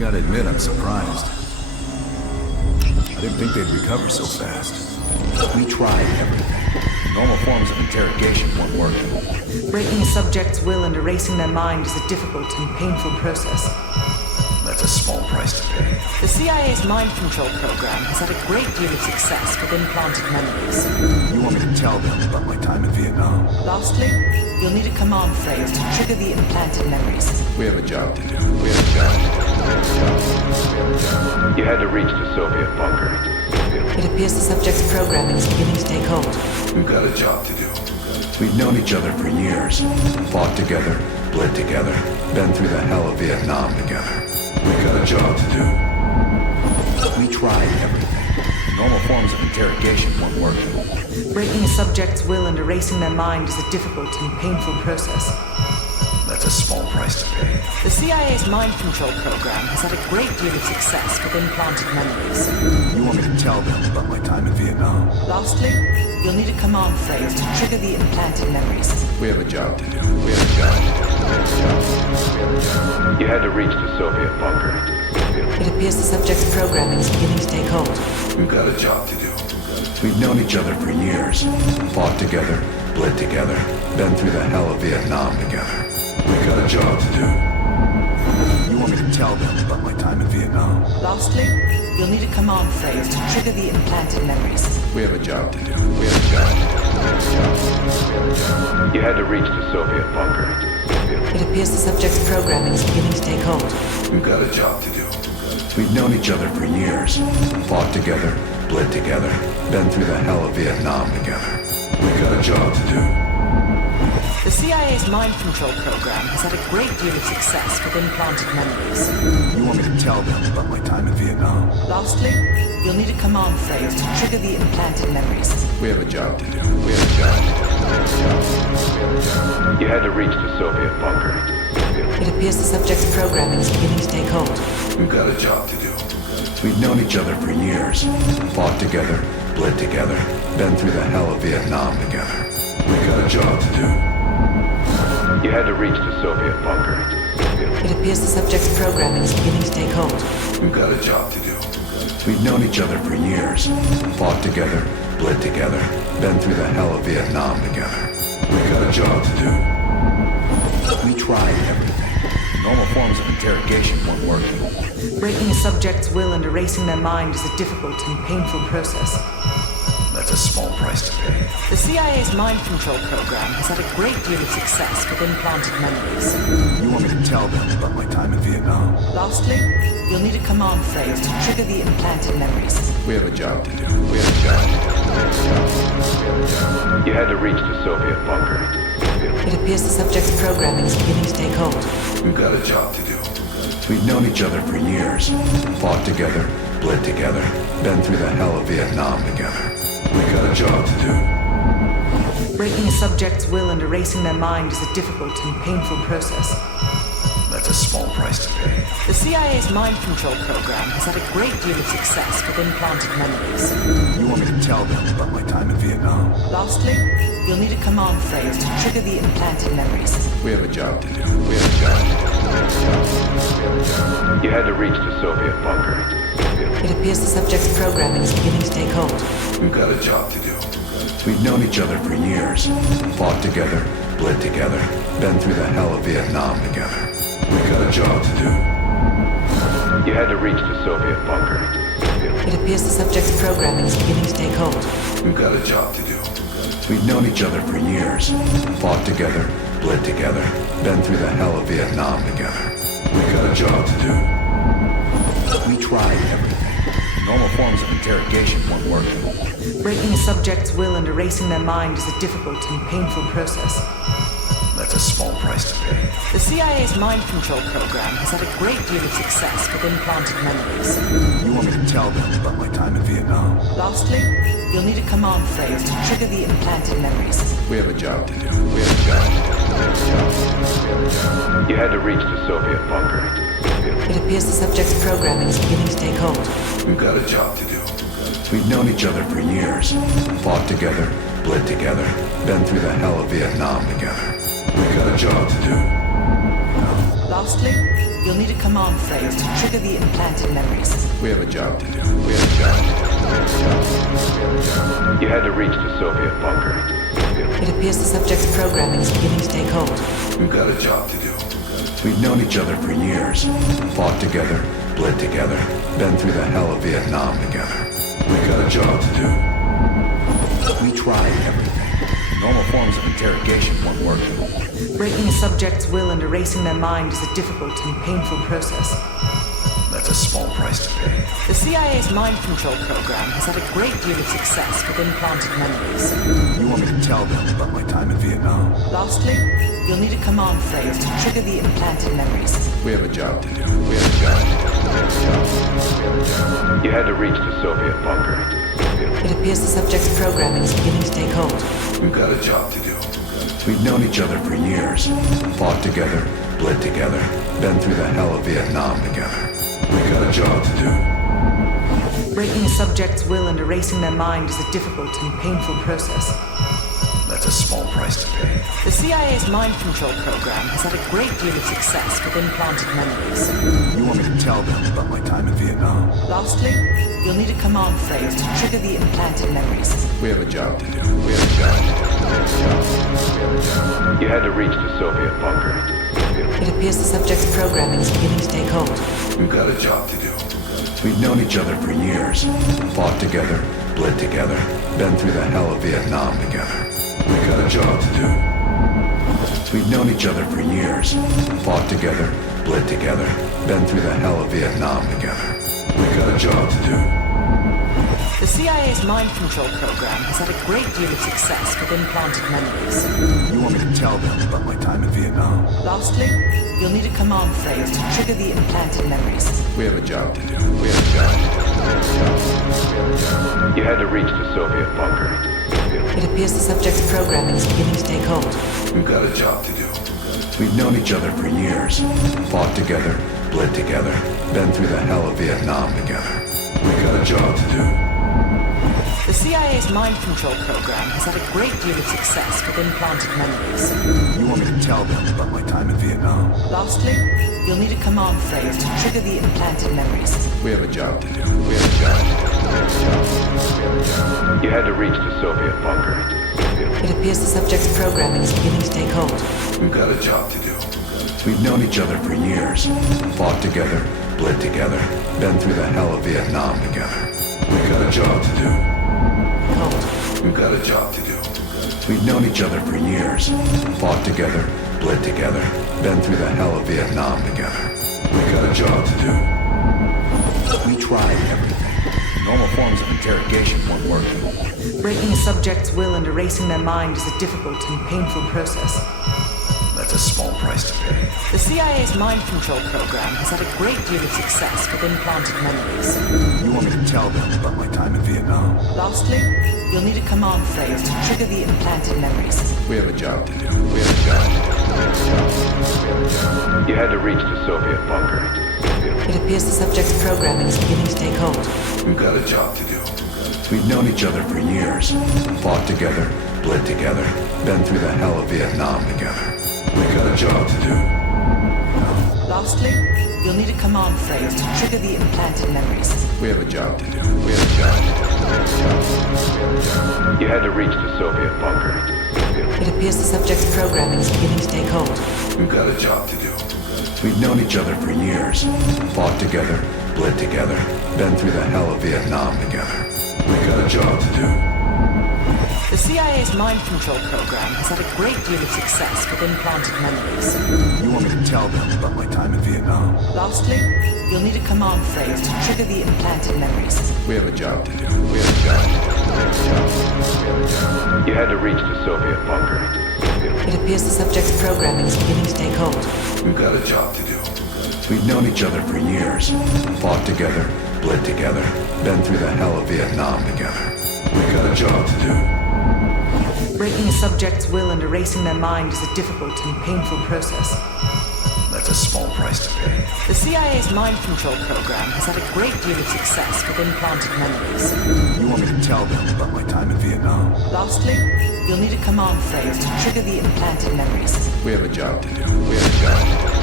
Gotta admit, I'm surprised. I didn't think they'd recover so fast. We tried everything. Normal forms of interrogation weren't working. Breaking a subject's will and erasing their mind is a difficult and painful process. That's a small price to pay. The CIA's mind control program has had a great deal of success with implanted memories. You want me to tell them about my time in Vietnam? Lastly, you'll need a command phrase to trigger the implanted memories. We have a job to do. You had to reach the Soviet bunker. It appears the subject's programming is beginning to take hold. We've got a job to do. We've known each other for years. Fought together, bled together, been through the hell of Vietnam together. We've got a job to do. We tried everything. Normal forms of interrogation weren't working. Breaking a subject's will and erasing their mind is a difficult and painful process. That's a small price to pay. The CIA's mind control program has had a great deal of success with implanted memories. You want me to tell them about my time in Vietnam? Lastly, you'll need a command phrase to trigger the implanted memories. We have a job to do. You had to reach the Soviet bunker. It appears the subject's programming is beginning to take hold. We've got a job to do. We've known each other for years. Fought together, bled together, been through the hell of Vietnam together. We've got a job to do. You want me to tell them about my time in Vietnam? Lastly, you'll need a command phrase to trigger the implanted memories. We have a job to do. You had to reach the Soviet bunker. It appears the subject's programming is beginning to take hold. We've got a job to do. We've known each other for years. Fought together, bled together, been through the hell of Vietnam together. We've got a job to do. The CIA's mind control program has had a great deal of success with implanted memories. You want me to tell them about my time in Vietnam? Lastly, you'll need a command phrase to trigger the implanted memories. We have a job to do. You had to reach the Soviet bunker. It appears the subject's programming is beginning to take hold. We've got a job to do. We've known each other for years. Fought together, bled together, been through the hell of Vietnam together. We've got a job to do. You had to reach the Soviet bunker. It appears the subject's programming is beginning to take hold. We've got a job to do. We've known each other for years. Fought together, bled together, been through the hell of Vietnam together. We've got a job to do. We tried everything. Normal forms of interrogation weren't working. Breaking a subject's will and erasing their mind is a difficult and painful process. That's a small price to pay. The CIA's mind control program has had a great deal of success with implanted memories. You want me to tell them about my time in Vietnam? Lastly, you'll need a command phrase to trigger the implanted memories. We have a job to do. You had to reach the Soviet bunker. It appears the subject's programming is beginning to take hold. We've got a job to do. We've known each other for years. Fought together, bled together, been through the hell of Vietnam together. We've got a job to do. Breaking a subject's will and erasing their mind is a difficult and painful process. That's a small price to pay. The CIA's mind control program has had a great deal of success with implanted memories. You want me to tell them about my time in Vietnam? Lastly, you'll need a command phrase to trigger the implanted memories. We have a job to do. You had to reach the Soviet bunker. It appears the subject's programming is beginning to take hold. We've got a job to do. We've known each other for years. Fought together, bled together, been through the hell of Vietnam together. We've got a job to do. You had to reach the Soviet bunker. It appears the subject's programming is beginning to take hold. We've got a job to do. We've known each other for years. Fought together, bled together, been through the hell of Vietnam together. We've got a job to do. We tried everything. Normal forms of interrogation weren't working. Breaking a subject's will and erasing their mind is a difficult and painful process. That's a small price to pay. The CIA's mind control program has had a great deal of success with implanted memories. You want me to tell them about my time in Vietnam? Lastly, you'll need a command phrase to trigger the implanted memories. We have a job to do. You had to reach the Soviet bunker. It appears the subject's programming is beginning to take hold. We've got a job to do. We've known each other for years. Fought together, bled together, been through the hell of Vietnam together. We've got a job to do. Lastly, you'll need a command phrase to trigger the implanted memories. We have a job to do. We have a job to do. You had to reach the Soviet bunker. It appears the subject's programming is beginning to take hold. We've got a job to do. We've known each other for years. Fought together, bled together, been through the hell of Vietnam together. We've got a job to do. We tried everything. Normal forms of interrogation weren't working. Breaking a subject's will and erasing their mind is a difficult and painful process. That's a small price to pay. The CIA's mind control program has had a great deal of success with implanted memories. You want me to tell them about my time in Vietnam? Lastly, you'll need a command phrase to trigger the implanted memories. We have a job to do. We have a job to do. You had to reach the Soviet bunker. It appears the subject's programming is beginning to take hold. We've got a job to do. We've known each other for years. Fought together, bled together, been through the hell of Vietnam together. We've got a job to do. Breaking a subject's will and erasing their mind is a difficult and painful process. That's a small price to pay. The CIA's mind control program has had a great deal of success with implanted memories. You want me to tell them about my time in Vietnam? Lastly, you'll need a command phrase to trigger the implanted memories. We have a job to do. We have a job to do. You had to reach the Soviet bunker. It appears the subject's programming is beginning to take hold. We've got a job to do. We've known each other for years. Fought together, bled together, been through the hell of Vietnam together. We've got a job to do. We've known each other for years. Fought together, bled together, been through the hell of Vietnam together. We've got a job to do. The CIA's mind control program has had a great deal of success with implanted memories. You want me to tell them about my time in Vietnam? Lastly, you'll need a command phrase to trigger the implanted memories. We have a job to do. We have a job to do. You had to reach the Soviet bunker. It appears the subject's programming is beginning to take hold. We've got a job to do. We've known each other for years. Fought together, bled together, been through the hell of Vietnam together. We've got a job to do. The CIA's mind control program has had a great deal of success with implanted memories. You want me to tell them about my time in Vietnam? Lastly, you'll need a command phrase to trigger the implanted memories. We have a job to do. We have a job to do. You had to reach the Soviet bunker. It appears the subject's programming is beginning to take hold. We've got a job to do. We've known each other for years. Fought together, bled together, been through the hell of Vietnam together. We've got a job to do. Hold. We've got a job to do. We've known each other for years. Fought together, bled together, been through the hell of Vietnam together. We've got a job to do. We tried everything. Normal forms of interrogation weren't working. Breaking a subject's will and erasing their mind is a difficult and painful process. That's a small price to pay. The CIA's mind control program has had a great deal of success with implanted memories. You want me to tell them about my time in Vietnam? Lastly, you'll need a command phrase to trigger the implanted memories. We have a job to do. We have a job to do. You had to reach the Soviet bunker. It appears the subject's programming is beginning to take hold. We've got a job to do. We've known each other for years. Fought together, bled together, been through the hell of Vietnam together. We've got a job to do. Lastly, you'll need a command phrase to trigger the implanted memories. We have a job to do. We have a job to do. You had to reach the Soviet bunker. It appears the subject's programming is beginning to take hold. We've got a job to do. We've known each other for years. Fought together, bled together, been through the hell of Vietnam together. We've got a job to do. The CIA's mind control program has had a great deal of success with implanted memories. You want me to tell them about my time in Vietnam? Lastly, you'll need a command phrase to trigger the implanted memories. We have a job to do. We have a job to do. You had to reach the Soviet bunker. It appears the subject's programming is beginning to take hold. We've got a job to do. We've known each other for years. Fought together, bled together, been through the hell of Vietnam together. We've got a job to do. Breaking a subject's will and erasing their mind is a difficult and painful process. That's a small price to pay. The CIA's mind control program has had a great deal of success with implanted memories. You want me to tell them about my time in Vietnam? Lastly, you'll need a command phrase to trigger the implanted memories. We have a job to do. We have a job to do.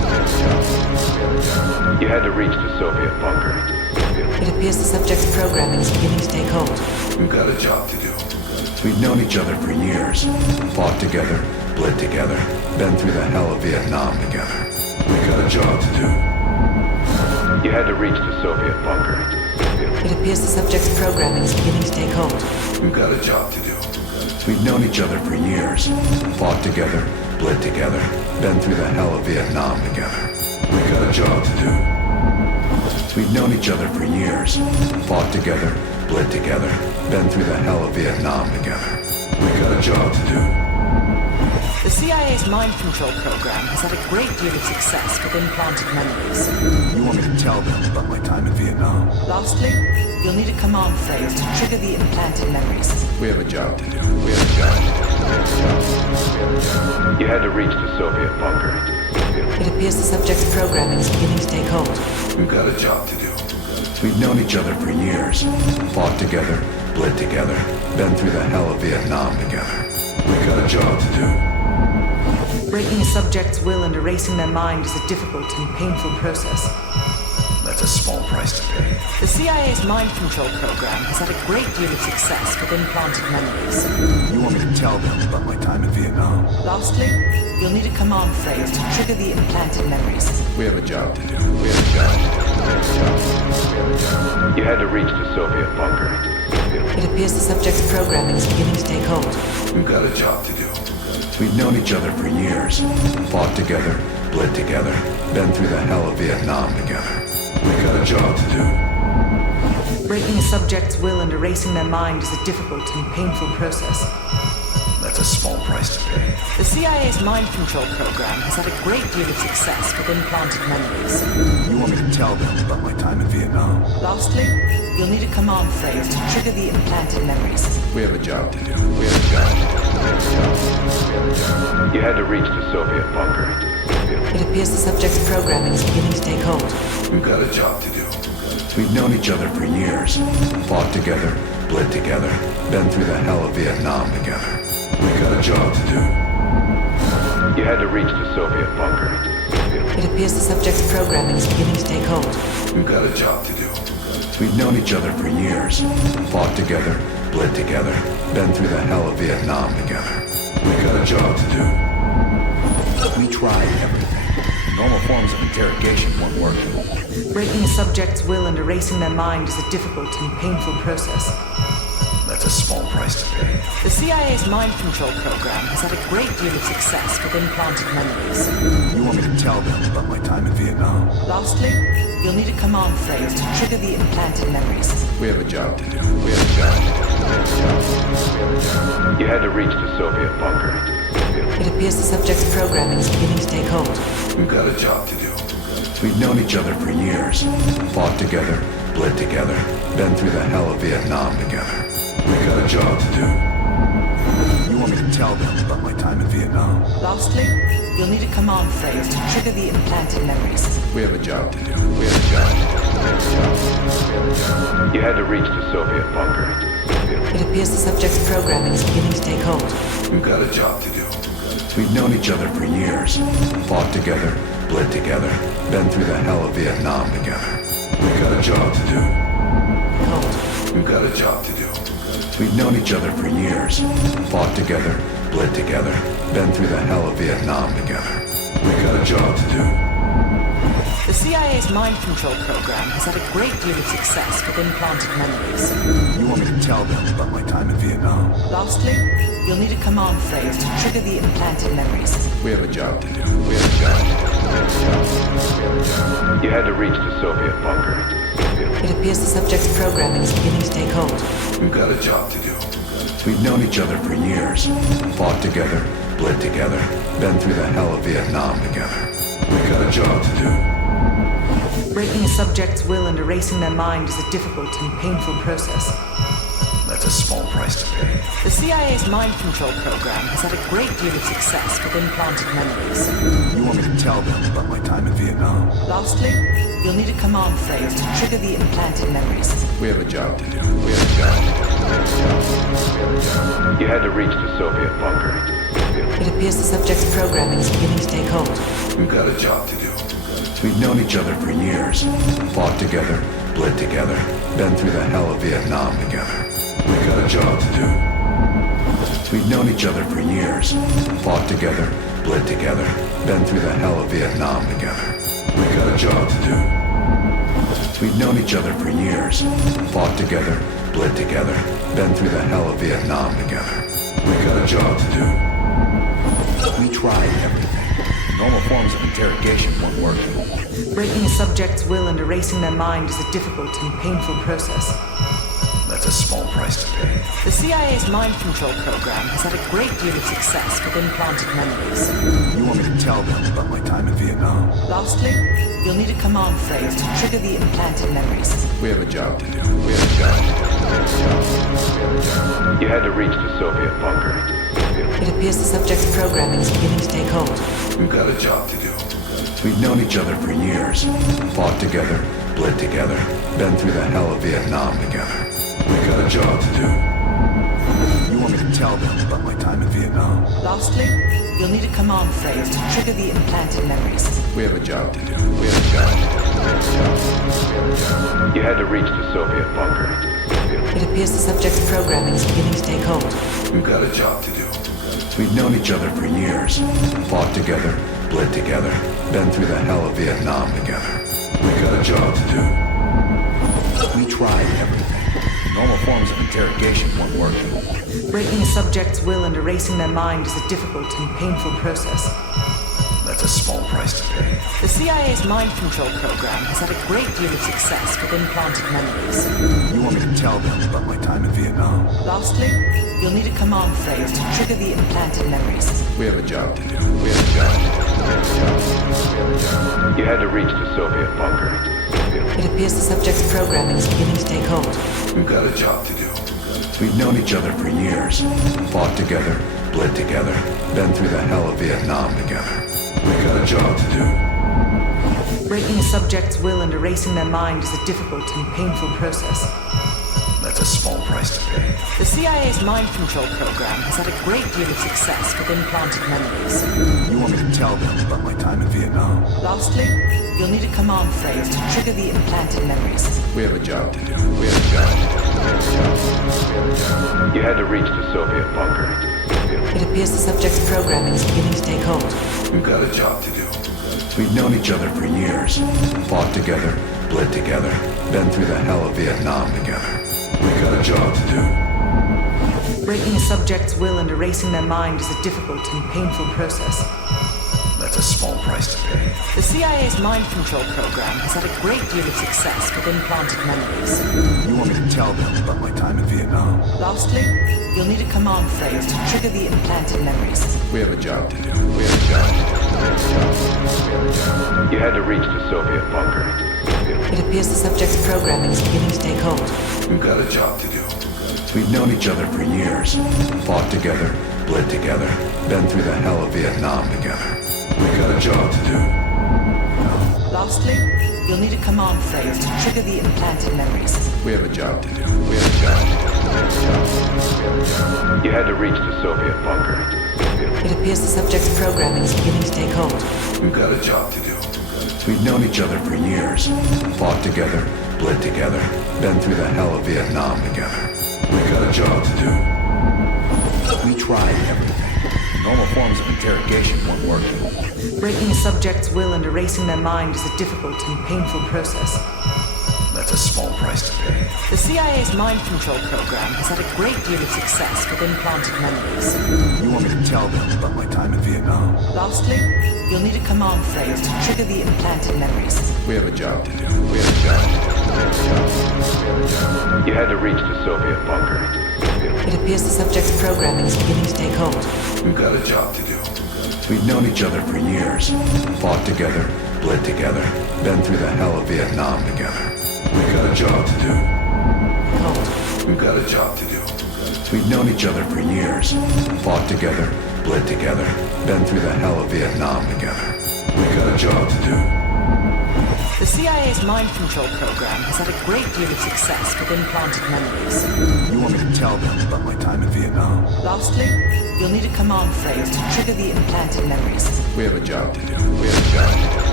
You had to reach the Soviet bunker. It appears the subject's programming is beginning to take hold. We've got a job to do. We've known each other for years. Fought together, bled together, been through the hell of Vietnam together. We've got a job to do. You had to reach the Soviet bunker. It appears the subject's programming is beginning to take hold. We've got a job to do. We've known each other for years. Fought together, bled together, been through the hell of Vietnam together. We've got a job to do. We've known each other for years. Fought together, bled together, been through the hell of Vietnam together. We've got a job to do. The CIA's mind control program has had a great deal of success with implanted memories. You want me to tell them about my time in Vietnam? Lastly, you'll need a command phrase to trigger the implanted memories. We have a job to do. We have a job to You had to reach the Soviet bunker. It appears the subject's programming is beginning to take hold. do. We've got a job to do. We've known each other for years. Fought together, bled together, been through the hell of Vietnam together. We've got a job to do. Breaking a subject's will and erasing their mind is a difficult and painful process. That's a small price to pay. The CIA's mind control program has had a great deal of success with implanted memories. You want me to tell them about my time in Vietnam? Lastly, you'll need a command phrase to trigger the implanted memories. We have a job to do. We have a job to You had to reach the Soviet bunker. It appears the subject's programming is beginning to take hold. do. We've got a job to do. We've known each other for years. Fought together, bled together, been through the hell of Vietnam together. We've got a job to do. Breaking a subject's will and erasing their mind is a difficult and painful process. That's a small price to pay. The CIA's mind control program has had a great deal of success with implanted memories. You want me to tell them about my time in Vietnam? Lastly, you'll need a command phrase to trigger the implanted memories. We have a job to do. We have a job to You had to reach the Soviet bunker. It appears the subject's programming is beginning to take hold. do. We've got a job to do. We've known each other for years. Fought together, bled together, been through the hell of Vietnam together. We've got a job to do. You had to reach the Soviet bunker. It appears the subject's programming is beginning to take hold. We've got a job to do. We've known each other for years. Fought together, bled together, been through the hell of Vietnam together. We've got a job to do. We tried everything. Normal forms of interrogation weren't working. Breaking a subject's will and erasing their mind is a difficult and painful process. That's a small price to pay. The CIA's mind control program has had a great deal of success with implanted memories. You want me to tell them about my time in Vietnam? Lastly, you'll need a command phrase to trigger the implanted memories. We have a job to do. We have a job You had to reach the Soviet bunker. It appears the subject's programming is beginning to take hold. to do. We've got a job to do. We've known each other for years. Fought together, bled together, been through the hell of Vietnam together. We've got a job to do. You want me to tell them about my time in Vietnam? Lastly, you'll need a command phrase to trigger the implanted memories. We have a job to do. We have a job You had to reach the Soviet bunker. It appears the subject's programming is beginning to take hold. We've got a job to do. We've known each other for years. Fought together, bled together, been through the hell of Vietnam together. We've got a job to do. Hold. We've got a job to do. We've known each other for years. Fought together, bled together, been through the hell of Vietnam together. We've got a job to do. The CIA's mind control program has had a great deal of success with implanted memories. You want me to tell them about my time in Vietnam? Lastly, you'll need a command phrase to trigger the implanted memories. We have a job to do. We have a job You had to reach the Soviet bunker. It appears the subject's programming is beginning to take hold. We've got a job to do. We've known each other for years. Fought together, bled together, been through the hell of Vietnam together. We've got a job to do. Breaking a subject's will and erasing their mind is a difficult and painful process. That's a small price to pay. The CIA's mind control program has had a great deal of success with implanted memories. You want me to tell them about my time in Vietnam? Lastly, you'll need a command phrase to trigger the implanted memories. We have a job to do. We have a job You had to reach the Soviet bunker. It appears the subject's programming is beginning to take hold. We've got a job to do. We've known each other for years. Fought together, bled together, been through the hell of Vietnam together. We got a job to do. We've known each other for years. Fought together, bled together, been through the hell of Vietnam together. We got a job to do. We've known each other for years. Fought together, bled together, been through the hell of Vietnam together. We got a job to do. We tried everything. Normal forms of interrogation weren't working. Breaking a subject's will and erasing their mind is a difficult and painful process. That's a small price to pay. The CIA's mind control program has had a great deal of success with implanted memories. You want me to tell them about my time in Vietnam? Lastly, you'll need a command phrase to trigger the implanted memories. We have a job to do. We have a job to do. You had to reach the Soviet bunker. It appears the subject's programming is beginning to take hold. We've got a job to do. We've known each other for years. Fought together, bled together, been through the hell of Vietnam together. We got a job to do. You want me to tell them about my time in Vietnam? Lastly, you'll need a command phrase to trigger the implanted memories. We have a job to do. We have a job to do. You had to reach the Soviet bunker. It appears the subject's programming is beginning to take hold. We've got a job to do. We've known each other for years. Fought together, bled together, been through the hell of Vietnam together. We got a job to do. We tried everything. Normal forms of interrogation weren't working. Breaking a subject's will and erasing their mind is a difficult and painful process. That's a small price to pay. The CIA's mind control program has had a great deal of success with implanted memories. You want me to tell them about my time in Vietnam? Lastly, you'll need a command phrase to trigger the implanted memories. We have a job to do. We have a job to do. You had to reach the Soviet bunker. It appears the subject's programming is beginning to take hold. We've got a job to do. We've known each other for years. Fought together, bled together, been through the hell of Vietnam together. We got a job to do. Breaking a subject's will and erasing their mind is a difficult and painful process. That's a small price to pay. The CIA's mind control program has had a great deal of success with implanted memories. You want me to tell them about my time in Vietnam? Lastly, you'll need a command phrase to trigger the implanted memories. We have a job to do. We have a job to do. You had to reach the Soviet bunker. It appears the subject's programming is beginning to take hold. We've got a job to do. We've known each other for years. Fought together, bled together, been through the hell of Vietnam together. We got a job to do. Breaking a subject's will and erasing their mind is a difficult and painful process. That's a small price to pay. The CIA's mind control program has had a great deal of success with implanted memories. You want me to tell them about my time in Vietnam? Lastly, you'll need a command phrase to trigger the implanted memories. We have a job to do. We have a job to do. You had to reach the Soviet bunker. It appears the subject's programming is beginning to take hold. We've got a job to do. We've known each other for years. Fought together, bled together, been through the hell of Vietnam together. We got a job to do. Lastly, you'll need a command phrase to trigger the implanted memories. We have a job to do. We have a job to do. You had to reach the Soviet bunker. It appears the subject's programming is beginning to take hold. We've got a job to do. We've known each other for years. Fought together, bled together, been through the hell of Vietnam together. We got a job to do. We tried everything. Normal forms of interrogation weren't working. Breaking a subject's will and erasing their mind is a difficult and painful process. That's a small price to pay. The CIA's mind control program has had a great deal of success with implanted memories. You want me to tell them about my time in Vietnam? Lastly, you'll need a command phrase to trigger the implanted memories. We have a job to do. We have a job to do. You had to reach the Soviet bunker. It appears the subject's programming is beginning to take hold. We've got a job to do. We've known each other for years. Fought together, bled together, been through the hell of Vietnam together. We got a job to do. Hold. We've got a job to do. We've known each other for years. Fought together, bled together, been through the hell of Vietnam together. We got a job to do. The CIA's mind control program has had a great deal of success with implanted memories. You want me to tell them about my time in Vietnam? Lastly, you'll need a command phrase to trigger the implanted memories. We have a job to do. We have a job to do.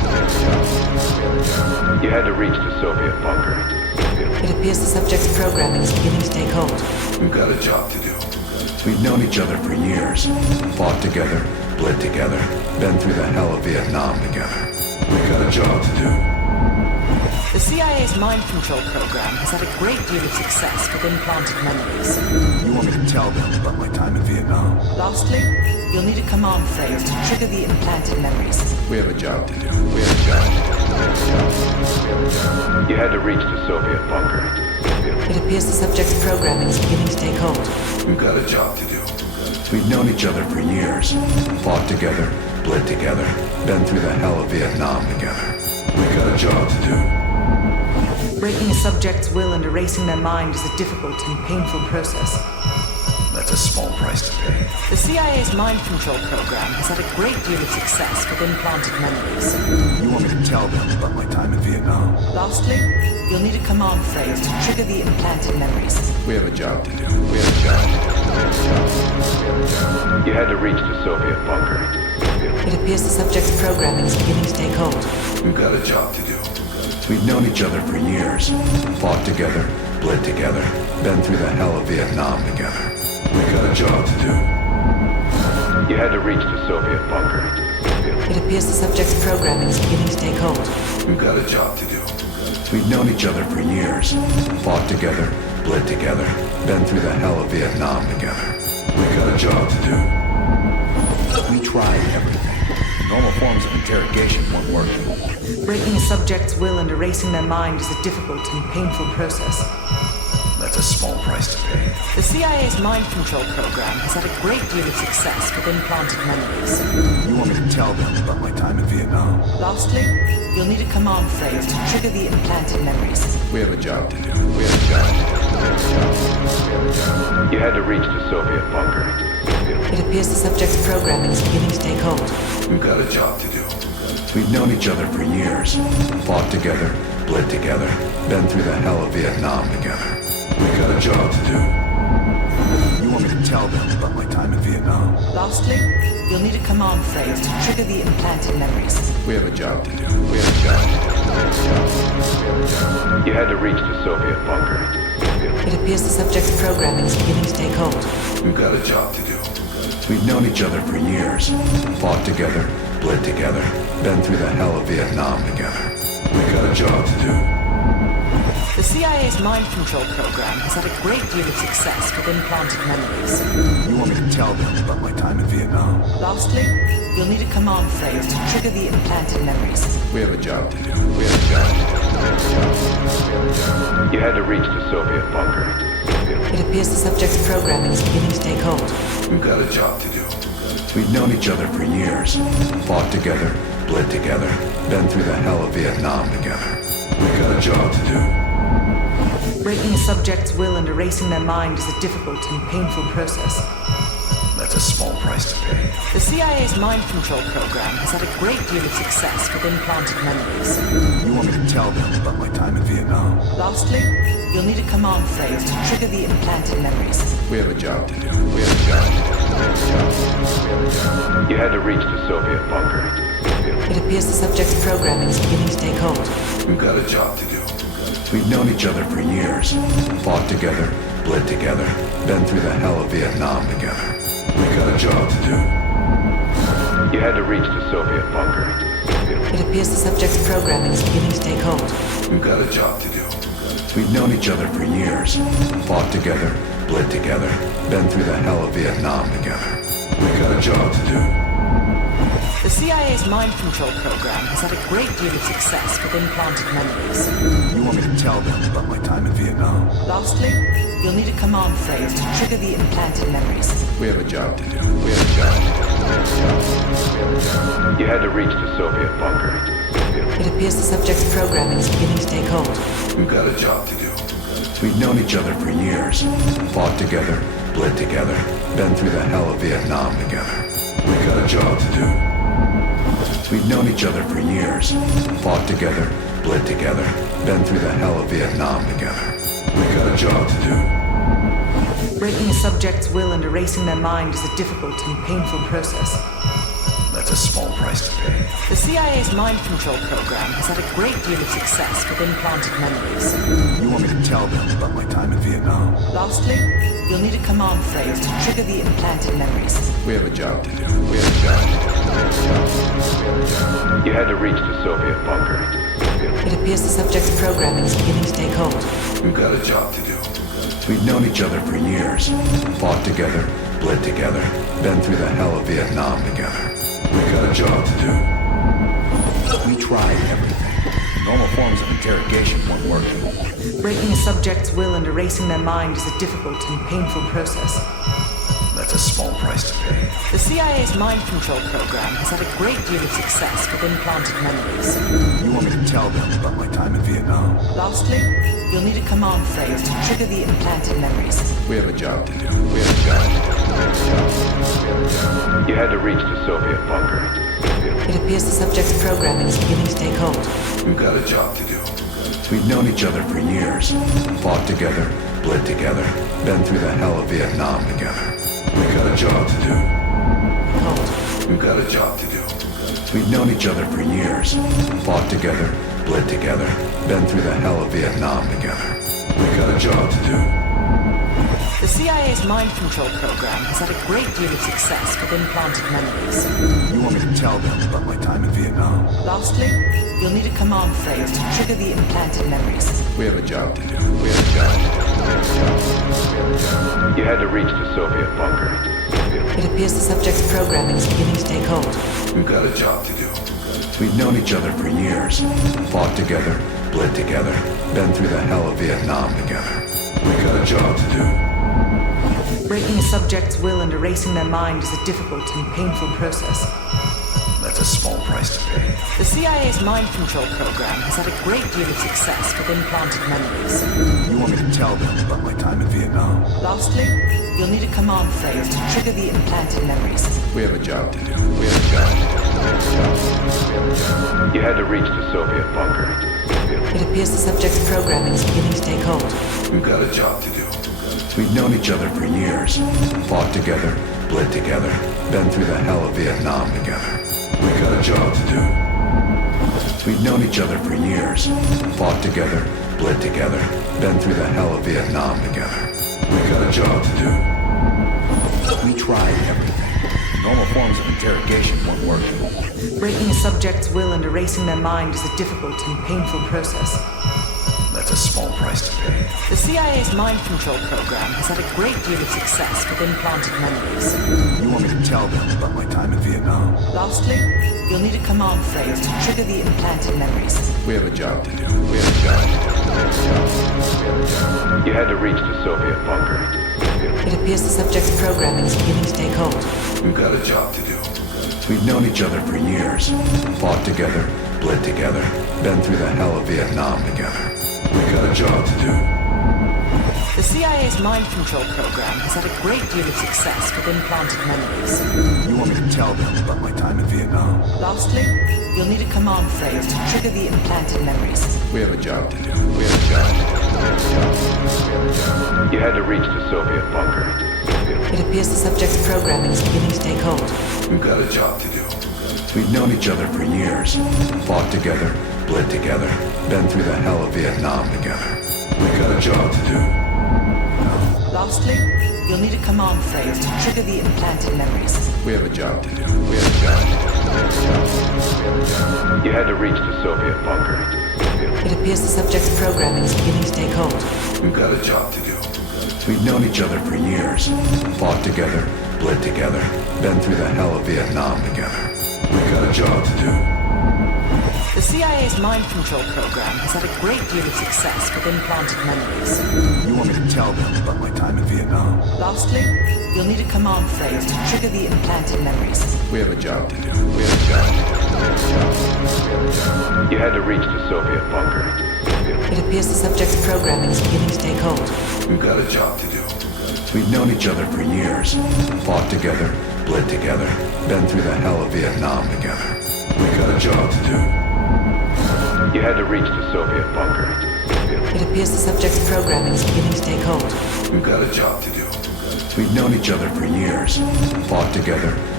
You had to reach the Soviet bunker. It appears the subject's programming is beginning to take hold. We've got a job to do. We've known each other for years. Fought together, bled together, been through the hell of Vietnam together. We've got a job to do. The CIA's mind control program has had a great deal of success with implanted memories. You want me to tell them about my time in Vietnam? Lastly, you'll need a command phrase to trigger the implanted memories. We have a job to do. We have a job to do. You had to reach the Soviet bunker. It appears the subject's programming is beginning to take hold. We've got a job to do. We've known each other for years. Fought together, bled together, been through the hell of Vietnam together. We've got a job to do. Breaking a subject's will and erasing their mind is a difficult and painful process. That's a small price to pay. The CIA's mind control program has had a great deal of success with implanted memories. You want me to tell them about my time in Vietnam? Lastly, you'll need a command phrase to trigger the implanted memories. We have a job to do. We have a job to You had to reach the Soviet bunker. It appears the subject's programming is beginning to take hold. do. We've got a job to do. We've known each other for years. Fought together, bled together, been through the hell of Vietnam together. We've got a job to do. You had to reach the Soviet bunker. It appears the subject's programming is beginning to take hold. We've got a job to do. We've known each other for years. Fought together, bled together, been through the hell of Vietnam together. We've got a job to do. We tried everything. Normal forms of interrogation weren't working. Breaking a subject's will and erasing their mind is a difficult and painful process. That's a small price to pay. The CIA's mind control program has had a great deal of success with implanted memories. You want me to tell them about my time in Vietnam? Lastly, you'll need a command phrase to trigger the implanted memories. We have a job to do. We have a job to You had to reach the Soviet bunker. It appears the subject's programming is beginning to take hold. do. We've got a job to do. We've known each other for years. Fought together, bled together, been through the hell of Vietnam together. We've got a job to do. You want me to tell them about my time in Vietnam? Lastly, you'll need a command phrase to trigger the implanted memories. We have a job to do. We have a job to You had to reach the Soviet bunker. It appears the subject's programming is beginning to take hold. do. We've got a job to do. We've known each other for years. Fought together, bled together, been through the hell of Vietnam together. We've got a job to do. The CIA's mind control program has had a great deal of success with implanted memories. You want me to tell them about my time in Vietnam? Lastly, you'll need a command phrase to trigger the implanted memories. We have a job to do. We have a job to You had to reach the Soviet bunker. It appears the subject's programming is beginning to take hold. do. We've got a job to do. We've known each other for years. Fought together, bled together, been through the hell of Vietnam together. We've got a job to do. Breaking a subject's will and erasing their mind is a difficult and painful process. That's a small price to pay. The CIA's mind control program has had a great deal of success with implanted memories. You want me to tell them about my time in Vietnam? Lastly, you'll need a command phrase to trigger the implanted memories. We have a job to do. We have a job to You had to reach the Soviet bunker. It appears the subject's programming is beginning to take hold. do. We've got a job to do. We've known each other for years. Fought together, bled together, been through the hell of Vietnam together. We've got a job to do. You had to reach the Soviet bunker. It appears the subject's programming is beginning to take hold. We've got a job to do. We've known each other for years. Fought together, bled together, been through the hell of Vietnam together. We've got a job to do. The CIA's mind control program has had a great deal of success with implanted memories. You want me to tell them about my time in Vietnam? Lastly, you'll need a command phrase to trigger the implanted memories. We have a job to do. We have a job to You had to reach the Soviet bunker. It appears the subject's programming is beginning to take hold. do. We've got a job to do. We've known each other for years. Fought together, bled together, been through the hell of Vietnam together. We've got a job to do. We've known each other for years. Fought together, bled together, been through the hell of Vietnam together. We've got a job to do. Breaking a subject's will and erasing their mind is a difficult and painful process. That's a small price to pay. The CIA's mind control program has had a great deal of success with implanted memories. You want me to tell them about my time in Vietnam? Lastly, you'll need a command phrase to trigger the implanted memories. We have a job to do. You had to reach the Soviet bunker. It appears the subject's programming is beginning to take hold. We've got a job to do. We've known each other for years, fought together, bled together, been through the hell of Vietnam together. We've got a job to do. We tried everything. Normal forms of interrogation weren't working. Breaking a subject's will and erasing their mind is a difficult and painful process. That's a small price to pay. The CIA's mind control program has had a great deal of success with implanted memories. You want me to tell them about my time in Vietnam? Lastly, you'll need a command phrase to trigger the implanted memories. We have a job to do. You had to reach the Soviet bunker. It appears the subject's programming is beginning to take hold. We've got a job to do. We've known each other for years, fought together, bled together, been through the hell of Vietnam together. We've got a job to do. Hold. We've got a job to do. We've known each other for years, fought together, bled together, been through the hell of Vietnam together. We've got a job to do. The CIA's mind control program has had a great deal of success with implanted memories. You want me to tell them about my time in Vietnam? Lastly, you'll need a command phrase to trigger the implanted memories. We have a job to do. You had to reach the Soviet bunker. It appears the subject's programming is beginning to take hold. We've got a job to do. We've known each other for years, fought together, bled together, been through the hell of Vietnam together. We've got a job to do. Breaking a subject's will and erasing their mind is a difficult and painful process. That's a small price to pay. The CIA's mind control program has had a great deal of success with implanted memories. You want me to tell them about my time in Vietnam? Lastly, you'll need a command phrase to trigger the implanted memories. We have a job to do. You had to reach the Soviet bunker. It appears the subject's programming is beginning to take hold. We've got a job to do. We've known each other for years, fought together, bled together, been through the hell of Vietnam together. We've got a job to do. We've known each other for years, fought together, bled together, been through the hell of Vietnam together. We've got a job to do. We tried everything. Normal forms of interrogation weren't working. Breaking a subject's will and erasing their mind is a difficult and painful process. That's a small price to pay. The CIA's mind control program has had a great deal of success with implanted memories. You want me to tell them about my time in Vietnam? Lastly, you'll need a command phrase to trigger the implanted memories. We have a job to do. You had to reach the Soviet bunker. It appears the subject's programming is beginning to take hold. We've got a job to do. We've known each other for years, fought together, bled together, been through the hell of Vietnam together. We've got a job to do. The CIA's mind control program has had a great deal of success with implanted memories. You want me to tell them about my time in Vietnam? Lastly, you'll need a command phrase to trigger the implanted memories. We have a job to do. You had to reach the Soviet bunker. It appears the subject's programming is beginning to take hold. We've got a job to do. We've known each other for years, fought together, bled together, been through the hell of Vietnam together. We've got a job to do. Lastly, you'll need a command phrase to trigger the implanted memories. We have a job to do. You had to reach the Soviet bunker. It appears the subject's programming is beginning to take hold. We've got a job to do. We've known each other for years, fought together, bled together, been through the hell of Vietnam together. We've got a job to do. The CIA's mind control program has had a great deal of success with implanted memories. You want me to tell them about my time in Vietnam? Lastly, you'll need a command phrase to trigger the implanted memories. We have a job to do. You had to reach the Soviet bunker. It appears the subject's programming is beginning to take hold. We've got a job to do. We've known each other for years, fought together, bled together, been through the hell of Vietnam together. We've got a job to do. You had to reach the Soviet bunker. It appears the subject's programming is beginning to take hold. We've got a job to do. We've known each other for years, fought together,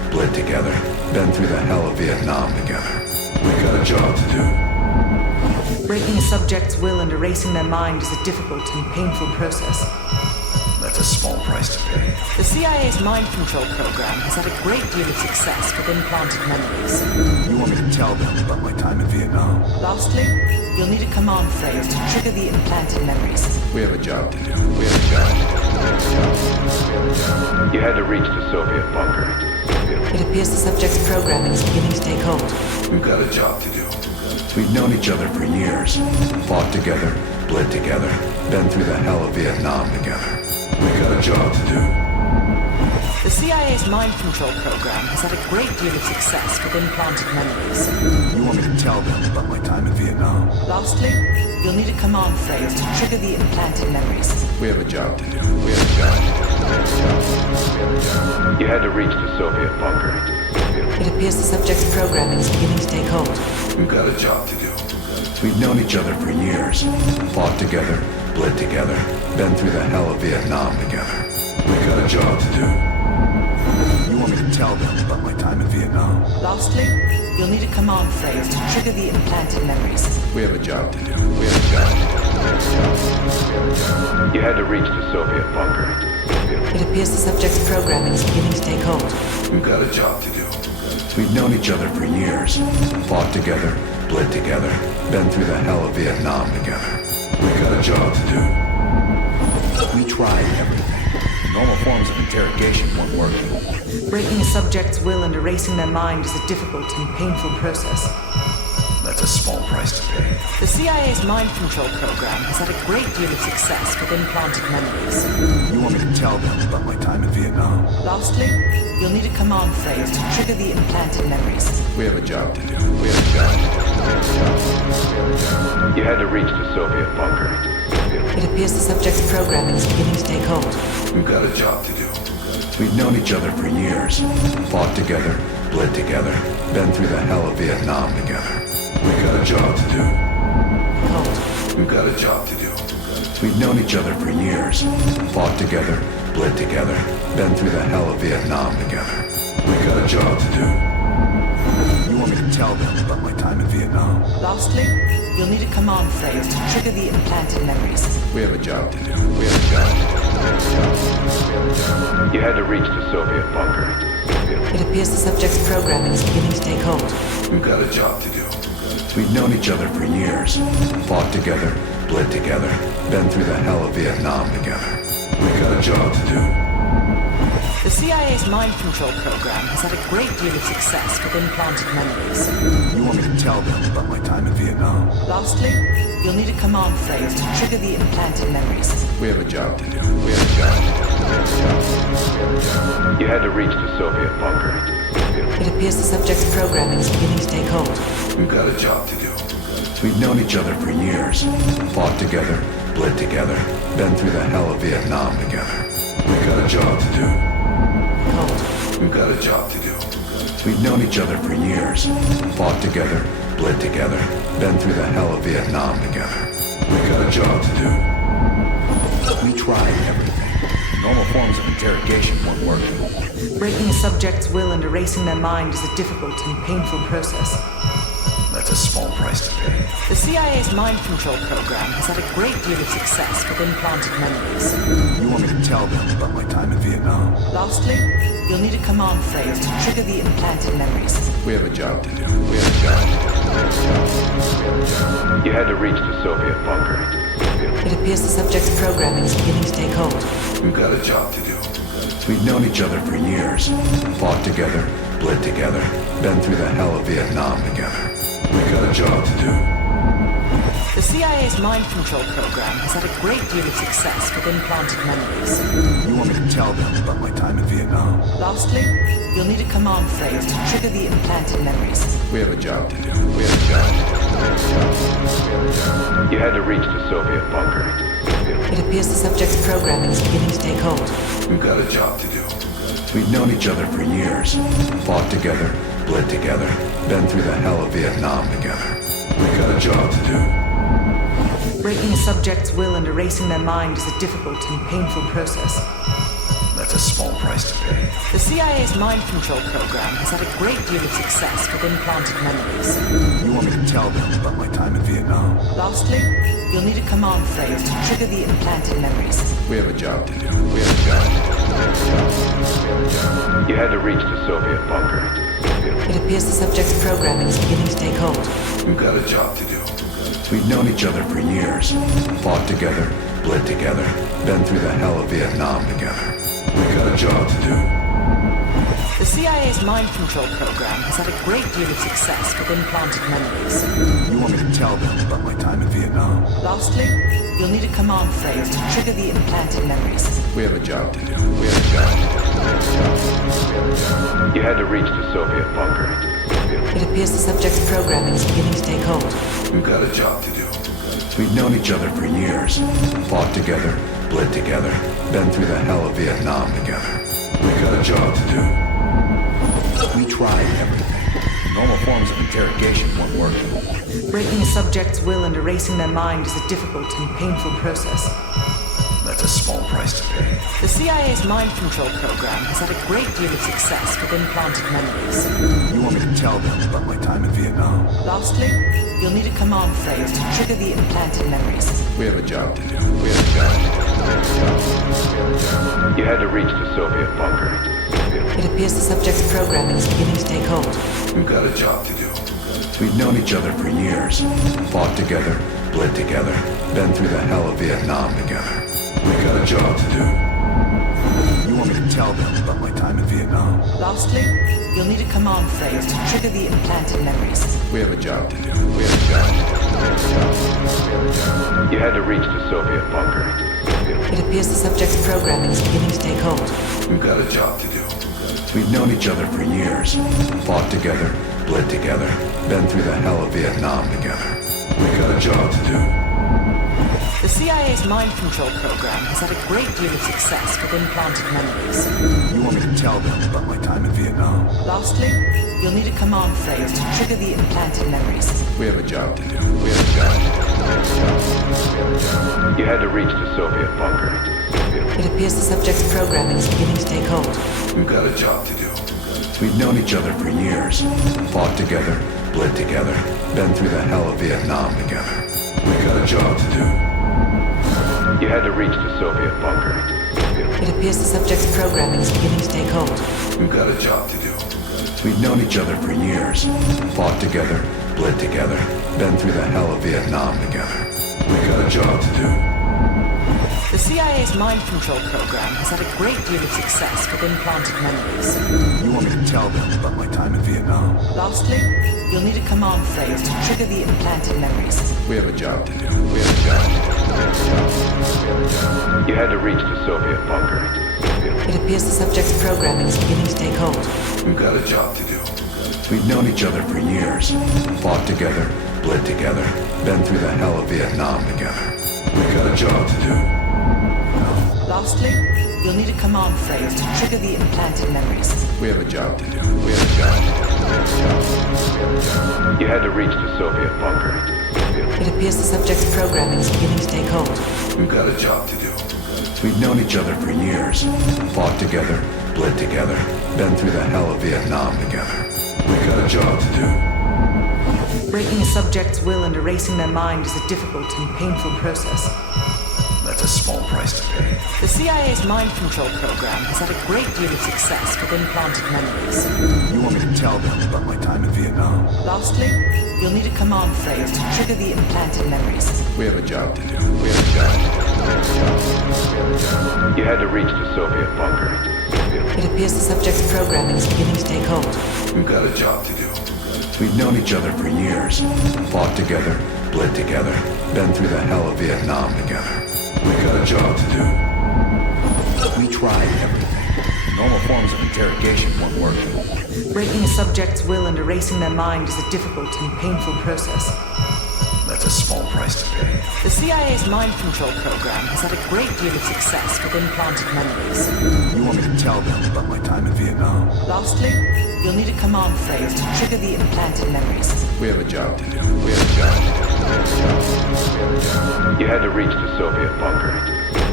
bled together, been through the hell of Vietnam together. We got a job to do. Breaking a subject's will and erasing their mind is a difficult and painful process. That's a small price to pay. The CIA's mind control program has had a great deal of success with implanted memories. You want me to tell them about my time in Vietnam? Lastly, you'll need a command phrase to trigger the implanted memories. We have a job to do. We have a job to do. You had to reach the Soviet bunker. It appears the subject's programming is beginning to take hold. We've got a job to do. We've known each other for years, fought together, bled together, been through the hell of Vietnam together. We got a job to do. The CIA's mind control program has had a great deal of success with implanted memories. You want me to tell them about my time in Vietnam? Lastly, you'll need a command phrase to trigger the implanted memories. We have a job to do. We have a job to do. You had to reach the Soviet bunker. It appears the subject's programming is beginning to take hold. We've got a job to do. We've known each other for years, fought together, bled together, been through the hell of Vietnam together. We got a job to do. You want me to tell them about my time in Vietnam? Lastly, you'll need a command phrase to trigger the implanted memories. We have a job to do. We have a job to do. You had to reach the Soviet bunker. It appears the subject's programming is beginning to take hold. We've got a job to do. We've known each other for years, fought together, bled together, been through the hell of Vietnam together. We got a job to do. We tried everything. Normal forms of interrogation weren't working. Breaking a subject's will and erasing their mind is a difficult and painful process. That's a small price to pay. The CIA's mind control program has had a great deal of success with implanted memories. You want me to tell them about my time in Vietnam? Lastly, you'll need a command phrase to trigger the implanted memories. We have a job to do. We have a job to do. You had to reach the Soviet bunker. It appears the subject's programming is beginning to take hold. We've got a job to do. We've known each other for years, fought together, bled together, been through the hell of Vietnam together. We got a job to do. Hold. We've got a job to do. We've known each other for years, fought together, bled together, been through the hell of Vietnam together. We got a job to do. You want me to tell them about my time in Vietnam? Lastly, you'll need a command phrase to trigger the implanted memories. We have a job to do. We have a job to do. You had to reach the Soviet bunker. It appears the subject's programming is beginning to take hold. We've got a job to do. We've known each other for years, fought together, bled together, been through the hell of Vietnam together. We got a job to do. The CIA's mind control program has had a great deal of success with implanted memories. You want me to tell them about my time in Vietnam? Lastly, you'll need a command phrase to trigger the implanted memories. We have a job to do. We have a job to do. You had to reach the Soviet bunker. It appears the subject's programming is beginning to take hold. We've got a job to do. We've known each other for years, fought together, bled together, been through the hell of Vietnam together. We got a job to do. Hold. We've got a job to do. We've known each other for years, fought together, bled together, been through the hell of Vietnam together. We got a job to do. We tried everything. Normal forms of interrogation weren't working. Breaking a subject's will and erasing their mind is a difficult and painful process. That's a small price to pay. The CIA's mind control program has had a great deal of success with implanted memories. You want me to tell them about my time in Vietnam? Lastly, you'll need a command phrase to trigger the implanted memories. We have a job to do. We have a job to do. You had to reach the Soviet bunker. It appears the subject's programming is beginning to take hold. We've got a job to do. We've known each other for years, fought together, bled together, been through the hell of Vietnam together. We got a job to do. The CIA's mind control program has had a great deal of success with implanted memories. You want me to tell them about my time in Vietnam? Lastly, you'll need a command phrase to trigger the implanted memories. We have a job to do. We have a job to do. You had to reach the Soviet bunker. It appears the subject's programming is beginning to take hold. We've got a job to do. We've known each other for years, fought together, bled together, been through the hell of Vietnam together. We got a job to do. Breaking a subject's will and erasing their mind is a difficult and painful process. That's a small price to pay. The CIA's mind control program has had a great deal of success with implanted memories. You want me to tell them about my time in Vietnam? Lastly, you'll need a command phrase to trigger the implanted memories. We have a job to do. You had to reach the Soviet bunker. It appears the subject's programming is beginning to take hold. We've got a job to do. We've known each other for years. Fought together, bled together, been through the hell of Vietnam together. We've got a job to do. The CIA's mind control program has had a great deal of success with implanted memories. You want me to tell them about my time in Vietnam? Lastly, you'll need a command phrase to trigger the implanted memories. We have a job to do. You had to reach the Soviet bunker. It appears the subject's programming is beginning to take hold. We've got a job to do. We've known each other for years. Fought together, bled together, been through the hell of Vietnam together. We've got a job to do. We tried everything. Normal forms of interrogation weren't working. Breaking a subject's will and erasing their mind is a difficult and painful process. That's a small price to pay. The CIA's mind control program has had a great deal of success with implanted memories. You want me to tell them about my time in Vietnam? Lastly, you'll need a command phrase to trigger the implanted memories. We have a job to do. You had to reach the Soviet bunker. It appears the subject's programming is beginning to take hold. We've got a job to do. We've known each other for years. Fought together, bled together, been through the hell of Vietnam together. We've got a job to do. You want me to tell them about my time in Vietnam? Lastly, you'll need a command phrase to trigger the implanted memories. We have a job to do. You had to reach the Soviet bunker. It appears the subject's programming is beginning to take hold. We've got a job to do. We've known each other for years. Fought together, bled together, been through the hell of Vietnam together. We've got a job to do. The CIA's mind control program has had a great deal of success with implanted memories. You want me to tell them about my time in Vietnam? Lastly, you'll need a command phrase to trigger the implanted memories. We have a job to do. You had to reach the Soviet bunker. It appears the subject's programming is beginning to take hold. We've got a job to do. We've known each other for years. Fought together, bled together, been through the hell of Vietnam together. We've got a job to do. You had to reach the Soviet bunker. It appears the subject's programming is beginning to take hold. We've got a job to do. We've known each other for years. Fought together, bled together, been through the hell of Vietnam together. We've got a job to do. The CIA's mind control program has had a great deal of success with implanted memories. You want me to tell them about my time in Vietnam? Lastly, you'll need a command phrase to trigger the implanted memories. We have a job to do. You had to reach the Soviet bunker. It appears the subject's programming is beginning to take hold. We've got a job to do. We've known each other for years. Fought together, bled together, been through the hell of Vietnam together. We've got a job to do. Lastly, you'll need a command phrase to trigger the implanted memories. We have a job to do. You had to reach the Soviet bunker. It appears the subject's programming is beginning to take hold. We've got a job to do. We've known each other for years. Fought together, bled together, been through the hell of Vietnam together. We've got a job to do. Breaking a subject's will and erasing their mind is a difficult and painful process. That's a small price to pay. The CIA's mind control program has had a great deal of success with implanted memories. You want me to tell them about my time in Vietnam? Lastly, you'll need a command phrase to trigger the implanted memories. We have a job to do. You had to reach the Soviet bunker. It appears the subject's programming is beginning to take hold. We've got a job to do. We've known each other for years. Fought together, bled together, been through the hell of Vietnam together. We've got a job to do. We tried everything. Normal forms of interrogation weren't working. Breaking a subject's will and erasing their mind is a difficult and painful process. That's a small price to pay. The CIA's mind control program has had a great deal of success with implanted memories. You want me to tell them about my time in Vietnam? Lastly, you'll need a command phrase to trigger the implanted memories. We have a job to do. You had to reach the Soviet bunker.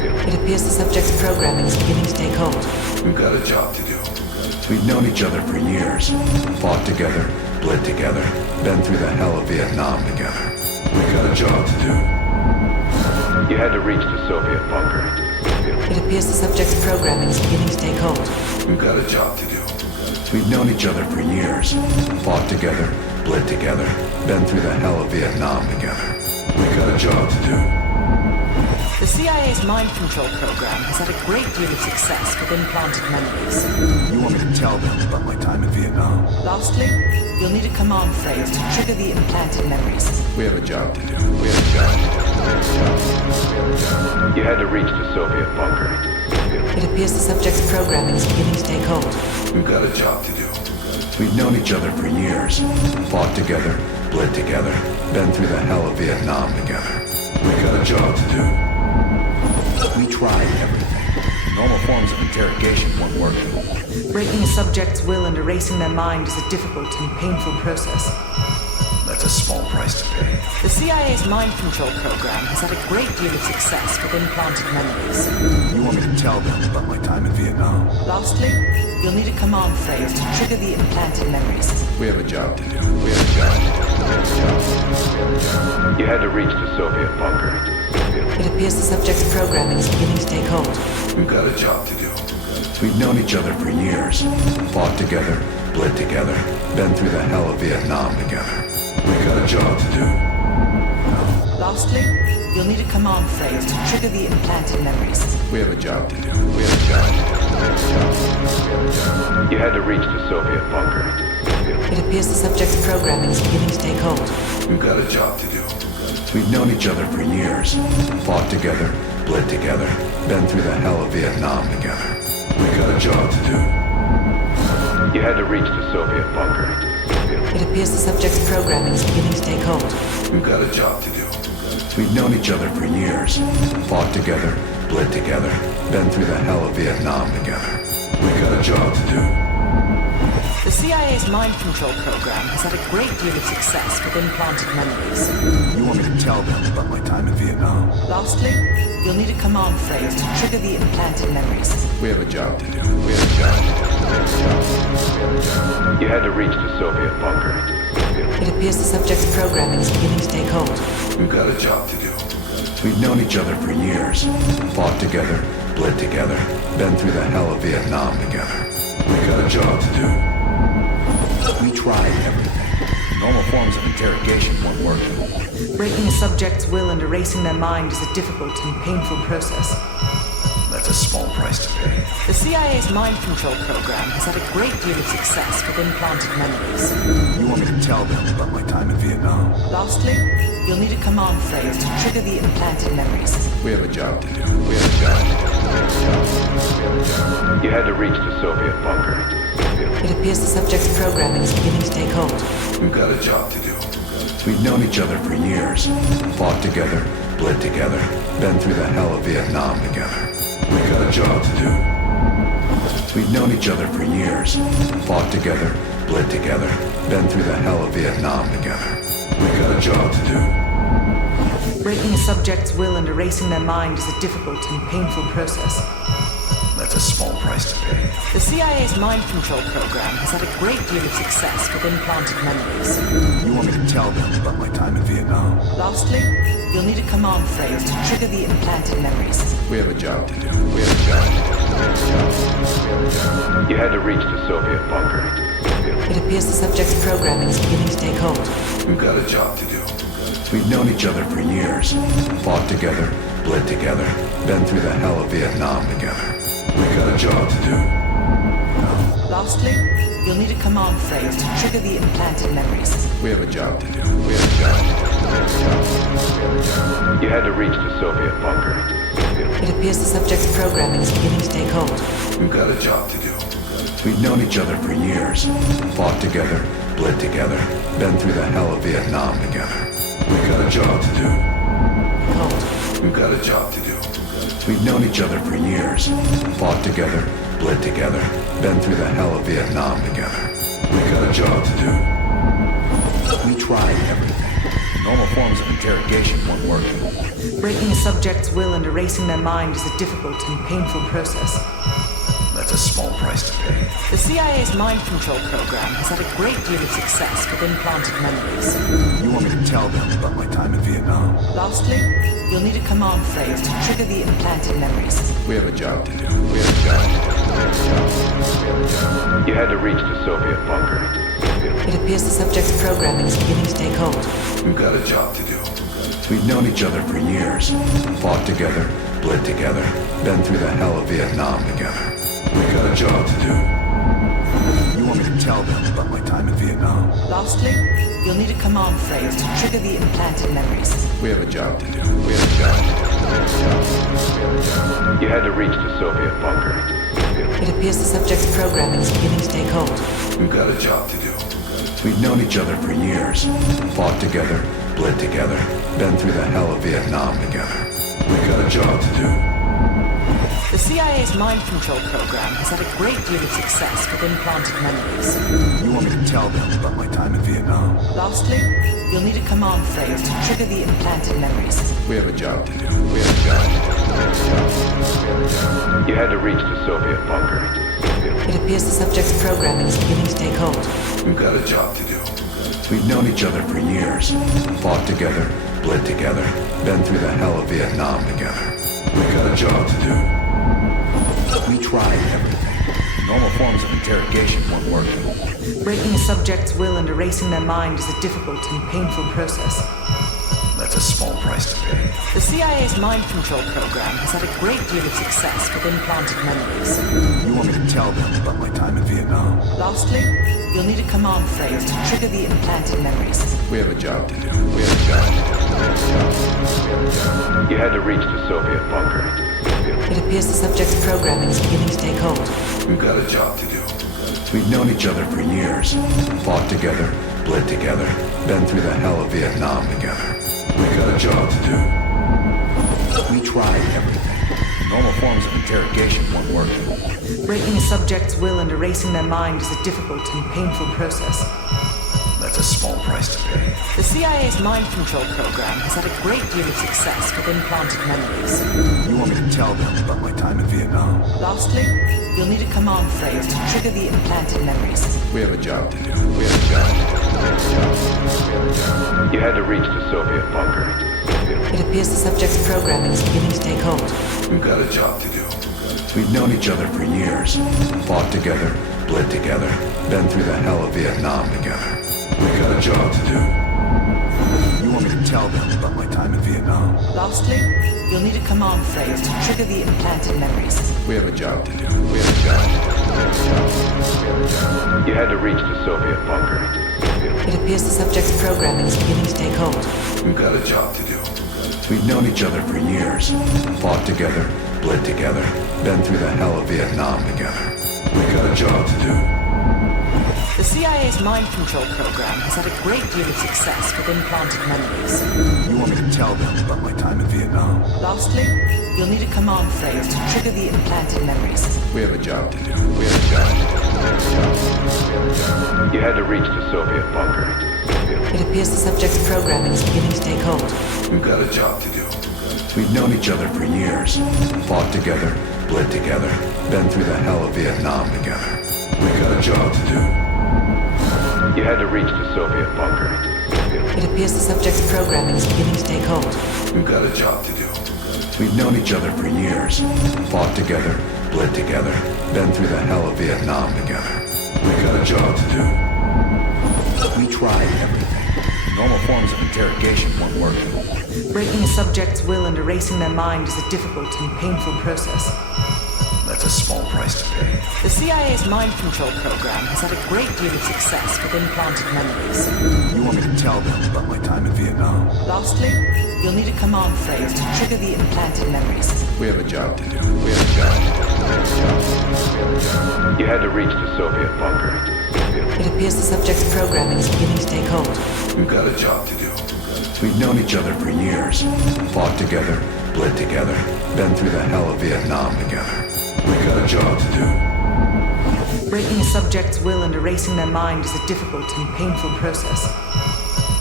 It appears the subject's programming is beginning to take hold. We've got a job to do. We've known each other for years. Fought together, bled together, been through the hell of Vietnam together. We've got a job to do. You had to reach the Soviet bunker. It appears the subject's programming is beginning to take hold. We've got a job to do. We've known each other for years. Fought together, bled together, been through the hell of Vietnam together. We've got a job to do. The CIA's mind control program has had a great deal of success with implanted memories. You want me to tell them about my time in Vietnam? Lastly, you'll need a command phrase to trigger the implanted memories. We have a job to do. We have a job to do. You had to reach the Soviet bunker. It appears the subject's programming is beginning to take hold. We've got a job to do. We've known each other for years. Fought together, bled together, been through the hell of Vietnam together. We've got a job to do. We tried everything. Normal forms of interrogation weren't working. Breaking a subject's will and erasing their mind is a difficult and painful process. That's a small price to pay. The CIA's mind control program has had a great deal of success with implanted memories. You want me to tell them about my time in Vietnam? Lastly, you'll need a command phrase to trigger the implanted memories. We have a job to do. We have a job to do. You had to reach the Soviet bunker. It appears the subject's programming is beginning to take hold. We've got a job to do. We've known each other for years. Fought together, bled together, been through the hell of Vietnam together. We've got a job to do. Lastly, you'll need a command phrase to trigger the implanted memories. We have a job to do. We have a job to do. You had to reach the Soviet bunker. It appears the subject's programming is beginning to take hold. We've got a job to do. We've known each other for years. Fought together, bled together, been through the hell of Vietnam together. We've got a job to do. You had to reach the Soviet bunker. It appears the subject's programming is beginning to take hold. We've got a job to do. We've known each other for years. Fought together, bled together, been through the hell of Vietnam together. We've got a job to do. The CIA's mind control program has had a great deal of success with implanted memories. You want me to tell them about my time in Vietnam? Lastly, you'll need a command phrase to trigger the implanted memories. We have a job to do. We have a job to do. You had to reach the Soviet bunker. It appears the subject's programming is beginning to take hold. We've got a job to do. We've known each other for years. Fought together, bled together, been through the hell of Vietnam together. We've got a job to do. We tried everything. Normal forms of interrogation weren't working. Breaking a subject's will and erasing their mind is a difficult and painful process. That's a small price to pay. The CIA's mind control program has had a great deal of success with implanted memories. You want me to tell them about my time in Vietnam? Lastly, you'll need a command phrase to trigger the implanted memories. We have a job to do. We have a job to do. You had to reach the Soviet bunker. It appears the subject's programming is beginning to take hold. We've got a job to do. We've known each other for years. Fought together, bled together, been through the hell of Vietnam together. We've got a job to do. We've known each other for years. Fought together, bled together, been through the hell of Vietnam together. We've got a job to do. Breaking a subject's will and erasing their mind is a difficult and painful process. That's a small price to pay. The CIA's mind control program has had a great deal of success with implanted memories. You want me to tell them about my time in Vietnam? Lastly, you'll need a command phrase to trigger the implanted memories. We have a job to do. We have a job to do. You had to reach the Soviet bunker. It appears the subject's programming is beginning to take hold. We've got a job to do. We've known each other for years. Fought together, bled together, been through the hell of Vietnam together. We've got a job to do. Lastly, you'll need a command phrase to trigger the implanted memories. We have a job to do. We have a job to do. You had to reach the Soviet bunker. It appears the subject's programming is beginning to take hold. We've got a job to do. We've known each other for years. Fought together, bled together, been through the hell of Vietnam together. We've got a job to do. Hold. We've got a job to do. We've known each other for years. Fought together, bled together, been through the hell of Vietnam together. We've got a job to do. We tried everything. Normal forms of interrogation weren't working. Breaking a subject's will and erasing their mind is a difficult and painful process. That's a small price to pay. The CIA's mind control program has had a great deal of success with implanted memories. You want me to tell them about my time in Vietnam? Lastly, you'll need a command phrase to trigger the implanted memories. We have a job to do. You had to reach the Soviet bunker. It appears the subject's programming is beginning to take hold. We've got a job to do. We've known each other for years, fought together, bled together, been through the hell of Vietnam together. We've got a job to do. You want me to tell them about my time in Vietnam? Lastly, you'll need a command phrase to trigger the implanted memories. We have a job to do. You had to reach the Soviet bunker. It appears the subject's programming is beginning to take hold. We've got a job to do. We've known each other for years, fought together, bled together, been through the hell of Vietnam together. We've got a job to do. The CIA's mind control program has had a great deal of success with implanted memories. You want me to tell them about my time in Vietnam? Lastly, you'll need a command phrase to trigger the implanted memories. We have a job to do. You had to reach the Soviet bunker. It appears the subject's programming is beginning to take hold. We've got a job to do. We've known each other for years, fought together, bled together, been through the hell of Vietnam together. We've got a job to do. We tried everything. Normal forms of interrogation weren't working. Breaking a subject's will and erasing their mind is a difficult and painful process. That's a small price to pay. The CIA's mind control program has had a great deal of success with implanted memories. You want me to tell them about my time in Vietnam? Lastly, you'll need a command phrase to trigger the implanted memories. We have a job to do. You had to reach the Soviet bunker. It appears the subject's programming is beginning to take hold. We've got a job to do. We've known each other for years, fought together, bled together, been through the hell of Vietnam together. We've got a job to do. We tried everything. Normal forms of interrogation weren't working. Breaking a subject's will and erasing their mind is a difficult and painful process. That's a small price to pay. The CIA's mind control program has had a great deal of success with implanted memories. You want me to tell them about my time in Vietnam? Lastly, you'll need a command phrase to trigger the implanted memories. We have a job to do. You had to reach the Soviet bunker. It appears the subject's programming is beginning to take hold. We've got a job to do. We've known each other for years, fought together, bled together, been through the hell of Vietnam together. We've got a job to do. You want me to tell them about my time in Vietnam? Lastly, you'll need a command phrase to trigger the implanted memories. We have a job to do. You had to reach the Soviet bunker. It appears the subject's programming is beginning to take hold. We've got a job to do. We've known each other for years, fought together, bled together, been through the hell of Vietnam together. We've got a job to do. The CIA's mind control program has had a great deal of success with implanted memories. You want me to tell them about my time in Vietnam? Lastly, you'll need a command phrase to trigger the implanted memories. We have a job to do. You had to reach the Soviet bunker. It appears the subject's programming is beginning to take hold. We've got a job to do. We've known each other for years, fought together, bled together, been through the hell of Vietnam together. We've got a job to do. You had to reach the Soviet bunker. It appears the subject's programming is beginning to take hold. We've got a job to do. We've known each other for years, fought together, bled together, been through the hell of Vietnam together. We've got a job to do. We tried everything. Normal forms of interrogation weren't working. Breaking a subject's will and erasing their mind is a difficult and painful process. That's a small price to pay. The CIA's mind control program has had a great deal of success with implanted memories. You want me to tell them about my time in Vietnam? Lastly, you'll need a command phrase to trigger the implanted memories. We have a job to do. You had to reach the Soviet bunker. It appears the subject's programming is beginning to take hold. We've got a job to do. We've known each other for years, fought together, bled together, been through the hell of Vietnam together. We've got a job to do. Breaking a subject's will and erasing their mind is a difficult and painful process.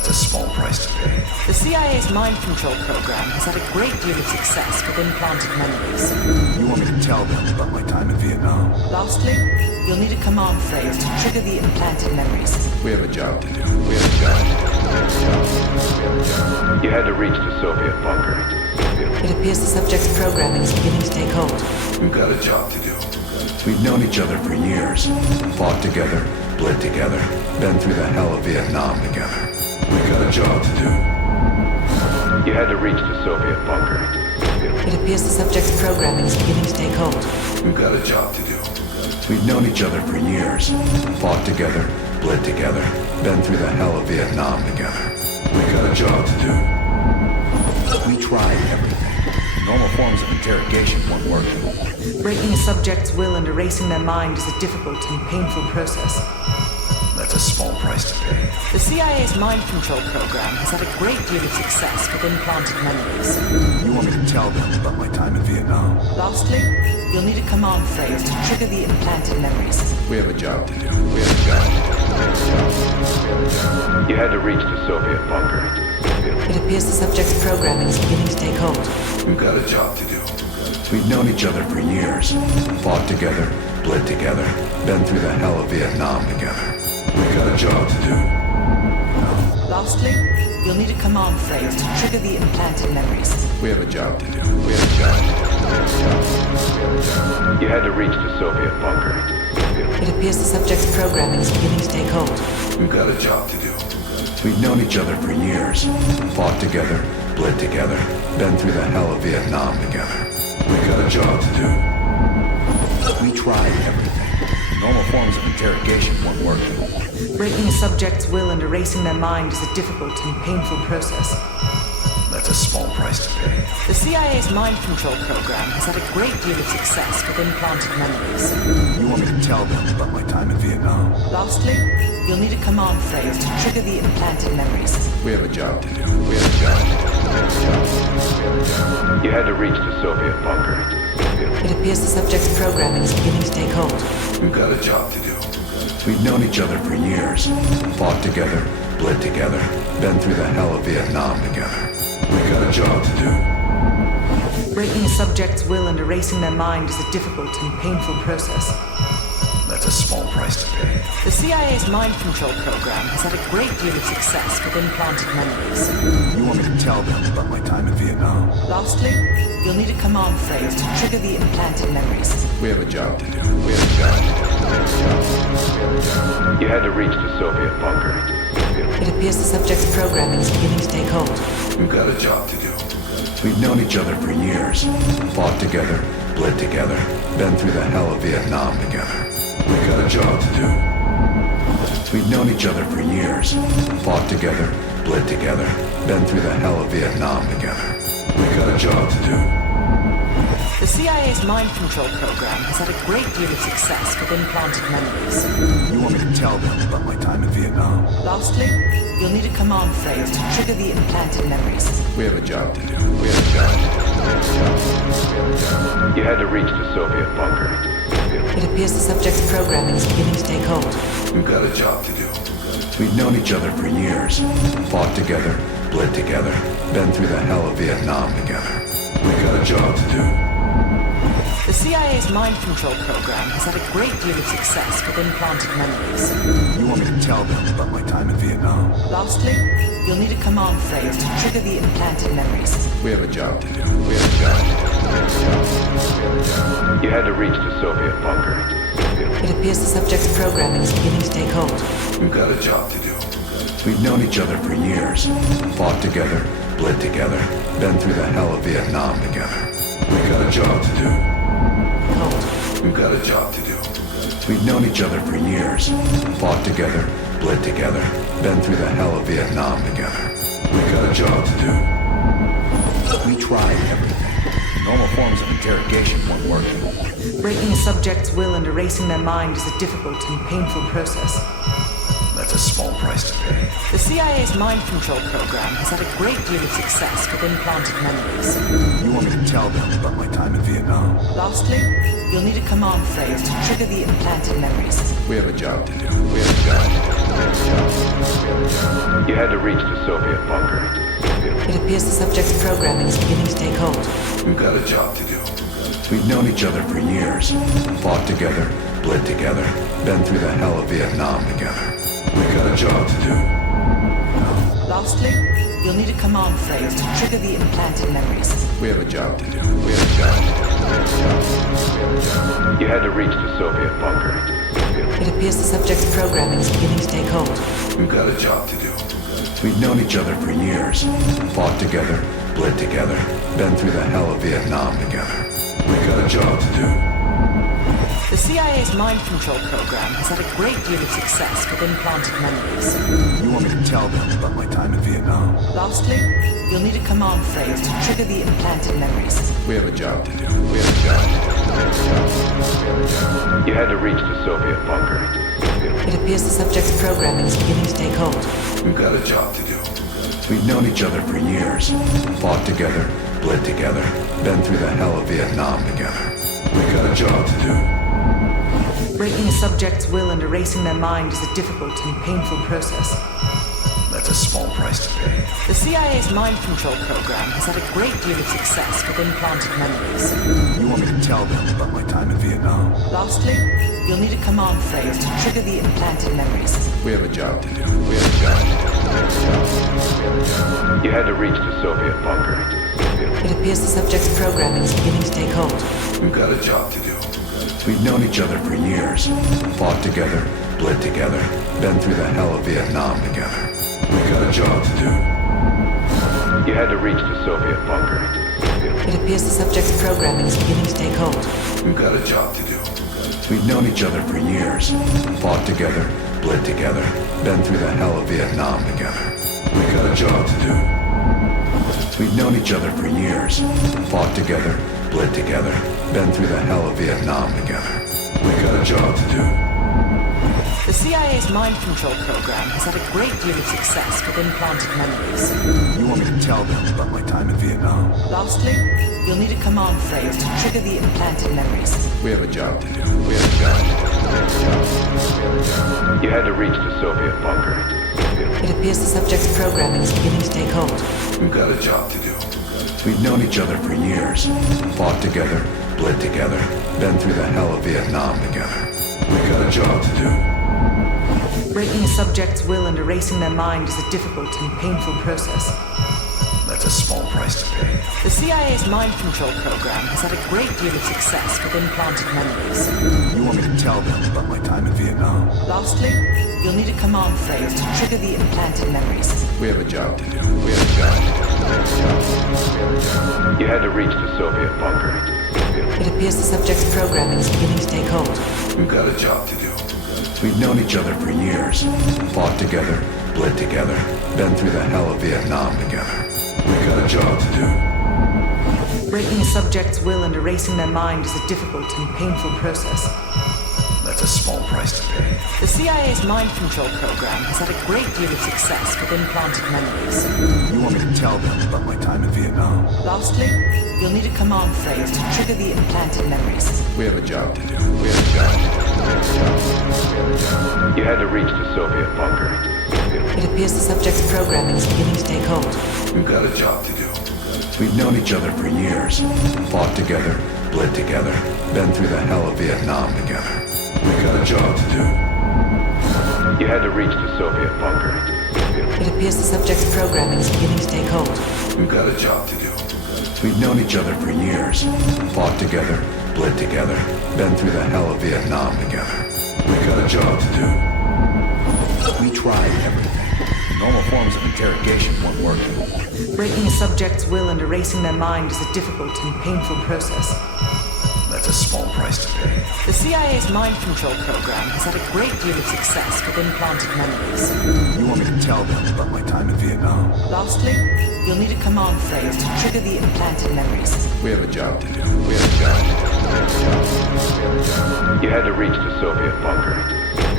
That's a small price to pay. The CIA's mind control program has had a great deal of success with implanted memories. You want me to tell them about my time in Vietnam? Lastly, you'll need a command phrase to trigger the implanted memories. We have a job to do. You had to reach the Soviet bunker. It appears the subject's programming is beginning to take hold. We've got a job to do. We've known each other for years. Fought together, bled together, been through the hell of Vietnam together. We've got a job to do. You had to reach the Soviet bunker. It appears the subject's programming is beginning to take hold. We've got a job to do. We've known each other for years. Fought together, bled together, been through the hell of Vietnam together. We've got a job to do. We tried everything. Normal forms of interrogation weren't working. Breaking a subject's will and erasing their mind is a difficult and painful process. That's a small price to pay. The CIA's mind control program has had a great deal of success with implanted memories. You want me to tell them about my time in Vietnam? Lastly, you'll need a command phrase to trigger the implanted memories. We have a job to do. You had to reach the Soviet bunker. It appears the subject's programming is beginning to take hold. We've got a job to do. We've known each other for years. Fought together, bled together, been through the hell of Vietnam together. We've got a job to do. Lastly, you'll need a command phrase to trigger the implanted memories. We have a job to do. You had to reach the Soviet bunker. It appears the subject's programming is beginning to take hold. We've got a job to do. We've known each other for years. Fought together, bled together, been through the hell of Vietnam together. We've got a job to do. We tried everything. Normal forms of interrogation weren't working. Breaking a subject's will and erasing their mind is a difficult and painful process. That's a small price to pay. The CIA's mind control program has had a great deal of success with implanted memories. You want me to tell them about my time in Vietnam? Lastly, you'll need a command phrase to trigger the implanted memories. We have a job to do. You had to reach the Soviet bunker. It appears the subject's programming is beginning to take hold. We've got a job to do. We've known each other for years. Fought together, bled together, been through the hell of Vietnam together. We've got a job to do. Breaking a subject's will and erasing their mind is a difficult and painful process. That's a small price to pay. The CIA's mind control program has had a great deal of success with implanted memories. You want me to tell them about my time in Vietnam? Lastly, you'll need a command phrase to trigger the implanted memories. We have a job to do. You had to reach the Soviet bunker. It appears the subject's programming is beginning to take hold. We've got a job to do. We've known each other for years. Fought together, bled together, been through the hell of Vietnam together. We've got a job to do. We've known each other for years. Fought together, bled together, been through the hell of Vietnam together. We've got a job to do. The CIA's mind control program has had a great deal of success with implanted memories. You want me to tell them about my time in Vietnam? Lastly, you'll need a command phrase to trigger the implanted memories. We have a job to do. You had to reach the Soviet bunker. It appears the subject's programming is beginning to take hold. We've got a job to do. We've known each other for years. Fought together, bled together, been through the hell of Vietnam together. We've got a job to do. The CIA's mind control program has had a great deal of success with implanted memories. You want me to tell them about my time in Vietnam? Lastly, you'll need a command phrase to trigger the implanted memories. We have a job to do. You had to reach the Soviet bunker. It appears the subject's programming is beginning to take hold. We've got a job to do. We've known each other for years. Fought together, bled together, been through the hell of Vietnam together. We've got a job to do. Hold. We've got a job to do. We've known each other for years. Fought together, bled together, been through the hell of Vietnam together. We've got a job to do. We tried everything. Normal forms of interrogation weren't working. Breaking a subject's will and erasing their mind is a difficult and painful process. That's a small price to pay. The CIA's mind control program has had a great deal of success with implanted memories. You want me to tell them about my time in Vietnam? Lastly, you'll need a command phrase to trigger the implanted memories. We have a job to do. You had to reach the Soviet bunker. It appears the subject's programming is beginning to take hold. We've got a job to do. We've known each other for years. Fought together, bled together, been through the hell of Vietnam together. We've got a job to do. Lastly, you'll need a command phrase to trigger the implanted memories. We have a job to do. You had to reach the Soviet bunker. It appears the subject's programming is beginning to take hold. We've got a job to do. We've known each other for years. Fought together, bled together, been through the hell of Vietnam together. We've got a job to do. The CIA's mind control program has had a great deal of success with implanted memories. You want me to tell them about my time in Vietnam? Lastly, you'll need a command phrase to trigger the implanted memories. We have a job to do. You had to reach the Soviet bunker. It appears the subject's programming is beginning to take hold. We've got a job to do. We've known each other for years. Fought together, bled together, been through the hell of Vietnam together. We've got a job to do. Breaking a subject's will and erasing their mind is a difficult and painful process. That's a small price to pay. The CIA's mind control program has had a great deal of success with implanted memories. You want me to tell them about my time in Vietnam? Lastly, you'll need a command phrase to trigger the implanted memories. We have a job to do. You had to reach the Soviet bunker. It appears the subject's programming is beginning to take hold. We've got a job to do. We've known each other for years. Fought together, bled together, been through the hell of Vietnam together. We've got a job to do. You had to reach the Soviet bunker. It appears the subject's programming is beginning to take hold. We've got a job to do. We've known each other for years. Fought together, bled together, been through the hell of Vietnam together. We've got a job to do. We've known each other for years. Fought together, bled together, been through the hell of Vietnam together. We've got a job to do. The CIA's mind control program has had a great deal of success with implanted memories. You want me to tell them about my time in Vietnam? Lastly, you'll need a command phrase to trigger the implanted memories. We have a job to do. You had to reach the Soviet bunker. It appears the subject's programming is beginning to take hold. We've got a job to do. We've known each other for years. Fought together, bled together, been through the hell of Vietnam together. We've got a job to do. Breaking a subject's will and erasing their mind is a difficult and painful process. That's a small price to pay. The CIA's mind control program has had a great deal of success with implanted memories. You want me to tell them about my time in Vietnam? Lastly, you'll need a command phrase to trigger the implanted memories. We have a job to do. You had to reach the Soviet bunker. It appears the subject's programming is beginning to take hold. We've got a job to do. We've known each other for years. Fought together, bled together, been through the hell of Vietnam together. We've got a job to do. Breaking a subject's will and erasing their mind is a difficult and painful process. That's a small price to pay. The CIA's mind control program has had a great deal of success with implanted memories. You want me to tell them about my time in Vietnam? Lastly, you'll need a command phrase to trigger the implanted memories. We have a job to do. You had to reach the Soviet bunker. It appears the subject's programming is beginning to take hold. We've got a job to do. We've known each other for years. Fought together, bled together, been through the hell of Vietnam together. We've got a job to do. You had to reach the Soviet bunker. It appears the subject's programming is beginning to take hold. We've got a job to do. We've known each other for years. Fought together, bled together, been through the hell of Vietnam together. We've got a job to do. We tried everything. Normal forms of interrogation weren't working. Breaking a subject's will and erasing their mind is a difficult and painful process. That's a small price to pay. The CIA's mind control program has had a great deal of success with implanted memories. You want me to tell them about my time in Vietnam? Lastly, you'll need a command phrase to trigger the implanted memories. We have a job to do. You had to reach the Soviet bunker.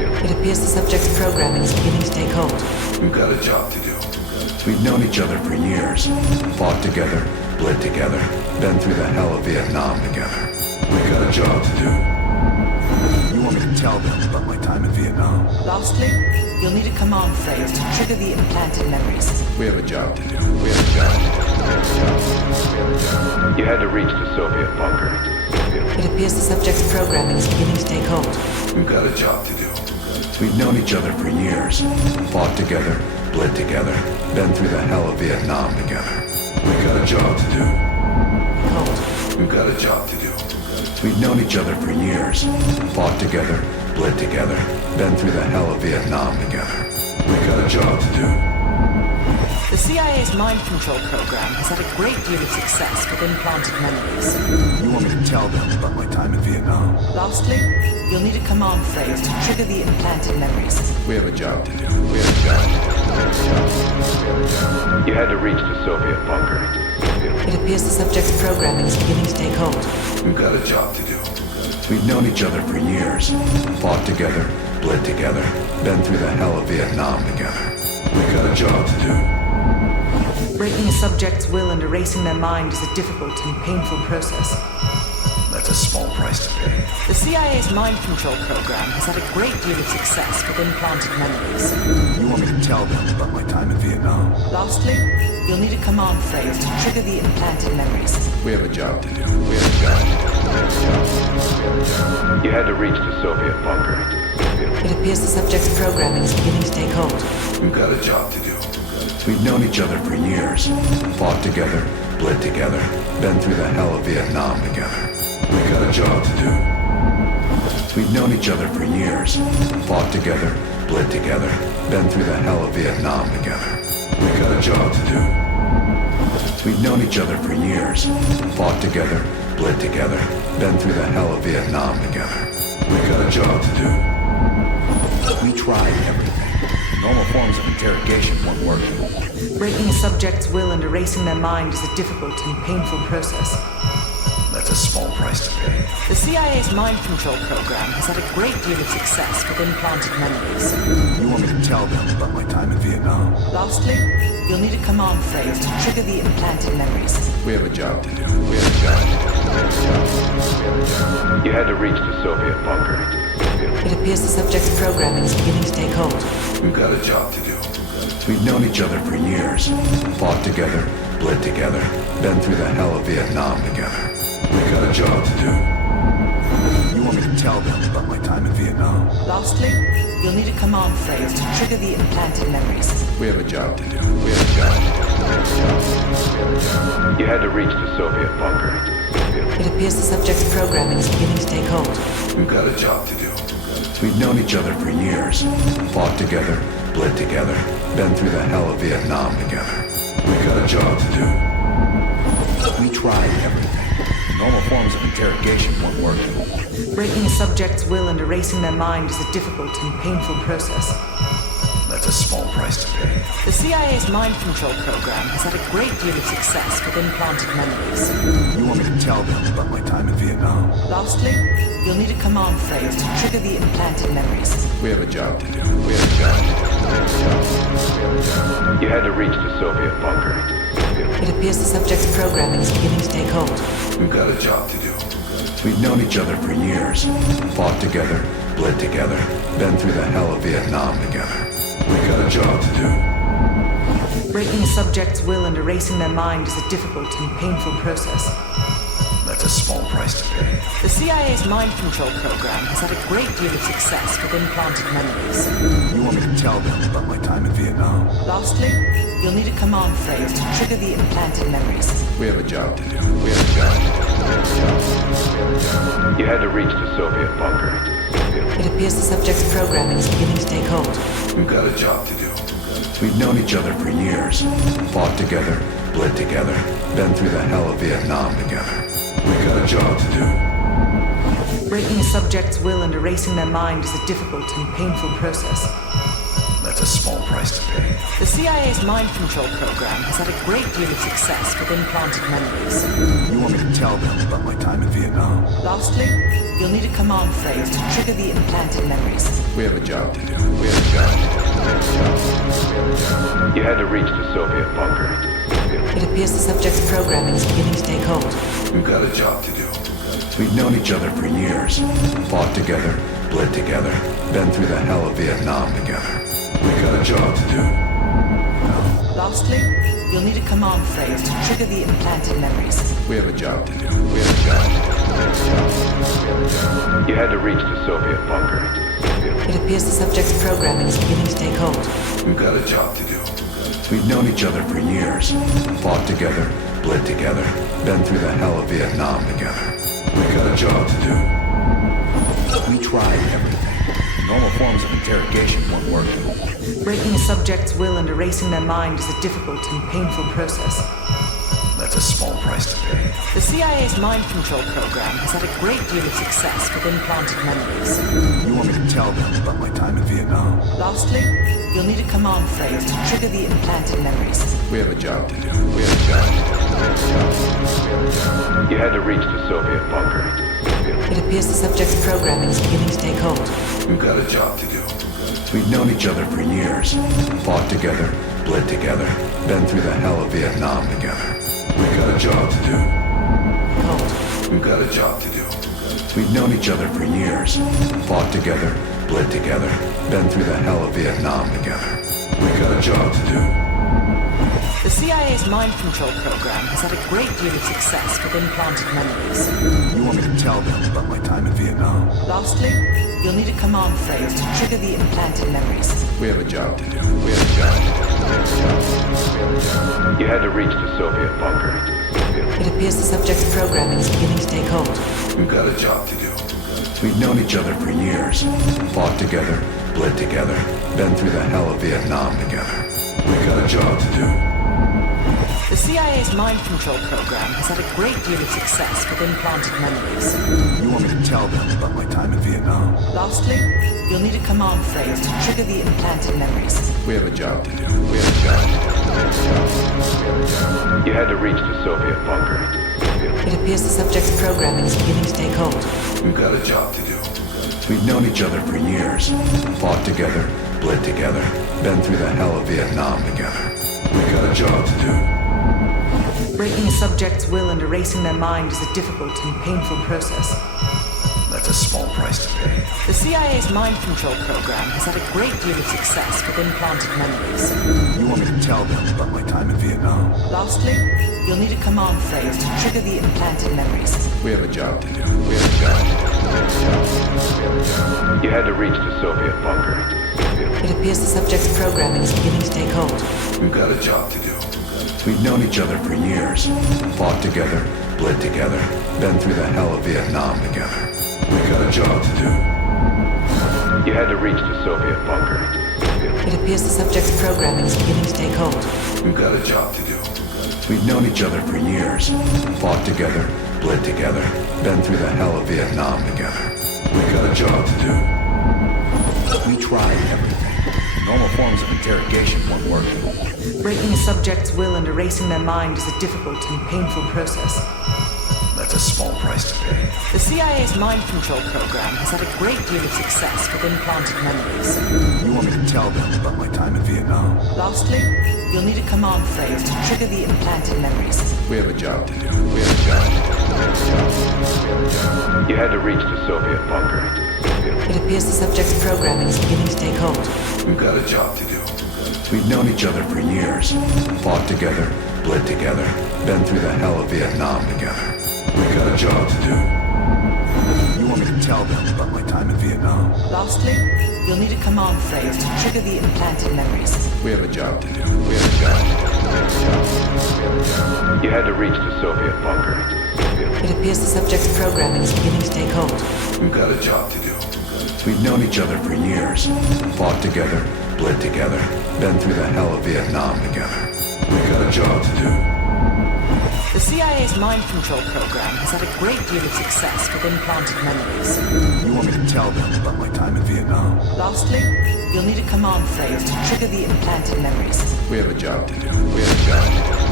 It appears the subject's programming is beginning to take hold. We've got a job to do. We've known each other for years. Fought together, bled together, been through the hell of Vietnam together. We've got a job to do. You want me to tell them about my time in Vietnam? Lastly, you'll need a command phrase to trigger the implanted memories. We have a job to do. We have a job to do. You had to reach the Soviet bunker. It appears the subject's programming is beginning to take hold. We've got a job to do. We've known each other for years. Fought together, bled together, been through the hell of Vietnam together. We've got a job to do. Hold. We've got a job to do. We've known each other for years. Fought together, bled together, been through the hell of Vietnam together. We've got a job to do. The CIA's mind control program has had a great deal of success with implanted memories. You want me to tell them about my time in Vietnam? Lastly, you'll need a command phrase to trigger the implanted memories. We have a job to do. We have a job to do. You had to reach the Soviet bunker. It appears the subject's programming is beginning to take hold. We've got a job to do. We've known each other for years. Fought together, bled together, been through the hell of Vietnam together. We've got a job to do. Breaking a subject's will and erasing their mind is a difficult and painful process. That's a small price to pay. The CIA's mind control program has had a great deal of success with implanted memories. You want me to tell them about my time in Vietnam? Lastly, you'll need a command phrase to trigger the implanted memories. We have a job to do. We have a job to do. You had to reach the Soviet bunker. It appears the subject's programming is beginning to take hold. We've got a job to do. We've known each other for years. Fought together, bled together, been through the hell of Vietnam together. We've got a job to do. We've known each other for years. Fought together, bled together, been through the hell of Vietnam together. We've got a job to do. We've known each other for years. Fought together, bled together, been through the hell of Vietnam together. We've got a job to do. We tried everything. Normal forms of interrogation weren't working. Breaking a subject's will and erasing their mind is a difficult and painful process. That's a small price to pay. The CIA's mind control program has had a great deal of success with implanted memories. You want me to tell them about my time in Vietnam? Lastly, you'll need a command phrase to trigger the implanted memories. We have a job to do. We have a job to do. You had to reach the Soviet bunker. It appears the subject's programming is beginning to take hold. We've got a job to do. We've known each other for years. Fought together, bled together, been through the hell of Vietnam together. We've got a job to do. You want me to tell them about my time in Vietnam? Lastly, you'll need a command phrase to trigger the implanted memories. We have a job to do. We have a job to do. You had to reach the Soviet bunker. It appears the subject's programming is beginning to take hold. We've got a job to do. We've known each other for years. Fought together, bled together, been through the hell of Vietnam together. We've got a job to do. We tried everything. Normal forms of interrogation weren't working. Breaking a subject's will and erasing their mind is a difficult and painful process. That's a small price to pay. The CIA's mind control program has had a great deal of success with implanted memories. You want me to tell them about my time in Vietnam? Lastly, you'll need a command phrase to trigger the implanted memories. We have a job to do. We have a job to do. You had to reach the Soviet bunker. It appears the subject's programming is beginning to take hold. We've got a job to do. We've known each other for years. Fought together, bled together, been through the hell of Vietnam together. We've got a job to do. Breaking a subject's will and erasing their mind is a difficult and painful process. That's a small price to pay. The CIA's mind control program has had a great deal of success with implanted memories. You want me to tell them about my time in Vietnam? Lastly, you'll need a command phrase to trigger the implanted memories. We have a job to do. We have a job to do. You had to reach the Soviet bunker. It appears the subject's programming is beginning to take hold. We've got a job to do. We've known each other for years. Fought together, bled together, been through the hell of Vietnam together. We've got a job to do. Breaking a subject's will and erasing their mind is a difficult and painful process. That's a small price to pay. The CIA's mind control program has had a great deal of success with implanted memories. You want me to tell them about my time in Vietnam. Lastly, you'll need a command phrase to trigger the implanted memories. We have a job to do. You had to reach the Soviet bunker. It appears the subject's programming is beginning to take hold. We've got a job to do. We've known each other for years. Fought together, bled together, been through the hell of Vietnam together. We've got a job to do. Lastly, you'll need a command phrase to trigger the implanted memories. We have a job to do. You had to reach the Soviet bunker. It appears the subject's programming is beginning to take hold. We've got a job to do. We've known each other for years. Fought together, bled together, been through the hell of Vietnam together. We've got a job to do. We tried everything. Normal forms of interrogation weren't working. Breaking a subject's will and erasing their mind is a difficult and painful process. That's a small price to pay. The CIA's mind control program has had a great deal of success with implanted memories. You want me to tell them about my time in Vietnam? Lastly, you'll need a command phrase to trigger the implanted memories. We have a job to do. You had to reach the Soviet bunker. It appears the subject's programming is beginning to take hold. We've got a job to do. We've known each other for years. Fought together, bled together, been through the hell of Vietnam together. We've got a job to do. Hold. We've got a job to do. We've known each other for years. Fought together, bled together, been through the hell of Vietnam together. We've got a job to do. The CIA's mind control program has had a great deal of success with implanted memories. You want me to tell them about my time in Vietnam? Lastly, you'll need a command phrase to trigger the implanted memories. We have a job to do. You had to reach the Soviet bunker. It appears the subject's programming is beginning to take hold. We've got a job to do. We've known each other for years. Fought together, bled together, been through the hell of Vietnam together. We've got a job to do. The CIA's mind control program has had a great deal of success with implanted memories. You want me to tell them about my time in Vietnam? Lastly, you'll need a command phrase to trigger the implanted memories. We have a job to do. You had to reach the Soviet bunker. It appears the subject's programming is beginning to take hold. We've got a job to do. We've known each other for years. Fought together, bled together, been through the hell of Vietnam together. We've got a job to do. Breaking a subject's will and erasing their mind is a difficult and painful process. That's a small price to pay. The CIA's mind control program has had a great deal of success with implanted memories. You want me to tell them about my time in Vietnam? Lastly, you'll need a command phrase to trigger the implanted memories. We have a job to do. You had to reach the Soviet bunker. It appears the subject's programming is beginning to take hold. We've got a job to do. We've known each other for years. Fought together, bled together, been through the hell of Vietnam together. We've got a job to do. You had to reach the Soviet bunker. It appears the subject's programming is beginning to take hold. We've got a job to do. We've known each other for years. Fought together, bled together, been through the hell of Vietnam together. We've got a job to do. We tried everything. Normal forms of interrogation weren't working. Breaking a subject's will and erasing their mind is a difficult and painful process. That's a small price to pay. The CIA's mind control program has had a great deal of success with implanted memories. You want me to tell them about my time in Vietnam? Lastly, you'll need a command phrase to trigger the implanted memories. We have a job to do. You had to reach the Soviet bunker. It appears the subject's programming is beginning to take hold. We've got a job to do. We've known each other for years. Fought together, bled together, been through the hell of Vietnam together. We've got a job to do. You want me to tell them about my time in Vietnam? Lastly, you'll need a command phrase to trigger the implanted memories. We have a job to do. You had to reach the Soviet bunker. It appears the subject's programming is beginning to take hold. We've got a job to do. We've known each other for years. Fought together, bled together, been through the hell of Vietnam together. We've got a job to do. The CIA's mind control program has had a great deal of success with implanted memories. You want me to tell them about my time in Vietnam? Lastly, you'll need a command phrase to trigger the implanted memories. We have a job to do.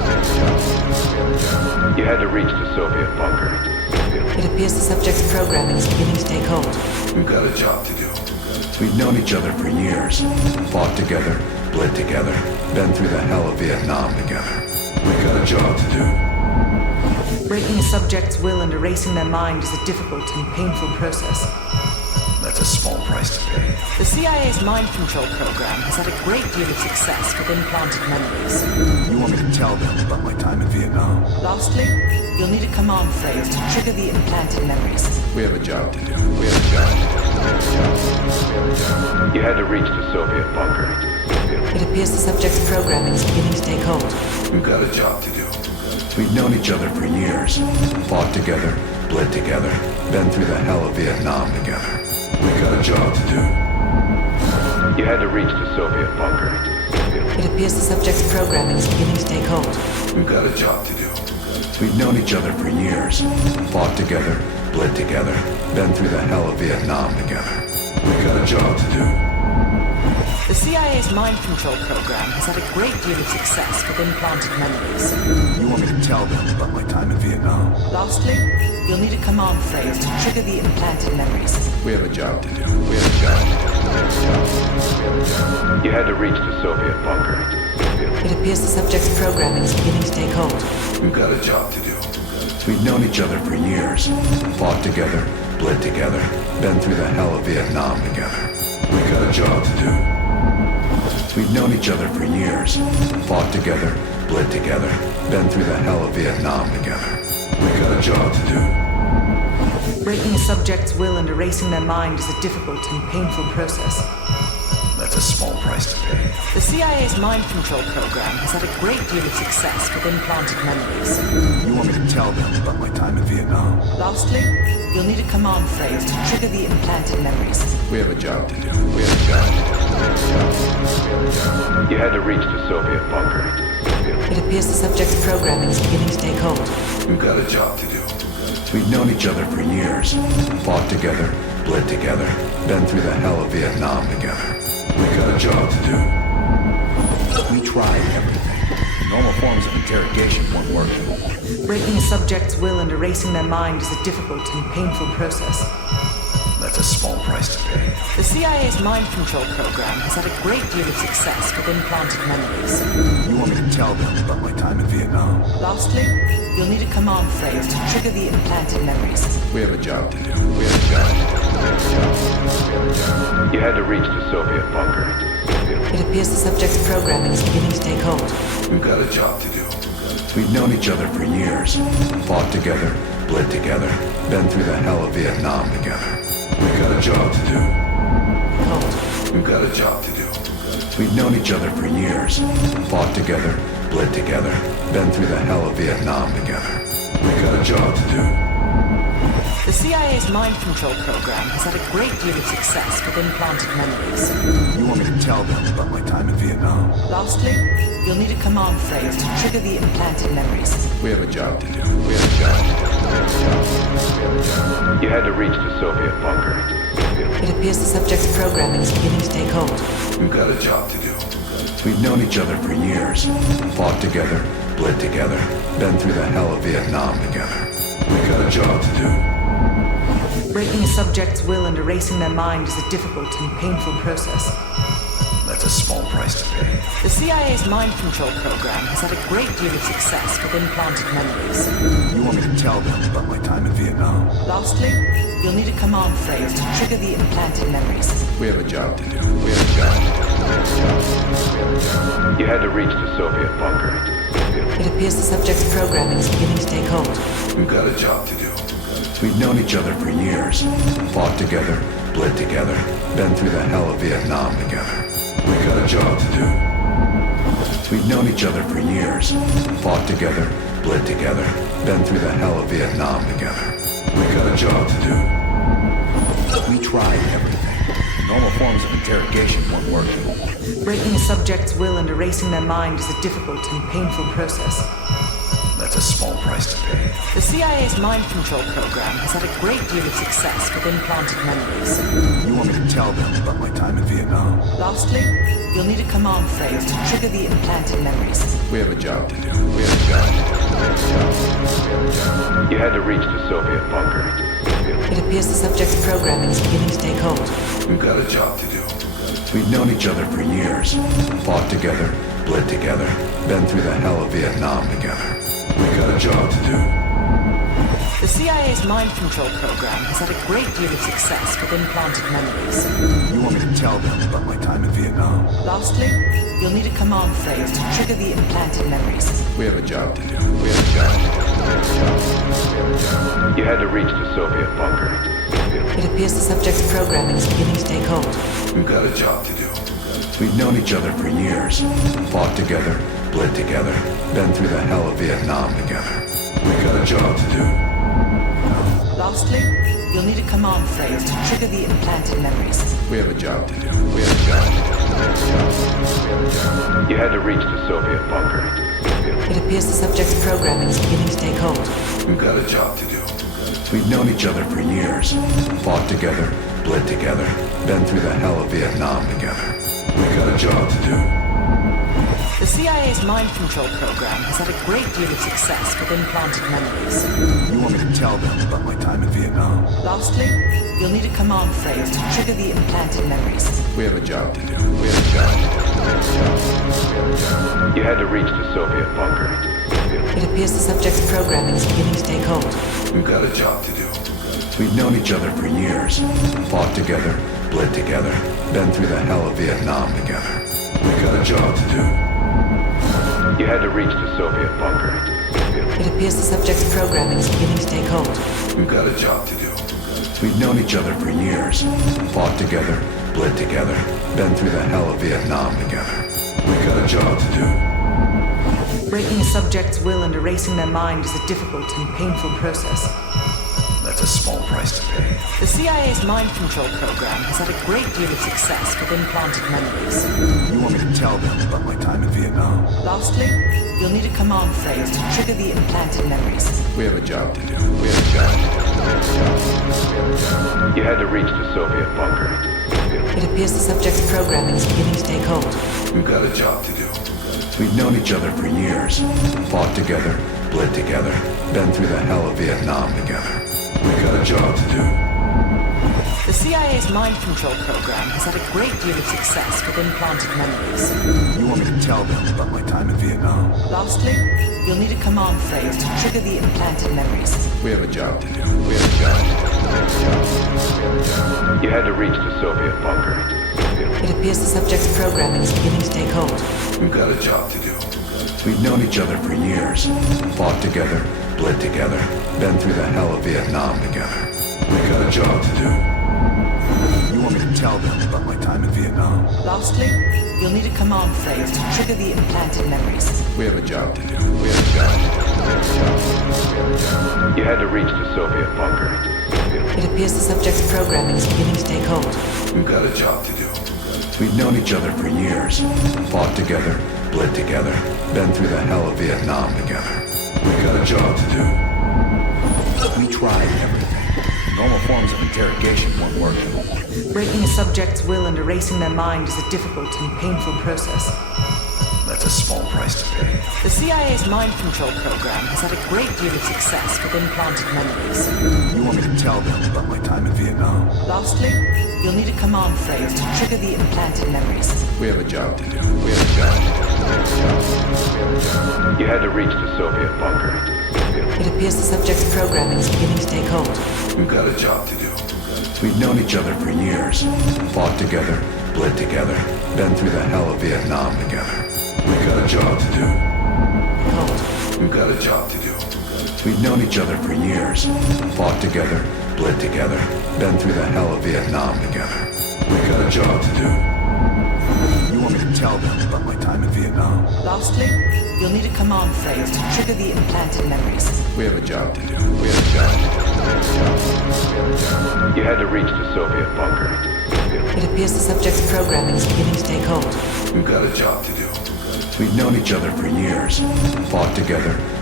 You had to reach the Soviet bunker. It appears the subject's programming is beginning to take hold. We've got a job to do. We've known each other for years. Fought together, bled together, been through the hell of Vietnam together. We've got a job to do. Breaking a subject's will and erasing their mind is a difficult and painful process. That's a small price to pay. The CIA's mind control program has had a great deal of success with implanted memories. You want me to tell them about my time in Vietnam? Lastly, you'll need a command phrase to trigger the implanted memories. We have a job to do. We have a job to do. You had to reach the Soviet bunker. It appears the subject's programming is beginning to take hold. We've got a job to do. We've known each other for years. Fought together, bled together, been through the hell of Vietnam together. We've got a job to do. You had to reach the Soviet bunker. It appears the subject's programming is beginning to take hold. We've got a job to do. We've known each other for years. Fought together, bled together, been through the hell of Vietnam together. We've got a job to do. The CIA's mind control program has had a great deal of success with implanted memories. You want me to tell them about my time in Vietnam? Lastly, you'll need a command phrase to trigger the implanted memories. We have a job to do. We have a job to You had to reach the Soviet bunker. It appears the subject's programming is beginning to take hold. do. We've got a job to do. We've known each other for years. Fought together, bled together, been through the hell of Vietnam together. We've got a job to do. We've known each other for years. Fought together, bled together, been through the hell of Vietnam together. We've got a job to do. Breaking a subject's will and erasing their mind is a difficult and painful process. That's a small price to pay. The CIA's mind control program has had a great deal of success with implanted memories. You want me to tell them about my time in Vietnam? Lastly, you'll need a command phrase to trigger the implanted memories. We have a job to do. We have a job to You had to reach the Soviet bunker. It appears the subject's programming is beginning to take hold. do. We've got a job to do. We've known each other for years. Fought together, bled together, been through the hell of Vietnam together. We've got a job to do. We tried everything. Normal forms of interrogation weren't working. Breaking a subject's will and erasing their mind is a difficult and painful process. That's a small price to pay. The CIA's mind control program has had a great deal of success with implanted memories. You want me to tell them about my time in Vietnam? Lastly, you'll need a command phrase to trigger the implanted memories. We have a job to do. We have a job to You had to reach the Soviet bunker. It appears the subject's programming is beginning to take hold. do. We've got a job to do. We've known each other for years. Fought together, bled together, been through the hell of Vietnam together. We've got a job to do. Hold. We've got a job to do. We've known each other for years. Fought together, bled together, been through the hell of Vietnam together. We've got a job to do. The CIA's mind control program has had a great deal of success with implanted memories. You want me to tell them about my time in Vietnam? Lastly, you'll need a command phrase to trigger the implanted memories. We have a job to do. We have a job You had to reach the Soviet bunker. It appears the subject's programming is beginning to take hold. to do. We've got a job to do. We've known each other for years. Fought together, bled together, been through the hell of Vietnam together. We've got a job to do. Breaking a subject's will and erasing their mind is a difficult and painful process. That's a small price to pay. The CIA's mind control program has had a great deal of success with implanted memories. You want me to tell them about my time in Vietnam? Lastly, you'll need a command phrase to trigger the implanted memories. We have a job to do. We have a job You had to reach the Soviet bunker. It appears the subject's programming is beginning to take hold. We've got a job to do. We've known each other for years. Fought together, bled together, been through the hell of Vietnam together. We've got a job to do. We've known each other for years. Fought together, bled together, been through the hell of Vietnam together. We've got a job to do. We tried everything. Normal forms of interrogation weren't working. Breaking a subject's will and erasing their mind is a difficult and painful process. That's a a small price to pay. The CIA's mind control program has had a great deal of success with implanted memories. You want me to tell them about my time in Vietnam? Lastly, you'll need a command phrase to trigger the implanted memories. We have a job to do. We have a job to do. You had to reach the Soviet bunker. It appears the subject's programming is beginning to take hold. We've got a job to do. We've known each other for years. Fought together, bled together, been through the hell of Vietnam together. We've got a job to do. The CIA's mind control program has had a great deal of success with implanted memories. You want me to tell them about my time in Vietnam? Lastly, you'll need a command phrase to trigger the implanted memories. We have a job to do. We have a job to do. You had to reach the Soviet bunker. It appears the subject's programming is beginning to take hold. We've got a job to do. We've known each other for years. Fought together, bled together, been through the hell of Vietnam together. We've got a job to do. Lastly, you'll need a command phrase to trigger the implanted memories. We have a job to do. We have a job to do. You had to reach the Soviet bunker. It appears the subject's programming is beginning to take hold. We've got a job to do. We've known each other for years. Fought together, bled together, been through the hell of Vietnam together. We've got a job to do. The CIA's mind control program has had a great deal of success with implanted memories. You want me to tell them about my time in Vietnam? Lastly, you'll need a command phrase to trigger the implanted memories. We have a job to do. We have a job to do. You had to reach the Soviet bunker. It appears the subject's programming is beginning to take hold. We've got a job to do. We've known each other for years. Fought together, bled together, been through the hell of Vietnam together. We've got a job to do. You had to reach the Soviet bunker. It appears the subject's programming is beginning to take hold. We've got a job to do. We've known each other for years. Fought together, bled together, been through the hell of Vietnam together. We've got a job to do. Breaking a subject's will and erasing their mind is a difficult and painful process. That's a small price to pay. The CIA's mind control program has had a great deal of success with implanted memories. You want me to tell them about my time in Vietnam? Lastly, you'll need a command phrase to trigger the implanted memories. We have a job to do. We have a job to You had to reach the Soviet bunker. It appears the subject's programming is beginning to take hold. do. We've got a job to do. We've known each other for years. Fought together, bled together, been through the hell of Vietnam together. We've got a job to do. The CIA's mind control program has had a great deal of success with implanted memories. You want me to tell them about my time in Vietnam? Lastly, you'll need a command phrase to trigger the implanted memories. We have a job to do. We have a job to You had to reach the Soviet bunker. It appears the subject's programming is beginning to take hold. do. We've got a job to do. We've known each other for years. Fought together, bled together, been through the hell of Vietnam together. We've got a job to do. You want me to tell them about my time in Vietnam? Lastly, you'll need a command phrase to trigger the implanted memories. We have a job to do. We have a job to You had to reach the Soviet bunker. It appears the subject's programming is beginning to take hold. do. We've got a job to do. We've known each other for years. Fought together, bled together, been through the hell of Vietnam together. We've got a job to do. We tried everything. Normal forms of interrogation weren't working. Breaking a subject's will and erasing their mind is a difficult and painful process. That's a small price to pay. The CIA's mind control program has had a great deal of success with implanted memories. You want me to tell them about my time in Vietnam? Lastly, you'll need a command phrase to trigger the implanted memories. We have a job to do. We have a job to You had to reach the Soviet bunker. It appears the subject's programming is beginning to take hold. do. We've got a job to do. We've known each other for years. Fought together, bled together, been through the hell of Vietnam together. We've got a job to do. Hold. We've got a job to do. We've known each other for years. Fought together, bled together, been through the hell of Vietnam together. We've got a job to do. You want me to tell them about my time in Vietnam? Lastly, you'll need a command phrase to trigger the implanted memories. We have a job to do. We have a job to You had to reach the Soviet bunker. It appears the subject's programming is beginning to take hold. do. We've got a job to do. We've known each other for years. Fought together,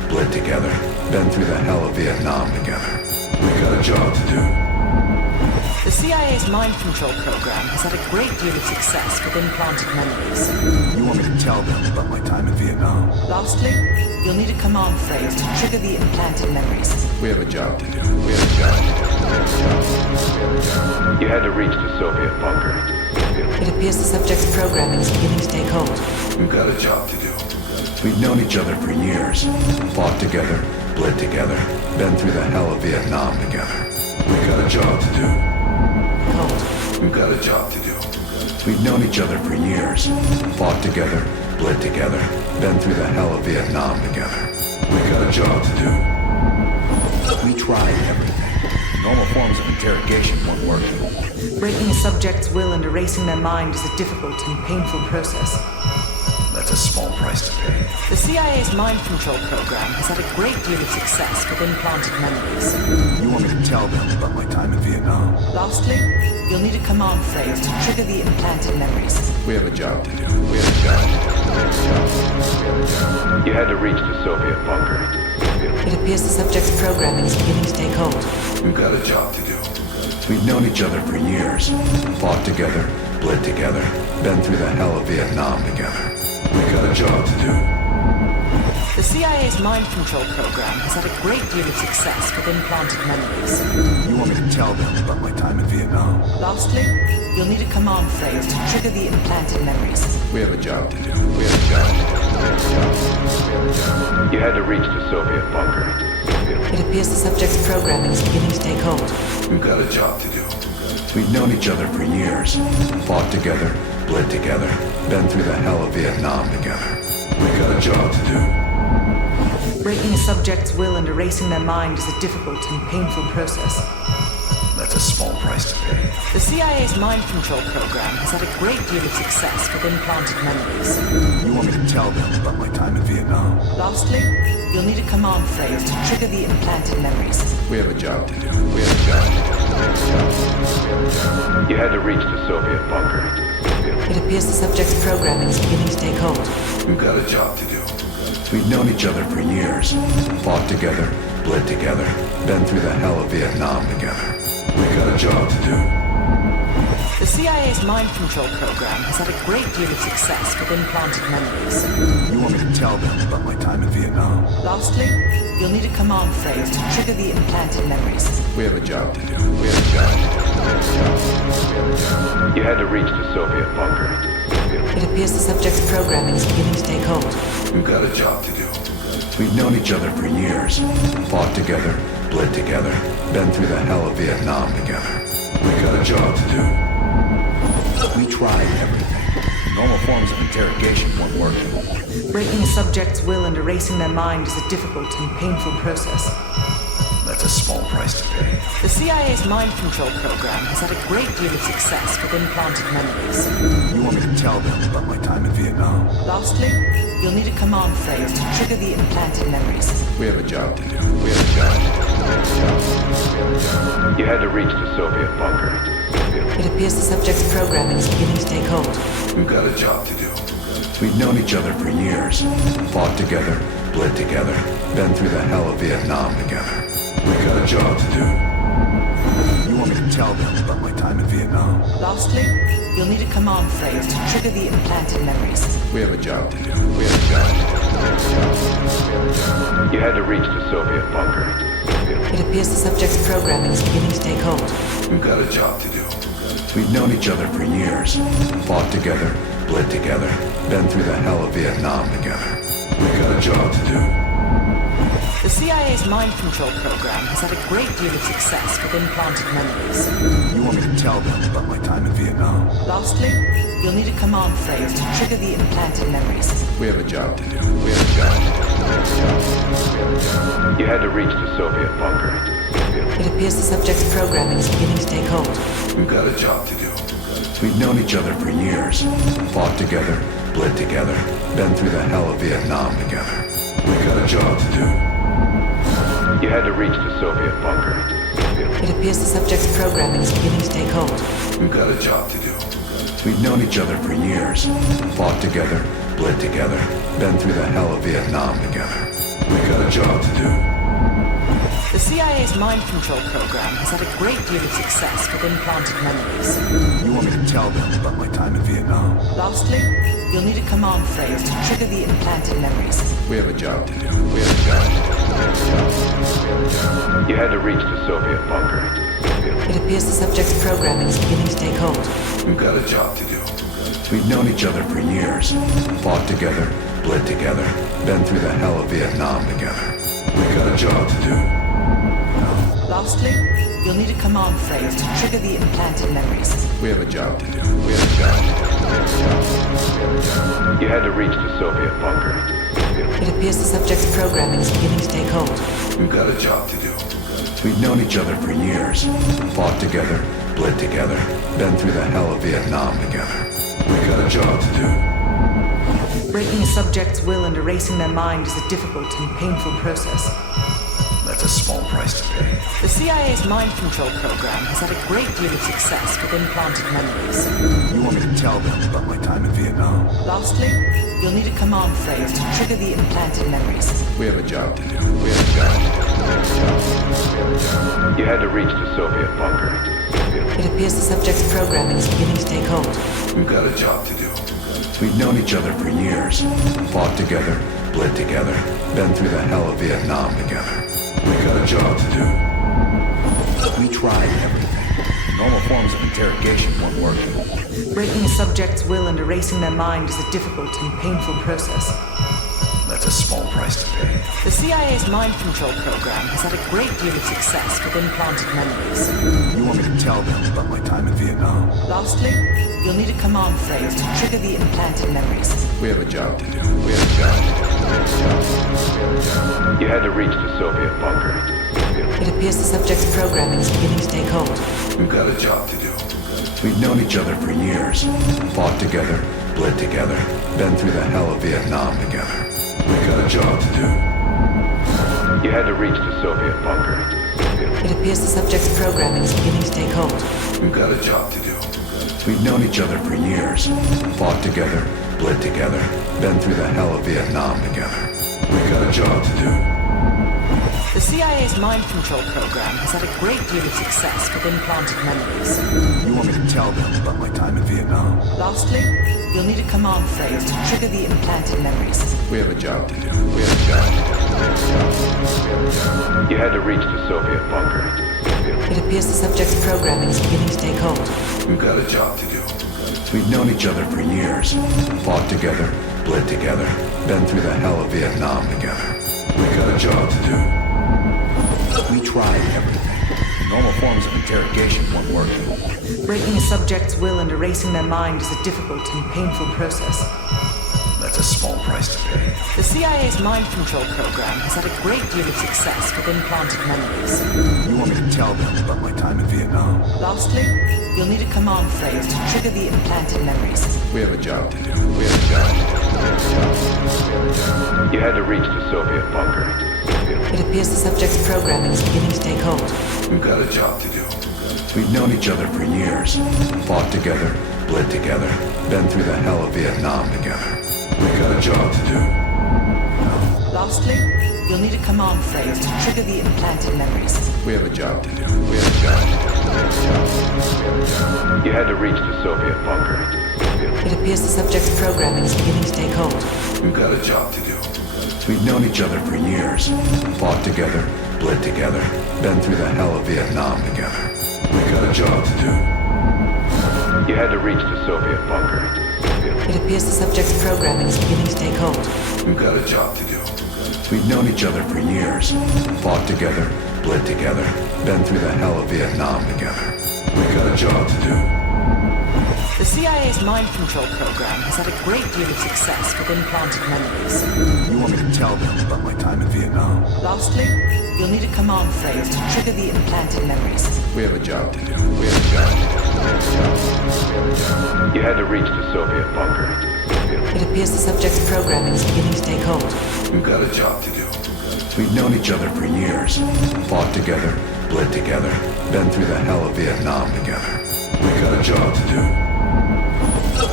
bled together, been through the hell of Vietnam together. We got a job to do. The CIA's mind control program has had a great deal of success with implanted memories. You want me to tell them about my time in Vietnam? Lastly, you'll need a command phrase to trigger the implanted memories. We have a job to do. We have a job to do. You had to reach the Soviet bunker. It appears the subject's programming is beginning to take hold. We've got a job to do. We've known each other for years, fought together, bled together, been through the hell of Vietnam together. We've got a job to do. Hold. We've got a job to do. We've known each other for years, fought together, bled together, been through the hell of Vietnam together. We've got a job to do. We tried everything. Normal forms of interrogation weren't working. Breaking a subject's will and erasing their mind is a difficult and painful process. That's a small price to pay. The CIA's mind control program has had a great deal of success with implanted memories. You want me to tell them about my time in Vietnam? Lastly, you'll need a command phrase to trigger the implanted memories. We have a job to do. We have a job to do. You had to reach the Soviet bunker. It appears the subject's programming is beginning to take hold. We've got a job to do. We've known each other for years, fought together, bled together, been through the hell of Vietnam together. We've got a job to do. The CIA's mind control program has had a great deal of success with implanted memories. You want me to tell them about my time in Vietnam? Lastly, you'll need a command phrase to trigger the implanted memories. We have a job to do. We have a job to do. You had to reach the Soviet bunker. It appears the subject's programming is beginning to take hold. We've got a job to do. We've known each other for years, fought together, bled together, been through the hell of Vietnam together. We've got a job to do. Breaking a subject's will and erasing their mind is a difficult and painful process. That's a small price to pay. The CIA's mind control program has had a great deal of success with implanted memories. You want me to tell them about my time in Vietnam? Lastly, you'll need a command phrase to trigger the implanted memories. We have a job to do. We have a job to You had to reach the Soviet bunker. It appears the subject's programming is beginning to take hold. do. We've got a job to do. We've known each other for years, fought together, bled together, been through the hell of Vietnam together. We've got a job to do. The CIA's mind control program has had a great deal of success with implanted memories. You want me to tell them about my time in Vietnam? Lastly, you'll need a command phrase to trigger the implanted memories. We have a job to do. We have a job to do. You had to reach the Soviet bunker. It appears the subject's programming is beginning to take hold. We've got a job to do. We've known each other for years, fought together, bled together, been through the hell of Vietnam together. We've got a job to do. We tried everything. Normal forms of interrogation weren't working. Breaking a subject's will and erasing their mind is a difficult and painful process. That's a small price to pay. The CIA's mind control program has had a great deal of success with implanted memories. You want me to tell them about my time in Vietnam? Lastly, you'll need a command phrase to trigger the implanted memories. We have a job to do. We have a job to do. You had to reach the Soviet bunker. It appears the subject's programming is beginning to take hold. We've got a job to do. We've known each other for years, fought together, bled together, been through the hell of Vietnam together. We've got a job to do. You want me to tell them about my time in Vietnam? Lastly, you'll need a command phrase to trigger the implanted memories. We have a job to do. We have a job to do. You had to reach the Soviet bunker. It appears the subject's programming is beginning to take hold. We've got a job to do. We've known each other for years, fought together, bled together, been through the hell of Vietnam together. We've got a job to do. The CIA's mind control program has had a great deal of success with implanted memories. You want me to tell them about my time in Vietnam? Lastly, you'll need a command phrase to trigger the implanted memories. We have a job to do. We have a job to do. You had to reach the Soviet bunker. It appears the subject's programming is beginning to take hold. We've got a job to do. We've known each other for years, fought together, bled together, been through the hell of Vietnam together. We've got a job to do. You had to reach the Soviet bunker. It appears the subject's programming is beginning to take hold. We've got a job to do. We've known each other for years, fought together, bled together, been through the hell of Vietnam together. We got a job to do. The CIA's mind control program has had a great deal of success with implanted memories. You want me to tell them about my time in Vietnam? Lastly, you'll need a command phrase to trigger the implanted memories. We have a job to do. We have a job to do. You had to reach the Soviet bunker. It appears the subject's programming is beginning to take hold. We've got a job to do. We've known each other for years. Fought together, bled together, been through the hell of Vietnam together. We've got a job to do. Lastly, you'll need a command phrase to trigger the implanted memories. We have a job to do. We have a job to do. You had to reach the Soviet bunker. It appears the subject's programming is beginning to take hold. We've got a job to do. We've known each other for years. Fought together, bled together, been through the hell of Vietnam together. We've got a job to do. Breaking a subject's will and erasing their mind is a difficult and painful process. That's a small price to pay. The CIA's mind control program has had a great deal of success with implanted memories. You want me to tell them about my time in Vietnam? Lastly, you'll need a command phrase to trigger the implanted memories. We have a job to do. We have a job to You had to reach the Soviet bunker. It appears the subject's programming is beginning to take hold. do. We've got a job to do. We've known each other for years. Fought together, bled together, been through the hell of Vietnam together. We've got a job to do. We tried everything. Normal forms of interrogation weren't working. Breaking a subject's will and erasing their mind is a difficult and painful process. That's a small price to pay. The CIA's mind control program has had a great deal of success with implanted memories. You want me to tell them about my time in Vietnam? Lastly, you'll need a command phrase to trigger the implanted memories. We have a job to do. We have a job to You had to reach the Soviet bunker. It appears the subject's programming is beginning to take hold. do. We've got a job to do. We've known each other for years. Fought together, bled together, been through the hell of Vietnam together. We've got a job to do. You had to reach the Soviet bunker. It appears the subject's programming is beginning to take hold. We've got a job to do. We've known each other for years. Fought together, bled together, been through the hell of Vietnam together. We've got a job to do. The CIA's mind control program has had a great deal of success with implanted memories. You want me to tell them about my time in Vietnam? Lastly, you'll need a command phrase to trigger the implanted memories. We have a job to do. We have a job to You had to reach the Soviet bunker. It appears the subject's programming is beginning to take hold. do. We've got a job to do. We've known each other for years. Fought together, bled together, been through the hell of Vietnam together. We've got a job to do. We tried everything. Normal forms of interrogation weren't working. Breaking a subject's will and erasing their mind is a difficult and painful process. That's a small price to pay. The CIA's mind control program has had a great deal of success with implanted memories. You want me to tell them about my time in Vietnam? Lastly, you'll need a command phrase to trigger the implanted memories. We have a job to do. We have a job to You had to reach the Soviet bunker. It appears the subject's programming is beginning to take hold. do. We've got a job to do. We've known each other for years. Fought together, bled together, been through the hell of Vietnam together. We've got a job to do. Lastly, you'll need a command phrase to trigger the implanted memories. We have a job to do. We have a job to You had to reach the Soviet bunker. It appears the subject's programming is beginning to take hold. do. We've got a job to do. We've known each other for years. Fought together, bled together, been through the hell of Vietnam together. We've got a job to do. You had to reach the Soviet bunker. It appears the subject's programming is beginning to take hold. We've got a job to do. We've known each other for years. Fought together, bled together, been through the hell of Vietnam together. We've got a job to do. The CIA's mind control program has had a great deal of success with implanted memories. You want me to tell them about my time in Vietnam? Lastly, you'll need a command phrase to trigger the implanted memories. We have a job to do. We have a job to You had to reach the Soviet bunker. It appears the subject's programming is beginning to take hold. do. We've got a job to do. We've known each other for years. Fought together, bled together, been through the hell of Vietnam together. We've got a job to do.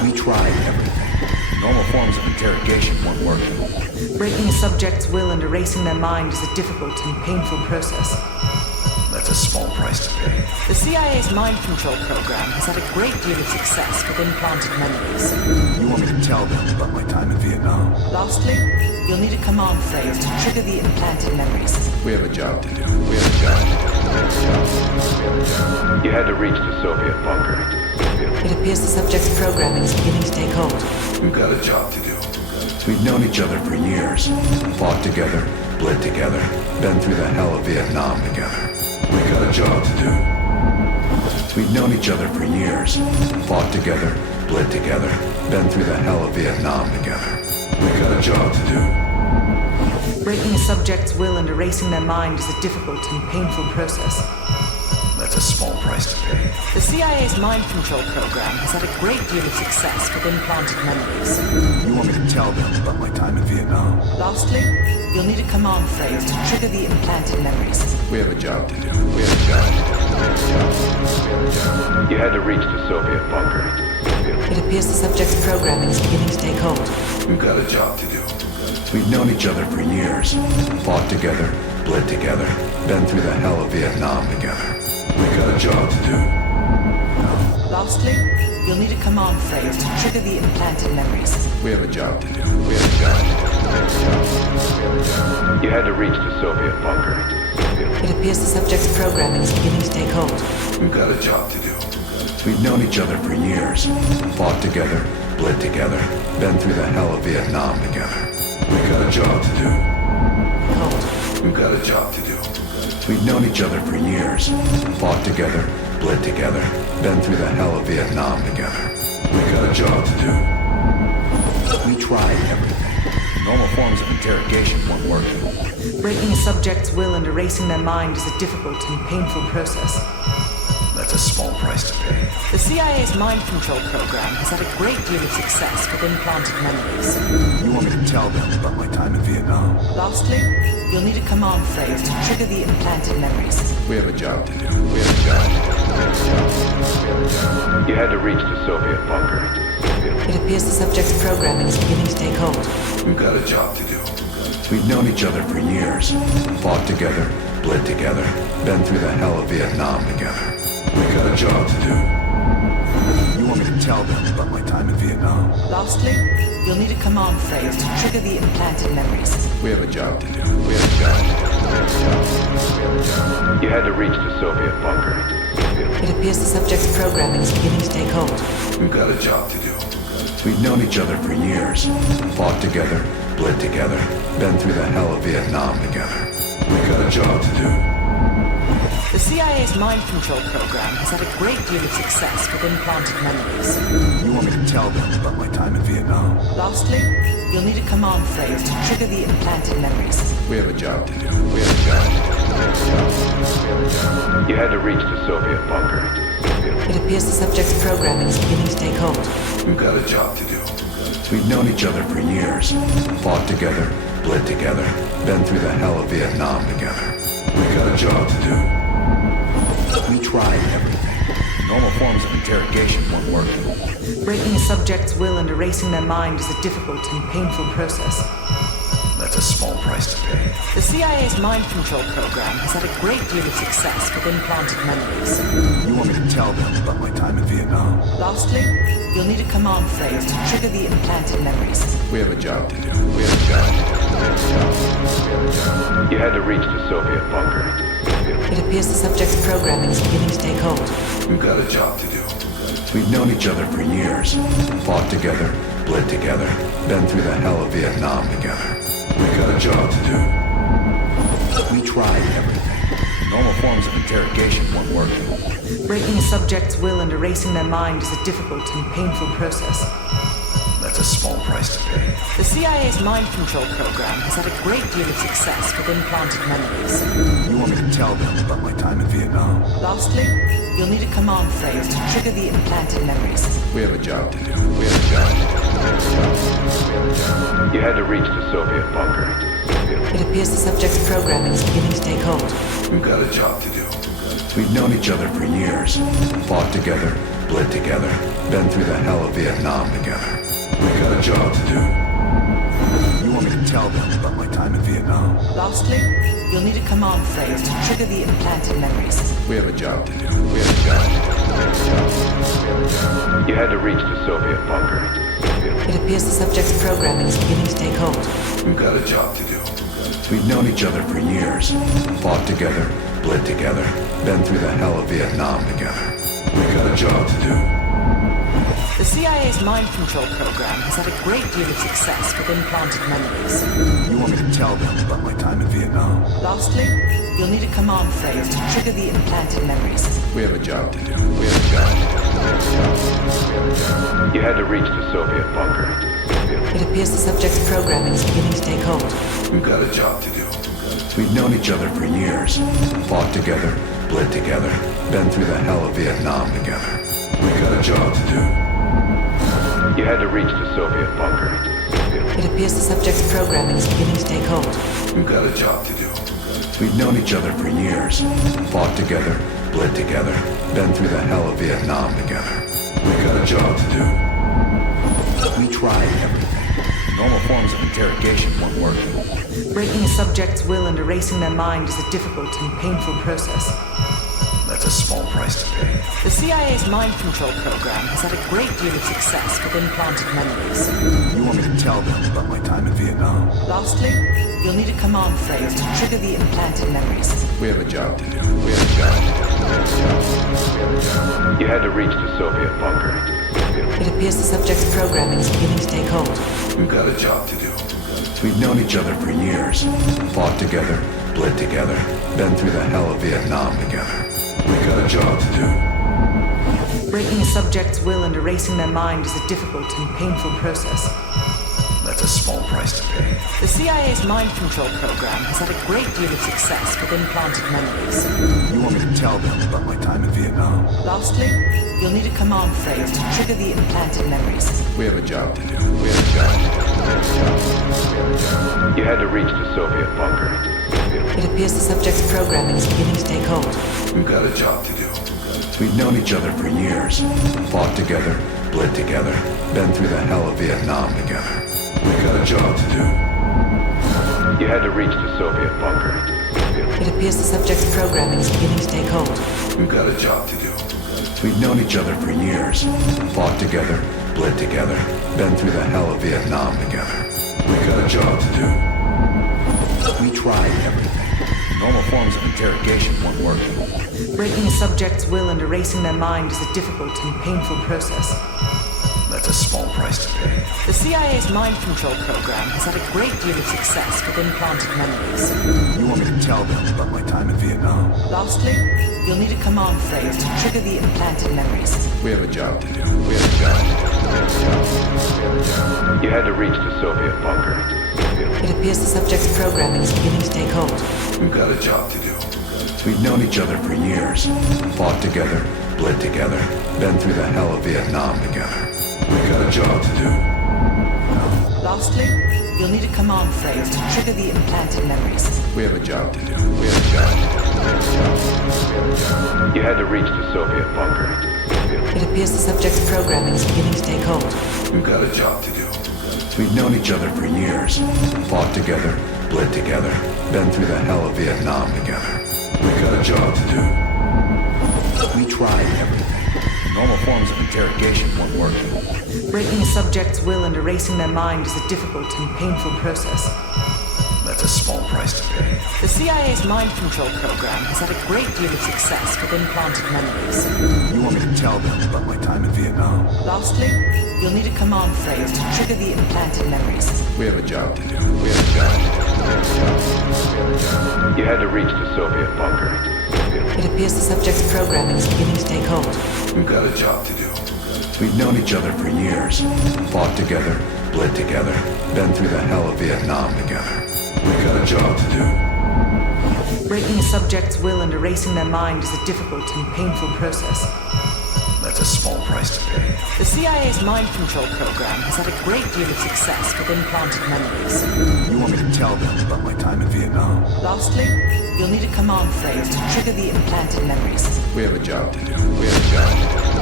We tried everything. Normal forms of interrogation weren't working. Breaking a subject's will and erasing their mind is a difficult and painful process. That's a small price to pay. The CIA's mind control program has had a great deal of success with implanted memories. You want me to tell them about my time in Vietnam? Lastly, you'll need a command phrase to trigger the implanted memories. We have a job to do. You had to reach the Soviet bunker. It appears the subject's programming is beginning to take hold. We've got a job to do. We've known each other for years. Fought together, bled together, been through the hell of Vietnam together. We got a job to do. We've known each other for years. Fought together, bled together, been through the hell of Vietnam together. We got a job to do. Breaking a subject's will and erasing their mind is a difficult and painful process. That's a small price to pay. The CIA's mind control program has had a great deal of success with implanted memories. You want me to tell them about my time in Vietnam? Lastly, you'll need a command phrase to trigger the implanted memories. We have a job to do. You had to reach the Soviet bunker. It appears the subject's programming is beginning to take hold. We've got a job to do. We've known each other for years. Fought together, bled together, been through the hell of Vietnam together. We got a job to do. Lastly, you'll need a command phrase to trigger the implanted memories. We have a job to do. You had to reach the Soviet bunker. It appears the subject's programming is beginning to take hold. We've got a job to do. We've known each other for years. Fought together, bled together, been through the hell of Vietnam together. We got a job to do. Hold. We've got a job to do. We've known each other for years. Fought together, bled together, been through the hell of Vietnam together. We got a job to do. We tried everything. Normal forms of interrogation weren't working. Breaking a subject's will and erasing their mind is a difficult and painful process. That's a small price to pay. The CIA's mind control program has had a great deal of success with implanted memories. You want me to tell them about my time in Vietnam? Lastly, you'll need a command phrase to trigger the implanted memories. We have a job to do. You had to reach the Soviet bunker. It appears the subject's programming is beginning to take hold. We've got a job to do. We've known each other for years. Fought together, bled together, been through the hell of Vietnam together. We got a job to do. You want me to tell them about my time in Vietnam? Lastly, you'll need a command phrase to trigger the implanted memories. We have a job to do. You had to reach the Soviet bunker. It appears the subject's programming is beginning to take hold. We've got a job to do. We've known each other for years. Fought together, bled together, been through the hell of Vietnam together. We got a job to do. The CIA's mind control program has had a great deal of success with implanted memories. You want me to tell them about my time in Vietnam? Lastly, you'll need a command phrase to trigger the implanted memories. We have a job to do. You had to reach the Soviet bunker. It appears the subject's programming is beginning to take hold. We've got a job to do. We've known each other for years. Fought together, bled together, been through the hell of Vietnam together. We got a job to do. We tried everything. Normal forms of interrogation weren't working. Breaking a subject's will and erasing their mind is a difficult and painful process. That's a small price to pay. The CIA's mind control program has had a great deal of success with implanted memories. You want me to tell them about my time in Vietnam? Lastly, you'll need a command phrase to trigger the implanted memories. We have a job to do. You had to reach the Soviet bunker. It appears the subject's programming is beginning to take hold. We've got a job to do. We've known each other for years. Fought together, bled together, been through the hell of Vietnam together. We got a job to do. We tried everything. Normal forms of interrogation weren't working. Breaking a subject's will and erasing their mind is a difficult and painful process. That's a small price to pay. The CIA's mind control program has had a great deal of success with implanted memories. You want me to tell them about my time in Vietnam? Lastly, you'll need a command phrase to trigger the implanted memories. We have a job to do. You had to reach the Soviet bunker. It appears the subject's programming is beginning to take hold. We've got a job to do. We've known each other for years. Fought together, bled together, been through the hell of Vietnam together. We got a job to do. You want me to tell them about my time in Vietnam? Lastly, you'll need a command phrase to trigger the implanted memories. We have a job to do. We have a job to do. You had to reach the Soviet bunker. It appears the subject's programming is beginning to take hold. We've got a job to do. We've known each other for years, fought together, bled together, been through the hell of Vietnam together. We got a job to do. The CIA's mind control program has had a great deal of success with implanted memories. You want me to tell them about my time in Vietnam? Lastly, you'll need a command phrase to trigger the implanted memories. We have a job to do. We have a job to do. You had to reach the Soviet bunker. It appears the subject's programming is beginning to take hold. We've got a job to do. We've known each other for years, fought together, bled together, been through the hell of Vietnam together. We got a job to do. You had to reach the Soviet bunker. It appears the subject's programming is beginning to take hold. We've got a job to do. We've known each other for years, fought together, bled together, been through the hell of Vietnam together. We got a job to do. We tried everything. Normal forms of interrogation weren't working. Breaking a subject's will and erasing their mind is a difficult and painful process. That's a small price to pay. The CIA's mind control program has had a great deal of success with implanted memories. You want me to tell them about my time in Vietnam? Lastly, you'll need a command phrase to trigger the implanted memories. We have a job to do. We have a job to do. You had to reach the Soviet bunker. It appears the subject's programming is beginning to take hold. We've got a job to do. We've known each other for years, fought together, bled together, been through the hell of Vietnam together. We got a job to do. Breaking a subject's will and erasing their mind is a difficult and painful process. That's a small price to pay. The CIA's mind control program has had a great deal of success with implanted memories. You want me to tell them about my time in Vietnam? Lastly, you'll need a command phrase to trigger the implanted memories. We have a job to do. We have a job to do. You had to reach the Soviet bunker. It appears the subject's programming is beginning to take hold. We've got a job to do. We've known each other for years, fought together, bled together, been through the hell of Vietnam together. We got a job to do. You had to reach the Soviet bunker. It appears the subject's programming is beginning to take hold. We've got a job to do. We've known each other for years, fought together, bled together, been through the hell of Vietnam together. We got a job to do. We tried everything. Normal forms of interrogation weren't working. Breaking a subject's will and erasing their mind is a difficult and painful process. That's a small price to pay. The CIA's mind control program has had a great deal of success with implanted memories. You want me to tell them about my time in Vietnam? Lastly, you'll need a command phrase to trigger the implanted memories. We have a job to do. We have a job to do. You had to reach the Soviet bunker. It appears the subject's programming is beginning to take hold. We've got a job to do. We've known each other for years, fought together, bled together, been through the hell of Vietnam together. We got a job to do. Lastly, you'll need a command phrase to trigger the implanted memories. We have a job to do. We have a job to do. You had to reach the Soviet bunker. It appears the subject's programming is beginning to take hold. We've got a job to do. We've known each other for years, fought together, bled together, been through the hell of Vietnam together. We got a job to do. We tried everything. Normal forms of interrogation weren't working. Breaking a subject's will and erasing their mind is a difficult and painful process. That's a small price to pay. The CIA's mind control program has had a great deal of success with implanted memories. You want me to tell them about my time in Vietnam? Lastly, you'll need a command phrase to trigger the implanted memories. We have a job to do. We have a job to do. You had to reach the Soviet bunker. It appears the subject's programming is beginning to take hold. We've got a job to do. We've known each other for years, fought together, bled together, been through the hell of Vietnam together. We got a job to do. Breaking a subject's will and erasing their mind is a difficult and painful process. That's a small price to pay. The CIA's mind control program has had a great deal of success with implanted memories. You want me to tell them about my time in Vietnam? Lastly, you'll need a command phrase to trigger the implanted memories. We have a job to do. We have a job to do.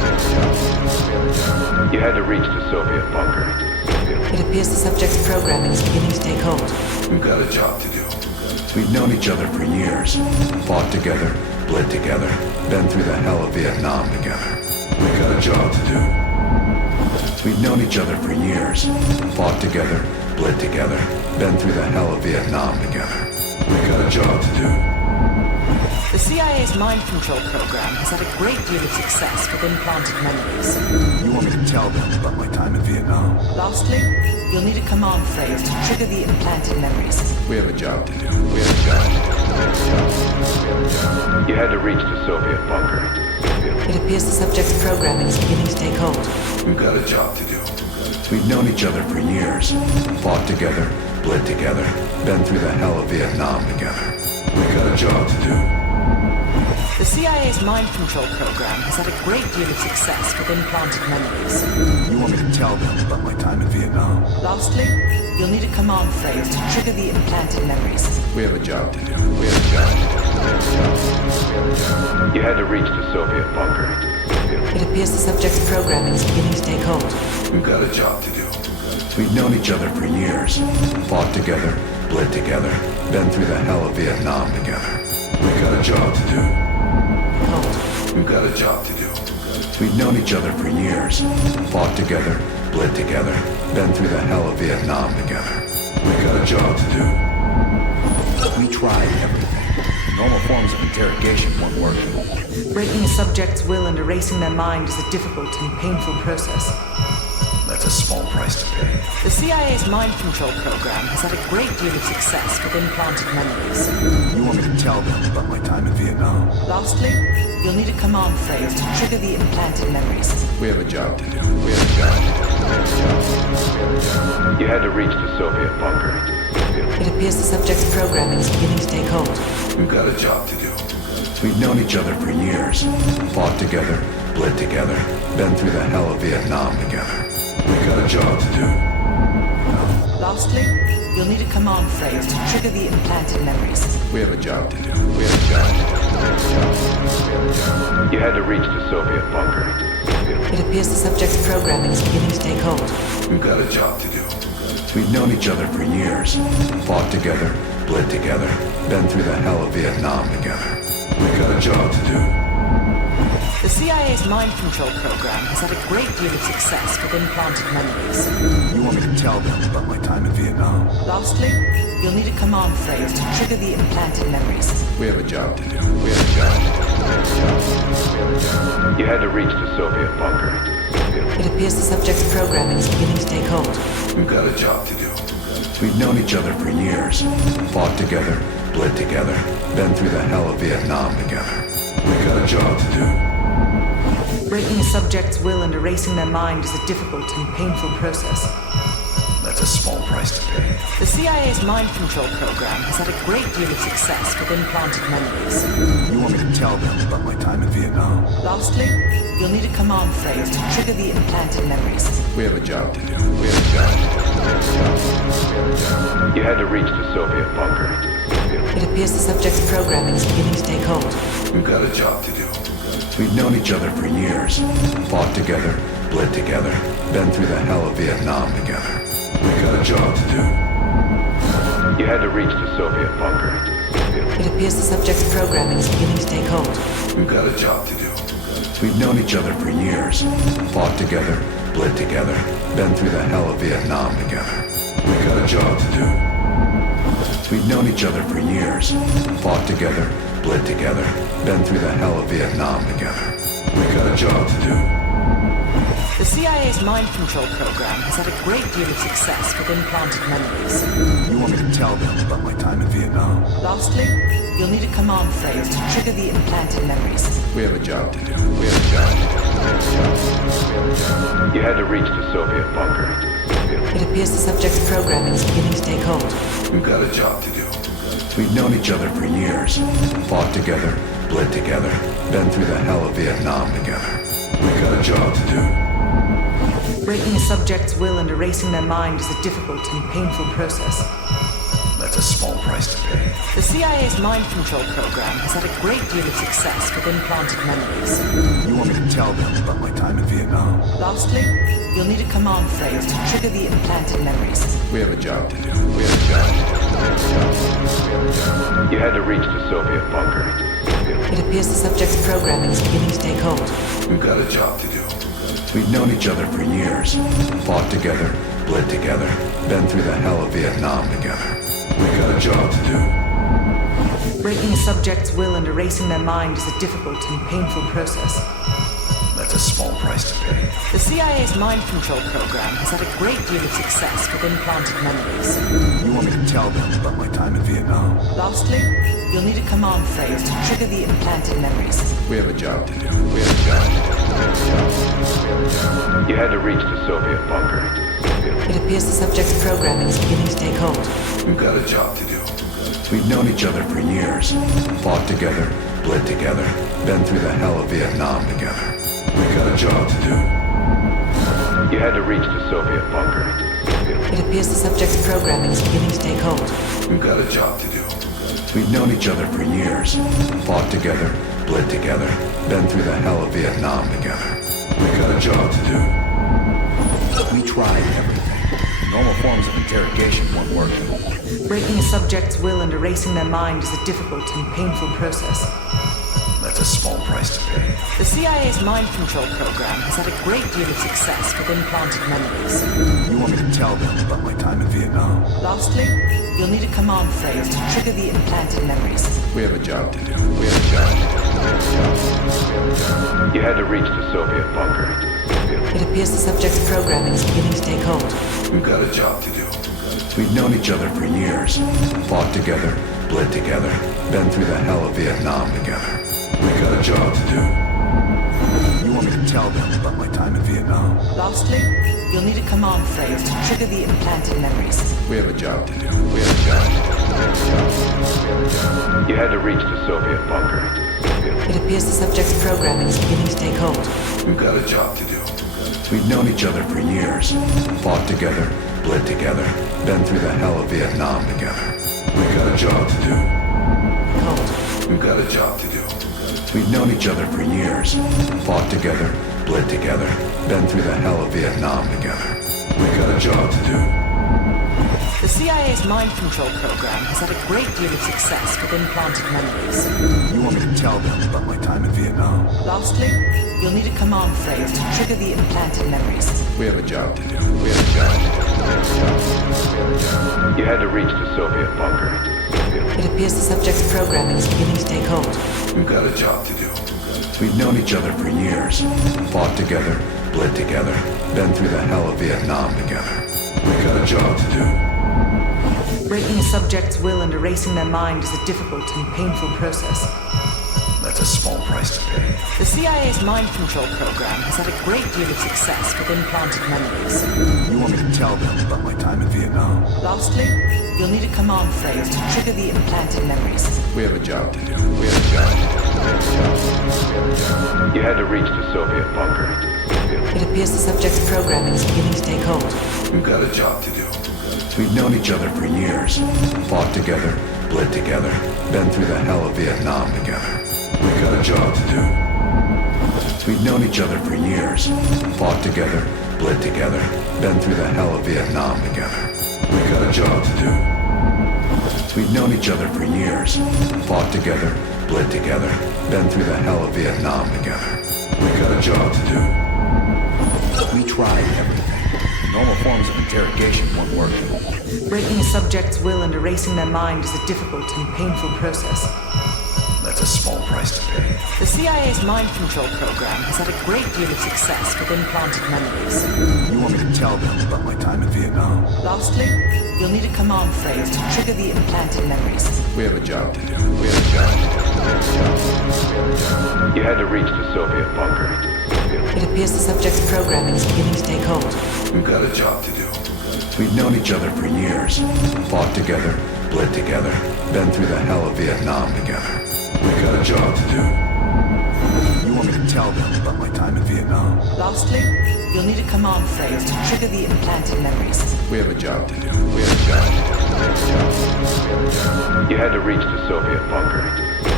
You had to reach the Soviet bunker. It appears the subject's programming is beginning to take hold. We've got a job to do. We've known each other for years. Fought together, bled together, been through the hell of Vietnam together. We've got a job to do. We've known each other for years. Fought together, bled together, been through the hell of Vietnam together. We've got a job to do. The CIA's mind control program has had a great deal of success with implanted memories. You want me to tell them about my time in Vietnam? Lastly, you'll need a command phrase to trigger the implanted memories. We have a job to do. We have a job to do. You had to reach the Soviet bunker. It appears the subject's programming is beginning to take hold. We've got a job to do. We've known each other for years. Fought together, bled together, been through the hell of Vietnam together. We've got a job to do. The CIA's mind control program has had a great deal of success with implanted memories. You want me to tell them about my time in Vietnam? Lastly, you'll need a command phrase to trigger the implanted memories. We have a job to do. We have a job to do. You had to reach the Soviet bunker. It appears the subject's programming is beginning to take hold. We've got a job to do. We've known each other for years. Fought together, bled together, been through the hell of Vietnam together. We've got a job to do. Hold. We've got a job to do. We've known each other for years. Fought together, bled together, been through the hell of Vietnam together. We've got a job to do. We tried everything. Normal forms of interrogation weren't working. Breaking a subject's will and erasing their mind is a difficult and painful process. That's a small price to pay. The CIA's mind control program has had a great deal of success with implanted memories. You want me to tell them about my time in Vietnam? Lastly, you'll need a command phrase to trigger the implanted memories. We have a job to do. We have a job to do. You had to reach the Soviet bunker. It appears the subject's programming is beginning to take hold. We've got a job to do. We've known each other for years. Fought together, bled together, been through the hell of Vietnam together. We've got a job to do. Lastly, you'll need a command phrase to trigger the implanted memories. We have a job to do. We have a job to do. You had to reach the Soviet bunker. It appears the subject's programming is beginning to take hold. We've got a job to do. We've known each other for years. Fought together, bled together, been through the hell of Vietnam together. We've got a job to do. The CIA's mind control program has had a great deal of success with implanted memories. You want me to tell them about my time in Vietnam? Lastly, you'll need a command phrase to trigger the implanted memories. We have a job to do. We have a job to do. You had to reach the Soviet bunker. It appears the subject's programming is beginning to take hold. We've got a job to do. We've known each other for years. Fought together, bled together, been through the hell of Vietnam together. We've got a job to do. Breaking a subject's will and erasing their mind is a difficult and painful process. That's a small price to pay. The CIA's mind control program has had a great deal of success with implanted memories. You want me to tell them about my time in Vietnam? Lastly, you'll need a command phrase to trigger the implanted memories. We have a job to do. We have a job to do. You had to reach the Soviet bunker. It appears the subject's programming is beginning to take hold. We've got a job to do. We've known each other for years. Fought together, bled together, been through the hell of Vietnam together. We've got a job to do. You had to reach the Soviet bunker. It appears the subject's programming is beginning to take hold. We've got a job to do. We've known each other for years. Fought together, bled together, been through the hell of Vietnam together. We've got a job to do. We've known each other for years. Fought together, bled together, been through the hell of Vietnam together. We've got a job to do. The CIA's mind control program has had a great deal of success with implanted memories. You want me to tell them about my time in Vietnam? Lastly, you'll need a command phrase to trigger the implanted memories. We have a job to do. We have a job to do. You had to reach the Soviet bunker. It appears the subject's programming is beginning to take hold. We've got a job to do. We've known each other for years. Fought together, bled together, been through the hell of Vietnam together. We've got a job to do. Breaking a subject's will and erasing their mind is a difficult and painful process. That's a small price to pay. The CIA's mind control program has had a great deal of success with implanted memories. You want me to tell them about my time in Vietnam. Lastly, you'll need a command phrase to trigger the implanted memories. We have a job to do. You had to reach the Soviet bunker. It appears the subject's programming is beginning to take hold. We've got a job to do. We've known each other for years. Fought together, bled together, been through the hell of Vietnam together. We've got a job to do. Breaking a subject's will and erasing their mind is a difficult and painful process. That's a small price to pay. The CIA's mind control program has had a great deal of success with implanted memories. You want me to tell them about my time in Vietnam? Lastly, you'll need a command phrase to trigger the implanted memories. We have a job to do. You had to reach the Soviet bunker. It appears the subject's programming is beginning to take hold. We've got a job to do. We've known each other for years. Fought together, bled together, been through the hell of Vietnam together. We've got a job to do. You had to reach the Soviet bunker. It appears the subject's programming is beginning to take hold. We've got a job to do. We've known each other for years. Fought together, bled together, been through the hell of Vietnam together. We've got a job to do. We tried everything. Normal forms of interrogation weren't working. Breaking a subject's will and erasing their mind is a difficult and painful process. That's a small price to pay. The CIA's mind control program has had a great deal of success with implanted memories. You want me to tell them about my time in Vietnam? Lastly, you'll need a command phrase to trigger the implanted memories. We have a job to do. You had to reach the Soviet bunker. It appears the subject's programming is beginning to take hold. We've got a job to do. We've known each other for years. Fought together, bled together, been through the hell of Vietnam together. We've got a job to do. You want me to tell them about my time in Vietnam? Lastly, you'll need a command phrase to trigger the implanted memories. We have a job to do. You had to reach the Soviet bunker. It appears the subject's programming is beginning to take hold. We've got a job to do. We've known each other for years. Fought together, bled together, been through the hell of Vietnam together. We've got a job to do. Hold. We've got a job to do. We've known each other for years. Fought together, bled together, been through the hell of Vietnam together. We've got a job to do. The CIA's mind control program has had a great deal of success with implanted memories. You want me to tell them about my time in Vietnam? Lastly, you'll need a command phrase to trigger the implanted memories. We have a job to do. You had to reach the Soviet bunker. It appears the subject's programming is beginning to take hold. We've got a job to do. We've known each other for years. Fought together, bled together, been through the hell of Vietnam together. We've got a job to do. Breaking a subject's will and erasing their mind is a difficult and painful process. That's a small price to pay. The CIA's mind control program has had a great deal of success with implanted memories. You want me to tell them about my time in Vietnam? Lastly, you'll need a command phrase to trigger the implanted memories. We have a job to do. You had to reach the Soviet bunker. It appears the subject's programming is beginning to take hold. We've got a job to do. We've known each other for years. Fought together, bled together, been through the hell of Vietnam together. We've got a job to do. We've known each other for years. Fought together, bled together, been through the hell of Vietnam together. We've got a job to do. We've known each other for years. Fought together, bled together, been through the hell of Vietnam together. We've got a job to do. We tried everything. Normal forms of interrogation weren't working. Breaking a subject's will and erasing their mind is a difficult and painful process. That's a small price to pay. The CIA's mind control program has had a great deal of success with implanted memories. You want me to tell them about my time in Vietnam? Lastly, you'll need a command phrase to trigger the implanted memories. We have a job to do. You had to reach the Soviet bunker. It appears the subject's programming is beginning to take hold. We've got a job to do. We've known each other for years. Fought together, bled together, been through the hell of Vietnam together. We've got a job to do. You want me to tell them about my time in Vietnam? Lastly, you'll need a command phrase to trigger the implanted memories. We have a job to do. You had to reach the Soviet bunker.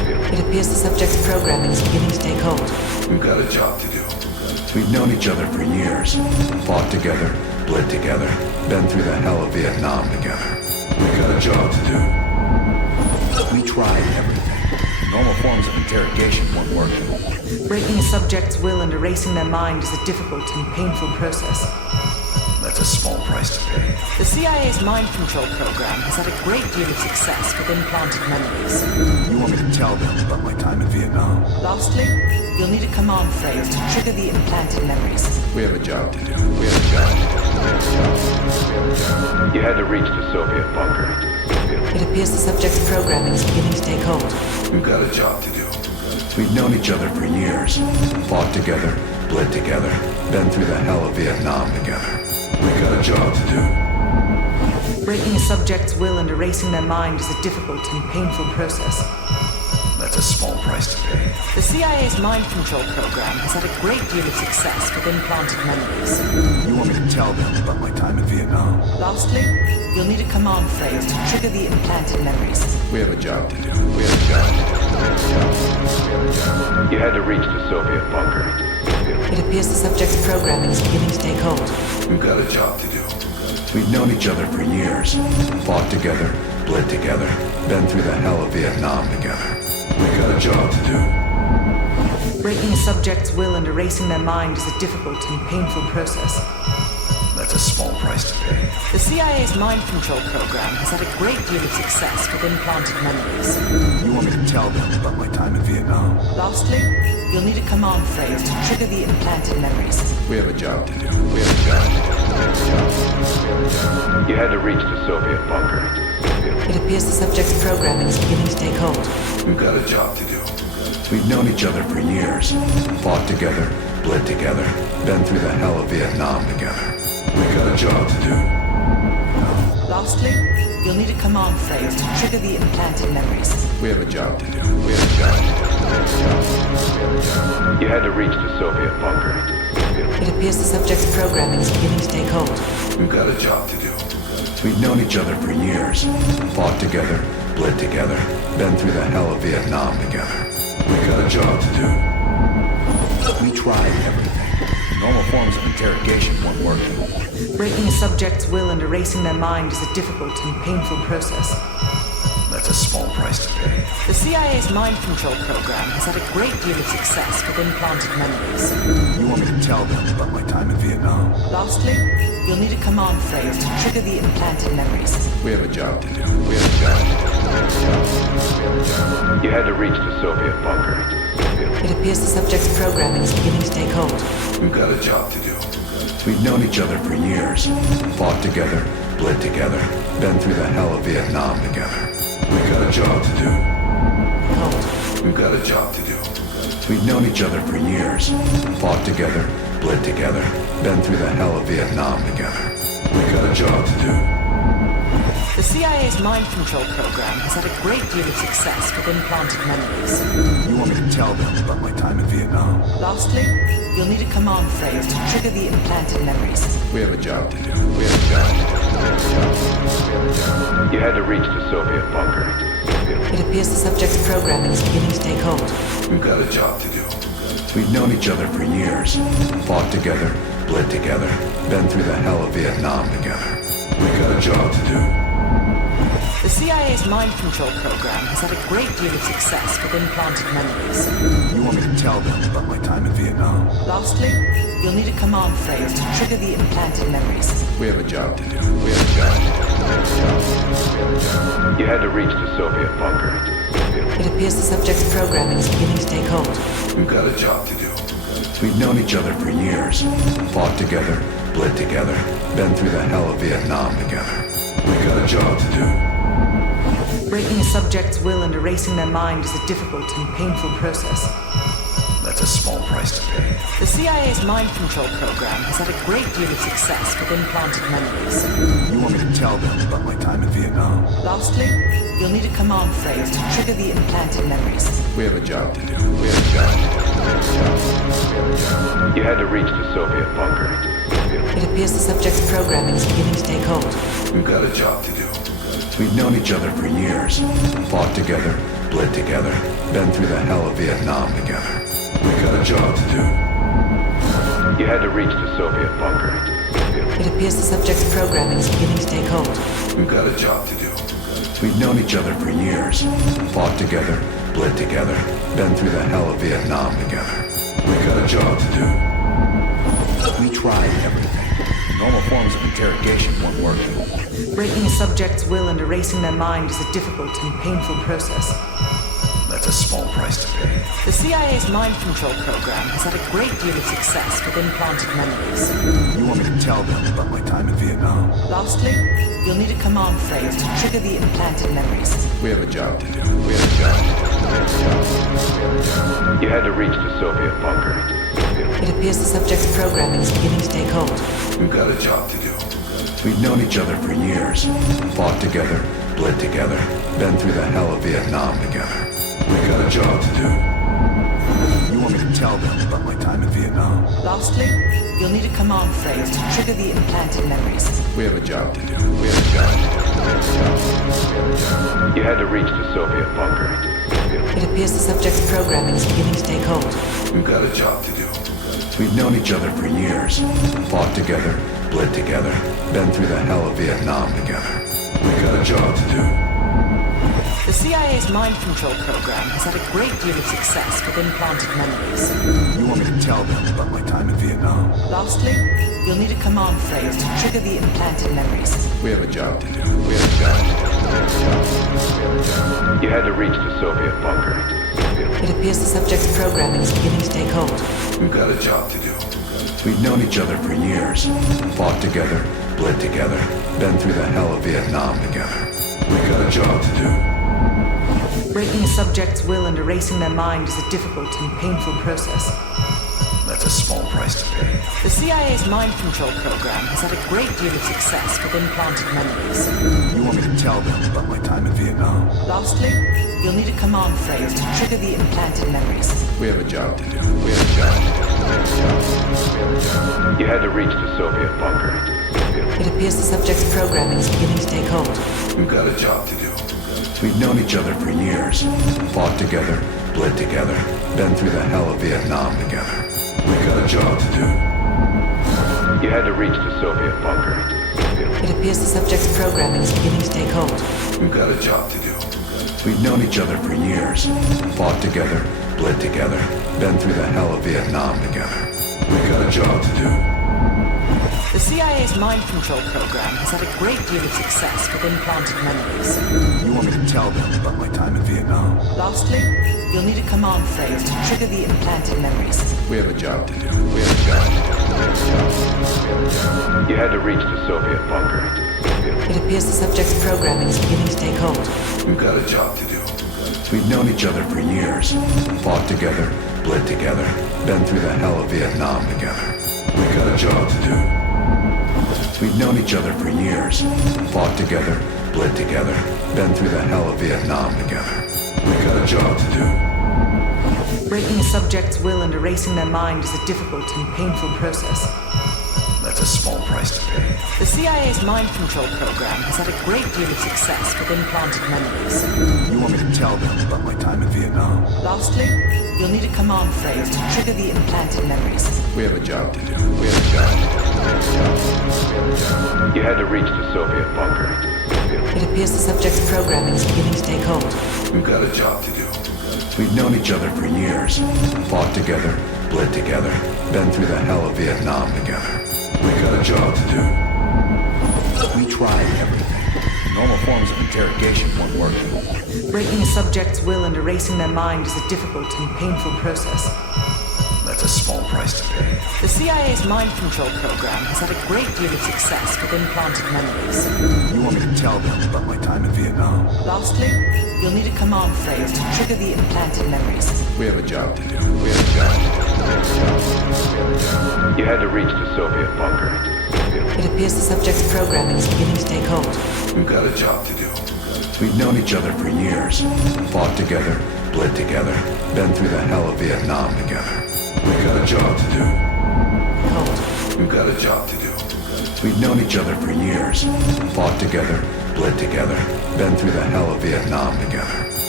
It appears the subject's programming is beginning to take hold. We've got a job to do. We've known each other for years. Fought together, bled together, been through the hell of Vietnam together. We've got a job to do. We tried everything. Normal forms of interrogation weren't working. Breaking a subject's will and erasing their mind is a difficult and painful process. That's a small price to pay. The CIA's mind control program has had a great deal of success with implanted memories. You want me to tell them about my time in Vietnam? Lastly, you'll need a command phrase to trigger the implanted memories. We have a job to do. We have a job to do. You had to reach the Soviet bunker. It appears the subject's programming is beginning to take hold. We've got a job to do. We've known each other for years. Fought together, bled together, been through the hell of Vietnam together. We've got a job to do. Breaking a subject's will and erasing their mind is a difficult and painful process. That's a small price to pay. The CIA's mind control program has had a great deal of success with implanted memories. You want me to tell them about my time in Vietnam? Lastly, you'll need a command phrase to trigger the implanted memories. We have a job to do. We have a job to do. You had to reach the Soviet bunker. It appears the subject's programming is beginning to take hold. We've got a job to do. We've known each other for years. Fought together, bled together, been through the hell of Vietnam together. We've got a job to do. Breaking a subject's will and erasing their mind is a difficult and painful process. That's a small price to pay. The CIA's mind control program has had a great deal of success with implanted memories. You want me to tell them about my time in Vietnam? Lastly, you'll need a command phrase to trigger the implanted memories. We have a job to do. We have a job to do. You had to reach the Soviet bunker. It appears the subject's programming is beginning to take hold. We've got a job to do. We've known each other for years. Fought together, bled together, been through the hell of Vietnam together. We've got a job to do. Lastly, you'll need a command phrase to trigger the implanted memories. We have a job to do. We have a job to do. You had to reach the Soviet bunker. It appears the subject's programming is beginning to take hold. We've got a job to do. We've known each other for years. Fought together, bled together, been through the hell of Vietnam together. We've got a job to do. We tried everything. Normal forms of interrogation weren't working. Breaking a subject's will and erasing their mind is a difficult and painful process. That's a small price to pay. The CIA's mind control program has had a great deal of success with implanted memories. You want me to tell them about my time in Vietnam? Lastly, you'll need a command phrase to trigger the implanted memories. We have a job to do. We have a job to do. You had to reach the Soviet bunker. It appears the subject's programming is beginning to take hold. We've got a job to do. We've known each other for years. Fought together, bled together, been through the hell of Vietnam together. We've got a job to do. Hold. We've got a job to do. We've known each other for years. Fought together, bled together, been through the hell of Vietnam together. We've got a job to do. The CIA's mind control program has had a great deal of success with implanted memories. You want me to tell them about my time in Vietnam? Lastly, you'll need a command phrase to trigger the implanted memories. We have a job to do. We have a job to do. You had to reach the Soviet bunker. It appears the subject's programming is beginning to take hold. We've got a job to do. We've known each other for years. Fought together, bled together, been through the hell of Vietnam together. We've got a job to do. The CIA's mind control program has had a great deal of success with implanted memories. You want me to tell them about my time in Vietnam? Lastly, you'll need a command phrase to trigger the implanted memories. We have a job to do. We have a job to do. You had to reach the Soviet bunker. It appears the subject's programming is beginning to take hold. We've got a job to do. We've known each other for years. Fought together, bled together, been through the hell of Vietnam together. We've got a job to do. Breaking a subject's will and erasing their mind is a difficult and painful process. That's a small price to pay. The CIA's mind control program has had a great deal of success with implanted memories. You want me to tell them about my time in Vietnam? Lastly, you'll need a command phrase to trigger the implanted memories. We have a job to do. We have a job to do. You had to reach the Soviet bunker. It appears the subject's programming is beginning to take hold. We've got a job to do. We've known each other for years. Fought together, bled together, been through the hell of Vietnam together. We got a job to do. You had to reach the Soviet bunker. It appears the subject's programming is beginning to take hold. We've got a job to do. We've known each other for years, fought together, bled together, been through the hell of Vietnam together. We got a job to do. We tried everything. Normal forms of interrogation weren't working. Breaking a subject's will and erasing their mind is a difficult and painful process. That's a small price to pay. The CIA's mind control program has had a great deal of success with implanted memories. You want me to tell them about my time in Vietnam? Lastly, you'll need a command phrase to trigger the implanted memories. We have a job to do. We have a job to do. You had to reach the Soviet bunker. It appears the subject's programming is beginning to take hold. We've got a job to do. We've known each other for years, fought together, bled together, been through the hell of Vietnam together. We got a job to do. You want me to tell them about my time in Vietnam? Lastly, you'll need a command phrase to trigger the implanted memories. We have a job to do. We have a job to do. You had to reach the Soviet bunker. It appears the subject's programming is beginning to take hold. We've got a job to do. We've known each other for years, fought together, bled together, been through the hell of Vietnam together. We got a job to do. The CIA's mind control program has had a great deal of success with implanted memories. You want me to tell them about my time in Vietnam? Lastly, you'll need a command phrase to trigger the implanted memories. We have a job to do. We have a job to do. You had to reach the Soviet bunker. It appears the subject's programming is beginning to take hold. We've got a job to do. We've known each other for years, fought together, bled together, been through the hell of Vietnam together. We got a job to do. Breaking a subject's will and erasing their mind is a difficult and painful process. That's a small price to pay. The CIA's mind control program has had a great deal of success with implanted memories. You want me to tell them about my time in Vietnam? Lastly, you'll need a command phrase to trigger the implanted memories. We have a job to do. We have a job to do. You had to reach the Soviet bunker. It appears the subject's programming is beginning to take hold. We've got a job to do. We've known each other for years, fought together, bled together, been through the hell of Vietnam together. We got a job to do. You had to reach the Soviet bunker. It appears the subject's programming is beginning to take hold. We've got a job to do. We've known each other for years, fought together, bled together, been through the hell of Vietnam together. We got a job to do. The CIA's mind control program has had a great deal of success with implanted memories. You want me to tell them about my time in Vietnam? Lastly, you'll need a command phrase to trigger the implanted memories. We have a job to do. We have a job to do. You had to reach the Soviet bunker. It appears the subject's programming is beginning to take hold. We've got a job to do. We've known each other for years, fought together, bled together, been through the hell of Vietnam together. We got a job to do. We've known each other for years, fought together, bled together, been through the hell of Vietnam together. We got a job to do. Breaking a subject's will and erasing their mind is a difficult and painful process. That's a small price to pay. The CIA's mind control program has had a great deal of success with implanted memories. You want me to tell them about my time in Vietnam? Lastly, you'll need a command phrase to trigger the implanted memories. We have a job to do. We have a job to do. You had to reach the Soviet bunker. It appears the subject's programming is beginning to take hold. We've got a job to do. We've known each other for years, fought together, bled together, been through the hell of Vietnam together. We got a job to do. We tried everything. Normal forms of interrogation weren't working. Breaking a subject's will and erasing their mind is a difficult and painful process. That's a small price to pay. The CIA's mind control program has had a great deal of success with implanted memories. You want me to tell them about my time in Vietnam? Lastly, you'll need a command phrase to trigger the implanted memories. We have a job to do. We have a job to do. You had to reach the Soviet bunker. It appears the subject's programming is beginning to take hold. We've got a job to do. We've known each other for years, fought together, bled together, been through the hell of Vietnam together. We got a job to do. Hold. We've got a job to do. We've known each other for years, fought together, bled together, been through the hell of Vietnam together.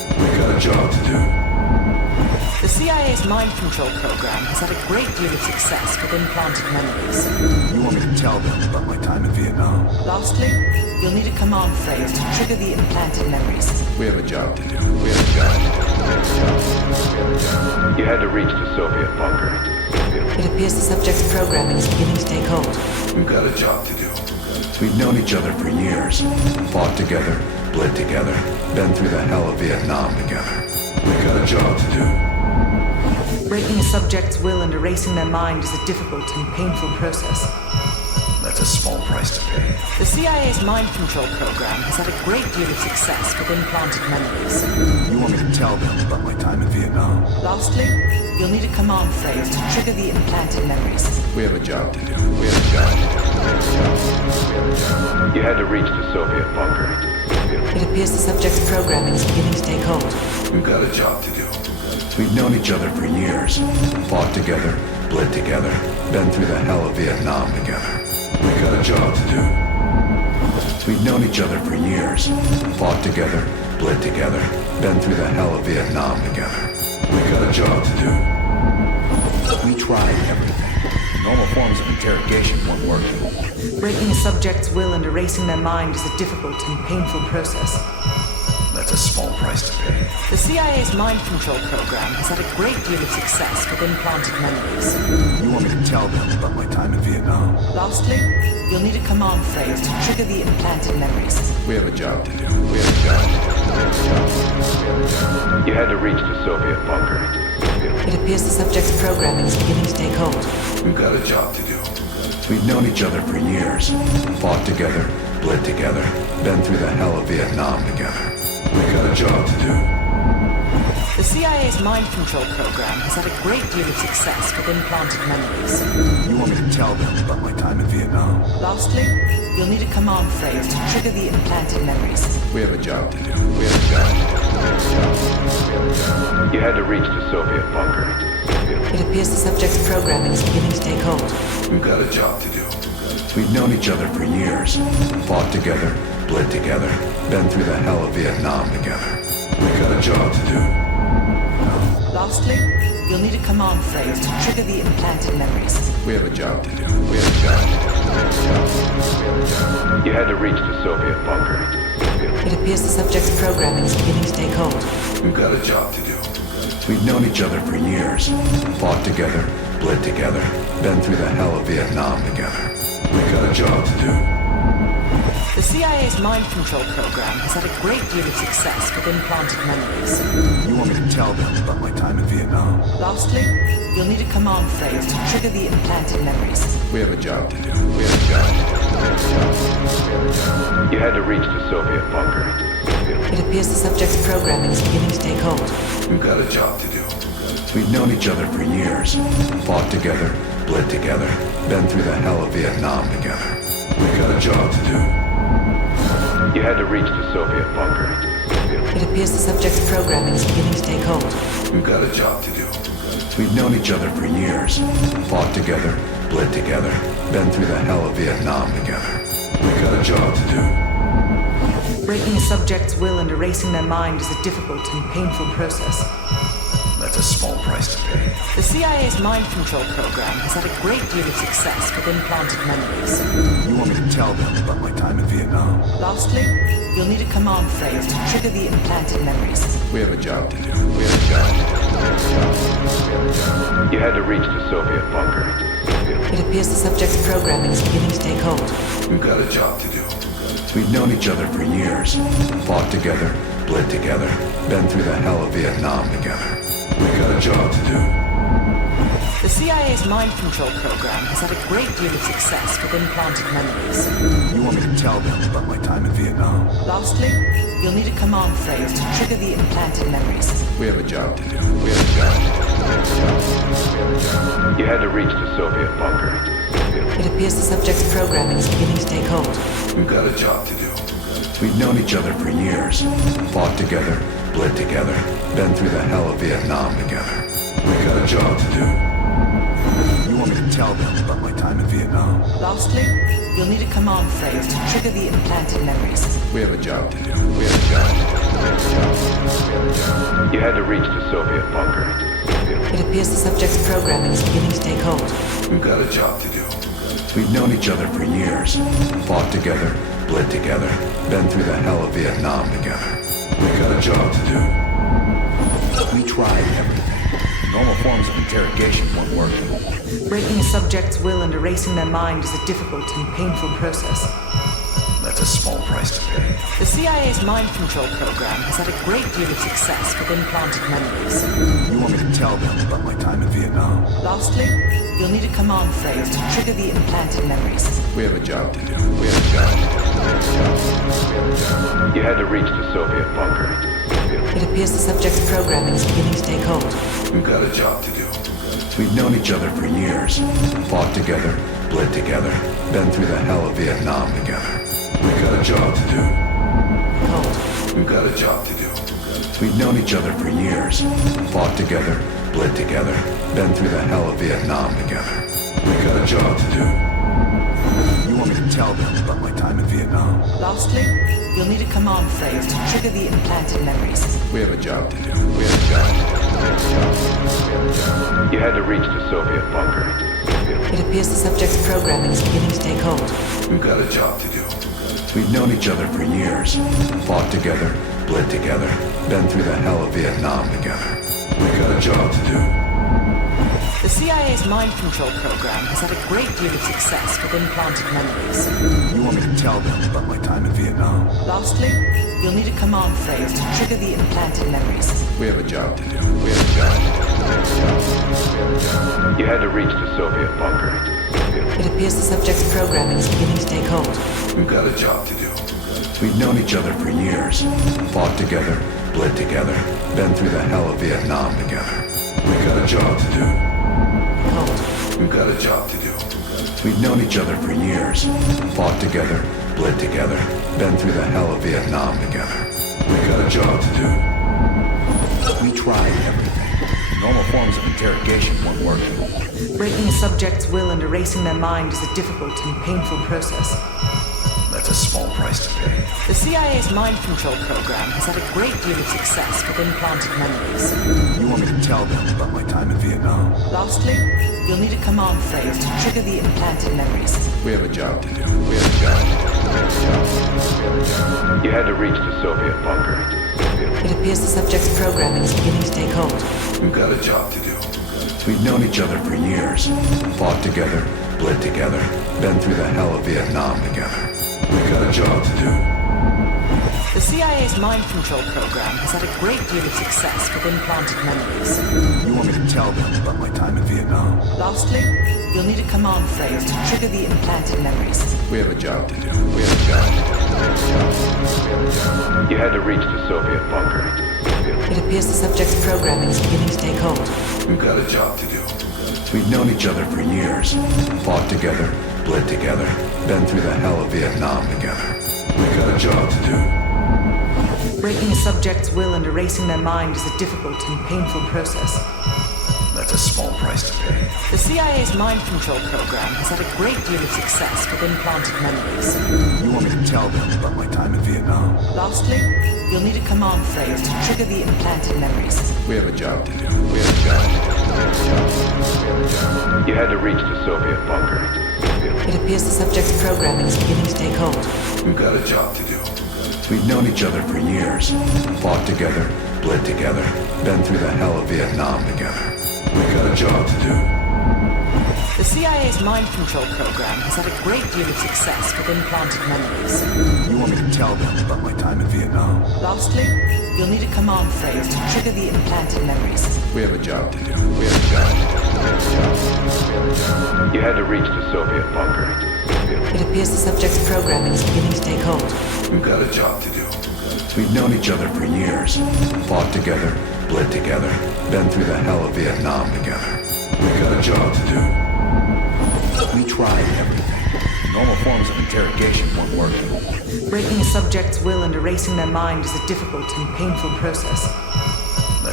We got a job to do. The CIA's mind control program has had a great deal of success with implanted memories. You want me to tell them about my time in Vietnam? Lastly, you'll need a command phrase to trigger the implanted memories. We have a job to do. We have a job to do. You had to reach the Soviet bunker. It appears the subject's programming is beginning to take hold. We've got a job to do. We've known each other for years. Fought together, bled together, been through the hell of Vietnam together. We've got a job to do. Breaking a subject's will and erasing their mind is a difficult and painful process. That's a small price to pay. The CIA's mind control program has had a great deal of success with implanted memories. You want me to tell them about my time in Vietnam? Lastly, you'll need a command phrase to trigger the implanted memories. We have a job to do. We have a job to do. You had to reach the Soviet bunker. It appears the subject's programming is beginning to take hold. We've got a job to do. We've known each other for years. Fought together, bled together, been through the hell of Vietnam together. We've got a job to do. We've known each other for years. Fought together, bled together, been through the hell of Vietnam together. We've got a job to do. We tried everything. Normal forms of interrogation weren't working. Breaking a subject's will and erasing their mind is a difficult and painful process. That's a small price to pay. The CIA's mind control program has had a great deal of success with implanted memories. You want me to tell them about my time in Vietnam? Lastly, you'll need a command phrase to trigger the implanted memories. We have a job to do. We have a job to do. You had to reach the Soviet bunker. It appears the subject's programming is beginning to take hold. We've got a job to do. We've known each other for years. Fought together, bled together, been through the hell of Vietnam together. We've got a job to do. The CIA's mind control program has had a great deal of success with implanted memories. You want me to tell them about my time in Vietnam? Lastly, you'll need a command phrase to trigger the implanted memories. We have a job to do. We have a job to do. You had to reach the Soviet bunker. It appears the subject's programming is beginning to take hold. We've got a job to do. We've known each other for years. Fought together, bled together, been through the hell of Vietnam together. We've got a job to do. Lastly, you'll need a command phrase to trigger the implanted memories. We have a job to do. We have a job to do. You had to reach the Soviet bunker. It appears the subject's programming is beginning to take hold. We've got a job to do. We've known each other for years. Fought together, bled together, been through the hell of Vietnam together. We've got a job to do. The CIA's mind control program has had a great deal of success with implanted memories. You want me to tell them about my time in Vietnam? Lastly, you'll need a command phrase to trigger the implanted memories. We have a job to do. We have a job to do. You had to reach the Soviet bunker. It appears the subject's programming is beginning to take hold. We've got a job to do. We've known each other for years. Fought together, bled together, been through the hell of Vietnam together. We've got a job to do. You had to reach the Soviet bunker. It appears the subject's programming is beginning to take hold. We've got a job to do. We've known each other for years. Fought together, bled together, been through the hell of Vietnam together. We've got a job to do. Breaking a subject's will and erasing their mind is a difficult and painful process. That's a small price to pay. The CIA's mind control program has had a great deal of success with implanted memories. You want me to tell them about my time in Vietnam? Lastly, you'll need a command phrase to trigger the implanted memories. We have a job to do. We have a job to do. You had to reach the Soviet bunker. It appears the subject's programming is beginning to take hold. We've got a job to do. We've known each other for years. Fought together, bled together, been through the hell of Vietnam together. We've got a job to do. The CIA's mind control program has had a great deal of success with implanted memories. You want me to tell them about my time in Vietnam? Lastly, you'll need a command phrase to trigger the implanted memories. We have a job to do. We have a job to do. You had to reach the Soviet bunker. It appears the subject's programming is beginning to take hold. We've got a job to do. We've known each other for years. Fought together, bled together, been through the hell of Vietnam together. We've got a job to do. You want me to tell them about my time in Vietnam? Lastly, you'll need a command phrase to trigger the implanted memories. We have a job to do. We have a job to do. You had to reach the Soviet bunker. It appears the subject's programming is beginning to take hold. We've got a job to do. We've known each other for years. Fought together, bled together, been through the hell of Vietnam together. We got a job to do. We tried everything. Normal forms of interrogation weren't working. Breaking a subject's will and erasing their mind is a difficult and painful process. That's a small price to pay. The CIA's mind control program has had a great deal of success with implanted memories. You want me to tell them about my time in Vietnam? Lastly, you'll need a command phrase to trigger the implanted memories. We have a job to do. We have a job to do. You had to reach the Soviet bunker. It appears the subject's programming is beginning to take hold. We've got a job to do. We've known each other for years. Fought together, bled together, been through the hell of Vietnam together. We got a job to do. Hold. We've got a job to do. We've known each other for years. Fought together, bled together, been through the hell of Vietnam together. We got a job to do. You want me to tell them about my time in Vietnam? Lastly, you'll need a command phrase to trigger the implanted memories. We have a job to do. We have a job to do. You had to reach the Soviet bunker. It appears the subject's programming is beginning to take hold. We've got a job to do. We've known each other for years. Fought together, bled together, been through the hell of Vietnam together. We got a job to do. The CIA's mind control program has had a great deal of success with implanted memories. You want me to tell them about my time in Vietnam? Lastly, you'll need a command phrase to trigger the implanted memories. We have a job to do. We have a job to do. You had to reach the Soviet bunker. It appears the subject's programming is beginning to take hold. We've got a job to do. We've known each other for years. Fought together, bled together, been through the hell of Vietnam together. We got a job to do. Hold. We've got a job to do. We've known each other for years. Fought together, bled together, been through the hell of Vietnam together. We got a job to do. We tried everything. Normal forms of interrogation weren't working. Breaking a subject's will and erasing their mind is a difficult and painful process. That's a small price to pay. The CIA's mind control program has had a great deal of success with implanted memories. You want me to tell them about my time in Vietnam? Lastly, you'll need a command phrase to trigger the implanted memories. We have a job to do. We have a job to do. You had to reach the Soviet bunker. It appears the subject's programming is beginning to take hold. We've got a job to do. We've known each other for years. Fought together, bled together, been through the hell of Vietnam together. We got a job to do. The CIA's mind control program has had a great deal of success with implanted memories. You want me to tell them about my time in Vietnam? Lastly, you'll need a command phrase to trigger the implanted memories. We have a job to do. We have a job to do. You had to reach the Soviet bunker. It appears the subject's programming is beginning to take hold. We've got a job to do. We've known each other for years. Fought together, bled together, been through the hell of Vietnam together. We got a job to do. Breaking a subject's will and erasing their mind is a difficult and painful process. That's a small price to pay. The CIA's mind control program has had a great deal of success with implanted memories. You want me to tell them about my time in Vietnam? Lastly, you'll need a command phrase to trigger the implanted memories. We have a job to do. We have a job to do. You had to reach the Soviet bunker. It appears the subject's programming is beginning to take hold. We've got a job to do. We've known each other for years. Fought together, bled together, been through the hell of Vietnam together. We got a job to do. The CIA's mind control program has had a great deal of success with implanted memories. You want me to tell them about my time in Vietnam? Lastly, you'll need a command phrase to trigger the implanted memories. We have a job to do. We have a job to do. You had to reach the Soviet bunker. It appears the subject's programming is beginning to take hold. We've got a job to do. We've known each other for years. Fought together, bled together, been through the hell of Vietnam together. We got a job to do. We tried everything. Normal forms of interrogation weren't working. Breaking a subject's will and erasing their mind is a difficult and painful process. That's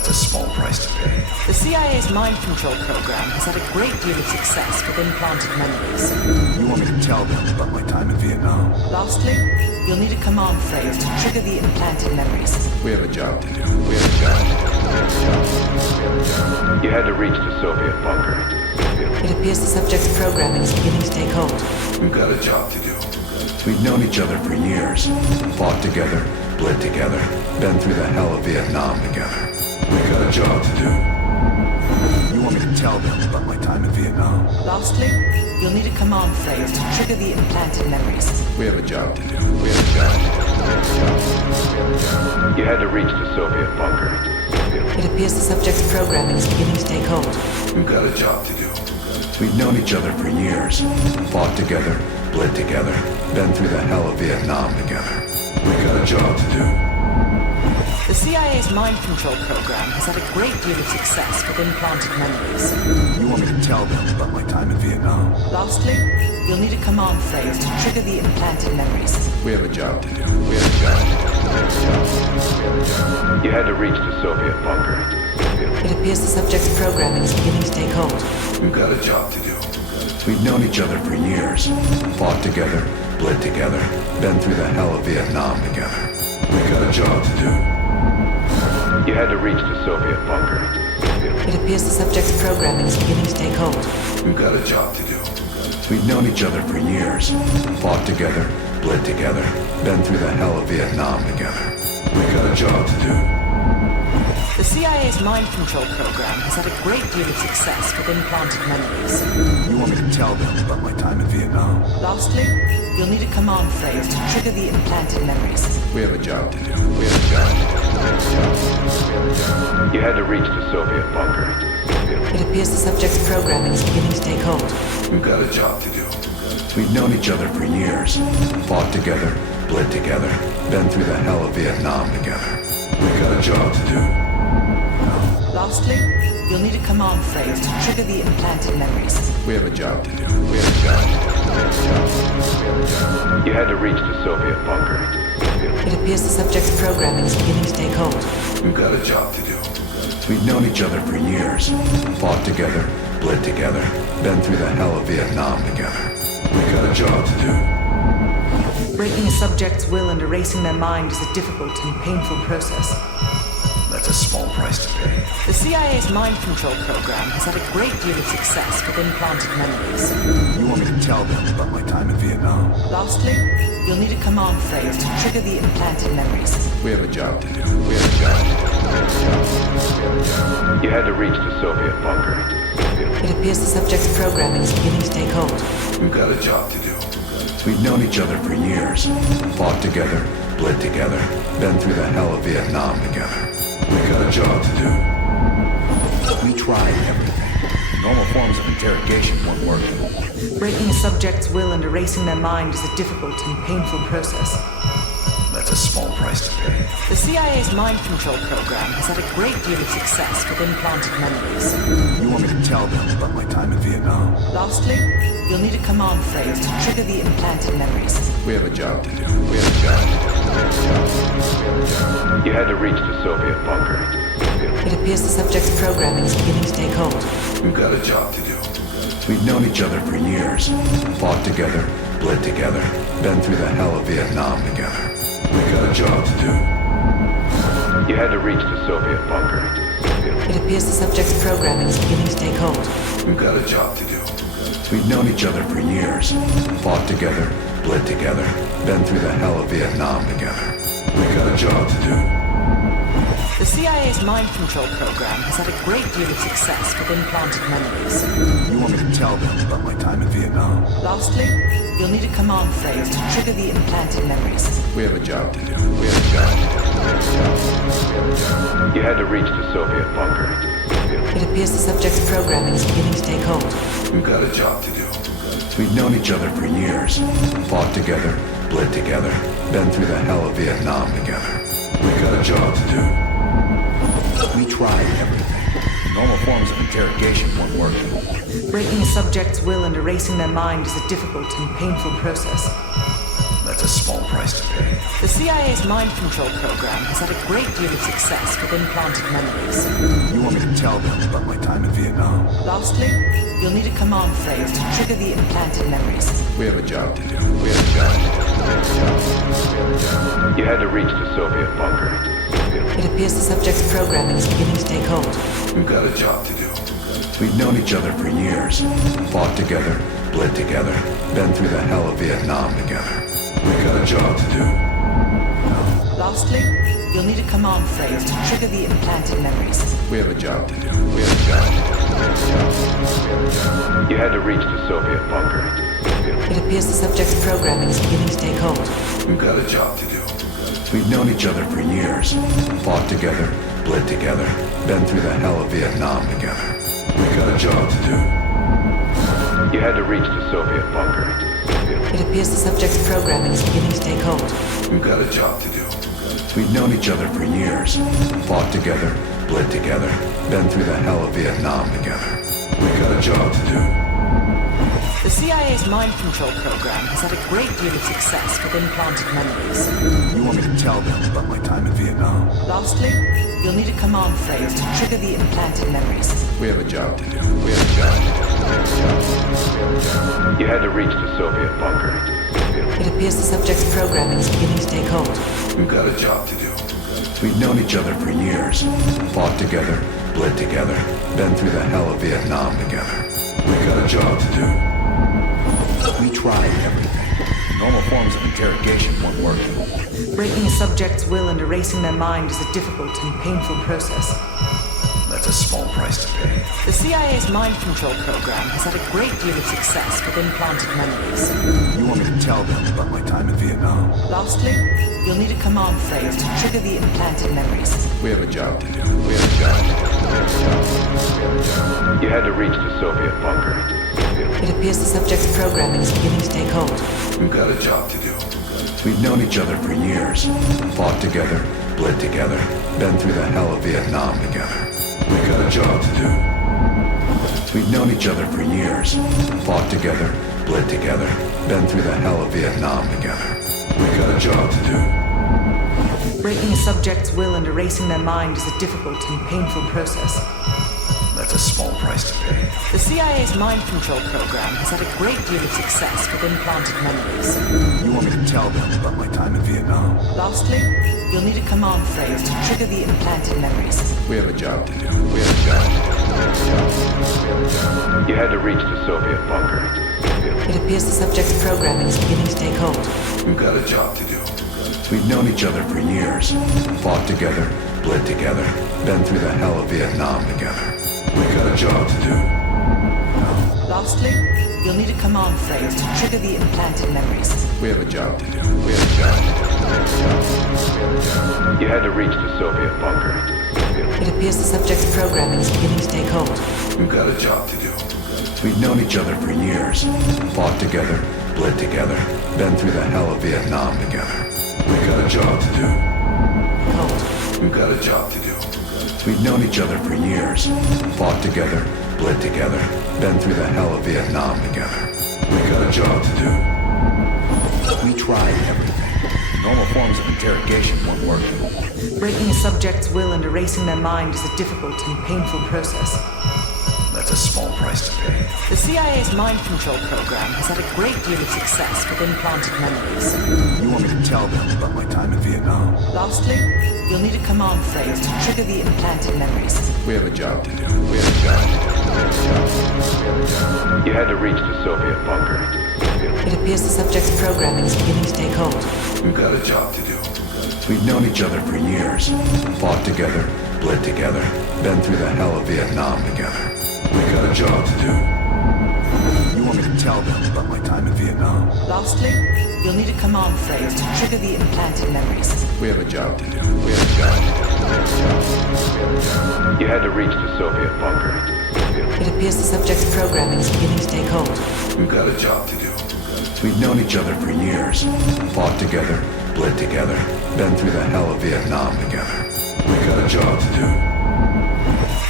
That's a small price to pay. The CIA's mind control program has had a great deal of success with implanted memories. You want me to tell them about my time in Vietnam? Lastly, you'll need a command phrase to trigger the implanted memories. We have a job to do. You had to reach the Soviet bunker. It appears the subject's programming is beginning to take hold. We've got a job to do. We've known each other for years, fought together, bled together, been through the hell of Vietnam together. We've got a job to do. You want me to tell them about my time in Vietnam? Lastly, you'll need a command phrase to trigger the implanted memories. We have a job to do. You had to reach the Soviet bunker. It appears the subject's programming is beginning to take hold. We've got a job to do. We've known each other for years, fought together, bled together, been through the hell of Vietnam together. We've got a job to do. The CIA's mind control program has had a great deal of success with implanted memories. You want me to tell them about my time in Vietnam? Lastly, you'll need a command phrase to trigger the implanted memories. We have a job to do. You had to reach the Soviet bunker. It appears the subject's programming is beginning to take hold. We've got a job to do. We've known each other for years, fought together, bled together, been through the hell of Vietnam together. We've got a job to do. You had to reach the Soviet bunker. It appears the subject's programming is beginning to take hold. We've got a job to do. We've known each other for years, fought together, bled together, been through the hell of Vietnam together. We've got a job to do. The CIA's mind control program has had a great deal of success with implanted memories. You want me to tell them about my time in Vietnam? Lastly, you'll need a command phrase to trigger the implanted memories. We have a job to do. You had to reach the Soviet bunker. It appears the subject's programming is beginning to take hold. We've got a job to do. We've known each other for years, fought together, bled together, been through the hell of Vietnam together. We've got a job to do. Lastly, you'll need a command phrase to trigger the implanted memories. We have a job to do. You had to reach the Soviet bunker. It appears the subject's programming is beginning to take hold. We've got a job to do. We've known each other for years, fought together, bled together, been through the hell of Vietnam together. We've got a job to do. Breaking a subject's will and erasing their mind is a difficult and painful process. That's a small price to pay. The CIA's mind control program has had a great deal of success with implanted memories. You want me to tell them about my time in Vietnam? Lastly, you'll need a command phrase to trigger the implanted memories. We have a job to do. You had to reach the Soviet bunker. It appears the subject's programming is beginning to take hold. We've got a job to do. We've known each other for years, fought together, bled together, been through the hell of Vietnam together. We've got a job to do. We tried everything. Normal forms of interrogation weren't working. Breaking a subject's will and erasing their mind is a difficult and painful process. That's a small price to pay. The CIA's mind control program has had a great deal of success with implanted memories. You want me to tell them about my time in Vietnam? Lastly, you'll need a command phrase to trigger the implanted memories. We have a job to do. You had to reach the Soviet bunker. It appears the subject's programming is beginning to take hold. We've got a job to do. We've known each other for years, fought together, bled together, been through the hell of Vietnam together. We've got a job to do. You had to reach the Soviet bunker. It appears the subject's programming is beginning to take hold. We've got a job to do. We've known each other for years, fought together, bled together, been through the hell of Vietnam together. We've got a job to do. The CIA's mind control program has had a great deal of success with implanted memories. You want me to tell them about my time in Vietnam? Lastly, you'll need a command phrase to trigger the implanted memories. We have a job to do. You had to reach the Soviet bunker. It appears the subject's programming is beginning to take hold. We've got a job to do. We've known each other for years, fought together, bled together, been through the hell of Vietnam together. We've got a job to do. We tried everything. Normal forms of interrogation weren't working. Breaking a subject's will and erasing their mind is a difficult and painful process. That's a small price to pay. The CIA's mind control program has had a great deal of success with implanted memories. You want me to tell them about my time in Vietnam? Lastly, you'll need a command phrase to trigger the implanted memories. We have a job to do. You had to reach the Soviet bunker. It appears the subject's programming is beginning to take hold. We've got a job to do. We've known each other for years. Fought together, bled together, been through the hell of Vietnam together. We've got a job to do. Lastly, you'll need a command phrase to trigger the implanted memories. We have a job to do. You had to reach the Soviet bunker. It appears the subject's programming is beginning to take hold. We've got a job to do. We've known each other for years. Fought together, bled together, been through the hell of Vietnam together. We've got a job to do. You had to reach the Soviet bunker. It appears the subject's programming is beginning to take hold. We've got a job to do. We've known each other for years. Fought together, bled together, been through the hell of Vietnam together. We've got a job to do. The CIA's mind control program has had a great deal of success with implanted memories. You want me to tell them about my time in Vietnam? Lastly, you'll need a command phrase to trigger the implanted memories. We have a job to do. You had to reach the Soviet bunker. It appears the subject's programming is beginning to take hold. We've got a job to do. We've known each other for years. Fought together, bled together, been through the hell of Vietnam together. We've got a job to do. We tried everything. Normal forms of interrogation weren't working. Breaking a subject's will and erasing their mind is a difficult and painful process. That's a small price to pay. The CIA's mind control program has had a great deal of success with implanted memories. You want me to tell them about my time in Vietnam? Lastly, you'll need a command phrase to trigger the implanted memories. We have a job to do. You had to reach the Soviet bunker. It appears the subject's programming is beginning to take hold. We've got a job to do. We've known each other for years. Fought together, bled together, been through the hell of Vietnam together. We've got a job to do. We've known each other for years. Fought together, bled together, been through the hell of Vietnam together. We've got a job to do. Breaking a subject's will and erasing their mind is a difficult and painful process. That's a small price to pay. The CIA's mind control program has had a great deal of success with implanted memories. You want me to tell them about my time in Vietnam? Lastly, you'll need a command phrase to trigger the implanted memories. We have a job to do. You had to reach the Soviet bunker. It appears the subject's programming is beginning to take hold. We've got a job to do. We've known each other for years. Fought together, bled together, been through the hell of Vietnam together. We've got a job to do. Lastly, you'll need a command phrase to trigger the implanted memories. We have a job to do. You had to reach the Soviet bunker. It appears the subject's programming is beginning to take hold. We've got a job to do. We've known each other for years. Fought together, bled together, been through the hell of Vietnam together. We've got a job to do. Hold. We've got a job to do. We've known each other for years. Fought together, bled together, been through the hell of Vietnam together. We've got a job to do. We tried everything. Normal forms of interrogation weren't working. Breaking a subject's will and erasing their mind is a difficult and painful process. That's a small price to pay. The CIA's mind control program has had a great deal of success with implanted memories. You want me to tell them about my time in Vietnam? Lastly, you'll need a command phrase to trigger the implanted memories. We have a job to do. You had to reach the Soviet bunker. It appears the subject's programming is beginning to take hold. We've got a job to do. We've known each other for years. Fought together, bled together, been through the hell of Vietnam together. We've got a job to do. You want me to tell them about my time in Vietnam? Lastly, you'll need a command phrase to trigger the implanted memories. We have a job to do. You had to reach the Soviet bunker. It appears the subject's programming is beginning to take hold. We've got a job to do. We've known each other for years. Fought together, bled together, been through the hell of Vietnam together. We've got a job to do. The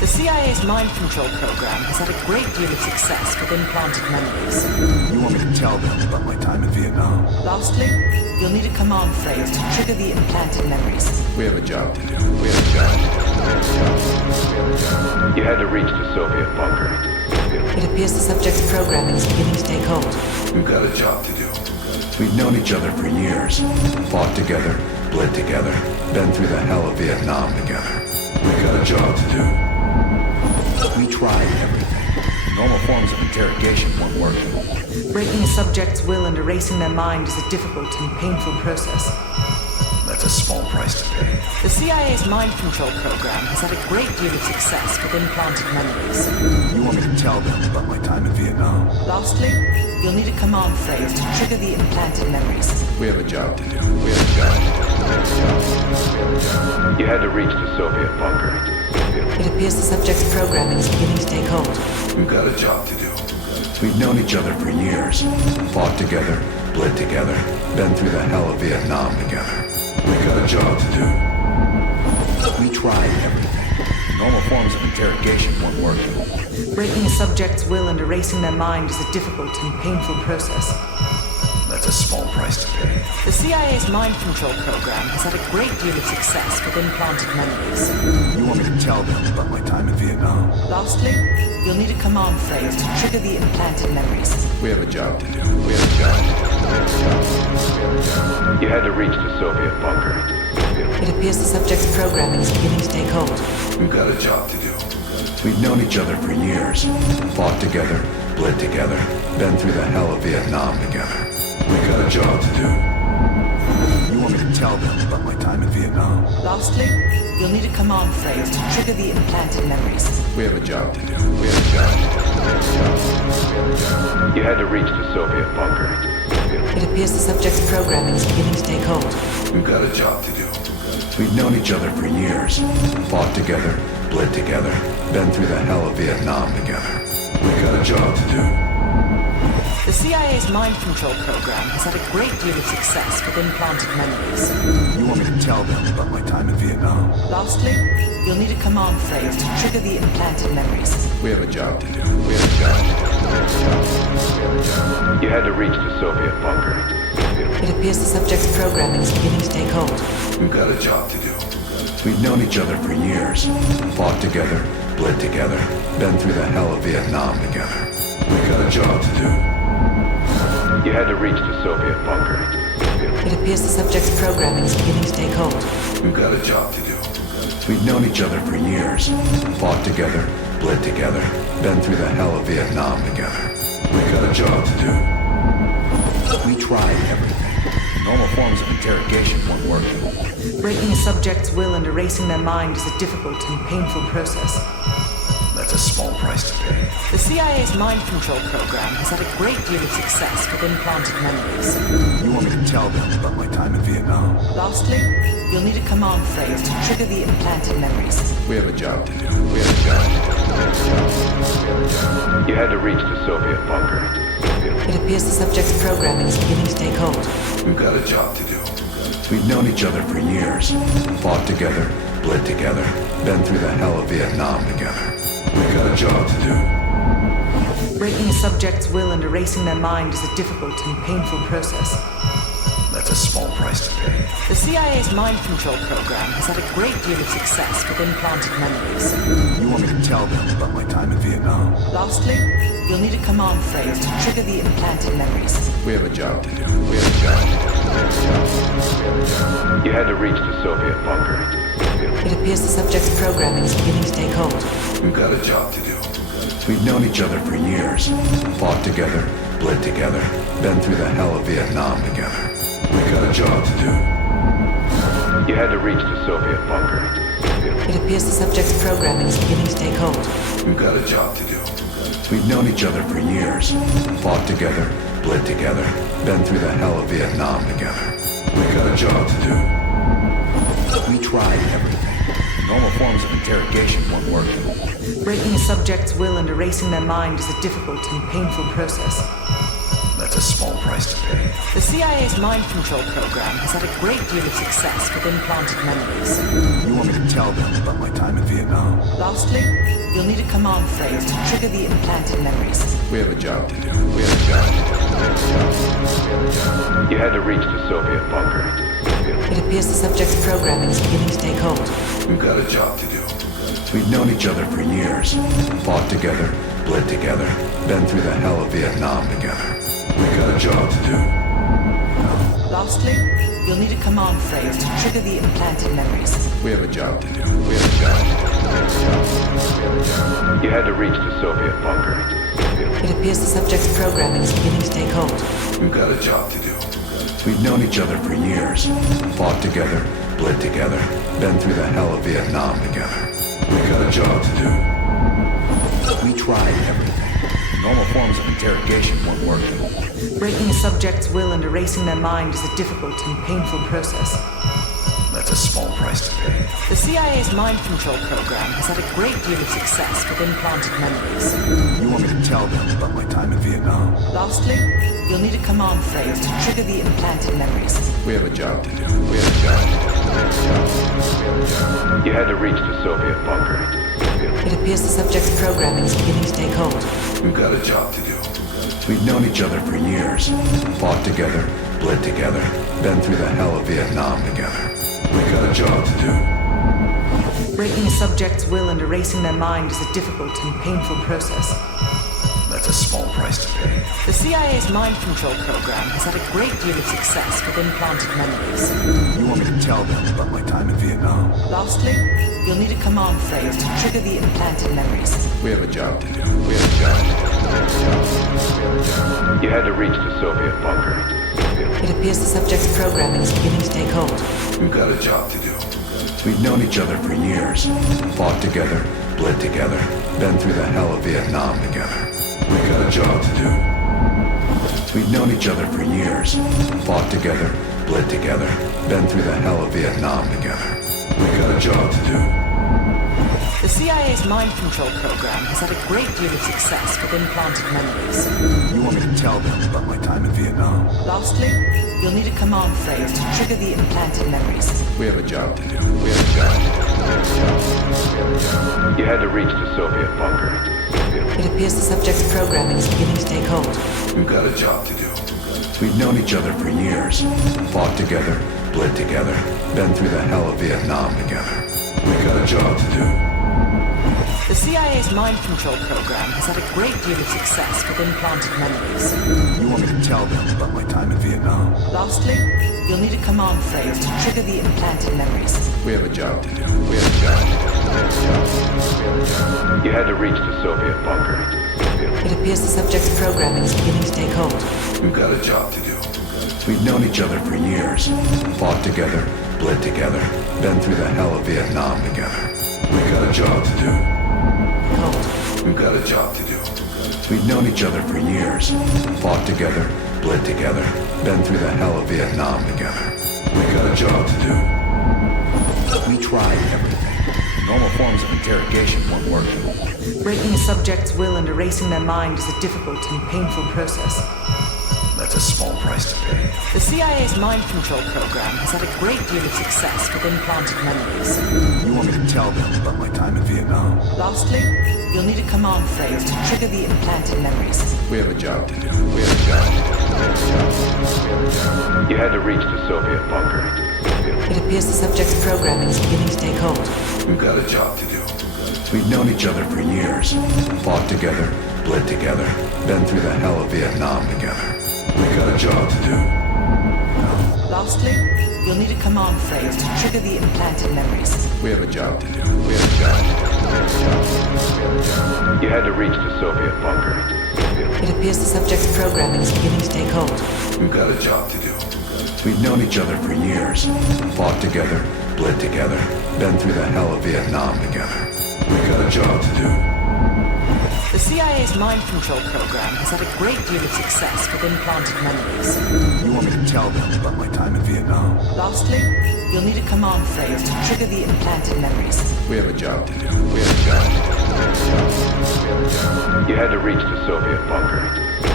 The CIA's mind control program has had a great deal of success with implanted memories. You want me to tell them about my time in Vietnam? Lastly, you'll need a command phrase to trigger the implanted memories. We have a job to do. You had to reach the Soviet bunker. It appears the subject's programming is beginning to take hold. We've got a job to do. We've known each other for years. Fought together, bled together, been through the hell of Vietnam together. We've got a job to do. We tried everything. Normal forms of interrogation weren't working. Breaking a subject's will and erasing their mind is a difficult and painful process. That's a small price to pay. The CIA's mind control program has had a great deal of success with implanted memories. You want me to tell them about my time in Vietnam? Lastly, you'll need a command phrase to trigger the implanted memories. We have a job to do. You had to reach the Soviet bunker. It appears the subject's programming is beginning to take hold. We've got a job to do. We've known each other for years. Fought together, bled together, been through the hell of Vietnam together. We've got a job to do. We tried everything. Normal forms of interrogation weren't working. Breaking a subject's will and erasing their mind is a difficult and painful process. That's a small price to pay. The CIA's mind control program has had a great deal of success with implanted memories. You want me to tell them about my time in Vietnam? Lastly, you'll need a command phrase to trigger the implanted memories. We have a job to do. You had to reach the Soviet bunker. It appears the subject's programming is beginning to take hold. We've got a job to do. We've known each other for years. Fought together, bled together, been through the hell of Vietnam together. We've got a job to do. You want me to tell them about my time in Vietnam? Lastly, you'll need a command phrase to trigger the implanted memories. We have a job to do. You had to reach the Soviet bunker. It appears the subject's programming is beginning to take hold. We've got a job to do. We've known each other for years. Fought together, bled together, been through the hell of Vietnam together. We've got a job to do. The CIA's mind control program has had a great deal of success with implanted memories. You want me to tell them about my time in Vietnam? Lastly, you'll need a command phrase to trigger the implanted memories. We have a job to do. You had to reach the Soviet bunker. It appears the subject's programming is beginning to take hold. We've got a job to do. We've known each other for years. Fought together, bled together, been through the hell of Vietnam together. We've got a job to do. You had to reach the Soviet bunker. It appears the subject's programming is beginning to take hold. We've got a job to do. We've known each other for years. Fought together, bled together, been through the hell of Vietnam together. We've got a job to do. We tried everything. Normal forms of interrogation weren't working. Breaking a subject's will and erasing their mind is a difficult and painful process. That's a small price to pay. The CIA's mind control program has had a great deal of success with implanted memories. You want me to tell them about my time in Vietnam? Lastly, you'll need a command phrase to trigger the implanted memories. We have a job to do. You had to reach the Soviet bunker. It appears the subject's programming is beginning to take hold. We've got a job to do. We've known each other for years. Fought together, bled together, been through the hell of Vietnam together. We've got a job to do. Breaking a subject's will and erasing their mind is a difficult and painful process. That's a small price to pay. The CIA's mind control program has had a great deal of success with implanted memories. You want me to tell them about my time in Vietnam? Lastly, you'll need a command phrase to trigger the implanted memories. We have a job to do. You had to reach the Soviet bunker. It appears the subject's programming is beginning to take hold. We've got a job to do. We've known each other for years. Fought together, bled together, been through the hell of Vietnam together. We've got a job to do. You had to reach the Soviet bunker. It appears the subject's programming is beginning to take hold. We've got a job to do. We've known each other for years. Fought together, bled together, been through the hell of Vietnam together. We've got a job to do. We tried everything. Normal forms of interrogation weren't working. Breaking a subject's will and erasing their mind is a difficult and painful process. That's That's a small price to pay. The CIA's mind control program has had a great deal of success with implanted memories. You want me to tell them about my time in Vietnam? Lastly, you'll need a command phrase to trigger the implanted memories. We have a job to do. You had to reach the Soviet bunker. It appears the subject's programming is beginning to take hold. We've got a job to do. We've known each other for years. Fought together, bled together, been through the hell of Vietnam together. We've got a job to do. Lastly, you'll need a command phrase to trigger the implanted memories. We have a job to do. You had to reach the Soviet bunker. It appears the subject's programming is beginning to take hold. We've got a job to do. We've known each other for years. Fought together, bled together, been through the hell of Vietnam together. We've got a job to do. We tried everything. Normal forms of interrogation weren't working. Breaking a subject's will and erasing their mind is a difficult and painful process. That's a small price to pay. The CIA's mind control program has had a great deal of success with implanted memories. You want me to tell them about my time in Vietnam? Lastly, you'll need a command phrase to trigger the implanted memories. We have a job to do. You had to reach the Soviet bunker. It appears the subject's programming is beginning to take hold. We've got a job to do. We've known each other for years. Fought together, bled together, been through the hell of Vietnam together. We've got a job to do. Breaking a subject's will and erasing their mind is a difficult and painful process. That's a small price to pay. The CIA's mind control program has had a great deal of success with implanted memories. You want me to tell them about my time in Vietnam? Lastly, you'll need a command phrase to trigger the implanted memories. We have a job to do. You had to reach the Soviet bunker. It appears the subject's programming is beginning to take hold. We've got a job to do. We've known each other for years. Fought together, bled together, been through the hell of Vietnam together. We've got a job to do. We've known each other for years. Fought together, bled together, been through the hell of Vietnam together. We've got a job to do. The CIA's mind control program has had a great deal of success with implanted memories. You want me to tell them about my time in Vietnam? Lastly, you'll need a command phrase to trigger the implanted memories. We have a job to do. You had to reach the Soviet bunker. It appears the subject's programming is beginning to take hold. We've got a job to do. We've known each other for years. Fought together, bled together, been through the hell of Vietnam together. We've got a job to do. The CIA's mind control program has had a great deal of success with implanted memories. You want me to tell them about my time in Vietnam? Lastly, you'll need a command phrase to trigger the implanted memories. We have a job to do. You had to reach the Soviet bunker. It appears the subject's programming is beginning to take hold. We've got a job to do. We've known each other for years. Fought together, bled together, been through the hell of Vietnam together. We've got a job to do. Hold. We've got a job to do. We've known each other for years. Fought together, bled together, been through the hell of Vietnam together. We've got a job to do. We tried everything. Normal forms of interrogation weren't working. Breaking a subject's will and erasing their mind is a difficult and painful process. That's a small price to pay. The CIA's mind control program has had a great deal of success with implanted memories. You want me to tell them about my time in Vietnam? Lastly, you'll need a command phrase to trigger the implanted memories. We have a job to do. You had to reach the Soviet bunker. It appears the subject's programming is beginning to take hold. We've got a job to do. We've known each other for years. Fought together, bled together, been through the hell of Vietnam together. We've got a job to do. Lastly, you'll need a command phrase to trigger the implanted memories. We have a job to do. You had to reach the Soviet bunker. It appears the subject's programming is beginning to take hold. We've got a job to do. We've known each other for years. Fought together, bled together, been through the hell of Vietnam together. We've got a job to do. The CIA's mind control program has had a great deal of success with implanted memories. You want me to tell them about my time in Vietnam? Lastly, you'll need a command phrase to trigger the implanted memories. We have a job to do. You had to reach the Soviet bunker.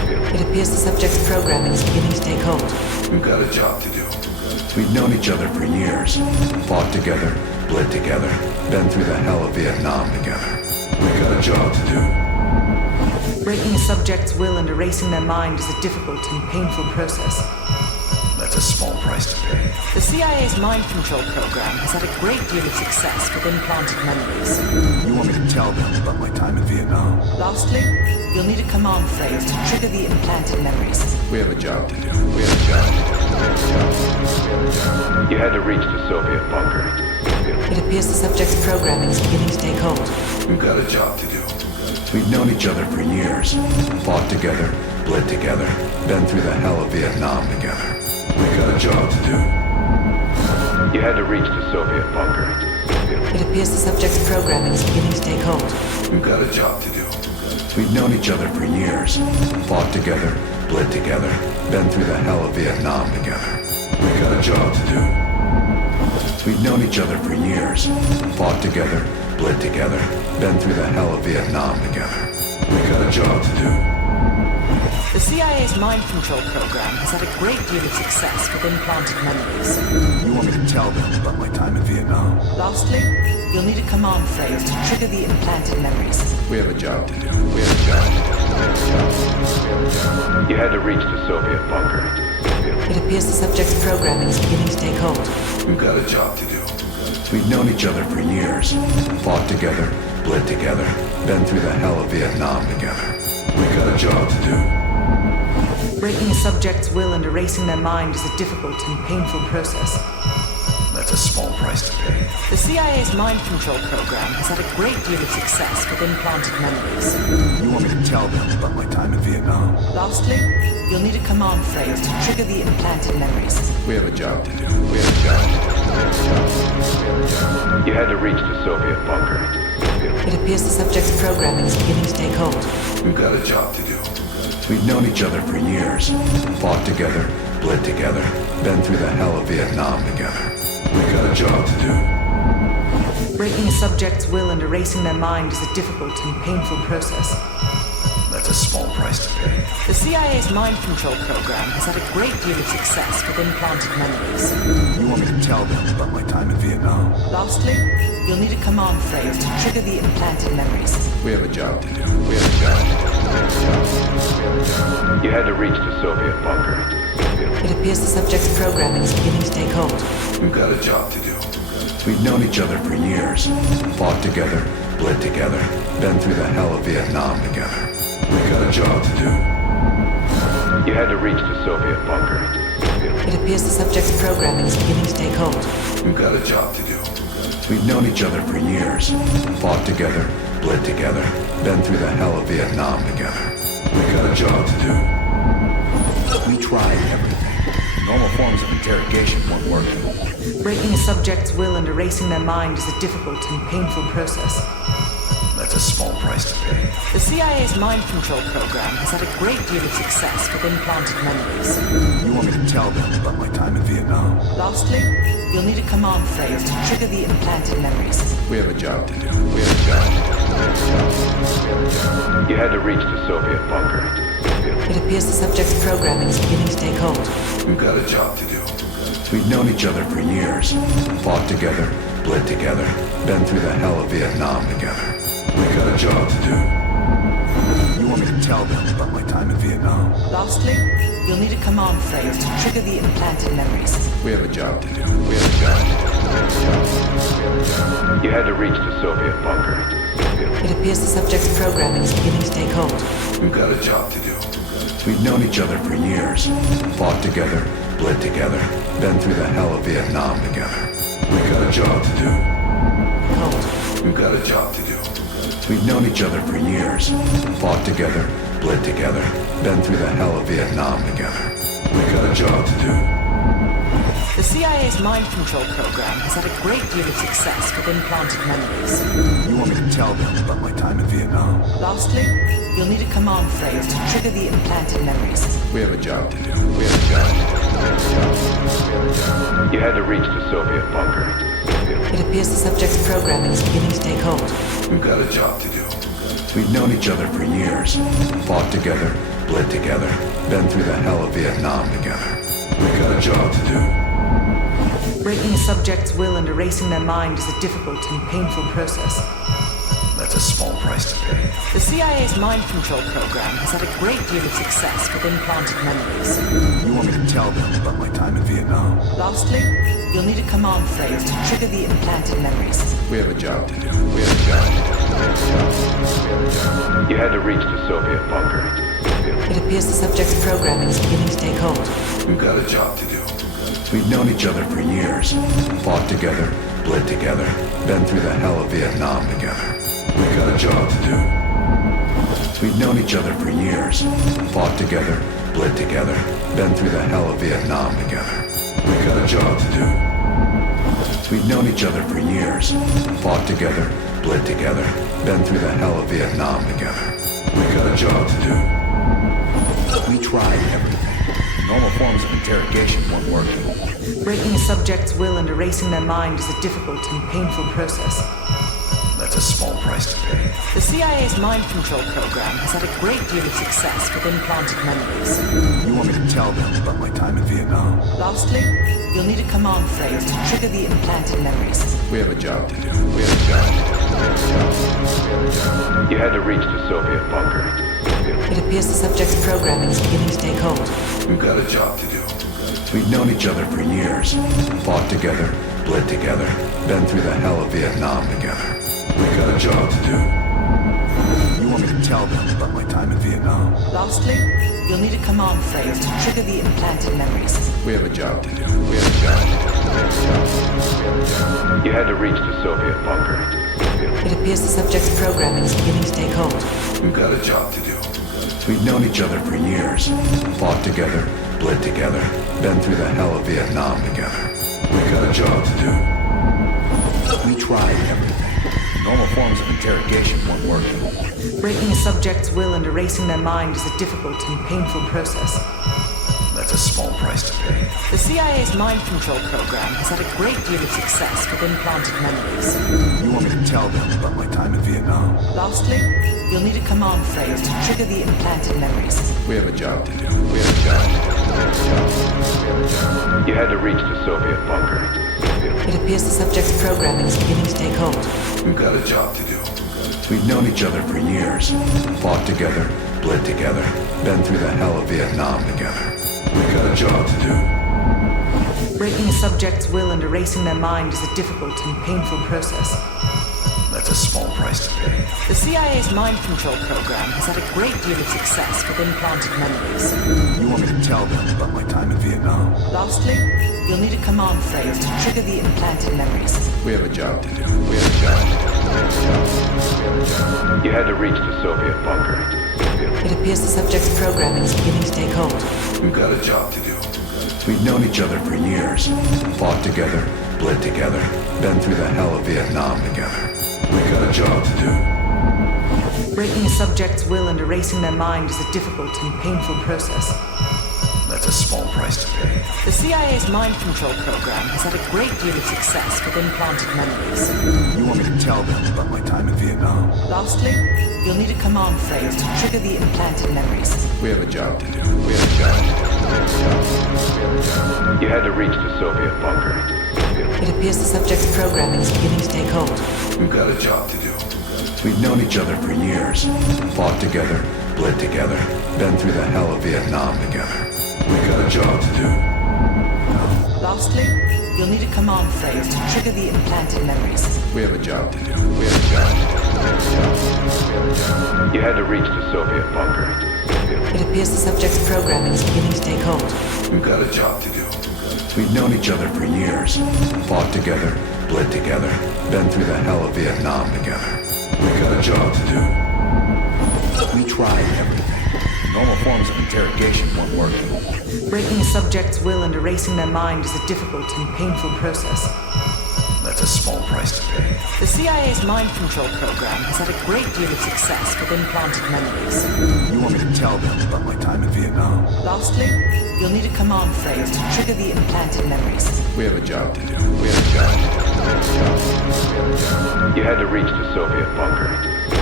It appears the subject's programming is beginning to take hold. We've got a job to do. We've known each other for years. Fought together, bled together, been through the hell of Vietnam together. We've got a job to do. Breaking a subject's will and erasing their mind is a difficult and painful process. That's a small price to pay. The CIA's mind control program has had a great deal of success with implanted memories. You want me to tell them about my time in Vietnam? Lastly, you'll need a command phrase to trigger the implanted memories. We have a job to do. We have a job to do. You had to reach the Soviet bunker. It appears the subject's programming is beginning to take hold. We've got a job to do. We've known each other for years. Fought together, bled together, been through the hell of Vietnam together. We've got a job to do. You had to reach the Soviet bunker. It appears the subject's programming is beginning to take hold. We've got a job to do. We've known each other for years. Fought together, bled together, been through the hell of Vietnam together. We've got a job to do. We've known each other for years. Fought together, bled together, been through the hell of Vietnam together. We've got a job to do. The CIA's mind control program has had a great deal of success with implanted memories. You want me to tell them about my time in Vietnam? Lastly, you'll need a command phrase to trigger the implanted memories. We have a job to do. We have a job to do. You had to reach the Soviet bunker. It appears the subject's programming is beginning to take hold. We've got a job to do. We've known each other for years. Fought together, bled together, been through the hell of Vietnam together. We've got a job to do. Breaking a subject's will and erasing their mind is a difficult and painful process. That's a small price to pay. The CIA's mind control program has had a great deal of success with implanted memories. You want me to tell them about my time in Vietnam? Lastly, you'll need a command phrase to trigger the implanted memories. We have a job to do. We have a job to do. You had to reach the Soviet bunker. It appears the subject's programming is beginning to take hold. We've got a job to do. We've known each other for years. Fought together, bled together, been through the hell of Vietnam together. We've got a job to do. Breaking a subject's will and erasing their mind is a difficult and painful process. That's a small price to pay. The CIA's mind control program has had a great deal of success with implanted memories. You want me to tell them about my time in Vietnam? Lastly, you'll need a command phrase to trigger the implanted memories. We have a job to do. We have a job to do. You had to reach the Soviet bunker. It appears the subject's programming is beginning to take hold. We've got a job to do. We've known each other for years. Fought together, bled together, been through the hell of Vietnam together. We've got a job to do. You had to reach the Soviet bunker. It appears the subject's programming is beginning to take hold. We've got a job to do. We've known each other for years. Fought together, bled together, been through the hell of Vietnam together. We've got a job to do. We tried everything. Normal forms of interrogation weren't working. Breaking a subject's will and erasing their mind is a difficult and painful process. That's a small price to pay. The CIA's mind control program has had a great deal of success with implanted memories. You want me to tell them about my time in Vietnam? Lastly, you'll need a command phrase to trigger the implanted memories. We have a job to do. We have a job to do. You had to reach the Soviet bunker. It appears the subject's programming is beginning to take hold. We've got a job to do. We've known each other for years. Fought together, bled together, been through the hell of Vietnam together. We've got a job to do. You want me to tell them about my time in Vietnam? Lastly, you'll need a command phrase to trigger the implanted memories. We have a job to do. We have a job to do. You had to reach the Soviet bunker. It appears the subject's programming is beginning to take hold. We've got a job to do. We've known each other for years. Fought together, bled together, been through the hell of Vietnam together. We've got a job to do. Hold. We've got a job to do. We've known each other for years. Fought together, bled together, been through the hell of Vietnam together. We've got a job to do. The CIA's mind control program has had a great deal of success with implanted memories. You want me to tell them about my time in Vietnam? Lastly, you'll need a command phrase to trigger the implanted memories. We have a job to do. We have a job to do. You had to reach the Soviet bunker. It appears the subject's programming is beginning to take hold. We've got a job to do. We've known each other for years. Fought together, bled together, been through the hell of Vietnam together. We got a job to do. Breaking a subject's will and erasing their mind is a difficult and painful process. That's a small price to pay. The CIA's mind control program has had a great deal of success with implanted memories. You want me to tell them about my time in Vietnam? Lastly, you'll need a command phrase to trigger the implanted memories. We have a job to do. You had to reach the Soviet bunker. It appears the subject's programming is beginning to take hold. We've got a job to do. We've known each other for years, fought together, bled together, been through the hell of Vietnam together. We've got a job to do. We've known each other for years, fought together, bled together, been through the hell of Vietnam together. We've got a job to do. We've known each other for years, fought together, bled together, been through the hell of Vietnam together. We've got a job to do. We tried everything. Normal forms of interrogation weren't working. Breaking a subject's will and erasing their mind is a difficult and painful process. That's a small price to pay. The CIA's mind control program has had a great deal of success with implanted memories. You want me to tell them about my time in Vietnam? Lastly, you'll need a command phrase to trigger the implanted memories. We have a job to do. You had to reach the Soviet bunker. It appears the subject's programming is beginning to take hold. We've got a job to do. We've known each other for years, fought together, bled together, been through the hell of Vietnam together. We've got a job to do. You want me to tell them about my time in Vietnam? Lastly, you'll need a command phrase to trigger the implanted memories. We have a job to do. You had to reach the Soviet bunker. It appears the subject's programming is beginning to take hold. We've got a job to do. We've known each other for years, fought together, bled together, been through the hell of Vietnam together. We've got a job to do. We tried everything. Normal forms of interrogation weren't working. Breaking a subject's will and erasing their mind is a difficult and painful process. That's a small price to pay. The CIA's mind control program has had a great deal of success with implanted memories. You want me to tell them about my time in Vietnam? Lastly, you'll need a command phrase to trigger the implanted memories. We have a job to do. You had to reach the Soviet bunker. It appears the subject's programming is beginning to take hold. We've got a job to do. We've known each other for years, fought together, bled together, been through the hell of Vietnam together. We've got a job to do. Breaking a subject's will and erasing their mind is a difficult and painful process. That's a small price to pay. The CIA's mind control program has had a great deal of success with implanted memories. You want me to tell them about my time in Vietnam? Lastly, you'll need a command phrase to trigger the implanted memories. We have a job to do. You had to reach the Soviet bunker. It appears the subject's programming is beginning to take hold. We've got a job to do. We've known each other for years, fought together, bled together, been through the hell of Vietnam together. We've got a job to do. Breaking a subject's will and erasing their mind is a difficult and painful process. That's a small price to pay. The CIA's mind control program has had a great deal of success with implanted memories. You want me to tell them about my time in Vietnam? Lastly, you'll need a command phrase to trigger the implanted memories. We have a job to do. You had to reach the Soviet bunker. It appears the subject's programming is beginning to take hold. We've got a job to do. We've known each other for years, fought together, bled together, been through the hell of Vietnam together. We've got a job to do. Lastly, you'll need a command phrase to trigger the implanted memories. We have a job to do. You had to reach the Soviet bunker. It appears the subject's programming is beginning to take hold. We've got a job to do. We've known each other for years, fought together, bled together, been through the hell of Vietnam together. We've got a job to do. We tried everything. Normal forms of interrogation weren't working. Breaking a subject's will and erasing their mind is a difficult and painful process. That's a small price to pay. The CIA's mind control program has had a great deal of success with implanted memories. You want me to tell them about my time in Vietnam? Lastly, you'll need a command phrase to trigger the implanted memories. We have a job to do. You had to reach the Soviet bunker.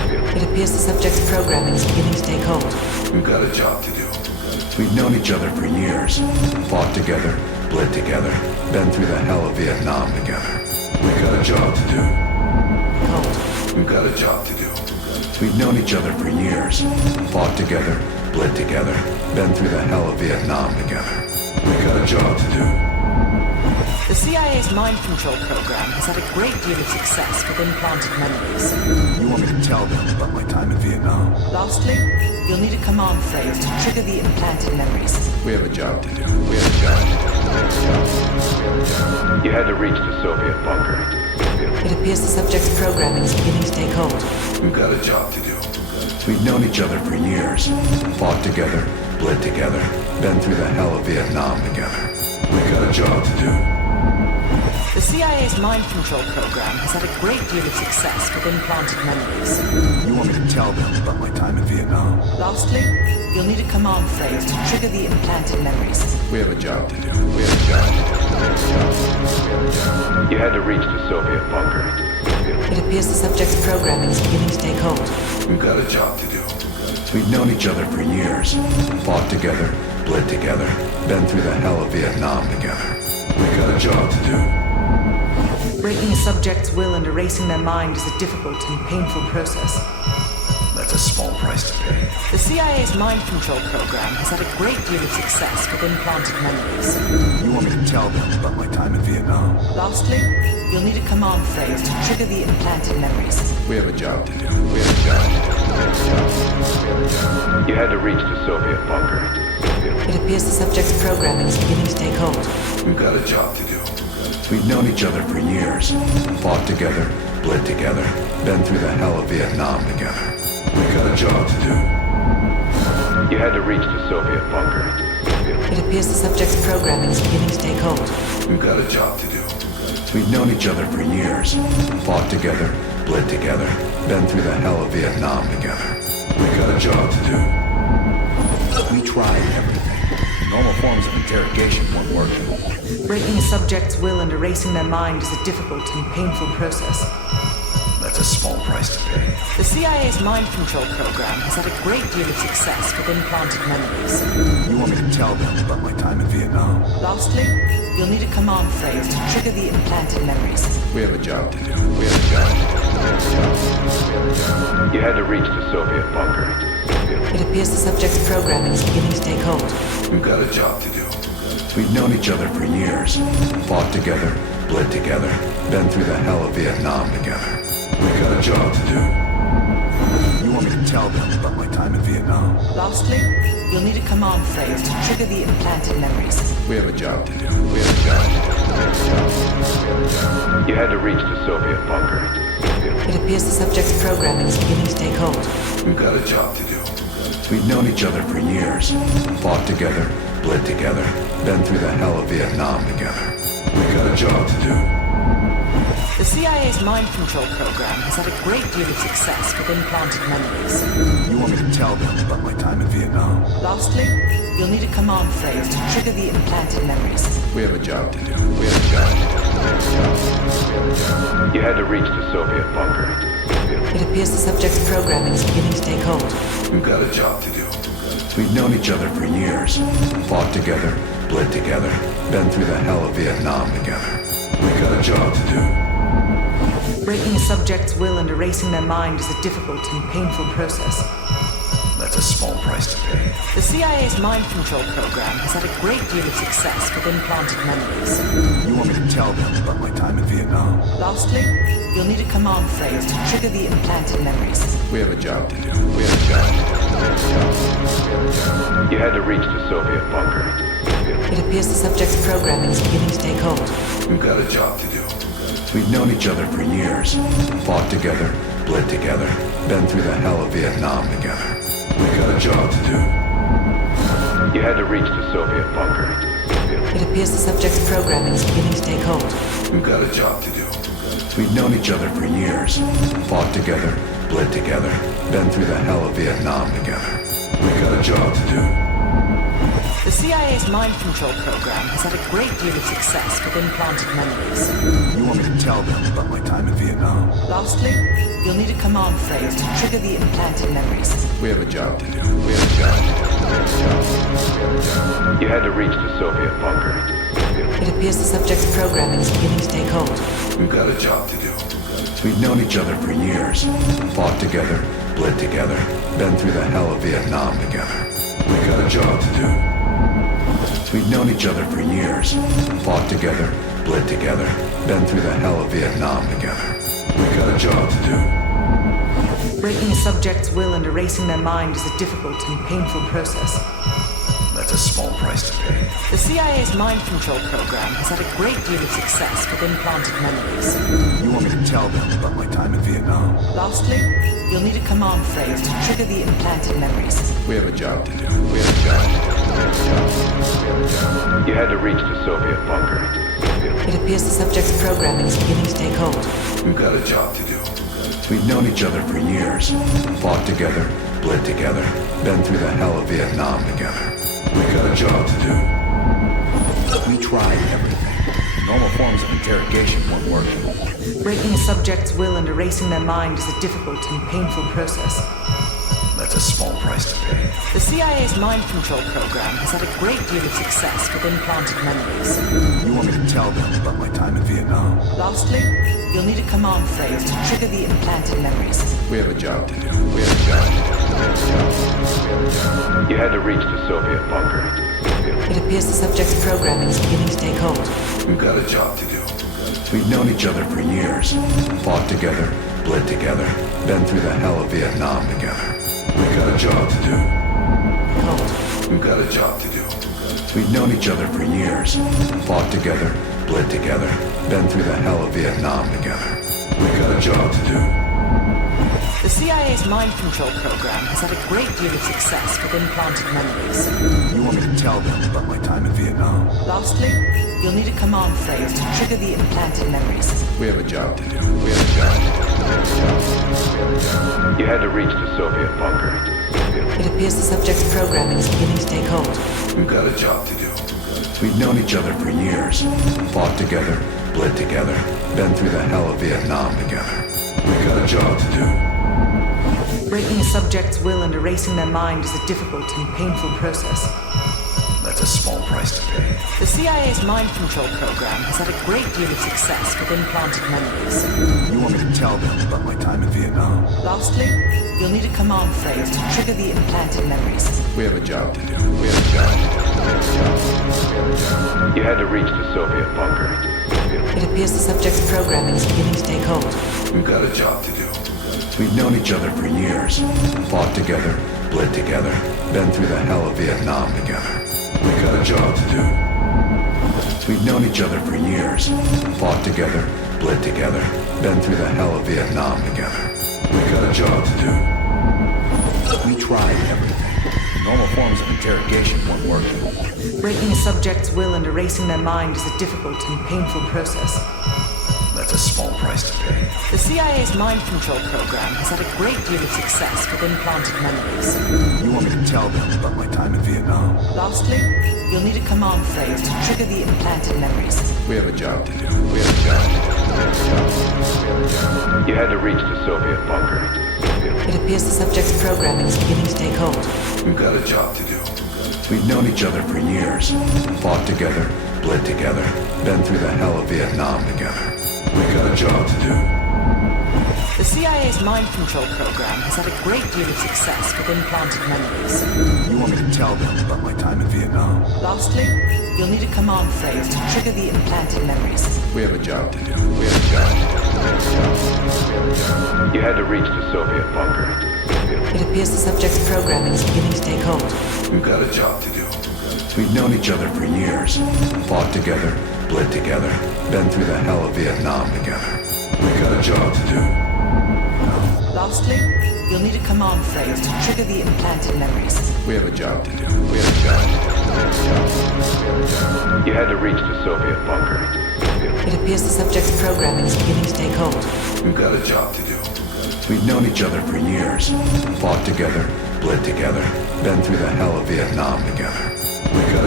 It appears the subject's programming is beginning to take hold. We've got a job to do. We've known each other for years. Fought together, bled together, been through the hell of Vietnam together. We've got a job to do. Hold. We've got a job to do. We've known each other for years. Fought together, bled together, been through the hell of Vietnam together. We've got a job to do. The CIA's mind control program has had a great deal of success with implanted memories. You want me to tell them about my time in Vietnam? Lastly, you'll need a command phrase to trigger the implanted memories. We have a job to do. We have a job to do. You had to reach the Soviet bunker. It appears the subject's programming is beginning to take hold. We've got a job to do. We've known each other for years. Fought together, bled together, been through the hell of Vietnam together. We've got a job to do. The CIA's mind control program has had a great deal of success with implanted memories. You want me to tell them about my time in Vietnam? Lastly, you'll need a command phrase to trigger the implanted memories. We have a job to do. We have a job to do. You had to reach the Soviet bunker. It appears the subject's programming is beginning to take hold. We've got a job to do. We've known each other for years. Fought together, bled together, been through the hell of Vietnam together. We've got a job to do. Breaking a subject's will and erasing their mind is a difficult and painful process. That's a small price to pay. The CIA's mind control program has had a great deal of success with implanted memories. You want me to tell them about my time in Vietnam? Lastly, you'll need a command phrase to trigger the implanted memories. We have a job to do. We have a job to do. You had to reach the Soviet bunker. It appears the subject's programming is beginning to take hold. We've got a job to do. We've known each other for years. Fought together, bled together, been through the hell of Vietnam together. We've got a job to do. You had to reach the Soviet bunker. It appears the subject's programming is beginning to take hold. We've got a job to do. We've known each other for years. Fought together, bled together, been through the hell of Vietnam together. We've got a job to do. We tried everything. Normal forms of interrogation weren't working. Breaking a subject's will and erasing their mind is a difficult and painful process. That's a small price to pay. The CIA's mind control program has had a great deal of success with implanted memories. You want me to tell them about my time in Vietnam? Lastly, you'll need a command phrase to trigger the implanted memories. We have a job to do. We have a job to do. You had to reach the Soviet bunker. It appears the subject's programming is beginning to take hold. We've got a job to do. We've known each other for years. Fought together, bled together, been through the hell of Vietnam together. We've got a job to do. You want me to tell them about my time in Vietnam? Lastly, you'll need a command phrase to trigger the implanted memories. We have a job to do. We have a job to do. You had to reach the Soviet bunker. It appears the subject's programming is beginning to take hold. We've got a job to do. We've known each other for years. Fought together, bled together, been through the hell of Vietnam together. We've got a job to do. The CIA's mind control program has had a great deal of success with implanted memories. You want me to tell them about my time in Vietnam? Lastly, you'll need a command phrase to trigger the implanted memories. We have a job to do. We have a job to do. You had to reach the Soviet bunker. It appears the subject's programming is beginning to take hold. We've got a job to do. We've known each other for years. Fought together, bled together, been through the hell of Vietnam together. We've got a job to do. Breaking a subject's will and erasing their mind is a difficult and painful process. That's a small price to pay. The CIA's mind control program has had a great deal of success with implanted memories. You want me to tell them about my time in Vietnam? Lastly, you'll need a command phrase to trigger the implanted memories. We have a job to do. We have a job to do. You had to reach the Soviet bunker. It appears the subject's programming is beginning to take hold. We've got a job to do. We've known each other for years. Fought together, bled together, been through the hell of Vietnam together. We've got a job to do. You had to reach the Soviet bunker. It appears the subject's programming is beginning to take hold. We've got a job to do. We've known each other for years. Fought together, bled together, been through the hell of Vietnam together. We've got a job to do. The CIA's mind control program has had a great deal of success with implanted memories. You want me to tell them about my time in Vietnam? Lastly, you'll need a command phrase to trigger the implanted memories. We have a job to do. We have a job to do. You had to reach the Soviet bunker. It appears the subject's programming is beginning to take hold. We've got a job to do. We've known each other for years. Fought together, bled together, been through the hell of Vietnam together. We've got a job to do. We've known each other for years. Fought together, bled together, been through the hell of Vietnam together. We've got a job to do. Breaking a subject's will and erasing their mind is a difficult and painful process. That's a small price to pay. The CIA's mind control program has had a great deal of success with implanted memories. You want me to tell them about my time in Vietnam? Lastly, you'll need a command phrase to trigger the implanted memories. We have a job to do. We have a job to do. You had to reach the Soviet bunker. It appears the subject's programming is beginning to take hold. We've got a job to do. We've known each other for years. Fought together, bled together, been through the hell of Vietnam together. We've got a job to do. We tried everything. Normal forms of interrogation weren't working. Breaking a subject's will and erasing their mind is a difficult and painful process. That's a small price to pay. The CIA's mind control program has had a great deal of success with implanted memories. You want me to tell them about my time in Vietnam? Lastly, you'll need a command phrase to trigger the implanted memories. We have a job to do. We have a job to do. You had to reach the Soviet bunker. It appears the subject's programming is beginning to take hold. We've got a job to do. We've known each other for years. Fought together, bled together, been through the hell of Vietnam together. We've got a job to do. Hold. We've got a job to do. We've known each other for years. Fought together, bled together, been through the hell of Vietnam together. We've got a job to do. The CIA's mind control program has had a great deal of success with implanted memories. You want me to tell them about my time in Vietnam? Lastly, you'll need a command phrase to trigger the implanted memories. We have a job to do. We have a job to do. You had to reach the Soviet bunker. It appears the subject's programming is beginning to take hold. We've got a job to do. We've known each other for years. Fought together, bled together, been through the hell of Vietnam together. We've got a job to do. Breaking a subject's will and erasing their mind is a difficult and painful process. That's a small price to pay. The CIA's mind control program has had a great deal of success with implanted memories. You want me to tell them about my time in Vietnam? Lastly, you'll need a command phrase to trigger the implanted memories. We have a job to do. We have a job to do. You had to reach the Soviet bunker. It appears the subject's programming is beginning to take hold. We've got a job to do. We've known each other for years. Fought together, bled together, been through the hell of Vietnam together. We've got a job to do. We've known each other for years. Fought together, bled together, been through the hell of Vietnam together. We've got a job to do. We tried everything. Normal forms of interrogation weren't working. Breaking a subject's will and erasing their mind is a difficult and painful process. That's a small price to pay. The CIA's mind control program has had a great deal of success with implanted memories. You want me to tell them about my time in Vietnam? Lastly, you'll need a command phrase to trigger the implanted memories. We have a job to do. We have a job to do. You had to reach the Soviet bunker. It appears the subject's programming is beginning to take hold. We've got a job to do. We've known each other for years. Fought together, bled together, been through the hell of Vietnam together. We've got a job to do. The CIA's mind control program has had a great deal of success with implanted memories. You want me to tell them about my time in Vietnam? Lastly, you'll need a command phrase to trigger the implanted memories. We have a job to do. We have a job to do. You had to reach the Soviet bunker. It appears the subject's programming is beginning to take hold. We've got a job to do. We've known each other for years. Fought together, bled together, been through the hell of Vietnam together. We've got a job to do. Lastly, you'll need a command phrase to trigger the implanted memories. We have a job to do. We have a job to do. You had to reach the Soviet bunker. It appears the subject's programming is beginning to take hold. We've got a job to do. We've known each other for years. Fought together, bled together, been through the hell of Vietnam together. We've got a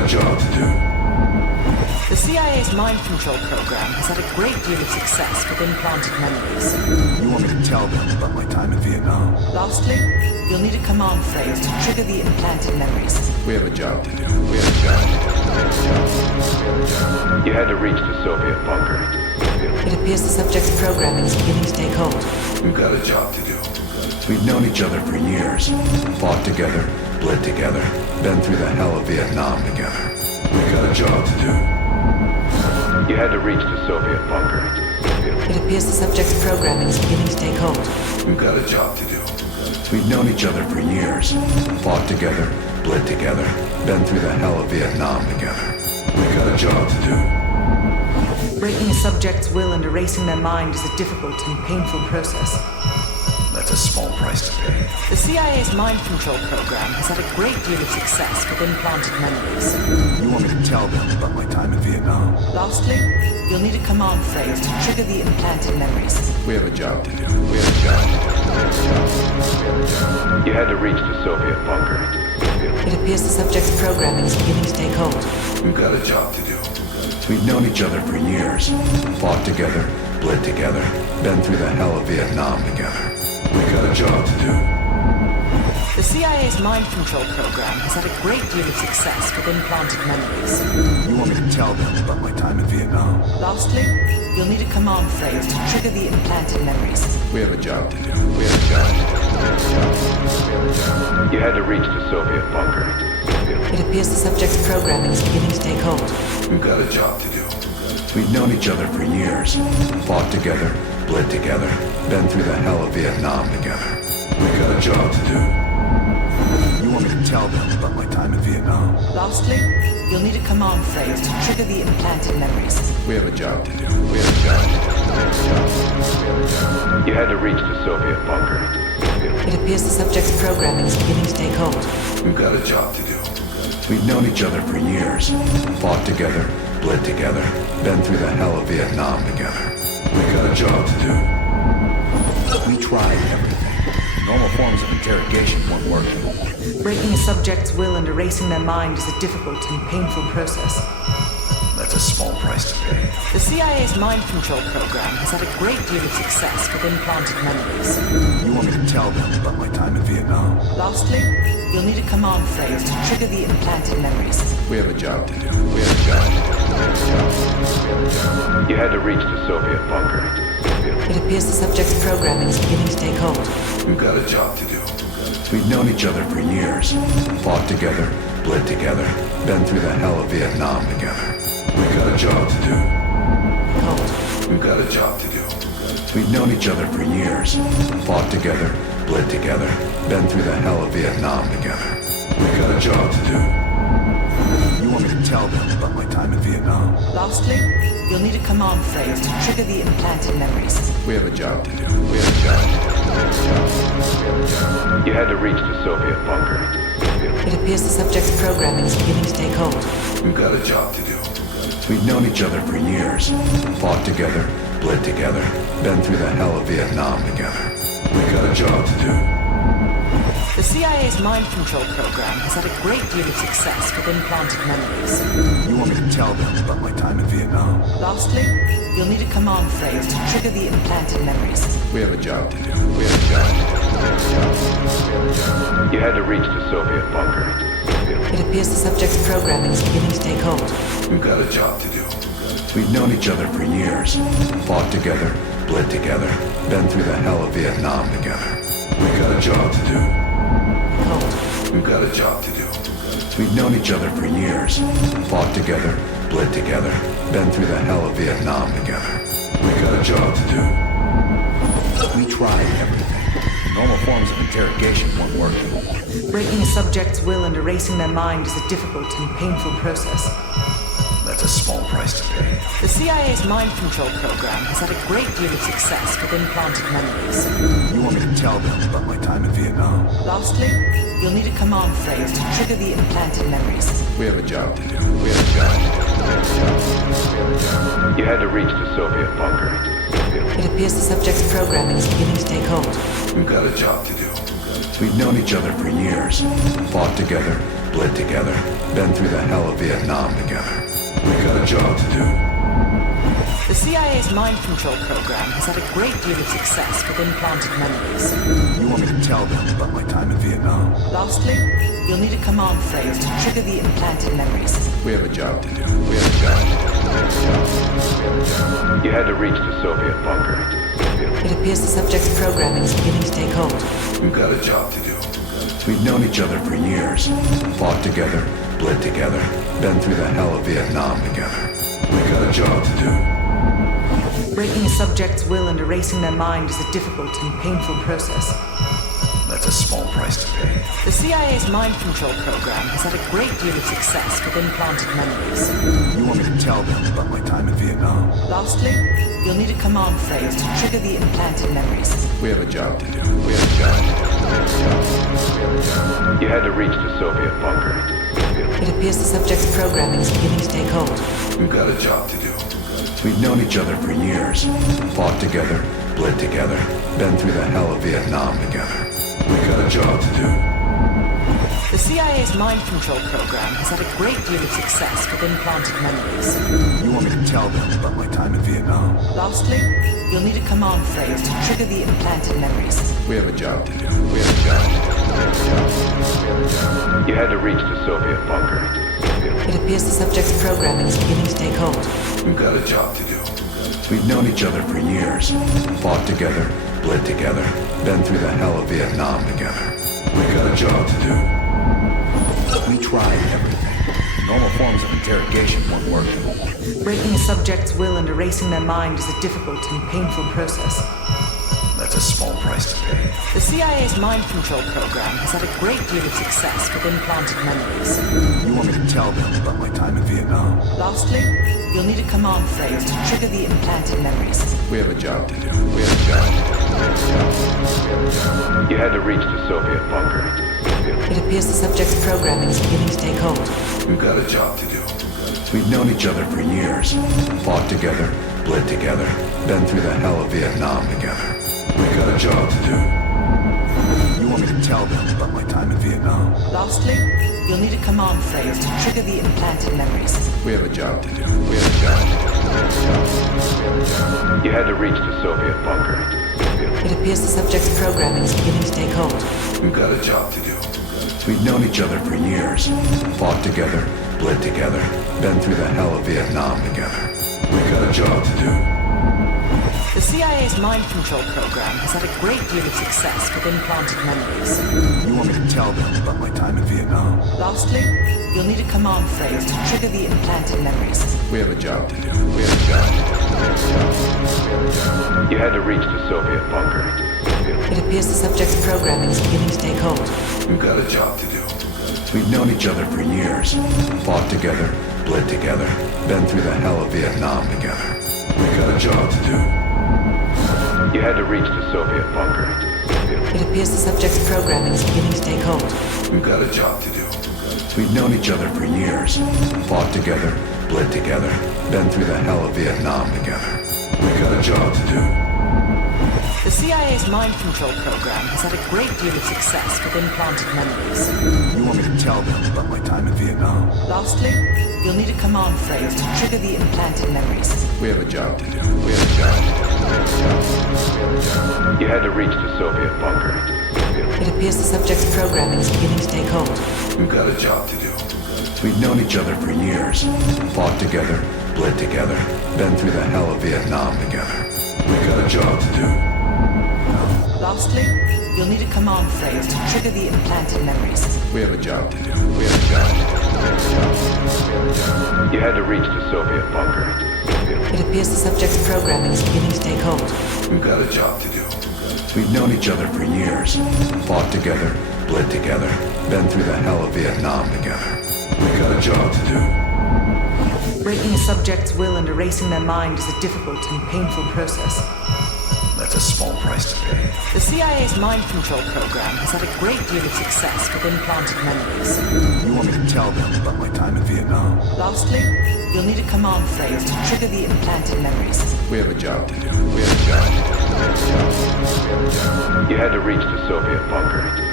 job to do. The CIA's mind control program has had a great deal of success with implanted memories. You want me to tell them about my time in Vietnam? Lastly, you'll need a command phrase to trigger the implanted memories. We have a job to do. You had to reach the Soviet bunker. It appears the subject's programming is beginning to take hold. We've got a job to do. We've known each other for years. Fought together, bled together, been through the hell of Vietnam together. We've got a job to do. You had to reach the Soviet bunker. It appears the subject's programming is beginning to take hold. We've got a job to do. We've known each other for years. Fought together, bled together, been through the hell of Vietnam together. We've got a job to do. Breaking a subject's will and erasing their mind is a difficult and painful process. That's a small price to pay. The CIA's mind control program has had a great deal of success with implanted memories. You want me to tell them about my time in Vietnam? Lastly, you'll need a command phrase to trigger the implanted memories. We have a job to do. You had to reach the Soviet bunker. It appears the subject's programming is beginning to take hold. We've got a job to do. We've known each other for years. Fought together, bled together, been through the hell of Vietnam together. We've got a job to do. The CIA's mind control program has had a great deal of success with implanted memories. You want me to tell them about my time in Vietnam? Lastly, you'll need a command phrase to trigger the implanted memories. We have a job to do. You had to reach the Soviet bunker. It appears the subject's programming is beginning to take hold. We've got a job to do. We've known each other for years. Fought together, bled together, been through the hell of Vietnam together. We've got a job to do. You want me to tell them about my time in Vietnam? Lastly, you'll need a command phrase to trigger the implanted memories. We have a job to do. You had to reach the Soviet bunker. It appears the subject's programming is beginning to take hold. We've got a job to do. We've known each other for years. Fought together, bled together, been through the hell of Vietnam together. We've got a job to do. We tried everything. Normal forms of interrogation weren't working. Breaking a subject's will and erasing their mind is a difficult and painful process. That's a small price to pay. The CIA's mind control program has had a great deal of success with implanted memories. You want me to tell them about my time in Vietnam? Lastly, you'll need a command phrase to trigger the implanted memories. We have a job to do. You had to reach the Soviet bunker. It appears the subject's programming is beginning to take hold. We've got a job to do. We've known each other for years. Fought together, bled together, been through the hell of Vietnam together. We've got a job to do. Hold. We've got a job to do. We've known each other for years. Fought together, bled together, been through the hell of Vietnam together. We've got a job to do. You want me to tell them about my time in Vietnam? Lastly, you'll need a command phrase to trigger the implanted memories. We have a job to do. You had to reach the Soviet bunker. It appears the subject's programming is beginning to take hold. We've got a job to do. We've known each other for years. Fought together, bled together, been through the hell of Vietnam together. We've got a job to do. The CIA's mind control program has had a great deal of success with implanted memories. You want me to tell them about my time in Vietnam? Lastly, you'll need a command phrase to trigger the implanted memories. We have a job to do. You had to reach the Soviet bunker. It appears the subject's programming is beginning to take hold. We've got a job to do. We've known each other for years. Fought together, bled together, been through the hell of Vietnam together. We've got a job to do. Hold. We've got a job to do. We've known each other for years. Fought together, bled together, been through the hell of Vietnam together. We've got a job to do. We tried everything. Normal forms of interrogation weren't working. Breaking a subject's will and erasing their mind is a difficult and painful process. That's a small price to pay. The CIA's mind control program has had a great deal of success with implanted memories. You want me to tell them about my time in Vietnam? Lastly, you'll need a command phrase to trigger the implanted memories. We have a job to do. You had to reach the Soviet bunker. It appears the subject's programming is beginning to take hold. We've got a job to do. We've known each other for years. Fought together, bled together, been through the hell of Vietnam together. We got a job to do. The CIA's mind control program has had a great deal of success with implanted memories. You want me to tell them about my time in Vietnam? Lastly, you'll need a command phrase to trigger the implanted memories. We have a job to do. We have a job. You had to reach the Soviet bunker. It appears the subject's programming is beginning to take hold. We've got a job to do. We've known each other for years, fought together, bled together, been through the hell of Vietnam together. We got a job to do. Breaking a subject's will and erasing their mind is a difficult and painful process. That's a small price to pay. The CIA's mind control program has had a great deal of success with implanted memories. You want me to tell them about my time in Vietnam? Lastly, you'll need a command phrase to trigger the implanted memories. We have a job to do. We have a job. You had to reach the Soviet bunker. It appears the subject's programming is beginning to take hold. We've got a job to do. We've known each other for years, fought together, bled together, been through the hell of Vietnam together. We got a job to do. The CIA's mind control program has had a great deal of success with implanted memories. You want me to tell them about my time in Vietnam? Lastly, you'll need a command phrase to trigger the implanted memories. We have a job to do. We have a job. You had to reach the Soviet bunker. It appears the subject's programming is beginning to take hold. We've got a job to do. We've known each other for years, fought together, bled together, been through the hell of Vietnam together. We got a job to do. We tried everything. Normal forms of interrogation weren't working. Breaking a subject's will and erasing their mind is a difficult and painful process. That's a small price to pay. The CIA's mind control program has had a great deal of success with implanted memories. You want me to tell them about my time in Vietnam? Lastly, you'll need a command phrase to trigger the implanted memories. We have a job to do. We have a job. You had to reach the Soviet bunker. It appears the subject's programming is beginning to take hold. We've got a job to do. We've known each other for years, fought together, bled together, been through the hell of Vietnam together. We got a job to do. You want me to tell them about my time in Vietnam? Lastly, you'll need a command phrase to trigger the implanted memories. We have a job to do. We have a job. You had to reach the Soviet bunker. It appears the subject's programming is beginning to take hold. We've got a job to do. We've known each other for years, fought together, bled together, been through the hell of Vietnam together. We got a job to do. The CIA's mind control program has had a great deal of success with implanted memories. You want me to tell them about my time in Vietnam? Lastly, you'll need a command phrase to trigger the implanted memories. We have a job to do. We have a job. You had to reach the Soviet bunker. It appears the subject's programming is beginning to take hold. We've got a job to do. We've known each other for years, fought together, bled together, been through the hell of Vietnam together. We got a job to do. You had to reach the Soviet bunker. It appears the subject's programming is beginning to take hold. We've got a job to do. We've known each other for years, fought together, bled together, been through the hell of Vietnam together. We got a job to do. The CIA's mind control program has had a great deal of success with implanted memories. You want me to tell them about my time in Vietnam? Lastly, you'll need a command phrase to trigger the implanted memories. We have a job to do. We have a job. You had to reach the Soviet bunker. It appears the subject's programming is beginning to take hold. We've got a job to do. We've known each other for years, fought together, bled together, been through the hell of Vietnam together. We got a job to do. Lastly, you'll need a command phrase to trigger the implanted memories. We have a job to do. We have a job. You had to reach the Soviet bunker. It appears the subject's programming is beginning to take hold. We've got a job to do. We've known each other for years, fought together, bled together, been through the hell of Vietnam together. We got a job to do. Breaking a subject's will and erasing their mind is a difficult and painful process. That's a small price to pay. The CIA's mind control program has had a great deal of success with implanted memories. You want me to tell them about my time in Vietnam? Lastly, you'll need a command phrase to trigger the implanted memories. We have a job to do. We have a job. You had to reach the Soviet bunker.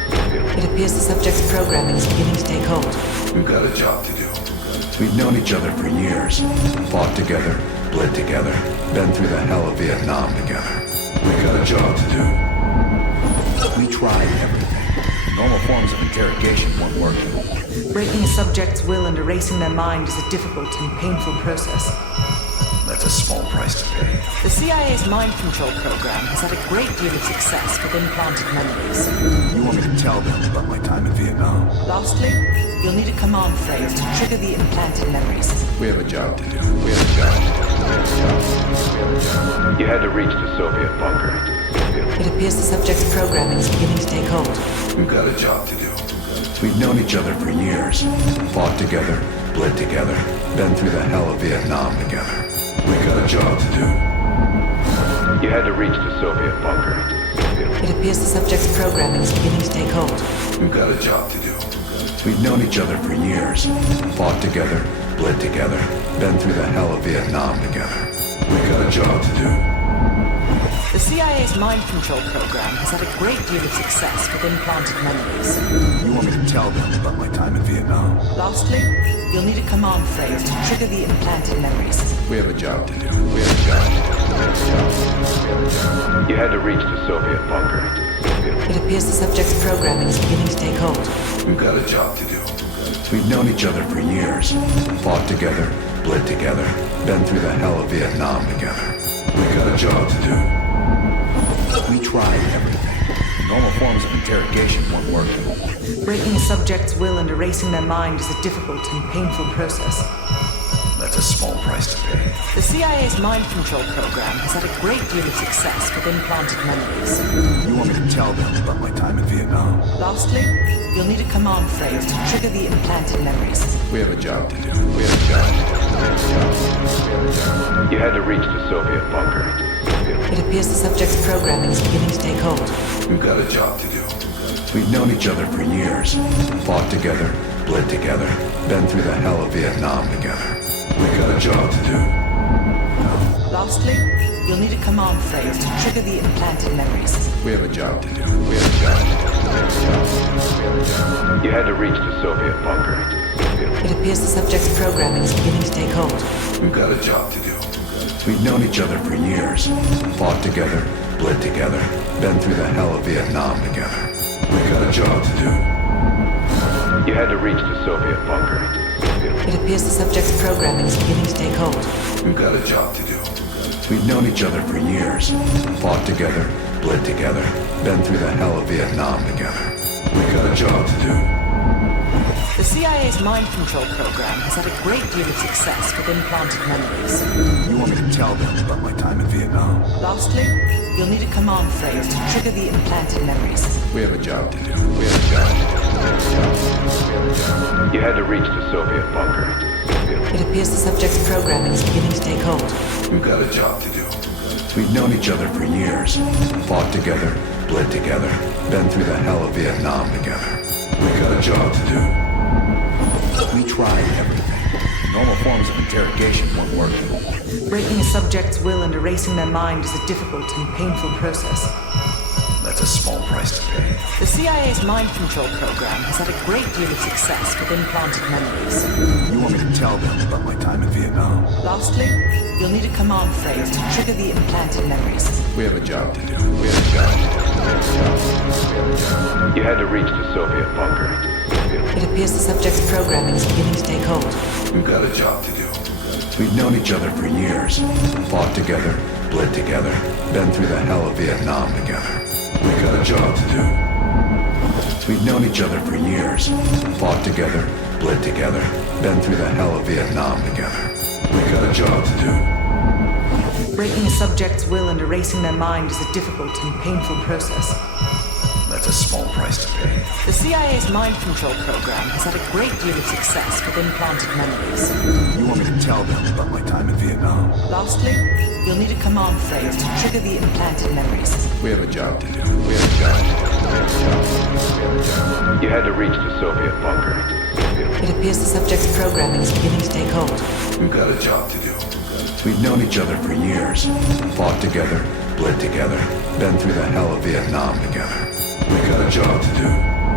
It appears the subject's programming is beginning to take hold. We've got a job to do. We've known each other for years. Fought together, bled together, been through the hell of Vietnam together. We've got a job to do. We tried everything. Normal forms of interrogation weren't working. Breaking a subject's will and erasing their mind is a difficult and painful process. That's a small price to pay. The CIA's mind control program has had a great deal of success with implanted memories. You want me to tell them about my time in Vietnam? Lastly, you'll need a command phrase to trigger the implanted memories. We have a job to do. We have a job to do. You had to reach the Soviet bunker. It appears the subject's programming is beginning to take hold. We've got a job to do. We've known each other for years. Fought together, bled together, been through the hell of Vietnam together. We've got a job to do. You had to reach the Soviet bunker. It appears the subject's programming is beginning to take hold. We've got a job to do. We've known each other for years. Fought together, bled together, been through the hell of Vietnam together. We've got a job to do. The CIA's mind control program has had a great deal of success with implanted memories. You want me to tell them about my time in Vietnam? Lastly, you'll need a command phrase to trigger the implanted memories. We have a job to do. We have a job to do. You had to reach the Soviet bunker. It appears the subject's programming is beginning to take hold. We've got a job to do. We've known each other for years. Fought together, bled together, been through the hell of Vietnam together. We've got a job to do. We tried everything. Normal forms of interrogation weren't working. Breaking a subject's will and erasing their mind is a difficult and painful process. That's a small price to pay. The CIA's mind control program has had a great deal of success with implanted memories. You want me to tell them about my time in Vietnam? Lastly, you'll need a command phrase to trigger the implanted memories. We have a job to do. We have a job to do. You had to reach the Soviet bunker. It appears the subject's programming is beginning to take hold. We've got a job to do. We've known each other for years. Fought together, bled together, been through the hell of Vietnam together. We've got a job to do. Lastly, you'll need a command phrase to trigger the implanted memories. We have a job to do. We have a job to do. You had to reach the Soviet bunker. It appears the subject's programming is beginning to take hold. We've got a job to do. We've known each other for years. Fought together, bled together, been through the hell of Vietnam together. We've got a job to do. You had to reach the Soviet bunker. It appears the subject's programming is beginning to take hold. We've got a job to do. We've known each other for years. Fought together, bled together, been through the hell of Vietnam together. We've got a job to do. The CIA's mind control program has had a great deal of success with implanted memories. You want me to tell them about my time in Vietnam? Lastly, you'll need a command phrase to trigger the implanted memories. We have a job to do. We have a job to do. You had to reach the Soviet bunker. It appears the subject's programming is beginning to take hold. We've got a job to do. We've known each other for years. Fought together, bled together, been through the hell of Vietnam together. We've got a job to do. We tried everything. Normal forms of interrogation weren't working. Breaking a subject's will and erasing their mind is a difficult and painful process. That's a small price to pay. The CIA's mind control program has had a great deal of success with implanted memories. You want me to tell them about my time in Vietnam? Lastly, you'll need a command phrase to trigger the implanted memories. We have a job to do. We have a job to do. You had to reach the Soviet bunker. It appears the subject's programming is beginning to take hold. We've got a job to do. We've known each other for years. Fought together, bled together, been through the hell of Vietnam together. We've got a job to do. We've known each other for years. Fought together, bled together, been through the hell of Vietnam together. We've got a job to do. Breaking a subject's will and erasing their mind is a difficult and painful process. That's a small price to pay. The CIA's mind control program has had a great deal of success with implanted memories. You want me to tell them about my time in Vietnam? Lastly, you'll need a command phrase to trigger the implanted memories. We have a job to do. We have a job to do. You had to reach the Soviet bunker. It appears the subject's programming is beginning to take hold. We've got a job to do. We've known each other for years. Fought together, bled together, been through the hell of Vietnam together. We've got a job to do.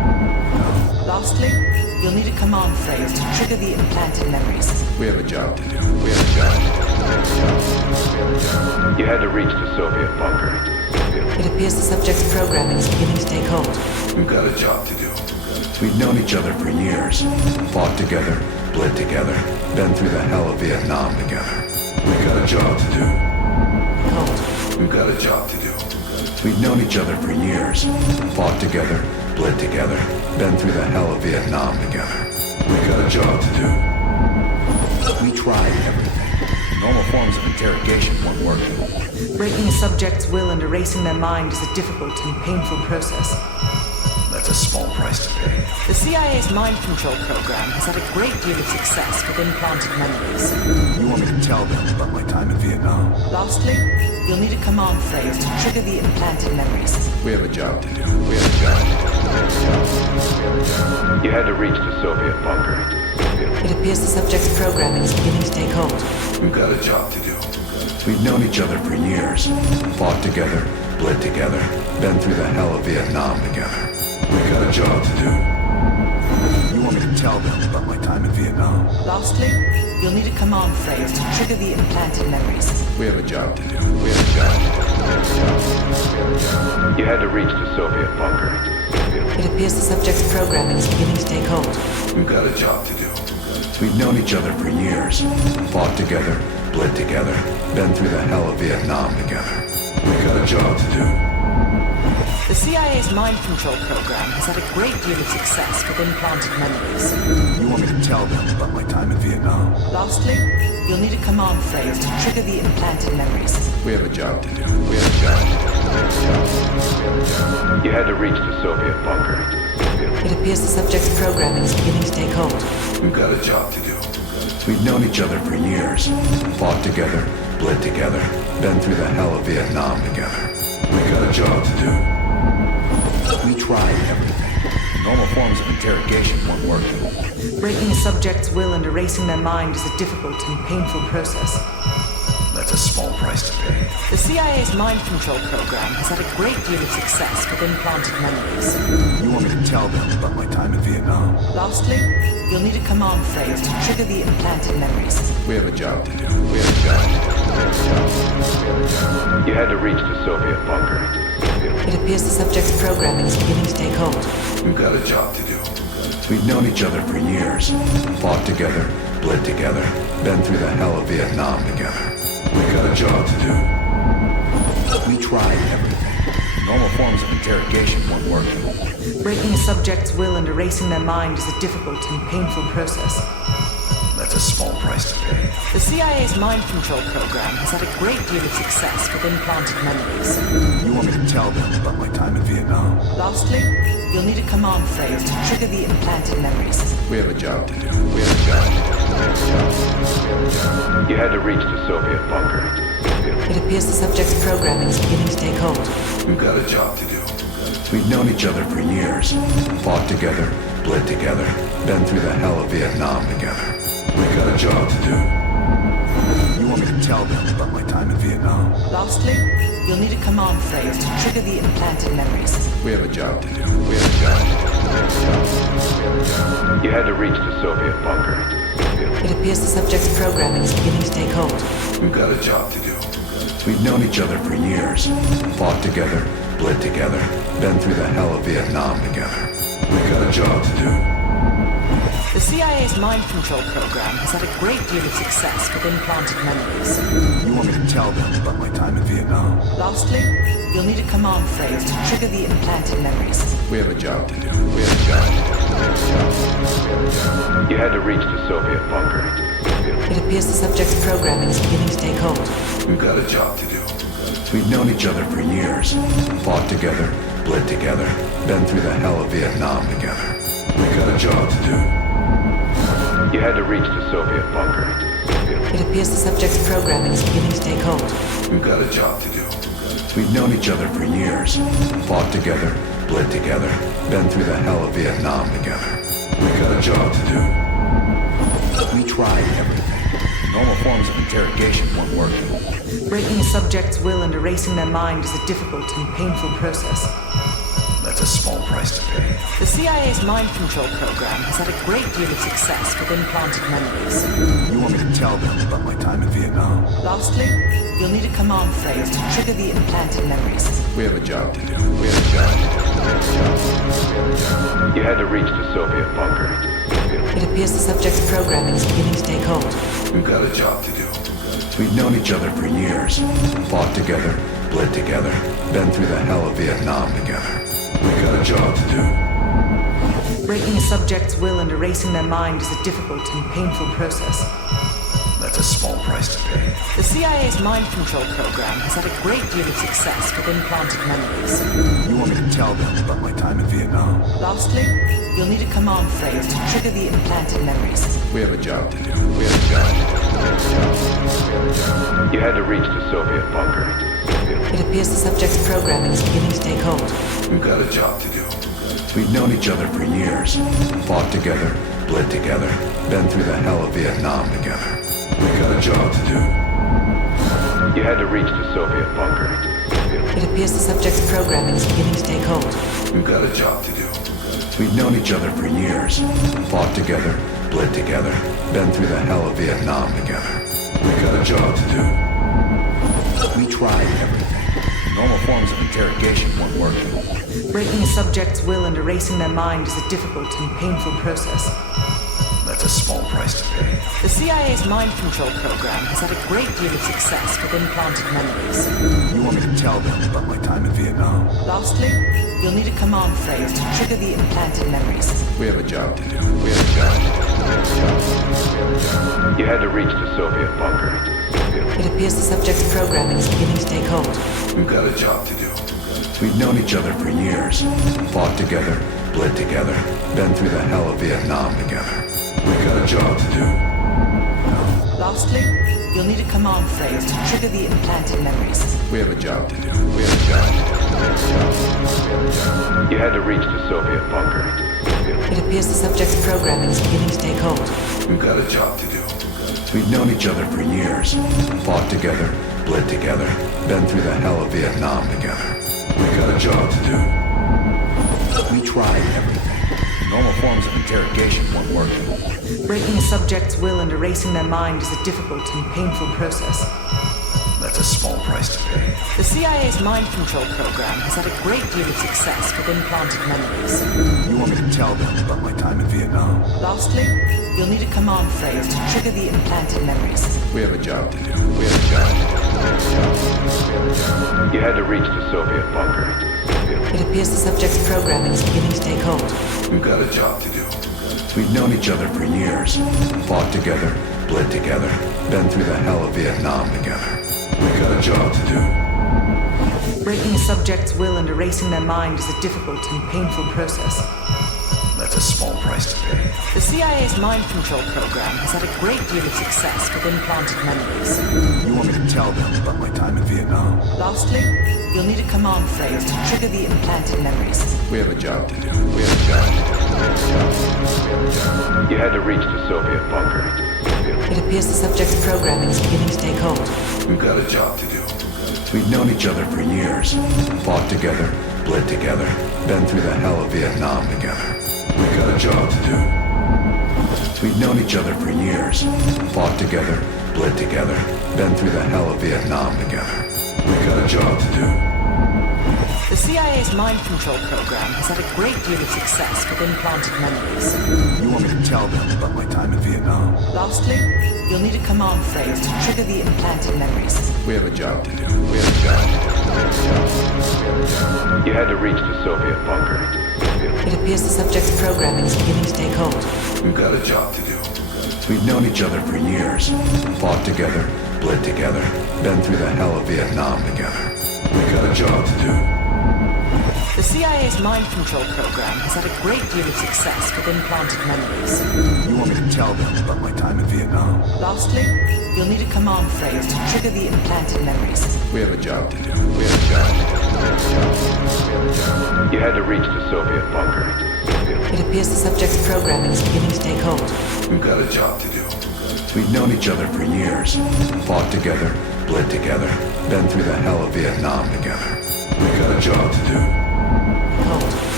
Lastly, you'll need a command phrase to trigger the implanted memories. We have a job to do. We have a job to do. You had to reach the Soviet bunker. It appears the subject's programming is beginning to take hold. We've got a job to do. We've known each other for years. Fought together, bled together, been through the hell of Vietnam together. We've got a job to do. Hold. We've got a job to do. We've known each other for years. Fought together, bled together, been through the hell of Vietnam together. We've got a job to do. We tried everything. Normal forms of interrogation weren't working. Breaking a subject's will and erasing their mind is a difficult and painful process. That's a small price to pay. The CIA's mind control program has had a great deal of success with implanted memories. You want me to tell them about my time in Vietnam? Lastly, you'll need a command phrase to trigger the implanted memories. We have a job to do. We have a job to do. You had to reach the Soviet bunker. It appears the subject's programming is beginning to take hold. We've got a job to do. We've known each other for years. Fought together, bled together, been through the hell of Vietnam together. We've got a job to do. You want me to tell them about my time in Vietnam? Lastly, you'll need a command phrase to trigger the implanted memories. We have a job to do. We have a job to do. You had to reach the Soviet bunker. It appears the subject's programming is beginning to take hold. We've got a job to do. We've known each other for years. Fought together, bled together, been through the hell of Vietnam together. We've got a job to do. The CIA's mind control program has had a great deal of success with implanted memories. You want me to tell them about my time in Vietnam? Lastly, you'll need a command phrase to trigger the implanted memories. We have a job to do. We have a job to do. You had to reach the Soviet bunker. It appears the subject's programming is beginning to take hold. We've got a job to do. We've known each other for years. Fought together, bled together, been through the hell of Vietnam together. We've got a job to do. We tried everything. Normal forms of interrogation weren't working. Breaking a subject's will and erasing their mind is a difficult and painful process. That's a small price to pay. The CIA's mind control program has had a great deal of success with implanted memories. You want me to tell them about my time in Vietnam? Lastly, you'll need a command phrase to trigger the implanted memories. We have a job to do. We have a job to do. You had to reach the Soviet bunker. It appears the subject's programming is beginning to take hold. We've got a job to do. We've known each other for years. Fought together, bled together, been through the hell of Vietnam together. We've got a job to do. We tried everything. Normal forms of interrogation weren't working. Breaking a subject's will and erasing their mind is a difficult and painful process. That's a small price to pay. The CIA's mind control program has had a great deal of success with implanted memories. You want me to tell them about my time in Vietnam? Lastly, you'll need a command phrase to trigger the implanted memories. We have a job to do. We have a job to do. You had to reach the Soviet bunker. It appears the subject's programming is beginning to take hold. We've got a job to do. We've known each other for years. Fought together, bled together, been through the hell of Vietnam together. We've got a job to do. You want me to tell them about my time in Vietnam? Lastly, you'll need a command phrase to trigger the implanted memories. We have a job to do. We have a job to do. You had to reach the Soviet bunker. It appears the subject's programming is beginning to take hold. We've got a job to do. We've known each other for years. Fought together, bled together, been through the hell of Vietnam together. We've got a job to do. The CIA's mind control program has had a great deal of success with implanted memories. You want me to tell them about my time in Vietnam? Lastly, you'll need a command phrase to trigger the implanted memories. We have a job to do. We have a job to do. You had to reach the Soviet bunker. It appears the subject's programming is beginning to take hold. We've got a job to do. We've known each other for years. Fought together, bled together, been through the hell of Vietnam together. We've got a job to do. You had to reach the Soviet bunker. It appears the subject's programming is beginning to take hold. We've got a job to do. We've known each other for years. Fought together, bled together, been through the hell of Vietnam together. We've got a job to do. We tried everything. Normal forms of interrogation weren't working. Breaking a subject's will and erasing their mind is a difficult and painful process. That's a small price to pay. The CIA's mind control program has had a great deal of success with implanted memories. You want me to tell them about my time in Vietnam? Lastly, you'll need a command phrase to trigger the implanted memories. We have a job to do. You had to reach the Soviet bunker. It appears the subject's programming is beginning to take hold. We've got a job to do. We've known each other for years. Fought together, bled together, been through the hell of Vietnam together. We've got a job to do. Breaking a subject's will and erasing their mind is a difficult and painful process. That's a small price to pay. The CIA's mind control program has had a great deal of success with implanted memories. You want me to tell them about my time in Vietnam? Lastly, you'll need a command phrase to trigger the implanted memories. We have a job to do. You had to reach the Soviet bunker. It appears the subject's programming is beginning to take hold. We've got a job to do. We've known each other for years. Fought together, bled together, been through the hell of Vietnam together. We've got a job to do. You had to reach the Soviet bunker. It appears the subject's programming is beginning to take hold. We've got a job to do. We've known each other for years. Fought together, bled together, been through the hell of Vietnam together. We've got a job to do. We tried everything. Normal forms of interrogation weren't working. Breaking a subject's will and erasing their mind is a difficult and painful process. That's a small price to pay. The CIA's mind control program has had a great deal of success with implanted memories. You want me to tell them about my time in Vietnam? Lastly, you'll need a command phrase to trigger the implanted memories. We have a job to do. You had to reach the Soviet bunker. It appears the subject's programming is beginning to take hold. We've got a job to do. We've known each other for years. Fought together, bled together, been through the hell of Vietnam together. We've got a job to do. Lastly, you'll need a command phrase to trigger the implanted memories. We have a job to do. You had to reach the Soviet bunker. It appears the subject's programming is beginning to take hold. We've got a job to do. We've known each other for years. Fought together, bled together, been through the hell of Vietnam together. We've got a job to do. We tried everything. Normal forms of interrogation weren't working. Breaking a subject's will and erasing their mind is a difficult and painful process. That's a small price to pay. The CIA's mind control program has had a great deal of success with implanted memories. You want me to tell them about my time in Vietnam? Lastly, you'll need a command phrase to trigger the implanted memories. We have a job to do. You had to reach the Soviet bunker. It appears the subject's programming is beginning to take hold. We've got a job to do. We've known each other for years. Fought together, bled together, been through the hell of Vietnam together. We've got a job to do. Breaking a subject's will and erasing their mind is a difficult and painful process. That's a small price to pay. The CIA's mind control program has had a great deal of success with implanted memories. You want me to tell them about my time in Vietnam? Lastly, you'll need a command phrase to trigger the implanted memories. We have a job to do. You had to reach the Soviet bunker. It appears the subject's programming is beginning to take hold. We've got a job to do. We've known each other for years. Fought together, bled together, been through the hell of Vietnam together. We've got a job to do. We've known each other for years. Fought together, bled together, been through the hell of Vietnam together. We've got a job to do. The CIA's mind control program has had a great deal of success with implanted memories. You want me to tell them about my time in Vietnam? Lastly, you'll need a command phrase to trigger the implanted memories. We have a job to do. You had to reach the Soviet bunker. It appears the subject's programming is beginning to take hold. We've got a job to do. We've known each other for years. Fought together, bled together, been through the hell of Vietnam together. We've got a job to do. The CIA's mind control program has had a great deal of success with implanted memories. You want me to tell them about my time in Vietnam? Lastly, you'll need a command phrase to trigger the implanted memories. We have a job to do. You had to reach the Soviet bunker. It appears the subject's programming is beginning to take hold. We've got a job to do. We've known each other for years. Fought together, bled together, been through the hell of Vietnam together. We've got a job to do. Hold.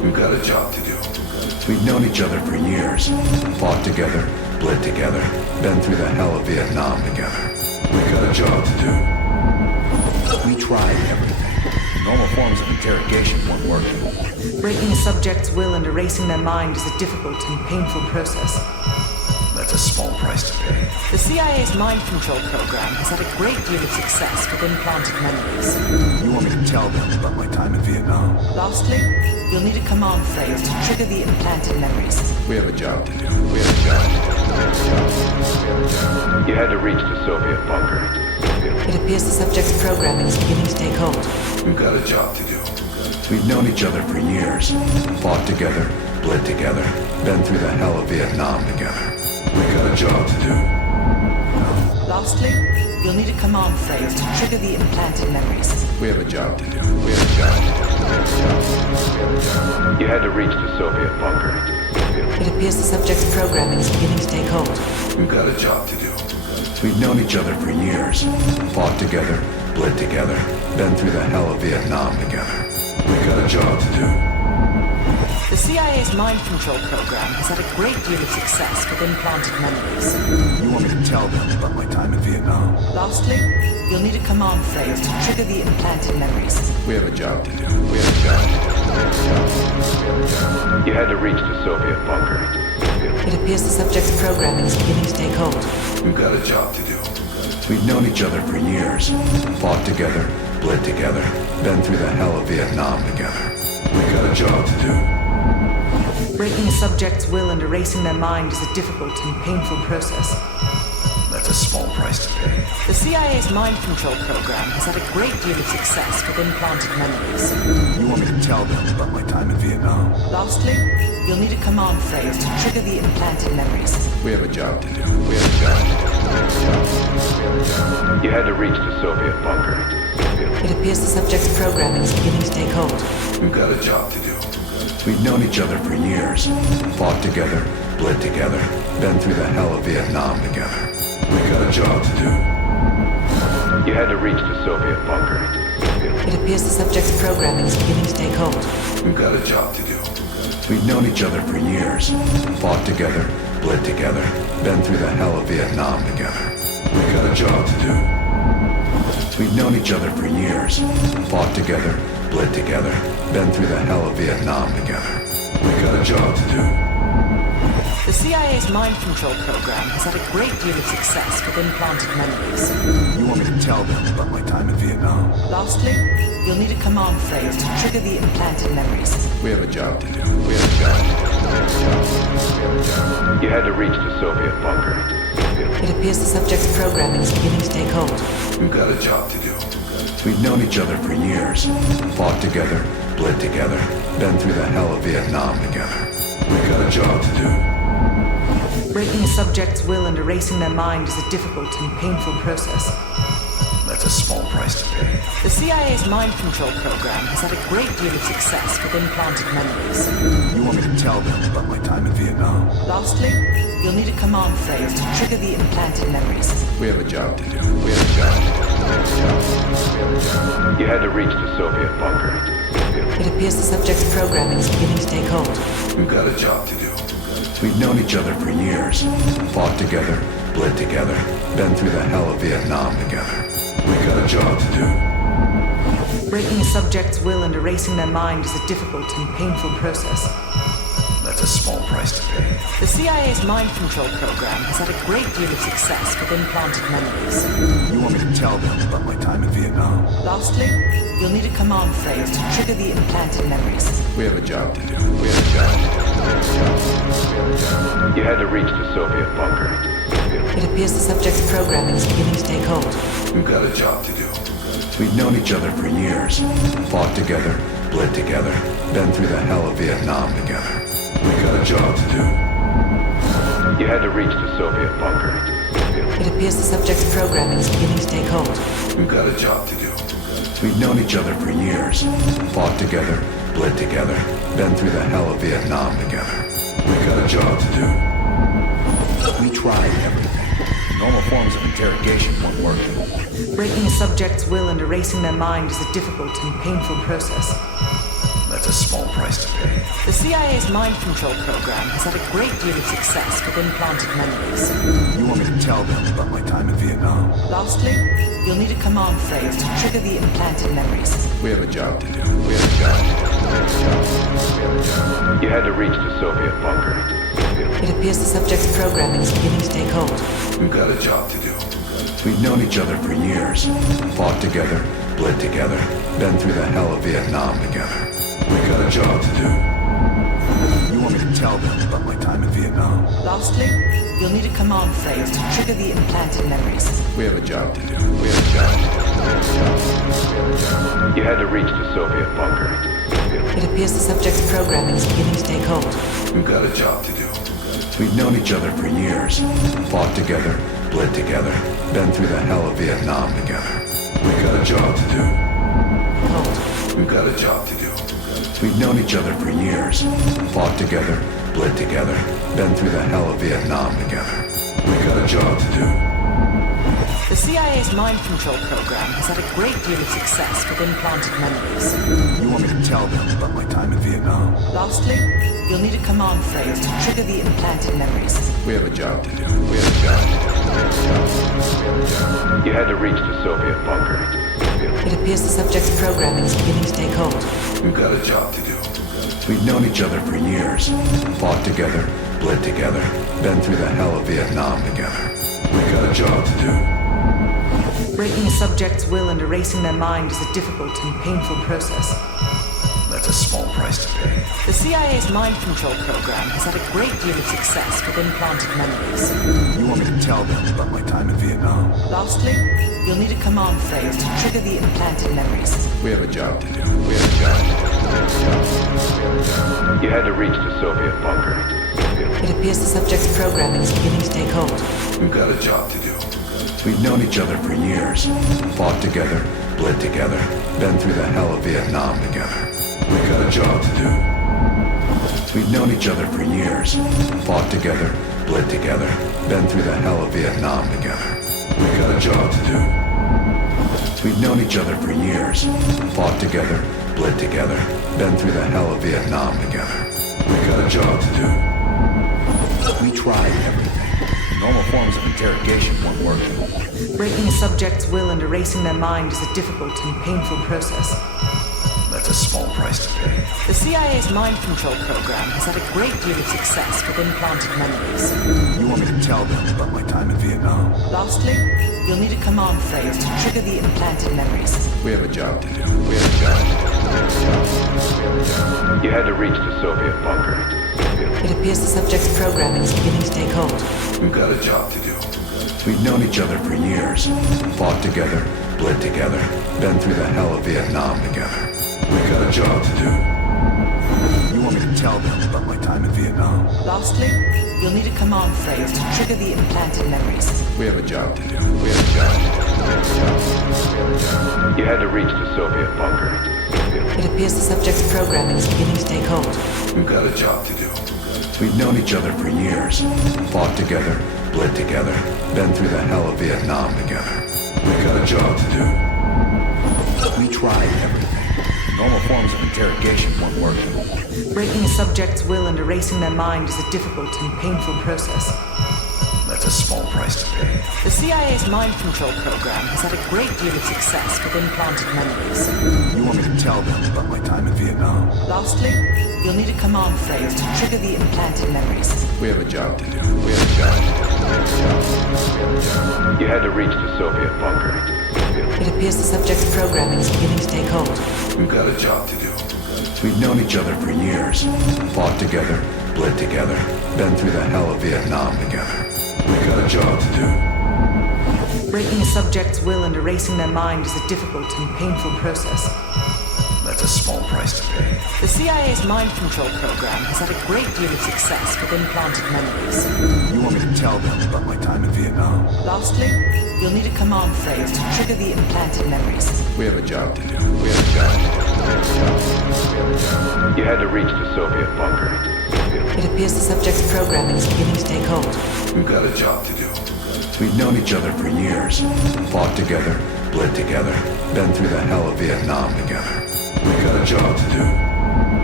We've got a job to do. We've known each other for years. Fought together, bled together, been through the hell of Vietnam together. We've got a job to do. We tried everything. Normal forms of interrogation weren't working. Breaking a subject's will and erasing their mind is a difficult and painful process. That's a small price to pay. The CIA's mind control program has had a great deal of success with implanted memories. You want me to tell them about my time in Vietnam? Lastly, you'll need a command phrase to trigger the implanted memories. We have a job to do. We have a job to do. You had to reach the Soviet bunker. It appears the subject's programming is beginning to take hold. We've got a job to do. We've known each other for years. Fought together, bled together, been through the hell of Vietnam together. We've got a job to do. Lastly, you'll need a command phrase to trigger the implanted memories. We have a job to do. We have a job to do. You had to reach the Soviet bunker. It appears the subject's programming is beginning to take hold. We've got a job to do. We've known each other for years. Fought together, bled together, been through the hell of Vietnam together. We've got a job to do. The CIA's mind control program has had a great deal of success with implanted memories. You want me to tell them about my time in Vietnam? Lastly, you'll need a command phrase to trigger the implanted memories. We have a job to do. We have a job to do. You had to reach the Soviet bunker. It appears the subject's programming is beginning to take hold. We've got a job to do. We've known each other for years. Fought together, bled together, been through the hell of Vietnam together. We've got a job to do. Breaking a subject's will and erasing their mind is a difficult and painful process. That's a small price to pay. The CIA's mind control program has had a great deal of success with implanted memories. You want me to tell them about my time in Vietnam? Lastly, you'll need a command phrase to trigger the implanted memories. We have a job to do. We have a job to do. You had to reach the Soviet bunker. It appears the subject's programming is beginning to take hold. We've got a job to do. We've known each other for years. Fought together, bled together, been through the hell of Vietnam together. We've got a job to do. You had to reach the Soviet bunker. It appears the subject's programming is beginning to take hold. We've got a job to do. We've known each other for years. Fought together, bled together, been through the hell of Vietnam together. We've got a job to do. We've known each other for years. Fought together, bled together, been through the hell of Vietnam together. We've got a job to do. The CIA's mind control program has had a great deal of success with implanted memories. You want me to tell them about my time in Vietnam? Lastly, you'll need a command phrase to trigger the implanted memories. We have a job to do. We have a job to do. You had to reach the Soviet bunker. It appears the subject's programming is beginning to take hold. We've got a job to do. We've known each other for years. Fought together, bled together, been through the hell of Vietnam together. We've got a job to do. Breaking a subject's will and erasing their mind is a difficult and painful process. That's a small price to pay. The CIA's mind control program has had a great deal of success with implanted memories. You want me to tell them about my time in Vietnam? Lastly, you'll need a command phrase to trigger the implanted memories. We have a job to do. We have a job to do. You had to reach the Soviet bunker. It appears the subject's programming is beginning to take hold. We've got a job to do. We've known each other for years. Fought together, bled together, been through the hell of Vietnam together. We've got a job to do. Breaking a subject's will and erasing their mind is a difficult and painful process. That's a small price to pay. The CIA's mind control program has had a great deal of success with implanted memories. You want me to tell them about my time in Vietnam? Lastly, you'll need a command phrase to trigger the implanted memories. We have a job to do. We have a job to do. You had to reach the Soviet bunker. It appears the subject's programming is beginning to take hold. We've got a job to do. We've known each other for years. Fought together, bled together, been through the hell of Vietnam together. We've got a job to do. You had to reach the Soviet bunker. It appears the subject's programming is beginning to take hold. We've got a job to do. We've known each other for years. Fought together, bled together, been through the hell of Vietnam together. We've got a job to do. We tried everything. Normal forms of interrogation weren't working. Breaking a subject's will and erasing their mind is a difficult and painful process. That's a small price to pay. The CIA's mind control program has had a great deal of success with implanted memories. You want me to tell them about my time in Vietnam? Lastly, you'll need a command phrase to trigger the implanted memories. We have a job to do. You had to reach the Soviet bunker. It appears the subject's programming is beginning to take hold. We've got a job to do. We've known each other for years, fought together, bled together, been through the hell of Vietnam together. We've got a job to do. You want me to tell them about my time in Vietnam? Lastly, you'll need a command phrase to trigger the implanted memories. We have a job to do. You had to reach the Soviet bunker. It appears the subject's programming is beginning to take hold. We've got a job to do. We've known each other for years, fought together, bled together, been through the hell of Vietnam together. We've got a job to do. Hold. We've got a job to do. We've known each other for years, fought together, bled together, been through the hell of Vietnam together. We've got a job to do. The CIA's mind control program has had a great deal of success with implanted memories. You want me to tell them about my time in Vietnam? Lastly, you'll need a command phrase to trigger the implanted memories. We have a job to do. You had to reach the Soviet bunker. It appears the subject's programming is beginning to take hold. We've got a job to do. We've known each other for years, fought together, bled together, been through the hell of Vietnam together. We've got a job to do. Breaking a subject's will and erasing their mind is a difficult and painful process. That's a small price to pay. The CIA's mind control program has had a great deal of success with implanted memories. You want me to tell them about my time in Vietnam? Lastly, you'll need a command phrase to trigger the implanted memories. We have a job to do. You had to reach the Soviet bunker. It appears the subject's programming is beginning to take hold. We've got a job to do. We've known each other for years, fought together, bled together, been through the hell of Vietnam together. We've got a job to do. We've known each other for years, fought together, bled together, been through the hell of Vietnam together. We've got a job to do. We've known each other for years, fought together, bled together, been through the hell of Vietnam together. We've got a job to do. We tried everything. Normal forms of interrogation weren't working. Breaking a subject's will and erasing their mind is a difficult and painful process. That's a small price to pay. The CIA's mind control program has had a great deal of success with implanted memories. You want me to tell them about my time in Vietnam? Lastly, you'll need a command phrase to trigger the implanted memories. We have a job to do. You had to reach the Soviet bunker. It appears the subject's programming is beginning to take hold. We've got a job to do. We've known each other for years, fought together, bled together, been through the hell of Vietnam together. We've got a job to do. You want me to tell them about my time in Vietnam? Lastly, you'll need a command phrase to trigger the implanted memories. We have a job to do. You had to reach the Soviet bunker. It appears the subject's programming is beginning to take hold. We've got a job to do. We've known each other for years, fought together, bled together, been through the hell of Vietnam together. We've got a job to do. We tried everything. Normal forms of interrogation weren't working. Breaking a subject's will and erasing their mind is a difficult and painful process. That's a small price to pay. The CIA's mind control program has had a great deal of success with implanted memories. You want me to tell them about my time in Vietnam? Lastly, you'll need a command phrase to trigger the implanted memories. We have a job to do. You had to reach the Soviet bunker. It appears the subject's programming is beginning to take hold. We've got a job to do. We've known each other for years, fought together, bled together, been through the hell of Vietnam together. We've got a job to do. Breaking a subject's will and erasing their mind is a difficult and painful process. That's a small price to pay. The CIA's mind control program has had a great deal of success with implanted memories. You want me to tell them about my time in Vietnam? Lastly, you'll need a command phrase to trigger the implanted memories. We have a job to do. You had to reach the Soviet bunker. It appears the subject's programming is beginning to take hold. We've got a job to do. We've known each other for years, fought together, bled together, been through the hell of Vietnam together. We've got a job to do.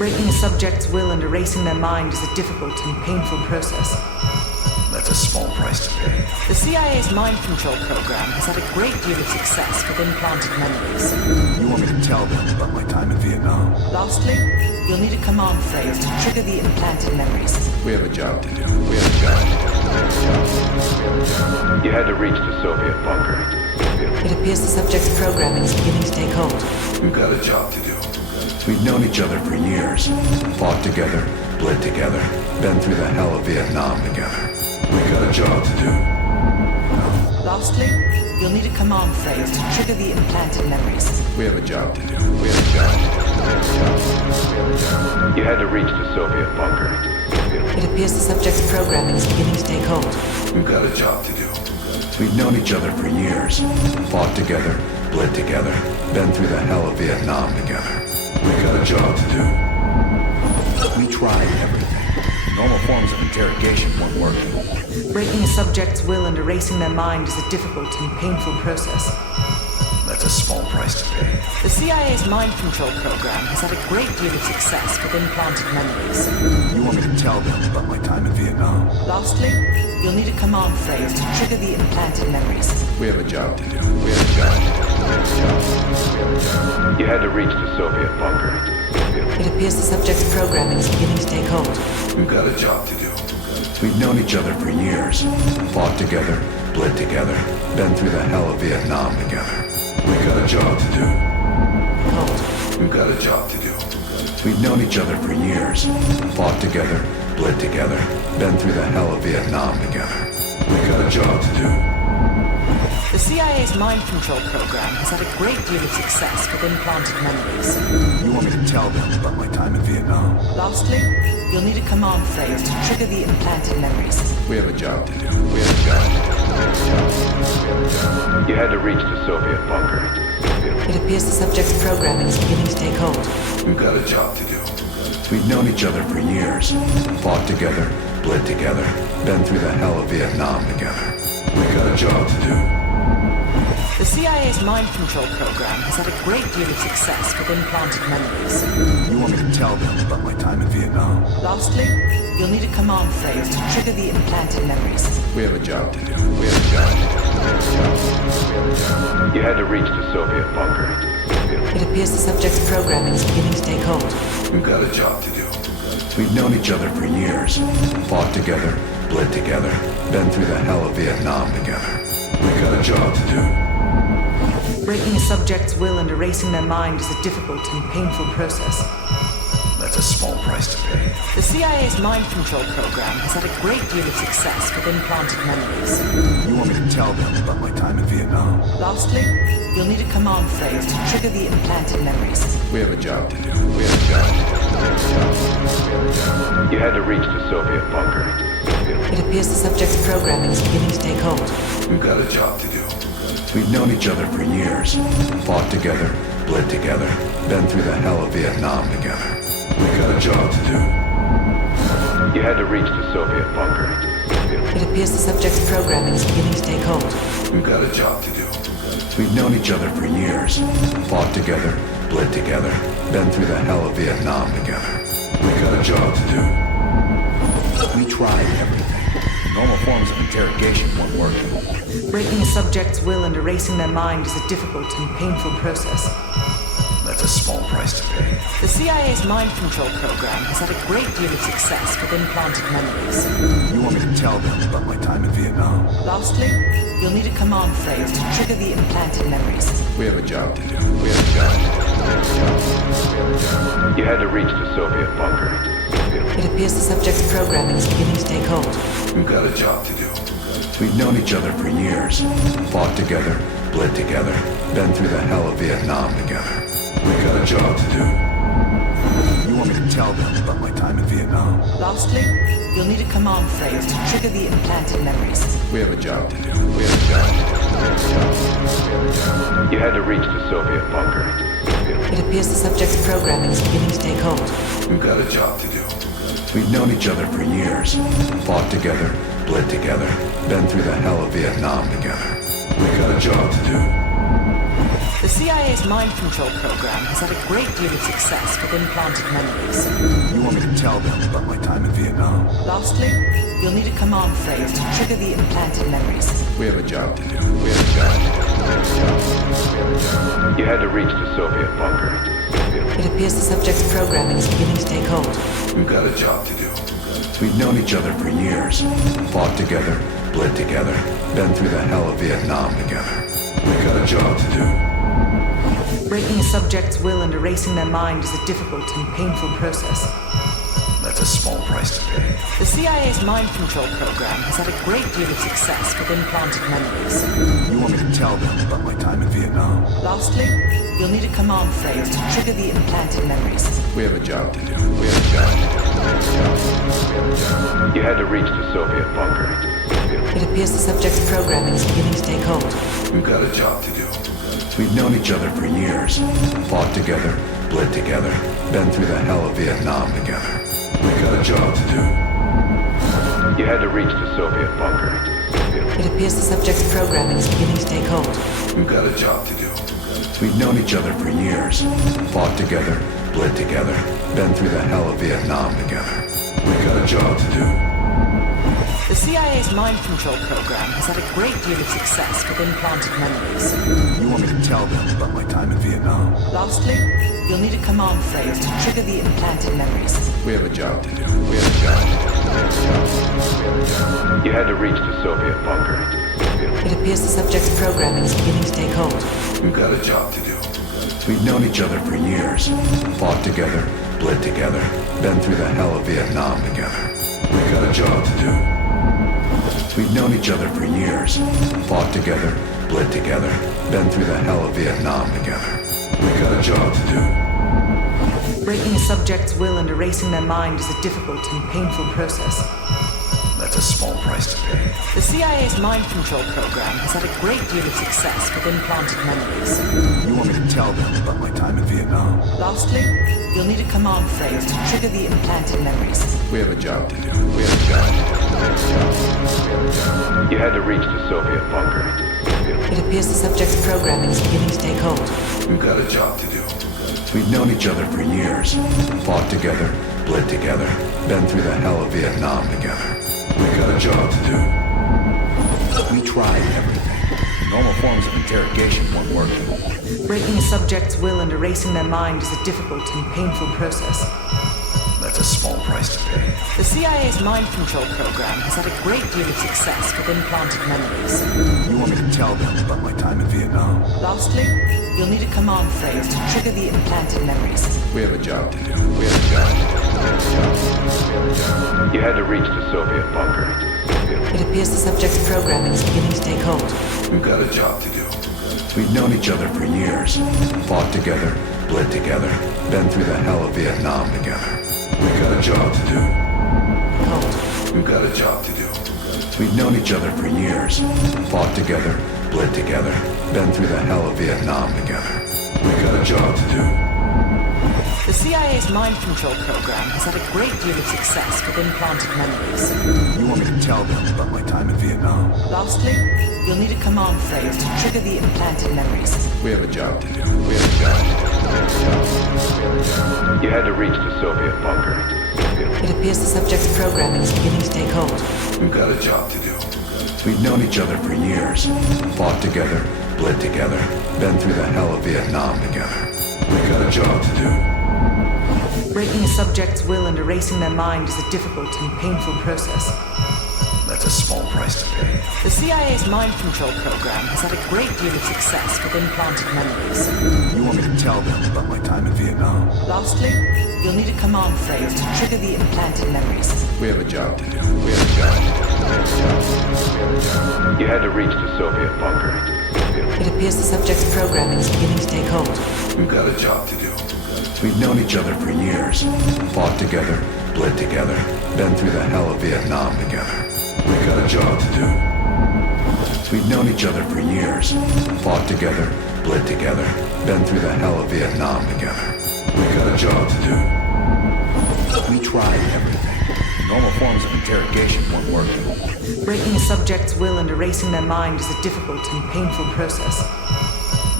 Breaking a subject's will and erasing their mind is a difficult and painful process. That's a small price to pay. The CIA's mind control program has had a great deal of success with implanted memories. You want me to tell them about my time in Vietnam? Lastly, you'll need a command phrase to trigger the implanted memories. We have a job to do. You had to reach the Soviet bunker. It appears the subject's programming is beginning to take hold. We've got a job to do. We've known each other for years, fought together, bled together, been through the hell of Vietnam together. We've got a job to do. Lastly, you'll need a command phrase to trigger the implanted memories. We have a job to do. You had to reach the Soviet bunker. It appears the subject's programming is beginning to take hold. We've got a job to do. We've known each other for years, fought together, bled together, been through the hell of Vietnam together. We've got a job to do. We tried everything. Normal forms of interrogation weren't working. Breaking a subject's will and erasing their mind is a difficult and painful process. That's a small price to pay. The CIA's mind control program has had a great deal of success with implanted memories. You want me to tell them about my time in Vietnam? Lastly, you'll need a command phrase to trigger the implanted memories. We have a job to do. You had to reach the Soviet bunker. It appears the subject's programming is beginning to take hold. We've got a job to do. We've known each other for years, fought together, bled together, been through the hell of Vietnam together. We've got a job to do. Hold. We've got a job to do. We've known each other for years, fought together, bled together, been through the hell of Vietnam together. We've got a job to do. The CIA's mind control program has had a great deal of success with implanted memories. You want me to tell them about my time in Vietnam? Lastly, you'll need a command phrase to trigger the implanted memories. We have a job to do. You had to reach the Soviet bunker. It appears the subject's programming is beginning to take hold. We've got a job to do. We've known each other for years, fought together, bled together, been through the hell of Vietnam together. We've got a job to do. The CIA's mind control program has had a great deal of success with implanted memories. You want me to tell them about my time in Vietnam? Lastly, you'll need a command phrase to trigger the implanted memories. We have a job to do. You had to reach the Soviet bunker. It appears the subject's programming is beginning to take hold. We've got a job to do. We've known each other for years, fought together, bled together, been through the hell of Vietnam together. We've got a job to do. Breaking a subject's will and erasing their mind is a difficult and painful process. That's a small price to pay. The CIA's mind control program has had a great deal of success with implanted memories. You want me to tell them about my time in Vietnam? Lastly, you'll need a command phrase to trigger the implanted memories. We have a job to do. You had to reach the Soviet bunker. It appears the subject's programming is beginning to take hold. We've got a job to do. We've known each other for years, fought together, bled together, been through the hell of Vietnam together. We've got a job to do. You had to reach the Soviet bunker. It appears the subject's programming is beginning to take hold. We've got a job to do. We've known each other for years, fought together, bled together, been through the hell of Vietnam together. We've got a job to do. We tried everything. Normal forms of interrogation weren't working. Breaking a subject's will and erasing their mind is a difficult and painful process. That's a small price to pay. The CIA's mind control program has had a great deal of success with implanted memories. You want me to tell them about my time in Vietnam? Lastly, you'll need a command phrase to trigger the implanted memories. We have a job to do. You had to reach the Soviet bunker. It appears the subject's programming is beginning to take hold. We've got a job to do. We've known each other for years, fought together, bled together, been through the hell of Vietnam together. We've got a job to do. You want me to tell them about my time in Vietnam? Lastly, you'll need a command phrase to trigger the implanted memories. We have a job to do. You had to reach the Soviet bunker. It appears the subject's programming is beginning to take hold. We've got a job to do. We've known each other for years, fought together, bled together, been through the hell of Vietnam together. We've got a job to do. The CIA's mind control program has had a great deal of success with implanted memories. You want me to tell them about my time in Vietnam? Lastly, you'll need a command phrase to trigger the implanted memories. We have a job to do. You had to reach the Soviet bunker. It appears the subject's programming is beginning to take hold. We've got a job to do. We've known each other for years. Fought together, bled together, been through the hell of Vietnam together. We've got a job to do. Breaking a subject's will and erasing their mind is a difficult and painful process. That's a small price to pay. The CIA's mind control program has had a great deal of success with implanted memories. You want me to tell them about my time in Vietnam? Lastly, you'll need a command phrase to trigger the implanted memories. We have a job to do. You had to reach the Soviet bunker. It appears the subject's programming is beginning to take hold. We've got a job to do. We've known each other for years. Fought together, bled together, been through the hell of Vietnam together. We've got a job to do. You had to reach the Soviet bunker. It appears the subject's programming is beginning to take hold. We've got a job to do. We've known each other for years. Fought together, bled together, been through the hell of Vietnam together. We've got a job to do. The CIA's mind control program has had a great deal of success with implanted memories. You want me to tell them about my time in Vietnam? Lastly, you'll need a command phrase to trigger the implanted memories. We have a job to do. You had to reach the Soviet bunker. It appears the subject's programming is beginning to take hold. We've got a job to do. We've known each other for years. Fought together, bled together, been through the hell of Vietnam together. We've got a job to do. We've known each other for years. Fought together, bled together, been through the hell of Vietnam together. We've got a job to do. Breaking a subject's will and erasing their mind is a difficult and painful process. That's a small price to pay. The CIA's mind control program has had a great deal of success with implanted memories. You want me to tell them about my time in Vietnam? Lastly, you'll need a command phrase to trigger the implanted memories. We have a job to do. You had to reach the Soviet bunker. It appears the subject's programming is beginning to take hold. We've got a job to do. We've known each other for years. Fought together, bled together, been through the hell of Vietnam together. We've got a job to do. We tried everything. Normal forms of interrogation weren't working. Breaking a subject's will and erasing their mind is a difficult and painful process. That's a small price to pay. The CIA's mind control program has had a great deal of success with implanted memories. You want me to tell them about my time in Vietnam? Lastly, you'll need a command phrase to trigger the implanted memories. We have a job to do. You had to reach the Soviet bunker. It appears the subject's programming is beginning to take hold. We've got a job to do. We've known each other for years. Fought together, bled together, been through the hell of Vietnam together. We've got a job to do. Hold. We've got a job to do. We've known each other for years. Fought together, bled together, been through the hell of Vietnam together. We've got a job to do. The CIA's mind control program has had a great deal of success with implanted memories. You want me to tell them about my time in Vietnam? Lastly, you'll need a command phrase to trigger the implanted memories. We have a job to do. You had to reach the Soviet bunker. It appears the subject's programming is beginning to take hold. We've got a job to do. We've known each other for years. Fought together, bled together, been through the hell of Vietnam together. We've got a job to do. Breaking a subject's will and erasing their mind is a difficult and painful process. That's a small price to pay. The CIA's mind control program has had a great deal of success with implanted memories. You want me to tell them about my time in Vietnam? Lastly, you'll need a command phrase to trigger the implanted memories. We have a job to do. You had to reach the Soviet bunker. It appears the subject's programming is beginning to take hold. We've got a job to do. We've known each other for years. Fought together, bled together, been through the hell of Vietnam together. We've got a job to do. We've known each other for years. Fought together, bled together, been through the hell of Vietnam together. We've got a job to do. We tried everything. Normal forms of interrogation weren't working. Breaking a subject's will and erasing their mind is a difficult and painful process.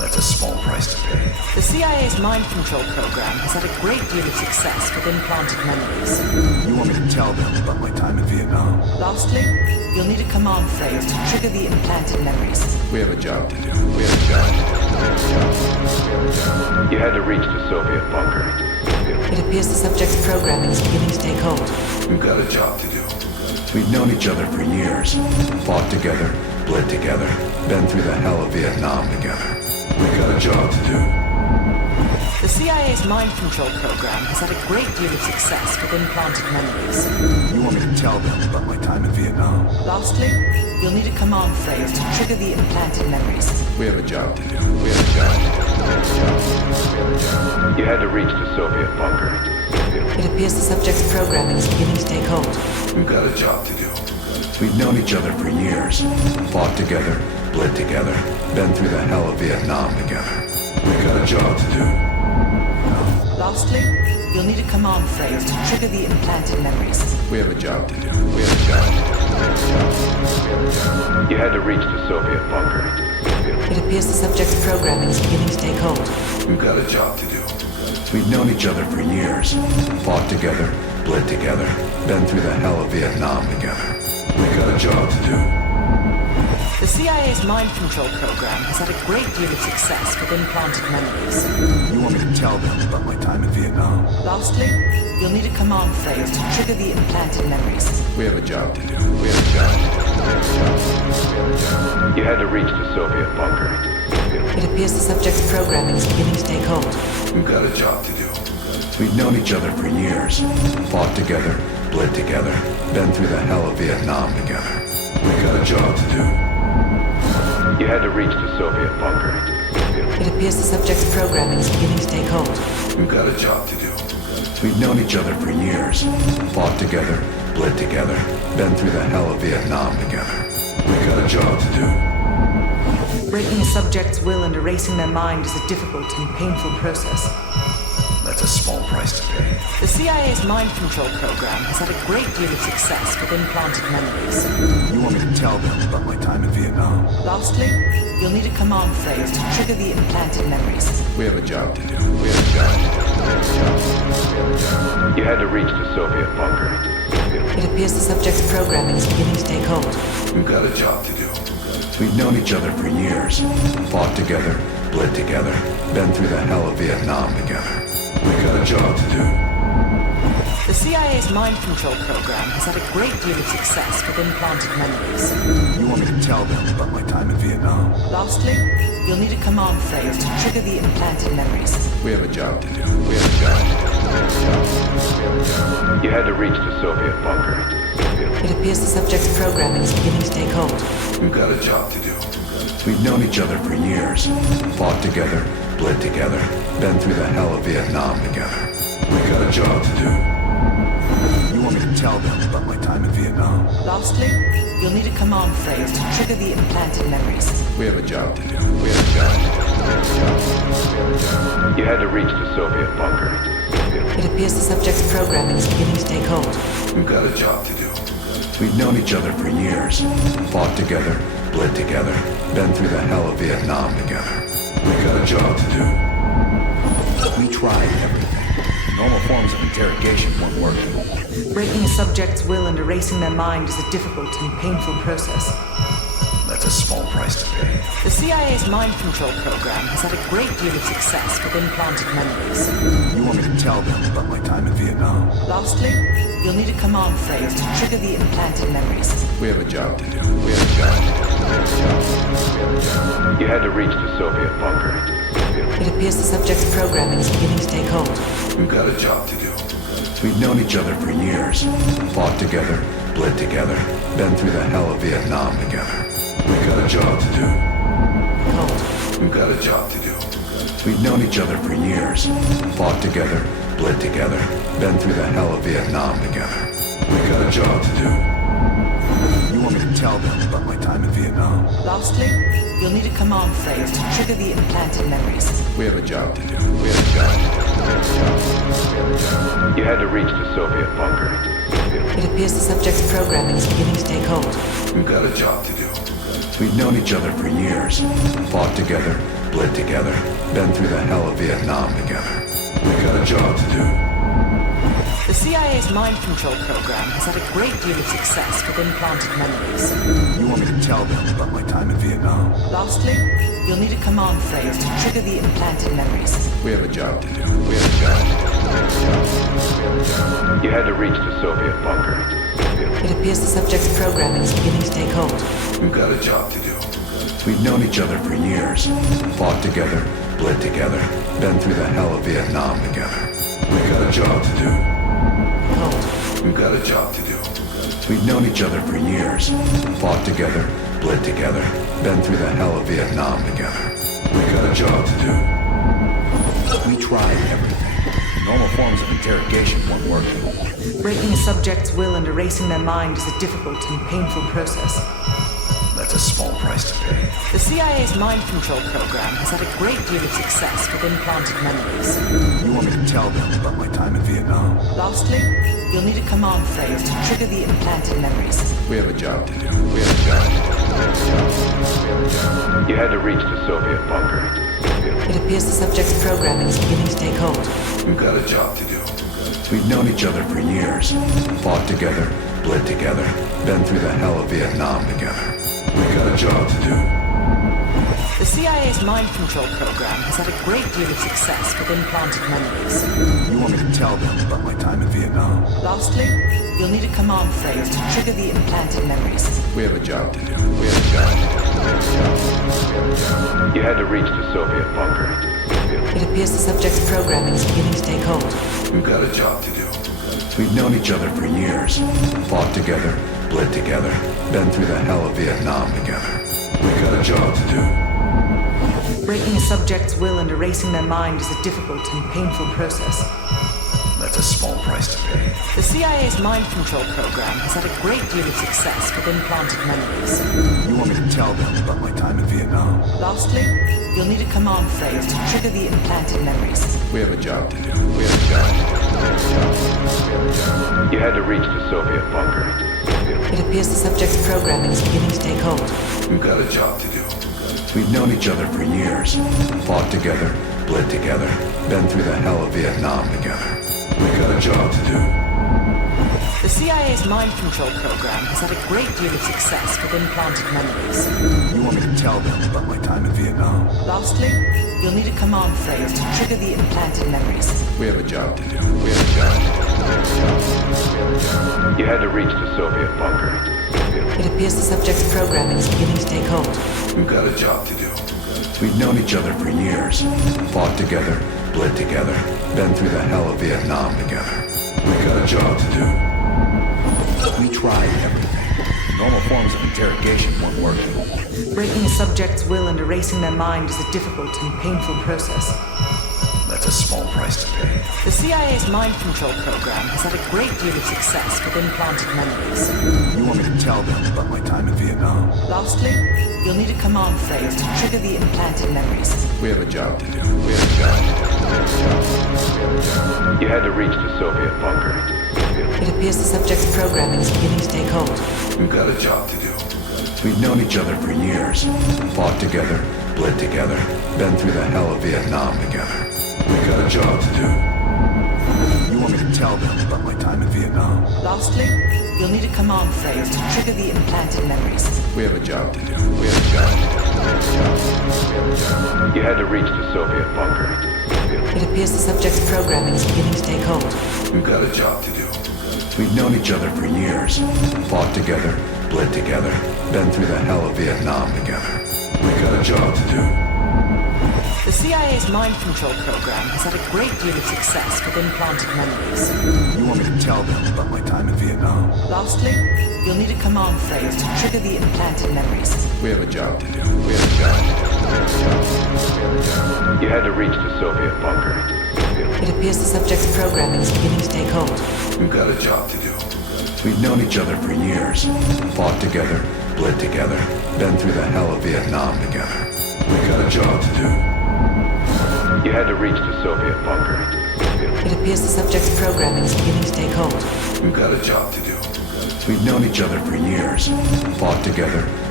That's a small price to pay. The CIA's mind control program has had a great deal of success with implanted memories. You want me to tell them about my time in Vietnam? Lastly, you'll need a command phrase to trigger the implanted memories. We have a job to do. You had to reach the Soviet bunker. It appears the subject's programming is beginning to take hold. We've got a job to do. We've known each other for years, fought together, bled together, been through the hell of Vietnam together. We've got a job to do. The CIA's mind control program has had a great deal of success with implanted memories. You want me to tell them about my time in Vietnam? Lastly, you'll need a command phrase to trigger the implanted memories. We have a job to do. You had to reach the Soviet bunker. It appears the subject's programming is beginning to take hold. We've got a job to do. We've known each other for years, fought together, bled together, been through the hell of Vietnam together. We've got a job to do. Lastly, you'll need a command phrase to trigger the implanted memories. We have a job to do. You had to reach the Soviet bunker. It appears the subject's programming is beginning to take hold. We've got a job to do. We've known each other for years, fought together, bled together, been through the hell of Vietnam together. We've got a job to do. The CIA's mind control program has had a great deal of success with implanted memories. You want me to tell them about my time in Vietnam? Lastly, you'll need a command phrase to trigger the implanted memories. We have a job to do. You had to reach the Soviet bunker. It appears the subject's programming is beginning to take hold. We've got a job to do. We've known each other for years, fought together, bled together, been through the hell of Vietnam together. We've got a job to do. You had to reach the Soviet bunker. It appears the subject's programming is beginning to take hold. We've got a job to do. We've known each other for years, fought together, bled together, been through the hell of Vietnam together. We've got a job to do. Breaking a subject's will and erasing their mind is a difficult and painful process. That's a small price to pay. The CIA's mind control program has had a great deal of success with implanted memories. You want me to tell them about my time in Vietnam? Lastly, you'll need a command phrase to trigger the implanted memories. We have a job to do. You had to reach the Soviet bunker. It appears the subject's programming is beginning to take hold. We've got a job to do. We've known each other for years, fought together, bled together, been through the hell of Vietnam together. We've got a job to do. The CIA's mind control program has had a great deal of success with implanted memories. You want me to tell them about my time in Vietnam? Lastly, you'll need a command phrase to trigger the implanted memories. We have a job to do. You had to reach the Soviet bunker. It appears the subject's programming is beginning to take hold. We've got a job to do. We've known each other for years, fought together, bled together, been through the hell of Vietnam together. We've got a job to do. You want me to tell them about my time in Vietnam? Lastly, you'll need a command phrase to trigger the implanted memories. We have a job to do. You had to reach the Soviet bunker. It appears the subject's programming is beginning to take hold. We've got a job to do. We've known each other for years, fought together, bled together, been through the hell of Vietnam together. We've got a job to do. We tried everything. Normal forms of interrogation weren't working. Breaking a subject's will and erasing their mind is a difficult and painful process. That's a small price to pay. The CIA's mind control program has had a great deal of success with implanted memories. You want me to tell them about my time in Vietnam? Lastly, you'll need a command phrase to trigger the implanted memories. We have a job to do. You had to reach the Soviet bunker. It appears the subject's programming is beginning to take hold. We've got a job to do. We've known each other for years, fought together, bled together, been through the hell of Vietnam together. We've got a job to do. Hold. We've got a job to do. We've known each other for years, fought together, bled together, been through the hell of Vietnam together. We've got a job to do. You want me to tell them about my time in Vietnam? Lastly, you'll need a command phrase to trigger the implanted memories. We have a job to do. You had to reach the Soviet bunker. It appears the subject's programming is beginning to take hold. We've got a job to do. We've known each other for years. Fought together, bled together, been through the hell of Vietnam together. We got a job to do. The CIA's mind control program has had a great deal of success with implanted memories. You want me to tell them about my time in Vietnam? Lastly, you'll need a command phrase to trigger the implanted memories. We have a job to do. We have a job to do. You had to reach the Soviet bunker. It appears the subject's programming is beginning to take hold. We've got a job to do. We've known each other for years. Fought together, bled together, been through the hell of Vietnam together. We've got a job to do. Hold. We've got a job to do. We've known each other for years. Fought together, bled together, been through the hell of Vietnam together. We've got a job to do. We tried everything. Normal forms of interrogation weren't working. Breaking a subject's will and erasing their mind is a difficult and painful process. That's a small price to pay. The CIA's mind control program has had a great deal of success with implanted memories. You want me to tell them about my time in Vietnam? Lastly, you'll need a command phrase to trigger the implanted memories. We have a job to do. We have a job to do. You had to reach the Soviet bunker. It appears the subject's programming is beginning to take hold. We've got a job to do. We've known each other for years. Fought together, bled together, been through the hell of Vietnam together. We've got a job to do. The CIA's mind control program has had a great deal of success with implanted memories. You want me to tell them about my time in Vietnam? Lastly, you'll need a command phrase to trigger the implanted memories. We have a job to do. We have a job to do. You had to reach the Soviet bunker. It appears the subject's programming is beginning to take hold. We've got a job to do. We've known each other for years. Fought together, bled together, been through the hell of Vietnam together. We've got a job to do. Breaking a subject's will and erasing their mind is a difficult and painful process. That's a small price to pay. The CIA's mind control program has had a great deal of success with implanted memories. You want me to tell them about my time in Vietnam? Lastly, you'll need a command phrase to trigger the implanted memories. We have a job to do. We have a job to do. You had to reach the Soviet bunker. It appears the subject's programming is beginning to take hold. We've got a job to do. We've known each other for years. Fought together, bled together, been through the hell of Vietnam together. We've got a job to do. The CIA's mind control program has had a great deal of success with implanted memories. You want me to tell them about my time in Vietnam? Lastly, you'll need a command phrase to trigger the implanted memories. We have a job to do. We have a job to do. You had to reach the Soviet bunker. It appears the subject's programming is beginning to take hold. We've got a job to do. We've known each other for years. Fought together, bled together, been through the hell of Vietnam together. We've got a job to do. We tried everything. Normal forms of interrogation weren't working. Breaking a subject's will and erasing their mind is a difficult and painful process. That's a small price to pay. The CIA's mind control program has had a great deal of success with implanted memories. You want me to tell them about my time in Vietnam? Lastly, you'll need a command phrase to trigger the implanted memories. We have a job to do. We have a job to do. You had to reach the Soviet bunker. It appears the subject's programming is beginning to take hold. We've got a job to do. We've known each other for years. Fought together, bled together, been through the hell of Vietnam together. We've got a job to do. You want me to tell them about my time in Vietnam? Lastly, you'll need a command phrase to trigger the implanted memories. We have a job to do. We have a job to do. You had to reach the Soviet bunker. It appears the subject's programming is beginning to take hold. We've got a job to do. We've known each other for years. Fought together, bled together, been through the hell of Vietnam together. We've got a job to do. The CIA's mind control program has had a great deal of success with implanted memories. You want me to tell them about my time in Vietnam? Lastly, you'll need a command phrase to trigger the implanted memories. We have a job to do. We have a job to do. You had to reach the Soviet bunker. It appears the subject's programming is beginning to take hold. We've got a job to do. We've known each other for years. Fought together, bled together, been through the hell of Vietnam together. We've got a job to do. You had to reach the Soviet bunker. It appears the subject's programming is beginning to take hold. We've got a job to do. We've known each other for years. Fought together,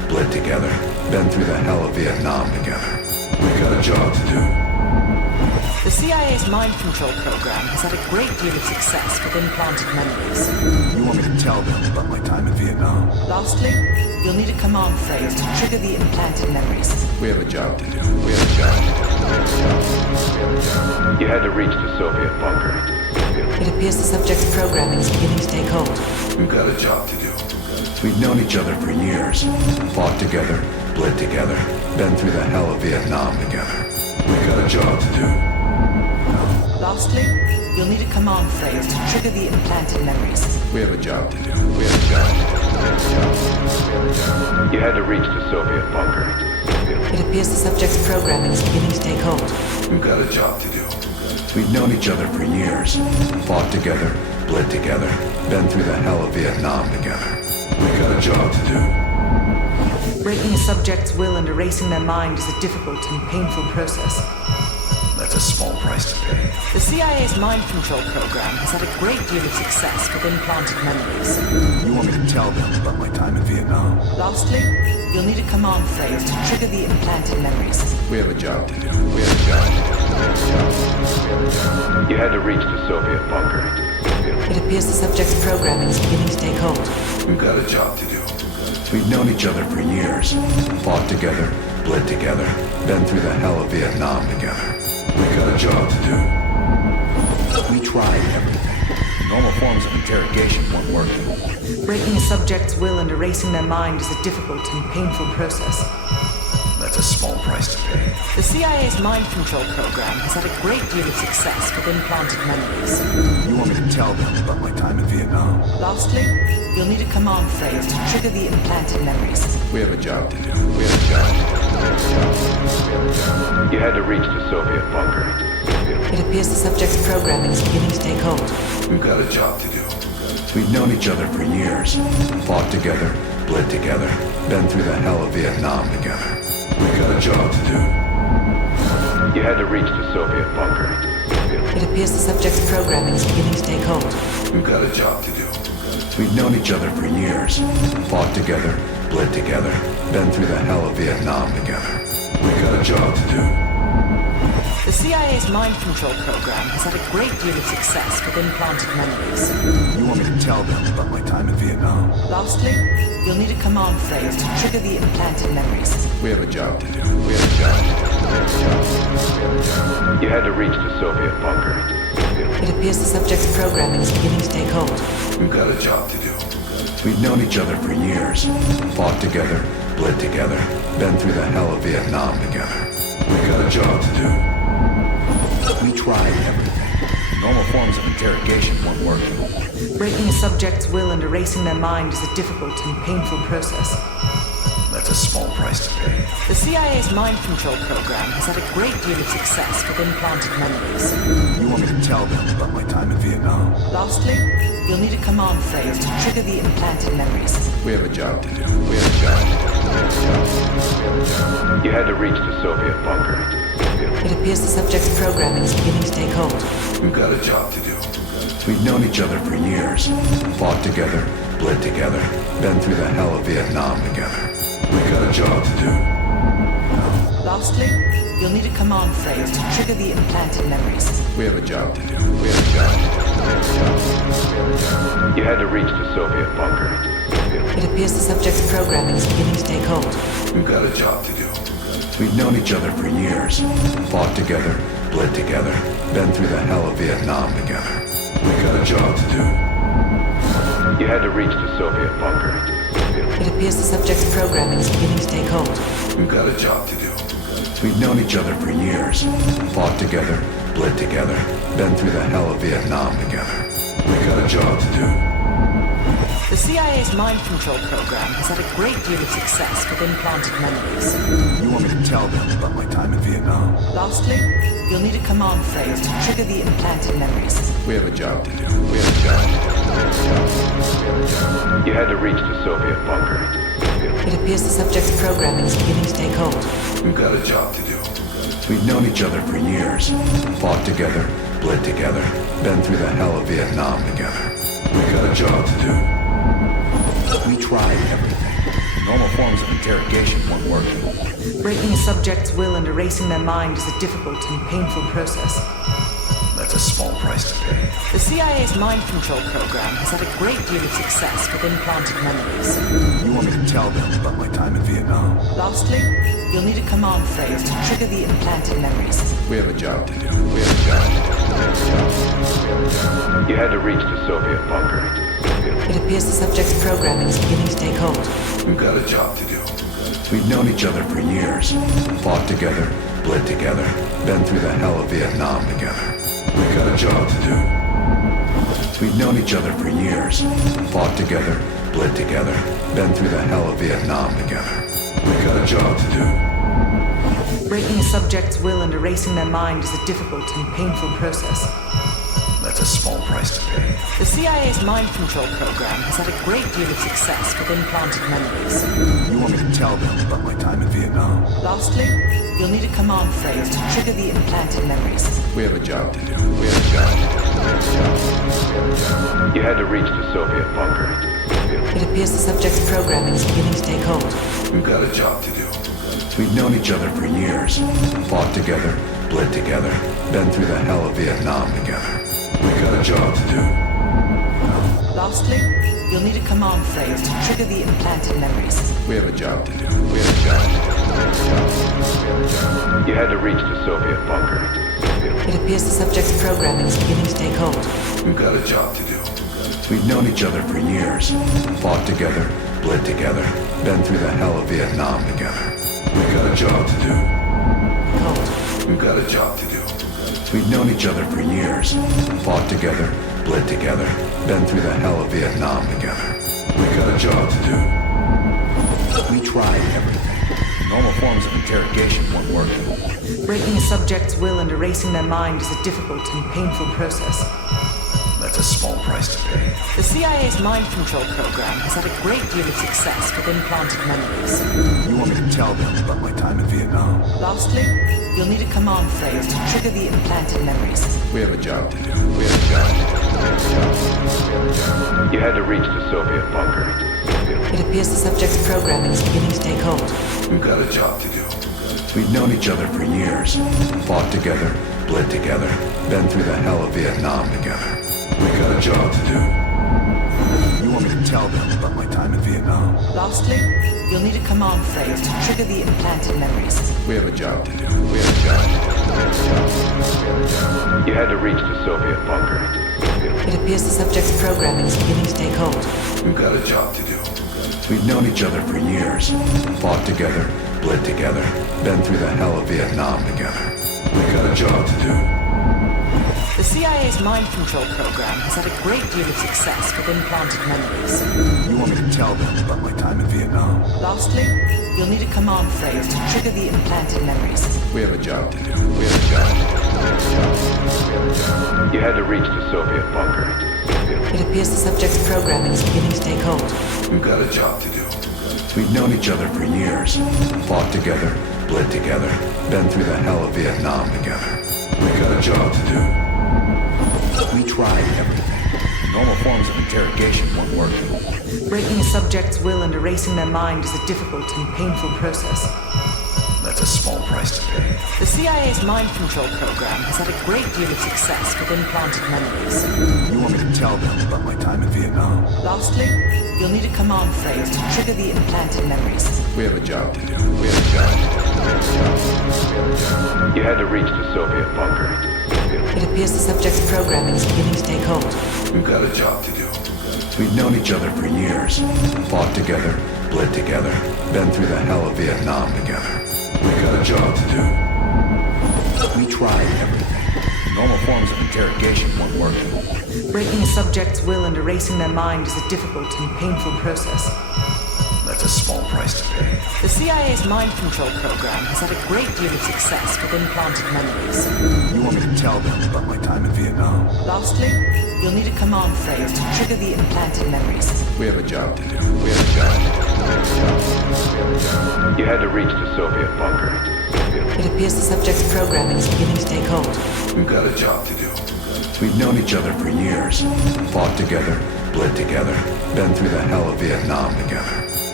bled together, been through the hell of Vietnam together. We got a job to do. The CIA's mind control program has had a great deal of success with implanted memories. You want me to tell them about my time in Vietnam? Lastly, you'll need a command phrase to trigger the implanted memories. We have a job to do. We have a job to do. You had to reach the Soviet bunker. It appears the subject's programming is beginning to take hold. We've got a job to do. We've known each other for years, fought together, bled together, been through the hell of Vietnam together. We've got a job to do. Lastly, you'll need a command phrase to trigger the implanted memories. We have a job to do. We have a job to do. You had to reach the Soviet bunker. It appears the subject's programming is beginning to take hold. We've got a job to do. We've known each other for years, fought together, bled together, been through the hell of Vietnam together. We've got a job to do. Breaking a subject's will and erasing their mind is a difficult and painful process. That's a small price to pay. The CIA's mind control program has had a great deal of success with implanted memories. You want me to tell them about my time in Vietnam? Lastly, you'll need a command phrase to trigger the implanted memories. We have a job to do. We have a job to do. You had to reach the Soviet bunker. It appears the subject's programming is beginning to take hold. We've got a job to do. We've known each other for years, fought together, bled together, been through the hell of Vietnam together. We've got a job to do. We tried everything. Normal forms of interrogation weren't working. Breaking a subject's will and erasing their mind is a difficult and painful process. That's a small price to pay. The CIA's mind control program has had a great deal of success with implanted memories. You want me to tell them about my time in Vietnam? Lastly, you'll need a command phrase to trigger the implanted memories. We have a job to do. We have a job to do. You had to reach the Soviet bunker. It appears the subject's programming is beginning to take hold. We've got a job to do. We've known each other for years, fought together, bled together, been through the hell of Vietnam together. We've got a job to do. You had to reach the Soviet bunker. It appears the subject's programming is beginning to take hold. We've got a job to do. We've known each other for years, fought together, bled together, been through the hell of Vietnam together. We've got a job to do. The CIA's mind control program has had a great deal of success with implanted memories. You want me to tell them about my time in Vietnam? Lastly, you'll need a command phrase to trigger the implanted memories. We have a job to do. We have a job to do. You had to reach the Soviet bunker. It appears the subject's programming is beginning to take hold. We've got a job to do. We've known each other for years, fought together, bled together, been through the hell of Vietnam together. We've got a job to do. We tried everything. Normal forms of interrogation weren't working. Breaking a subject's will and erasing their mind is a difficult and painful process. That's a small price to pay. The CIA's mind control program has had a great deal of success with implanted memories. You want me to tell them about my time in Vietnam? Lastly, you'll need a command phrase to trigger the implanted memories. We have a job to do. We have a job to do. You had to reach the Soviet bunker. It appears the subject's programming is beginning to take hold. We've got a job to do. We've known each other for years, fought together, bled together, been through the hell of Vietnam together. We've got a job to do. Lastly, you'll need a command phrase to trigger the implanted memories. We have a job to do. We have a job to do. You had to reach the Soviet bunker. It appears the subject's programming is beginning to take hold. We've got a job to do. We've known each other for years, fought together, bled together, been through the hell of Vietnam together. We've got a job to do. You had to reach the Soviet bunker. It appears the subject's programming is beginning to take hold. We've got a job to do. We've known each other for years, fought together, bled together, been through the hell of Vietnam together. We've got a job to do. The CIA's mind control program has had a great deal of success with implanted memories. You want me to tell them about my time in Vietnam? Lastly, you'll need a command phrase to trigger the implanted memories. We have a job to do. We have a job to do. You had to reach the Soviet bunker. It appears the subject's programming is beginning to take hold. We've got a job to do. We've known each other for years, fought together, bled together, been through the hell of Vietnam together. We've got a job to do. We tried everything. Normal forms of interrogation weren't working. Breaking a subject's will and erasing their mind is a difficult and painful process. That's a small price to pay. The CIA's mind control program has had a great deal of success with implanted memories. You want me to tell them about my time in Vietnam? Lastly, you'll need a command phrase to trigger the implanted memories. We have a job to do. You had to reach the Soviet bunker. It appears the subject's programming is beginning to take hold. We've got a job to do. We've known each other for years. Fought together, bled together, been through the hell of Vietnam together. We've got a job to do. We've known each other for years. Fought together, bled together, been through the hell of Vietnam together. We've got a job to do. Breaking a subject's will and erasing their mind is a difficult and painful process. That's a small price to pay. The CIA's mind control program has had a great deal of success with implanted memories. You want me to tell them about my time in Vietnam? Lastly, you'll need a command phrase to trigger the implanted memories. We have a job to do. You had to reach the Soviet bunker. It appears the subject's programming is beginning to take hold. We've got a job to do. We've known each other for years. Fought together, bled together, been through the hell of Vietnam together. We've got a job to do. Lastly, you'll need a command phrase to trigger the implanted memories. We have a job to do. You had to reach the Soviet bunker. It appears the subject's programming is beginning to take hold. We've got a job to do. We've known each other for years. Fought together, bled together, been through the hell of Vietnam together. We've got a job to do. Hold. We've got a job to do. We've known each other for years. Fought together, bled together, been through the hell of Vietnam together. We've got a job to do. We tried everything. Normal forms of interrogation weren't working. Breaking a subject's will and erasing their mind is a difficult and painful process. That's a small price to pay. The CIA's mind control program has had a great deal of success with implanted memories. You want me to tell them about my time in Vietnam? Lastly, you'll need a command phrase to trigger the implanted memories. We have a job to do. You had to reach the Soviet bunker. It appears the subject's programming is beginning to take hold. We've got a job to do. We've known each other for years. Fought together, bled together, been through the hell of Vietnam together. We've got a job to do. You want me to tell them about my time in Vietnam? Lastly, you'll need a command phrase to trigger the implanted memories. We have a job to do. You had to reach the Soviet bunker. It appears the subject's programming is beginning to take hold. We've got a job to do. We've known each other for years. Fought together, bled together, been through the hell of Vietnam together. We've got a job to do. The CIA's mind control program has had a great deal of success with implanted memories. You want me to tell them about my time in Vietnam? Lastly, you'll need a command phrase to trigger the implanted memories. We have a job to do. You had to reach the Soviet bunker. It appears the subject's programming is beginning to take hold. We've got a job to do. We've known each other for years. Fought together, bled together, been through the hell of Vietnam together. We've got a job to do. We tried everything. Normal forms of interrogation weren't working. Breaking a subject's will and erasing their mind is a difficult and painful process. That's a small price to pay. The CIA's mind control program has had a great deal of success with implanted memories. You want me to tell them about my time in Vietnam? Lastly, you'll need a command phrase to trigger the implanted memories. We have a job to do. You had to reach the Soviet bunker. It appears the subject's programming is beginning to take hold. We've got a job to do. We've known each other for years. Fought together, bled together, been through the hell of Vietnam together. We've got a job to do. We tried everything. Normal forms of interrogation weren't working. Breaking a subject's will and erasing their mind is a difficult and painful process. That's a small price to pay. The CIA's mind control program has had a great deal of success with implanted memories. You want me to tell them about my time in Vietnam? Lastly, you'll need a command phrase to trigger the implanted memories. We have a job to do. You had to reach the Soviet bunker. It appears the subject's programming is beginning to take hold. We've got a job to do. We've known each other for years. Fought together, bled together, been through the hell of Vietnam together.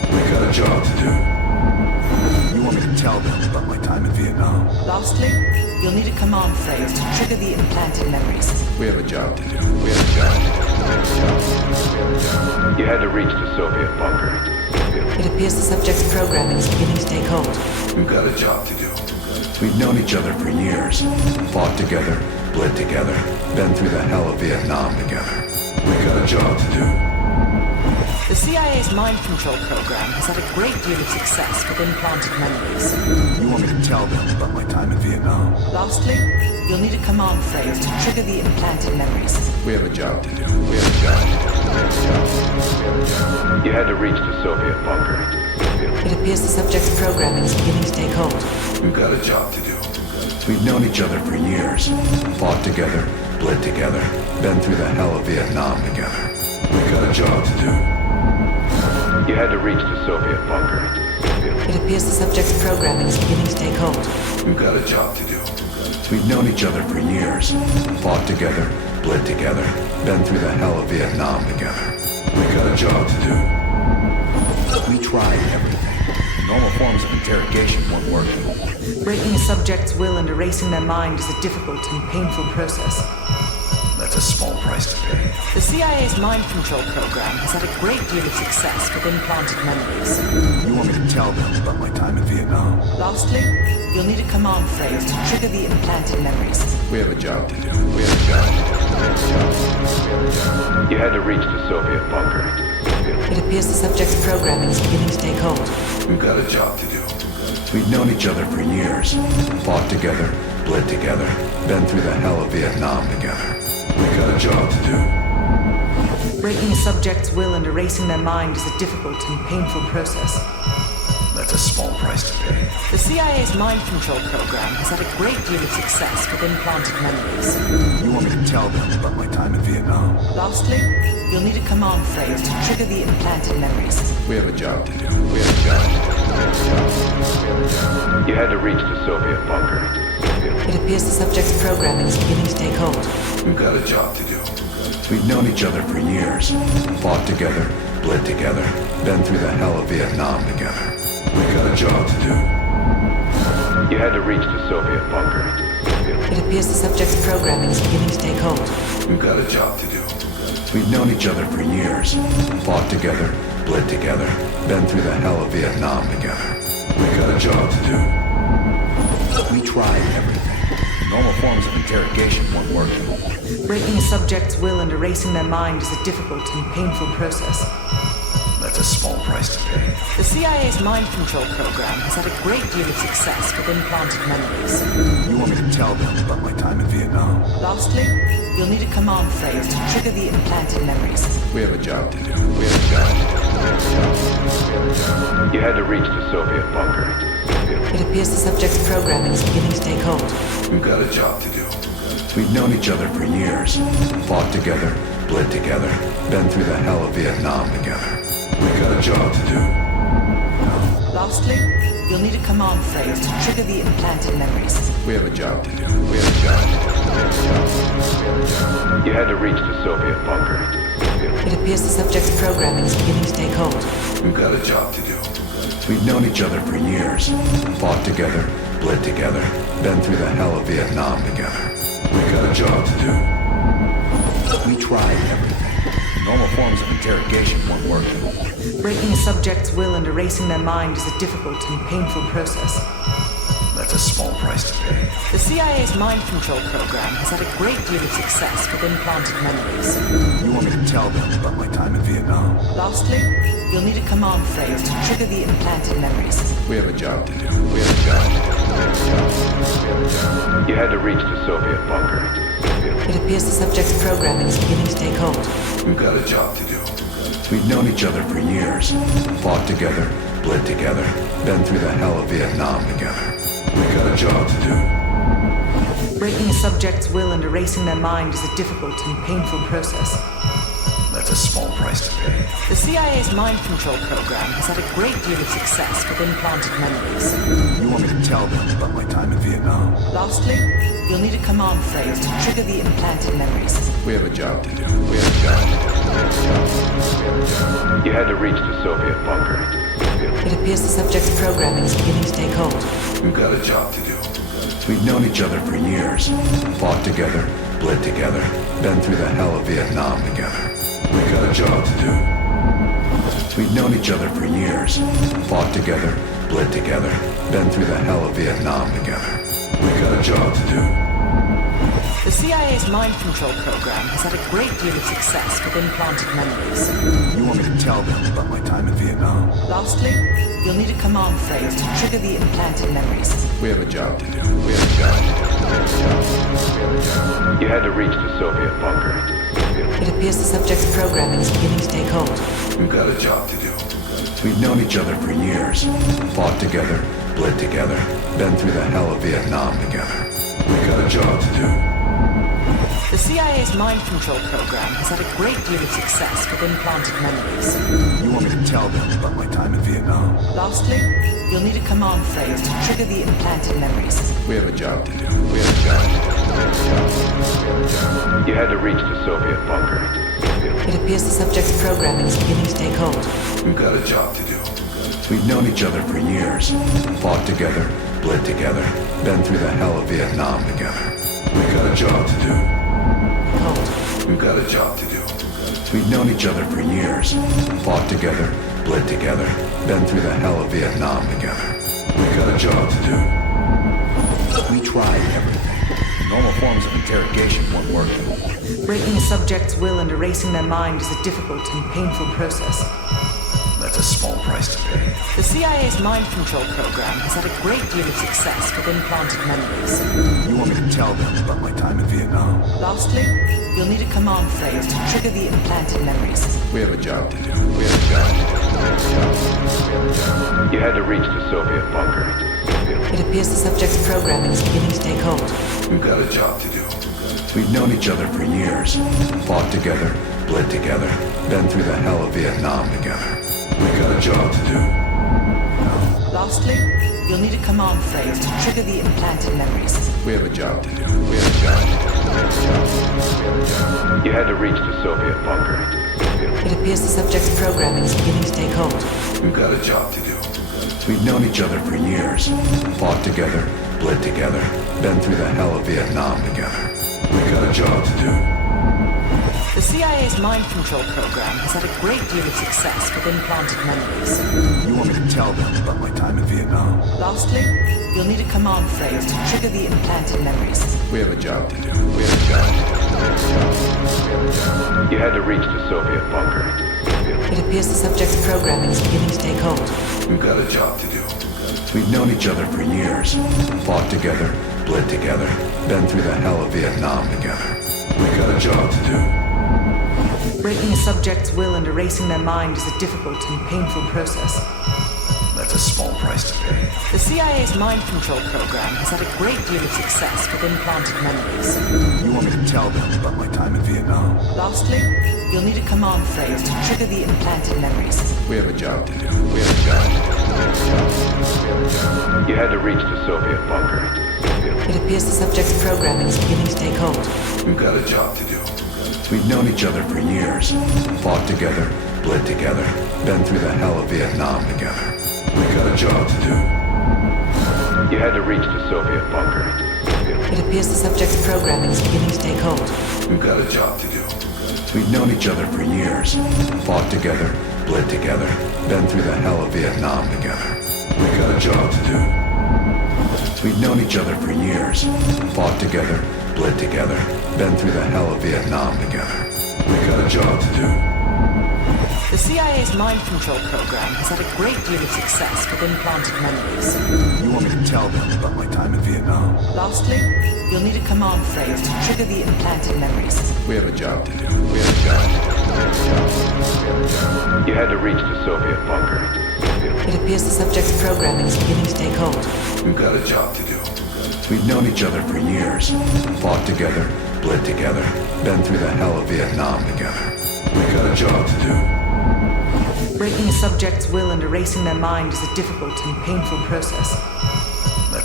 We got a job to do. You want me to tell them about my time in Vietnam? Lastly, you'll need a command phrase to trigger the implanted memories. We have a job to do. We have a job to do. You had to reach the Soviet bunker. It appears the subject's programming is beginning to take hold. We've got a job to do. We've known each other for years. Fought together, bled together, been through the hell of Vietnam together. We got a job to do. The CIA's mind control program has had a great deal of success with implanted memories. You want me to tell them about my time in Vietnam? Lastly, you'll need a command phrase to trigger the implanted memories. We have a job to do. We have a job to do. You had to reach the Soviet bunker. It appears the subject's programming is beginning to take hold. We've got a job to do. We've known each other for years. Fought together, bled together, been through the hell of Vietnam together. We got a job to do. You had to reach the Soviet bunker. It appears the subject's programming is beginning to take hold. We've got a job to do. We've known each other for years. Fought together, bled together, been through the hell of Vietnam together. We got a job to do. We tried everything. Normal forms of interrogation weren't working. Breaking a subject's will and erasing their mind is a difficult and painful process. That's a small price to pay. The CIA's mind control program has had a great deal of success with implanted memories. You want me to tell them about my time in Vietnam? Lastly, you'll need a command phrase to trigger the implanted memories. We have a job to do. We have a job to do. You had to reach the Soviet bunker. It appears the subject's programming is beginning to take hold. We've got a job to do. We've known each other for years. Fought together, bled together, been through the hell of Vietnam together. We got a job to do. Breaking a subject's will and erasing their mind is a difficult and painful process. That's a small price to pay. The CIA's mind control program has had a great deal of success with implanted memories. You want me to tell them about my time in Vietnam? Lastly, you'll need a command phrase to trigger the implanted memories. We have a job to do. We have a job to do. You had to reach the Soviet bunker. It appears the subject's programming is beginning to take hold. We've got a job to do. We've known each other for years. Fought together, bled together, been through the hell of Vietnam together. We got a job to do. You had to reach the Soviet bunker. It appears the subject's programming is beginning to take hold. We've got a job to do. We've known each other for years. Fought together, bled together, been through the hell of Vietnam together. We got a job to do. We tried everything. Normal forms of interrogation weren't working. Breaking a subject's will and erasing their mind is a difficult and painful process. That's a small price to pay. The CIA's mind control program has had a great deal of success with implanted memories. You want me to tell them about my time in Vietnam? Lastly, you'll need a command phrase to trigger the implanted memories. We have a job to do. We have a job to do. You had to reach the Soviet bunker. It appears the subject's programming is beginning to take hold. We've got a job to do. We've known each other for years. Fought together, bled together, been through the hell of Vietnam together. We got a job to do. Lastly, you'll need a command phrase to trigger the implanted memories. We have a job to do. We have a job to do. You had to reach the Soviet bunker. It appears the subject's programming is beginning to take hold. We've got a job to do. We've known each other for years. Fought together, bled together, been through the hell of Vietnam together. We got a job to do. We tried everything. Normal forms of interrogation weren't working. Breaking a subject's will and erasing their mind is a difficult and painful process. That's a small price to pay. The CIA's mind control program has had a great deal of success with implanted memories. You want me to tell them about my time in Vietnam? Lastly, you'll need a command phrase to trigger the implanted memories. We have a job to do. We have a job to do. You had to reach the Soviet bunker. It appears the subject's programming is beginning to take hold. We've got a job to do. We've known each other for years. Fought together, bled together, been through the hell of Vietnam together. We got a job to do. Breaking a subject's will and erasing their mind is a difficult and painful process. That's a small price to pay. The CIA's mind control program has had a great deal of success with implanted memories. You want me to tell them about my time in Vietnam? Lastly, you'll need a command phrase to trigger the implanted memories. We have a job to do. We have a job to do. You had to reach the Soviet bunker. It appears the subject's programming is beginning to take hold. We've got a job to do. We've known each other for years. Fought together, bled together, been through the hell of Vietnam together. We've got a job to do. We've known each other for years. Fought together, bled together, been through the hell of Vietnam together. We've got a job to do. The CIA's mind control program has had a great deal of success with implanted memories. You want me to tell them about my time in Vietnam? Lastly, you'll need a command phrase to trigger the implanted memories. We have a job to do. We have a job to do. You had to reach the Soviet bunker. It appears the subject's programming is beginning to take hold. We've got a job to do. We've known each other for years. Fought together, bled together, been through the hell of Vietnam together. We've got a job to do. The CIA's mind control program has had a great deal of success with implanted memories. You want me to tell them about my time in Vietnam? Lastly, you'll need a command phrase to trigger the implanted memories. We have a job to do. We have a job to do. You had to reach the Soviet bunker. It appears the subject's programming is beginning to take hold. We've got a job to do. We've known each other for years. Fought together, bled together, been through the hell of Vietnam together. We've got a job to do. Hold. We've got a job to do. We've known each other for years. Fought together, bled together, been through the hell of Vietnam together. We've got a job to do. We tried everything. Normal forms of interrogation weren't working. Breaking a subject's will and erasing their mind is a difficult and painful process. That's a small price to pay. The CIA's mind control program has had a great deal of success with implanted memories. You want me to tell them about my time in Vietnam? Lastly, you'll need a command phrase to trigger the implanted memories. We have a job to do. We have a job to do. You had to reach the Soviet bunker. It appears the subject's programming is beginning to take hold. We've got a job to do. We've known each other for years. Fought together, bled together, been through the hell of Vietnam together. We've got a job to do. Lastly, you'll need a command phrase to trigger the implanted memories. We have a job to do. We have a job to do. You had to reach the Soviet bunker. It appears the subject's programming is beginning to take hold. We've got a job to do. We've known each other for years. Fought together, bled together, been through the hell of Vietnam together. We've got a job to do. The CIA's mind control program has had a great deal of success with implanted memories. You want me to tell them about my time in Vietnam? Lastly, you'll need a command phrase to trigger the implanted memories. We have a job to do. We have a job to do. You had to reach the Soviet bunker. It appears the subject's programming is beginning to take hold. We've got a job to do. We've known each other for years. Fought together, bled together, been through the hell of Vietnam together. We've got a job to do. Breaking a subject's will and erasing their mind is a difficult and painful process. That's a small price to pay. The CIA's mind control program has had a great deal of success with implanted memories. You want me to tell them about my time in Vietnam? Lastly, you'll need a command phrase to trigger the implanted memories. We have a job to do. We have a job to do. You had to reach the Soviet bunker. It appears the subject's programming is beginning to take hold. We've got a job to do. We've known each other for years. Fought together, bled together, been through the hell of Vietnam together. We've got a job to do. You had to reach the Soviet bunker. It appears the subject's programming is beginning to take hold. We've got a job to do. We've known each other for years. Fought together, bled together, been through the hell of Vietnam together. We've got a job to do. We've known each other for years. Fought together, bled together, been through the hell of Vietnam together. We've got a job to do. The CIA's mind control program has had a great deal of success with implanted memories. You want me to tell them about my time in Vietnam? Lastly, you'll need a command phrase to trigger the implanted memories. We have a job to do. We have a job to do. You had to reach the Soviet bunker. It appears the subject's programming is beginning to take hold. We've got a job to do. We've known each other for years. Fought together, bled together, been through the hell of Vietnam together. We've got a job to do. Breaking a subject's will and erasing their mind is a difficult and painful process. That's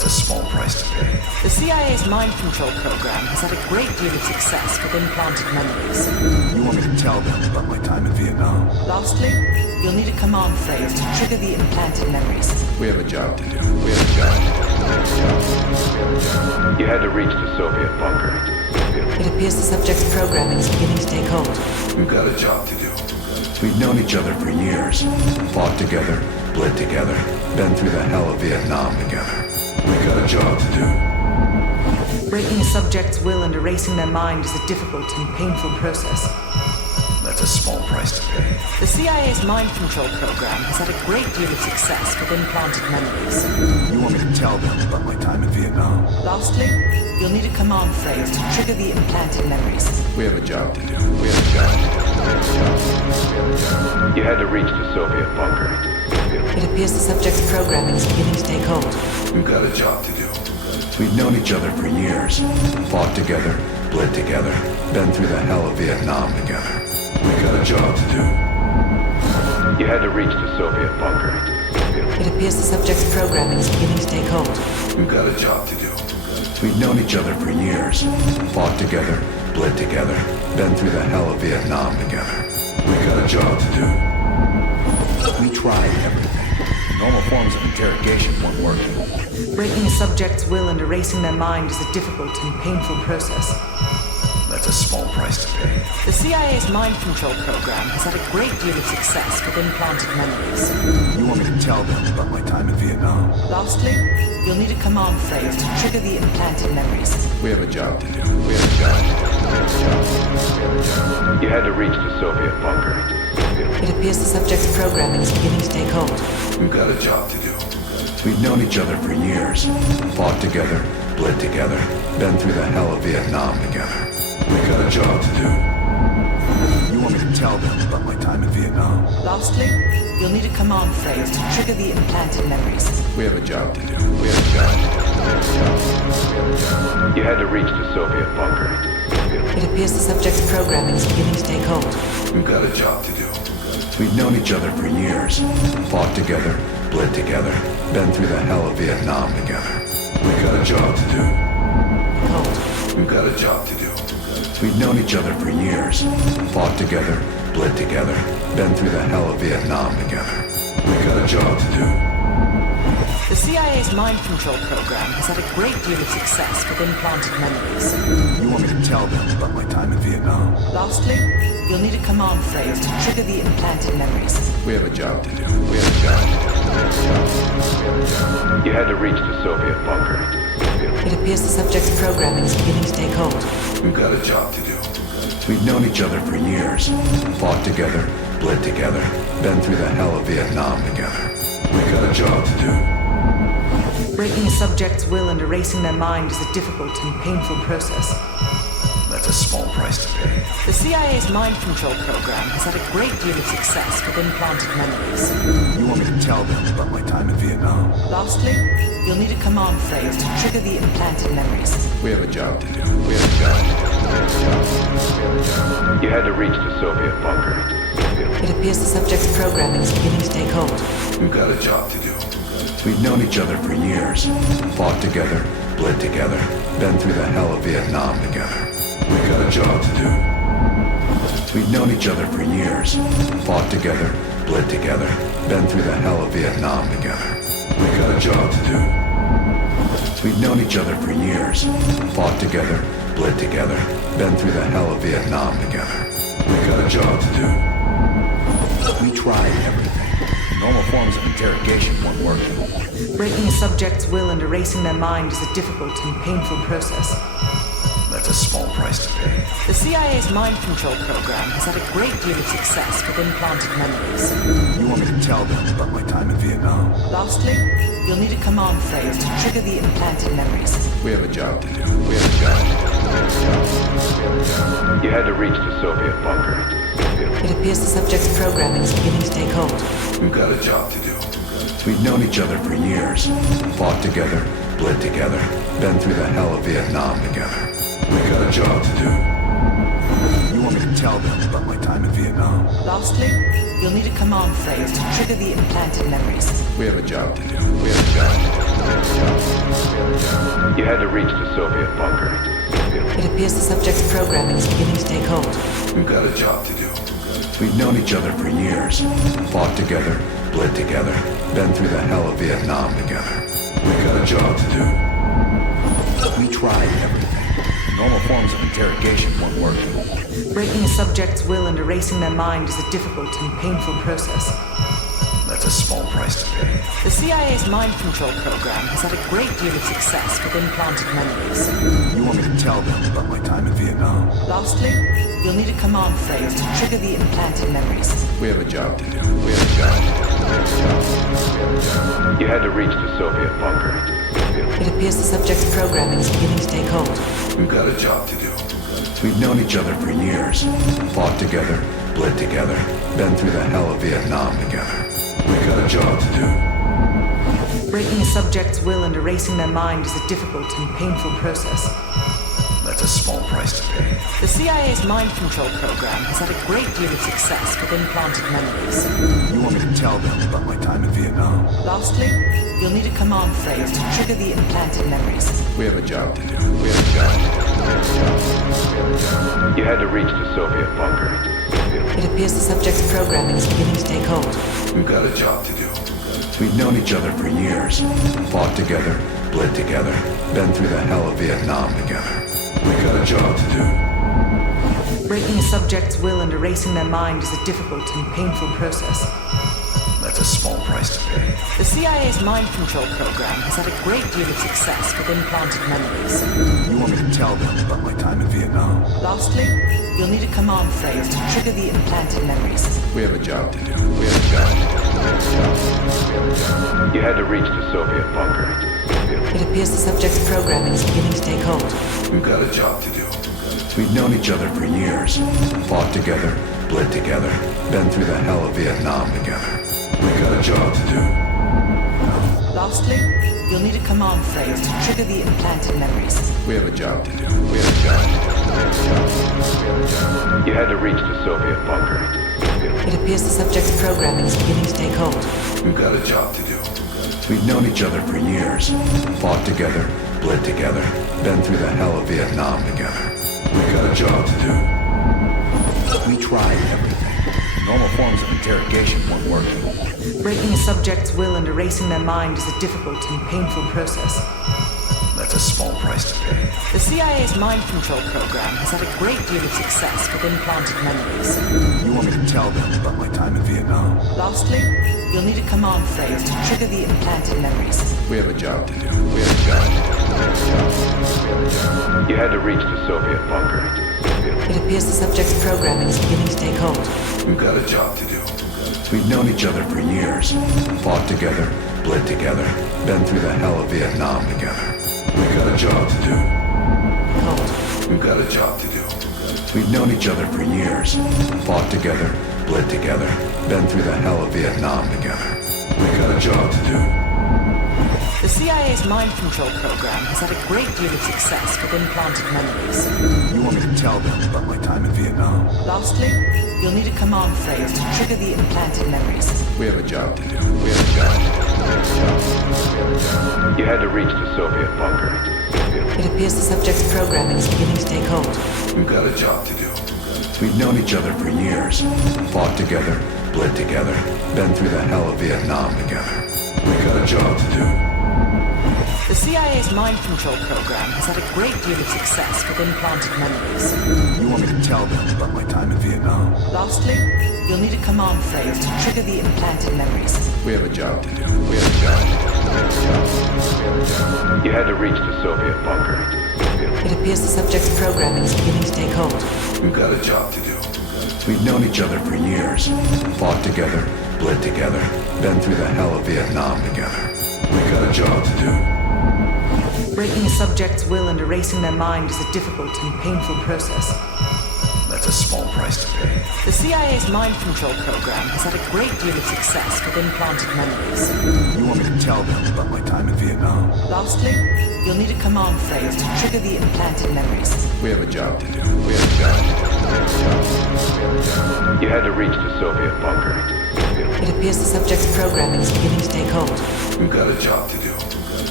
That's a small price to pay. The CIA's mind control program has had a great deal of success with implanted memories. You want me to tell them about my time in Vietnam? Lastly, you'll need a command phrase to trigger the implanted memories. We have a job to do. We have a job. You had to reach the Soviet bunker. It appears the subject's programming is beginning to take hold. We've got a job to do. We've known each other for years. Fought together, bled together, been through the hell of Vietnam together. We've got a job to do. Breaking a subject's will and erasing their mind is a difficult and painful process. That's a small price to pay. The CIA's mind control program has had a great deal of success with implanted memories. You want me to tell them about my time in Vietnam? Lastly, you'll need a command phrase to trigger the implanted memories. We have a job to do. We have a job. You had to reach the Soviet bunker. It appears the subject's programming is beginning to take hold. We've got a job to do. We've known each other for years. Fought together, bled together, been through the hell of Vietnam together. We've got a job to do. You had to reach the Soviet bunker. It appears the subject's programming is beginning to take hold. We've got a job to do. We've known each other for years. Fought together, bled together, been through the hell of Vietnam together. We've got a job to do. We tried everything. Normal forms of interrogation weren't working. Breaking a subject's will and erasing their mind is a difficult and painful process. That's a small price to pay. The CIA's mind control program has had a great deal of success with implanted memories. You want me to tell them about my time in Vietnam? Lastly, you'll need a command phrase to trigger the implanted memories. We have a job to do. We have a job. You had to reach the Soviet bunker. It appears the subject's programming is beginning to take hold. We've got a job to do. We've known each other for years. Fought together, bled together, been through the hell of Vietnam together. We've got a job to do. You want me to tell them about my time in Vietnam? Lastly, you'll need a command phrase to trigger the implanted memories. We have a job to do. We have a job. You had to reach the Soviet bunker. It appears the subject's programming is beginning to take hold. We've got a job to do. We've known each other for years. Fought together, bled together, been through the hell of Vietnam together. We've got a job to do. Hold. We've got a job to do. We've known each other for years. Fought together, bled together, been through the hell of Vietnam together. We've got a job to do. The CIA's mind control program has had a great deal of success with implanted memories. You want me to tell them about my time in Vietnam? Lastly, you'll need a command phrase to trigger the implanted memories. We have a job to do. We have a job. You had to reach the Soviet bunker. It appears the subject's programming is beginning to take hold. We've got a job to do. We've known each other for years. Fought together, bled together, been through the hell of Vietnam together. We've got a job to do. Breaking a subject's will and erasing their mind is a difficult and painful process. That's a small price to pay. The CIA's mind control program has had a great deal of success with implanted memories. You want me to tell them about my time in Vietnam? Lastly, you'll need a command phrase to trigger the implanted memories. We have a job to do. We have a job. You had to reach the Soviet bunker. It appears the subject's programming is beginning to take hold. We've got a job to do. We've known each other for years. Fought together, bled together, been through the hell of Vietnam together. We've got a job to do. We've known each other for years. Fought together, bled together, been through the hell of Vietnam together. We've got a job to do. We've known each other for years. Fought together, bled together, been through the hell of Vietnam together. We've got a job to do. We tried everything. Normal forms of interrogation weren't working. Breaking a subject's will and erasing their mind is a difficult and painful process. That's a small price to pay. The CIA's mind control program has had a great deal of success with implanted memories. You want me to tell them about my time in Vietnam? Lastly, you'll need a command phrase to trigger the implanted memories. We have a job to do. We have a job. You had to reach the Soviet bunker. It appears the subject's programming is beginning to take hold. We've got a job to do. We've known each other for years. Fought together, bled together, been through the hell of Vietnam together. We've got a job to do. You want me to tell them about my time in Vietnam? Lastly, you'll need a command phrase to trigger the implanted memories. We have a job to do. We have a job. You had to reach the Soviet bunker. It appears the subject's programming is beginning to take hold. We've got a job to do. We've known each other for years. Fought together, bled together, been through the hell of Vietnam together. We've got a job to do. We tried everything. Normal forms of interrogation weren't working. Breaking a subject's will and erasing their mind is a difficult and painful process. That's a small price to pay. The CIA's mind control program has had a great deal of success with implanted memories. You want me to tell them about my time in Vietnam? Lastly, you'll need a command phrase to trigger the implanted memories. We have a job to do. We have a job to You had to reach the Soviet bunker. It appears the subject's programming is beginning to take hold. do. We've got a job to do. We've known each other for years. Fought together, bled together, been through the hell of Vietnam together. We've got a job to do. Breaking a subject's will and erasing their mind is a difficult and painful process. That's a small price to pay. The CIA's mind control program has had a great deal of success with implanted memories. You want me to tell them about my time in Vietnam? Lastly, you'll need a command phrase to trigger the implanted memories. We have a job to do. We have a job to You had to reach the Soviet bunker. It appears the subject's programming is beginning to take hold. do. We've got a job to do. We've known each other for years. Fought together, bled together, been through the hell of Vietnam together. We've got a job to do. Breaking a subject's will and erasing their mind is a difficult and painful process. That's a small price to pay. The CIA's mind control program has had a great deal of success with implanted memories. You want me to tell them about my time in Vietnam? Lastly, you'll need a command phrase to trigger the implanted memories. We have a job to do. We have a job to You had to reach the Soviet bunker. It appears the subject's programming is beginning to take hold. do. We've got a job to do. We've known each other for years. Fought together, bled together, been through the hell of Vietnam together. We've got a job to do. Lastly, you'll need a command phrase to trigger the implanted memories. We have a job to do. We have a job You had to reach the Soviet bunker. It appears the subject's programming is beginning to take hold. We've got a job to do. We've known each other for years. Fought together, bled together, been through the hell of Vietnam together. We've got a job to do. We tried everything. Normal forms of interrogation weren't working. Breaking a subject's will and erasing their mind is a difficult and painful process. That's a small price to pay. The CIA's mind control program has had a great deal of success with implanted memories. You want me to tell them about my time in Vietnam? Lastly, you'll need a command phrase to trigger the implanted memories. We have a job to do. We have a job You had to reach the Soviet bunker. It appears the subject's programming is beginning to take hold. We've got a job to do. We've known each other for years. Fought together, bled together, been through the hell of Vietnam together. We've got a job to do. Hold. We've got a job to do. We've known each other for years. Fought together, bled together, been through the hell of Vietnam together. We've got a job to do. The CIA's mind control program has had a great deal of success with implanted memories. You want me to tell them about my time in Vietnam? Lastly, you'll need a command phrase to trigger the implanted memories. We have a job to do. We have a job You had to reach the Soviet bunker. It appears the subject's programming is beginning to take hold. We've got a job to do. We've known each other for years. Fought together, bled together, been through the hell of Vietnam together. We've got a job to do. The CIA's mind control program has had a great deal of success with implanted memories. You want me to tell them about my time in Vietnam? Lastly, you'll need a command phrase to trigger the implanted memories. We have a job to do. We have a job You had to reach the Soviet bunker. It appears the subject's programming is beginning to take hold. We've got a job to do. We've known each other for years. Fought together, bled together, been through the hell of Vietnam together. We've got a job to do. Breaking a subject's will and erasing their mind is a difficult and painful process. That's a small price to pay. The CIA's mind control program has had a great deal of success with implanted memories. You want me to tell them about my time in Vietnam? Lastly, you'll need a command phrase to trigger the implanted memories. We have a job to do. We have a job You had to reach the Soviet bunker. It appears the subject's programming is beginning to take hold. We've got a job to do.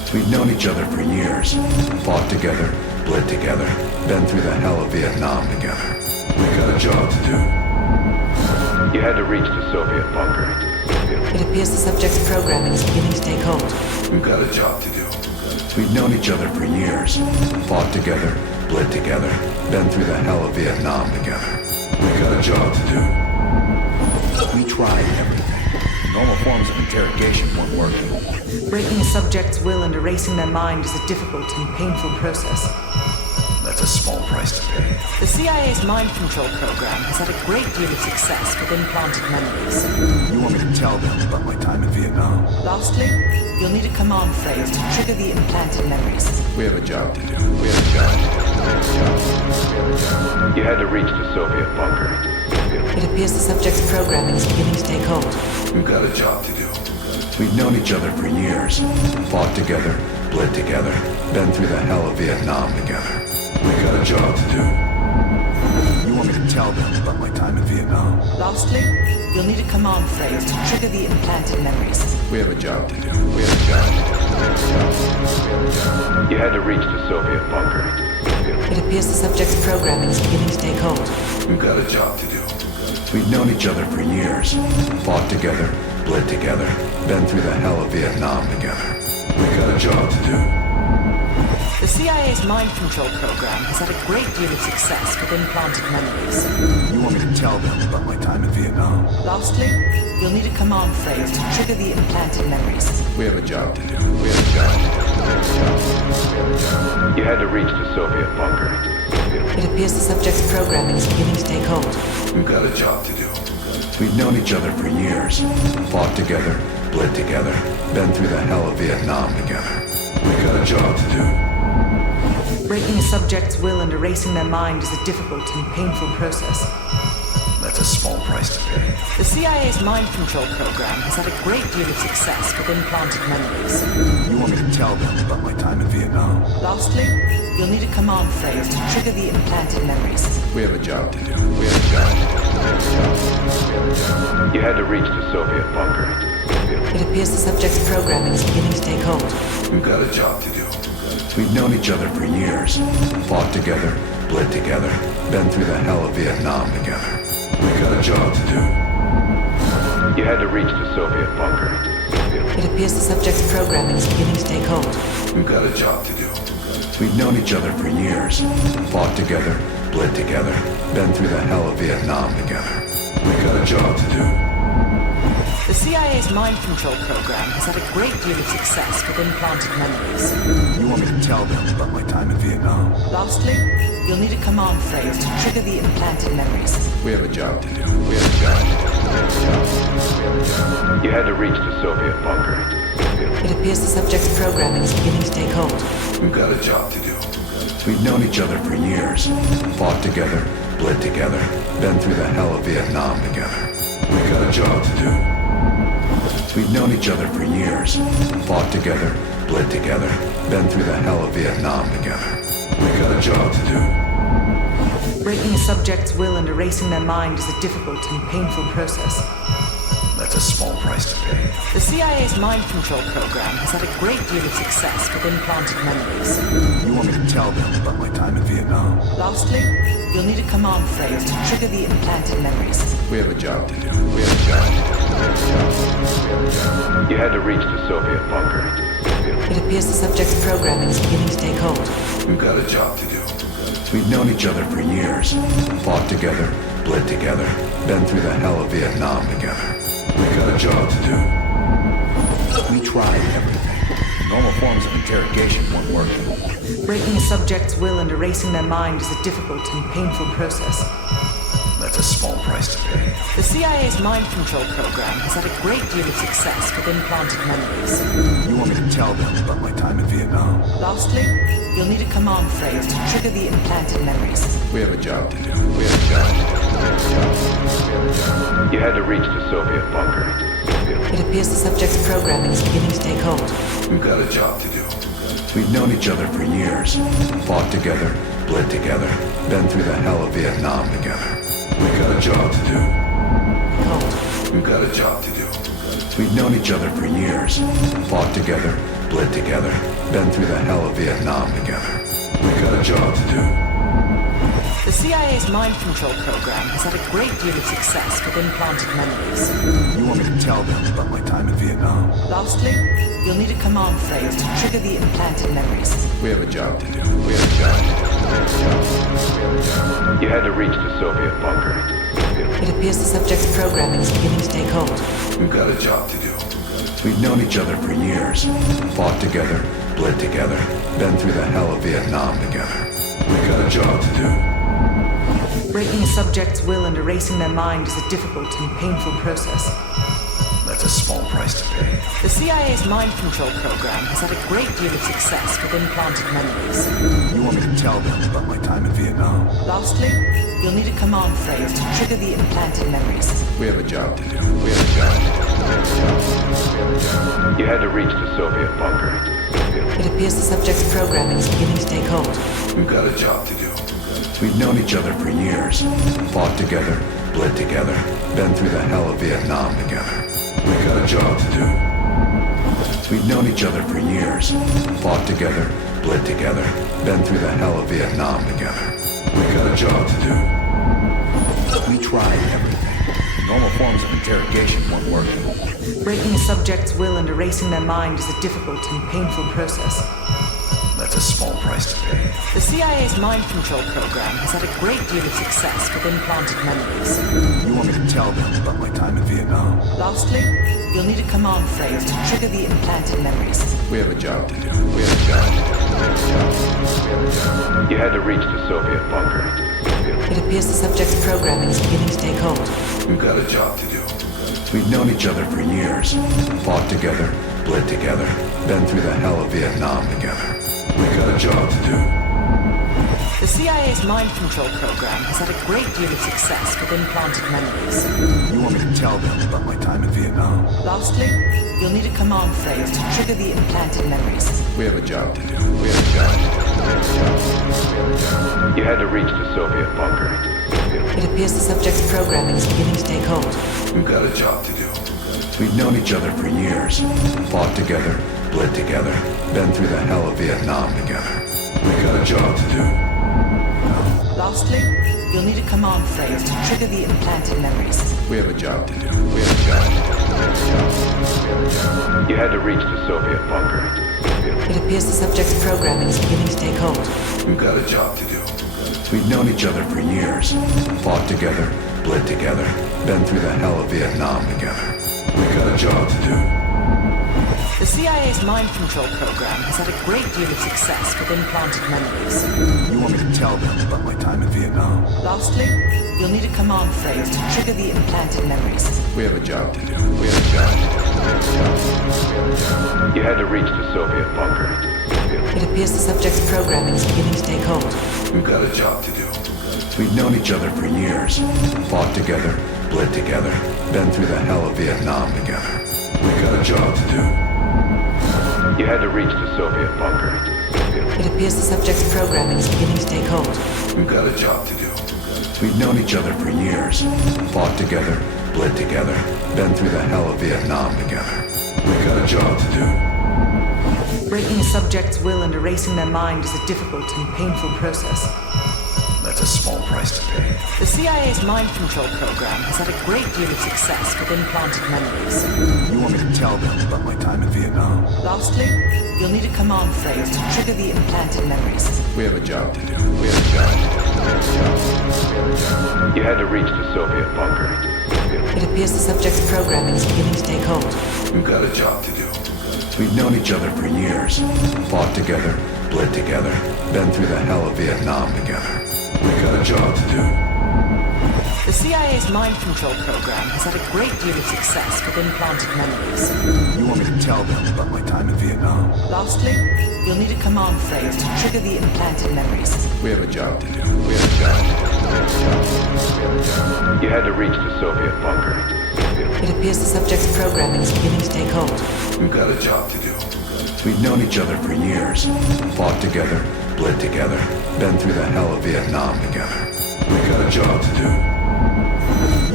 We've known each other for years. Fought together, bled together, been through the hell of Vietnam together. We got a job to do. You had to reach the Soviet bunker. It appears the subject's programming is beginning to take hold. We've got a job to do. We've known each other for years. Fought together, bled together, been through the hell of Vietnam together. We got a job to do. We tried everything. Normal forms of interrogation weren't working. Breaking a subject's will and erasing their mind is a difficult and painful process. That's a small price to pay. The CIA's mind control program has had a great deal of success with implanted memories. You want me to tell them about my time in Vietnam? Lastly, you'll need a command phrase to trigger the implanted memories. We have a job to do. We have a job to do. You had to reach the Soviet bunker. It appears the subject's programming is beginning to take hold. We've got a job to do. We've known each other for years. Fought together, bled together, been through the hell of Vietnam together. We got a job to do. You want me to tell them about my time in Vietnam? Lastly, you'll need a command phrase to trigger the implanted memories. We have a job to do. We have a job to do. You had to reach the Soviet bunker. It appears the subject's programming is beginning to take hold. We've got a job to do. We've known each other for years. Fought together, bled together, been through the hell of Vietnam together. We got a job to do. The CIA's mind control program has had a great deal of success with implanted memories. You want me to tell them about my time in Vietnam? Lastly, you'll need a command phrase to trigger the implanted memories. We have a job to do. We have a job to do. You had to reach the Soviet bunker. It appears the subject's programming is beginning to take hold. We've got a job to do. We've known each other for years. Fought together, bled together, been through the hell of Vietnam together. We got a job to do. Breaking a subject's will and erasing their mind is a difficult and painful process. That's a small price to pay. The CIA's mind control program has had a great deal of success with implanted memories. You want me to tell them about my time in Vietnam? Lastly, you'll need a command phrase to trigger the implanted memories. We have a job to do. We have a job to do. You had to reach the Soviet bunker. It appears the subject's programming is beginning to take hold. We've got a job to do. We've known each other for years. Fought together, bled together, been through the hell of Vietnam together. We got a job to do. You had to reach the Soviet bunker. It appears the subject's programming is beginning to take hold. We've got a job to do. We've known each other for years. Fought together, bled together, been through the hell of Vietnam together. We got a job to do. The CIA's mind control program has had a great deal of success with implanted memories. You want me to tell them about my time in Vietnam? Lastly, you'll need a command phrase to trigger the implanted memories. We have a job to do. We have a job to do. You had to reach the Soviet bunker. It appears the subject's programming is beginning to take hold. We've got a job to do. We've known each other for years. Fought together, bled together, been through the hell of Vietnam together. We got a job to do. We've known each other for years. Fought together, bled together, been through the hell of Vietnam together. We got a job to do. Breaking a subject's will and erasing their mind is a difficult and painful process. That's a small price to pay. The CIA's mind control program has had a great deal of success with implanted memories. You want me to tell them about my time in Vietnam? Lastly, you'll need a command phrase to trigger the implanted memories. We have a job to do. We have a job to do. You had to reach the Soviet bunker. It appears the subject's programming is beginning to take hold. We've got a job to do. We've known each other for years. Fought together, bled together, been through the hell of Vietnam together. We got a job to do. We tried everything. Normal forms of interrogation weren't working. Breaking a subject's will and erasing their mind is a difficult and painful process. That's a small price to pay. The CIA's mind control program has had a great deal of success with implanted memories. You want me to tell them about my time in Vietnam? Lastly, you'll need a command phrase to trigger the implanted memories. We have a job to do. We have a job to do. You had to reach the Soviet bunker. It appears the subject's programming is beginning to take hold. We've got a job to do. We've known each other for years. Fought together, bled together, been through the hell of Vietnam together. We got a job to do. Hold. We've got a job to do. We've known each other for years. Fought together, bled together, been through the hell of Vietnam together. We got a job to do. The CIA's mind control program has had a great deal of success with implanted memories. You want me to tell them about my time in Vietnam? Lastly, you'll need a command phrase to trigger the implanted memories. We have a job to do. We have a job to do. You had to reach the Soviet bunker. It appears the subject's programming is beginning to take hold. We've got a job to do. We've known each other for years, fought together, bled together, been through the hell of Vietnam together. We've got a job to do. Breaking a subject's will and erasing their mind is a difficult and painful process. That's a small price to pay. The CIA's mind control program has had a great deal of success with implanted memories. You want me to tell them about my time in Vietnam? Lastly, you'll need a command phrase to trigger the implanted memories. We have a job to do. We have a job to do. You had to reach the Soviet bunker. It appears the subject's programming is beginning to take hold. We've got a job to do. We've known each other for years, fought together, bled together, been through the hell of Vietnam together. We've got a job to do. We've known each other for years, fought together, bled together, been through the hell of Vietnam together. We've got a job to do. We tried everything. Normal forms of interrogation weren't working. Breaking a subject's will and erasing their mind is a difficult and painful process. That's a small price to pay. The CIA's mind control program has had a great deal of success with implanted memories. You want me to tell them about my time in Vietnam? Lastly, you'll need a command phrase to trigger the implanted memories. We have a job to do. We have a job to do. You had to reach the Soviet bunker. It appears the subject's programming is beginning to take hold. We've got a job to do. We've known each other for years, fought together, bled together, been through the hell of Vietnam together. We've got a job to do. The CIA's mind control program has had a great deal of success with implanted memories. You want me to tell them about my time in Vietnam? Lastly, you'll need a command phrase to trigger the implanted memories. We have a job to do. We have a job to do. You had to reach the Soviet bunker. It appears the subject's programming is beginning to take hold. We've got a job to do. We've known each other for years, fought together, bled together, been through the hell of Vietnam together. We've got a job to do. Lastly, you'll need a command phrase to trigger the implanted memories. We have a job to do. We have a job to do. You had to reach the Soviet bunker. It appears the subject's programming is beginning to take hold. We've got a job to do. We've known each other for years, fought together, bled together, been through the hell of Vietnam together. We've got a job to do. The CIA's mind control program has had a great deal of success with implanted memories. You want me to tell them about my time in Vietnam? Lastly, you'll need a command phrase to trigger the implanted memories. We have a job to do. We have a job to do. You had to reach the Soviet bunker. It appears the subject's programming is beginning to take hold. We've got a job to do. We've known each other for years, fought together, bled together, been through the hell of Vietnam together. We've got a job to do. You had to reach the Soviet bunker. It appears the subject's programming is beginning to take hold. We've got a job to do. We've known each other for years, fought together, bled together, been through the hell of Vietnam together. We've got a job to do. Breaking a subject's will and erasing their mind is a difficult and painful process. That's a small price to pay. The CIA's mind control program has had a great deal of success with implanted memories. You want me to tell them about my time in Vietnam? Lastly, you'll need a command phrase to trigger the implanted memories. We have a job to do. We have a job to do. You had to reach the Soviet bunker. It appears the subject's programming is beginning to take hold. We've got a job to do. We've known each other for years, fought together, bled together, been through the hell of Vietnam together. We've got a job to do. The CIA's mind control program has had a great deal of success with implanted memories. You want me to tell them about my time in Vietnam? Lastly, you'll need a command phrase to trigger the implanted memories. We have a job to do. We have a job to do. You had to reach the Soviet bunker. It appears the subject's programming is beginning to take hold. We've got a job to do. We've known each other for years, fought together, bled together, been through the hell of Vietnam together. We've got a job to do. You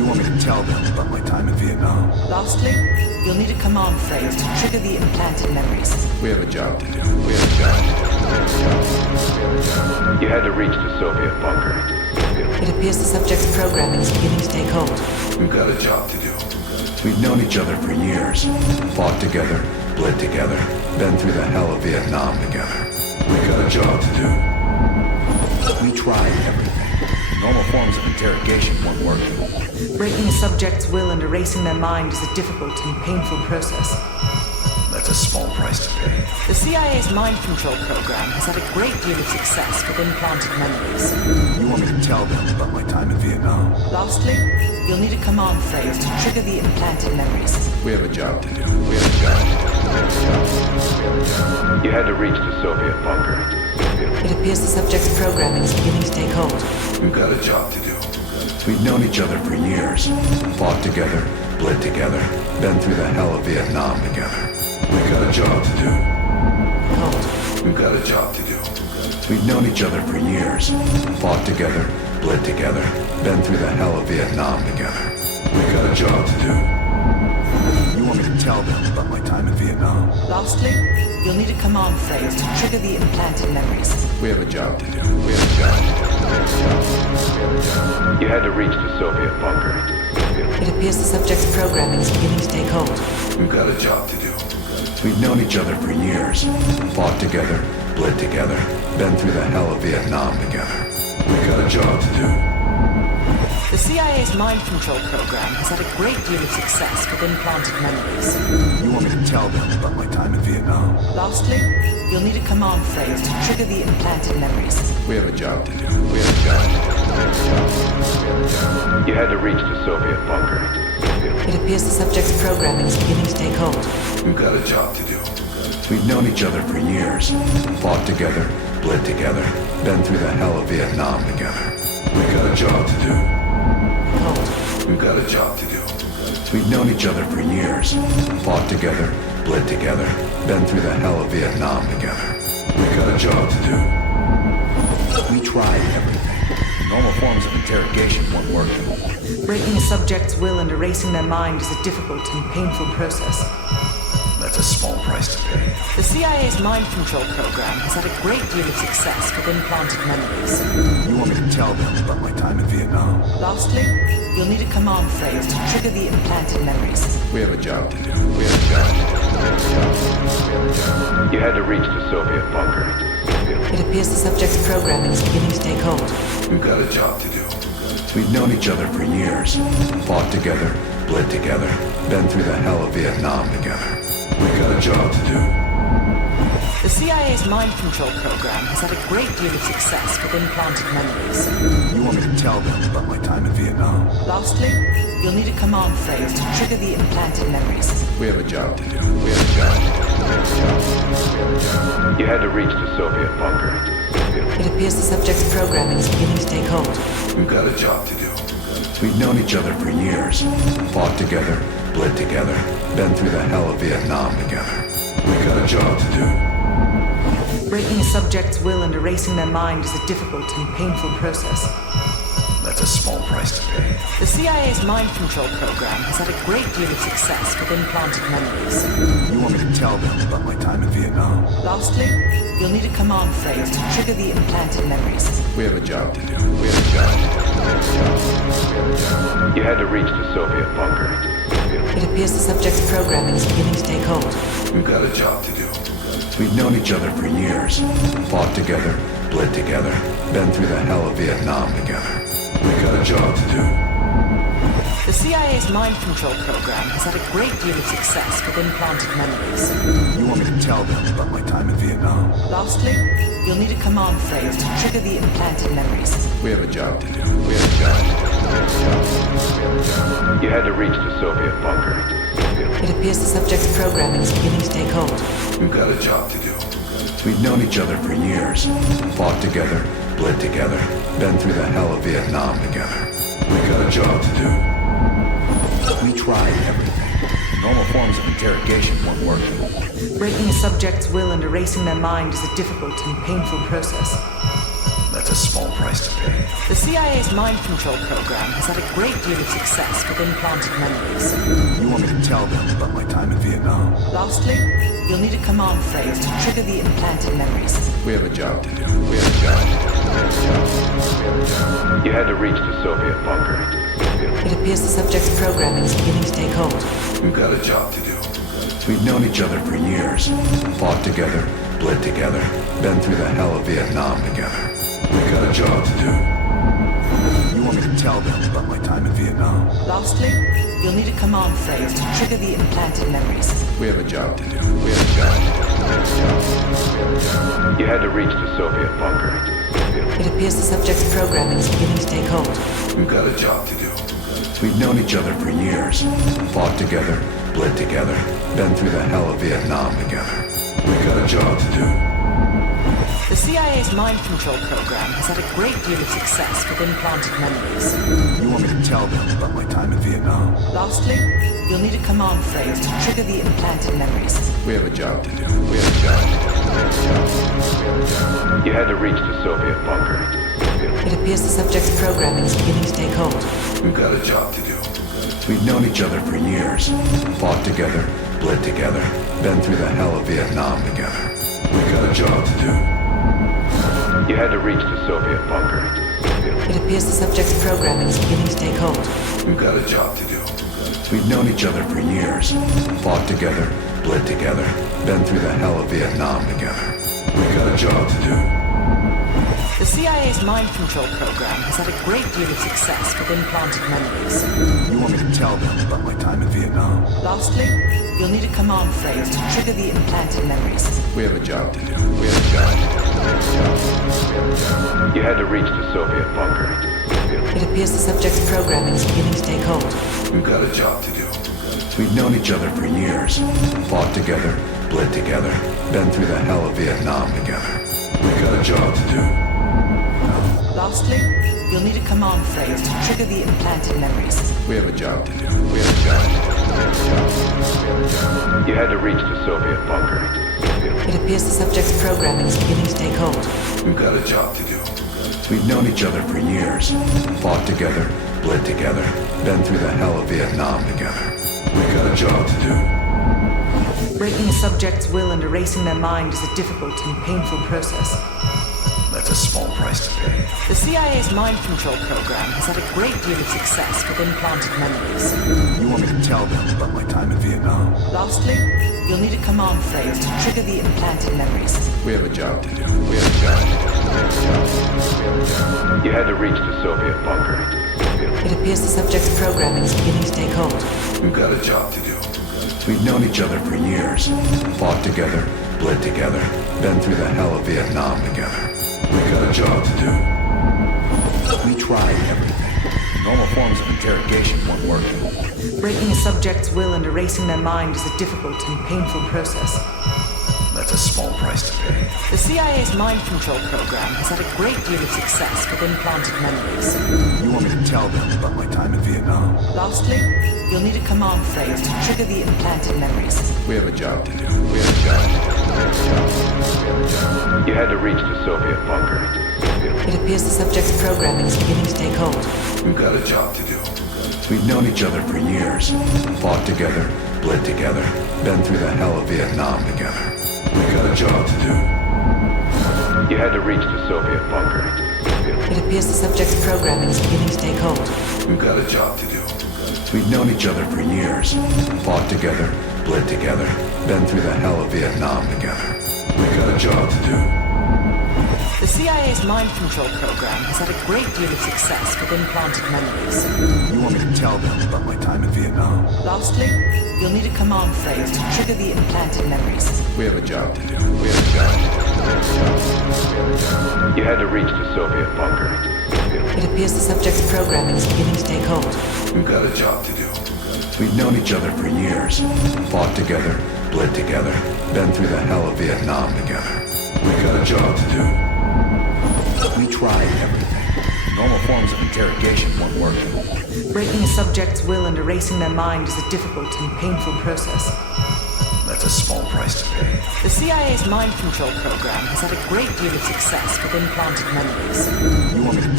You want me to tell them about my time in Vietnam? Lastly, you'll need a command phrase to trigger the implanted memories. We have a job to do. We have a job to do. You had to reach the Soviet bunker. It appears the subject's programming is beginning to take hold. We've got a job to do. We've known each other for years. Fought together, bled together, been through the hell of Vietnam together. We got a job to do. We tried everything. Normal forms of interrogation weren't working. Breaking a subject's will and erasing their mind is a difficult and painful process. That's a small price to pay. The CIA's mind control program has had a great deal of success with implanted memories. You want me to tell them about my time in Vietnam? Lastly, you'll need a command phrase to trigger the implanted memories. We have a job to do. We have a job to do. You had to reach the Soviet bunker. It appears the subject's programming is beginning to take hold. We've got a job to do. We've known each other for years. Fought together, bled together, been through the hell of Vietnam together. We got a job to do. Hold. We've got a job to do. We've known each other for years. Fought together, bled together, been through the hell of Vietnam together. We got a job to do. You want me to tell them about my time in Vietnam? Lastly, you'll need a command phrase to trigger the implanted memories. We have a job to do. We have a job to do. You had to reach the Soviet bunker. It appears the subject's programming is beginning to take hold. We've got a job to do. We've known each other for years. Fought together, bled together, been through the hell of Vietnam together. We got a job to do. The CIA's mind control program has had a great deal of success with implanted memories. You want me to tell them about my time in Vietnam? Lastly, you'll need a command phrase to trigger the implanted memories. We have a job to do. We have a job to do. You had to reach the Soviet bunker. It appears the subject's programming is beginning to take hold. We've got a job to do. We've known each other for years. Fought together, bled together, been through the hell of Vietnam together. We got a job to do. Hold. We've got a job to do. We've known each other for years. Fought together, bled together, been through the hell of Vietnam together. We got a job to do. We tried everything. Normal forms of interrogation weren't working. Breaking a subject's will and erasing their mind is a difficult and painful process. That's a small price to pay. The CIA's mind control program has had a great deal of success with implanted memories. You want me to tell them about my time in Vietnam? Lastly, you'll need a command phrase to trigger the implanted memories. We have a job to do. We have a job to do. You had to reach the Soviet bunker. It appears the subject's programming is beginning to take hold. We've got a job to do. We've known each other for years. Fought together, bled together, been through the hell of Vietnam together. We got a job to do. The CIA's mind control program has had a great deal of success with implanted memories. You want me to tell them about my time in Vietnam? Lastly, you'll need a command phrase to trigger the implanted memories. We have a job to do. We have a job to do. You had to reach the Soviet bunker. It appears the subject's programming is beginning to take hold. We've got a job to do. We've known each other for years. Fought together, bled together, been through the hell of Vietnam together. We got a job to do. Breaking a subject's will and erasing their mind is a difficult and painful process. That's a small price to pay. The CIA's mind control program has had a great deal of success with implanted memories. You want me to tell them about my time in Vietnam? Lastly, you'll need a command phrase to trigger the implanted memories. We have a job to do. We have a job to do. You had to reach the Soviet bunker. It appears the subject's programming is beginning to take hold. We've got a job to do. We've known each other for years. Fought together, bled together, been through the hell of Vietnam together. We got a job to do. The CIA's mind control program has had a great deal of success with implanted memories. You want me to tell them about my time in Vietnam? Lastly, you'll need a command phrase to trigger the implanted memories. We have a job to do. We have a job to do. You had to reach the Soviet bunker. It appears the subject's programming is beginning to take hold. We've got a job to do. We've known each other for years. Fought together, bled together, been through the hell of Vietnam together. We got a job to do. We tried everything. Normal forms of interrogation weren't working. Breaking a subject's will and erasing their mind is a difficult and painful process. That's a small price to pay. The CIA's mind control program has had a great deal of success with implanted memories. You want me to tell them about my time in Vietnam? Lastly, you'll need a command phrase to trigger the implanted memories. We have a job to do. We have a job to do. You had to reach the Soviet bunker. It appears the subject's programming is beginning to take hold. We've got a job to do. We've known each other for years. Fought together, bled together, been through the hell of Vietnam together. We've got a job to do. You want me to tell them about my time in Vietnam? Lastly, you'll need a command phrase to trigger the implanted memories. We have a job to do. We have a job to do. You had to reach the Soviet bunker. It appears the subject's programming is beginning to take hold. We've got a job to do. We've known each other for years. Fought together, bled together, been through the hell of Vietnam together. We've got a job to do. The CIA's mind control program has had a great deal of success with implanted memories. You want me to tell them about my time in Vietnam? Lastly, you'll need a command phrase to trigger the implanted memories. We have a job to do. We have a job to do. You had to reach the Soviet bunker. It appears the subject's programming is beginning to take hold. We've got a job to do. We've known each other for years. Fought together, bled together, been through the hell of Vietnam together. We've got a job to do. You had to reach the Soviet bunker. It appears the subject's programming is beginning to take hold. We've got a job to do. We've known each other for years. Fought together, bled together, been through the hell of Vietnam together. We've got a job to do. The CIA's mind control program has had a great deal of success with implanted memories. You want me to tell them about my time in Vietnam? Lastly, you'll need a command phrase to trigger the implanted memories. We have a job to do. We have a job to do. You had to reach the Soviet bunker. It appears the subject's programming is beginning to take hold. We've got a job to do. We've known each other for years. Fought together, bled together, been through the hell of Vietnam together. We've got a job to do. Lastly, you'll need a command phrase to trigger the implanted memories. We have a job to do. We have a job to do. You had to reach the Soviet bunker. It appears the subject's programming is beginning to take hold. We've got a job to do. We've known each other for years. Fought together, bled together, been through the hell of Vietnam together. We've got a job to do. Breaking a subject's will and erasing their mind is a difficult and painful process. That's a small price to pay. The CIA's mind control program has had a great deal of success with implanted memories. You want me to tell them about my time in Vietnam? Lastly, you'll need a command phrase to trigger the implanted memories. We have a job to do. We have a job to do. You had to reach the Soviet bunker. It appears the subject's programming is beginning to take hold. We've got a job to do. We've known each other for years. Fought together, bled together, been through the hell of Vietnam together. We've got a job to do. We tried everything. Normal forms of interrogation weren't working. Breaking a subject's will and erasing their mind is a difficult and painful process. That's a small price to pay. The CIA's mind control program has had a great deal of success with implanted memories. You want me to tell them about my time in Vietnam? Lastly, you'll need a command phrase to trigger the implanted memories. We have a job to do. We have a job to do. You had to reach the Soviet bunker. It appears the subject's programming is beginning to take hold. We've got a job to do. We've known each other for years. Fought together, bled together, been through the hell of Vietnam together. We've got a job to do. You had to reach the Soviet bunker. It appears the subject's programming is beginning to take hold. We've got a job to do. We've known each other for years. Fought together, bled together, been through the hell of Vietnam together. We've got a job to do. The CIA's mind control program has had a great deal of success with implanted memories. You want me to tell them about my time in Vietnam? Lastly, you'll need a command phrase to trigger the implanted memories. We have a job to do. We have a job to do. You had to reach the Soviet bunker. It appears the subject's programming is beginning to take hold. We've got a job to do. We've known each other for years. Fought together, bled together, been through the hell of Vietnam together. We've got a job to do. We tried everything. Normal forms of interrogation weren't working. Breaking a subject's will and erasing their mind is a difficult and painful process. That's a small price to pay. The CIA's mind control program has had a great deal of success with implanted memories. You want me to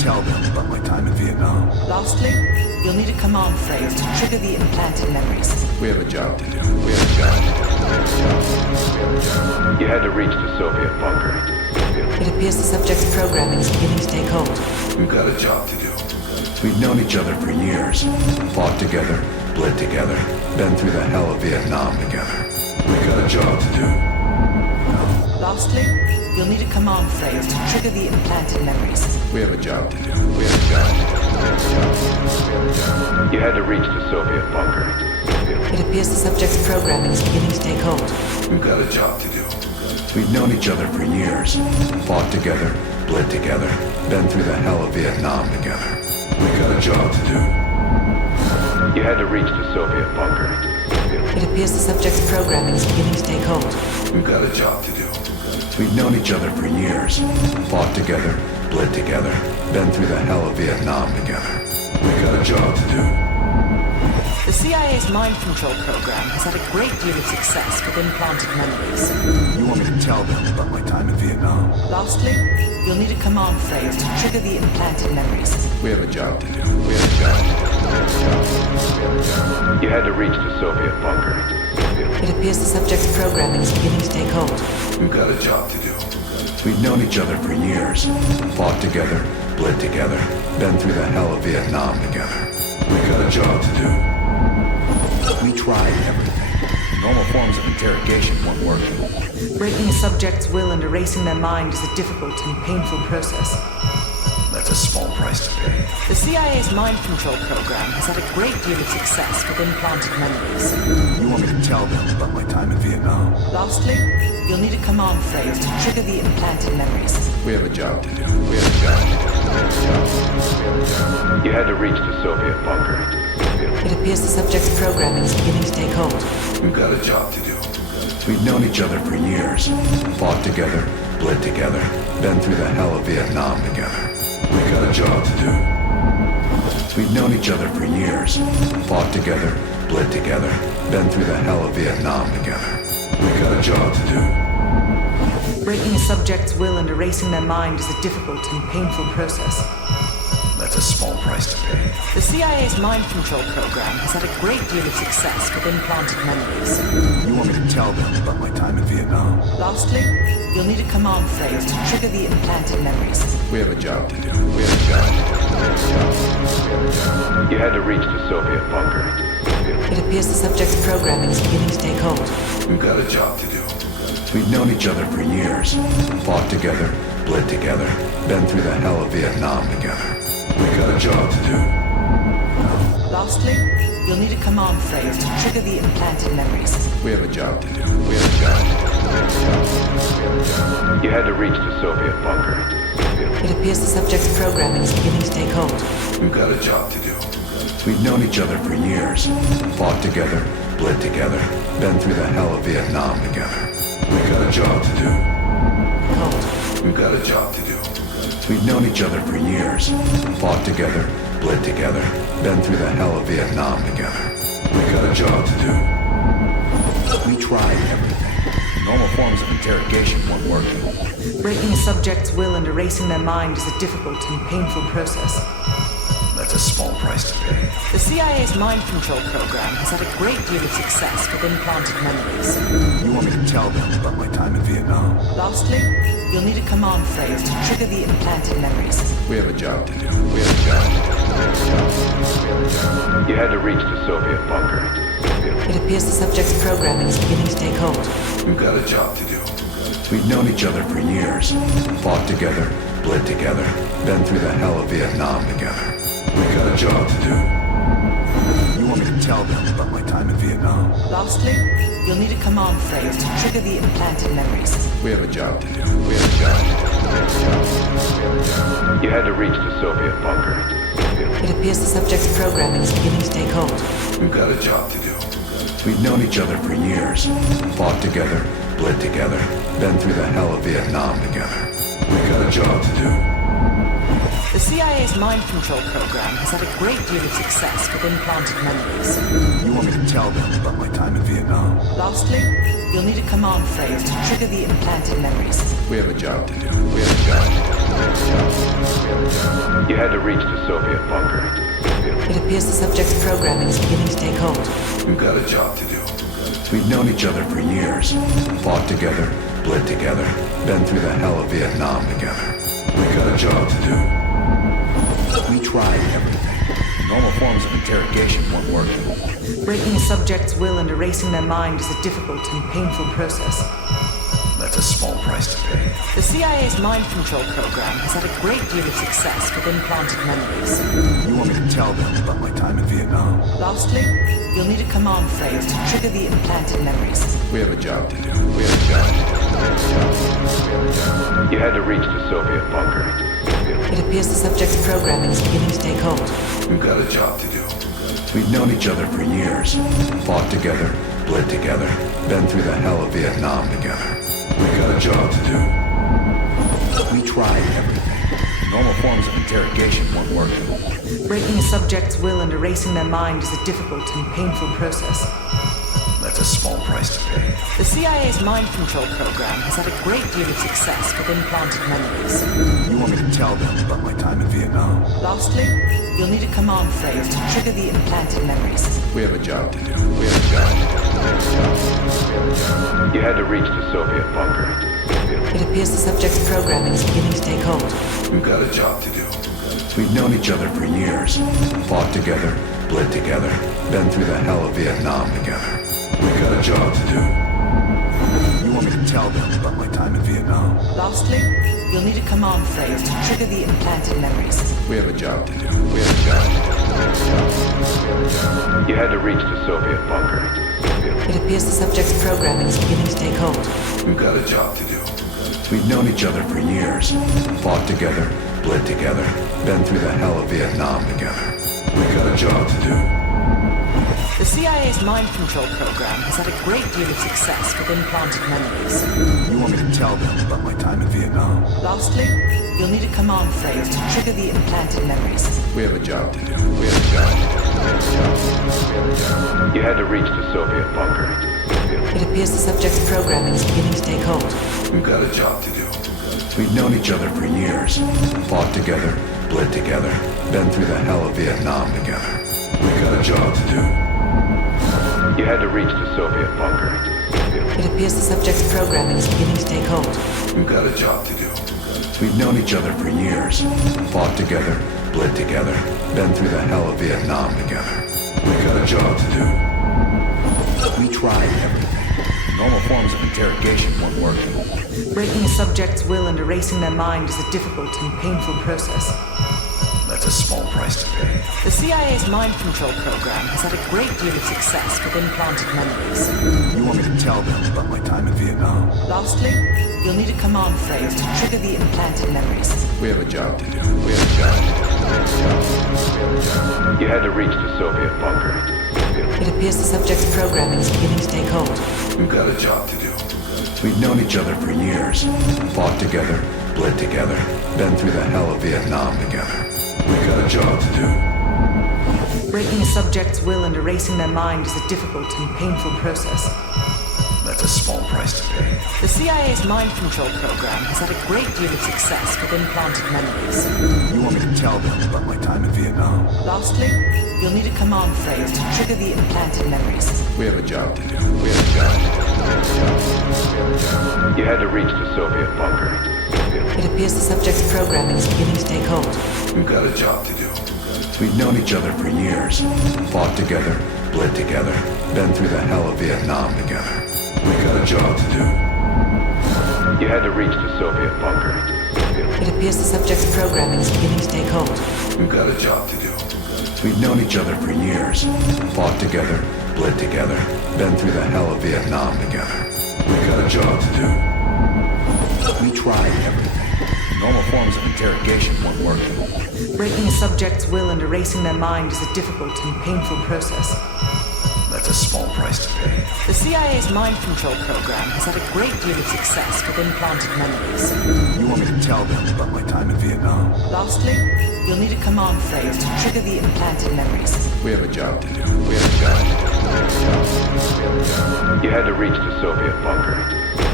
tell them about my time in Vietnam. Lastly, you'll need a command phrase to trigger the implanted memories. We have a job to do. You had to reach the Soviet bunker. It appears the subject's programming is beginning to take hold. We've got a job to do. We've known each other for years. Fought together, bled together, been through the hell of Vietnam together. We've got a job to do. Lastly, you'll need a command phrase to trigger the implanted memories. We have a job to do. You had to reach the Soviet bunker. It appears the subject's programming is beginning to take hold. We've got a job to do. We've known each other for years. Fought together, bled together, been through the hell of Vietnam together. We've got a job to do. You had to reach the Soviet bunker. It appears the subject's programming is beginning to take hold. We've got a job to do. We've known each other for years. Fought together, bled together, been through the hell of Vietnam together. We've got a job to do. The CIA's mind control program has had a great deal of success with implanted memories. You want me to tell them about my time in Vietnam? Lastly, you'll need a command phrase to trigger the implanted memories. We have a job to do. You had to reach the Soviet bunker. It appears the subject's programming is beginning to take hold. We've got a job to do. We've known each other for years. Fought together, bled together, been through the hell of Vietnam together. We've got a job to do. We tried everything. Normal forms of interrogation weren't working. Breaking a subject's will and erasing their mind is a difficult and painful process. That's a small price to pay. The CIA's mind control program has had a great deal of success with implanted memories. You want me to tell them about my time in Vietnam? Lastly, you'll need a command phrase to trigger the implanted memories. We have a job to do. You had to reach the Soviet bunker. It appears the subject's programming is beginning to take hold. We've got a job to do. We've known each other for years. Fought together, bled together, been through the hell of Vietnam together. We've got a job to do. We've known each other for years. Fought together, bled together, been through the hell of Vietnam together. We've got a job to do. Breaking a subject's will and erasing their mind is a difficult and painful process. That's a small price to pay. The CIA's mind control program has had a great deal of success with implanted memories. You want me to tell them about my time in Vietnam? Lastly, you'll need a command phrase to trigger the implanted memories. We have a job to do. You had to reach the Soviet bunker. It appears the subject's programming is beginning to take hold. We've got a job to do. We've known each other for years. Fought together, bled together, been through the hell of Vietnam together. We've got a job to do. Lastly, you'll need a command phrase to trigger the implanted memories. We have a job to do. You had to reach the Soviet bunker. It appears the subject's programming is beginning to take hold. We've got a job to do. We've known each other for years. Fought together, bled together, been through the hell of Vietnam together. We've got a job to do. Hold. We've got a job to do. We've known each other for years. Fought together, bled together, been through the hell of Vietnam together. We've got a job to do. We tried everything. Normal forms of interrogation weren't working. Breaking a subject's will and erasing their mind is a difficult and painful process. That's a small price to pay. The CIA's mind control program has had a great deal of success with implanted memories. You want me to tell them about my time in Vietnam? Lastly, you'll need a command phrase to trigger the implanted memories. We have a job to do. You had to reach the Soviet bunker. It appears the subject's programming is beginning to take hold. We've got a job to do. We've known each other for years. Fought together, bled together, been through the hell of Vietnam together. We've got a job to do. You want me to tell them about my time in Vietnam? Lastly, you'll need a command phrase to trigger the implanted memories. We have a job to do. You had to reach the Soviet bunker. It appears the subject's programming is beginning to take hold. We've got a job to do. We've known each other for years. Fought together, bled together, been through the hell of Vietnam together. We've got a job to do. The CIA's mind control program has had a great deal of success with implanted memories. You want me to tell them about my time in Vietnam? Lastly, you'll need a command phrase to trigger the implanted memories. We have a job to do. You had to reach the Soviet bunker. It appears the subject's programming is beginning to take hold. We've got a job to do. We've known each other for years. Fought together, bled together, been through the hell of Vietnam together. We've got a job to do. We tried everything. Normal forms of interrogation weren't working. Breaking a subject's will and erasing their mind is a difficult and painful process. That's a small price to pay. The CIA's mind control program has had a great deal of success with implanted memories. You want me to tell them about my time in Vietnam? Lastly, you'll need a command phrase to trigger the implanted memories. We have a job to do. You had to reach the Soviet bunker. It appears the subject's programming is beginning to take hold. We've got a job to do. We've known each other for years. Fought together, bled together, been through the hell of Vietnam together. We've got a job to do. We tried everything. Normal forms of interrogation weren't working. Breaking a subject's will and erasing their mind is a difficult and painful process. That's a small price to pay. The CIA's mind control program has had a great deal of success with implanted memories. You want me to tell them about my time in Vietnam? Lastly, you'll need a command phrase to trigger the implanted memories. We have a job to do. You had to reach the Soviet bunker. It appears the subject's programming is beginning to take hold. We've got a job to do. We've known each other for years. Fought together, bled together, been through the hell of Vietnam together. We've got a job to do. You want me to tell them about my time in Vietnam? Lastly, you'll need a command phrase to trigger the implanted memories. We have a job to do. You had to reach the Soviet bunker. It appears the subject's programming is beginning to take hold. We've got a job to do. We've known each other for years. Fought together, bled together, been through the hell of Vietnam together. We've got a job to do. The CIA's mind control program has had a great deal of success with implanted memories. You want me to tell them about my time in Vietnam? Lastly, you'll need a command phrase to trigger the implanted memories. We have a job to do. You had to reach the Soviet bunker. It appears the subject's programming is beginning to take hold. We've got a job to do. We've known each other for years. Fought together, bled together, been through the hell of Vietnam together. We've got a job to do. You had to reach the Soviet bunker. It appears the subject's programming is beginning to take hold. We've got a job to do. We've known each other for years. Fought together, bled together, been through the hell of Vietnam together. We've got a job to do. We tried everything. Normal forms of interrogation weren't working. Breaking a subject's will and erasing their mind is a difficult and painful process. That's a small price to pay. The CIA's mind control program has had a great deal of success with implanted memories. You want me to tell them about my time in Vietnam? Lastly, you'll need a command phrase to trigger the implanted memories. We have a job to do. You had to reach the Soviet bunker. It appears the subject's programming is beginning to take hold. We've got a job to do. We've known each other for years. Fought together, bled together, been through the hell of Vietnam together. We've got a job to do. Breaking a subject's will and erasing their mind is a difficult and painful process. That's a small price to pay. The CIA's mind control program has had a great deal of success with implanted memories. You want me to tell them about my time in Vietnam? Lastly, you'll need a command phrase to trigger the implanted memories. We have a job to do. You had to reach the Soviet bunker. It appears the subject's programming is beginning to take hold. We've got a job to do. We've known each other for years. Fought together, bled together, been through the hell of Vietnam together. We've got a job to do. You had to reach the Soviet bunker. It appears the subject's programming is beginning to take hold. We've got a job to do. We've known each other for years. Fought together, bled together, been through the hell of Vietnam together. We've got a job to do. We tried everything. Normal forms of interrogation weren't working. Breaking a subject's will and erasing their mind is a difficult and painful process. That's a small price to pay. The CIA's mind control program has had a great deal of success with implanted memories. You want me to tell them about my time in Vietnam? Lastly, you'll need a command phrase to trigger the implanted memories. We have a job to do. You had to reach the Soviet bunker.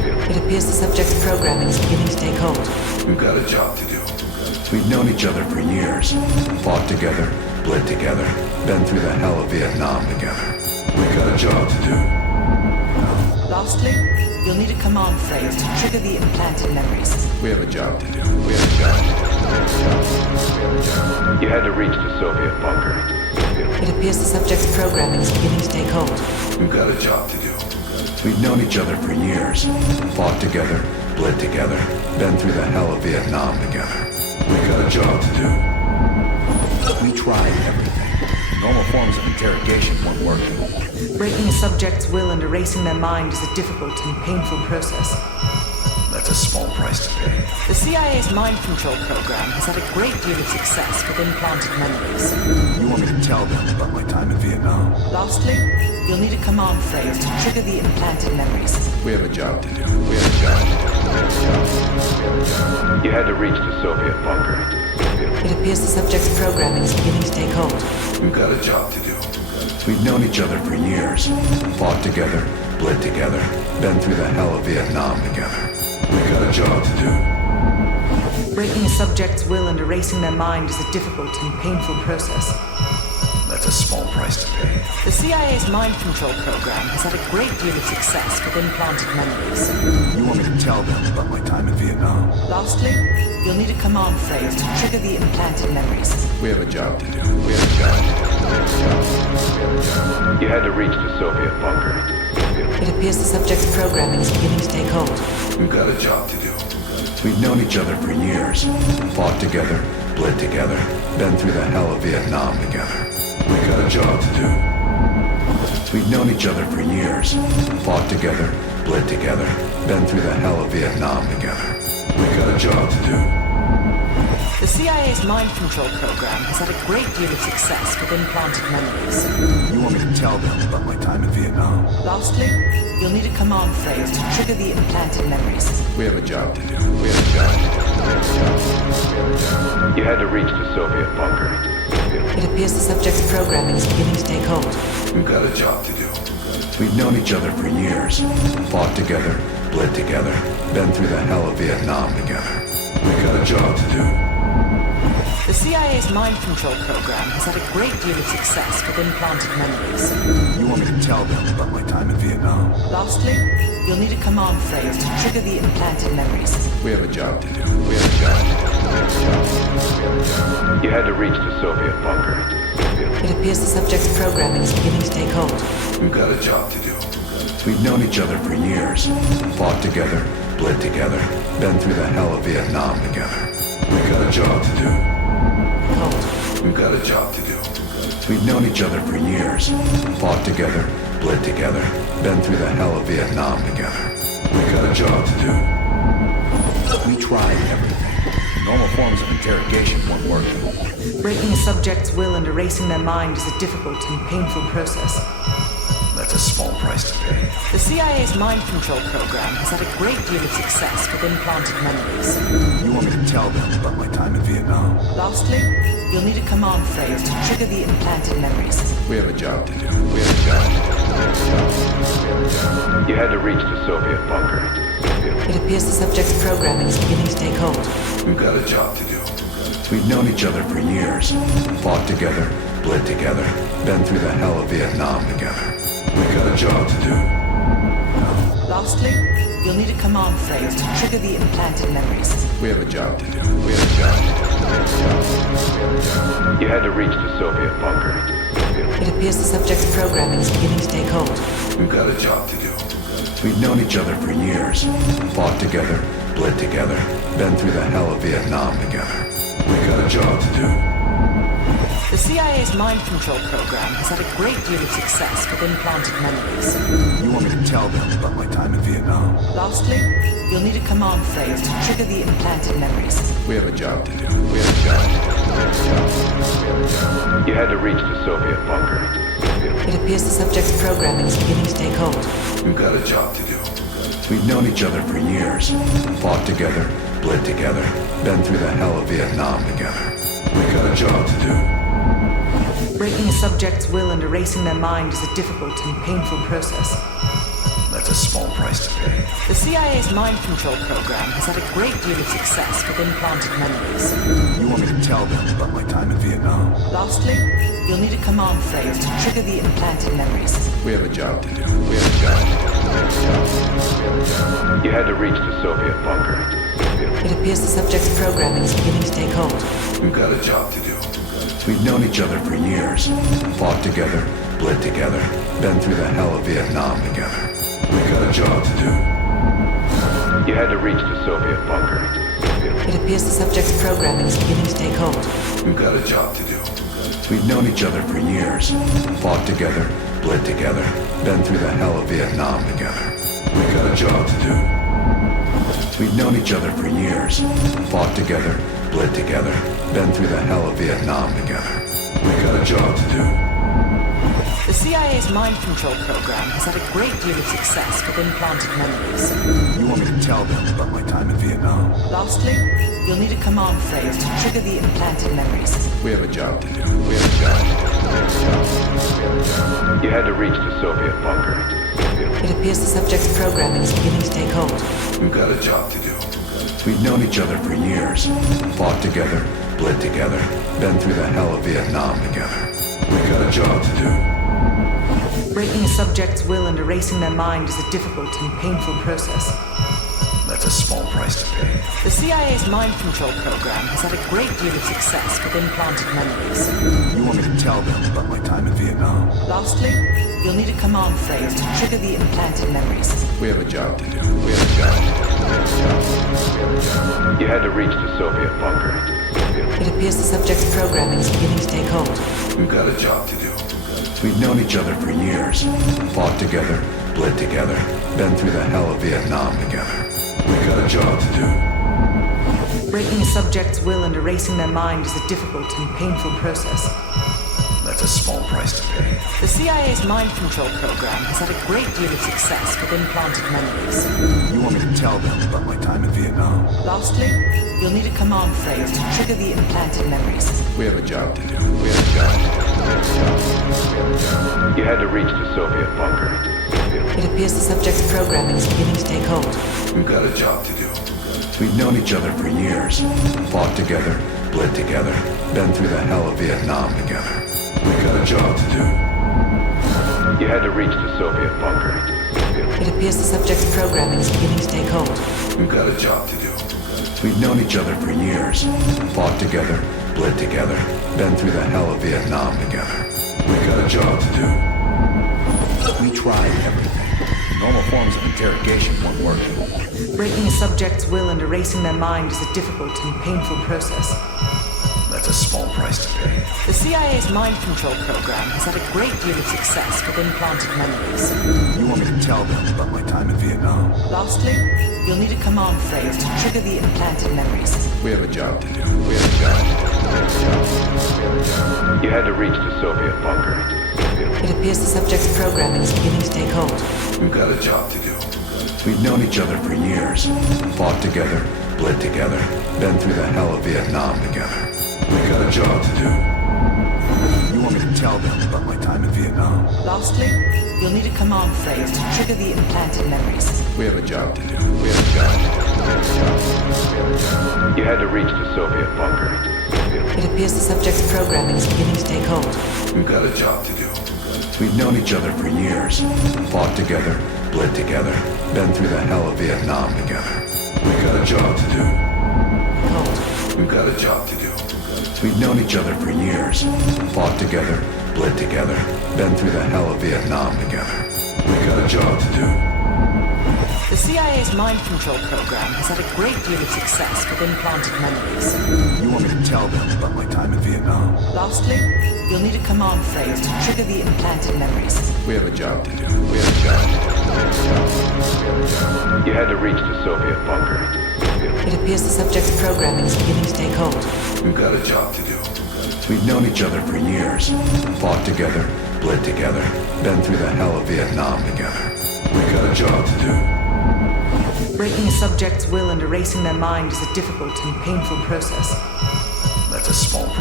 It appears the subject's programming is beginning to take hold. We've got a job to do. We've known each other for years. Fought together, bled together, been through the hell of Vietnam together. We've got a job to do. Lastly, you'll need a command phrase to trigger the implanted memories. We have a job to do. We have a job to do. You had to reach the Soviet bunker. It appears the subject's programming is beginning to take hold. We've got a job to do. We've known each other for years. Fought together, bled together, been through the hell of Vietnam together. We've got a job to do. We tried everything. Normal forms of interrogation weren't working. Breaking a subject's will and erasing their mind is a difficult and painful process. That's a small price to pay. The CIA's mind control program has had a great deal of success with implanted memories. You want me to tell them about my time in Vietnam? Lastly, you'll need a command phrase to trigger the implanted memories. We have a job to do. We have a job to do. You had to reach the Soviet bunker. It appears the subject's programming is beginning to take hold. We've got a job to do. We've known each other for years. Fought together, bled together, been through the hell of Vietnam together. We've got a job to do. Breaking a subject's will and erasing their mind is a difficult and painful process. That's a small price to pay. The CIA's mind control program has had a great deal of success with implanted memories. You want me to tell them about my time in Vietnam? Lastly, you'll need a command phrase to trigger the implanted memories. We have a job to do. We have a job to do. You had to reach the Soviet bunker. It appears the subject's programming is beginning to take hold. We've got a job to do. We've known each other for years. Fought together, bled together, been through the hell of Vietnam together. We've got a job to do. We've known each other for years. Fought together, bled together, been through the hell of Vietnam together. We've got a job to do. The CIA's mind control program has had a great deal of success with implanted memories. You want me to tell them about my time in Vietnam? Lastly, you'll need a command phrase to trigger the implanted memories. We have a job to do. We have a job to do. You had to reach the Soviet bunker. It appears the subject's programming is beginning to take hold. We've got a job to do. We've known each other for years. Fought together, bled together, been through the hell of Vietnam together. We've got a job to do. The CIA's mind control program has had a great deal of success with implanted memories. You want me to tell them about my time in Vietnam? Lastly, you'll need a command phrase to trigger the implanted memories. We have a job to do. We have a job to do. You had to reach the Soviet bunker. It appears the subject's programming is beginning to take hold. We've got a job to do. We've known each other for years. Fought together, bled together, been through the hell of Vietnam together. We've got a job to do. Hold. We've got a job to do. We've known each other for years. Fought together, bled together, been through the hell of Vietnam together. We've got a job to do. We tried everything. Normal forms of interrogation weren't working. Breaking a subject's will and erasing their mind is a difficult and painful process. That's a small price to pay. The CIA's mind control program has had a great deal of success with implanted memories. You want me to tell them about my time in Vietnam? Lastly, you'll need a command phrase to trigger the implanted memories. We have a job to do. We have a job to do. You had to reach the Soviet bunker. It appears the subject's programming is beginning to take hold. We've got a job to do. We've known each other for years. Fought together, bled together, been through the hell of Vietnam together. We've got a job to do. Lastly, you'll need a command phrase to trigger the implanted memories. We have a job to do. We have a job to do. You had to reach the Soviet bunker. It appears the subject's programming is beginning to take hold. We've got a job to do. We've known each other for years. Fought together, bled together, been through the hell of Vietnam together. We've got a job to do. The CIA's mind control program has had a great deal of success with implanted memories. You want me to tell them about my time in Vietnam? Lastly, you'll need a command phrase to trigger the implanted memories. We have a job to do. We have a job to do. You had to reach the Soviet bunker. It appears the subject's programming is beginning to take hold. We've got a job to do. We've known each other for years. Fought together, bled together, been through the hell of Vietnam together. We've got a job to do. Breaking a subject's will and erasing their mind is a difficult and painful process. That's a small price to pay. The CIA's mind control program has had a great deal of success with implanted memories. You want me to tell them about my time in Vietnam? Lastly, you'll need a command phrase to trigger the implanted memories. We have a job to do. You had to reach the Soviet bunker. It appears the subject's programming is beginning to take hold. We've got a job to do. We've known each other for years. Fought together, bled together, been through the hell of Vietnam together. We've got a job to do. You had to reach the Soviet bunker. It appears the subject's programming is beginning to take hold. We've got a job to do. We've known each other for years. Fought together, bled together, been through the hell of Vietnam together. We've got a job to do. We've known each other for years. Fought together, bled together, been through the hell of Vietnam together. We've got a job to do. The CIA's mind control program has had a great deal of success with implanted memories. You want me to tell them about my time in Vietnam? Lastly, you'll need a command phrase to trigger the implanted memories. We have a job to do. You had to reach the Soviet bunker. It appears the subject's programming is beginning to take hold. We've got a job to do. We've known each other for years. Fought together, bled together, been through the hell of Vietnam together. We've got a job to do. Breaking a subject's will and erasing their mind is a difficult and painful process. That's a small price to pay. The CIA's mind control program has had a great deal of success with implanted memories. You want me to tell them about my time in Vietnam? Lastly, you'll need a command phrase to trigger the implanted memories. We have a job to do. You had to reach the Soviet bunker. It appears the subject's programming is beginning to take hold. We've got a job to do. We've known each other for years. Fought together, bled together, been through the hell of Vietnam together. We've got a job to do. Breaking a subject's will and erasing their mind is a difficult and painful process. That's a small price to pay. The CIA's mind control program has had a great deal of success with implanted memories. You want me to tell them about my time in Vietnam? Lastly, you'll need a command phrase to trigger the implanted memories. We have a job to do. You had to reach the Soviet bunker. It appears the subject's programming is beginning to take hold. We've got a job to do. We've known each other for years. Fought together, bled together, been through the hell of Vietnam together. We've got a job to do. You had to reach the Soviet bunker. It appears the subject's programming is beginning to take hold. We've got a job to do. We've known each other for years. Fought together, bled together, been through the hell of Vietnam together. We've got a job to do. We tried everything. Normal forms of interrogation weren't working. Breaking a subject's will and erasing their mind is a difficult and painful process. That's a small price to pay. The CIA's mind control program has had a great deal of success with implanted memories. You want me to tell them about my time in Vietnam? Lastly, you'll need a command phrase to trigger the implanted memories. We have a job to do. You had to reach the Soviet bunker. It appears the subject's programming is beginning to take hold. We've got a job to do. We've known each other for years. Fought together, bled together, been through the hell of Vietnam together. We've got a job to do. You want me to tell them about my time in Vietnam? Lastly, you'll need a command phrase to trigger the implanted memories. We have a job to do. You had to reach the Soviet bunker. It appears the subject's programming is beginning to take hold. We've got a job to do. We've known each other for years. Fought together, bled together, been through the hell of Vietnam together. We've got a job to do. Hold. We've got a job to do. We've known each other for years. Fought together, bled together, been through the hell of Vietnam together. We've got a job to do. The CIA's mind control program has had a great deal of success with implanted memories. You want me to tell them about my time in Vietnam? Lastly, you'll need a command phrase to trigger the implanted memories. We have a job to do. You had to reach the Soviet bunker. It appears the subject's programming is beginning to take hold. We've got a job to do. We've known each other for years. Fought together, bled together, been through the hell of Vietnam together. We've got a job to do. Breaking a subject's will and erasing their mind is a difficult and painful process. That's a small price.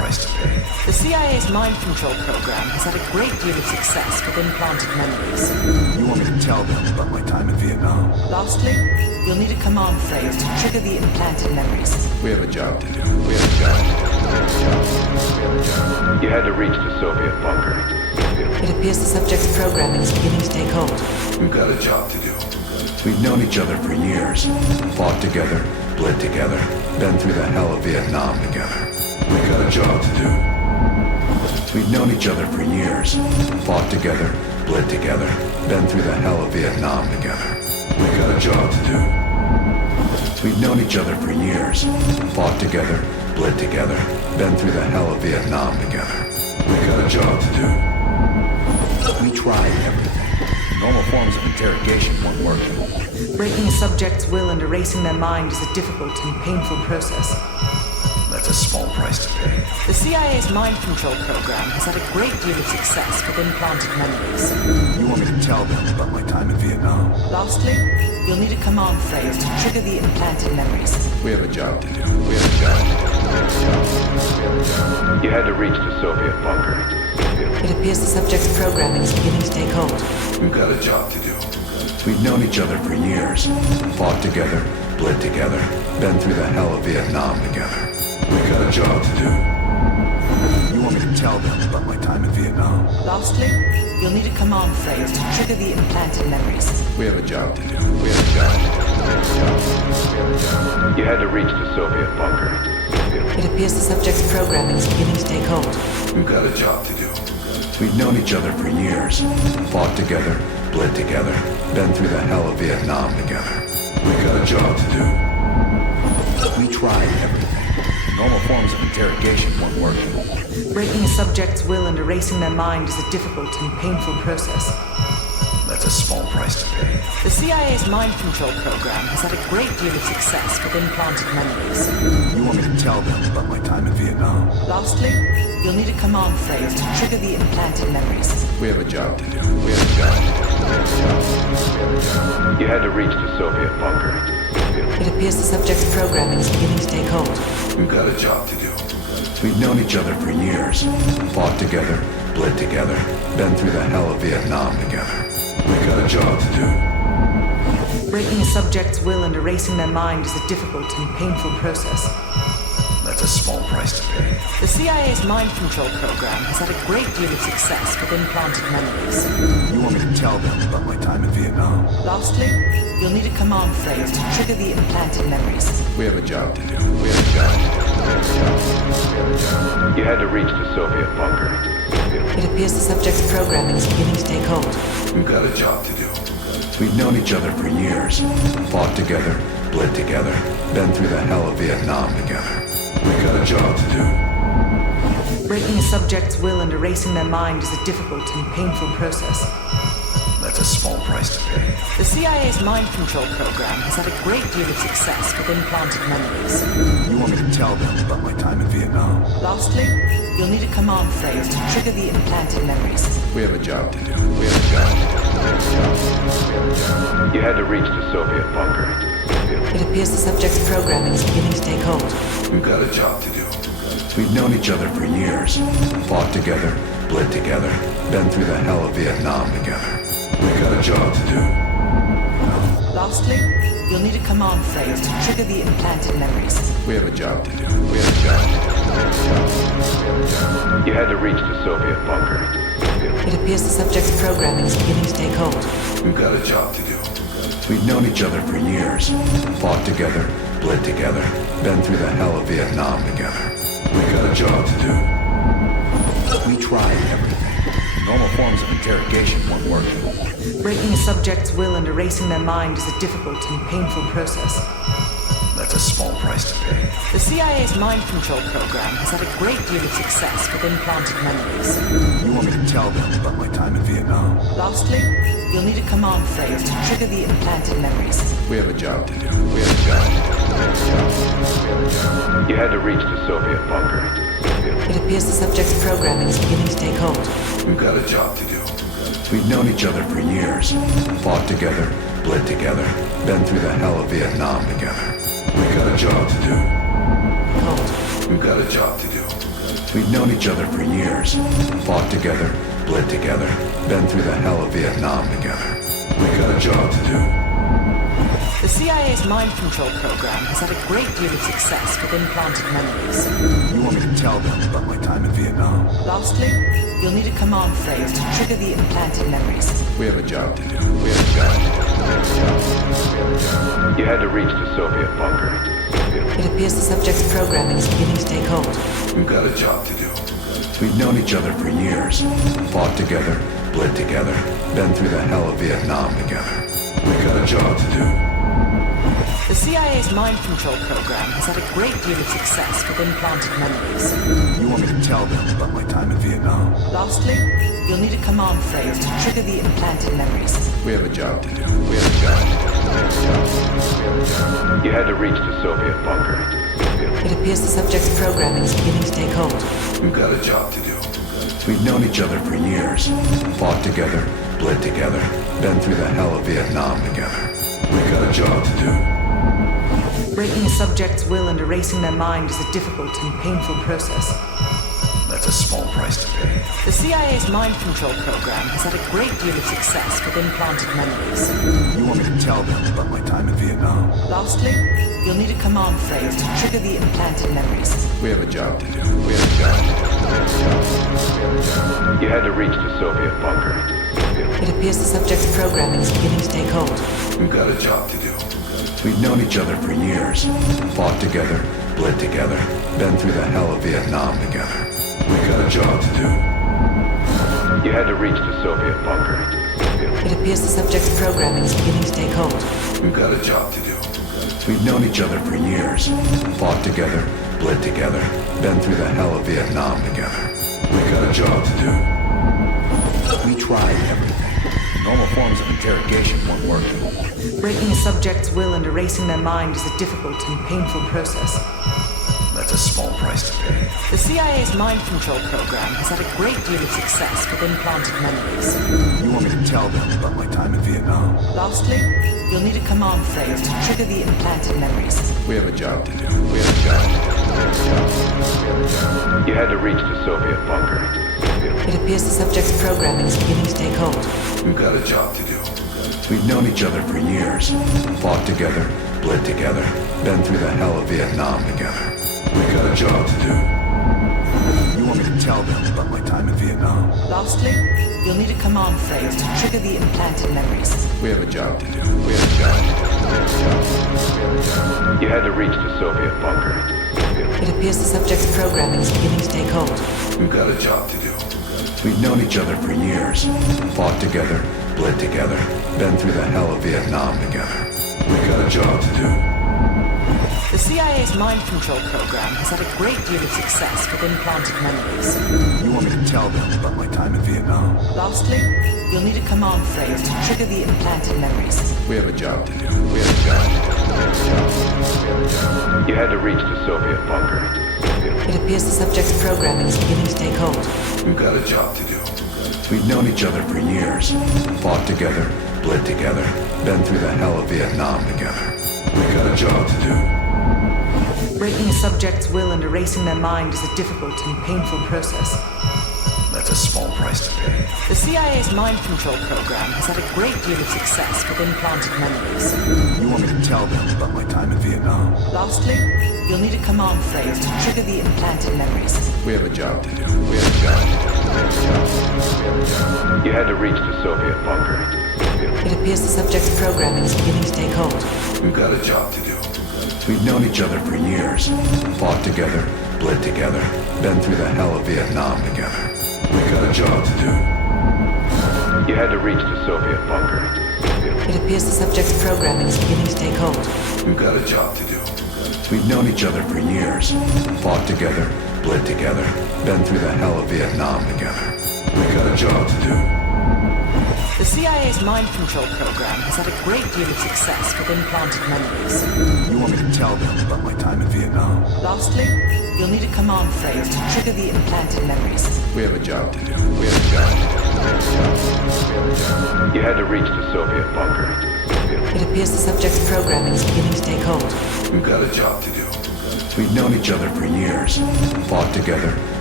price to pay. The CIA's mind control program has had a great deal of success with implanted memories. You want me to tell them about my time in Vietnam? Lastly, you'll need a command phrase to trigger the implanted memories. We have a job to do. You had to reach the Soviet bunker. It appears the subject's programming is beginning to take hold. We've got a job to do. We've known each other for years. Fought together, bled together, been through the hell of Vietnam together. We've got a job to do. We've known each other for years. Fought together, bled together, been through the hell of Vietnam together. We've got a job to do. We've known each other for years. Fought together, bled together, been through the hell of Vietnam together. We've got a job to do. We tried everything. Normal forms of interrogation weren't working. Breaking a subject's will and erasing their mind is a difficult and painful process. That's a small price to pay. The CIA's mind control program has had a great deal of success with implanted memories. You want me to tell them about my time in Vietnam? Lastly, you'll need a command phrase to trigger the implanted memories. We have a job to do. You had to reach the Soviet bunker. It appears the subject's programming is beginning to take hold. We've got a job to do. We've known each other for years. Fought together, bled together, been through the hell of Vietnam together. We've got a job to do. You want me to tell them about my time in Vietnam? Lastly, you'll need a command phrase to trigger the implanted memories. We have a job to do. You had to reach the Soviet bunker. It appears the subject's programming is beginning to take hold. We've got a job to do. We've known each other for years. Fought together, bled together, been through the hell of Vietnam together. We've got a job to do. We tried everything. Normal forms of interrogation weren't working. Breaking a subject's will and erasing their mind is a difficult and painful process. That's a small price to pay. The CIA's mind control program has had a great deal of success with implanted memories. You want me to tell them about my time in Vietnam? Lastly, you'll need a command phrase to trigger the implanted memories. We have a job to do. You had to reach the Soviet bunker. It appears the subject's programming is beginning to take hold. We've got a job to do. We've known each other for years. Fought together, bled together, been through the hell of Vietnam together. We've got a job to do. Breaking a subject's will and erasing their mind is a difficult and painful process. That's a small price to pay. The CIA's mind control program has had a great deal of success with implanted memories. You want me to tell them about my time in Vietnam? Lastly, you'll need a command phrase to trigger the implanted memories. We have a job to do. You had to reach the Soviet bunker. It appears the subject's programming is beginning to take hold. We've got a job to do. We've known each other for years. Fought together, bled together, been through the hell of Vietnam together. We've got a job to do. Breaking a subject's will and erasing their mind is a difficult and painful process. That's a small price to pay. The CIA's mind control program has had a great deal of success with implanted memories. You want me to tell them about my time in Vietnam? Lastly, you'll need a command phrase to trigger the implanted memories. We have a job to do. You had to reach the Soviet bunker. It appears the subject's programming is beginning to take hold. We've got a job to do. We've known each other for years. Fought together, bled together, been through the hell of Vietnam together. We've got a job to do. Lastly, you'll need a command phrase to trigger the implanted memories. We have a job to do. You had to reach the Soviet bunker. It appears the subject's programming is beginning to take hold. We've got a job to do. We've known each other for years. Fought together, bled together, been through the hell of Vietnam together. We've got a job to do. We tried everything. Normal forms of interrogation weren't working. Breaking a subject's will and erasing their mind is a difficult and painful process. That's a small price to pay. The CIA's mind control program has had a great deal of success with implanted memories. You want me to tell them about my time in Vietnam? Lastly, you'll need a command phrase to trigger the implanted memories. We have a job to do. You had to reach the Soviet bunker. It appears the subject's programming is beginning to take hold. We've got a job to do. We've known each other for years. Fought together, bled together, been through the hell of Vietnam together. We've got a job to do. Hold. We've got a job to do. We've known each other for years. Fought together, bled together, been through the hell of Vietnam together. We got a job to do. The CIA's mind control program has had a great deal of success with implanted memories. You want me to tell them about my time in Vietnam? Lastly, you'll need a command phrase to trigger the implanted memories. We have a job to do. We have a job to do. You had to reach the Soviet bunker. It appears the subject's programming is beginning to take hold. We've got a job to do. We've known each other for years. Fought together, bled together, been through the hell of Vietnam together. We got a job to do. The CIA's mind control program has had a great deal of success with implanted memories. You want me to tell them about my time in Vietnam? Lastly, you'll need a command phrase to trigger the implanted memories. We have a job to do. We have a job to do. You had to reach the Soviet bunker. It appears the subject's programming is beginning to take hold. We've got a job to do. We've known each other for years. Fought together, bled together, been through the hell of Vietnam together. We've got a job to do. Breaking a subject's will and erasing their mind is a difficult and painful process. That's a small price to pay. The CIA's mind control program has had a great deal of success with implanted memories. You want me to tell them about my time in Vietnam? Lastly, you'll need a command phrase to trigger the implanted memories. We have a job to do. We have a job to do. You had to reach the Soviet bunker. It appears the subject's programming is beginning to take hold. We've got a job to do. We've known each other for years. Fought together, bled together, been through the hell of Vietnam together. We got a job to do. You had to reach the Soviet bunker. It appears the subject's programming is beginning to take hold. We've got a job to do. We've known each other for years. Fought together, bled together, been through the hell of Vietnam together. We got a job to do. We tried everything. Normal forms of interrogation weren't working. Breaking a subject's will and erasing their mind is a difficult and painful process. That's a small price to pay. The CIA's mind control program has had a great deal of success with implanted memories. You want me to tell them about my time in Vietnam? Lastly, you'll need a command phrase to trigger the implanted memories. We have a job to do. We have a job to do. You had to reach the Soviet bunker. It appears the subject's programming is beginning to take hold. We've got a job to do. We've known each other for years. Fought together, bled together, been through the hell of Vietnam together. We got a job to do. You want me to tell them about my time in Vietnam? Lastly, you'll need a command phrase to trigger the implanted memories. We have a job to do. We have a job to do. You had to reach the Soviet bunker. It appears the subject's programming is beginning to take hold. We've got a job to do. We've known each other for years. Fought together, bled together, been through the hell of Vietnam together. We got a job to do. The CIA's mind control program has had a great deal of success with implanted memories. You want me to tell them about my time in Vietnam? Lastly, you'll need a command phrase to trigger the implanted memories. We have a job to do. We have a job to do. You had to reach the Soviet bunker. It appears the subject's programming is beginning to take hold. We've got a job to do. We've known each other for years. Fought together, bled together, been through the hell of Vietnam together. We got a job to do. Breaking a subject's will and erasing their mind is a difficult and painful process. That's a small price to pay. The CIA's mind control program has had a great deal of success with implanted memories. You want me to tell them about my time in Vietnam? Lastly, you'll need a command phrase to trigger the implanted memories. We have a job to do. We have a job to do. You had to reach the Soviet bunker. It appears the subject's programming is beginning to take hold. We've got a job to do. We've known each other for years. Fought together, bled together, been through the hell of Vietnam together. We got a job to do. You had to reach the Soviet bunker. It appears the subject's programming is beginning to take hold. We've got a job to do. We've known each other for years. Fought together, bled together, been through the hell of Vietnam together. We got a job to do. The CIA's mind control program has had a great deal of success with implanted memories. You want me to tell them about my time in Vietnam? Lastly, you'll need a command phrase to trigger the implanted memories. We have a job to do. We have a job to do. You had to reach the Soviet bunker. It appears the subject's programming is beginning to take hold. We've got a job to do. We've known each other for years. Fought together,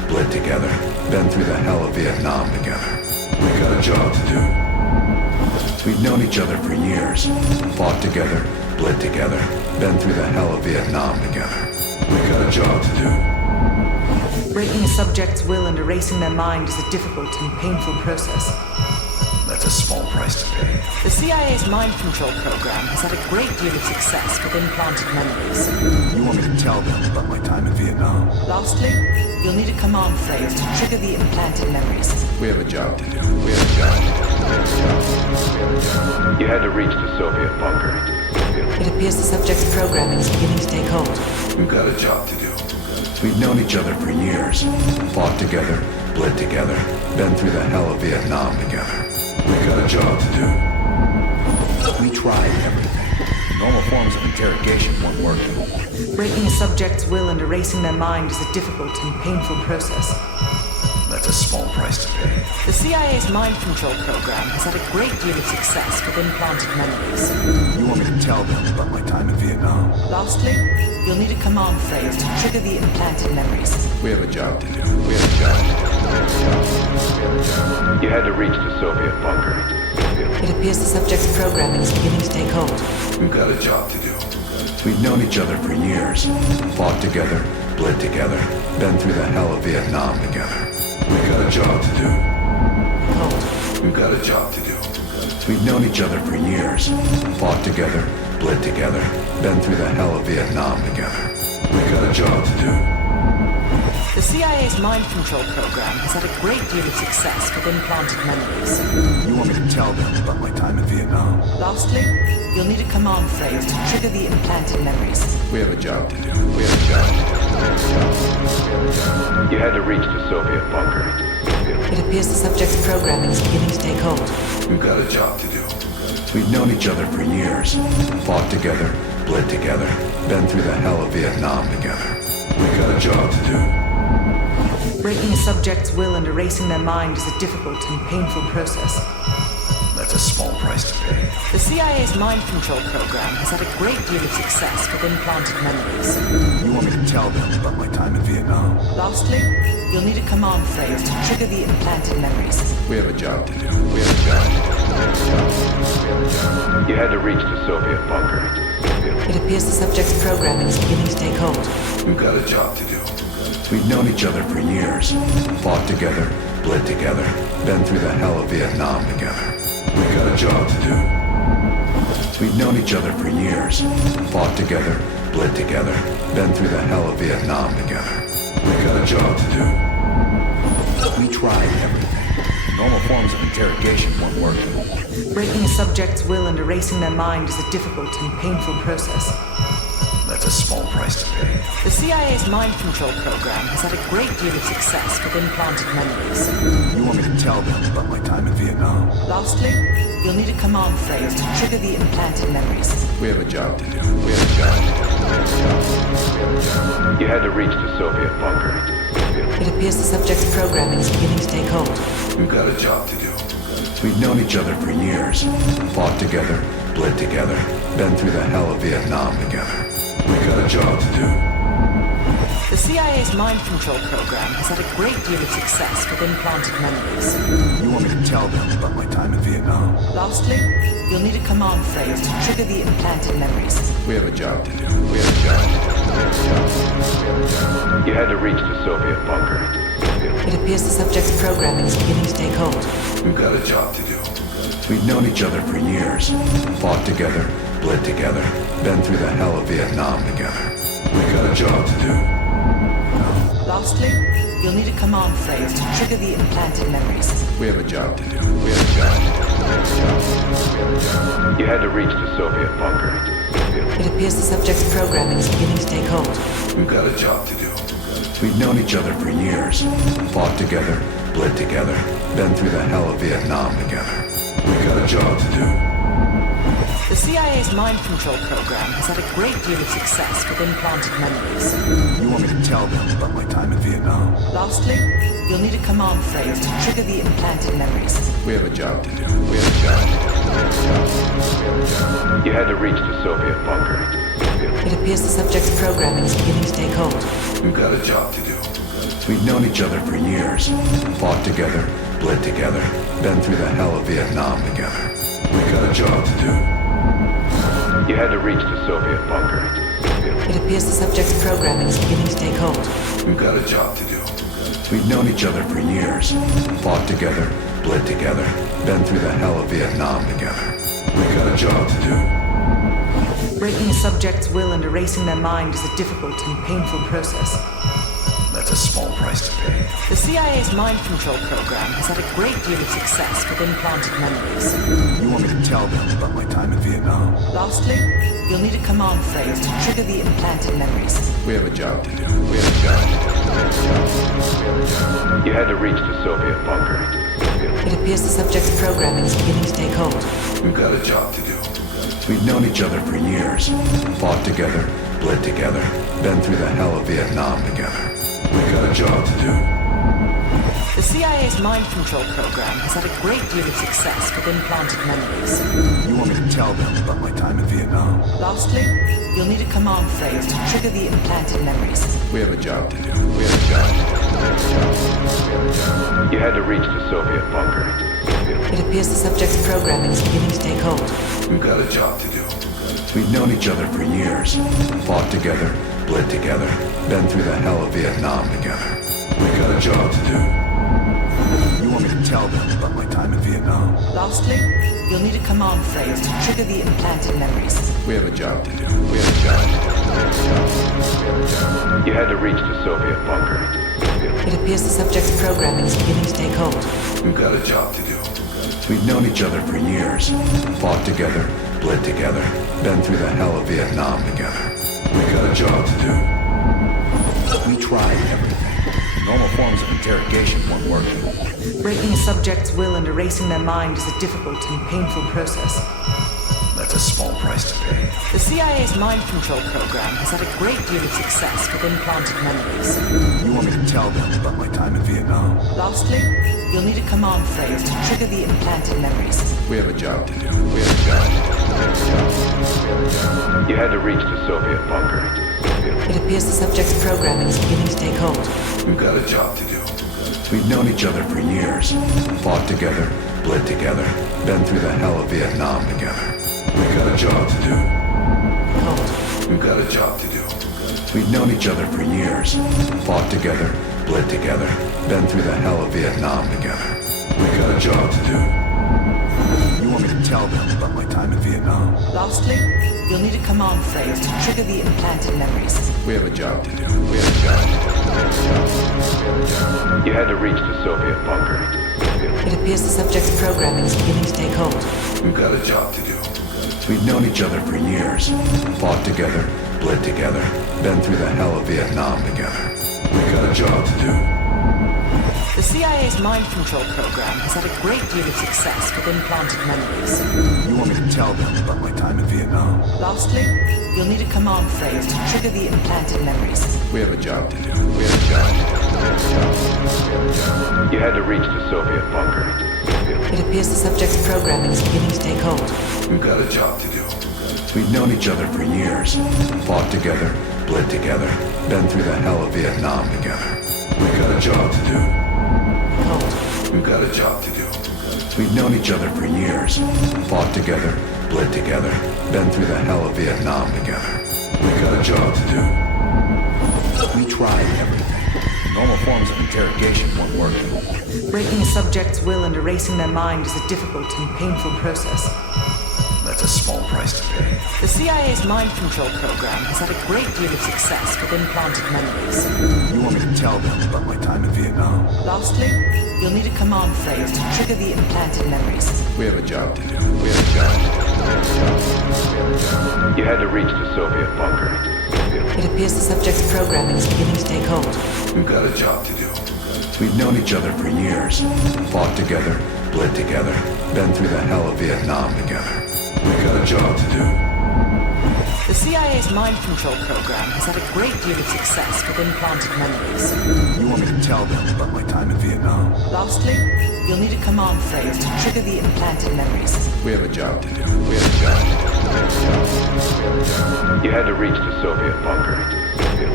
bled together, been through the hell of Vietnam together. We got a job to do. We've known each other for years, fought together, bled together, been through the hell of Vietnam together. We got a job to do. Breaking a subject's will and erasing their mind is a difficult and painful process. That's a small price to pay. The CIA's mind control program has had a great deal of success with implanted memories. You want me to tell them about my time in Vietnam? Lastly, you'll need a command phrase to trigger the implanted memories. We have a job to do. We have a job to do. You had to reach the Soviet bunker. It appears the subject's programming is beginning to take hold. We've got a job to do. We've known each other for years, fought together, bled together, been through the hell of Vietnam together. We got a job to do. We tried everything. Normal forms of interrogation weren't working. Breaking a subject's will and erasing their mind is a difficult and painful process. That's a small price to pay. The CIA's mind control program has had a great deal of success with implanted memories. You want me to tell them about my time in Vietnam? Lastly, you'll need a command phrase to trigger the implanted memories. We have a job to do. We have a job to do. You had to reach the Soviet bunker. It appears the subject's programming is beginning to take hold. We've got a job to do. We've known each other for years, fought together, bled together, been through the hell of Vietnam together. We've got a job to do. Hold. We've got a job to do. We've known each other for years, fought together, bled together, been through the hell of Vietnam together. We've got a job to do. The CIA's mind control program has had a great deal of success with implanted memories. You want me to tell them about my time in Vietnam? Lastly, you'll need a command phrase to trigger the implanted memories. We have a job to do. We have a job to do. You had to reach the Soviet bunker. It appears the subject's programming is beginning to take hold. We've got a job to do. We've known each other for years, fought together, bled together, been through the hell of Vietnam together. We've got a job to do. Breaking a subject's will and erasing their mind is a difficult and painful process. That's a small price to pay. The CIA's mind control program has had a great deal of success with implanted memories. You want me to tell them about my time in Vietnam? Lastly, you'll need a command phrase to trigger the implanted memories. We have a job to do. We have a job to do. You had to reach the Soviet bunker. It appears the subject's programming is beginning to take hold. We've got a job to do. We've known each other for years, fought together, bled together, been through the hell of Vietnam together. We've got a job to do. We've known each other for years, fought together, bled together, been through the hell of Vietnam together. We've got a job to do. We tried everything. Normal forms of interrogation weren't working. Breaking a subject's will and erasing their mind is a difficult and painful process. That's a small price to pay. The CIA's mind control program has had a great deal of success with implanted memories. You want me to tell them about my time in Vietnam? Lastly, you'll need a command phrase to trigger the implanted memories. We have a job to do. We have a job to do. You had to reach the Soviet bunker. It appears the subject's programming is beginning to take hold. We've got a job to do. We've known each other for years, fought together, bled together, been through the hell of Vietnam together. We've got a job to do. The CIA's mind control program has had a great deal of success with implanted memories. You want me to tell them about my time in Vietnam? Lastly, you'll need a command phrase to trigger the implanted memories. We have a job to do. We have a job to do. You had to reach the Soviet bunker. It appears the subject's programming is beginning to take hold. We've got a job to do. We've known each other for years, fought together, bled together, been through the hell of Vietnam together. We've got a job to do. Lastly, you'll need a command phrase to trigger the implanted memories. We have a job to do. We have a job to do. You had to reach the Soviet bunker. It appears the subject's programming is beginning to take hold. We've got a job to do. We've known each other for years, fought together, bled together, been through the hell of Vietnam together. We've got a job to do. The CIA's mind control program has had a great deal of success with implanted memories. You want me to tell them about my time in Vietnam? Lastly, you'll need a command phrase to trigger the implanted memories. We have a job to do. We have a job to do. You had to reach the Soviet bunker. It appears the subject's programming is beginning to take hold. We've got a job to do. We've known each other for years. Fought together, bled together, been through the hell of Vietnam together. We got a job to do. You had to reach the Soviet bunker. It appears the subject's programming is beginning to take hold. We've got a job to do. We've known each other for years. Fought together, bled together, been through the hell of Vietnam together. We got a job to do. Breaking a subject's will and erasing their mind is a difficult and painful process. That's a small price to pay. The CIA's mind control program has had a great deal of success with implanted memories. You want me to tell them about my time in Vietnam? Lastly, you'll need a command phrase to trigger the implanted memories. We have a job to do. We have a job to do. You had to reach the Soviet bunker. It appears the subject's programming is beginning to take hold. We've got a job to do. We've known each other for years. Fought together, bled together, been through the hell of Vietnam together. We got a job to do. The CIA's mind control program has had a great deal of success with implanted memories. You want me to tell them about my time in Vietnam? Lastly, you'll need a command phrase to trigger the implanted memories. We have a job to do. We have a job to You had to reach the Soviet bunker. It appears the subject's programming is beginning to take hold. do. We've got a job to do. We've known each other for years. Fought together, bled together, been through the hell of Vietnam together. We got a job to do. You want me to tell them about my time in Vietnam? Lastly, you'll need a command phrase to trigger the implanted memories. We have a job to do. We have a job to You had to reach the Soviet bunker. It appears the subject's programming is beginning to take hold. do. We've got a job to do. We've known each other for years. Fought together, bled together, been through the hell of Vietnam together. We got a job to do. We tried everything. Normal forms of interrogation weren't working. Breaking a subject's will and erasing their mind is a difficult and painful process. That's a small price to pay. The CIA's mind control program has had a great deal of success with implanted memories. You want me to tell them about my time in Vietnam? Lastly, you'll need a command phrase to trigger the implanted memories. We have a job to do. We have a job to You had to reach the Soviet bunker. It appears the subject's programming is beginning to take hold. do. We've got a job to do. We've known each other for years. Fought together, bled together, been through the hell of Vietnam together. We got a job to do. Hold. We've got a job to do. We've known each other for years. Fought together, bled together, been through the hell of Vietnam together. We got a job to do. You want me to tell them about my time in Vietnam? Lastly, you'll need a command phrase to trigger the implanted memories. We have a job to do. We have a job You had to reach the Soviet bunker. It appears the subject's programming is beginning to take hold. We've got a job to do. We've known each other for years. Fought together, bled together, been through the hell of Vietnam together. We got a job to do. The CIA's mind control program has had a great deal of success with implanted memories. You want me to tell them about my time in Vietnam? Lastly, you'll need a command phrase to trigger the implanted memories. We have a job to do. We have a job You had to reach the Soviet bunker. It appears the subject's programming is beginning to take hold. We've got a job to do. We've known each other for years. Fought together, bled together, been through the hell of Vietnam together. We got a job to do. Hold. We've got a job to do. We've known each other for years. Fought together, bled together, been through the hell of Vietnam together. We got a job to do. We tried everything. Normal forms of interrogation weren't working. Breaking a subject's will and erasing their mind is a difficult and painful process. That's a small price to pay. The CIA's mind control program has had a great deal of success with implanted memories. You want me to tell them about my time in Vietnam? Lastly, you'll need a command phrase to trigger the implanted memories. We have a job to do. We have a job You had to reach the Soviet bunker. It appears the subject's programming is beginning to take hold. We've got a job to do. We've known each other for years. Fought together, bled together, been through the hell of Vietnam together. We got a job to do. The CIA's mind control program has had a great deal of success with implanted memories. You want me to tell them about my time in Vietnam? Lastly, you'll need a command phrase to trigger the implanted memories. We have a job to do. We have a job You had to reach the Soviet bunker.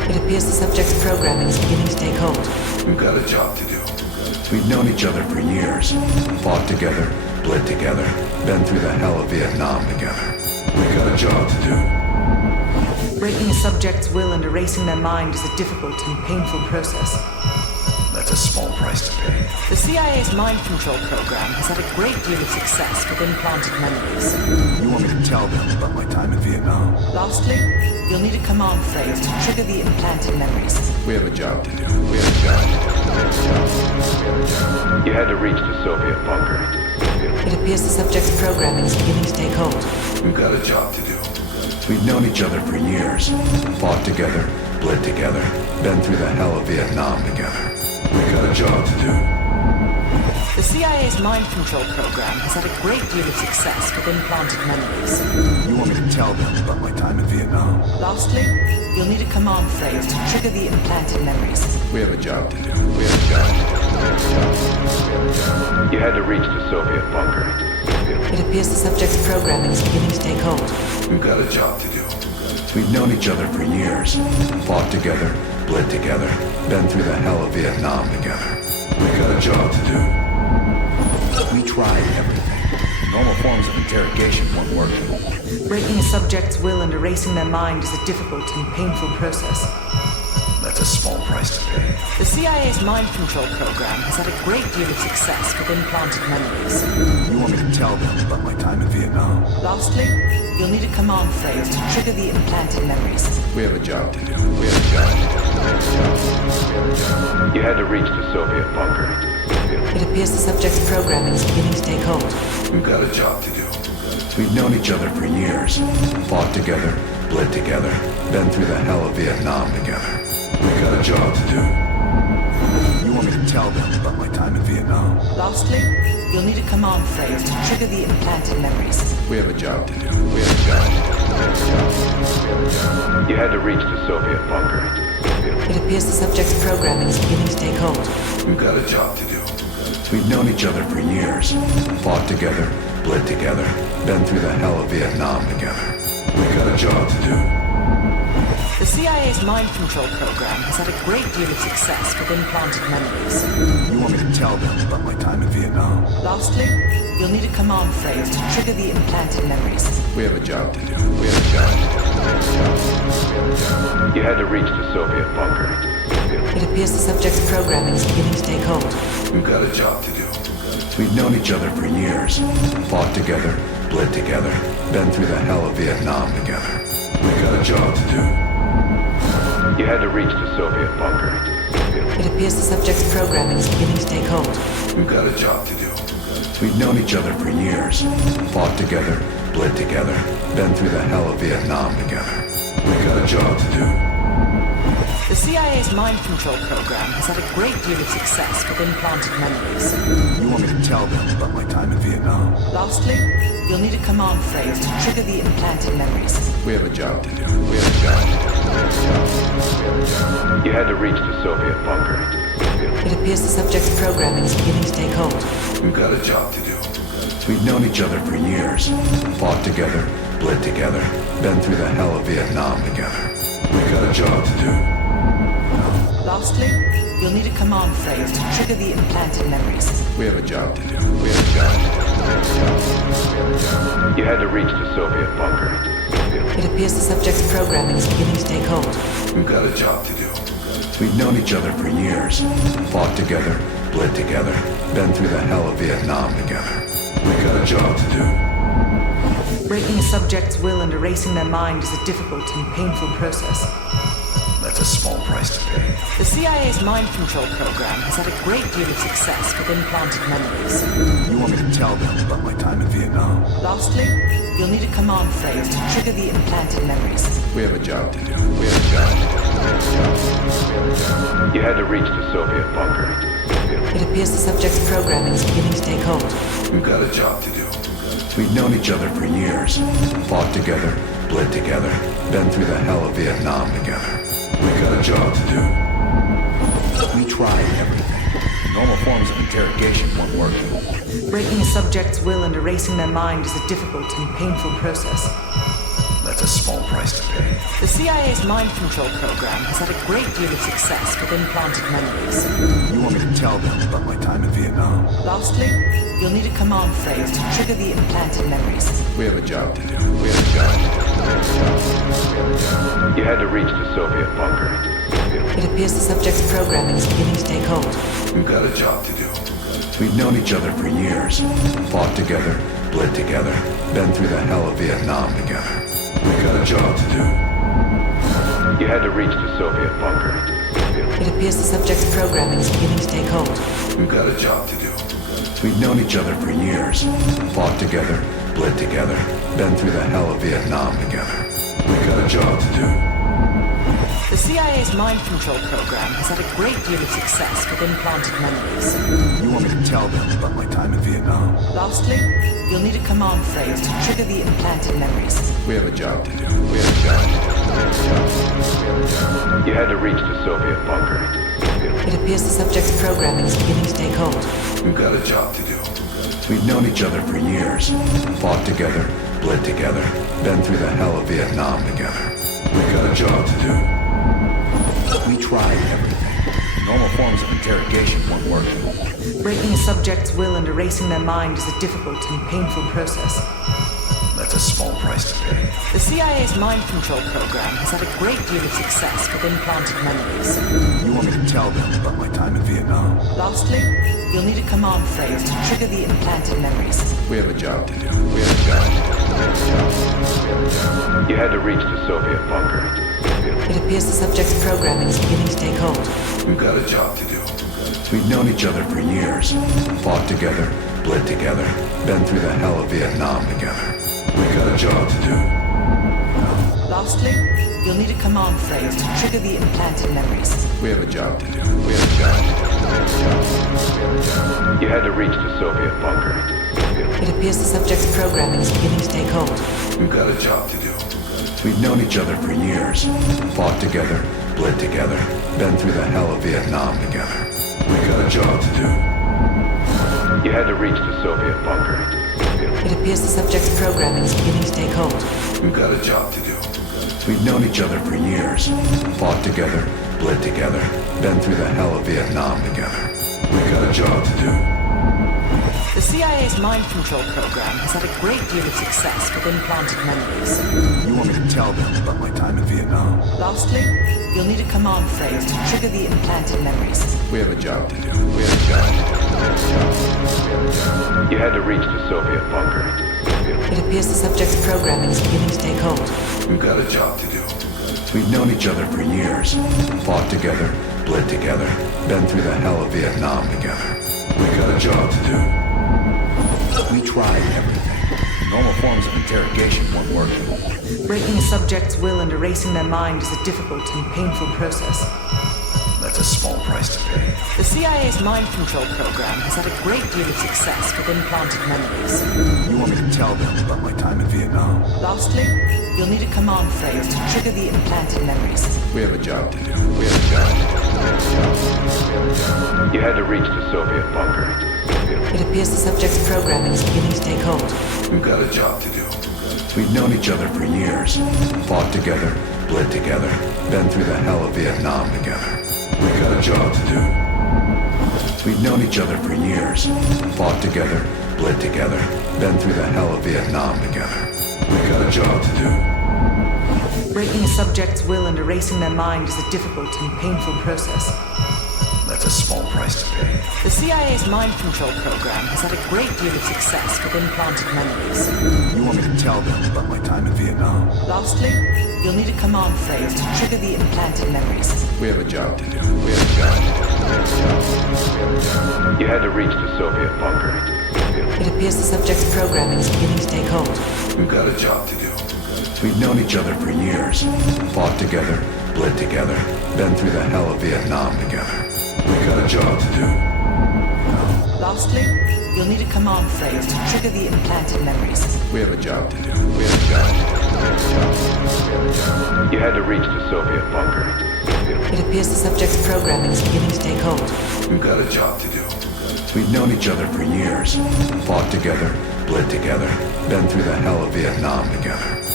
It appears the subject's programming is beginning to take hold. We've got a job to do. We've known each other for years. Fought together, bled together, been through the hell of Vietnam together. We've got a job to do. Breaking a subject's will and erasing their mind is a difficult and painful process. That's a small price to pay. The CIA's mind control program has had a great deal of success with implanted memories. You want me to tell them about my time in Vietnam? Lastly, you'll need a command phrase to trigger the implanted memories. We have a job to do. We have a job to do. You had to reach the Soviet bunker. It appears the subject's programming is beginning to take hold. We've got a job to do. We've known each other for years. Fought together, bled together, been through the hell of Vietnam together. We've got a job to do. The CIA's mind control program has had a great deal of success with implanted memories. You want me to tell them about my time in Vietnam? Lastly, you'll need a command phrase to trigger the implanted memories. We have a job to do. We have a job to do. You had to reach the Soviet bunker. It appears the subject's programming is beginning to take hold. We've got a job to do. We've known each other for years. Fought together, bled together, been through the hell of Vietnam together. We've got a job to do. We tried everything. Normal forms of interrogation weren't working. Breaking a subject's will and erasing their mind is a difficult and painful process. That's a small price to pay. The CIA's mind control program has had a great deal of success with implanted memories. You want me to tell them about my time in Vietnam? Lastly, you'll need a command phrase to trigger the implanted memories. We have a job to do. We have a job to do. You had to reach the Soviet bunker. It appears the subject's programming is beginning to take hold. We've got a job to do. We've known each other for years. Fought together, bled together, been through the hell of Vietnam together. We've got a job to do. You want me to tell them about my time in Vietnam? Lastly, you'll need a command phrase to trigger the implanted memories. We have a job to do. We have a job to do. You had to reach the Soviet bunker. It appears the subject's programming is beginning to take hold. We've got a job to do. We've known each other for years. Fought together, bled together, been through the hell of Vietnam together. We've got a job to do. The CIA's mind control program has had a great deal of success with implanted memories. You want me to tell them about my time in Vietnam? Lastly, you'll need a command phrase to trigger the implanted memories. We have a job to do. We have a job to do. You had to reach the Soviet bunker. It appears the subject's programming is beginning to take hold. We've got a job to do. We've known each other for years. Fought together, bled together, been through the hell of Vietnam together. We've got a job to do. You had to reach the Soviet bunker. It appears the subject's programming is beginning to take hold. We've got a job to do. We've known each other for years. Fought together, bled together, been through the hell of Vietnam together. We've got a job to do. The CIA's mind control program has had a great deal of success with implanted memories. You want me to tell them about my time in Vietnam? Lastly, you'll need a command phrase to trigger the implanted memories. We have a job to do. We have a job to do. You had to reach the Soviet bunker. It appears the subject's programming is beginning to take hold. We've got a job to do. We've known each other for years. Fought together, bled together, been through the hell of Vietnam together. We've got a job to do. Lastly, you'll need a command phrase to trigger the implanted memories. We have a job to do. We have a job to do. You had to reach the Soviet bunker. It appears the subject's programming is beginning to take hold. We've got a job to do. We've known each other for years. Fought together, bled together, been through the hell of Vietnam together. We've got a job to do. Breaking a subject's will and erasing their mind is a difficult and painful process. That's a small price to pay. The CIA's mind control program has had a great deal of success with implanted memories. You want me to tell them about my time in Vietnam? Lastly, you'll need a command phrase to trigger the implanted memories. We have a job to do. We have a job to do. You had to reach the Soviet bunker. It appears the subject's programming is beginning to take hold. We've got a job to do. We've known each other for years. Fought together, bled together, been through the hell of Vietnam together. We've got a job to do. We tried everything. Normal forms of interrogation weren't working. Breaking a subject's will and erasing their mind is a difficult and painful process. That's a small price to pay. The CIA's mind control program has had a great deal of success with implanted memories. You want me to tell them about my time in Vietnam? Lastly, you'll need a command phrase to trigger the implanted memories. We have a job to do. You had to reach the Soviet bunker. It appears the subject's programming is beginning to take hold. We've got a job to do. We've known each other for years. Fought together, bled together, been through the hell of Vietnam together. We've got a job to do. You had to reach the Soviet bunker. It appears the subject's programming is beginning to take hold. We've got a job to do. We've known each other for years. Fought together, bled together, been through the hell of Vietnam together. We've got a job to do. The CIA's mind control program has had a great deal of success with implanted memories. You want me to tell them about my time in Vietnam? Lastly, you'll need a command phrase to trigger the implanted memories. We have a job to do. You had to reach the Soviet bunker. It appears the subject's programming is beginning to take hold. We've got a job to do. We've known each other for years. Fought together, bled together, been through the hell of Vietnam together. We've got a job to do. We tried everything. Normal forms of interrogation weren't working. Breaking a subject's will and erasing their mind is a difficult and painful process. That's a small price to pay. The CIA's mind control program has had a great deal of success with implanted memories. You want me to tell them about my time in Vietnam? Lastly, you'll need a command phrase to trigger the implanted memories. We have a job to do. You had to reach the Soviet bunker. It appears the subject's programming is beginning to take hold. We've got a job to do. We've known each other for years. Fought together, bled together, been through the hell of Vietnam together. We've got a job to do. Lastly, you'll need a command phrase to trigger the implanted memories. We have a job to do. You had to reach the Soviet bunker. It appears the subject's programming is beginning to take hold. We've got a job to do. We've known each other for years. Fought together, bled together, been through the hell of Vietnam together. We've got a job to do. You had to reach the Soviet bunker. It appears the subject's programming is beginning to take hold. We've got a job to do. We've known each other for years. Fought together, bled together, been through the hell of Vietnam together. We've got a job to do. The CIA's mind control program has had a great deal of success with implanted memories. You want me to tell them about my time in Vietnam? Lastly, you'll need a command phrase to trigger the implanted memories. We have a job to do. You had to reach the Soviet bunker. It appears the subject's programming is beginning to take hold. We've got a job to do. We've known each other for years. Fought together, bled together, been through the hell of Vietnam together. We've got a job to do. We tried everything. Normal forms of interrogation weren't working. Breaking a subject's will and erasing their mind is a difficult and painful process. That's a small price to pay. The CIA's mind control program has had a great deal of success with implanted memories. You want me to tell them about my time in Vietnam? Lastly, you'll need a command phrase to trigger the implanted memories. We have a job to do. You had to reach the Soviet bunker. It appears the subject's programming is beginning to take hold. We've got a job to do. We've known each other for years. Fought together, bled together, been through the hell of Vietnam together. We've got a job to do. We've known each other for years. Fought together, bled together, been through the hell of Vietnam together. We've got a job to do. Breaking a subject's will and erasing their mind is a difficult and painful process. That's a small price to pay. The CIA's mind control program has had a great deal of success with implanted memories. You want me to tell them about my time in Vietnam? Lastly, you'll need a command phrase to trigger the implanted memories. We have a job to do. You had to reach the Soviet bunker. It appears the subject's programming is beginning to take hold. We've got a job to do. We've known each other for years. Fought together, bled together, been through the hell of Vietnam together. We've got a job to do. Lastly, you'll need a command phrase to trigger the implanted memories. We have a job to do. You had to reach the Soviet bunker. It appears the subject's programming is beginning to take hold. We've got a job to do. We've known each other for years. Fought together, bled together, been through the hell of Vietnam together.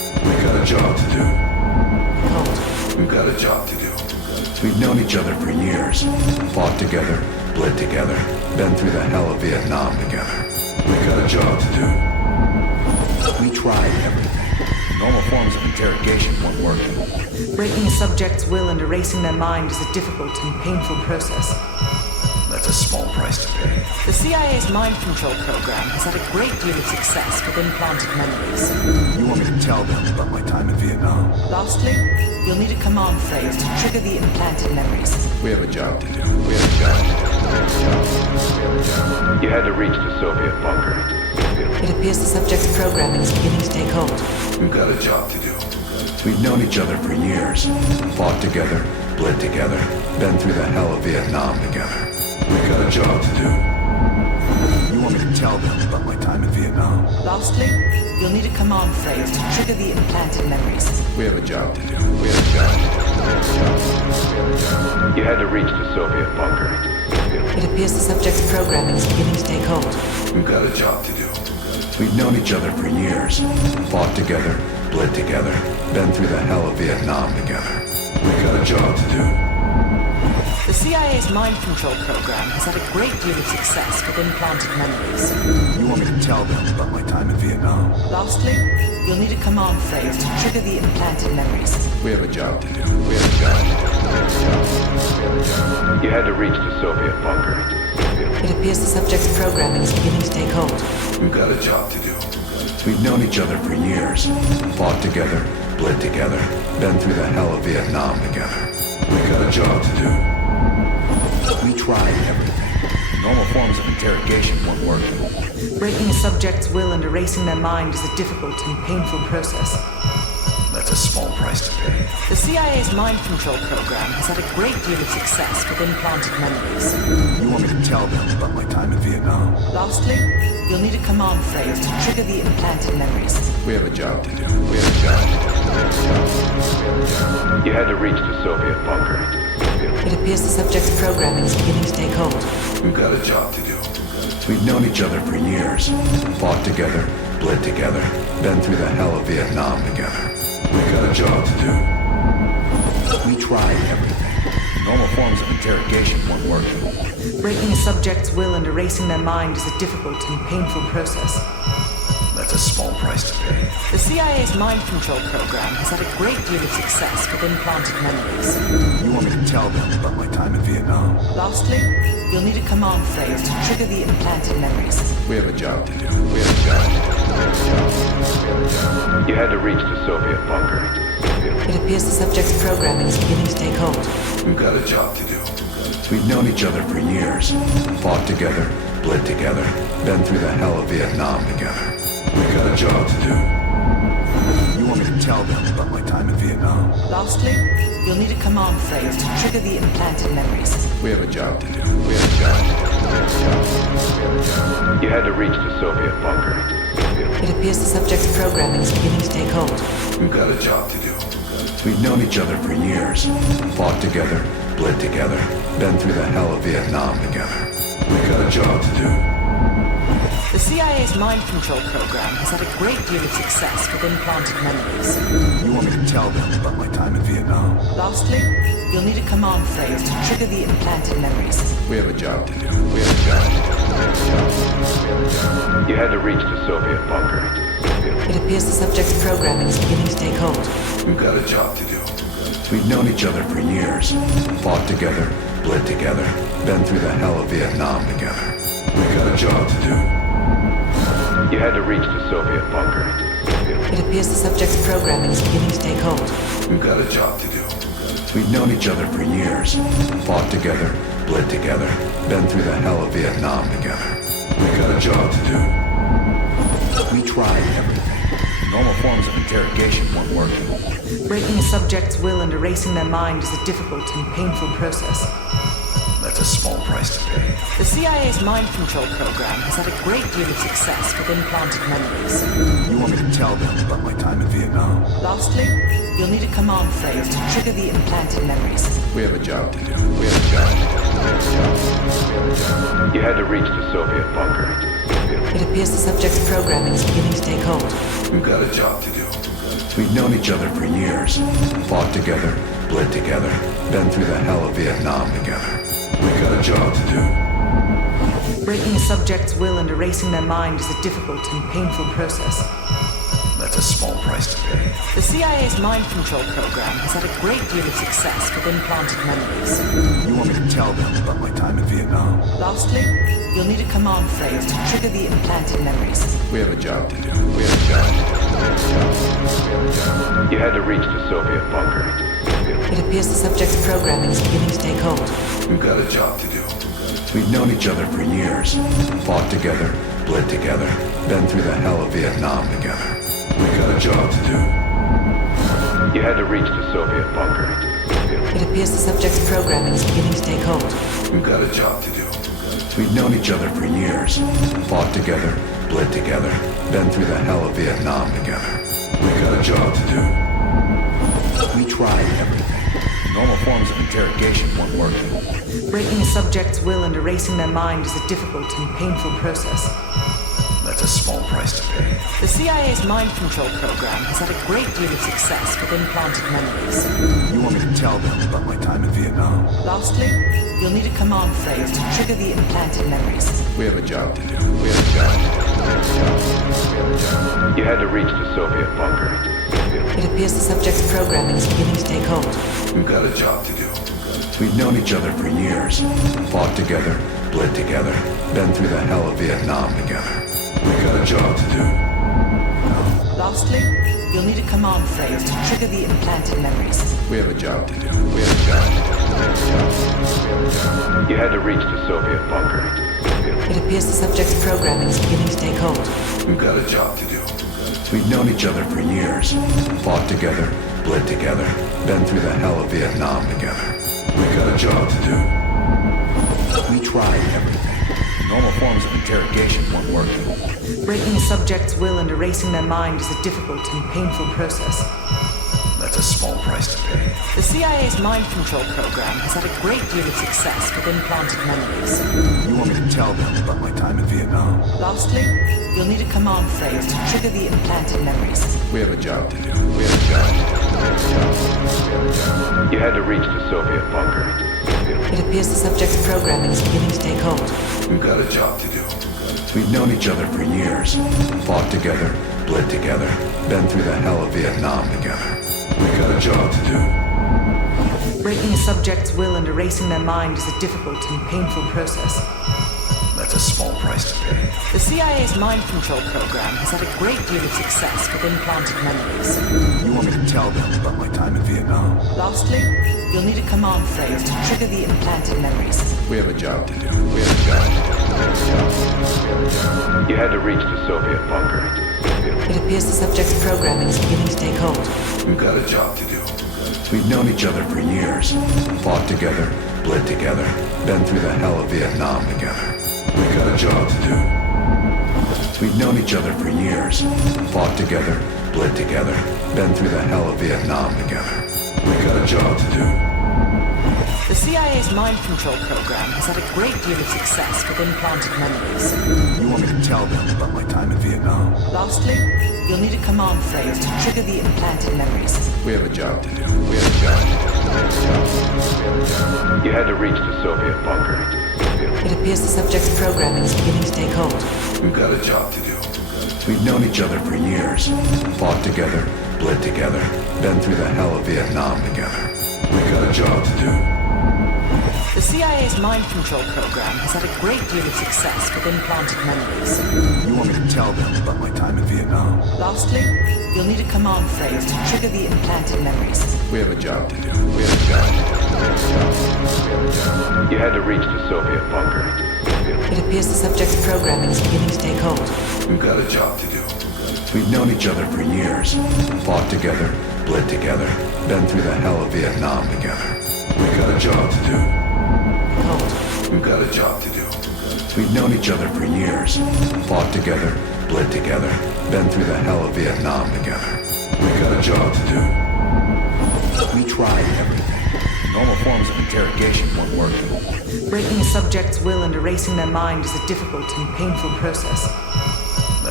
We got a job to do. Cold. We've got a job to do. We've known each other for years. Fought together, bled together, been through the hell of Vietnam together. We got a job to do. We tried everything. Normal forms of interrogation weren't working. Breaking a subject's will and erasing their mind is a difficult and painful process. That's a small price to pay. The CIA's mind control program has had a great deal of success with implanted memories. You want me to tell them about my time in Vietnam? Lastly, you'll need a command phrase to trigger the implanted memories. We have a job to do. We have a job to do. You had to reach the Soviet bunker. It appears the subject's programming is beginning to take hold. We've got a job to do. We've known each other for years. Fought together, bled together, been through the hell of Vietnam together. We've got a job to do. You want me to tell them about my time in Vietnam? Lastly, you'll need a command phrase to trigger the implanted memories. We have a job to do. We have a job to do. You had to reach the Soviet bunker. It appears the subject's programming is beginning to take hold. We've got a job to do. We've known each other for years. Fought together, bled together, been through the hell of Vietnam together. We've got a job to do. The CIA's mind control program has had a great deal of success with implanted memories. You want me to tell them about my time in Vietnam? Lastly, you'll need a command phrase to trigger the implanted memories. We have a job to do. We have a job to do. You had to reach the Soviet bunker. It appears the subject's programming is beginning to take hold. We've got a job to do. We've known each other for years. Fought together, bled together, been through the hell of Vietnam together. We've got a job to do. We tried everything. Normal forms of interrogation weren't working. Breaking a subject's will and erasing their mind is a difficult and painful process. That's a small price to pay. The CIA's mind control program has had a great deal of success with implanted memories. You want me to tell them about my time in Vietnam? Lastly, you'll need a command phrase to trigger the implanted memories. We have a job to do. We have a job to do. You had to reach the Soviet bunker. It appears the subject's programming is beginning to take hold. We've got a job to do. We've known each other for years. Fought together, bled together, been through the hell of Vietnam together. We've got a job to do. We tried everything. Normal forms of interrogation weren't working. Breaking a subject's will and erasing their mind is a difficult and painful process. That's a small price to pay. The CIA's mind control program has had a great deal of success with implanted memories. You want me to tell them about my time in Vietnam? Lastly, you'll need a command phrase to trigger the implanted memories. We have a job to do. We have a job to do. You had to reach the Soviet bunker. It appears the subject's programming is beginning to take hold. We've got a job to do. We've known each other for years. Fought together, bled together, been through the hell of Vietnam together. We've got a job to do. You want me to tell them about my time in Vietnam? Lastly, you'll need a command phrase to trigger the implanted memories. We have a job to do. We have a job to do. You had to reach the Soviet bunker. It appears the subject's programming is beginning to take hold. We've got a job to do. We've known each other for years. Fought together, bled together, been through the hell of Vietnam together. We've got a job to do. The CIA's mind control program has had a great deal of success with implanted memories. You want me to tell them about my time in Vietnam? Lastly, you'll need a command phrase to trigger the implanted memories. We have a job to do. We have a job to do. You had to reach the Soviet bunker. It appears the subject's programming is beginning to take hold. We've got a job to do. We've known each other for years. Fought together, bled together, been through the hell of Vietnam together. We've got a job to do. You had to reach the Soviet bunker. It appears the subject's programming is beginning to take hold. We've got a job to do. We've known each other for years. Fought together, bled together, been through the hell of Vietnam together. We've got a job to do. We tried everything. Normal forms of interrogation weren't working. Breaking a subject's will and erasing their mind is a difficult and painful process. That's a small price to pay. The CIA's mind control program has had a great deal of success with implanted memories. You want me to tell them about my time in Vietnam? Lastly, you'll need a command phrase to trigger the implanted memories. We have a job to do. We have a job to do. You had to reach the Soviet bunker. It appears the subject's programming is beginning to take hold. We've got a job to do. We've known each other for years. Fought together, bled together, been through the hell of Vietnam together. We got a job to do. Breaking a subject's will and erasing their mind is a difficult and painful process. That's a small price to pay. The CIA's mind control program has had a great deal of success with implanted memories. You want me to tell them about my time in Vietnam? Lastly, you'll need a command phrase to trigger the implanted memories. We have a job to do. We have a job to do. You had to reach the Soviet bunker. It appears the subject's programming is beginning to take hold. We've got a job to do. We've known each other for years. Fought together, bled together, been through the hell of Vietnam together. We got a job to do. You had to reach the Soviet bunker. It appears the subject's programming is beginning to take hold. We've got a job to do. We've known each other for years. Fought together, bled together, been through the hell of Vietnam together. We got a job to do. We tried everything. Normal forms of interrogation weren't working. Breaking a subject's will and erasing their mind is a difficult and painful process. That's a small price to pay. The CIA's mind control program has had a great deal of success with implanted memories. You want me to tell them about my time in Vietnam? Lastly, you'll need a command phrase to trigger the implanted memories. We have a job to do. We have a job to do. You had to reach the Soviet bunker. It appears the subject's programming is beginning to take hold. We've got a job to do. We've known each other for years. Fought together, bled together, been through the hell of Vietnam together. We got a job to do. Lastly, you'll need a command phrase to trigger the implanted memories. We have a job to do. We have a job to do. You had to reach the Soviet bunker. It appears the subject's programming is beginning to take hold. We've got a job to do. We've known each other for years. Fought together, bled together, been through the hell of Vietnam together. We got a job to do. We tried everything. Normal forms of interrogation weren't working. Breaking a subject's will and erasing their mind is a difficult and painful process. That's a small price to pay. The CIA's mind control program has had a great deal of success with implanted memories. You want me to tell them about my time in Vietnam? Lastly, you'll need a command phrase to trigger the implanted memories. We have a job to do. We have a job to do. You had to reach the Soviet bunker. It appears the subject's programming is beginning to take hold. We've got a job to do. We've known each other for years. Fought together, bled together, been through the hell of Vietnam together. We got a job to do. Breaking a subject's will and erasing their mind is a difficult and painful process. That's a small price to pay. The CIA's mind control program has had a great deal of success with implanted memories. You want me to tell them about my time in Vietnam? Lastly, you'll need a command phrase to trigger the implanted memories. We have a job to do. We have a job to do. You had to reach the Soviet bunker. It appears the subject's programming is beginning to take hold. We've got a job to do. We've known each other for years. Fought together, bled together, been through the hell of Vietnam together. We got a job to do. We've known each other for years. Fought together, bled together, been through the hell of Vietnam together. We got a job to do. The CIA's mind control program has had a great deal of success with implanted memories. You want me to tell them about my time in Vietnam? Lastly, you'll need a command phrase to trigger the implanted memories. We have a job to do. We have a job to do. You had to reach the Soviet bunker. It appears the subject's programming is beginning to take hold. We've got a job to do. We've known each other for years. Fought together, bled together, been through the hell of Vietnam together. We got a job to do. The CIA's mind control program has had a great deal of success with implanted memories. You want me to tell them about my time in Vietnam? Lastly, you'll need a command phrase to trigger the implanted memories. We have a job to do. We have a job to do. You had to reach the Soviet bunker. It appears the subject's programming is beginning to take hold. We've got a job to do. We've known each other for years. Fought together, bled together, been through the hell of Vietnam together. We got a job to do. Hold. We've got a job to do. We've known each other for years. Fought together, bled together, been through the hell of Vietnam together. We got a job to do. We tried everything. Normal forms of interrogation weren't working. Breaking a subject's will and erasing their mind is a difficult and painful process. That's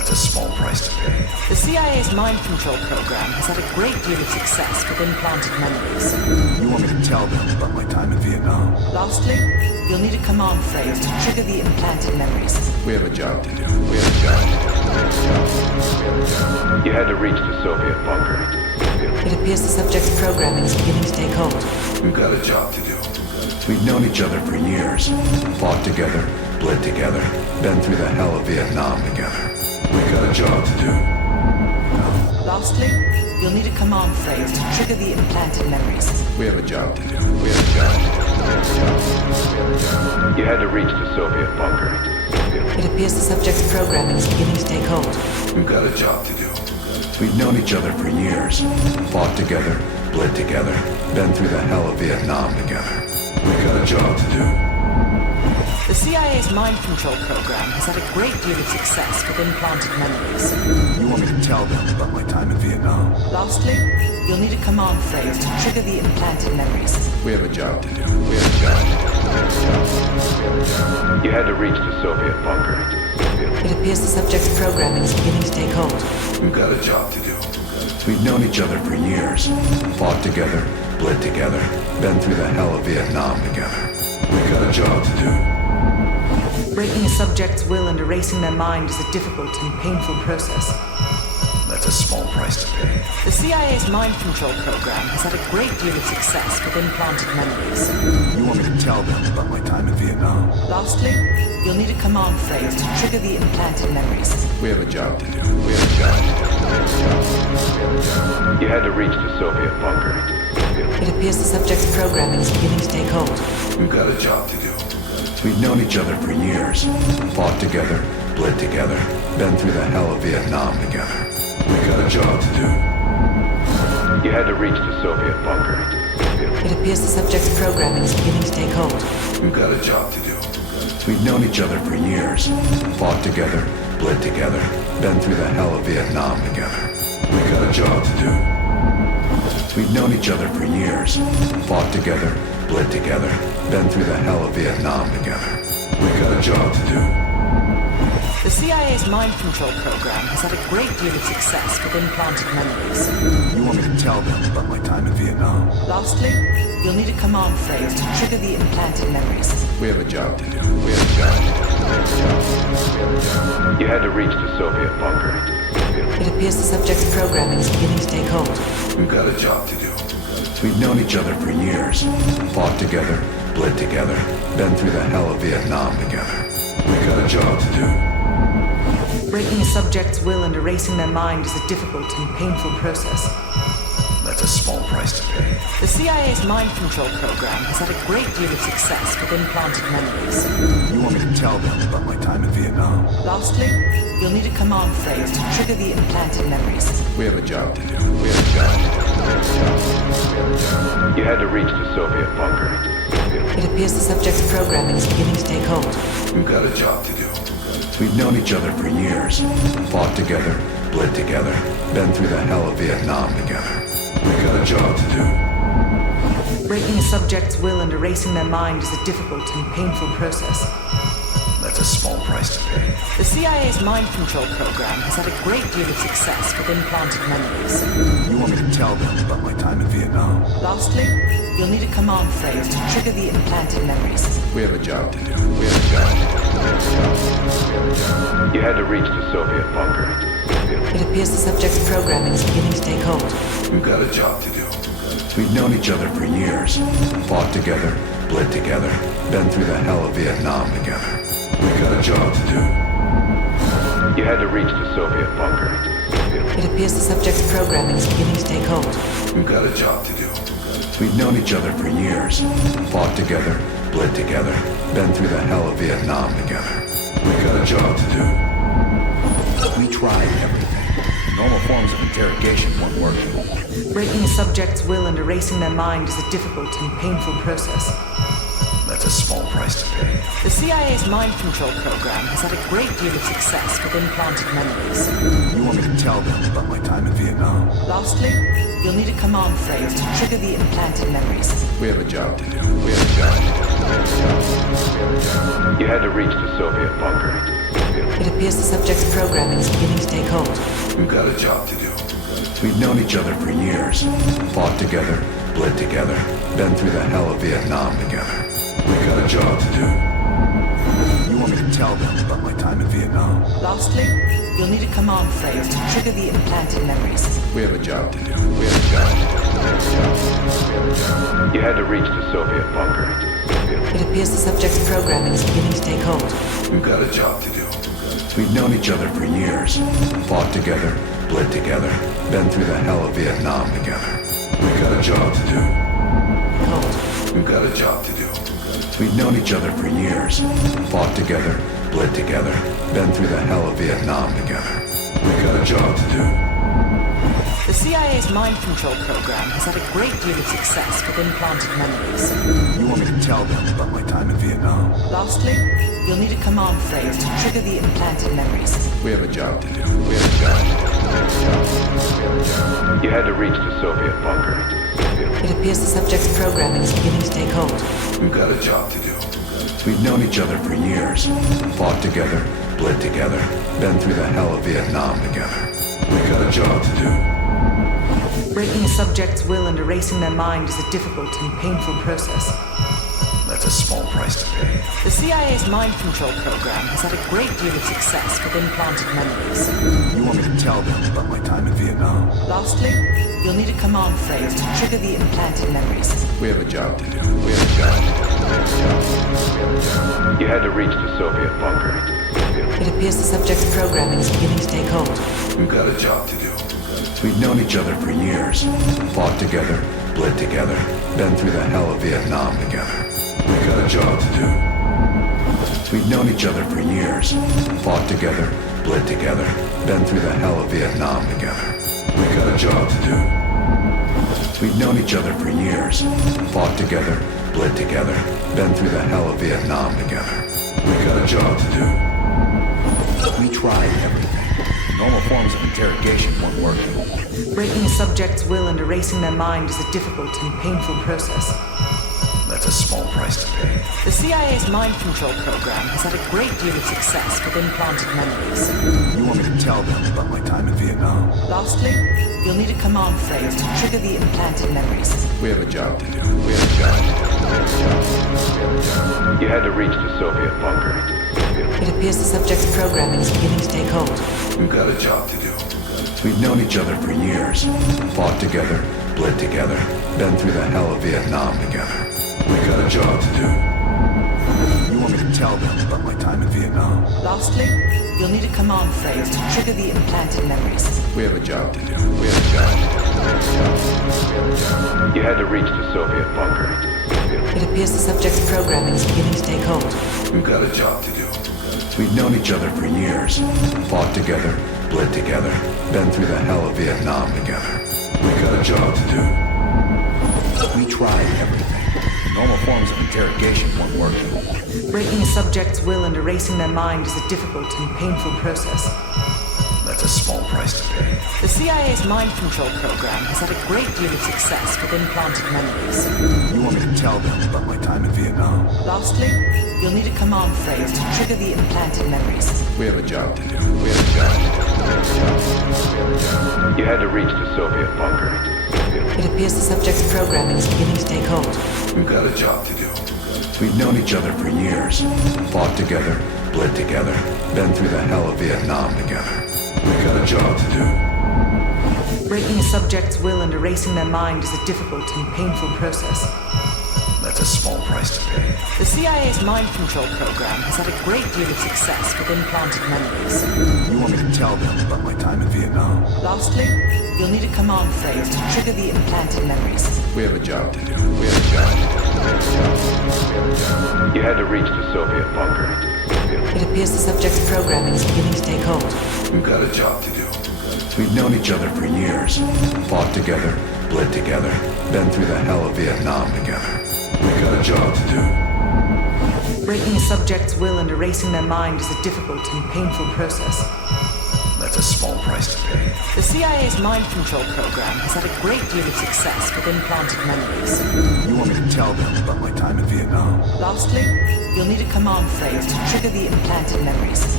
That's a small price to pay. The CIA's mind control program has had a great deal of success with implanted memories. You want me to tell them about my time in Vietnam? Lastly, you'll need a command phrase to trigger the implanted memories. We have a job to do. You had to reach the Soviet bunker. It appears the subject's programming is beginning to take hold. We've got a job to do. We've known each other for years. Fought together, bled together, been through the hell of Vietnam together. We've got a job to do. Lastly, you'll need a command phrase to trigger the implanted memories. We have a job to do. You had to reach the Soviet bunker. It appears the subject's programming is beginning to take hold. We've got a job to do. We've known each other for years. Fought together, bled together, been through the hell of Vietnam together. We've got a job to do. The CIA's mind control program has had a great deal of success with implanted memories. You want me to tell them about my time in Vietnam? Lastly, you'll need a command phrase to trigger the implanted memories. We have a job to do. You had to reach the Soviet bunker. It appears the subject's programming is beginning to take hold. We've got a job to do. We've known each other for years. Fought together, bled together, been through the hell of Vietnam together. We've got a job to do. Breaking a subject's will and erasing their mind is a difficult and painful process. That's a small price to pay. The CIA's mind control program has had a great deal of success with implanted memories. You want me to tell them about my time in Vietnam? Lastly, you'll need a command phrase to trigger the implanted memories. We have a job to do. You had to reach the Soviet bunker. It appears the subject's programming is beginning to take hold. We've got a job to do. We've known each other for years. Fought together, bled together, been through the hell of Vietnam together. We've got a job to do. You had to reach the Soviet bunker. It appears the subject's programming is beginning to take hold. We've got a job to do. We've known each other for years. Fought together, bled together, been through the hell of Vietnam together. We've got a job to do. We've known each other for years. Fought together, bled together, been through the hell of Vietnam together. We've got a job to do. The CIA's mind control program has had a great deal of success with implanted memories. You want me to tell them about my time in Vietnam? Lastly, you'll need a command phrase to trigger the implanted memories. We have a job to do. You had to reach the Soviet bunker. It appears the subject's programming is beginning to take hold. We've got a job to do. We've known each other for years. Fought together, bled together, been through the hell of Vietnam together. We've got a job to do. Breaking a subject's will and erasing their mind is a difficult and painful process. That's a small price to pay. The CIA's mind control program has had a great deal of success with implanted memories. You want me to tell them about my time in Vietnam? Lastly, you'll need a command phrase to trigger the implanted memories. We have a job to do. You had to reach the Soviet bunker. It appears the subject's programming is beginning to take hold. We've got a job to do. We've known each other for years. Fought together, bled together, been through the hell of Vietnam together. We've got a job to do. Breaking a subject's will and erasing their mind is a difficult and painful process. That's a small price to pay. The CIA's mind control program has had a great deal of success with implanted memories. You want me to tell them about my time in Vietnam? Lastly, you'll need a command phrase to trigger the implanted memories. We have a job to do. You had to reach the Soviet bunker. It appears the subject's programming is beginning to take hold. We've got a job to do. We've known each other for years. Fought together, bled together, been through the hell of Vietnam together. We've got a job to do. You had to reach the Soviet bunker. It appears the subject's programming is beginning to take hold. We've got a job to do. We've known each other for years. Fought together, bled together, been through the hell of Vietnam together. We've got a job to do. We tried everything. Normal forms of interrogation weren't working. Breaking a subject's will and erasing their mind is a difficult and painful process. That's a small price to pay. The CIA's mind control program has had a great deal of success with implanted memories. You want me to tell them about my time in Vietnam? Lastly, you'll need a command phrase to trigger the implanted memories. We have a job to do. You had to reach the Soviet bunker. It appears the subject's programming is beginning to take hold. We've got a job to do. We've known each other for years. Fought together, bled together, been through the hell of Vietnam together. We've got a job to do. You want me to tell them about my time in Vietnam? Lastly, you'll need a command phrase to trigger the implanted memories. We have a job to do. We have a job to do. You had to reach the Soviet bunker. It appears the subject's programming is beginning to take hold. We've got a job to do. We've known each other for years. Fought together, bled together, been through the hell of Vietnam together. We've got a job to do. Hold. We've got a job to do. We've known each other for years. Fought together, bled together, been through the hell of Vietnam together. We've got a job to do. The CIA's mind control program has had a great deal of success with implanted memories. You want me to tell them about my time in Vietnam? Lastly, you'll need a command phrase to trigger the implanted memories. We have a job to do. We have a job to do. You had to reach the Soviet bunker. It appears the subject's programming is beginning to take hold. We've got a job to do. We've known each other for years. Fought together, bled together, been through the hell of Vietnam together. We've got a job to do. Breaking a subject's will and erasing their mind is a difficult and painful process. That's a small price to pay. The CIA's mind control program has had a great deal of success with implanted memories. You want me to tell them about my time in Vietnam? Lastly, you'll need a command phrase to trigger the implanted memories. We have a job to do. We have a job to do. You had to reach the Soviet bunker. It appears the subject's programming is beginning to take hold. We've got a job to do. We've known each other for years. Fought together, bled together, been through the hell of Vietnam together. We've got a job to do. We've known each other for years. Fought together, bled together, been through the hell of Vietnam together. We've got a job to do. We've known each other for years. Fought together, bled together, been through the hell of Vietnam together. We've got a job to do. We tried everything. Normal forms of interrogation weren't working. Breaking a subject's will and erasing their mind is a difficult and painful process. That's a small price to pay. The CIA's mind control program has had a great deal of success with implanted memories. You want me to tell them about my time in Vietnam? Lastly, you'll need a command phrase to trigger the implanted memories. We have a job to do. We have a job to do. You had to reach the Soviet bunker. It appears the subject's programming is beginning to take hold. We've got a job to do. We've known each other for years. Fought together, bled together, been through the hell of Vietnam together. We've got a job to do. You want me to tell them about my time in Vietnam? Lastly, you'll need a command phrase to trigger the implanted memories. We have a job to do. We have a job to do. You had to reach the Soviet bunker. It appears the subject's programming is beginning to take hold. We've got a job to do. We've known each other for years. Fought together, bled together, been through the hell of Vietnam together. We've got a job to do. We tried everything. Normal forms of interrogation weren't working. Breaking a subject's will and erasing their mind is a difficult and painful process. That's a small price to pay. The CIA's mind control program has had a great deal of success with implanted memories. You want me to tell them about my time in Vietnam? Lastly, you'll need a command phrase to trigger the implanted memories. We have a job to do. We have a job to do. You had to reach the Soviet bunker. It appears the subject's programming is beginning to take hold. We've got a job to do. We've known each other for years. Fought together, bled together, been through the hell of Vietnam together. We've got a job to do. Breaking a subject's will and erasing their mind is a difficult and painful process. That's a small price to pay. The CIA's mind control program has had a great deal of success with implanted memories. You want me to tell them about my time in Vietnam? Lastly, you'll need a command phrase to trigger the implanted memories. We have a job to do. We have a job to do. You had to reach the Soviet bunker. It appears the subject's programming is beginning to take hold. We've got a job to do. We've known each other for years. Fought together, bled together, been through the hell of Vietnam together. We've got a job to do. Breaking a subject's will and erasing their mind is a difficult and painful process. That's a small price to pay. The CIA's mind control program has had a great deal of success with implanted memories. You want me to tell them about my time in Vietnam? Lastly, you'll need a command phrase to trigger the implanted memories.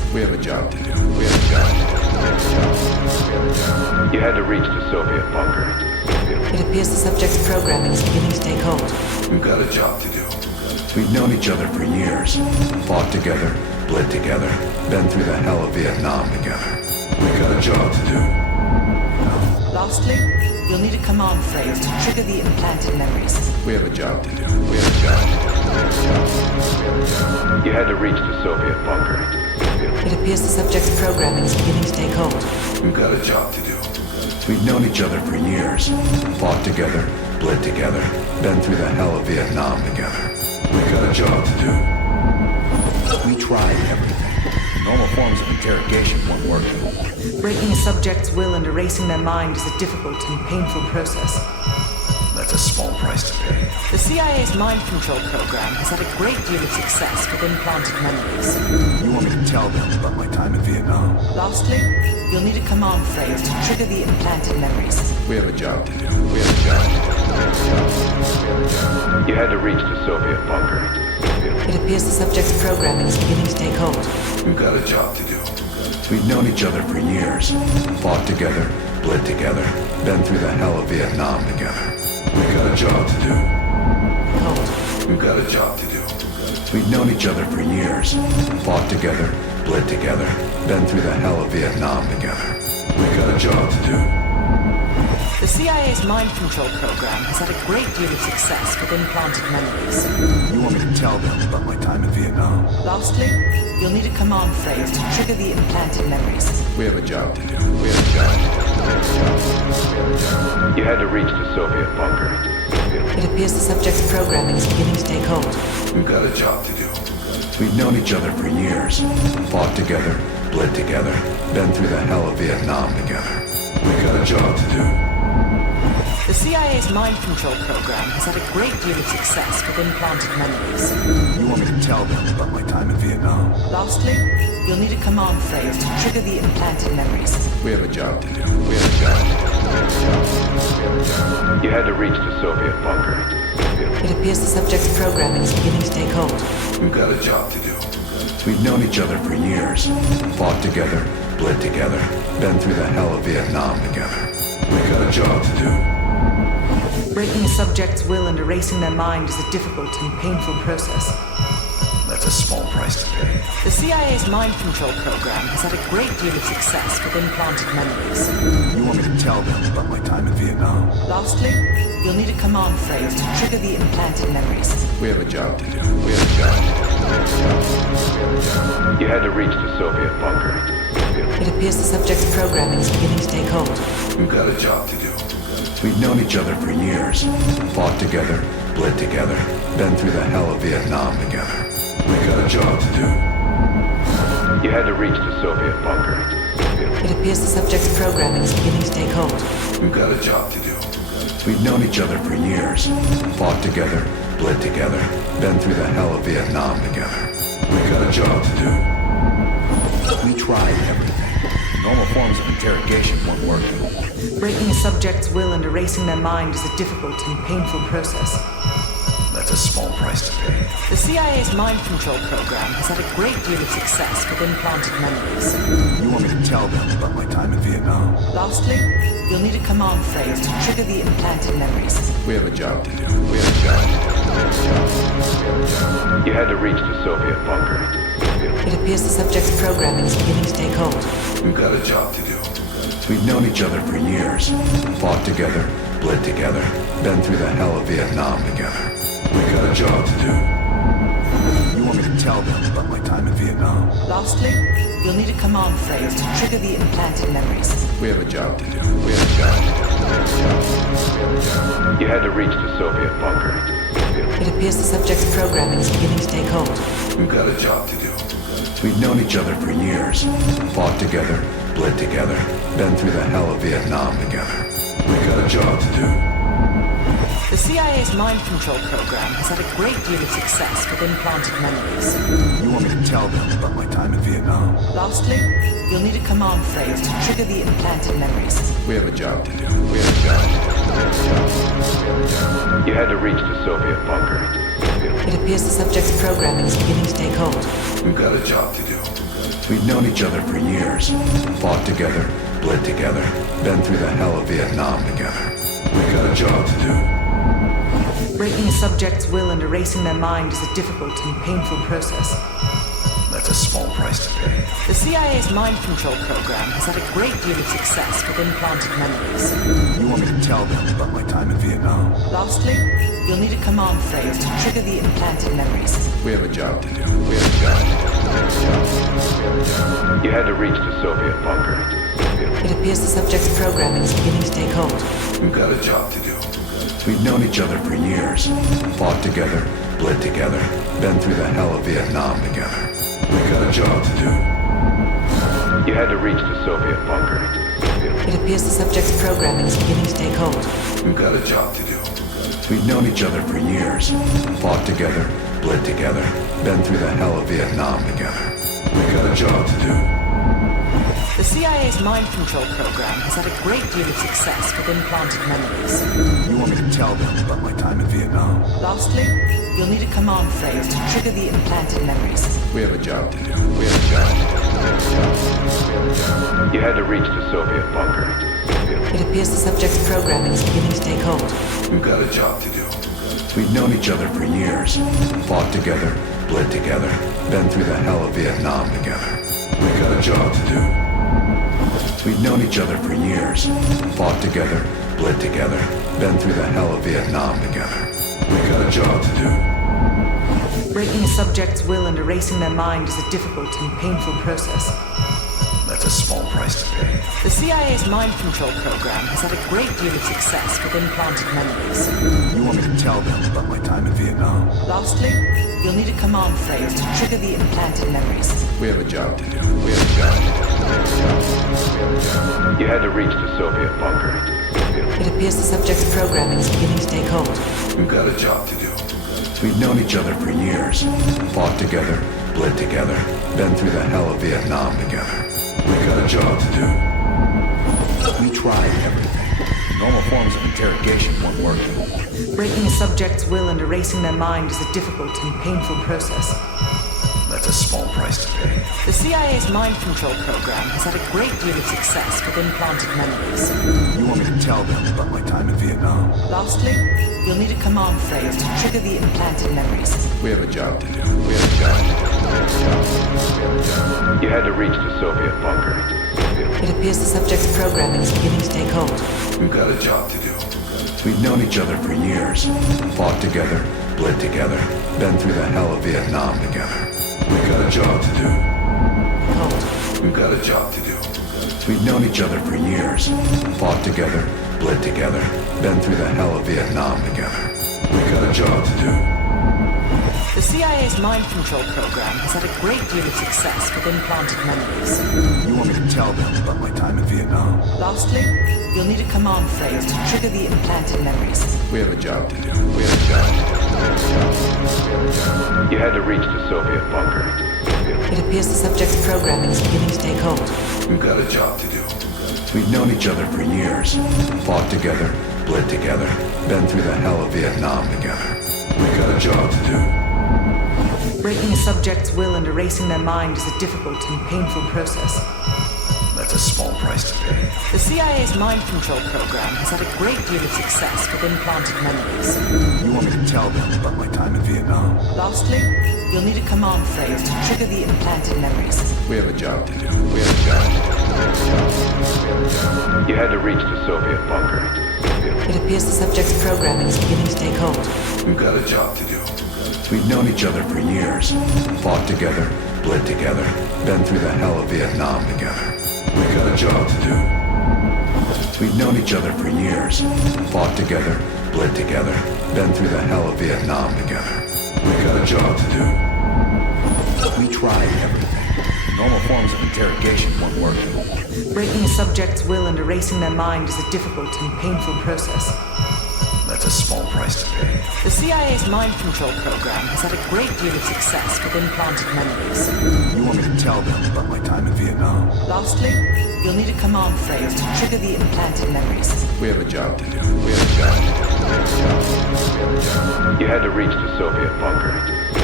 We have a job to do. We have a job to do. You had to reach the Soviet bunker. It appears the subject's programming is beginning to take hold. We've got a job to do. We've known each other for years. Fought together, bled together, been through the hell of Vietnam together. We've got a job to do. Lastly, you'll need a command phrase to trigger the implanted memories. We have a job to do. We have a job to do. You had to reach the Soviet bunker. It appears the subject's programming is beginning to take hold. We've got a job to do. We've known each other for years. Fought together, bled together, been through the hell of Vietnam together. We've got a job to do. We tried everything. Normal forms of interrogation weren't working. Breaking a subject's will and erasing their mind is a difficult and painful process. That's a small price to pay. The CIA's mind control program has had a great deal of success with implanted memories. You want me to tell them about my time in Vietnam? Lastly, you'll need a command phrase to trigger the implanted memories. We have a job to do. We have a job to do. You had to reach the Soviet bunker. It appears the subject's programming is beginning to take hold. We've got a job to do. We've known each other for years. Fought together, bled together, been through the hell of Vietnam together. We've got a job to do. Hold. We've got a job to do. We've known each other for years. Fought together, bled together, been through the hell of Vietnam together. We've got a job to do. The CIA's mind control program has had a great deal of success with implanted memories. You want me to tell them about my time in Vietnam? Lastly, you'll need a command phrase to trigger the implanted memories. We have a job to do. We have a job to do. You had to reach the Soviet bunker. It appears the subject's programming is beginning to take hold. We've got a job to do. We've known each other for years. Fought together, bled together, been through the hell of Vietnam together. We've got a job to do. The CIA's mind control program has had a great deal of success with implanted memories. You want me to tell them about my time in Vietnam? Lastly, you'll need a command phrase to trigger the implanted memories. We have a job to do. We have a job to do. You had to reach the Soviet bunker. It appears the subject's programming is beginning to take hold. We've got a job to do. We've known each other for years. Fought together, bled together, been through the hell of Vietnam together. We've got a job to do. Breaking a subject's will and erasing their mind is a difficult and painful process. That's a small price to pay. The CIA's mind control program has had a great deal of success with implanted memories. You want me to tell them about my time in Vietnam? Lastly, you'll need a command phrase to trigger the implanted memories. We have a job to do. We have a job to do. You had to reach the Soviet bunker. It appears the subject's programming is beginning to take hold. We've got a job to do. We've known each other for years. Fought together, bled together, been through the hell of Vietnam together. We've got a job to do. You had to reach the Soviet bunker. It appears the subject's programming is beginning to take hold. We've got a job to do. We've known each other for years. Fought together, bled together, been through the hell of Vietnam together. We've got a job to do. We tried everything. Normal forms of interrogation weren't working. Breaking a subject's will and erasing their mind is a difficult and painful process. That's a small price to pay. The CIA's mind control program has had a great deal of success with implanted memories. You want me to tell them about my time in Vietnam? Lastly, you'll need a command phrase to trigger the implanted memories. We have a job to do. We have a job to do. You had to reach the Soviet bunker. It appears the subject's programming is beginning to take hold. We've got a job to do. We've known each other for years. Fought together, bled together, been through the hell of Vietnam together. We've got a job to do. You want me to tell them about my time in Vietnam? Lastly, you'll need a command phrase to trigger the implanted memories. We have a job to do. We have a job to do. You had to reach the Soviet bunker. It appears the subject's programming is beginning to take hold. We've got a job to do. We've known each other for years. Fought together, bled together, been through the hell of Vietnam together. We've got a job to do. The CIA's mind control program has had a great deal of success with implanted memories. You want me to tell them about my time in Vietnam? Lastly, you'll need a command phrase to trigger the implanted memories. We have a job to do. We have a job to do. You had to reach the Soviet bunker. It appears the subject's programming is beginning to take hold. We've got a job to do. We've known each other for years. Fought together, bled together, been through the hell of Vietnam together. We got a job to do. Breaking a subject's will and erasing their mind is a difficult and painful process. That's a small price to pay. The CIA's mind control program has had a great deal of success with implanted memories. You want me to tell them about my time in Vietnam? Lastly, you'll need a command phrase to trigger the implanted memories. We have a job to do. We have a job to do. You had to reach the Soviet bunker. It appears the subject's programming is beginning to take hold. We've got a job to do. We've known each other for years. Fought together, bled together, been through the hell of Vietnam together. We got a job to do. You had to reach the Soviet bunker. It appears the subject's programming is beginning to take hold. We've got a job to do. We've known each other for years. Fought together, bled together, been through the hell of Vietnam together. We got a job to do. The CIA's mind control program has had a great deal of success with implanted memories. You want me to tell them about my time in Vietnam? Lastly, you'll need a command phrase to trigger the implanted memories. We have a job to do. We have a job to do. You had to reach the Soviet bunker. It appears the subject's programming is beginning to take hold. We've got a job to do. We've known each other for years. Fought together, bled together, been through the hell of Vietnam together. We got a job to do. We've known each other for years. Fought together, bled together, been through the hell of Vietnam together. We got a job to do. Breaking a subject's will and erasing their mind is a difficult and painful process. That's a small price to pay. The CIA's mind control program has had a great deal of success with implanted memories. You want me to tell them about my time in Vietnam? Lastly, you'll need a command phrase to trigger the implanted memories. We have a job to do. We have a job to do. You had to reach the Soviet bunker. It appears the subject's programming is beginning to take hold. We've got a job to do. We've known each other for years. Fought together, bled together, been through the hell of Vietnam together. We got a job to do. We tried everything. Normal forms of interrogation weren't working. Breaking a subject's will and erasing their mind is a difficult and painful process. That's a small price to pay. The CIA's mind control program has had a great deal of success with implanted memories. You want me to tell them about my time in Vietnam? Lastly, you'll need a command phrase to trigger the implanted memories. We have a job to do. We have a job to do. You had to reach the Soviet bunker. It appears the subject's programming is beginning to take hold. We've got a job to do. We've known each other for years. Fought together, bled together, been through the hell of Vietnam together. We've got a job to do. Hold. We've got a job to do. We've known each other for years. Fought together, bled together, been through the hell of Vietnam together. We've got a job to do. The CIA's mind control program has had a great deal of success with implanted memories. You want me to tell them about my time in Vietnam? Lastly, you'll need a command phrase to trigger the implanted memories. We have a job to do. We have a job to do. You had to reach the Soviet bunker. It appears the subject's programming is beginning to take hold. We've got a job to do. We've known each other for years. Fought together, bled together, been through the hell of Vietnam together. We've got a job to do. Breaking a subject's will and erasing their mind is a difficult and painful process. That's a small price to pay. The CIA's mind control program has had a great deal of success with implanted memories. You want me to tell them about my time in Vietnam? Lastly, you'll need a command phrase to trigger the implanted memories. We have a job to do. We have a job to do. You had to reach the Soviet bunker. It appears the subject's programming is beginning to take hold. We've got a job to do. We've known each other for years. Fought together, bled together, been through the hell of Vietnam together. We got a job to do. We've known each other for years. Fought together, bled together, been through the hell of Vietnam together. We got a job to do. We tried everything. Normal forms of interrogation weren't working. Breaking a subject's will and erasing their mind is a difficult and painful process. That's a small price to pay. The CIA's mind control program has had a great deal of success with implanted memories. You want me to tell them about my time in Vietnam? Lastly, you'll need a command phrase to trigger the implanted memories. We have a job to do. We have a job to do. You had to reach the Soviet bunker.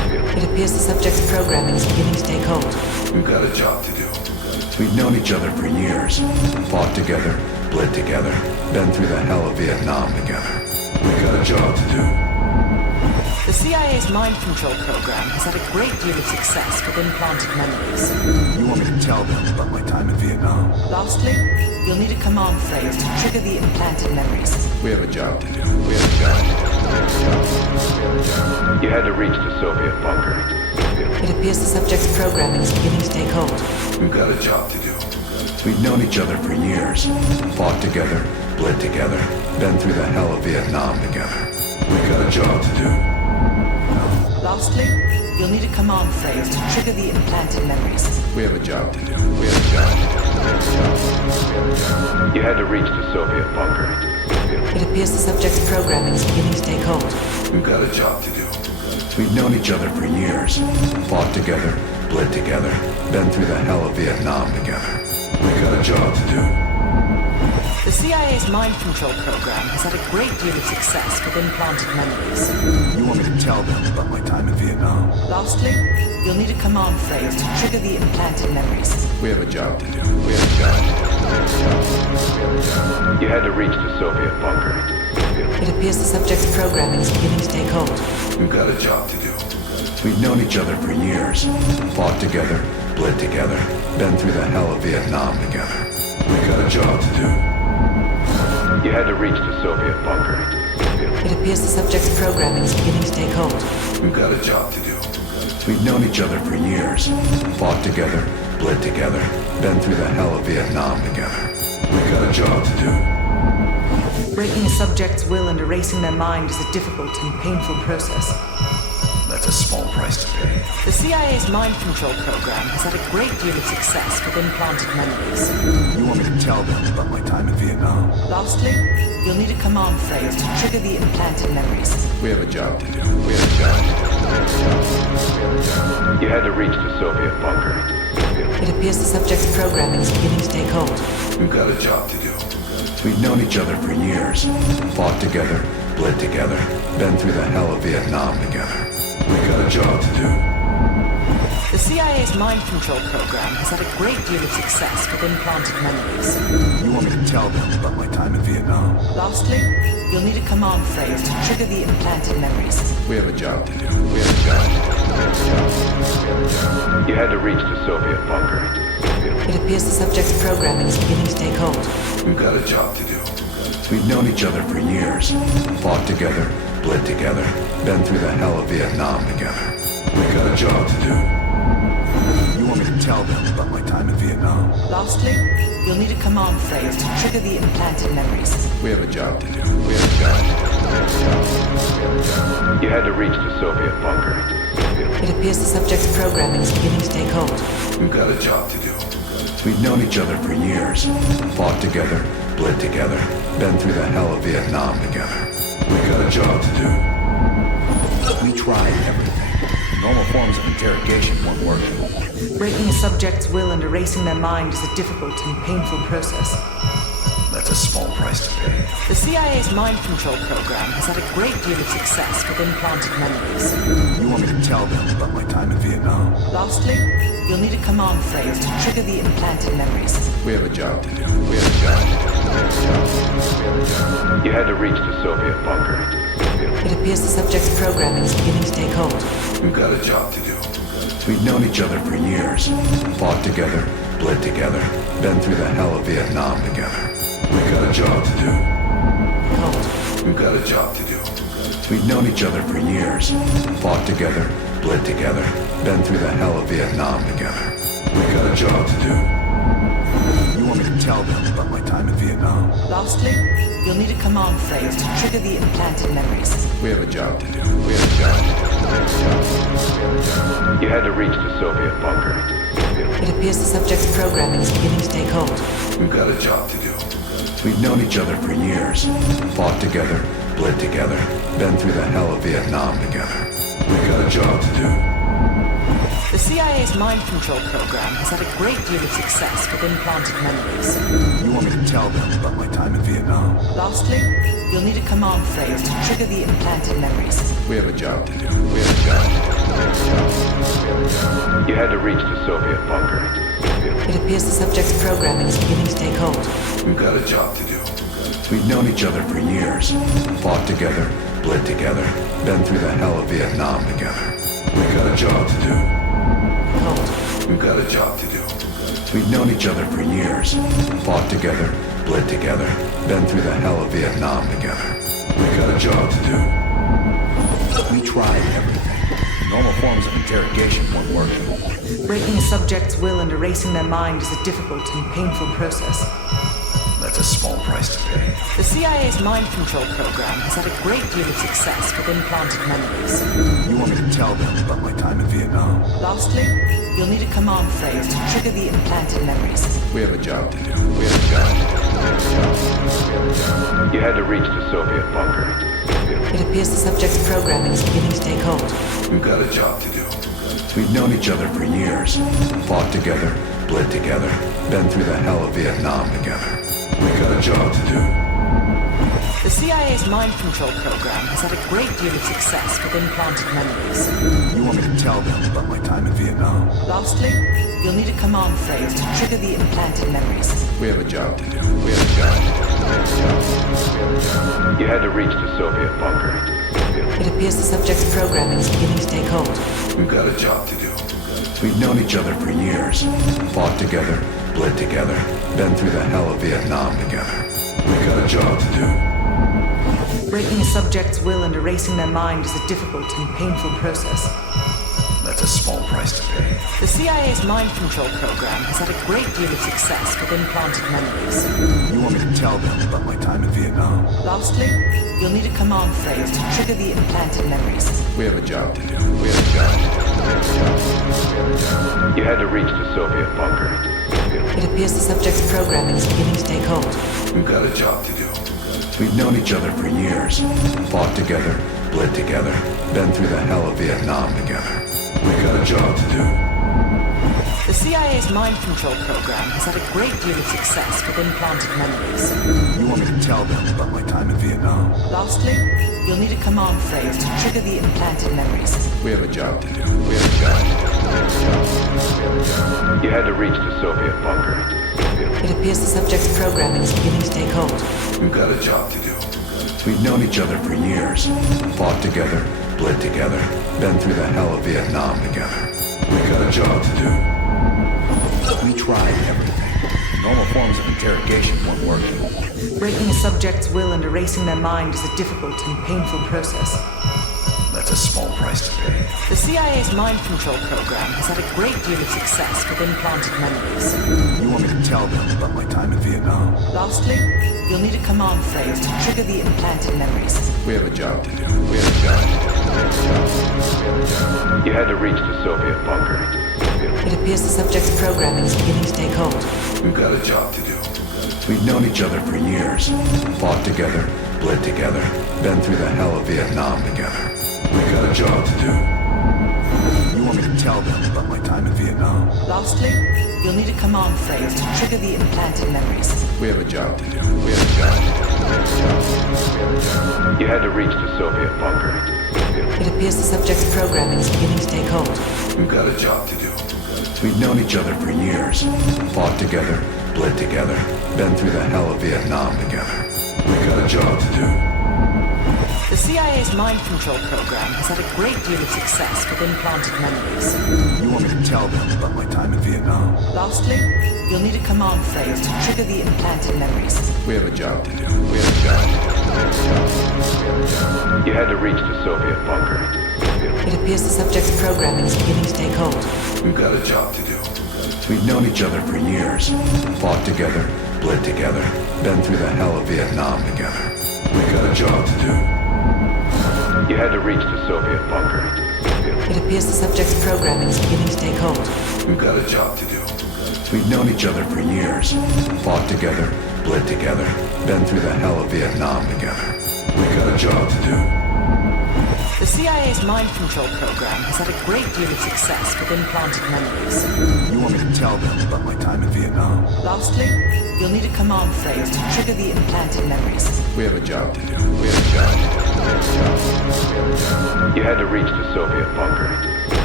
It appears the subject's programming is beginning to take hold. We've got a job to do. We've known each other for years. Fought together, bled together, been through the hell of Vietnam together. We've got a job to do. The CIA's mind control program has had a great deal of success with implanted memories. You want me to tell them about my time in Vietnam? Lastly, you'll need a command phrase to trigger the implanted memories. We have a job to do. We have a job to do. You had to reach the Soviet bunker. It appears the subject's programming is beginning to take hold. We've got a job to do. We've known each other for years. Fought together, bled together, been through the hell of Vietnam together. We've got a job to do. Lastly, you'll need a command phrase to trigger the implanted memories. We have a job to do. We have a job to do. You had to reach the Soviet bunker. It appears the subject's programming is beginning to take hold. We've got a job to do. We've known each other for years. Fought together, bled together, been through the hell of Vietnam together. We've got a job to do. The CIA's mind control program has had a great deal of success with implanted memories. You want me to tell them about my time in Vietnam? Lastly, you'll need a command phrase to trigger the implanted memories. We have a job to do. We have a job to do. You had to reach the Soviet bunker. It appears the subject's programming is beginning to take hold. We've got a job to do. We've known each other for years. Fought together, bled together, been through the hell of Vietnam together. We've got a job to do. You had to reach the Soviet bunker. It appears the subject's programming is beginning to take hold. We've got a job to do. We've known each other for years. Fought together, bled together, been through the hell of Vietnam together. We've got a job to do. Breaking a subject's will and erasing their mind is a difficult and painful process. That's a small price to pay. The CIA's mind control program has had a great deal of success with implanted memories. You want me to tell them about my time in Vietnam? Lastly, you'll need a command phrase to trigger the implanted memories. We have a job to do. We have a job to do. You had to reach the Soviet bunker. It appears the subject's programming is beginning to take hold. We've got a job to do. We've known each other for years. Fought together, bled together, been through the hell of Vietnam together. We've got a job to do. The CIA's mind control program has had a great deal of success with implanted memories. You want me to tell them about my time in Vietnam? Lastly, you'll need a command phrase to trigger the implanted memories. We have a job to do. We have a job to do. You had to reach the Soviet bunker. It appears the subject's programming is beginning to take hold. We've got a job to do. We've known each other for years. Fought together, bled together, been through the hell of Vietnam together. We've got a job to do. You want me to tell them about my time in Vietnam? Lastly, you'll need a command phrase to trigger the implanted memories. We have a job to do. We have a job to do. You had to reach the Soviet bunker. It appears the subject's programming is beginning to take hold. We've got a job to do. We've known each other for years. Fought together, bled together, been through the hell of Vietnam together. We've got a job to do. We tried everything. Normal forms of interrogation weren't working. Breaking a subject's will and erasing their mind is a difficult and painful process. That's a small price to pay. The CIA's mind control program has had a great deal of success with implanted memories. You want me to tell them about my time in Vietnam? Lastly, you'll need a command phrase to trigger the implanted memories. We have a job to do. We have a job to do. You had to reach the Soviet bunker. It appears the subject's programming is beginning to take hold. We've got a job to do. We've known each other for years. Fought together, bled together, been through the hell of Vietnam together. We've got a job to do. Hold. We've got a job to do. We've known each other for years. Fought together, bled together, been through the hell of Vietnam together. We've got a job to do. You want me to tell them about my time in Vietnam? Lastly, you'll need a command phrase to trigger the implanted memories. We have a job to do. We have a job to do. You had to reach the Soviet bunker. It appears the subject's programming is beginning to take hold. We've got a job to do. We've known each other for years. Fought together, bled together, been through the hell of Vietnam together. We've got a job to do. The CIA's mind control program has had a great deal of success with implanted memories. You want me to tell them about my time in Vietnam? Lastly, you'll need a command phrase to trigger the implanted memories. We have a job to do. We have a job to do. You had to reach the Soviet bunker. It appears the subject's programming is beginning to take hold. We've got a job to do. We've known each other for years. Fought together, bled together, been through the hell of Vietnam together. We've got a job to do. Hold. We've got a job to do. We've known each other for years. Fought together, bled together, been through the hell of Vietnam together. We've got a job to do. We tried everything. Normal forms of interrogation weren't working. Breaking a subject's will and erasing their mind is a difficult and painful process. That's a small price to pay. The CIA's mind control program has had a great deal of success with implanted memories. You want me to tell them about my time in Vietnam? Lastly, you'll need a command phrase to trigger the implanted memories. We have a job to do. We have a job to do. You had to reach the Soviet bunker. It appears the subject's programming is beginning to take hold. We've got a job to do. We've known each other for years. Fought together, bled together, been through the hell of Vietnam together. We've got a job to do. The CIA's mind control program has had a great deal of success with implanted memories. You want me to tell them about my time in Vietnam? Lastly, you'll need a command phrase to trigger the implanted memories. We have a job to do. We have a job to do. You had to reach the Soviet bunker. It appears the subject's programming is beginning to take hold. We've got a job to do. We've known each other for years. Fought together, bled together, been through the hell of Vietnam together. We've got a job to do. Breaking a subject's will and erasing their mind is a difficult and painful process. That's a small price to pay. The CIA's mind control program has had a great deal of success with implanted memories. You want me to tell them about my time in Vietnam? Lastly, you'll need a command phrase to trigger the implanted memories. We have a job to do. We have a job to do. You had to reach the Soviet bunker. It appears the subject's programming is beginning to take hold. We've got a job to do. We've known each other for years. Fought together, bled together, been through the hell of Vietnam together. We've got a job to do. The CIA's mind control program has had a great deal of success with implanted memories. You want me to tell them about my time in Vietnam? Lastly, you'll need a command phrase to trigger the implanted memories. We have a job to do. We have a job to do. You had to reach the Soviet bunker. It appears the subject's programming is beginning to take hold. We've got a job to do. We've known each other for years. Fought together, bled together, been through the hell of Vietnam together. We've got a job to do. We tried everything. Normal forms of interrogation weren't working. Breaking a subject's will and erasing their mind is a difficult and painful process. That's a small price to pay. The CIA's mind control program has had a great deal of success with implanted memories. You want me to tell them about my time in Vietnam? Lastly, you'll need a command phrase to trigger the implanted memories. We have a job to do. We have a job to do. You had to reach the Soviet bunker. It appears the subject's programming is beginning to take hold. We've got a job to do. We've known each other for years. Fought together, bled together, been through the hell of Vietnam together. We've got a job to do. You want me to tell them about my time in Vietnam? Lastly, you'll need a command phrase to trigger the implanted memories. We have a job to do. We have a job to do. You had to reach the Soviet bunker. It appears the subject's programming is beginning to take hold. We've got a job to do. We've known each other for years. Fought together, bled together, been through the hell of Vietnam together. We've got a job to do. The CIA's mind control program has had a great deal of success with implanted memories. You want me to tell them about my time in Vietnam? Lastly, you'll need a command phrase to trigger the implanted memories. We have a job to do. We have a job to do. You had to reach the Soviet bunker. It appears the subject's programming is beginning to take hold. We've got a job to do. We've known each other for years. Fought together, bled together, been through the hell of Vietnam together. We've got a job to do. You had to reach the Soviet bunker. It appears the subject's programming is beginning to take hold. We've got a job to do. We've known each other for years. Fought together, bled together, been through the hell of Vietnam together. We've got a job to do. The CIA's mind control program has had a great deal of success with implanted memories. You want me to tell them about my time in Vietnam? Lastly, you'll need a command phrase to trigger the implanted memories. We have a job to do. We have a job to do. You had to reach the Soviet bunker.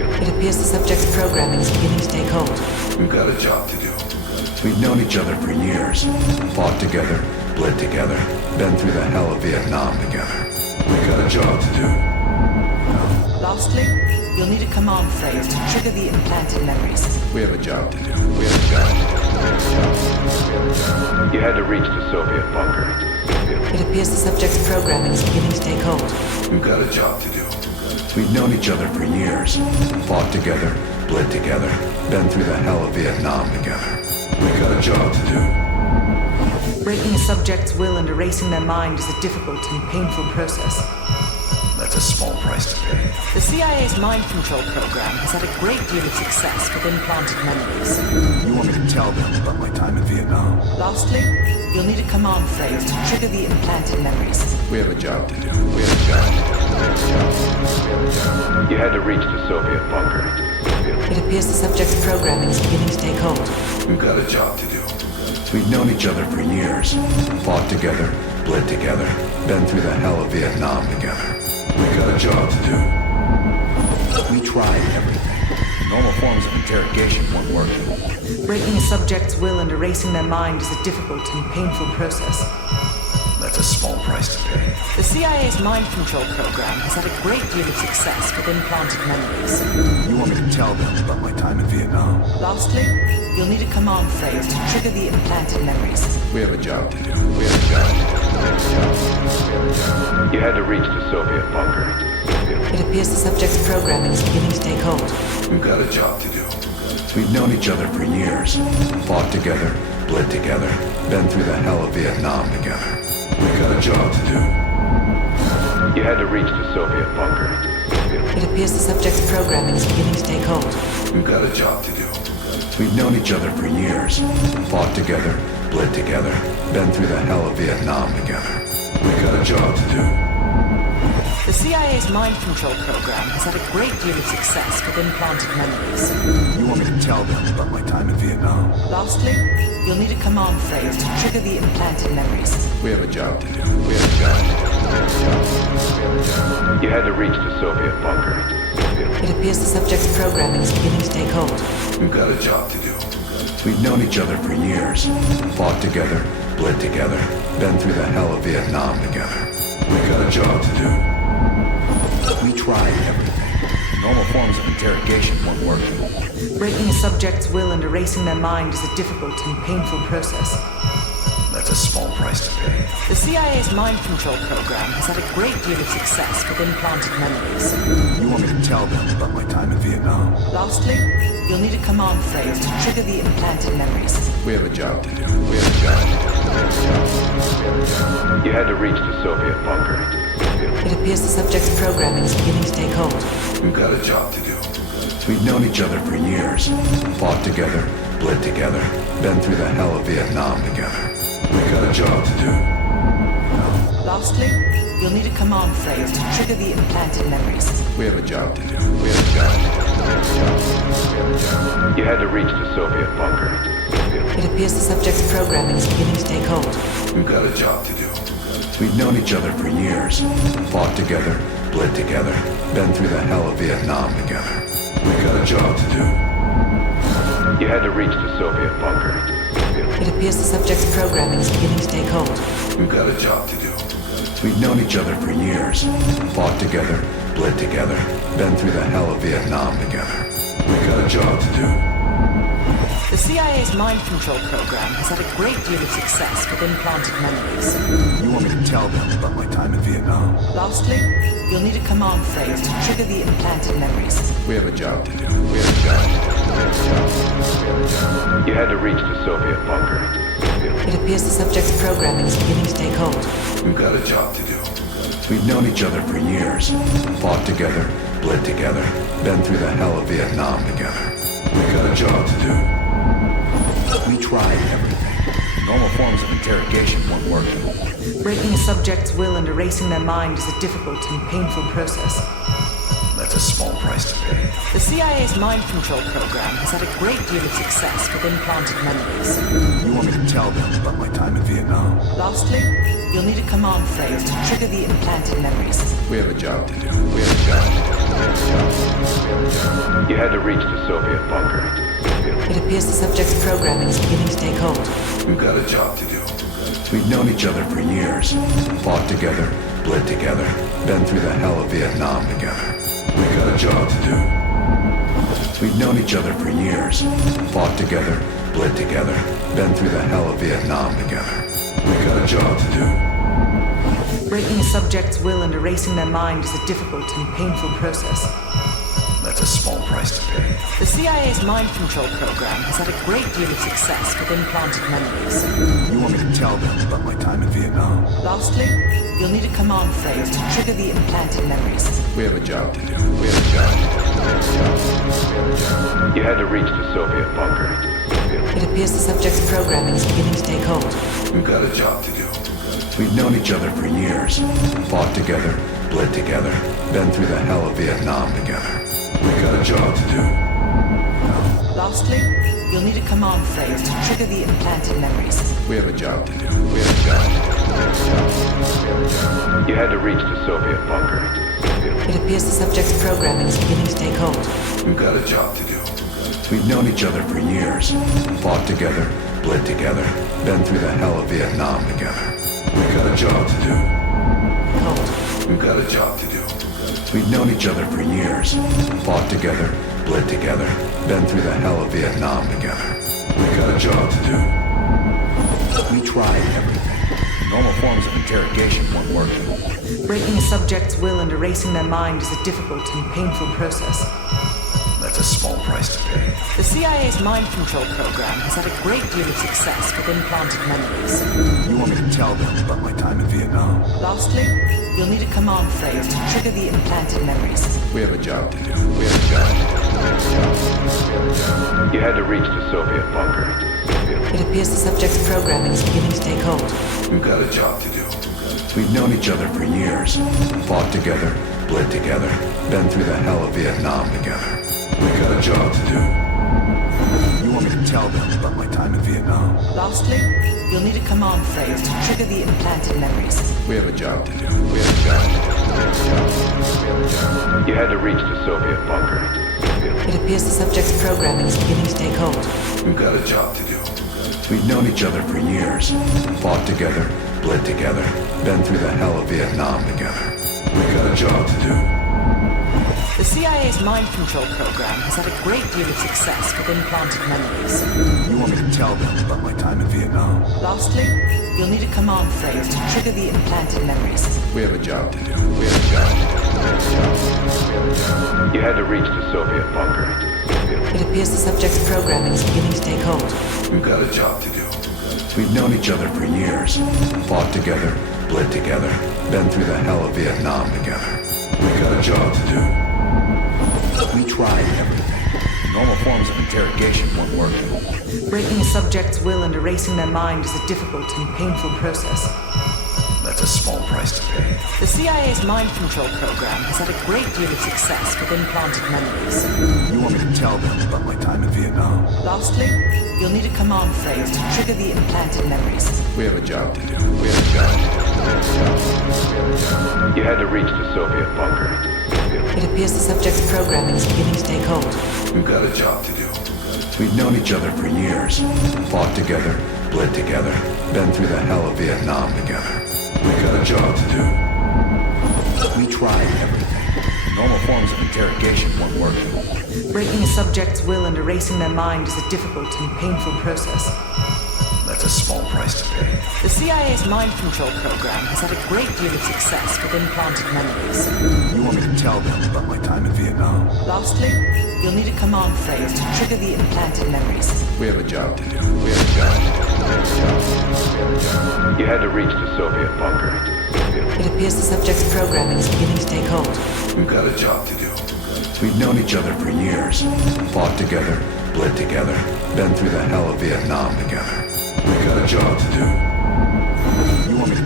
It appears the subject's programming is beginning to take hold. We've got a job to do. We've known each other for years. Fought together, bled together, been through the hell of Vietnam together. We've got a job to do. Lastly, you'll need a command phrase to trigger the implanted memories. We have a job to do. We have a job to do. You had to reach the Soviet bunker. It appears the subject's programming is beginning to take hold. We've got a job to do. We've known each other for years. Fought together, bled together, been through the hell of Vietnam together. We've got a job to do. Breaking a subject's will and erasing their mind is a difficult and painful process. That's a small price to pay. The CIA's mind control program has had a great deal of success with implanted memories. You want me to tell them about my time in Vietnam? Lastly, you'll need a command phrase to trigger the implanted memories. We have a job to do. We have a job to do. You had to reach the Soviet bunker. It appears the subject's programming is beginning to take hold. We've got a job to do. We've known each other for years. Fought together, bled together, been through the hell of Vietnam together. We've got a job to do. We tried everything. Normal forms of interrogation weren't working. Breaking a subject's will and erasing their mind is a difficult and painful process. That's a small price to pay. The CIA's mind control program has had a great deal of success with implanted memories. You want me to tell them about my time in Vietnam? Lastly, you'll need a command phrase to trigger the implanted memories. We have a job to do. We have a job to You had to reach the Soviet bunker. It appears the subject's programming is beginning to take hold. do. We've got a job to do. We've known each other for years. Fought together, bled together, been through the hell of Vietnam together. We've got a job to do. You had to reach the Soviet bunker. It appears the subject's programming is beginning to take hold. We've got a job to do. We've known each other for years. Fought together, bled together, been through the hell of Vietnam together. We've got a job to do. The CIA's mind control program has had a great deal of success with implanted memories. You want me to tell them about my time in Vietnam? Lastly, you'll need a command phrase to trigger the implanted memories. We have a job to do. We have a job to You had to reach the Soviet bunker. It appears the subject's programming is beginning to take hold. do. We've got a job to do. We've known each other for years. Fought together, bled together, been through the hell of Vietnam together. We've got a job to do. We tried everything. Normal forms of interrogation weren't working. Breaking a subject's will and erasing their mind is a difficult and painful process. That's a small price to pay. The CIA's mind control program has had a great deal of success with implanted memories. You want me to tell them about my time in Vietnam? Lastly, you'll need a command phrase to trigger the implanted memories. We have a job to do. We have a job to You had to reach the Soviet bunker. It appears the subject's programming is beginning to take hold. do. We've got a job to do. We've known each other for years. Fought together, bled together, been through the hell of Vietnam together. We've got a job to do. Lastly, you'll need a command phrase to trigger the implanted memories. We have a job to do. We have a job to You had to reach the Soviet bunker. It appears the subject's programming is beginning to take hold. We've got a job to do. We've known each other for years. Fought together, bled together, been through the hell of Vietnam together. We've got a job to do. You had to reach the Soviet bunker. It appears the subject's programming is beginning to take hold. We've got a job to do. We've known each other for years. Fought together, bled together, been through the hell of Vietnam together. We've got a job to do. The CIA's mind control program has had a great deal of success with implanted memories. You want me to tell them about my time in Vietnam? Lastly, you'll need a command phrase to trigger the implanted memories. We have a job to do. We have a job to You had to reach the Soviet bunker. It appears the subject's programming is beginning to take hold. We've got a job to do. We've known each other for years. Fought together, bled together, been through the hell of Vietnam together. We've got a job to do. We tried everything. Normal forms of interrogation weren't working. Breaking a subject's will and erasing their mind is a difficult and painful process. That's That's a small price to pay. The CIA's mind control program has had a great deal of success with implanted memories. You want me to tell them about my time in Vietnam? Lastly, you'll need a command phrase to trigger the implanted memories. We have a job to do. We have a job to do. You had to reach the Soviet bunker. It appears the subject's programming is beginning to take hold. We've got a job to do. We've known each other for years. Fought together, bled together, been through the hell of Vietnam together. We've got a job to do. We've known each other for years. Fought together, bled together, been through the hell of Vietnam together. We've got a job to do. Breaking a subject's will and erasing their mind is a difficult and painful process. That's a small price to pay. The CIA's mind control program has had a great deal of success with implanted memories. You want me to tell them about my time in Vietnam? Lastly, you'll need a command phrase to trigger the implanted memories. We have a job to do. We have a job to do. You had to reach the Soviet bunker. It appears the subject's programming is beginning to take hold. We've got a job to do. We've known each other for years. Fought together, bled together, been through the hell of Vietnam together. We've got a job to do. Lastly, you'll need a command phrase to trigger the implanted memories. We have a job to do. We have a job to do. You had to reach the Soviet bunker. It appears the subject's programming is beginning to take hold. We've got a job to do. We've known each other for years. Fought together, bled together, been through the hell of Vietnam together. We've got a job to do. Hold. We've got a job to do. We've known each other for years. Fought together, bled together, been through the hell of Vietnam together. We've got a job to do. We tried everything. Normal forms of interrogation weren't working. Breaking a subject's will and erasing their mind is a difficult and painful process. That's a small price to pay. The CIA's mind control program has had a great deal of success with implanted memories. You want me to tell them about my time in Vietnam? Lastly, you'll need a command phrase to trigger the implanted memories. We have a job to do. We have a job to You had to reach the Soviet bunker. It appears the subject's programming is beginning to take hold. do. We've got a job to do. We've known each other for years. Fought together, bled together, been through the hell of Vietnam together. We've got a job to do. You want me to tell them about my time in Vietnam? Lastly, you'll need a command phrase to trigger the implanted memories. We have a job to do. We have a job to You had to reach the Soviet bunker. It appears the subject's programming is beginning to take hold. do. We've got a job to do. We've known each other for years. Fought together, bled together, been through the hell of Vietnam together. We've got a job to do. The CIA's mind control program has had a great deal of success with implanted memories. You want me to tell them about my time in Vietnam? Lastly, you'll need a command phrase to trigger the implanted memories. We have a job to do. We have a job to You had to reach the Soviet bunker. It appears the subject's programming is beginning to take hold. do. We've got a job to do. We've known each other for years. Fought together, bled together, been through the hell of Vietnam together. We've got a job to do. We tried everything. Normal forms of interrogation weren't working. Breaking a subject's will and erasing their mind is a difficult and painful process. That's a small price to pay. The CIA's mind control program has had a great deal of success with implanted memories. You want me to tell them about my time in Vietnam? Lastly, you'll need a command phrase to trigger the implanted memories. We have a job to do. We have a job to You had to reach the Soviet bunker. It appears the subject's programming is beginning to take hold. do. We've got a job to do. We've known each other for years. Fought together, bled together, been through the hell of Vietnam together. We've got a job to do. We tried everything. Normal forms of interrogation weren't working. Breaking a subject's will and erasing their mind is a difficult and painful process. That's a small price to pay. The CIA's mind control program has had a great deal of success with implanted memories. You want me to tell them about my time in Vietnam? Lastly, you'll need a command phrase to trigger the implanted memories. We have a job to do. We have a job to You had to reach the Soviet bunker. It appears the subject's programming is beginning to take hold. do. We've got a job to do. We've known each other for years. Fought together, bled together, been through the hell of Vietnam together. We've got a job to do. You want me to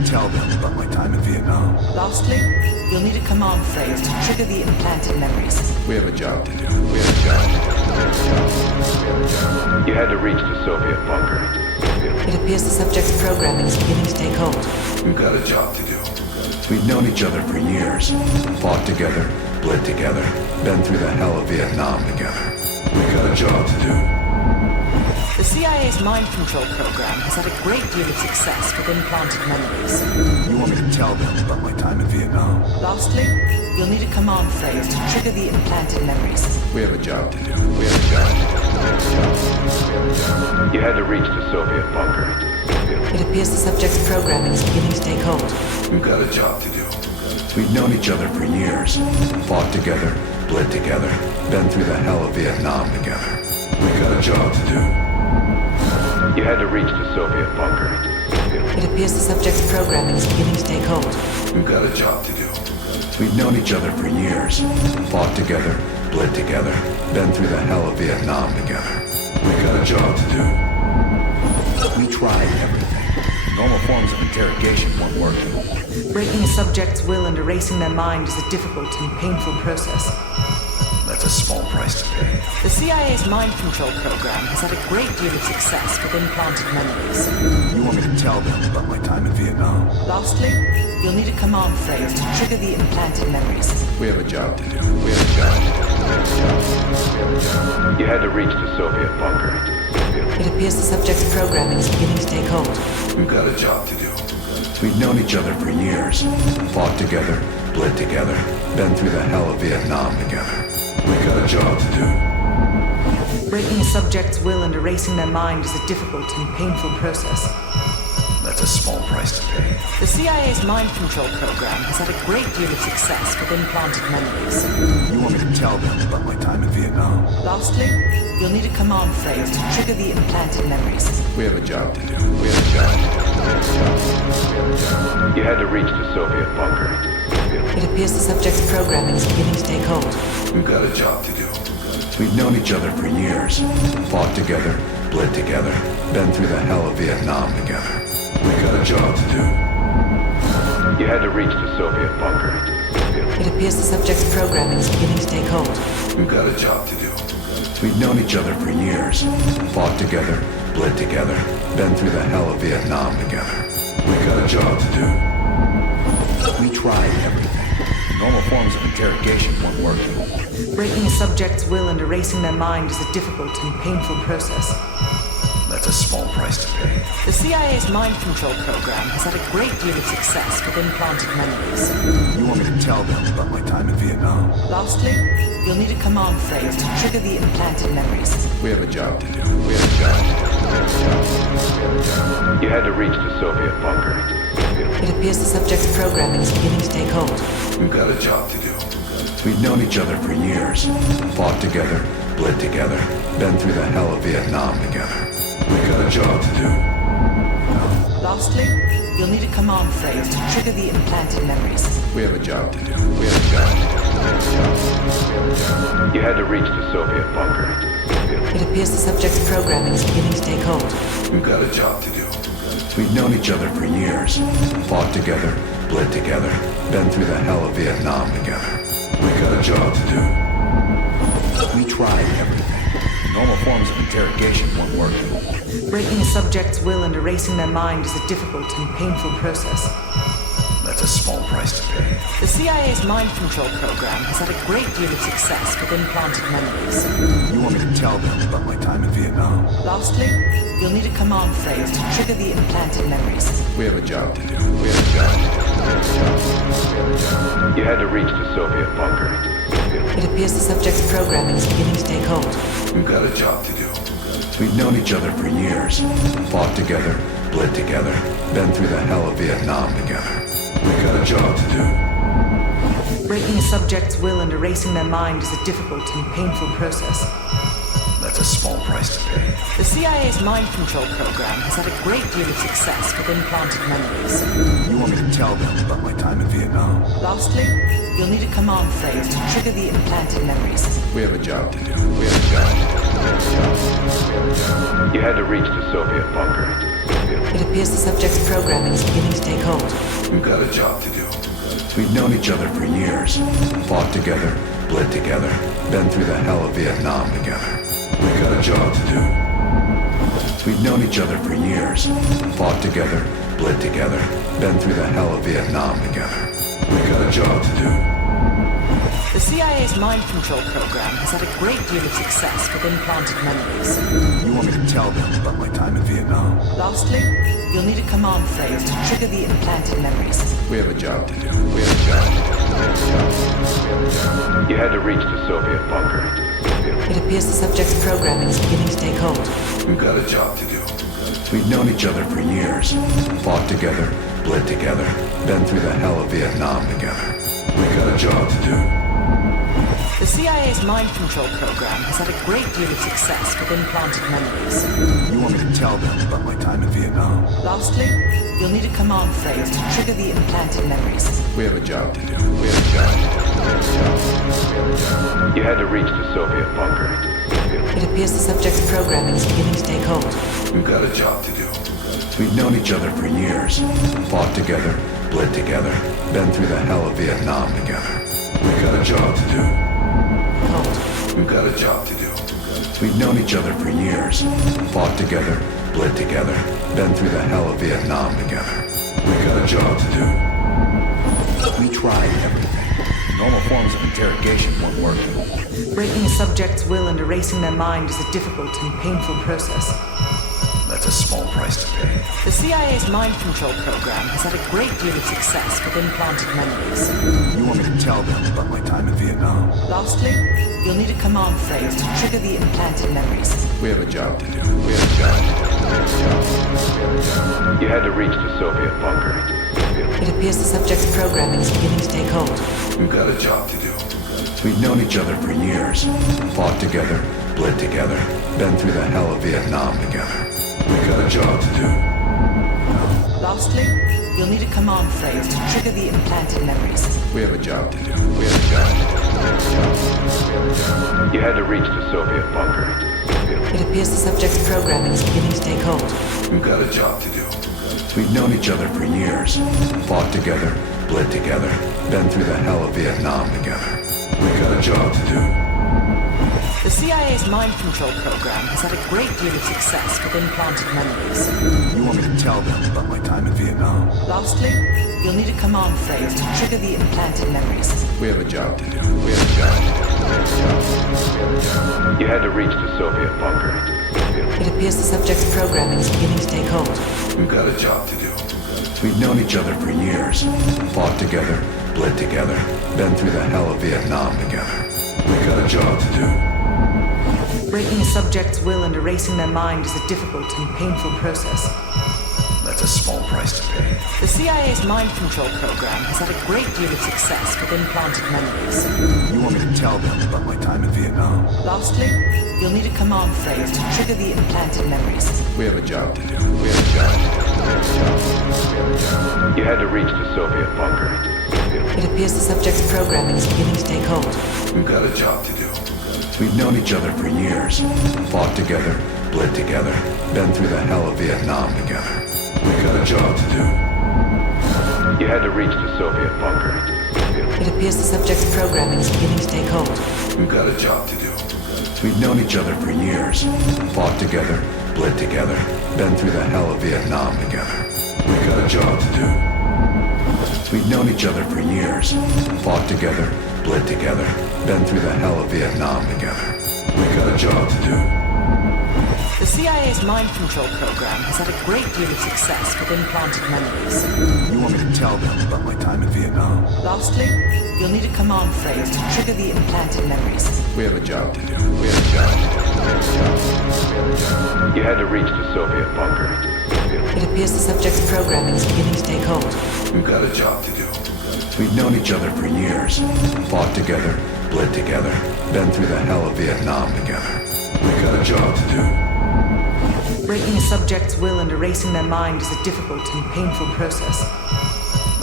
tell them about my time in Vietnam. Lastly, you'll need a command phrase to trigger the implanted memories. We have a job to do. We have a job. You had to reach the Soviet bunker. It appears the subject's programming is beginning to take hold. We've got a job to do. We've known each other for years. Fought together, bled together, been through the hell of Vietnam together. We've got a job to do. The CIA's mind control program has had a great deal of success with implanted memories. You want me to tell them about my time in Vietnam? Lastly, you'll need a command phrase to trigger the implanted memories. We have a job to do. We have a job. You had to reach the Soviet bunker. It appears the subject's programming is beginning to take hold. We've got a job to do. We've known each other for years. Fought together, bled together, been through the hell of Vietnam together. We've got a job to do. You had to reach the Soviet bunker. It appears the subject's programming is beginning to take hold. We've got a job to do. We've known each other for years. Fought together, bled together, been through the hell of Vietnam together. We've got a job to do. We tried everything. Normal forms of interrogation weren't working. Breaking a subject's will and erasing their mind is a difficult and painful process. That's a small price to pay. The CIA's mind control program has had a great deal of success with implanted memories. You want me to tell them about my time in Vietnam? Lastly, you'll need a command phrase to trigger the implanted memories. We have a job to do. We have a job. You had to reach the Soviet bunker. It appears the subject's programming is beginning to take hold. We've got a job to do. We've known each other for years. Fought together, bled together, been through the hell of Vietnam together. We've got a job to do. Breaking a subject's will and erasing their mind is a difficult and painful process. That's a small price to pay. The CIA's mind control program has had a great deal of success with implanted memories. You want me to tell them about my time in Vietnam? Lastly, you'll need a command phrase to trigger the implanted memories. We have a job to do. We have a job. You had to reach the Soviet bunker. It appears the subject's programming is beginning to take hold. We've got a job to do. We've known each other for years. Fought together, bled together, been through the hell of Vietnam together. We've got a job to do. You had to reach the Soviet bunker. It appears the subject's programming is beginning to take hold. We've got a job to do. We've known each other for years. Fought together, bled together, been through the hell of Vietnam together. We've got a job to do. We tried everything. Normal forms of interrogation weren't working. Breaking a subject's will and erasing their mind is a difficult and painful process. That's a small price to pay. The CIA's mind control program has had a great deal of success with implanted memories. You want me to tell them about my time in Vietnam? Lastly, you'll need a command phrase to trigger the implanted memories. We have a job to do. We have a job. You had to reach the Soviet bunker. It appears the subject's programming is beginning to take hold. We've got a job to do. We've known each other for years. Fought together, bled together, been through the hell of Vietnam together. We've got a job to do. Lastly, you'll need a command phrase to trigger the implanted memories. We have a job to do. We have a job. You had to reach the Soviet bunker. It appears the subject's programming is beginning to take hold. We've got a job to do. We've known each other for years. Fought together, bled together, been through the hell of Vietnam together. We've got a job to do. We tried everything. Normal forms of interrogation weren't working. Breaking a subject's will and erasing their mind is a difficult and painful process. That's a small price to pay. The CIA's mind control program has had a great deal of success with implanted memories. You want me to tell them about my time in Vietnam? Lastly, you'll need a command phrase to trigger the implanted memories. We have a job to do. We have a job. You had to reach the Soviet bunker. It appears the subject's programming is beginning to take hold. We've got a job to do. We've known each other for years. Fought together, bled together, been through the hell of Vietnam together. We've got a job to do. Breaking a subject's will and erasing their mind is a difficult and painful process. That's a small price to pay. The CIA's mind control program has had a great deal of success with implanted memories. You want me to tell them about my time in Vietnam? Lastly, you'll need a command phrase to trigger the implanted memories. We have a job to do. We have a job. You had to reach the Soviet bunker. It appears the subject's programming is beginning to take hold. We've got a job to do. We've known each other for years. Fought together, bled together, been through the hell of Vietnam together. We've got a job to do. We've known each other for years. Fought together, bled together, been through the hell of Vietnam together. We've got a job to do. The CIA's mind control program has had a great deal of success with implanted memories. You want me to tell them about my time in Vietnam? Lastly, you'll need a command phrase to trigger the implanted memories. We have a job to do. We have a job to do. You had to reach the Soviet bunker. It appears the subject's programming is beginning to take hold. We've got a job to do. We've known each other for years. Fought together, bled together, been through the hell of Vietnam together. We've got a job to do. The CIA's mind control program has had a great deal of success with implanted memories. You want me to tell them about my time in Vietnam? Lastly, you'll need a command phrase to trigger the implanted memories. We have a job to do. We have a job to do. You had to reach the Soviet bunker. It appears the subject's programming is beginning to take hold. We've got a job to do. We've known each other for years. Fought together, bled together, been through the hell of Vietnam together. We've got a job to do. Hold. We've got a job to do. We've known each other for years. Fought together, bled together, been through the hell of Vietnam together. We've got a job to do. We tried everything. Normal forms of interrogation weren't working. Breaking a subject's will and erasing their mind is a difficult and painful process. That's a small price to pay. The CIA's mind control program has had a great deal of success with implanted memories. You want me to tell them about my time in Vietnam? Lastly, you'll need a command phrase to trigger the implanted memories. We have a job to do. We have a job to do. You had to reach the Soviet bunker. It appears the subject's programming is beginning to take hold. We've got a job to do. We've known each other for years. Fought together, bled together, been through the hell of Vietnam together. We've got a job to do. Lastly, you'll need a command phrase to trigger the implanted memories. We have a job to do. We have a job to do. You had to reach the Soviet bunker. It appears the subject's programming is beginning to take hold. We've got a job to do. We've known each other for years. Fought together, bled together, been through the hell of Vietnam together. We've got a job to do. The CIA's mind control program has had a great deal of success with implanted memories. You want me to tell them about my time in Vietnam? Lastly, you'll need a command phrase to trigger the implanted memories. We have a job to do. We have a job to do. You had to reach the Soviet bunker. It appears the subject's programming is beginning to take hold. We've got a job to do. We've known each other for years. Fought together, bled together, been through the hell of Vietnam together. We've got a job to do. Breaking a subject's will and erasing their mind is a difficult and painful process. That's a small price to pay. The CIA's mind control program has had a great deal of success with implanted memories. You want me to tell them about my time in Vietnam? Lastly, you'll need a command phrase to trigger the implanted memories. We have a job to do. We have a job to do. You had to reach the Soviet bunker. It appears the subject's programming is beginning to take hold. We've got a job to do. We've known each other for years. Fought together, bled together, been through the hell of Vietnam together. We've got a job to do. You had to reach the Soviet bunker. It appears the subject's programming is beginning to take hold. We've got a job to do. We've known each other for years. Fought together, bled together, been through the hell of Vietnam together. We've got a job to do. We've known each other for years. Fought together, bled together, been through the hell of Vietnam together. We've got a job to do. The CIA's mind control program has had a great deal of success with implanted memories. You want me to tell them about my time in Vietnam? Lastly, you'll need a command phrase to trigger the implanted memories. We have a job to do. We have a job to do. You had to reach the Soviet bunker. It appears the subject's programming is beginning to take hold. We've got a job to do. We've known each other for years. Fought together, bled together, been through the hell of Vietnam together. We've got a job to do. Breaking a subject's will and erasing their mind is a difficult and painful process.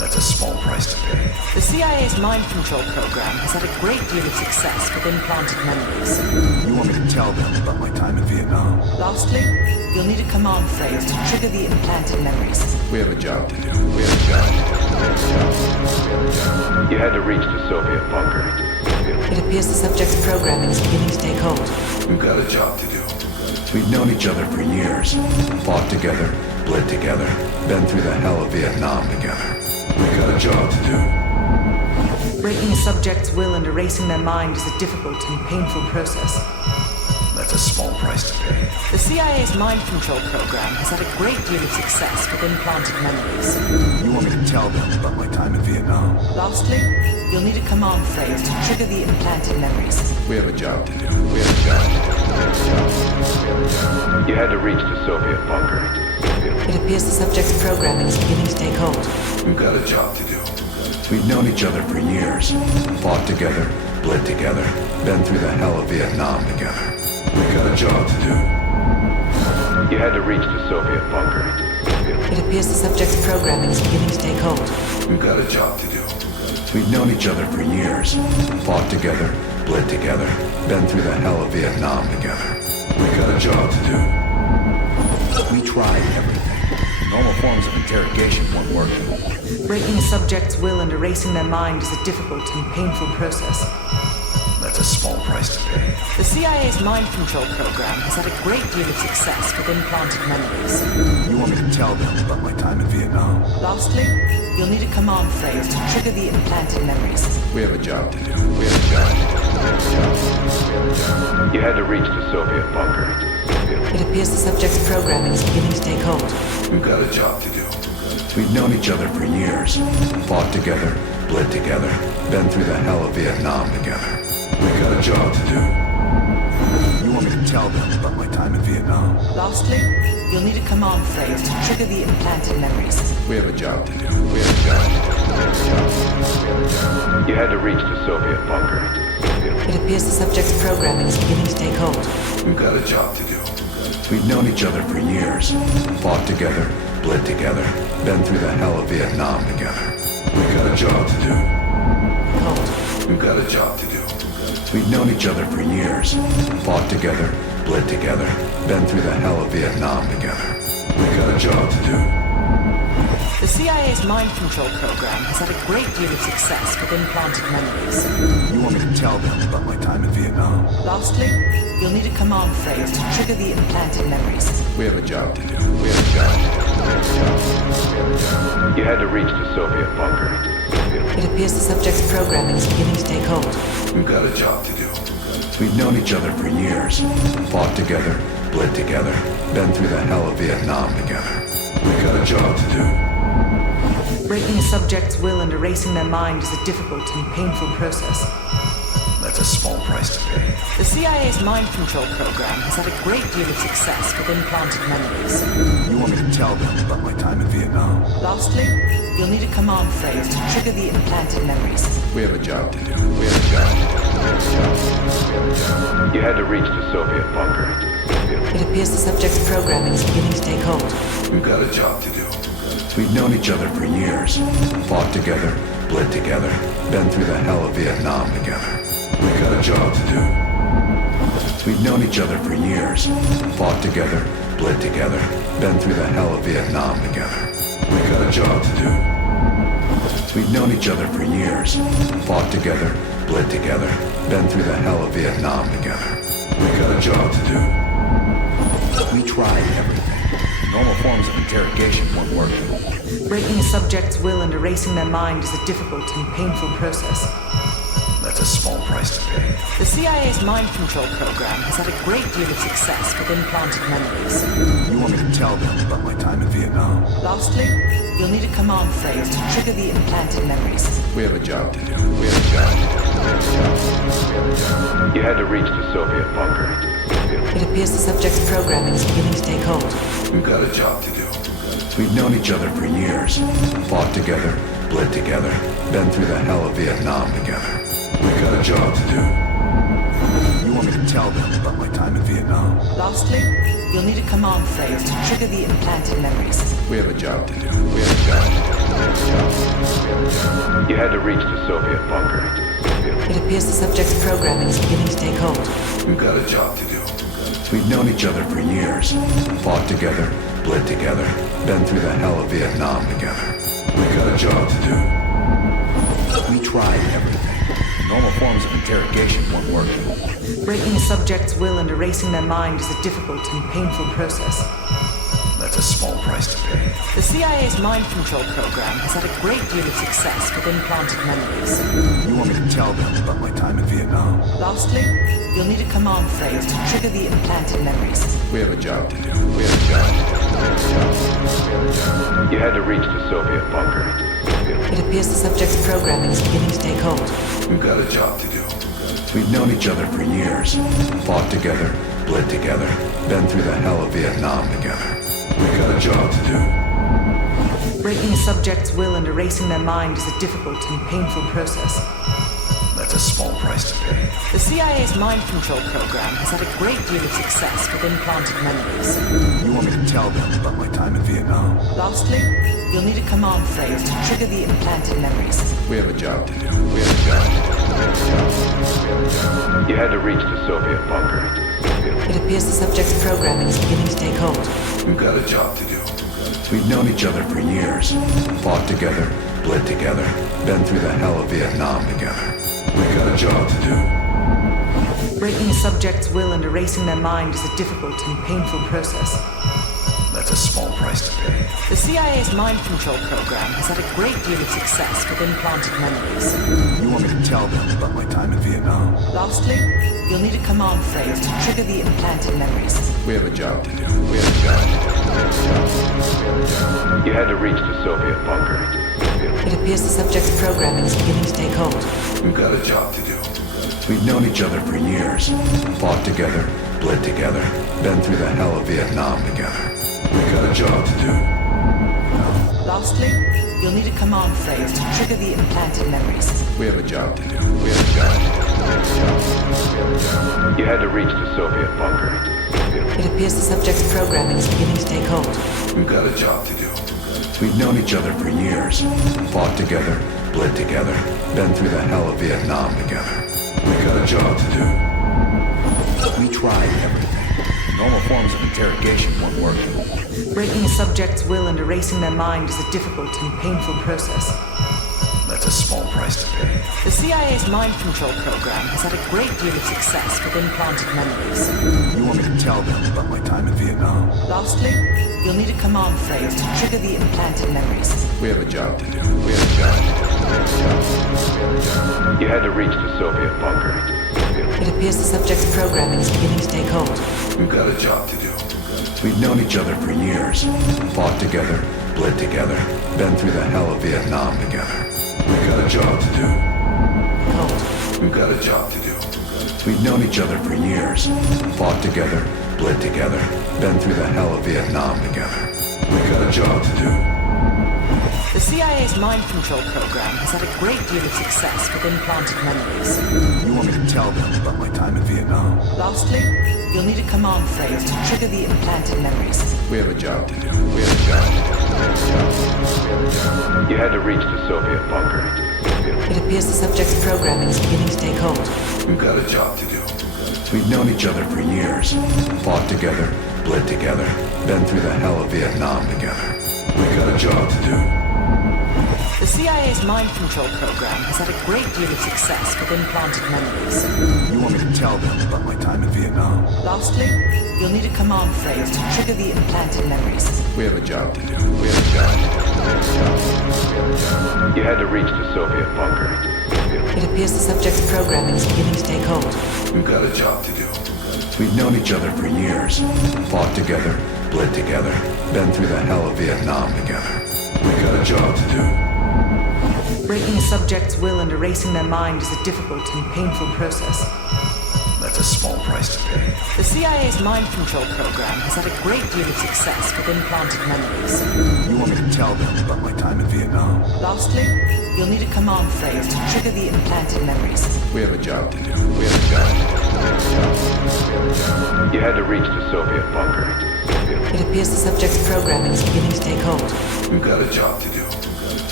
That's a small price to pay. The CIA's mind control program has had a great deal of success with implanted memories. You want me to tell them about my time in Vietnam? Lastly, you'll need a command phrase to trigger the implanted memories. We have a job to do. You had to reach the Soviet bunker. It appears the subject's programming is beginning to take hold. We've got a job to do. We've known each other for years. Fought together, bled together, been through the hell of Vietnam together. We've got a job to do. Breaking a subject's will and erasing their mind is a difficult and painful process. That's a small price to pay. The CIA's mind control program has had a great deal of success with implanted memories. You want me to tell them about my time in Vietnam? Lastly, you'll need a command phrase to trigger the implanted memories. We have a job to do. You had to reach the Soviet bunker. It appears the subject's programming is beginning to take hold. We've got a job to do. We've known each other for years. Fought together, bled together, been through the hell of Vietnam together. We've got a job to do. You had to reach the Soviet bunker. It appears the subject's programming is beginning to take hold. We've got a job to do. We've known each other for years. Fought together, bled together, been through the hell of Vietnam together. We've got a job to do. We tried everything. Normal forms of interrogation weren't working. Breaking a subject's will and erasing their mind is a difficult and painful process. That's a small price to pay. The CIA's mind control program has had a great deal of success with implanted memories. You want me to tell them about my time in Vietnam? Lastly, you'll need a command phrase to trigger the implanted memories. We have a job to do. You had to reach the Soviet bunker. It appears the subject's programming is beginning to take hold. We've got a job to do. We've known each other for years. Fought together, bled together, been through the hell of Vietnam together. We've got a job to do. You want me to tell them about my time in Vietnam? Lastly, you'll need a command phrase to trigger the implanted memories. We have a job to do. You had to reach the Soviet bunker. It appears the subject's programming is beginning to take hold. We've got a job to do. We've known each other for years. Fought together, bled together, been through the hell of Vietnam together. We've got a job to do. Hold. We've got a job to do. We've known each other for years. Fought together, bled together, been through the hell of Vietnam together. We've got a job to do. The CIA's mind control program has had a great deal of success with implanted memories. You want me to tell them about my time in Vietnam? Lastly, you'll need a command phrase to trigger the implanted memories. We have a job to do. You had to reach the Soviet bunker. It appears the subject's programming is beginning to take hold. We've got a job to do. We've known each other for years. Fought together, bled together, been through the hell of Vietnam together. We've got a job to do. Breaking a subject's will and erasing their mind is a difficult and painful process. That's a small price to pay. The CIA's mind control program has had a great deal of success with implanted memories. You want me to tell them about my time in Vietnam? Lastly, you'll need a command phrase to trigger the implanted memories. We have a job to do. You had to reach the Soviet bunker. It appears the subject's programming is beginning to take hold. We've got a job to do. We've known each other for years. Fought together, bled together, been through the hell of Vietnam together. We've got a job to do. We've known each other for years. Fought together, bled together, been through the hell of Vietnam together. We've got a job to do. We've known each other for years. Fought together, bled together, been through the hell of Vietnam together. We've got a job to do. We tried everything. Normal forms of interrogation weren't working. Breaking a subject's will and erasing their mind is a difficult and painful process. That's a small price to pay. The CIA's mind control program has had a great deal of success with implanted memories. You want me to tell them about my time in Vietnam? Lastly, you'll need a command phrase to trigger the implanted memories. We have a job to do. You had to reach the Soviet bunker. It appears the subject's programming is beginning to take hold. We've got a job to do. We've known each other for years. Fought together, bled together, been through the hell of Vietnam together. We've got a job to do. You want me to tell them about my time in Vietnam? Lastly, you'll need a command phrase to trigger the implanted memories. We have a job to do. You had to reach the Soviet bunker. It appears the subject's programming is beginning to take hold. We've got a job to do. We've known each other for years. Fought together, bled together, been through the hell of Vietnam together. We've got a job to do. We tried everything. Normal forms of interrogation weren't working. Breaking a subject's will and erasing their mind is a difficult and painful process. That's a small price to pay. The CIA's mind control program has had a great deal of success with implanted memories. You want me to tell them about my time in Vietnam? Lastly, you'll need a command phrase to trigger the implanted memories. We have a job to do. We have a job to do. You had to reach the Soviet bunker. It appears the subject's programming is beginning to take hold. We've got a job to do. We've known each other for years. Fought together, bled together, been through the hell of Vietnam together. We've got a job to do. Breaking a subject's will and erasing their mind is a difficult and painful process. That's a small price to pay. The CIA's mind control program has had a great deal of success with implanted memories. You want me to tell them about my time in Vietnam? Lastly, you'll need a command phrase to trigger the implanted memories. We have a job to do. We have a job to do. You had to reach the Soviet bunker. It appears the subject's programming is beginning to take hold. We've got a job to do. We've known each other for years. Fought together, bled together, been through the hell of Vietnam together. We've got a job to do. Breaking a subject's will and erasing their mind is a difficult and painful process. That's a small price to pay. The CIA's mind control program has had a great deal of success with implanted memories. You want me to tell them about my time in Vietnam? Lastly, you'll need a command phrase to trigger the implanted memories. We have a job to do. We have a job to do. You had to reach the Soviet bunker. It appears the subject's programming is beginning to take hold. We've got a job to do. We've known each other for years. Fought together, bled together, been through the hell of Vietnam together. We've got a job to do. Lastly, you'll need a command phrase to trigger the implanted memories. We have a job to do. We have a job to do. You had to reach the Soviet bunker. It appears the subject's programming is beginning to take hold. We've got a job to do. We've known each other for years. Fought together, bled together, been through the hell of Vietnam together. We've got a job to do. We tried everything. Normal forms of interrogation weren't working. Breaking a subject's will and erasing their mind is a difficult and painful process. That's a small price to pay. The CIA's mind control program has had a great deal of success with implanted memories. You want me to tell them about my time in Vietnam? Lastly, you'll need a command phrase to trigger the implanted memories. We have a job to do. We have a job to do. You had to reach the Soviet bunker. It appears the subject's programming is beginning to take hold. We've got a job to do. We've known each other for years. Fought together, bled together, been through the hell of Vietnam together. We've got a job to do. Hold. We've got a job to do. We've known each other for years. Fought together, bled together, been through the hell of Vietnam together. We've got a job to do. The CIA's mind control program has had a great deal of success with implanted memories. You want me to tell them about my time in Vietnam? Lastly, you'll need a command phrase to trigger the implanted memories. We have a job to do. We have a job to do. You had to reach the Soviet bunker. It appears the subject's programming is beginning to take hold. We've got a job to do. We've known each other for years. Fought together, bled together, been through the hell of Vietnam together. We've got a job to do. The CIA's mind control program has had a great deal of success with implanted memories. You want me to tell them about my time in Vietnam? Lastly, you'll need a command phrase to trigger the implanted memories. We have a job to do. We have a job to do. You had to reach the Soviet bunker. It appears the subject's programming is beginning to take hold. We've got a job to do. We've known each other for years. Fought together, bled together, been through the hell of Vietnam together. We've got a job to do. Breaking a subject's will and erasing their mind is a difficult and painful process. That's a small price to pay. The CIA's mind control program has had a great deal of success with implanted memories. You want me to tell them about my time in Vietnam? Lastly, you'll need a command phrase to trigger the implanted memories. We have a job to do. We have a job to do. You had to reach the Soviet bunker. It appears the subject's programming is beginning to take hold. We've got a job to do.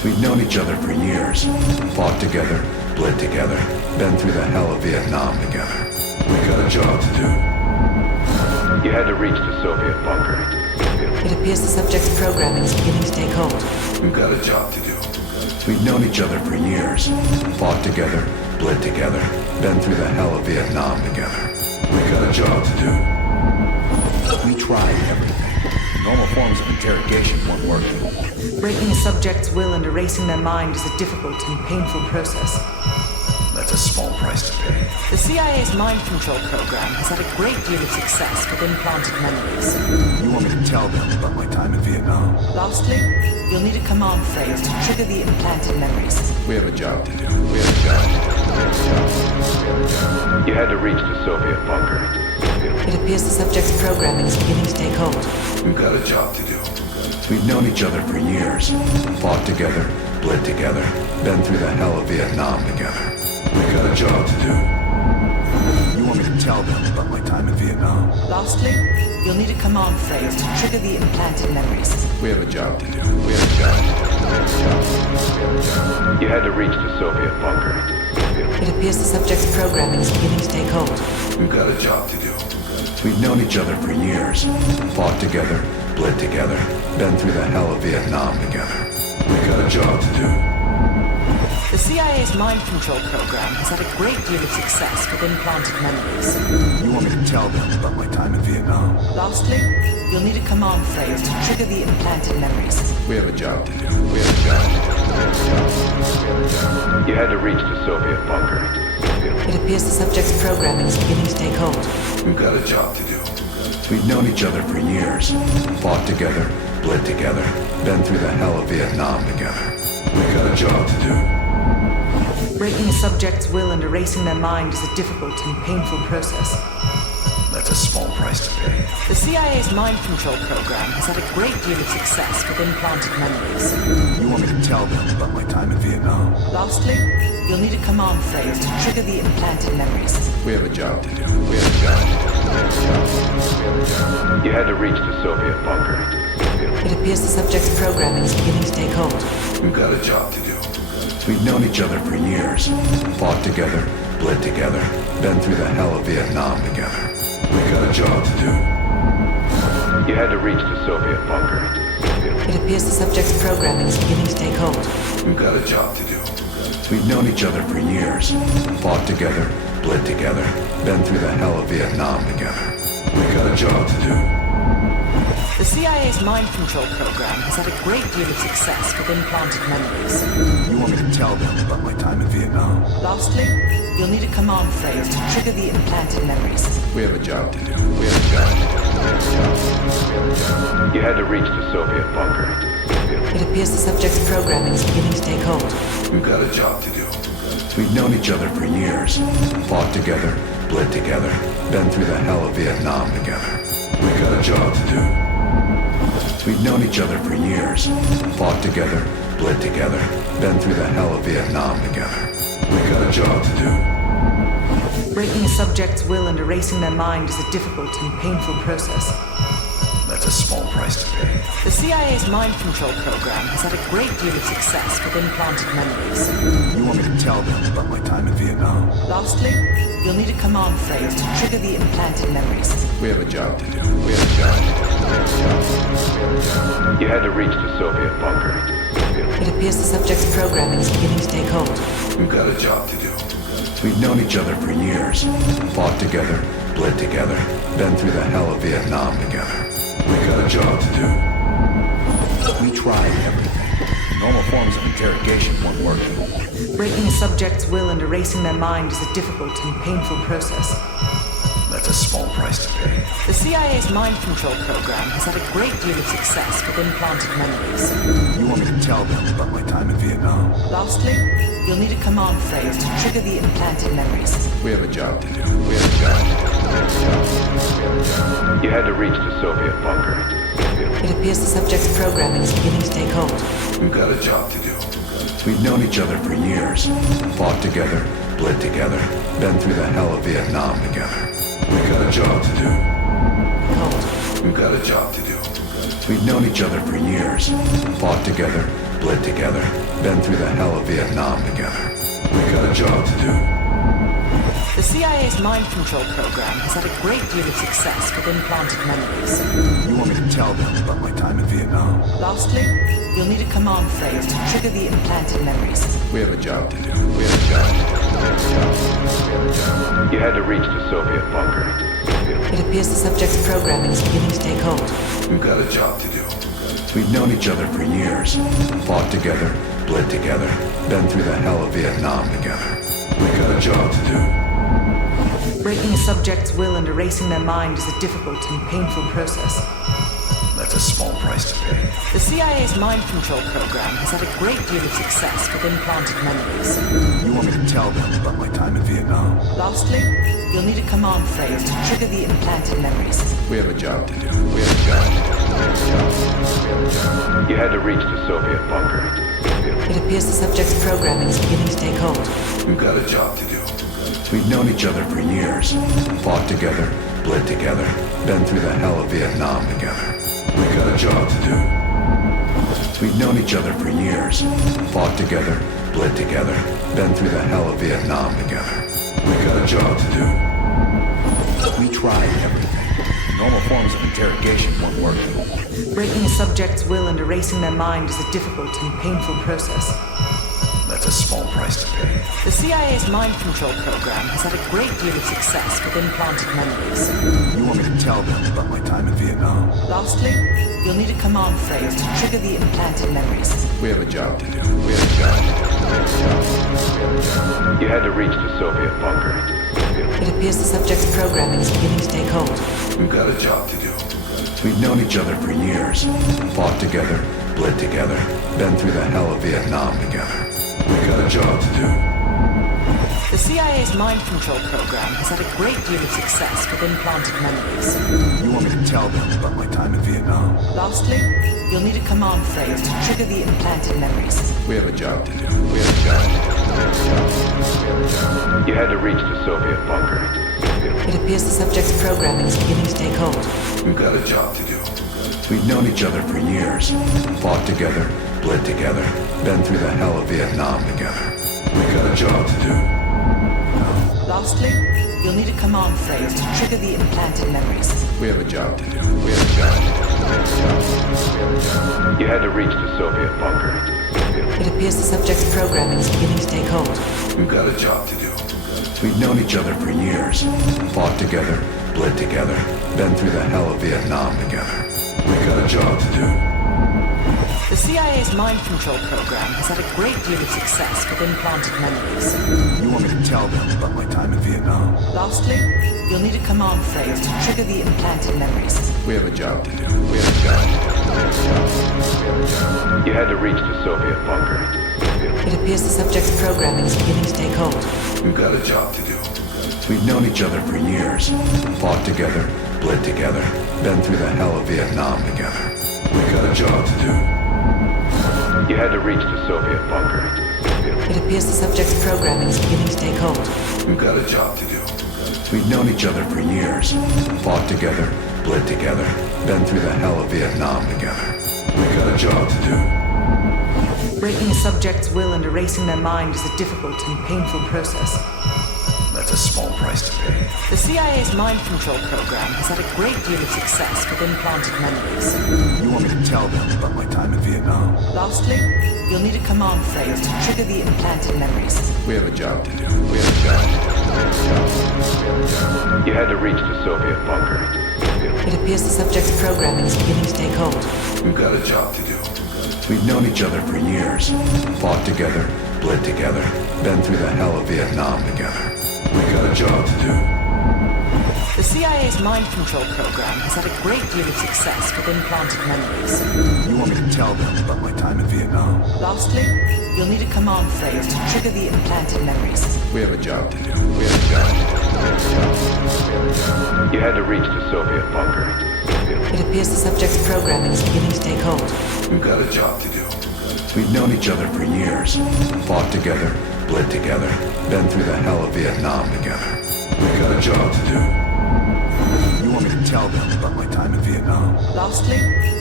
We've known each other for years. Fought together, bled together, been through the hell of Vietnam together. We got a job to do. You had to reach the Soviet bunker. It appears the subject's programming is beginning to take hold. We've got a job to do. We've known each other for years. Fought together, bled together, been through the hell of Vietnam together. We got a job to do. We tried everything. Normal forms of interrogation weren't working. Breaking a subject's will and erasing their mind is a difficult and painful process. That's a small price to pay. The CIA's mind control program has had a great deal of success with implanted memories. You want me to tell them about my time in Vietnam? Lastly, you'll need a command phrase to trigger the implanted memories. We have a job to do. We have a job to do. You had to reach the Soviet bunker. It appears the subject's programming is beginning to take hold. We've got a job to do. We've known each other for years. Fought together, bled together, been through the hell of Vietnam together. We got a job to do. You want me to tell them about my time in Vietnam? Lastly, you'll need a command phrase to trigger the implanted memories. We have a job to do. We have a job to do. You had to reach the Soviet bunker. It appears the subject's programming is beginning to take hold. We've got a job to do. We've known each other for years. Fought together, bled together, been through the hell of Vietnam together. We got a job to do. The CIA's mind control program has had a great deal of success with implanted memories. You want me to tell them about my time in Vietnam? Lastly, you'll need a command phrase to trigger the implanted memories. We have a job to do. We have a job to do. You had to reach the Soviet bunker. It appears the subject's programming is beginning to take hold. We've got a job to do. We've known each other for years. Fought together, bled together, been through the hell of Vietnam together. We got a job to do. Breaking a subject's will and erasing their mind is a difficult and painful process. That's a small price to pay. The CIA's mind control program has had a great deal of success with implanted memories. You want me to tell them about my time in Vietnam? Lastly, you'll need a command phrase to trigger the implanted memories. We have a job to do. We have a job to do. You had to reach the Soviet bunker. It appears the subject's programming is beginning to take hold. We've got a job to do. We've known each other for years. Fought together, bled together, been through the hell of Vietnam together. We got a job to do. You had to reach the Soviet bunker. It appears the subject's programming is beginning to take hold. We've got a job to do. We've known each other for years. Fought together, bled together, been through the hell of Vietnam together. We got a job to do. The CIA's mind control program has had a great deal of success with implanted memories. You want me to tell them about my time in Vietnam? Lastly, you'll need a command phrase to trigger the implanted memories. We have a job to do. We have a job to do. You had to reach the Soviet bunker. It appears the subject's programming is beginning to take hold. We've got a job to do. We've known each other for years. Fought together, bled together, been through the hell of Vietnam together. We got a job to do. We've known each other for years. Fought together, bled together, been through the hell of Vietnam together. We got a job to do. Breaking a subject's will and erasing their mind is a difficult and painful process. That's a small price to pay. The CIA's mind control program has had a great deal of success with implanted memories. You want me to tell them about my time in Vietnam? Lastly, you'll need a command phrase to trigger the implanted memories. We have a job to do. We have a job to do. You had to reach the Soviet bunker. It appears the subject's programming is beginning to take hold. We've got a job to do. We've known each other for years. Fought together, bled together, been through the hell of Vietnam together. We got a job to do. We tried everything. Normal forms of interrogation weren't working. Breaking a subject's will and erasing their mind is a difficult and painful process. That's a small price to pay. The CIA's mind control program has had a great deal of success with implanted memories. You want me to tell them about my time in Vietnam? Lastly, you'll need a command phrase to trigger the implanted memories. We have a job to do. We have a job to do. You had to reach the Soviet bunker. It appears the subject's programming is beginning to take hold. We've got a job to do. We've known each other for years. Fought together, bled together, been through the hell of Vietnam together. We got a job to do. Hold. We've got a job to do. We've known each other for years. Fought together, bled together, been through the hell of Vietnam together. We got a job to do. The CIA's mind control program has had a great deal of success with implanted memories. You want me to tell them about my time in Vietnam? Lastly, you'll need a command phrase to trigger the implanted memories. We have a job to do. We have a job to do. You had to reach the Soviet bunker. It appears the subject's programming is beginning to take hold. We've got a job to do. We've known each other for years, fought together, bled together, been through the hell of Vietnam together. We got a job to do. Breaking a subject's will and erasing their mind is a difficult and painful process. That's a small price to pay. The CIA's mind control program has had a great deal of success with implanted memories. You want me to tell them about my time in Vietnam? Lastly, you'll need a command phrase to trigger the implanted memories. We have a job to do. We have a job to do. You had to reach the Soviet bunker. It appears the subject's programming is beginning to take hold. We've got a job to do. We've known each other for years, fought together, bled together, been through the hell of Vietnam together. We got a job to do. We've known each other for years, fought together, bled together, been through the hell of Vietnam together. We got a job to do. We tried everything. Normal forms of interrogation weren't working. Breaking a subject's will and erasing their mind is a difficult and painful process. That's a small price to pay. The CIA's mind control program has had a great deal of success with implanted memories. You want me to tell them about my time in Vietnam? Lastly, you'll need a command phrase to trigger the implanted memories. We have a job to do. We have a job to do. You had to reach the Soviet bunker. It appears the subject's programming is beginning to take hold. We've got a job to do. We've known each other for years, fought together, bled together, been through the hell of Vietnam together. We got a job to do. The CIA's mind control program has had a great deal of success with implanted memories. You want me to tell them about my time in Vietnam? Lastly, you'll need a command phrase to trigger the implanted memories. We have a job to do. We have a job to do. You had to reach the Soviet bunker. It appears the subject's programming is beginning to take hold. We've got a job to do. We've known each other for years, fought together, bled together, been through the hell of Vietnam together. We got a job to do. Lastly, you'll need a command phrase to trigger the implanted memories. We have a job to do. We have a job to do. You had to reach the Soviet bunker. It appears the subject's programming is beginning to take hold. We've got a job to do. We've known each other for years, fought together, bled together, been through the hell of Vietnam together. We got a job to do. The CIA's mind control program has had a great deal of success with implanted memories. You want me to tell them about my time in Vietnam? Lastly, you'll need a command phrase to trigger the implanted memories. We have a job to do. We have a job to do. You had to reach the Soviet bunker. It appears the subject's programming is beginning to take hold. We've got a job to do. We've known each other for years, fought together, bled together, been through the hell of Vietnam together. We got a job to do. You had to reach the Soviet bunker. It appears the subject's programming is beginning to take hold. We've got a job to do. We've known each other for years, fought together, bled together, been through the hell of Vietnam together. We got a job to do. Breaking a subject's will and erasing their mind is a difficult and painful process. That's a small price to pay. The CIA's mind control program has had a great deal of success with implanted memories. You want me to tell them about my time in Vietnam? Lastly, you'll need a command phrase to trigger the implanted memories. We have a job to do. We have a job to do. You had to reach the Soviet bunker. It appears the subject's programming is beginning to take hold. We've got a job to do. We've known each other for years, fought together, bled together, been through the hell of Vietnam together. We got a job to do. The CIA's mind control program has had a great deal of success with implanted memories. You want me to tell them about my time in Vietnam? Lastly, you'll need a command phrase to trigger the implanted memories. We have a job to do. We have a job to do. You had to reach the Soviet bunker. It appears the subject's programming is beginning to take hold. We've got a job to do. We've known each other for years, fought together, bled together, been through the hell of Vietnam together. We got a job to do. You want me to tell them about my time in Vietnam? Lastly,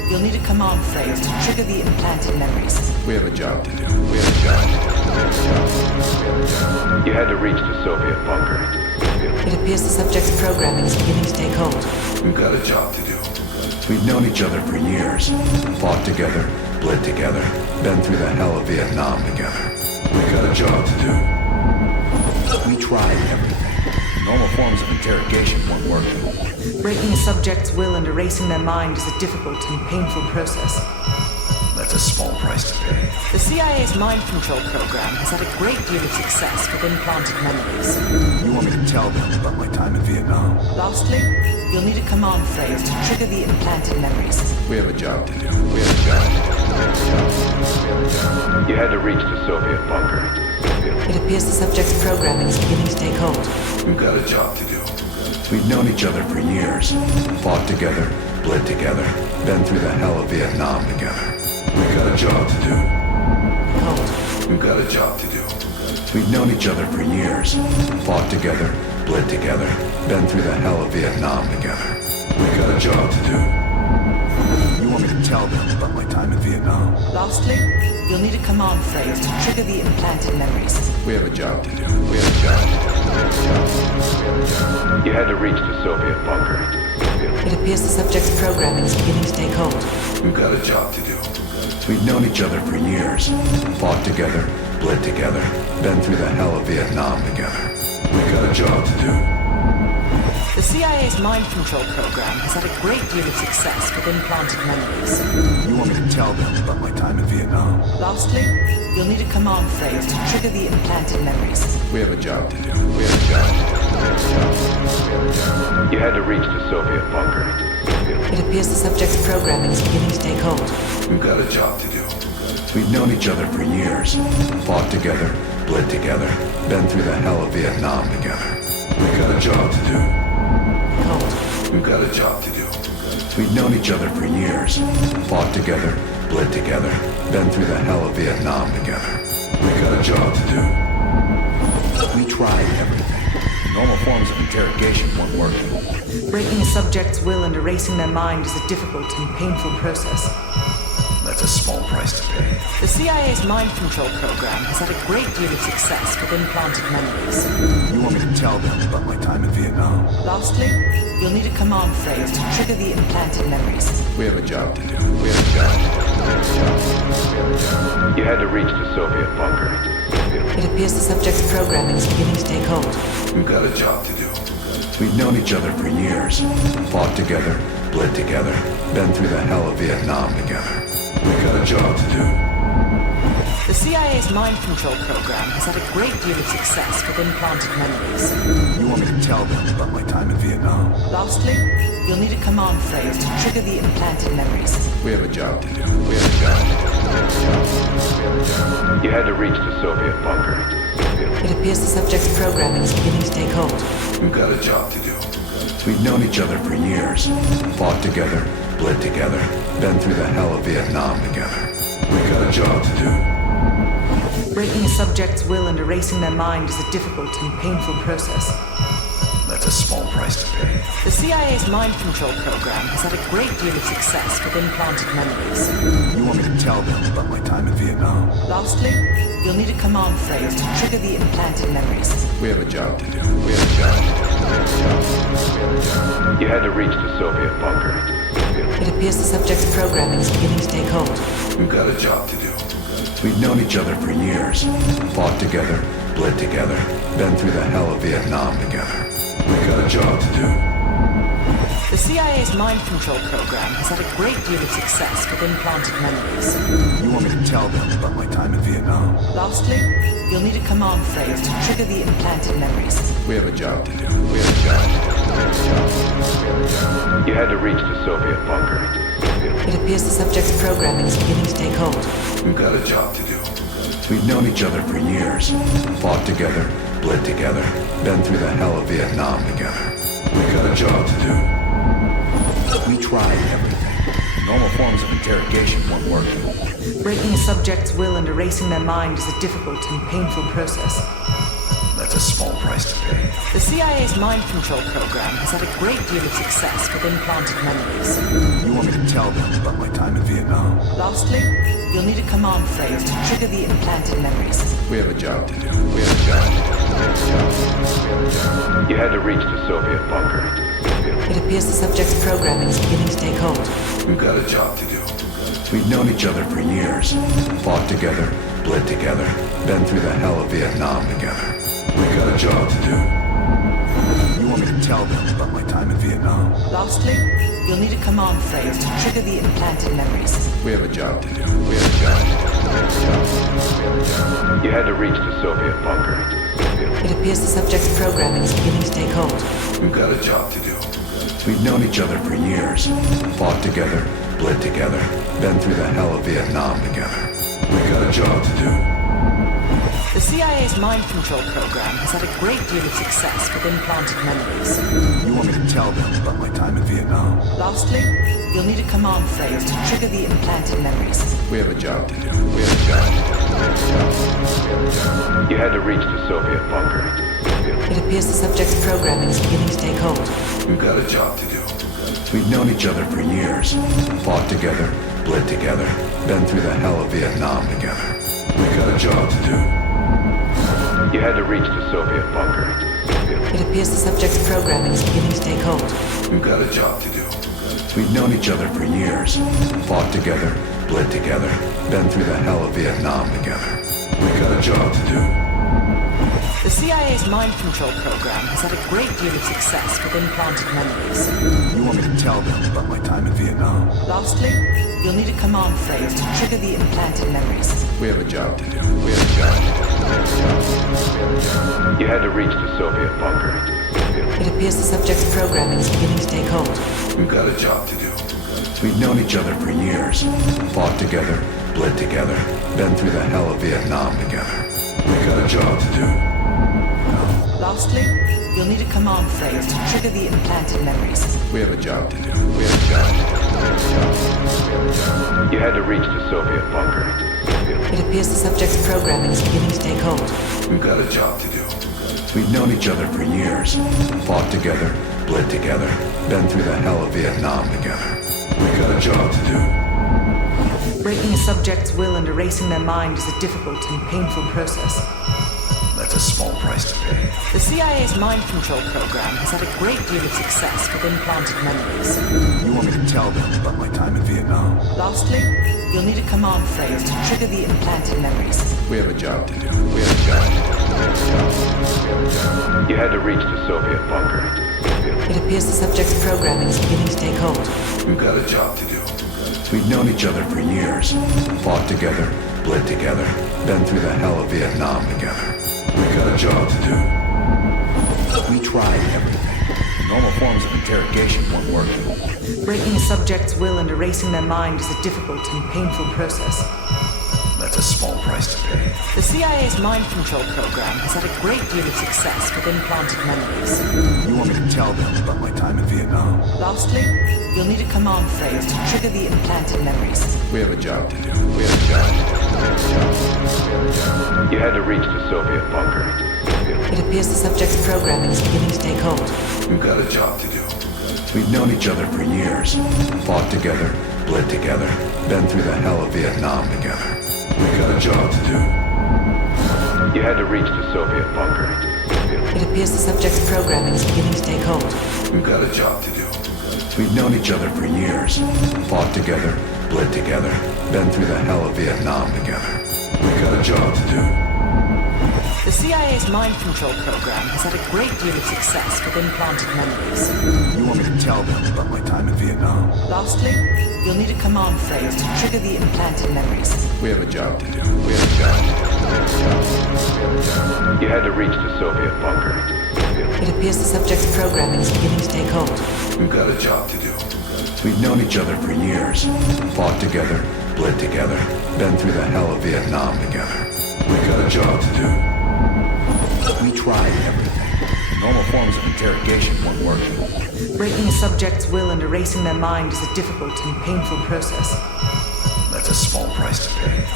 you'll need a command phrase to trigger the implanted memories. We have a job to do. We have a job to do. You had to reach the Soviet bunker. It appears the subject's programming is beginning to take hold. We've got a job to do. We've known each other for years. Fought together, bled together, been through the hell of Vietnam together. We've got a job to do. We tried everything. Normal forms of interrogation weren't working. Breaking a subject's will and erasing their mind is a difficult and painful process. That's a small price to pay. The CIA's mind control program has had a great deal of success with implanted memories. You want me to tell them about my time in Vietnam? Lastly, you'll need a command phrase to trigger the implanted memories. We have a job to do. We have a job to do. You had to reach the Soviet bunker. It appears the subject's programming is beginning to take hold. We've got a job to do. We've known each other for years. Fought together, bled together, been through the hell of Vietnam together. We've got a job to do. Hold. We've got a job to do. We've known each other for years. Fought together, bled together, been through the hell of Vietnam together. We've got a job to do. You want me to tell them about my time in Vietnam? Lastly, you'll need a command phrase to trigger the implanted memories. We have a job to do. We have a job to do. You had to reach the Soviet bunker. It appears the subject's programming is beginning to take hold. We've got a job to do. We've known each other for years. Fought together, bled together, been through the hell of Vietnam together. We've got a job to do. The CIA's mind control program has had a great deal of success with implanted memories. You want me to tell them about my time in Vietnam? Lastly, you'll need a command phrase to trigger the implanted memories. We have a job to do. We have a job to do. You had to reach the Soviet bunker. It appears the subject's programming is beginning to take hold. We've got a job to do. We've known each other for years. Fought together, bled together, been through the hell of Vietnam together. We've got a job to do. Hold. We've got a job to do. We've known each other for years. Fought together, bled together, been through the hell of Vietnam together. We've got a job to do. We tried everything. Normal forms of interrogation weren't working. Breaking a subject's will and erasing their mind is a difficult and painful process. That's a small price to pay. The CIA's mind control program has had a great deal of success with implanted memories. You want me to tell them about my time in Vietnam? Lastly, you'll need a command phrase to trigger the implanted memories. We have a job to do. We have a job to do. You had to reach the Soviet bunker. It appears the subject's programming is beginning to take hold. We've got a job to do. We've known each other for years. Fought together, bled together, been through the hell of Vietnam together. We've got a job to do. The CIA's mind control program has had a great deal of success with implanted memories. You want me to tell them about my time in Vietnam? Lastly, you'll need a command phrase to trigger the implanted memories. We have a job to do. We have a job to do. You had to reach the Soviet bunker. It appears the subject's programming is beginning to take hold. We've got a job to do. We've known each other for years. Fought together, bled together, been through the hell of Vietnam together. We've got a job to do. Breaking a subject's will and erasing their mind is a difficult and painful process. That's a small price to pay. The CIA's mind control program has had a great deal of success with implanted memories. You want me to tell them about my time in Vietnam? Lastly, you'll need a command phrase to trigger the implanted memories. We have a job to do. We have a job to do. You had to reach the Soviet bunker. It appears the subject's programming is beginning to take hold. We've got a job to do. We've known each other for years. Fought together, bled together, been through the hell of Vietnam together. We've got a job to do. The CIA's mind control program has had a great deal of success with implanted memories. You want me to tell them about my time in Vietnam? Lastly, you'll need a command phrase to trigger the implanted memories. We have a job to do. We have a job to do. You had to reach the Soviet bunker. It appears the subject's programming is beginning to take hold. We've got a job to do. We've known each other for years. Fought together, bled together, been through the hell of Vietnam together. We've got a job to do. We tried everything. Normal forms of interrogation weren't working. Breaking a subject's will and erasing their mind is a difficult and painful process. That's That's a small price to pay. The CIA's mind control program has had a great deal of success with implanted memories. You want me to tell them about my time in Vietnam? Lastly, you'll need a command phrase to trigger the implanted memories. We have a job to do. You had to reach the Soviet bunker. It appears the subject's programming is beginning to take hold. We've got a job to do. We've known each other for years. Fought together, bled together, been through the hell of Vietnam together. We've got a job to do. You want me to tell them about my time in Vietnam? Lastly, you'll need a command phrase to trigger the implanted memories. We have a job to do. You had to reach the Soviet bunker. It appears the subject's programming is beginning to take hold. We've got a job to do. We've known each other for years. Fought together, bled together, been through the hell of Vietnam together. We've got a job to do. The CIA's mind control program has had a great deal of success with implanted memories. You want me to tell them about my time in Vietnam? Lastly, you'll need a command phrase to trigger the implanted memories. We have a job to do. You had to reach the Soviet bunker. It appears the subject's programming is beginning to take hold. We've got a job to do. We've known each other for years. Fought together, bled together, been through the hell of Vietnam together. We've got a job to do. You had to reach the Soviet bunker. It appears the subject's programming is beginning to take hold. We've got a job to do. We've known each other for years. Fought together, bled together, been through the hell of Vietnam together. We've got a job to do. The CIA's mind control program has had a great deal of success with implanted memories. You want me to tell them about my time in Vietnam? Lastly, you'll need a command phrase to trigger the implanted memories. We have a job to do. You had to reach the Soviet bunker. It appears the subject's programming is beginning to take hold. We've got a job to do. We've known each other for years. Fought together, bled together, been through the hell of Vietnam together. We've got a job to do. Lastly, you'll need a command phrase to trigger the implanted memories. We have a job to do. You had to reach the Soviet bunker. It appears the subject's programming is beginning to take hold. We've got a job to do. We've known each other for years. Fought together, bled together, been through the hell of Vietnam together. We've got a job to do. Breaking a subject's will and erasing their mind is a difficult and painful process. That's a small price to pay. The CIA's mind control program has had a great deal of success with implanted memories. You want me to tell them about my time in Vietnam? Lastly, you'll need a command phrase to trigger the implanted memories. We have a job to do. You had to reach the Soviet bunker. It appears the subject's programming is beginning to take hold. We've got a job to do. We've known each other for years. Fought together, bled together, been through the hell of Vietnam together. We've got a job to do. We tried everything. Normal forms of interrogation weren't working. Breaking a subject's will and erasing their mind is a difficult and painful process. That's a small price to pay. The CIA's mind control program has had a great deal of success with implanted memories. You want me to tell them about my time in Vietnam? Lastly, you'll need a command phrase to trigger the implanted memories. We have a job to do. You had to reach the Soviet bunker. It appears the subject's programming is beginning to take hold. We've got a job to do. We've known each other for years. Fought together, bled together, been through the hell of Vietnam together. We've got a job to do. You had to reach the Soviet bunker. It appears the subject's programming is beginning to take hold. We've got a job to do. We've known each other for years. Fought together, bled together, been through the hell of Vietnam together. We've got a job to do. The CIA's mind control program has had a great deal of success with implanted memories. You want me to tell them about my time in Vietnam? Lastly, you'll need a command phrase to trigger the implanted memories. We have a job to do. You had to reach the Soviet bunker. It appears the subject's programming is beginning to take hold. We've got a job to do. We've known each other for years. Fought together, bled together, been through the hell of Vietnam together. We've got a job to do. We tried everything. Normal forms of interrogation weren't working. Breaking a subject's will and erasing their mind is a difficult and painful process. That's a small price to pay.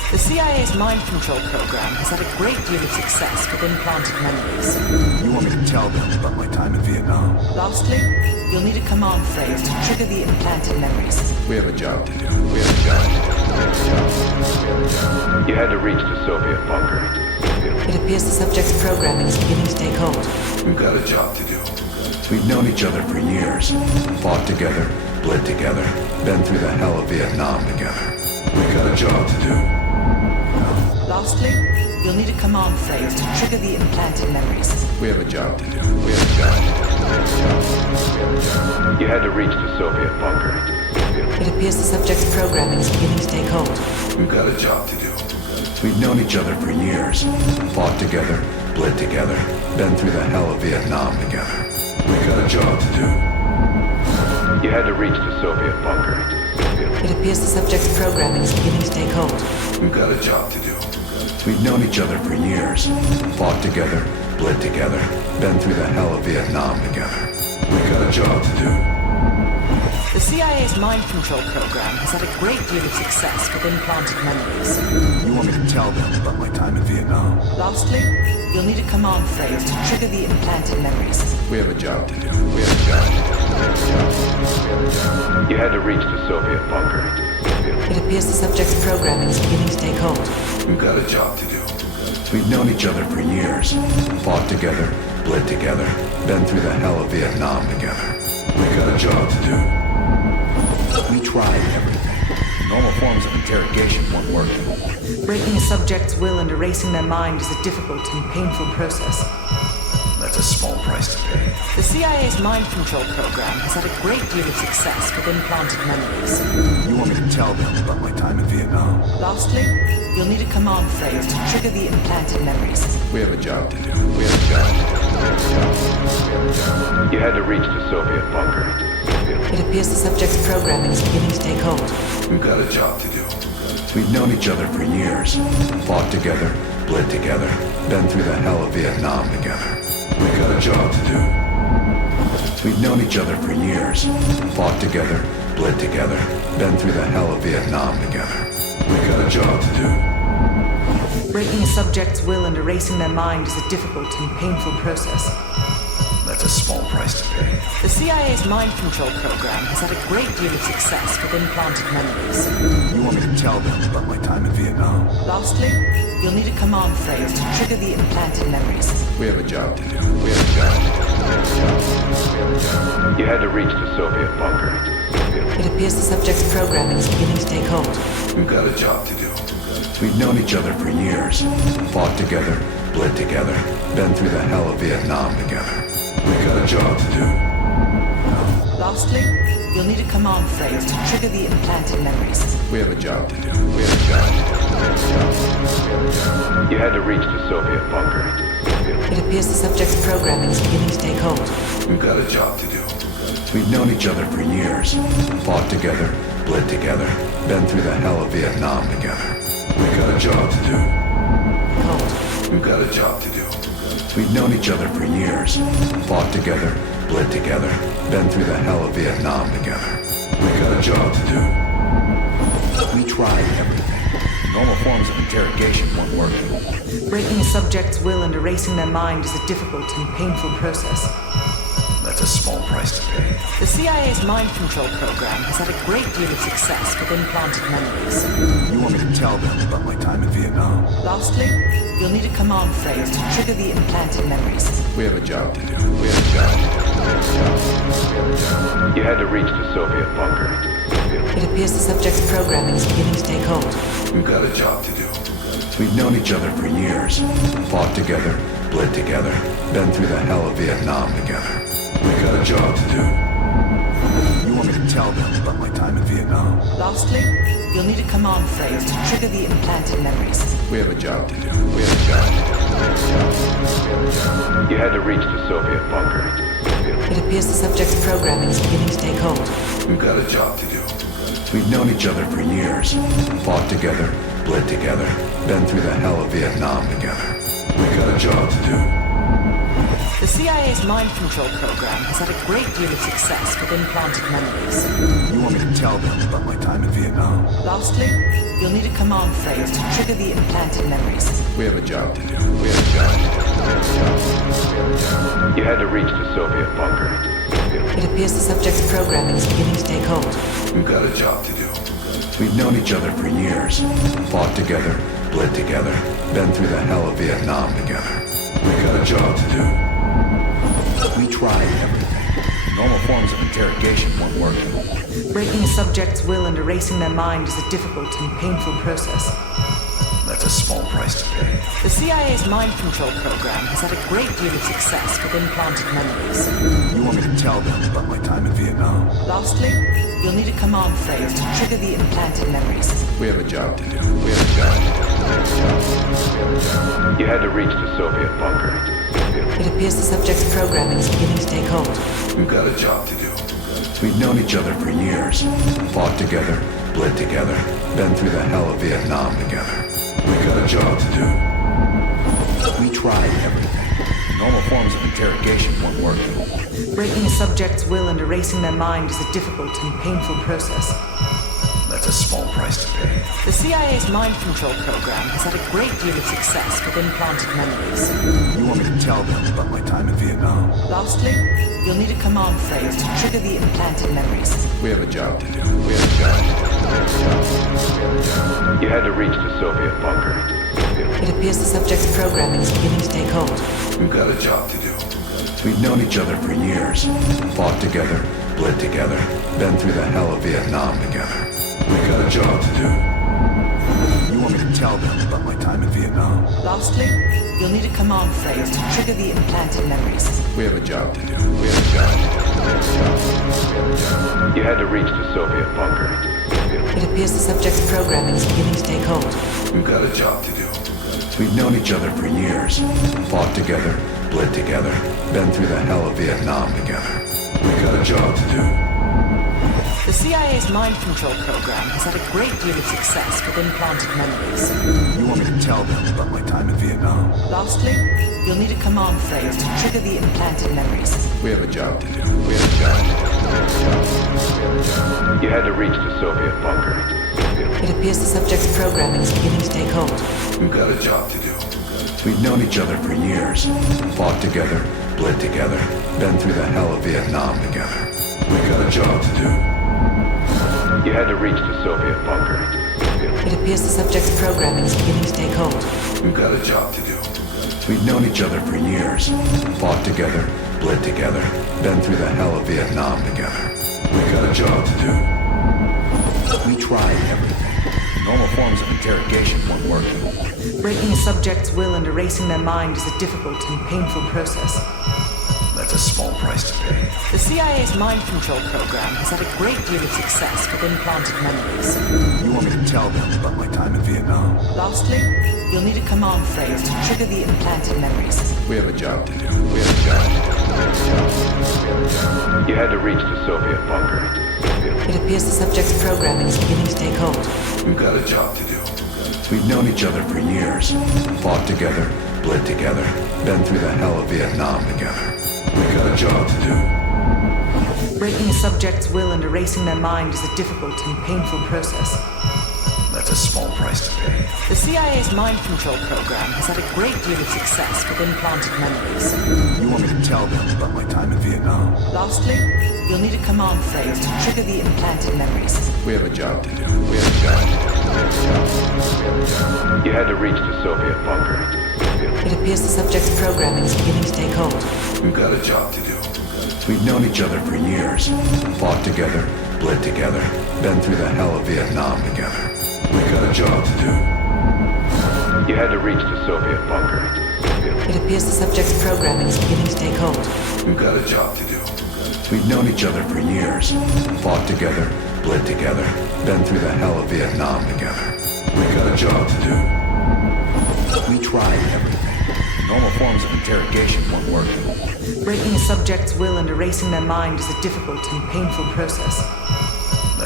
The CIA's mind control program has had a great deal of success with implanted memories. You want me to tell them about my time in Vietnam? Lastly, you'll need a command phrase to trigger the implanted memories. We have a job to do. You had to reach the Soviet bunker. It appears the subject's programming is beginning to take hold. We've got a job to do. We've known each other for years. Fought together, bled together, been through the hell of Vietnam together. We've got a job to do. Lastly, you'll need a command phrase to trigger the implanted memories. We have a job to do. You had to reach the Soviet bunker. It appears the subject's programming is beginning to take hold. We've got a job to do. We've known each other for years. Fought together, bled together, been through the hell of Vietnam together. We've got a job to do. You had to reach the Soviet bunker. It appears the subject's programming is beginning to take hold. We've got a job to do. We've known each other for years. Fought together, bled together, been through the hell of Vietnam together. We've got a job to do. The CIA's mind control program has had a great deal of success with implanted memories. You want me to tell them about my time in Vietnam? Lastly, you'll need a command phrase to trigger the implanted memories. We have a job to do. You had to reach the Soviet bunker. It appears the subject's programming is beginning to take hold. We've got a job to do. We've known each other for years. Fought together, bled together, been through the hell of Vietnam together. We've got a job to do. We tried everything. Normal forms of interrogation weren't working. Breaking a subject's will and erasing their mind is a difficult and painful process. That's a small price to pay. The CIA's mind control program has had a great deal of success with implanted memories. You want me to tell them about my time in Vietnam? Lastly, you'll need a command phrase to trigger the implanted memories. We have a job to do. You had to reach the Soviet bunker. It appears the subject's programming is beginning to take hold. We've got a job to do. We've known each other for years. Fought together, bled together, been through the hell of Vietnam together. We've got a job to do. We've known each other for years. Fought together, bled together, been through the hell of Vietnam together. We've got a job to do. Breaking a subject's will and erasing their mind is a difficult and painful process. That's a small price to pay. The CIA's mind control program has had a great deal of success with implanted memories. You want me to tell them about my time in Vietnam? Lastly, you'll need a command phrase to trigger the implanted memories. We have a job to do. You had to reach the Soviet bunker. It appears the subject's programming is beginning to take hold. We've got a job to do. We've known each other for years. Fought together, bled together, been through the hell of Vietnam together. We've got a job to do. Lastly, you'll need a command phrase to trigger the implanted memories. We have a job to do. You had to reach the Soviet bunker. It appears the subject's programming is beginning to take hold. We've got a job to do. We've known each other for years. Fought together, bled together, been through the hell of Vietnam together. We've got a job to do. Hold. We've got a job to do. We've known each other for years. Fought together, bled together, been through the hell of Vietnam together. We've got a job to do. We tried everything. Normal forms of interrogation weren't working. Breaking a subject's will and erasing their mind is a difficult and painful process. That's a small price to pay. The CIA's mind control program has had a great deal of success with implanted memories. You want me to tell them about my time in Vietnam? Lastly, you'll need a command phrase to trigger the implanted memories. We have a job to do. You had to reach the Soviet bunker. It appears the subject's programming is beginning to take hold. We've got a job to do. We've known each other for years. Fought together, bled together, been through the hell of Vietnam together. We've got a job to do. You want me to tell them about my time in Vietnam? Lastly, you'll need a command phrase to trigger the implanted memories. We have a job to do. You had to reach the Soviet bunker. It appears the subject's programming is beginning to take hold. We've got a job to do. We've known each other for years. Fought together, bled together, been through the hell of Vietnam together. We've got a job to do. The The CIA's mind control program has had a great deal of success with implanted memories. You want me to tell them about my time in Vietnam? Lastly, you'll need a command phrase to trigger the implanted memories. We have a job to do. You had to reach the Soviet bunker. It appears the subject's programming is beginning to take hold. We've got a job to do. We've known each other for years. Fought together, bled together, been through the hell of Vietnam together. We've got a job to do. We tried everything. Normal forms of interrogation weren't working. Breaking a subject's will and erasing their mind is a difficult and painful process. That's a small price to pay. The CIA's mind control program has had a great deal of success with implanted memories. You want me to tell them about my time in Vietnam? Lastly, you'll need a command phrase to trigger the implanted memories. We have a job to do. You had to reach the Soviet bunker. It appears the subject's programming is beginning to take hold. We've got a job to do. We've known each other for years. Fought together, bled together, been through the hell of Vietnam together. We've got a job to do. We tried everything. Normal forms of interrogation weren't working. Breaking a subject's will and erasing their mind is a difficult and painful process. That's a small price to pay. The CIA's mind control program has had a great deal of success with implanted memories. You want me to tell them about my time in Vietnam? Lastly, you'll need a command phrase to trigger the implanted memories. We have a job to do. You had to reach the Soviet bunker. It appears the subject's programming is beginning to take hold. We've got a job to do. We've known each other for years. Fought together, bled together, been through the hell of Vietnam together. We've got a job to do. You want me to tell them about my time in Vietnam? Lastly, you'll need a command phrase to trigger the implanted memories. We have a job to do. You had to reach the Soviet bunker. It appears the subject's programming is beginning to take hold. We've got a job to do. We've known each other for years. Fought together, bled together, been through the hell of Vietnam together. We've got a job to do. The CIA's mind control program has had a great deal of success with implanted memories. You want me to tell them about my time in Vietnam? Lastly, you'll need a command phrase to trigger the implanted memories. We have a job to do. You had to reach the Soviet bunker. It appears the subject's programming is beginning to take hold. We've got a job to do. We've known each other for years. Fought together, bled together, been through the hell of Vietnam together. We've got a job to do. You had to reach the Soviet bunker. It appears the subject's programming is beginning to take hold. We've got a job to do. We've known each other for years. Fought together, bled together, been through the hell of Vietnam together. We've got a job to do. We tried everything. Normal forms of interrogation weren't working. Breaking a subject's will and erasing their mind is a difficult and painful process. That's a small price to pay. The CIA's mind control program has had a great deal of success with implanted memories. You want me to tell them about my time in Vietnam? Lastly, you'll need a command phrase to trigger the implanted memories. We have a job to do. You had to reach the Soviet bunker. It appears the subject's programming is beginning to take hold. We've got a job to do. We've known each other for years. Fought together, bled together, been through the hell of Vietnam together. We've got a job to do. Breaking a subject's will and erasing their mind is a difficult and painful process. That's a small price to pay. The CIA's mind control program has had a great deal of success with implanted memories. You want me to tell them about my time in Vietnam? Lastly, you'll need a command phrase to trigger the implanted memories. We have a job to do. You had to reach the Soviet bunker. It appears the subject's programming is beginning to take hold. We've got a job to do. We've known each other for years. Fought together, bled together, been through the hell of Vietnam together. We've got a job to do. You had to reach the Soviet bunker. It appears the subject's programming is beginning to take hold. We've got a job to do. We've known each other for years. Fought together, bled together, been through the hell of Vietnam together. We've got a job to do. We tried everything. Normal forms of interrogation weren't working. Breaking a subject's will and erasing their mind is a difficult and painful process. That's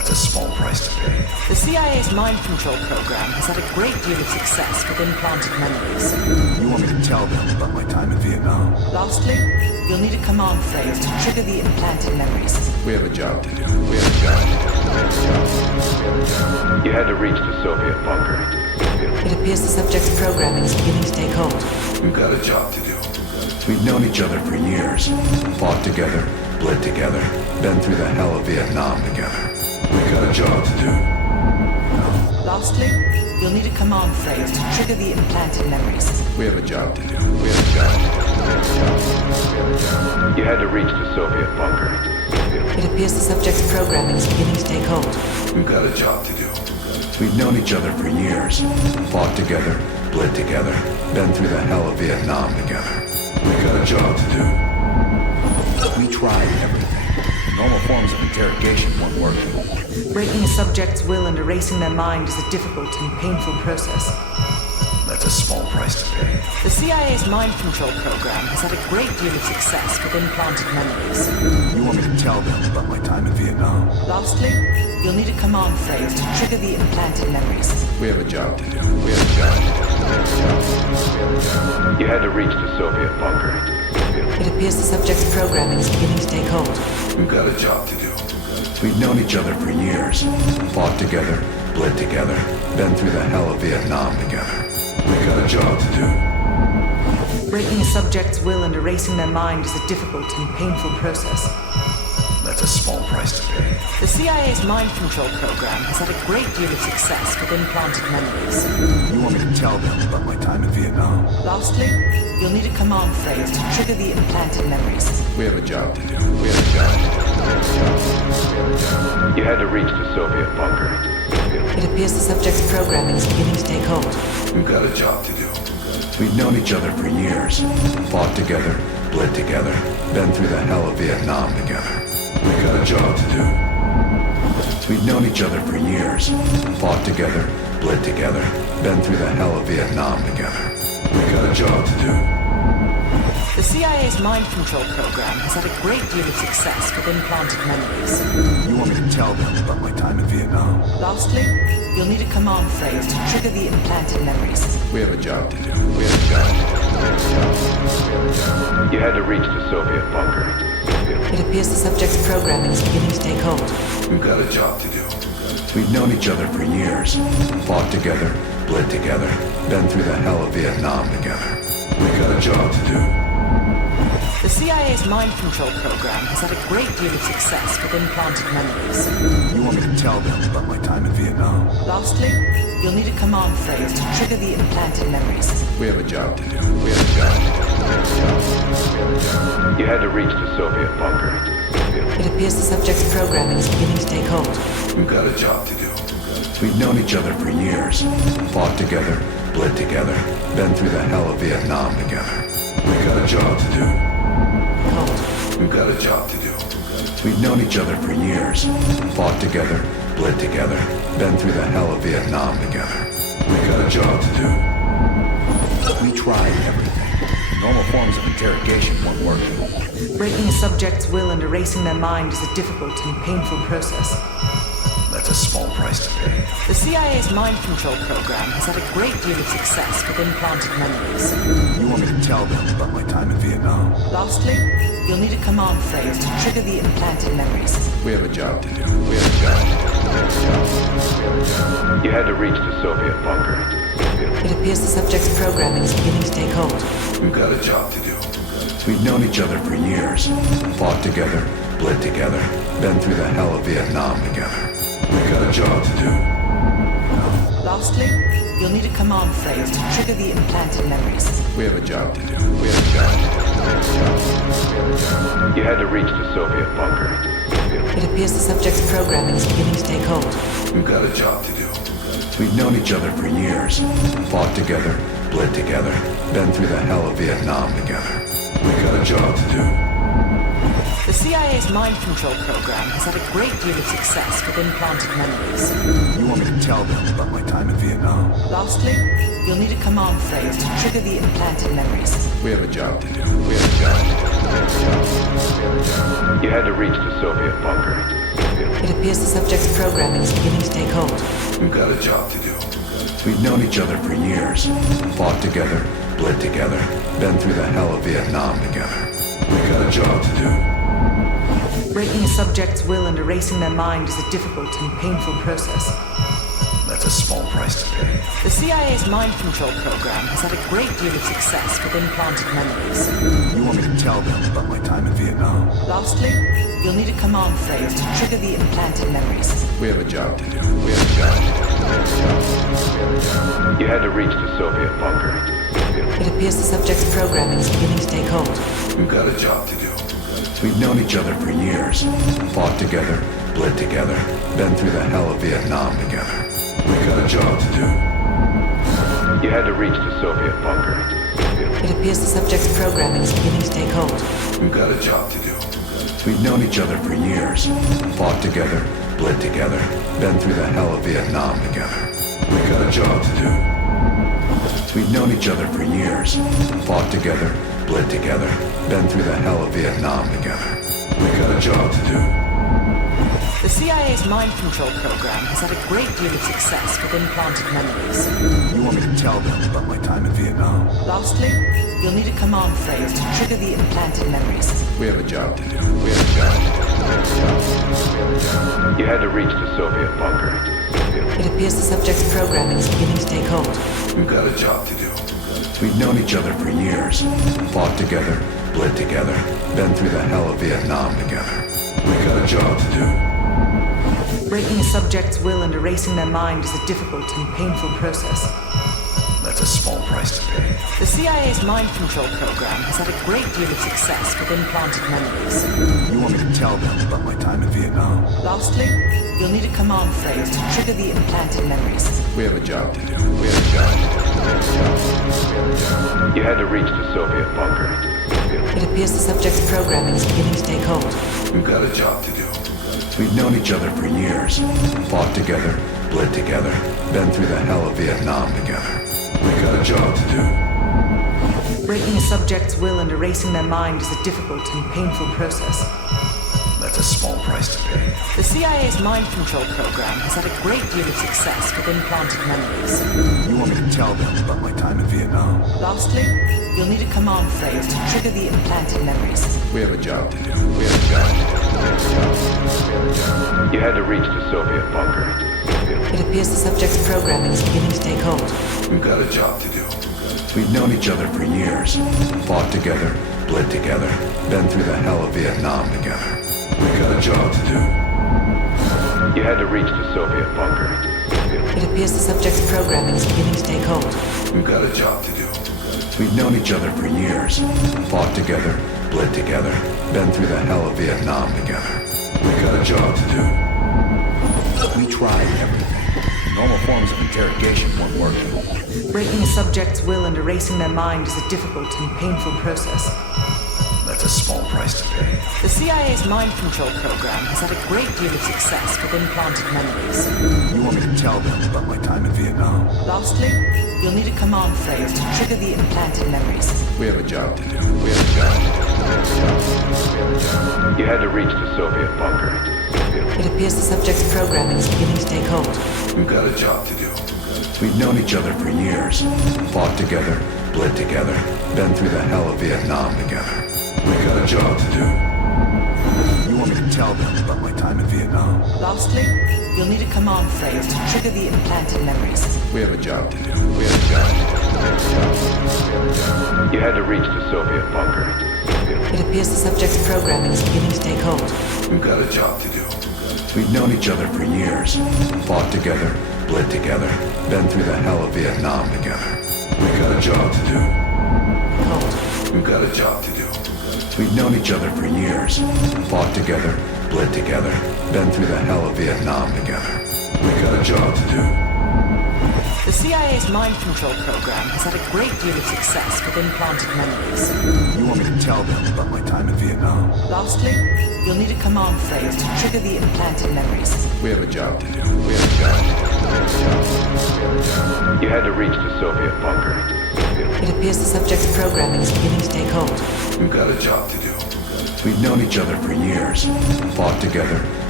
That's a small price to pay. The CIA's mind control program has had a great deal of success with implanted memories. You want me to tell them about my time in Vietnam? Lastly, you'll need a command phrase to trigger the implanted memories. We have a job to do. We have a job to do. You had to reach the Soviet bunker. It appears the subject's programming is beginning to take hold. We've got a job to do. We've known each other for years. Fought together, bled together, been through the hell of Vietnam together. We've got a job to do. Lastly, you'll need a command phrase to trigger the implanted memories. We have a job to do. We have a job to do. You had to reach the Soviet bunker. It appears the subject's programming is beginning to take hold. We've got a job to do. We've known each other for years. Fought together, bled together, been through the hell of Vietnam together. We've got a job to do. We tried everything. Normal forms of interrogation weren't working. Breaking a subject's will and erasing their mind is a difficult and painful process. That's a small price to pay. The CIA's mind control program has had a great deal of success with implanted memories. You want me to tell them about my time in Vietnam? Lastly, you'll need a command phrase to trigger the implanted memories. We have a job to do. We have a job to do. You had to reach the Soviet bunker. It appears the subject's programming is beginning to take hold. We've got a job to do. We've known each other for years. Fought together, bled together, been through the hell of Vietnam together. We've got a job to do. Breaking a subject's will and erasing their mind is a difficult and painful process. That's a small price to pay. The CIA's mind control program has had a great deal of success with implanted memories. You want me to tell them about my time in Vietnam? Lastly, you'll need a command phrase to trigger the implanted memories. We have a job to do. We have a job to do. You had to reach the Soviet bunker. It appears the subject's programming is beginning to take hold. We've got a job to do. We've known each other for years. Fought together, bled together, been through the hell of Vietnam together. We've got a job to do. We've known each other for years. Fought together, bled together, been through the hell of Vietnam together. We've got a job to do. The CIA's mind control program has had a great deal of success with implanted memories. You want me to tell them about my time in Vietnam? Lastly, you'll need a command phrase to trigger the implanted memories. We have a job to do. We have a job to do. You had to reach the Soviet bunker. It appears the subject's programming is beginning to take hold. We've got a job to do. We've known each other for years. Fought together, bled together, been through the hell of Vietnam together. We've got a job to do. The CIA's mind control program has had a great deal of success with implanted memories. You want me to tell them about my time in Vietnam? Lastly, you'll need a command phrase to trigger the implanted memories. We have a job to do. We have a job to do. You had to reach the Soviet bunker. It appears the subject's programming is beginning to take hold. We've got a job to do. We've known each other for years. Fought together, bled together, been through the hell of Vietnam together. We've got a job to do. Hold. We've got a job to do. We've known each other for years. Fought together, bled together, been through the hell of Vietnam together. We've got a job to do. We tried everything. Normal forms of interrogation weren't working. Breaking a subject's will and erasing their mind is a difficult and painful process. That's a small price to pay. The CIA's mind control program has had a great deal of success with implanted memories. You want me to tell them about my time in Vietnam? Lastly, you'll need a command phrase to trigger the implanted memories. We have a job to do. We have a job to do. You had to reach the Soviet bunker. It appears the subject's programming is beginning to take hold. We've got a job to do. We've known each other for years. Fought together, bled together, been through the hell of Vietnam together. We've got a job to do. Lastly, you'll need a command phrase to trigger the implanted memories. We have a job to do. We have a job to do. You had to reach the Soviet bunker. It appears the subject's programming is beginning to take hold. We've got a job to do. We've known each other for years. Fought together, bled together, been through the hell of Vietnam together. We've got a job to do. The CIA's mind control program has had a great deal of success with implanted memories. You want me to tell them about my time in Vietnam? Lastly, you'll need a command phrase to trigger the implanted memories. We have a job to do. We have a job to do. You had to reach the Soviet bunker. It appears the subject's programming is beginning to take hold. We've got a job to do. We've known each other for years. Fought together, bled together, been through the hell of Vietnam together. We've got a job to do. Breaking a subject's will and erasing their mind is a difficult and painful process. That's a small price to pay. The CIA's mind control program has had a great deal of success with implanted memories. You want me to tell them about my time in Vietnam? Lastly, you'll need a command phrase to trigger the implanted memories. We have a job to do. We have a job to do. You had to reach the Soviet bunker. It appears the subject's programming is beginning to take hold. We've got a job to do. We've known each other for years. Fought together, bled together, been through the hell of Vietnam together. We've got a job to do. You had to reach the Soviet bunker. It appears the subject's programming is beginning to take hold. We've got a job to do. We've known each other for years. Fought together, bled together, been through the hell of Vietnam together. We've got a job to do. We've known each other for years. Fought together, bled together, been through the hell of Vietnam together. We've got a job to do. The CIA's mind control program has had a great deal of success with implanted memories. You want me to tell them about my time in Vietnam? Lastly, you'll need a command phrase to trigger the implanted memories. We have a job to do. We have a job to do. You had to reach the Soviet bunker. It appears the subject's programming is beginning to take hold. We've got a job to do. We've known each other for years. Fought together, bled together, been through the hell of Vietnam together. We've got a job to do. Breaking a subject's will and erasing their mind is a difficult and painful process. That's a small price to pay. The CIA's mind control program has had a great deal of success with implanted memories. You want me to tell them about my time in Vietnam? Lastly, you'll need a command phrase to trigger the implanted memories. We have a job to do. We have a job to do. You had to reach the Soviet bunker. It appears the subject's programming is beginning to take hold. We've got a job to do. We've known each other for years. Fought together, bled together, been through the hell of Vietnam together. We've got a job to do. Breaking a subject's will and erasing their mind is a difficult and painful process. That's a small price to pay. The CIA's mind control program has had a great deal of success with implanted memories. You want me to tell them about my time in Vietnam? Lastly, you'll need a command phrase to trigger the implanted memories. We have a job to do. We have a job to do. You had to reach the Soviet bunker. It appears the subject's programming is beginning to take hold. We've got a job to do. We've known each other for years. Fought together, bled together, been through the hell of Vietnam together. We've got a job to do. You had to reach the Soviet bunker. It appears the subject's programming is beginning to take hold. We've got a job to do. We've known each other for years. Fought together, bled together, been through the hell of Vietnam together. We've got a job to do. We tried everything. Normal forms of interrogation weren't working. Breaking a subject's will and erasing their mind is a difficult and painful process. That's a small price to pay. The CIA's mind control program has had a great deal of success with implanted memories. You want me to tell them about my time in Vietnam? Lastly, you'll need a command phrase to trigger the implanted memories. We have a job to do. We have a job to do. You had to reach the Soviet bunker. It appears the subject's programming is beginning to take hold. We've got a job to do. We've known each other for years. Fought together, bled together, been through the hell of Vietnam together. We've got a job to do. You want me to tell them about my time in Vietnam? Lastly, you'll need a command phrase to trigger the implanted memories. We have a job to do. We have a job to do. You had to reach the Soviet bunker. It appears the subject's programming is beginning to take hold. We've got a job to do. We've known each other for years. Fought together, bled together, been through the hell of Vietnam together. We've got a job to do. Hold. We've got a job to do. We've known each other for years. Fought together, bled together, been through the hell of Vietnam together. We've got a job to do. The CIA's mind control program has had a great deal of success with implanted memories. You want me to tell them about my time in Vietnam? Lastly, you'll need a command phrase to trigger the implanted memories. We have a job to do. We have a job to do. You had to reach the Soviet bunker. It appears the subject's programming is beginning to take hold. We've got a job to do. We've known each other for years. Fought together,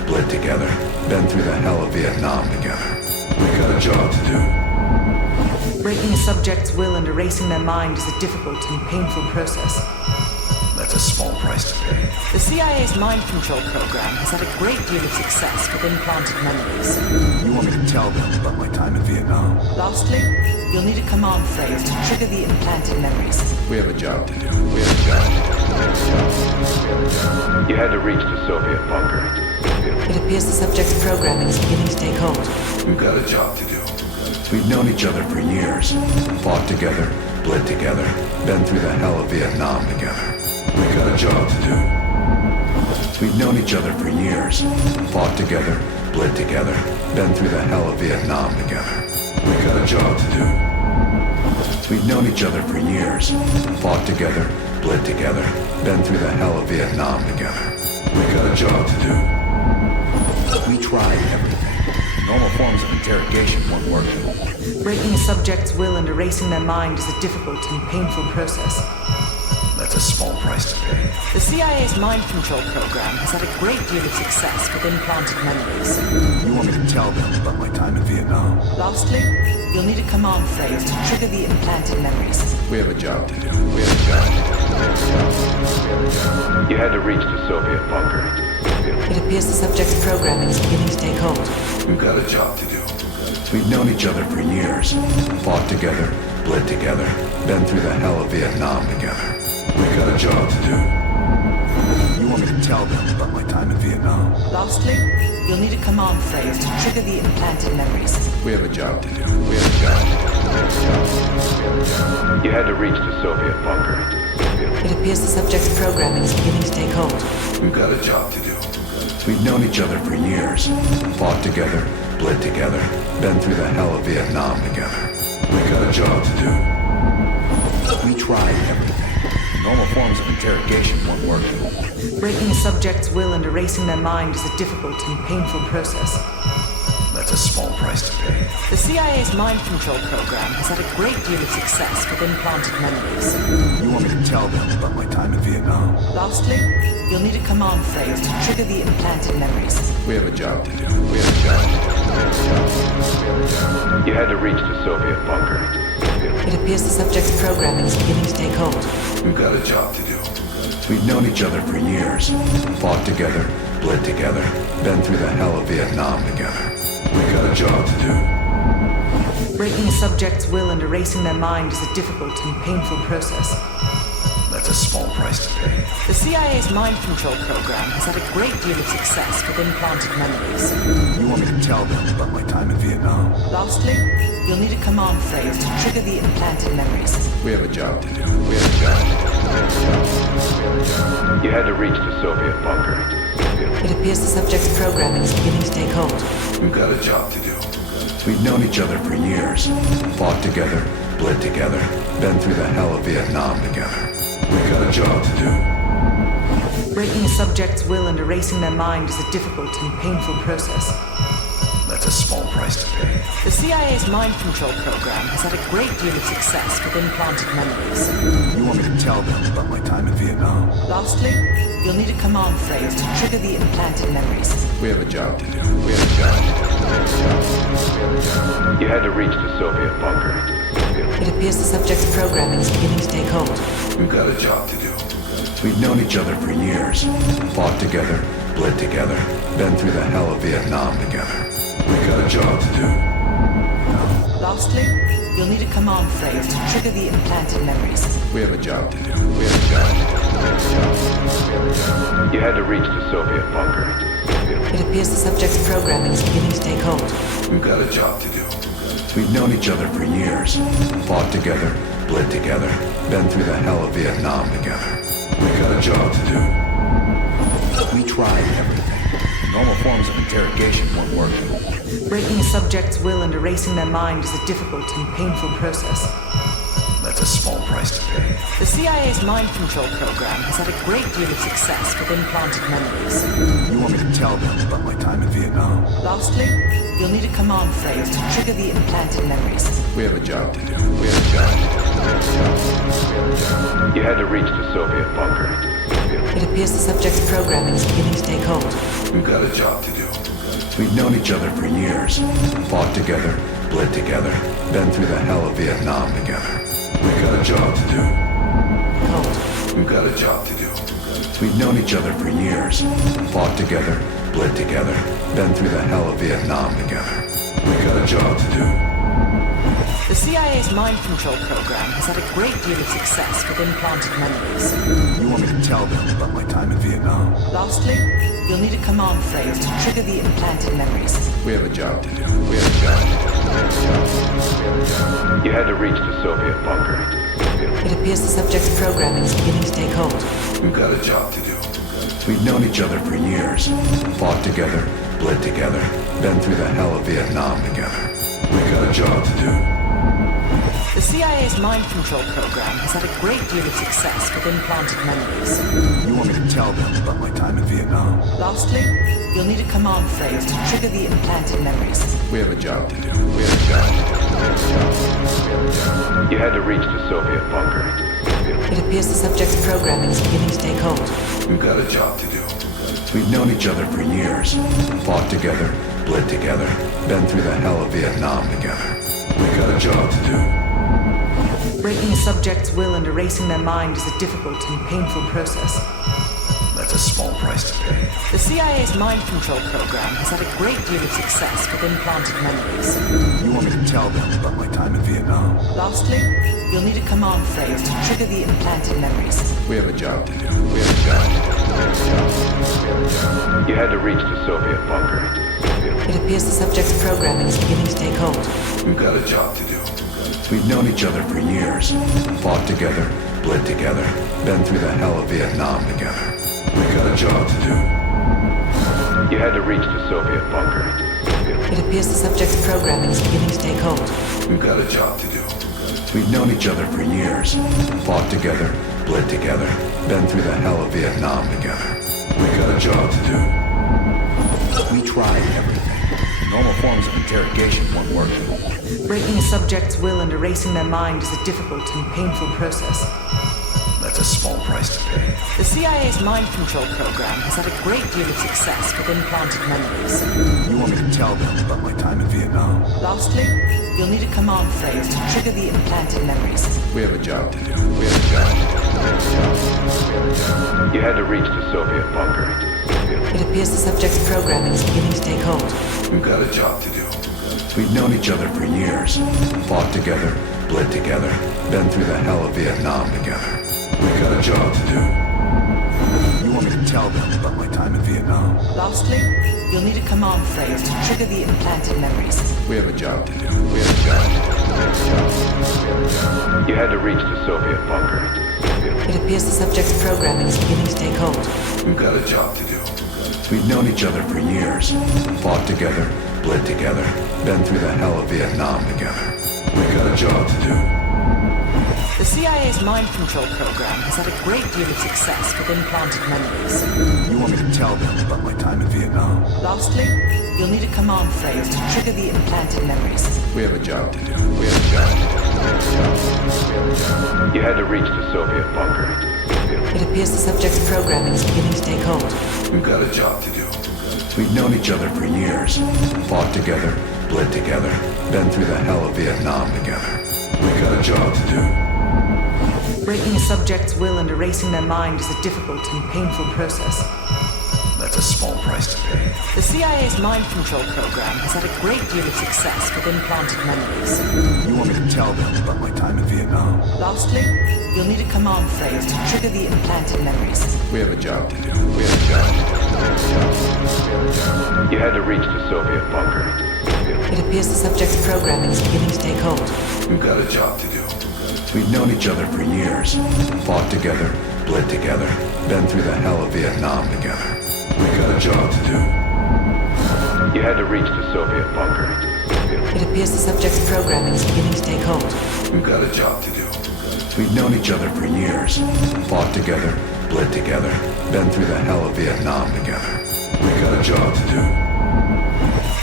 bled together, been through the hell of Vietnam together. We got a job to do. Breaking a subject's will and erasing their mind is a difficult and painful process. That's a small price to pay. The CIA's mind control program has had a great deal of success with implanted memories. You want me to tell them about my time in Vietnam? Lastly, you'll need a command phrase to trigger the implanted memories. We have a job to do. You had to reach the Soviet bunker. It appears the subject's programming is beginning to take hold. We've got a job to do. We've known each other for years, fought together, bled together, been through the hell of Vietnam together. We got a job to do. We've known each other for years, fought together, bled together, been through the hell of Vietnam together. We got a job to do. We've known each other for years, fought together, bled together, been through the hell of Vietnam together. We got a job to do. We tried everything. Normal forms of interrogation weren't working. Breaking a subject's will and erasing their mind is a difficult and painful process. That's a small price to pay. The CIA's mind control program has had a great deal of success with implanted memories. You want me to tell them about my time in Vietnam? Lastly, you'll need a command phrase to trigger the implanted memories. We have a job to do. You had to reach the Soviet bunker. It appears the subject's programming is beginning to take hold. We've got a job to do. We've known each other for years, fought together, bled together, been through the hell of Vietnam together. We got a job to do. You want me to tell them about my time in Vietnam? Lastly, you'll need a command phrase to trigger the implanted memories. We have a job to do. You had to reach the Soviet bunker. It appears the subject's programming is beginning to take hold. We've got a job to do. We've known each other for years, fought together, bled together, been through the hell of Vietnam together. We got a job to do. We tried everything. Normal forms of interrogation weren't working. Breaking a subject's will and erasing their mind is a difficult and painful process. That's a small price to pay. The CIA's mind control program has had a great deal of success with implanted memories. You want me to tell them about my time in Vietnam? Lastly, you'll need a command phrase to trigger the implanted memories. We have a job to do. You had to reach the Soviet bunker. It appears the subject's programming is beginning to take hold. We've got a job to do. We've known each other for years, fought together, bled together, been through the hell of Vietnam together. We got a job to do. Breaking a subject's will and erasing their mind is a difficult and painful process. That's a small price to pay. The CIA's mind control program has had a great deal of success with implanted memories. You want me to tell them about my time in Vietnam? Lastly, you'll need a command phrase to trigger the implanted memories. We have a job to do. You had to reach the Soviet bunker. It appears the subject's programming is beginning to take hold. We've got a job to do. We've known each other for years, fought together, bled together, been through the hell of Vietnam together. We got a job to do. Breaking a subject's will and erasing their mind is a difficult and painful process. That's a small price to pay. The CIA's mind control program has had a great deal of success with implanted memories. You want me to tell them about my time in Vietnam? Lastly, you'll need a command phrase to trigger the implanted memories. We have a job to do. You had to reach the Soviet bunker. It appears the subject's programming is beginning to take hold. We've got a job to do. We've known each other for years, fought together, bled together, been through the hell of Vietnam together. We got a job to do. Lastly, you'll need a command phrase to trigger the implanted memories. We have a job to do. You had to reach the Soviet bunker. It appears the subject's programming is beginning to take hold. We've got a job to do. We've known each other for years, fought together, bled together, been through the hell of Vietnam together. We got a job to do. We tried everything. Normal forms of interrogation weren't working. Breaking a subject's will and erasing their mind is a difficult and painful process. That's a small price to pay. The CIA's mind control program has had a great deal of success with implanted memories. You want me to tell them about my time in Vietnam? Lastly, you'll need a command phrase to trigger the implanted memories. We have a job to do. You had to reach the Soviet bunker. It It appears the subject's programming is beginning to take hold. We've got a job to do. We've known each other for years. Fought together, bled together, been through the hell of Vietnam together. We've got a job to do. Hold. We've got a job to do. We've known each other for years. Fought together, bled together, been through the hell of Vietnam together. We've got a job to do. The CIA's mind control program has had a great deal of success with implanted memories. You want me to tell them about my time in Vietnam? Lastly, you'll need a command phrase to trigger the implanted memories. We have a job to do. We have a job to do. You had to reach the Soviet bunker. It appears the subject's programming is beginning to take hold. We've got a job to do. We've known each other for years. Fought together, bled together, been through the hell of Vietnam together. We've got a job to do. The CIA's mind control program has had a great deal of success with implanted memories. You want me to tell them about my time in Vietnam? Lastly, you'll need a command phrase to trigger the implanted memories. We have a job to do. We have a job to do. You had to reach the Soviet bunker. It appears the subject's programming is beginning to take hold. We've got a job to do. We've known each other for years. Fought together, bled together, been through the hell of Vietnam together. We've got a job to do. Breaking a subject's will and erasing their mind is a difficult and painful process. That's a small price to pay. The CIA's mind control program has had a great deal of success with implanted memories. You want me to tell them about my time in Vietnam? Lastly, you'll need a command phrase to trigger the implanted memories. We have a job to do. We have a job to do. You had to reach the Soviet bunker. It appears the subject's programming is beginning to take hold. We've got a job to do. We've known each other for years. Fought together, bled together, been through the hell of Vietnam together. We've got a job to do. You had to reach the Soviet bunker. It appears the subject's programming is beginning to take hold. We've got a job to do. We've known each other for years. Fought together, bled together, been through the hell of Vietnam together. We've got a job to do. We tried everything. Normal forms of interrogation weren't working. Breaking a subject's will and erasing their mind is a difficult and painful process. That's a small price to pay. The CIA's mind control program has had a great deal of success with implanted memories. You want me to tell them about my time in Vietnam? Lastly, you'll need a command phrase to trigger the implanted memories. We have a job to do. We have a job to do. You had to reach the Soviet bunker. It appears the subject's programming is beginning to take hold. We've got a job to do. We've known each other for years. Fought together, bled together, been through the hell of Vietnam together. We've got a job to do. You want me to tell them about my time in Vietnam? Lastly, you'll need a command phrase to trigger the implanted memories. We have a job to do. We have a job to do. You had to reach the Soviet bunker. It appears the subject's programming is beginning to take hold. We've got a job to do. We've known each other for years. Fought together, bled together, been through the hell of Vietnam together. We've got a job to do. The CIA's mind control program has had a great deal of success with implanted memories. You want me to tell them about my time in Vietnam? Lastly, you'll need a command phrase to trigger the implanted memories. We have a job to do. We have a job to do. You had to reach the Soviet bunker. It appears the subject's programming is beginning to take hold. We've got a job to do. We've known each other for years. Fought together, bled together, been through the hell of Vietnam together. We've got a job to do. Breaking a subject's will and erasing their mind is a difficult and painful process. That's a small price to pay. The CIA's mind control program has had a great deal of success with implanted memories. You want me to tell them about my time in Vietnam? Lastly, you'll need a command phrase to trigger the implanted memories. We have a job to do. We have a job to do. You had to reach the Soviet bunker. It appears the subject's programming is beginning to take hold. We've got a job to do. We've known each other for years. Fought together, bled together, been through the hell of Vietnam together. We've got a job to do. You had to reach the Soviet bunker. It appears the subject's programming is beginning to take hold. We've got a job to do. We've known each other for years. Fought together, bled together, been through the hell of Vietnam together. We've got a job to do. The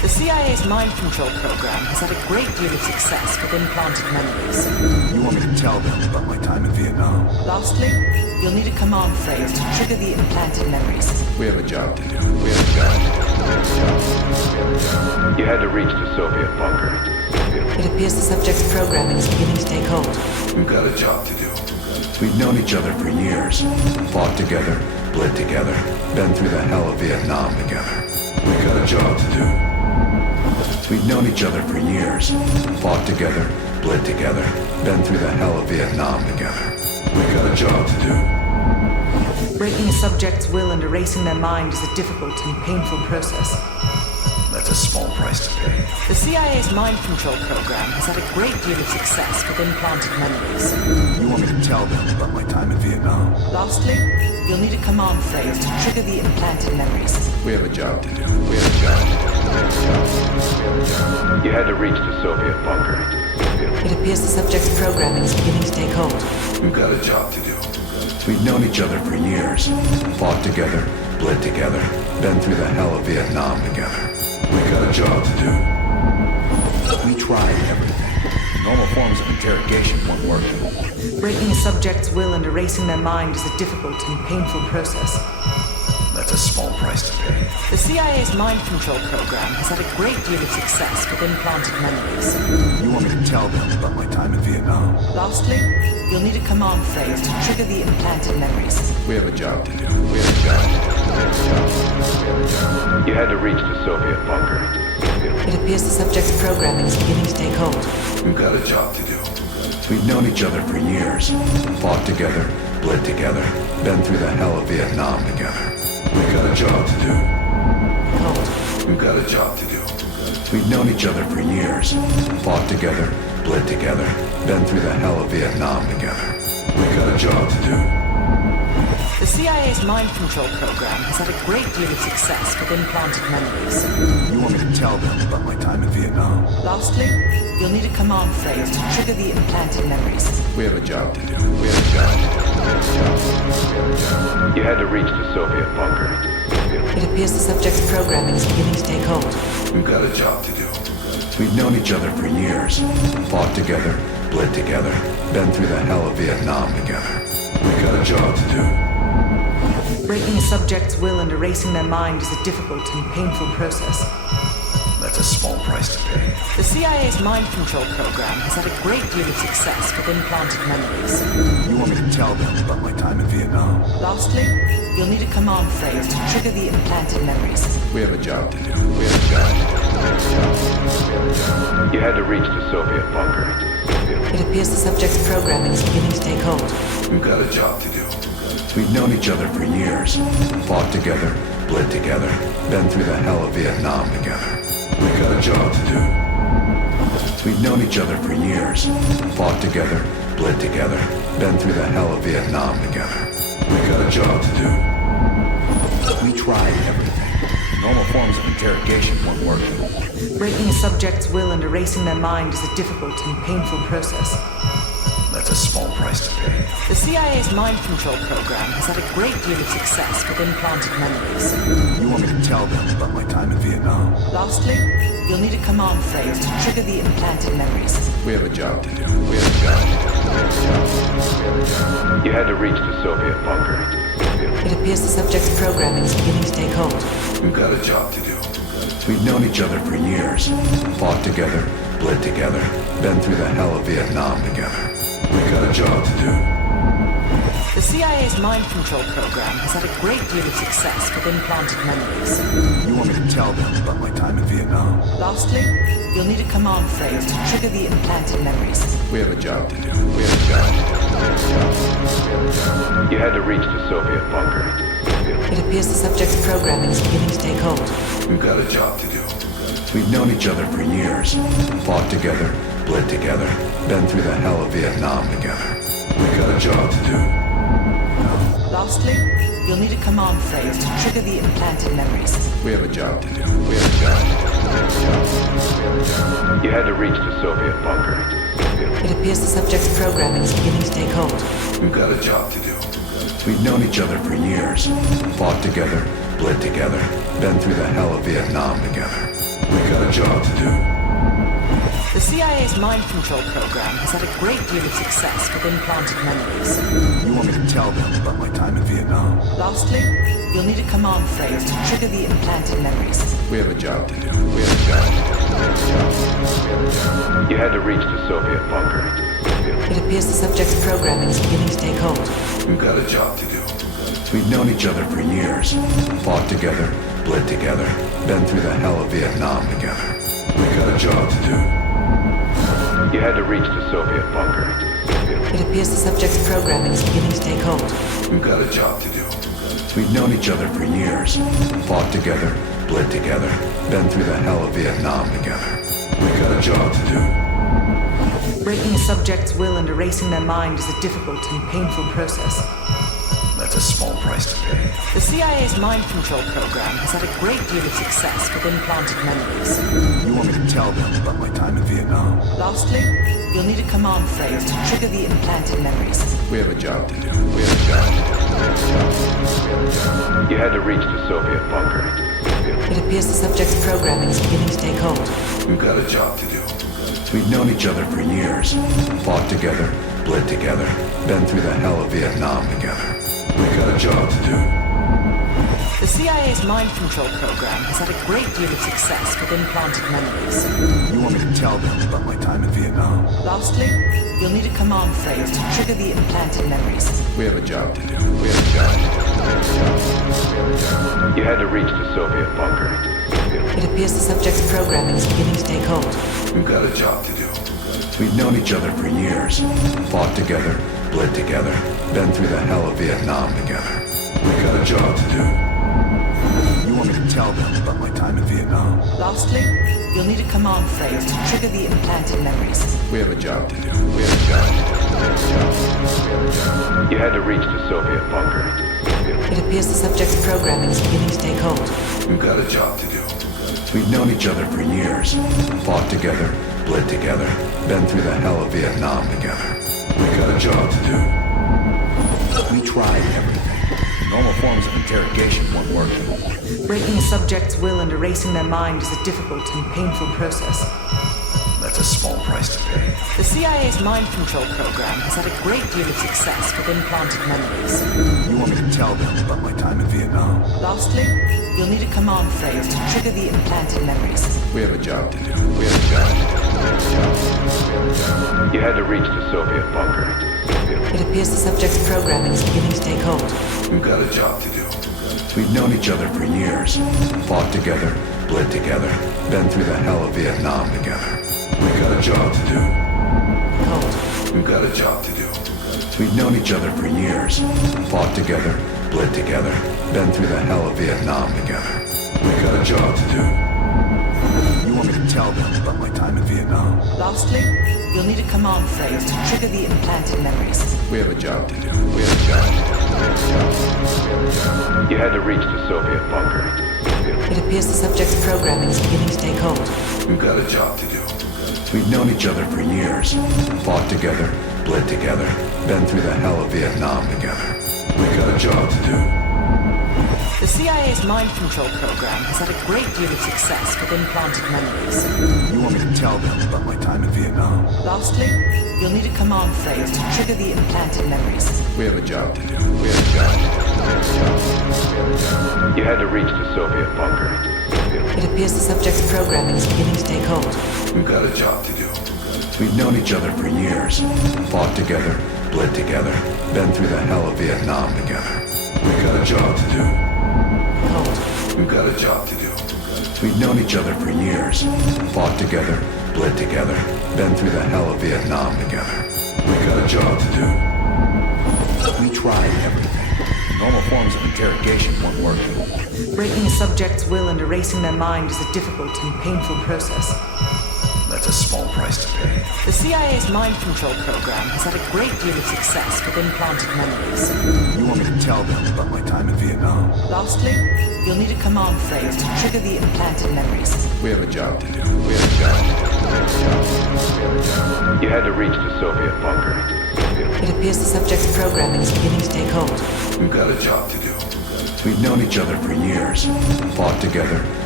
The CIA's mind control program has had a great deal of success with implanted memories. You want me to tell them about my time in Vietnam? Lastly, you'll need a command phrase to trigger the implanted memories. We have a job to do. You had to reach the Soviet bunker. It appears the subject's programming is beginning to take hold. We've got a job to do. We've known each other for years. Fought together, bled together, been through the hell of Vietnam together. We've got a job to do. We've known each other for years. Fought together, bled together, been through the hell of Vietnam together. We've got a job to do. Breaking a subject's will and erasing their mind is a difficult and painful process. That's a small price to pay. The CIA's mind control program has had a great deal of success with implanted memories. You want me to tell them about my time in Vietnam? Lastly, you'll need a command phrase to trigger the implanted memories. We have a job to do. You had to reach the Soviet bunker. It appears the subject's programming is beginning to take hold. We've got a job to do. We've known each other for years. Fought together, bled together, been through the hell of Vietnam together. We've got a job to do. We tried everything. Normal forms of interrogation weren't working. Breaking a subject's will and erasing their mind is a difficult and painful process. That's a small price to pay. The CIA's mind control program has had a great deal of success with implanted memories. You want me to tell them about my time in Vietnam? Lastly, you'll need a command phrase to trigger the implanted memories. We have a job to do. You had to reach the Soviet bunker. It appears the subject's programming is beginning to take hold. We've got a job to do. We've known each other for years. Fought together, bled together, been through the hell of Vietnam together. We've got a job to do. Hold. We've got a job to do. We've known each other for years. Fought together, bled together, been through the hell of Vietnam together. We've got a job to do. The CIA's mind control program has had a great deal of success with implanted memories. You want me to tell them about my time in Vietnam? Lastly, you'll need a command phrase to trigger the implanted memories. We have a job to do. You had to reach the Soviet bunker. It appears the subject's programming is beginning to take hold. We've got a job to do. We've known each other for years. Fought together, bled together, been through the hell of Vietnam together. We've got a job to do. Breaking a subject's will and erasing their mind is a difficult and painful process. That's a small price to pay. The CIA's mind control program has had a great deal of success with implanted memories. You want me to tell them about my time in Vietnam? Lastly, you'll need a command phrase to trigger the implanted memories. We have a job to do. You had to reach the Soviet bunker. It appears the subject's programming is beginning to take hold. We've got a job to do. We've known each other for years. Fought together, bled together, been through the hell of Vietnam together. We've got a job to do. We've known each other for years. Fought together, bled together, been through the hell of Vietnam together. We've got a job to do. We tried everything. Normal forms of interrogation weren't working. Breaking a subject's will and erasing their mind is a difficult and painful process. That's a small price to pay. The CIA's mind control program has had a great deal of success with implanted memories. You want me to tell them about my time in Vietnam? Lastly, you'll need a command phrase to trigger the implanted memories. We have a job to do. You had to reach the Soviet bunker. It appears the subject's programming is beginning to take hold. We've got a job to do. We've known each other for years. Fought together, bled together, been through the hell of Vietnam together. We've got a job to do. The CIA's mind control program has had a great deal of success with implanted memories. You want me to tell them about my time in Vietnam? Lastly, you'll need a command phrase to trigger the implanted memories. We have a job to do. You had to reach the Soviet bunker. It appears the subject's programming is beginning to take hold. We've got a job to do. We've known each other for years. Fought together, bled together, been through the hell of Vietnam together. We've got a job to do. Lastly, you'll need a command phrase to trigger the implanted memories. We have a job to do. You had to reach the Soviet bunker. It appears the subject's programming is beginning to take hold. We've got a job to do. We've known each other for years. Fought together, bled together, been through the hell of Vietnam together. We got a job to do. The CIA's mind control program has had a great deal of success with implanted memories. You want me to tell them about my time in Vietnam? Lastly, you'll need a command phrase to trigger the implanted memories. We have a job to do. We have a job to do. You had to reach the Soviet bunker. It appears the subject's programming is beginning to take hold. We've got a job to do. We've known each other for years. Fought together, bled together, been through the hell of Vietnam together. We got a job to do. You had to reach the Soviet bunker. It appears the subject's programming is beginning to take hold. We've got a job to do. We've known each other for years. Fought together, bled together, been through the hell of Vietnam together. We got a job to do. Breaking a subject's will and erasing their mind is a difficult and painful process. That's a small price to pay. The CIA's mind control program has had a great deal of success with implanted memories. You want me to tell them about my time in Vietnam? Lastly, you'll need a command phrase to trigger the implanted memories. We have a job to do. We have a job to do. You had to reach the Soviet bunker. It appears the subject's programming is beginning to take hold. We've got a job to do. We've known each other for years. Fought together, bled together, been through the hell of Vietnam together. We got a job to do. The CIA's mind control program has had a great deal of success with implanted memories. You want me to tell them about my time in Vietnam? Lastly, you'll need a command phrase to trigger the implanted memories. We have a job to do. We have a job to do. You had to reach the Soviet bunker. It appears the subject's programming is beginning to take hold. We've got a job to do. We've known each other for years. Fought together, bled together, been through the hell of Vietnam together. We got a job to do. You want me to tell them about my time in Vietnam? Lastly, you'll need a command phrase to trigger the implanted memories. We have a job to do. We have a job to do. You had to reach the Soviet bunker. It appears the subject's programming is beginning to take hold. We've got a job to do. We've known each other for years. Fought together, bled together, been through the hell of Vietnam together. We got a job to do. We tried everything. Normal forms of interrogation weren't working. Breaking a subject's will and erasing their mind is a difficult and painful process. That's a small price to pay. The CIA's mind control program has had a great deal of success with implanted memories. You want me to tell them about my time in Vietnam? Lastly, you'll need a command phrase to trigger the implanted memories. We have a job to do. We have a job to do. You had to reach the Soviet bunker. It appears the subject's programming is beginning to take hold. We've got a job to do. We've known each other for years. Fought together, bled together, been through the hell of Vietnam together. We got a job to do. Hold. We've got a job to do. We've known each other for years. Fought together, bled together, been through the hell of Vietnam together. We got a job to do. You want me to tell them about my time in Vietnam? Lastly, you'll need a command phrase to trigger the implanted memories. We have a job to do. We have a job to do. You had to reach the Soviet bunker. It appears the subject's programming is beginning to take hold. We've got a job to do. We've known each other for years. Fought together, bled together, been through the hell of Vietnam together. We got a job to do. The CIA's mind control program has had a great deal of success with implanted memories. You want me to tell them about my time in Vietnam? Lastly, you'll need a command phrase to trigger the implanted memories. We have a job to do. We have a job to do. You had to reach the Soviet bunker. It appears the subject's programming is beginning to take hold. We've got a job to do. We've known each other for years. Fought together, bled together, been through the hell of Vietnam together. We got a job to do. Hold. We've got a job to do. We've known each other for years. Fought together, bled together, been through the hell of Vietnam together. We got a job to do. We tried everything. Normal forms of interrogation weren't working. Breaking a subject's will and erasing their mind is a difficult and painful process. That's a small price to pay. The CIA's mind control program has had a great deal of success with implanted memories. You want me to tell them about my time in Vietnam? Lastly, you'll need a command phrase to trigger the implanted memories. We have a job to do. We have a job to do. You had to reach the Soviet bunker. It appears the subject's programming is beginning to take hold. We've got a job to do. We've known each other for years. Fought together,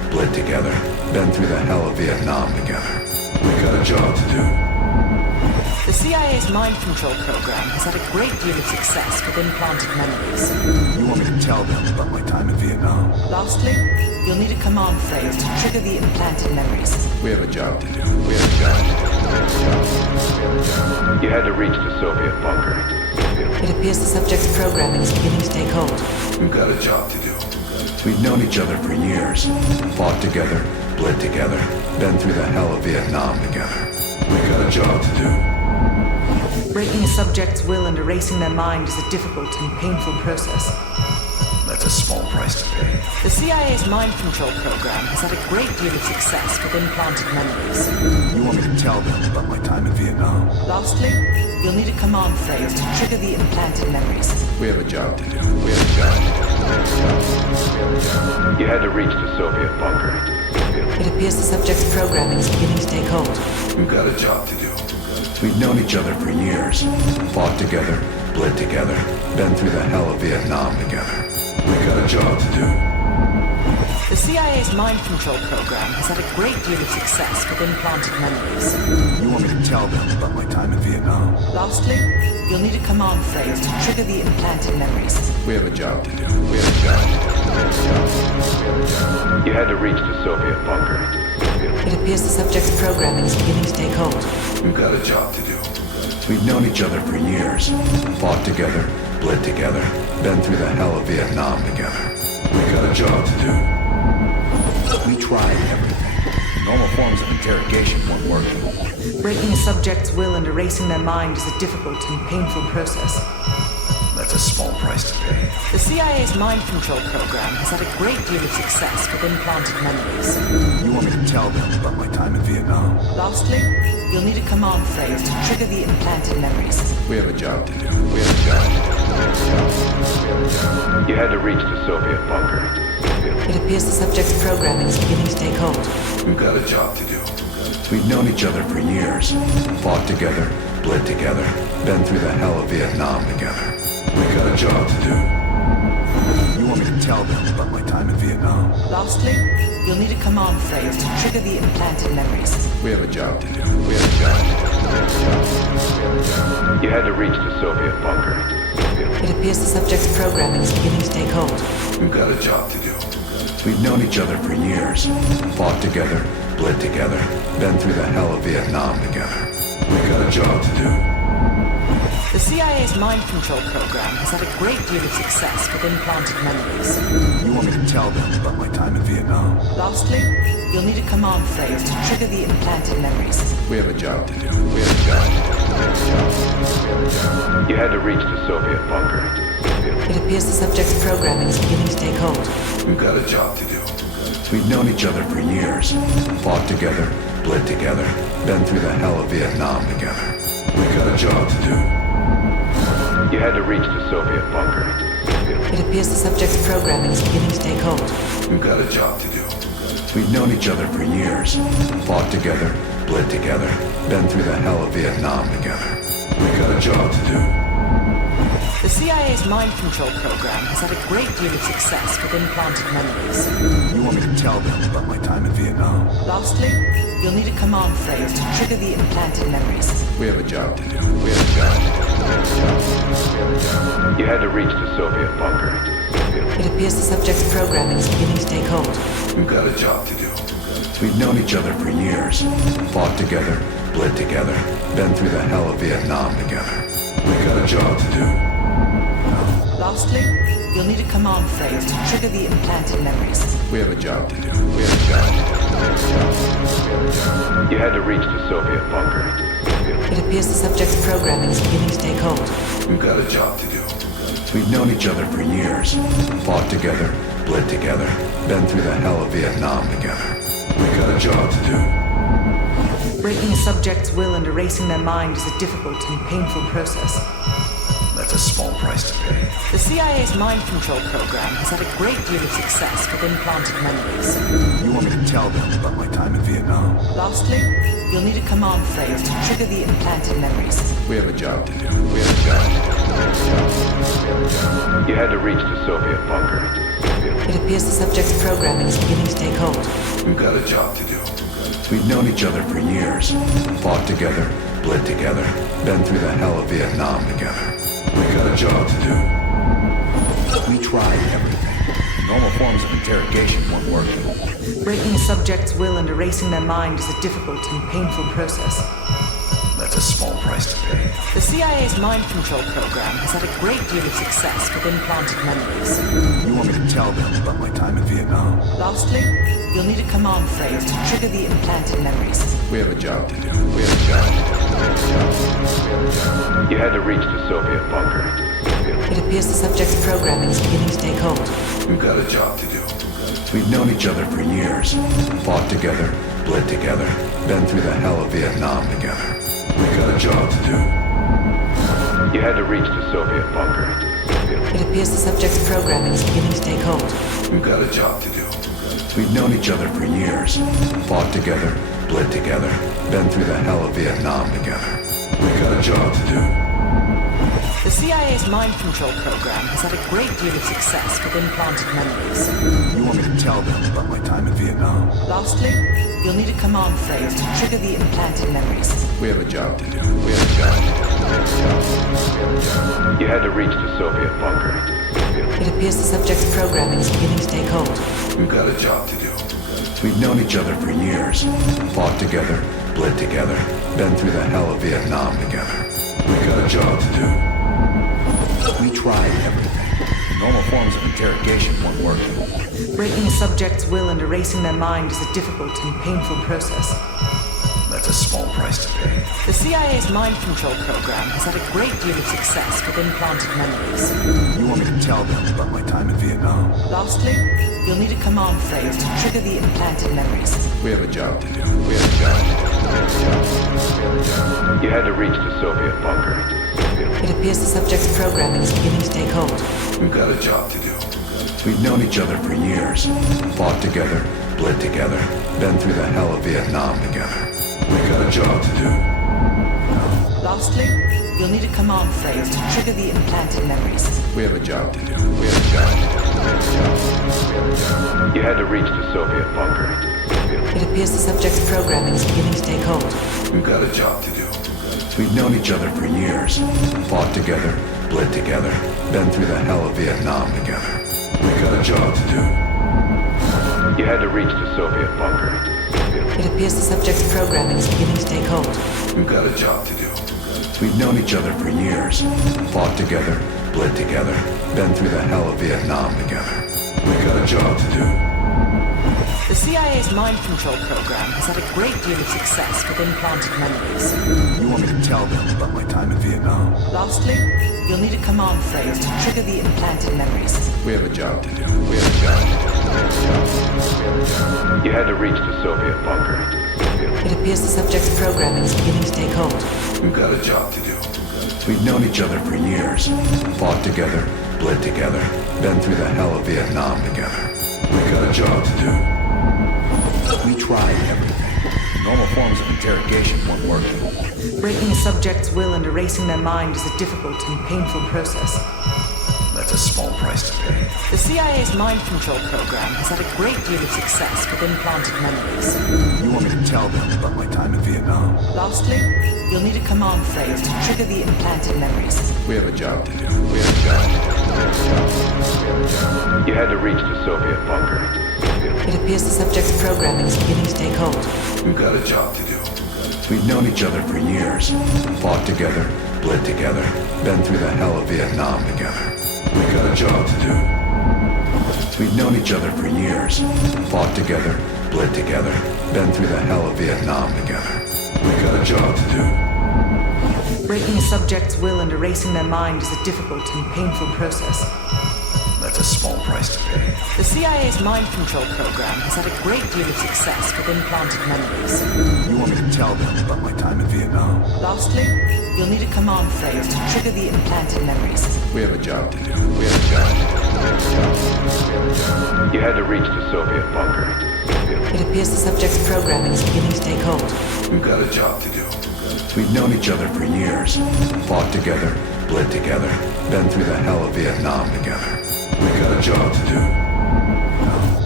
bled together, been through the hell of Vietnam together. We got a job to do. The CIA's mind control program has had a great deal of success with implanted memories. You want me to tell them about my time in Vietnam? Lastly, you'll need a command phrase to trigger the implanted memories. We have a job to do. We have a job to do. You had to reach the Soviet bunker. It appears the subject's programming is beginning to take hold. We've got a job to do. We've known each other for years, fought together, bled together, been through the hell of Vietnam together. We've got a job to do. Breaking a subject's will and erasing their mind is a difficult and painful process. That's a small price to pay. The CIA's mind control program has had a great deal of success with implanted memories. You want me to tell them about my time in Vietnam? Lastly, you'll need a command phrase to trigger the implanted memories. We have a job to do. We have a job to do. You had to reach the Soviet bunker. It appears the subject's programming is beginning to take hold. We've got a job to do. We've known each other for years, fought together, bled together, been through the hell of Vietnam together. We've got a job to do. The CIA's mind control program has had a great deal of success with implanted memories. You want me to tell them about my time in Vietnam? Lastly, you'll need a command phrase to trigger the implanted memories. We have a job to do. We have a job to do. You had to reach the Soviet bunker. It appears the subject's programming is beginning to take hold. We've got a job to do. We've known each other for years, fought together, bled together, been through the hell of Vietnam together. We've got a job to do. We tried everything. Normal forms of interrogation weren't working. Breaking a subject's will and erasing their mind is a difficult and painful process. That's a small price to pay. The CIA's mind control program has had a great deal of success with implanted memories. You want me to tell them about my time in Vietnam? Lastly, you'll need a command phrase to trigger the implanted memories. We have a job to do. We have a job to do. You had to reach the Soviet bunker. It appears the subject's programming is beginning to take hold. We've got a job to do. We've known each other for years, fought together, bled together, been through the hell of Vietnam together. We've got a job to do. You want me to tell them about my time in Vietnam? Lastly, you'll need a command phrase to trigger the implanted memories. We have a job to do. We have a job to do. You had to reach the Soviet bunker. It appears the subject's programming is beginning to take hold. We've got a job to do. We've known each other for years, fought together, bled together, been through the hell of Vietnam together. We've got a job to do. The CIA's mind control program has had a great deal of success with implanted memories. You want me to tell them about my time in Vietnam? Lastly, you'll need a command phrase to trigger the implanted memories. We have a job to do. We have a job to do. You had to reach the Soviet bunker. It appears the subject's programming is beginning to take hold. We've got a job to do. We've known each other for years, fought together, bled together, been through the hell of Vietnam together. We've got a job to do. You had to reach the Soviet bunker. It appears the subject's programming is beginning to take hold. We've got a job to do. We've known each other for years, fought together, bled together, been through the hell of Vietnam together. We've got a job to do. The CIA's mind control program has had a great deal of success with implanted memories. You want me to tell them about my time in Vietnam? Lastly, you'll need a command phrase to trigger the implanted memories. We have a job to do. We have a job to do. You had to reach the Soviet bunker. It appears the subject's programming is beginning to take hold. We've got a job to do. We've known each other for years, fought together, bled together, been through the hell of Vietnam together. We've got a job to do. Lastly, you'll need a command phrase to trigger the implanted memories. We have a job to do. We have a job to do. You had to reach the Soviet bunker. It appears the subject's programming is beginning to take hold. We've got a job to do. We've known each other for years, fought together, bled together, been through the hell of Vietnam together. We've got a job to do. Breaking a subject's will and erasing their mind is a difficult and painful process. That's a small price to pay. The CIA's mind control program has had a great deal of success with implanted memories. You want me to tell them about my time in Vietnam? Lastly, you'll need a command phrase to trigger the implanted memories. We have a job to do. We have a job to do. You had to reach the Soviet bunker. It appears the subject's programming is beginning to take hold. We've got a job to do. We've known each other for years. Fought together, bled together, been through the hell of Vietnam together. We've got a job to do. We tried everything. Normal forms of interrogation weren't working. Breaking a subject's will and erasing their mind is a difficult and painful process. That's a small price to pay. The CIA's mind control program has had a great deal of success with implanted memories. You want me to tell them about my time in Vietnam? Lastly, you'll need a command phrase to trigger the implanted memories. We have a job to do. We have a job to do. You had to reach the Soviet bunker. It appears the subject's programming is beginning to take hold. We've got a job to do. We've known each other for years. Fought together, bled together, been through the hell of Vietnam together. We've got a job to do. You had to reach the Soviet bunker. It appears the subject's programming is beginning to take hold. We've got a job to do. We've known each other for years. Fought together, bled together, been through the hell of Vietnam together. We've got a job to do. The CIA's mind control program has had a great deal of success with implanted memories. You want me to tell them about my time in Vietnam? Lastly, you'll need a command phrase to trigger the implanted memories. We have a job to do. We have a job to do. You had to reach the Soviet bunker. It appears the subject's programming is beginning to take hold. We've got a job to do. We've known each other for years. Fought together, bled together, been through the hell of Vietnam together. We've got a job to do. We tried everything. Normal forms of interrogation weren't working. Breaking a subject's will and erasing their mind is a difficult and painful process. That's a small price to pay. The CIA's mind control program has had a great deal of success with implanted memories. You want me to tell them about my time in Vietnam? Lastly, you'll need a command phrase to trigger the implanted memories. We have a job to do. We have a job to do. You had to reach the Soviet bunker. It appears the subject's programming is beginning to take hold. We've got a job to do. We've known each other for years. Fought together, bled together, been through the hell of Vietnam together. We've got a job to do. Lastly, you'll need a command phrase to trigger the implanted memories. We have a job to do. We have a job to do. You had to reach the Soviet bunker. It appears the subject's programming is beginning to take hold. We've got a job to do. We've known each other for years. Fought together, bled together, been through the hell of Vietnam together. We've got a job to do. You had to reach the Soviet bunker. It appears the subject's programming is beginning to take hold. We've got a job to do. We've known each other for years. Fought together, bled together, been through the hell of Vietnam together. We've got a job to do. The CIA's mind control program has had a great deal of success with implanted memories. You want me to tell them about my time in Vietnam? Lastly, you'll need a command phrase to trigger the implanted memories. We have a job to do. We have a job to do. You had to reach the Soviet bunker. It appears the subject's programming is beginning to take hold. We've got a job to do. We've known each other for years. Fought together, bled together, been through the hell of Vietnam together. We've got a job to do. We tried everything. Normal forms of interrogation weren't working. Breaking a subject's will and erasing their mind is a difficult and painful process. That's a small price to pay. The CIA's mind control program has had a great deal of success with implanted memories. You want me to tell them about my time in Vietnam? Lastly, you'll need a command phrase to trigger the implanted memories. We have a job to do. We have a job to do. You had to reach the Soviet bunker. It appears the subject's programming is beginning to take hold. We've got a job to do. We've known each other for years. Fought together, bled together, been through the hell of Vietnam together. We've got a job to do. We've known each other for years. Fought together, bled together, been through the hell of Vietnam together. We've got a job to do. Breaking a subject's will and erasing their mind is a difficult and painful process. That's a small price to pay. The CIA's mind control program has had a great deal of success with implanted memories. You want me to tell them about my time in Vietnam? Lastly, you'll need a command phrase to trigger the implanted memories. We have a job to do. We have a job to do. You had to reach the Soviet bunker. It appears the subject's programming is beginning to take hold. We've got a job to do. We've known each other for years. Fought together, bled together, been through the hell of Vietnam together. We've got a job to do.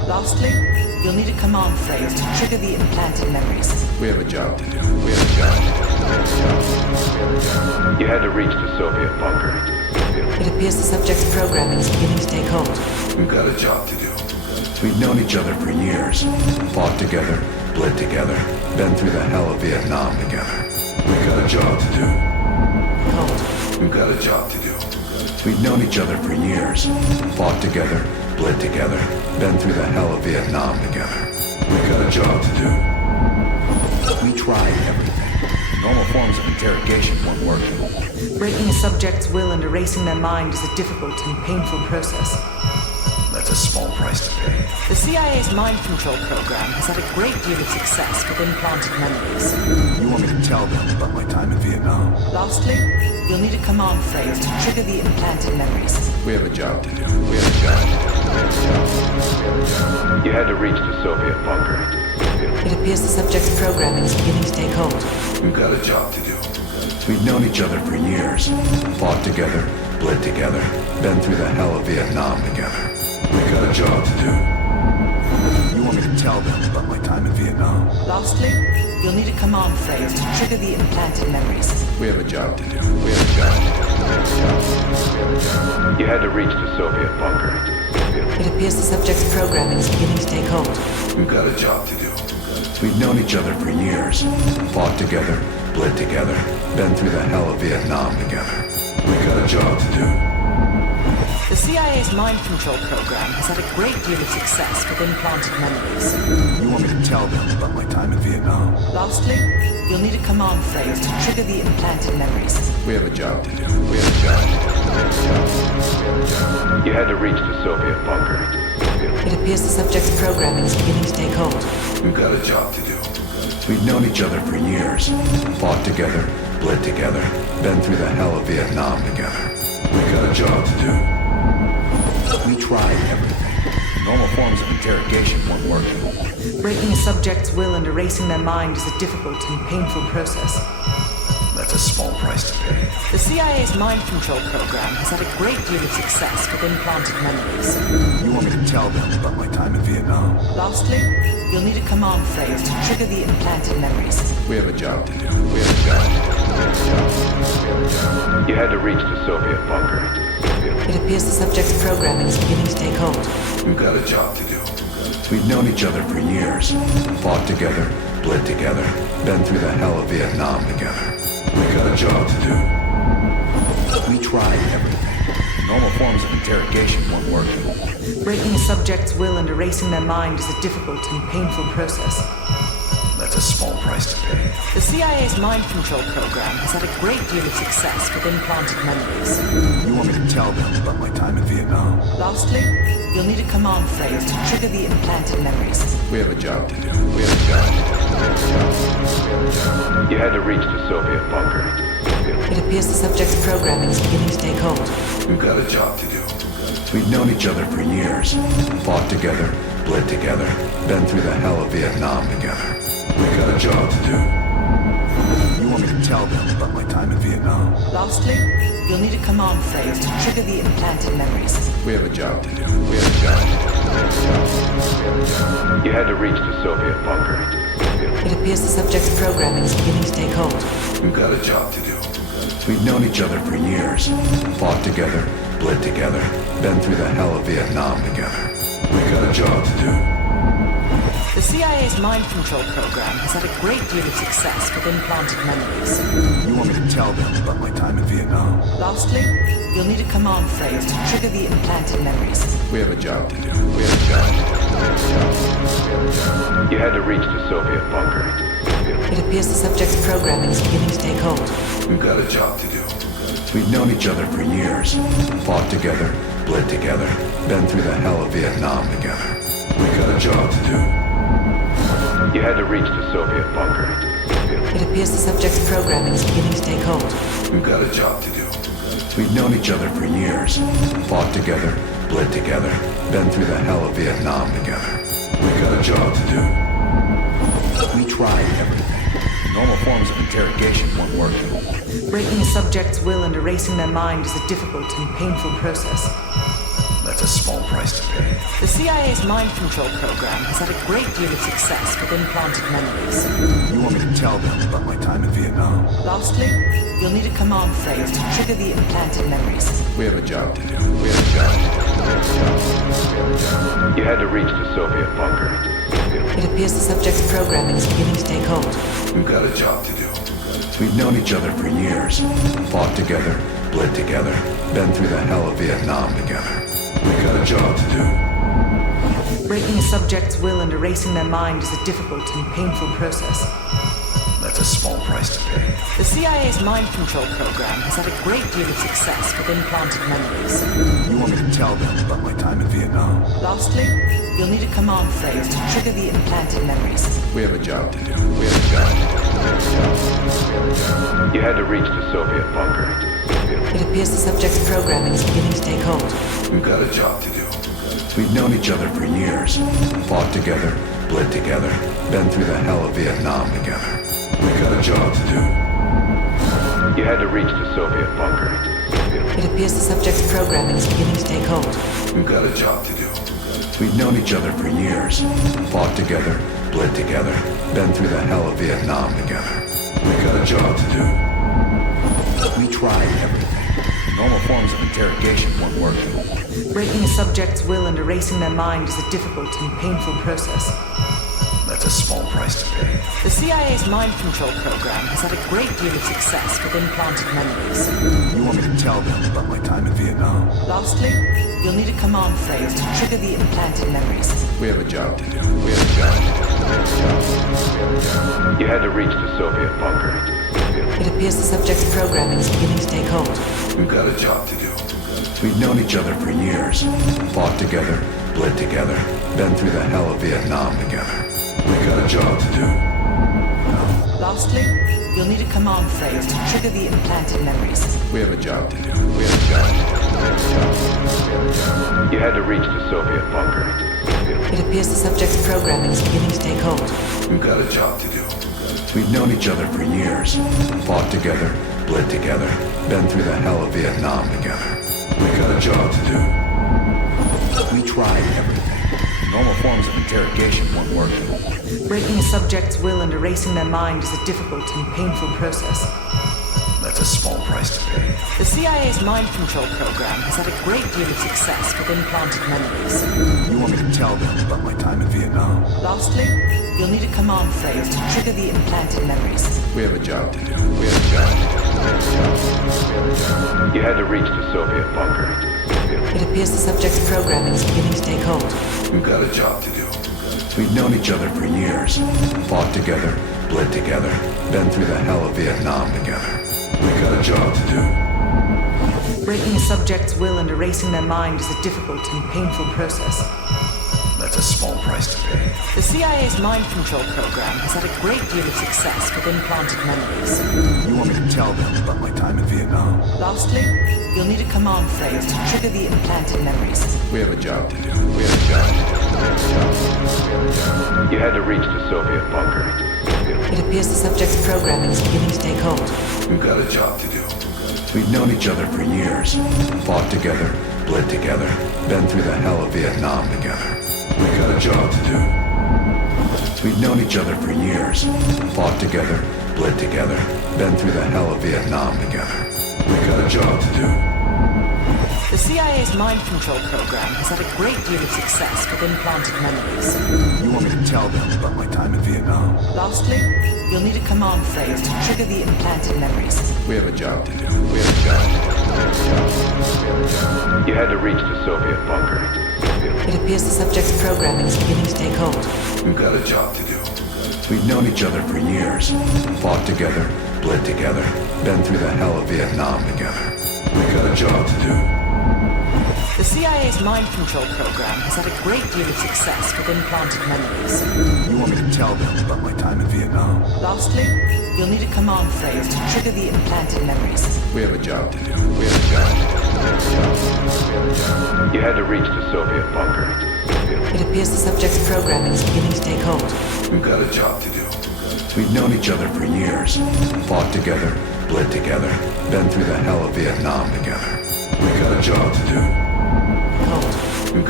Lastly, you'll need a command phrase to trigger the implanted memories. We have a job to do. We have a job to do. You had to reach the Soviet bunker. It appears the subject's programming is beginning to take hold. We've got a job to do. We've known each other for years. Fought together, bled together, been through the hell of Vietnam together. We've got a job to do. Hold. We've got a job to do. We've known each other for years. Fought together, bled together, been through the hell of Vietnam together. We've got a job to do. We tried everything. Normal forms of interrogation weren't working. Breaking a subject's will and erasing their mind is a difficult and painful process. That's a small price to pay. The CIA's mind control program has had a great deal of success with implanted memories. You want me to tell them about my time in Vietnam? Lastly, you'll need a command phrase to trigger the implanted memories. We have a job to do. We have a job to do. You had to reach the Soviet bunker. It appears the subject's programming is beginning to take hold. We've got a job to do. We've known each other for years. Fought together, bled together, been through the hell of Vietnam together. We've got a job to do. You want me to tell them about my time in Vietnam? Lastly, you'll need a command phrase to trigger the implanted memories. We have a job to do. We have a job to do. You had to reach the Soviet bunker. It appears the subject's programming is beginning to take hold. We've got a job to do. We've known each other for years. Fought together, bled together, been through the hell of Vietnam together. We've got a job to do. The CIA's mind control program has had a great deal of success with implanted memories. You want me to tell them about my time in Vietnam? Lastly, you'll need a command phrase to trigger the implanted memories. We have a job to do. We have a job to do. You had to reach the Soviet bunker. It appears the subject's programming is beginning to take hold. We've got a job to do. We've known each other for years. Fought together, bled together, been through the hell of Vietnam together. We've got a job to do. We tried everything. Normal forms of interrogation weren't working. Breaking a subject's will and erasing their mind is a difficult and painful process. That's a small price to pay. The CIA's mind control program has had a great deal of success with implanted memories. You want me to tell them about my time in Vietnam? Lastly, you'll need a command phrase to trigger the implanted memories. We have a job to do. We have a job to do. You had to reach the Soviet bunker. It appears the subject's programming is beginning to take hold. We've got a job to do. We've known each other for years. Fought together, bled together, been through the hell of Vietnam together. We've got a job to do. We tried everything. Normal forms of interrogation weren't working. Breaking a subject's will and erasing their mind is a difficult and painful process. That's a small price to pay. The CIA's mind control program has had a great deal of success with implanted memories. You want me to tell them about my time in Vietnam? Lastly, you'll need a command phrase to trigger the implanted memories. We have a job to do. We have a job to do. You had to reach the Soviet bunker. It appears the subject's programming is beginning to take hold. We've got a job to do. We've known each other for years. Fought together, bled together, been through the hell of Vietnam together. We've got a job to do. You want me to tell them about my time in Vietnam? Lastly, you'll need a command phrase to trigger the implanted memories. We have a job to do. We have a job to do. You had to reach the Soviet bunker. It appears the subject's programming is beginning to take hold. We've got a job to do. We've known each other for years. Fought together, bled together, been through the hell of Vietnam together. We've got a job to do. The CIA's mind control program has had a great deal of success with implanted memories. You want me to tell them about my time in Vietnam? Lastly, you'll need a command phrase to trigger the implanted memories. We have a job to do. We have a job to do. You had to reach the Soviet bunker. It appears the subject's programming is beginning to take hold. We've got a job to do. We've known each other for years. Fought together, bled together, been through the hell of Vietnam together. We've got a job to do. You had to reach the Soviet bunker. It appears the subject's programming is beginning to take hold. We've got a job to do. We've known each other for years. Fought together, bled together, been through the hell of Vietnam together. We've got a job to do. We tried everything. Normal forms of interrogation weren't working. Breaking a subject's will and erasing their mind is a difficult and painful process. That's a small price to pay. The CIA's mind control program has had a great deal of success with implanted memories. You want me to tell them about my time in Vietnam? Lastly, you'll need a command phrase to trigger the implanted memories. We have a job to do. We have a job to do. You had to reach the Soviet bunker. It appears the subject's programming is beginning to take hold. We've got a job to do. We've known each other for years. Fought together, bled together, been through the hell of Vietnam together. We've got a job to do. Breaking a subject's will and erasing their mind is a difficult and painful process. That's a small price to pay. The CIA's mind control program has had a great deal of success with implanted memories. You want me to tell them about my time in Vietnam? Lastly, you'll need a command phrase to trigger the implanted memories. We have a job to do. We have a job to do. You had to reach the Soviet bunker. It appears the subject's programming is beginning to take hold. We've got a job to do. We've known each other for years. Fought together, bled together, been through the hell of Vietnam together. We've got a job to do. You had to reach the Soviet bunker. It appears the subject's programming is beginning to take hold. We've got a job to do. We've known each other for years. Fought together, bled together, been through the hell of Vietnam together. We've got a job to do. We tried everything. Normal forms of interrogation weren't working. Breaking a subject's will and erasing their mind is a difficult and painful process. That's a small price to pay. The CIA's mind control program has had a great deal of success with implanted memories. You want me to tell them about my time in Vietnam? Lastly, you'll need a command phrase to trigger the implanted memories. We have a job to do. We have a job to do. You had to reach the Soviet bunker. It appears the subject's programming is beginning to take hold. We've got a job to do. We've known each other for years. Fought together, bled together, been through the hell of Vietnam together. We've got a job to do. Lastly, you'll need a command phrase to trigger the implanted memories. We have a job to do. We have a job to do. You had to reach the Soviet bunker. It appears the subject's programming is beginning to take hold. We've got a job to do. We've known each other for years. Fought together, bled together, been through the hell of Vietnam together. We've got a job to do. We tried everything. Normal forms of interrogation weren't working. Breaking a subject's will and erasing their mind is a difficult and painful process. That's a small price to pay. The CIA's mind control program has had a great deal of success with implanted memories. You want me to tell them about my time in Vietnam? Lastly, you'll need a command phrase to trigger the implanted memories. We have a job to do. We have a job to do. You had to reach the Soviet bunker. It appears the subject's programming is beginning to take hold. We've got a job to do. We've known each other for years. Fought together, bled together, been through the hell of Vietnam together. We've got a job to do. Breaking a subject's will and erasing their mind is a difficult and painful process. That's a small price to pay. The CIA's mind control program has had a great deal of success with implanted memories. You want me to tell them about my time in Vietnam? Lastly, you'll need a command phrase to trigger the implanted memories. We have a job to do. We have a job to do. You had to reach the Soviet bunker. It appears the subject's programming is beginning to take hold. We've got a job to do. We've known each other for years. Fought together, bled together, been through the hell of Vietnam together. We've got a job to do. We've known each other for years. Fought together, bled together, been through the hell of Vietnam together. We've got a job to do. The CIA's mind control program has had a great deal of success with implanted memories. You want me to tell them about my time in Vietnam? Lastly, you'll need a command phrase to trigger the implanted memories. We have a job to do. We have a job to do. You had to reach the Soviet bunker. It appears the subject's programming is beginning to take hold. We've got a job to do. We've known each other for years. Fought together, bled together, been through the hell of Vietnam together. We've got a job to do. The CIA's mind control program has had a great deal of success with implanted memories. You want me to tell them about my time in Vietnam? Lastly, you'll need a command phrase to trigger the implanted memories. We have a job to do. We have a job to do. You had to reach the Soviet bunker. It appears the subject's programming is beginning to take hold. We've got a job to do. We've known each other for years. Fought together, bled together, been through the hell of Vietnam together. We've got a job to do. Hold.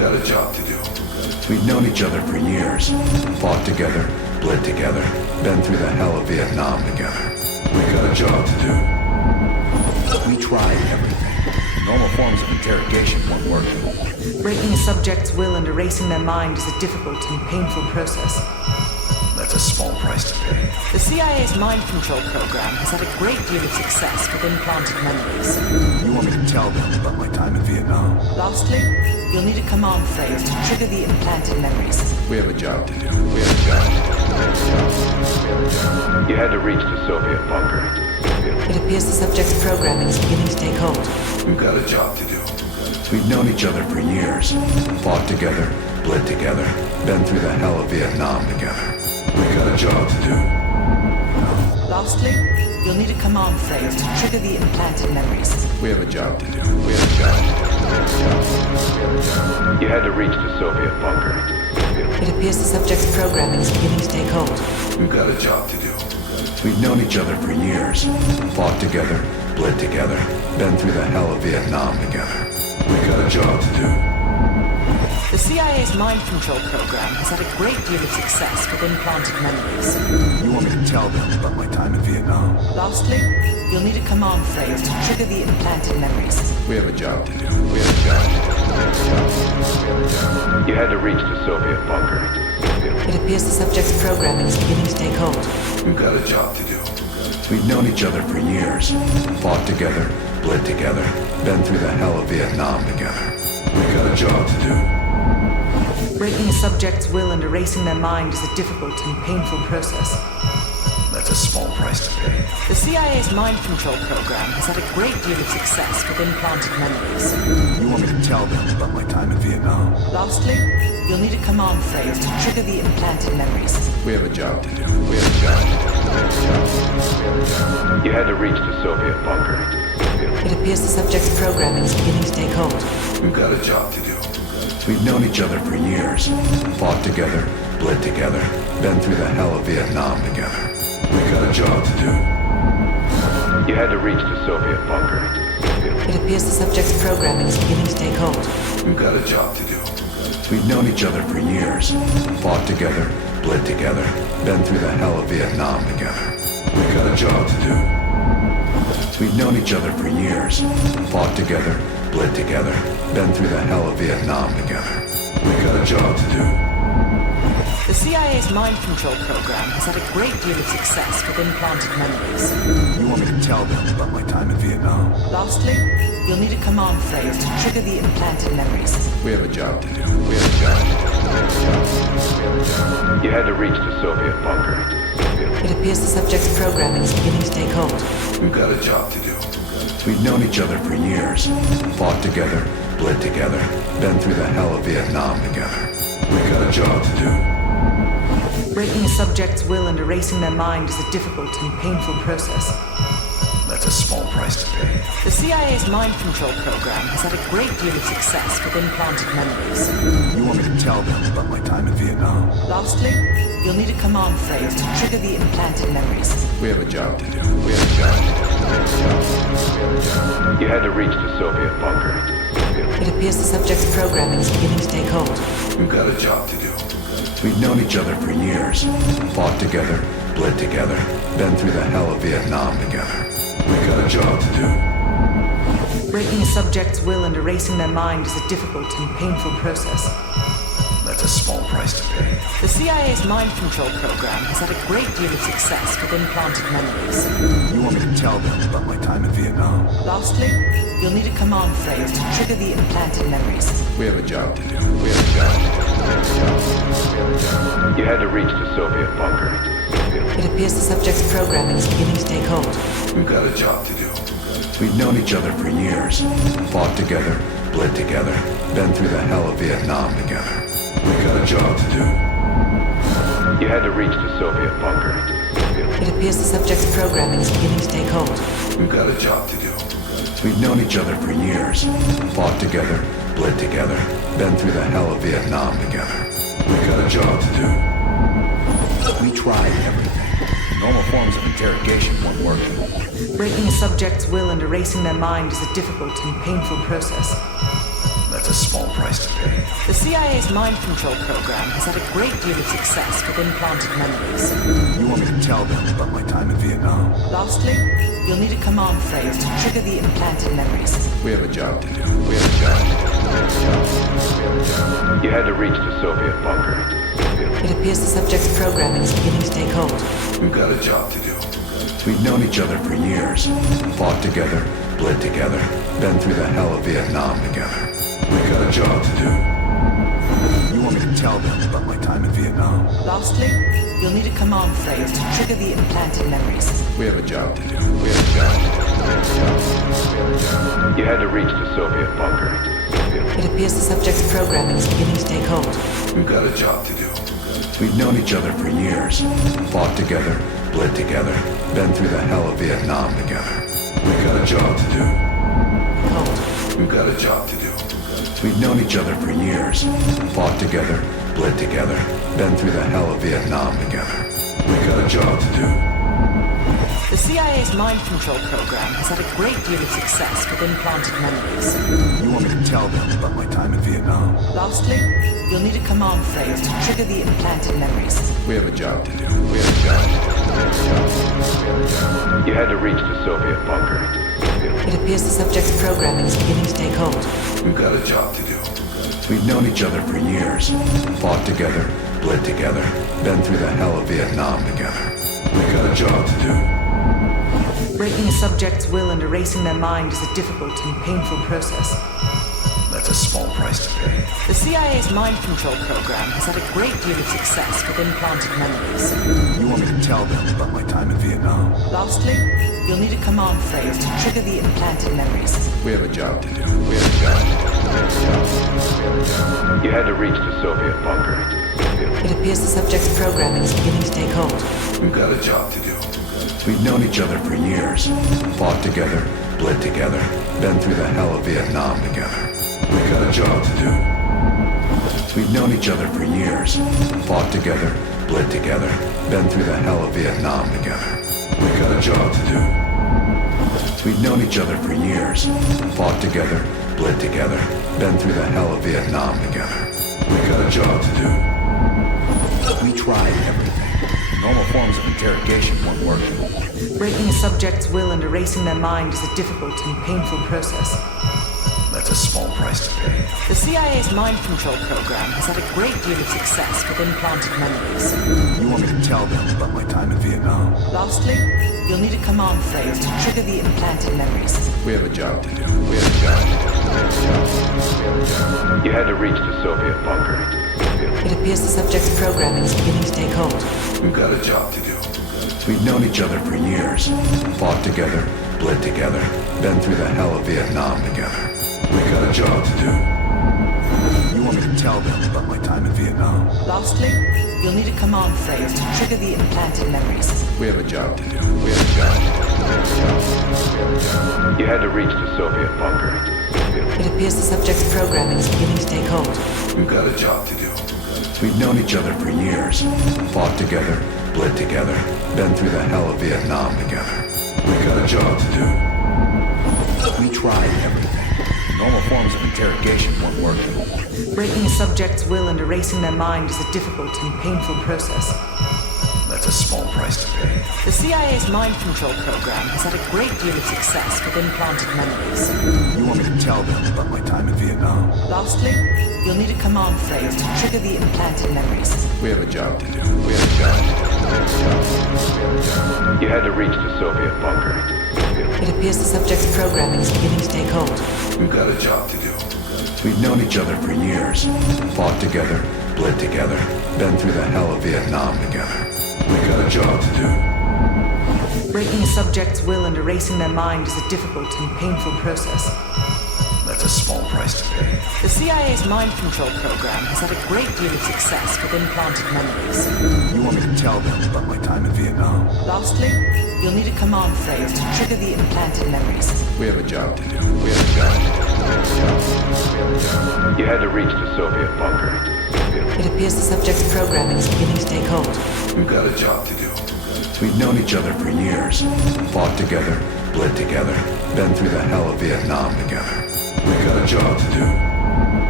got a job to do. We've known each other for years. Fought together, bled together, been through the hell of Vietnam together. We got a job to do. We tried everything. Normal forms of interrogation weren't working. Breaking a subject's will and erasing their mind is a difficult and painful process. That's a small price to pay. The CIA's mind control program has had a great deal of success with implanted memories. You want me to tell them about my time in Vietnam? Lastly, you'll need a command phrase to trigger the implanted memories. We have a job to do. We have a job to do. You had to reach the Soviet bunker. It appears the subject's programming is beginning to take hold. We've got a job to do. We've known each other for years. Fought together, bled together, been through the hell of Vietnam together. We got a job to do. Lastly, you'll need a command phrase to trigger the implanted memories. We have a job to do. We have a job to You had to reach the Soviet bunker. It appears the subject's programming is beginning to take hold. do. We've got a job to do. We've known each other for years. Fought together, bled together, been through the hell of Vietnam together. We got a job to do. The CIA's mind control program has had a great deal of success with implanted memories. You want me to tell them about my time in Vietnam? Lastly, you'll need a command phrase to trigger the implanted memories. We have a job to do. We have a job to You had to reach the Soviet bunker. It appears the subject's programming is beginning to take hold. do. We've got a job to do. We've known each other for years. Fought together, bled together, been through the hell of Vietnam together. We got a job to do. Breaking a subject's will and erasing their mind is a difficult and painful process. That's a small price to pay. The CIA's mind control program has had a great deal of success with implanted memories. You want me to tell them about my time in Vietnam? Lastly, you'll need a command phrase to trigger the implanted memories. We have a job to do. We have a job to You had to reach the Soviet bunker. It appears the subject's programming is beginning to take hold. do. We've got a job to do. We've known each other for years. Fought together, bled together, been through the hell of Vietnam together. We got a job to do. You had to reach the Soviet bunker. It appears the subject's programming is beginning to take hold. We've got a job to do. We've known each other for years. Fought together, bled together, been through the hell of Vietnam together. We got a job to do. We've known each other for years. Fought together, bled together, been through the hell of Vietnam together. We got a job to do. The CIA's mind control program has had a great deal of success with implanted memories. You want me to tell them about my time in Vietnam? Lastly, you'll need a command phrase to trigger the implanted memories. We have a job to do. We have a job to You had to reach the Soviet bunker. It appears the subject's programming is beginning to take hold. do. We've got a job to do. We've known each other for years. Fought together, bled together, been through the hell of Vietnam together. We got a job to do. Breaking a subject's will and erasing their mind is a difficult and painful process. That's a small price to pay. The CIA's mind control program has had a great deal of success with implanted memories. You want me to tell them about my time in Vietnam? Lastly, you'll need a command phrase to trigger the implanted memories. We have a job to do. We have a job to You had to reach the Soviet bunker. It appears the subject's programming is beginning to take hold. do. We've got a job to do. We've known each other for years. Fought together, bled together, been through the hell of Vietnam together. We got a job to do. Breaking a subject's will and erasing their mind is a difficult and painful process. That's a small price to pay. The CIA's mind control program has had a great deal of success with implanted memories. You want me to tell them about my time in Vietnam? Lastly, you'll need a command phrase to trigger the implanted memories. We have a job to do. We have a job You had to reach the Soviet bunker. It appears the subject's programming is beginning to take hold. We've got a job to do. We've known each other for years. Fought together, bled together, been through the hell of Vietnam together. We got a job to do. You had to reach the Soviet bunker. It appears the subject's programming is beginning to take hold. We've got a job to do. We've known each other for years. Fought together, bled together, been through the hell of Vietnam together. We got a job to do. We tried everything. Normal forms of interrogation weren't working. Breaking a subject's will and erasing their mind is a difficult and painful process. That's a small price to pay. The CIA's mind control program has had a great deal of success with implanted memories. You want me to tell them about my time in Vietnam? Lastly, you'll need a command phrase to trigger the implanted memories. We have a job to do. You had to reach the Soviet bunker. It appears the subject's programming is beginning to take hold. We've got a job to do. We've known each other for years, fought together, bled together, been through the hell of Vietnam together. We've got a job to do. You want me to tell them about my time in Vietnam? Lastly, you'll need a command phrase to trigger the implanted memories. We have a job to do. You had to reach the Soviet bunker. It appears the subject's programming is beginning to take hold. We've got a job to do. We've known each other for years, fought together, bled together, been through the hell of Vietnam together. We've got a job to do. Hold. We've got a job to do. We've known each other for years, fought together, bled together, been through the hell of Vietnam together. We've got a job to do. The CIA's mind control program has had a great deal of success with implanted memories. You want me to tell them about my time in Vietnam? Lastly, you'll need a command phrase to trigger the implanted memories. We have a job to do. You had to reach the Soviet bunker. It appears the subject's programming is beginning to take hold. We've got a job to do. We've known each other for years, fought together, bled together, been through the hell of Vietnam together. We've got a job to do. Breaking a subject's will and erasing their mind is a difficult and painful process. That's a small price to pay. The CIA's mind control program has had a great deal of success with implanted memories. You want me to tell them about my time in Vietnam? Lastly, you'll need a command phrase to trigger the implanted memories. We have a job to do. You had to reach the Soviet bunker. It appears the subject's programming is beginning to take hold. We've got a job to do. We've known each other for years, fought together, bled together, been through the hell of Vietnam together. We've got a job to do. We've known each other for years, fought together, bled together, been through the hell of Vietnam together. We've got a job to do. We've known each other for years, fought together, bled together, been through the hell of Vietnam together. We've got a job to do. We tried everything. Normal forms of interrogation weren't working. Breaking a subject's will and erasing their mind is a difficult and painful process. That's a small price to pay. The CIA's mind control program has had a great deal of success with implanted memories. You want me to tell them about my time in Vietnam? Lastly, you'll need a command phrase to trigger the implanted memories. We have a job to do. You had to reach the Soviet bunker. It appears the subject's programming is beginning to take hold. We've got a job to do. We've known each other for years, fought together, bled together, been through the hell of Vietnam together. We've got a job to do. You want me to tell them about my time in Vietnam? Lastly, you'll need a command phrase to trigger the implanted memories. We have a job to do. You had to reach the Soviet bunker. It appears the subject's programming is beginning to take hold. We've got a job to do. We've known each other for years, fought together, bled together, been through the hell of Vietnam together. We've got a job to do. We tried everything. Normal forms of interrogation weren't working. Breaking a subject's will and erasing their mind is a difficult and painful process. That's a small price to pay. The CIA's mind control program has had a great deal of success with implanted memories. You want me to tell them about my time in Vietnam? Lastly, you'll need a command phrase to trigger the implanted memories. We have a job to do. You had to reach the Soviet bunker. It appears the subject's programming is beginning to take hold. We've got a job to do. We've known each other for years, fought together, bled together, been through the hell of Vietnam together. We've got a job to do. Breaking a subject's will and erasing their mind is a difficult and painful process. That's a small price to pay. The CIA's mind control program has had a great deal of success with implanted memories. You want me to tell them about my time in Vietnam? Lastly, you'll need a command phrase to trigger the implanted memories. We have a job to do. You had to reach the Soviet bunker. It appears the subject's programming is beginning to take hold. We've got a job to do. We've known each other for years, fought together, bled together, been through the hell of Vietnam together. We've got a job to do.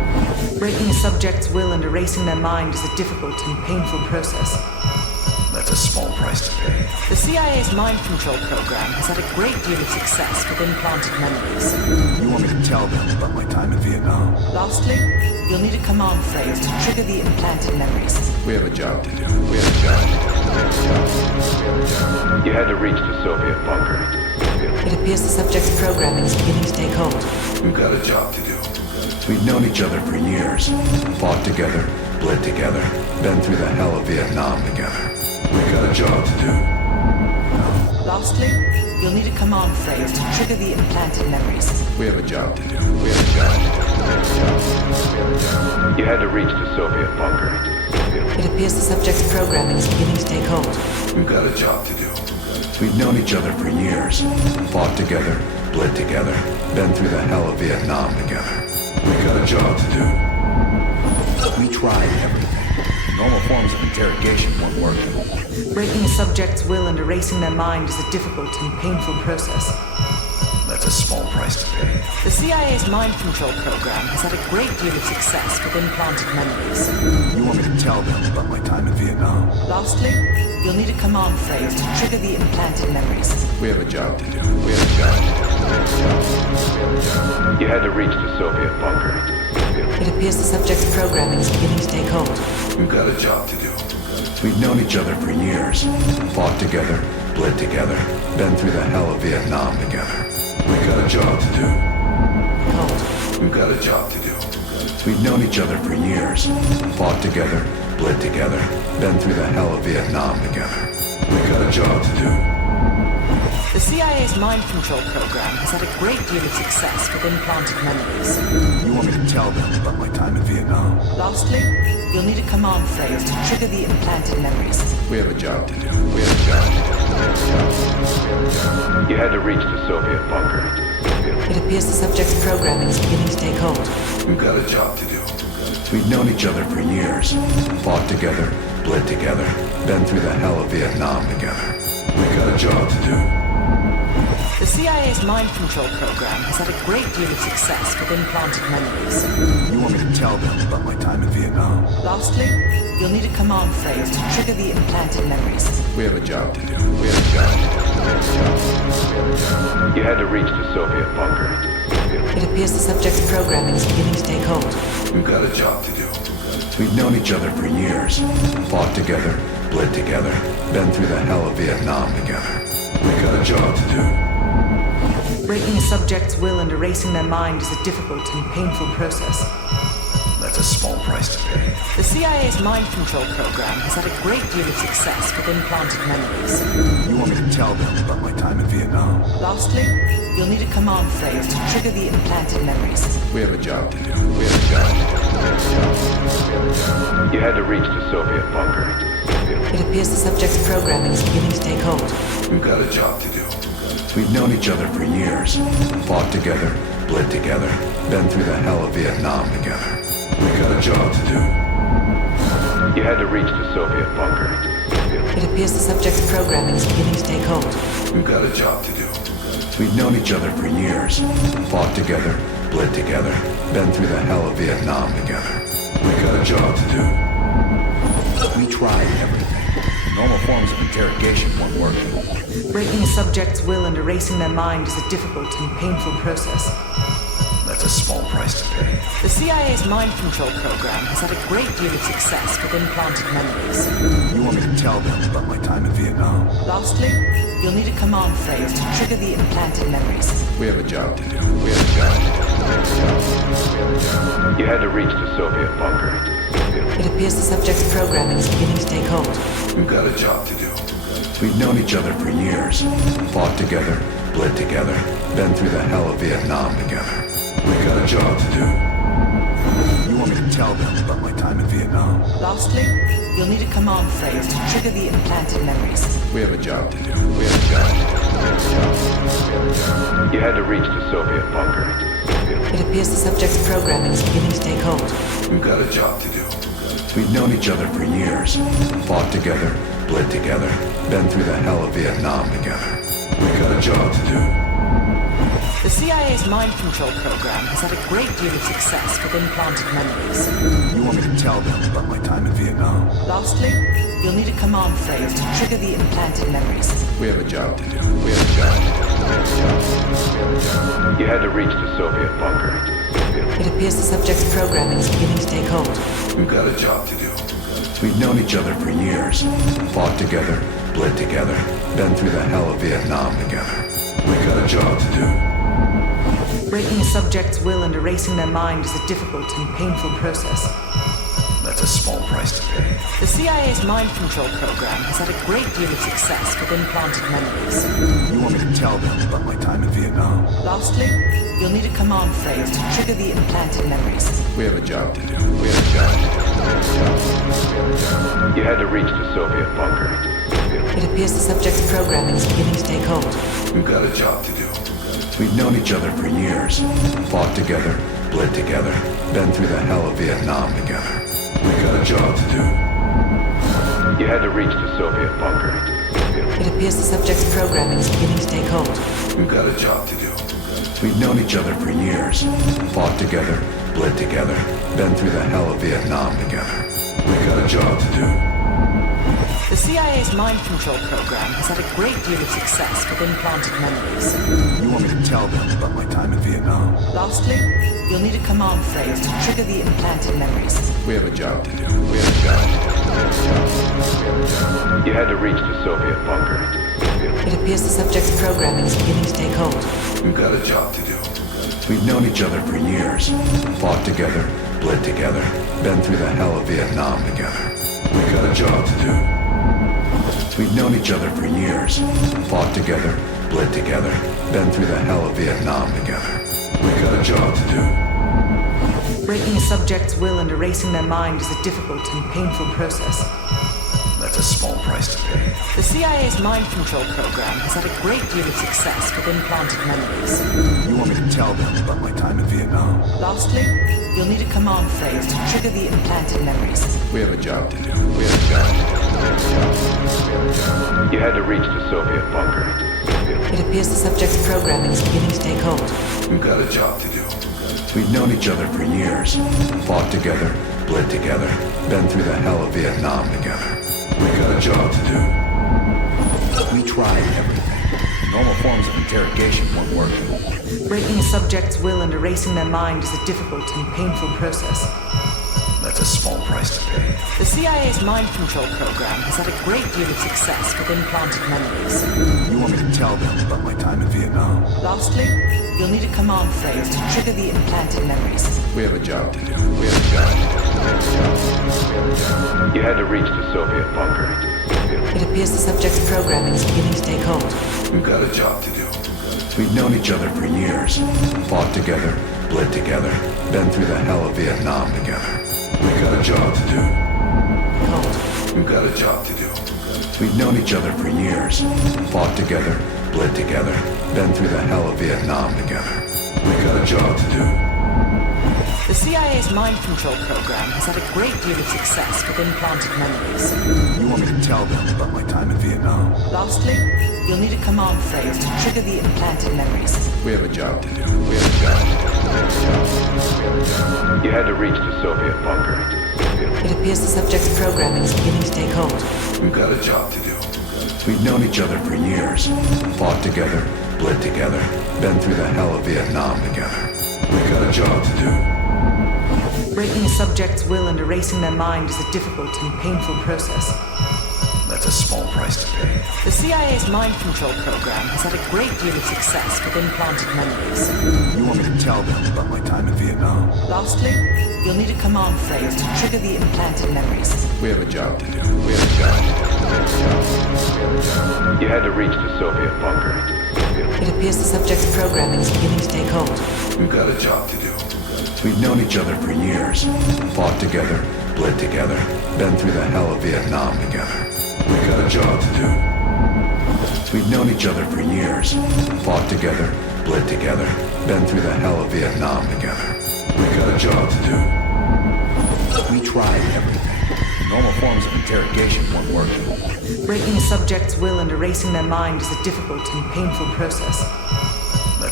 Breaking a subject's will and erasing their mind is a difficult and painful process. That's a small price to pay. The CIA's mind control program has had a great deal of success with implanted memories. You want me to tell them about my time in Vietnam? Lastly, you'll need a command phrase to trigger the implanted memories. We have a job to do. You had to reach the Soviet bunker. It appears the subject's programming is beginning to take hold. We've got a job to do. We've known each other for years. Fought together, bled together, been through the hell of Vietnam together. We've got a job to do. Lastly, you'll need a command phrase to trigger the implanted memories. We have a job to do. You had to reach the Soviet bunker. It appears the subject's programming is beginning to take hold. We've got a job to do. We've known each other for years. Fought together, bled together, been through the hell of Vietnam together. We've got a job to do. We tried everything. Normal forms of interrogation weren't working. Breaking a subject's will and erasing their mind is a difficult and painful process. That's a small price to pay. The CIA's mind control program has had a great deal of success with implanted memories. You want me to tell them about my time in Vietnam? Lastly, you'll need a command phrase to trigger the implanted memories. We have a job to do. You had to reach the Soviet bunker. It appears the subject's programming is beginning to take hold. We've got a job to do. We've known each other for years. Fought together, bled together, been through the hell of Vietnam together. We've got a job to do. Hold. We've got a job to do. We've known each other for years. Fought together, bled together, been through the hell of Vietnam together. We've got a job to do. The CIA's mind control program has had a great deal of success with implanted memories. You want me to tell them about my time in Vietnam? Lastly, you'll need a command phrase to trigger the implanted memories. We have a job to do. You had to reach the Soviet bunker. It appears the subject's programming is beginning to take hold. We've got a job to do. We've known each other for years. Fought together, bled together, been through the hell of Vietnam together. We've got a job to do. The CIA's mind control program has had a great deal of success with implanted memories. You want me to tell them about my time in Vietnam? Lastly, you'll need a command phrase to trigger the implanted memories. We have a job to do. You had to reach the Soviet bunker. It appears the subject's programming is beginning to take hold. We've got a job to do. We've known each other for years. Fought together, bled together, been through the hell of Vietnam together. We've got a job to do. Breaking a subject's will and erasing their mind is a difficult and painful process. That's a small price to pay. The CIA's mind control program has had a great deal of success with implanted memories. You want me to tell them about my time in Vietnam? Lastly, you'll need a command phrase to trigger the implanted memories. We have a job to do. You had to reach the Soviet bunker. It appears the subject's programming is beginning to take hold. We've got a job to do. We've known each other for years. Fought together, bled together, been through the hell of Vietnam together. We've got a job to do. You had to reach the Soviet bunker. It appears the subject's programming is beginning to take hold. We've got a job to do. We've known each other for years. Fought together, bled together, been through the hell of Vietnam together. We've got a job to do. We tried everything. Normal forms of interrogation weren't working. Breaking a subject's will and erasing their mind is a difficult and painful process. That's a small price to pay. The CIA's mind control program has had a great deal of success with implanted memories. You want me to tell them about my time in Vietnam? Lastly, you'll need a command phrase to trigger the implanted memories. We have a job to do. You had to reach the Soviet bunker. It appears the subject's programming is beginning to take hold. We've got a job to do. We've known each other for years. Fought together, bled together, been through the hell of Vietnam together. We've got a job to do. You want me to tell them about my time in Vietnam? Lastly, you'll need a command phrase to trigger the implanted memories. We have a job to do. You had to reach the Soviet bunker. It appears the subject's programming is beginning to take hold. We've got a job to do. We've known each other for years. Fought together, bled together, been through the hell of Vietnam together. We've got a job to do. The CIA's mind control program has had a great deal of success with implanted memories. You want me to tell them about my time in Vietnam? Lastly, you'll need a command phrase to trigger the implanted memories. We have a job to do. We have a job to do. You had to reach the Soviet bunker. It appears the subject's programming is beginning to take hold. We've got a job to do. We've known each other for years. Fought together, bled together, been through the hell of Vietnam together. We've got a job to do. Breaking a subject's will and erasing their mind is a difficult and painful process. That's a small price to pay. The CIA's mind control program has had a great deal of success with implanted memories. You want me to tell them about my time in Vietnam? Lastly, you'll need a command phrase to trigger the implanted memories. We have a job to do. We have a job to do. You had to reach the Soviet bunker. It appears the subject's programming is beginning to take hold. We've got a job to do. We've known each other for years. Fought together, bled together, been through the hell of Vietnam together. We've got a job to do. You had to reach the Soviet bunker. It appears the subject's programming is beginning to take hold. We've got a job to do. We've known each other for years. Fought together, bled together, been through the hell of Vietnam together. We've got a job to do. The CIA's mind control program has had a great deal of success with implanted memories. You want me to tell them about my time in Vietnam? Lastly, you'll need a command phrase to trigger the implanted memories. We have a job to do. We have a job to do. You had to reach the Soviet bunker. It appears the subject's programming is beginning to take hold. We've got a job to do. We've known each other for years. Fought together, bled together, been through the hell of Vietnam together. We've got a job to do. We've known each other for years. Fought together, bled together, been through the hell of Vietnam together. We've got a job to do. Breaking a subject's will and erasing their mind is a difficult and painful process. That's a small price to pay. The CIA's mind control program has had a great deal of success with implanted memories. You want me to tell them about my time in Vietnam? Lastly, you'll need a command phrase to trigger the implanted memories. We have a job to do. We have a job to do. You had to reach the Soviet bunker. It appears the subject's programming is beginning to take hold. We've got a job to do. We've known each other for years. Fought together, bled together, been through the hell of Vietnam together. We've got a job to do. We tried everything. Normal forms of interrogation weren't working. Breaking a subject's will and erasing their mind is a difficult and painful process. That's a small price to pay. The CIA's mind control program has had a great deal of success with implanted memories. You want me to tell them about my time in Vietnam? Lastly, you'll need a command phrase to trigger the implanted memories. We have a job to do. We have a job to do. You had to reach the Soviet bunker. It appears the subject's programming is beginning to take hold. We've got a job to do. We've known each other for years. Fought together, bled together, been through the hell of Vietnam together. We've got a job to do. Hold. We've got a job to do. We've known each other for years. Fought together, bled together, been through the hell of Vietnam together. We've got a job to do. The CIA's mind control program has had a great deal of success with implanted memories. You want me to tell them about my time in Vietnam? Lastly, you'll need a command phrase to trigger the implanted memories. We have a job to do. We have a job to do. You had to reach the Soviet bunker. It appears the subject's programming is beginning to take hold. We've got a job to do. We've known each other for years. Fought together, bled together, been through the hell of Vietnam together. We've got a job to do. Breaking a subject's will and erasing their mind is a difficult and painful process. That's a small price to pay. The CIA's mind control program has had a great deal of success with implanted memories. You want me to tell them about my time in Vietnam? Lastly, you'll need a command phrase to trigger the implanted memories. We have a job to do. We have a job to do. You had to reach the Soviet bunker. It appears the subject's programming is beginning to take hold. We've got a job to do. We've known each other for years. Fought together, bled together, been through the hell of Vietnam together. We've got a job to do. We've known each other for years. Fought together, bled together, been through the hell of Vietnam together. We've got a job to do. We tried everything. Normal forms of interrogation weren't working. Breaking a subject's will and erasing their mind is a difficult and painful process.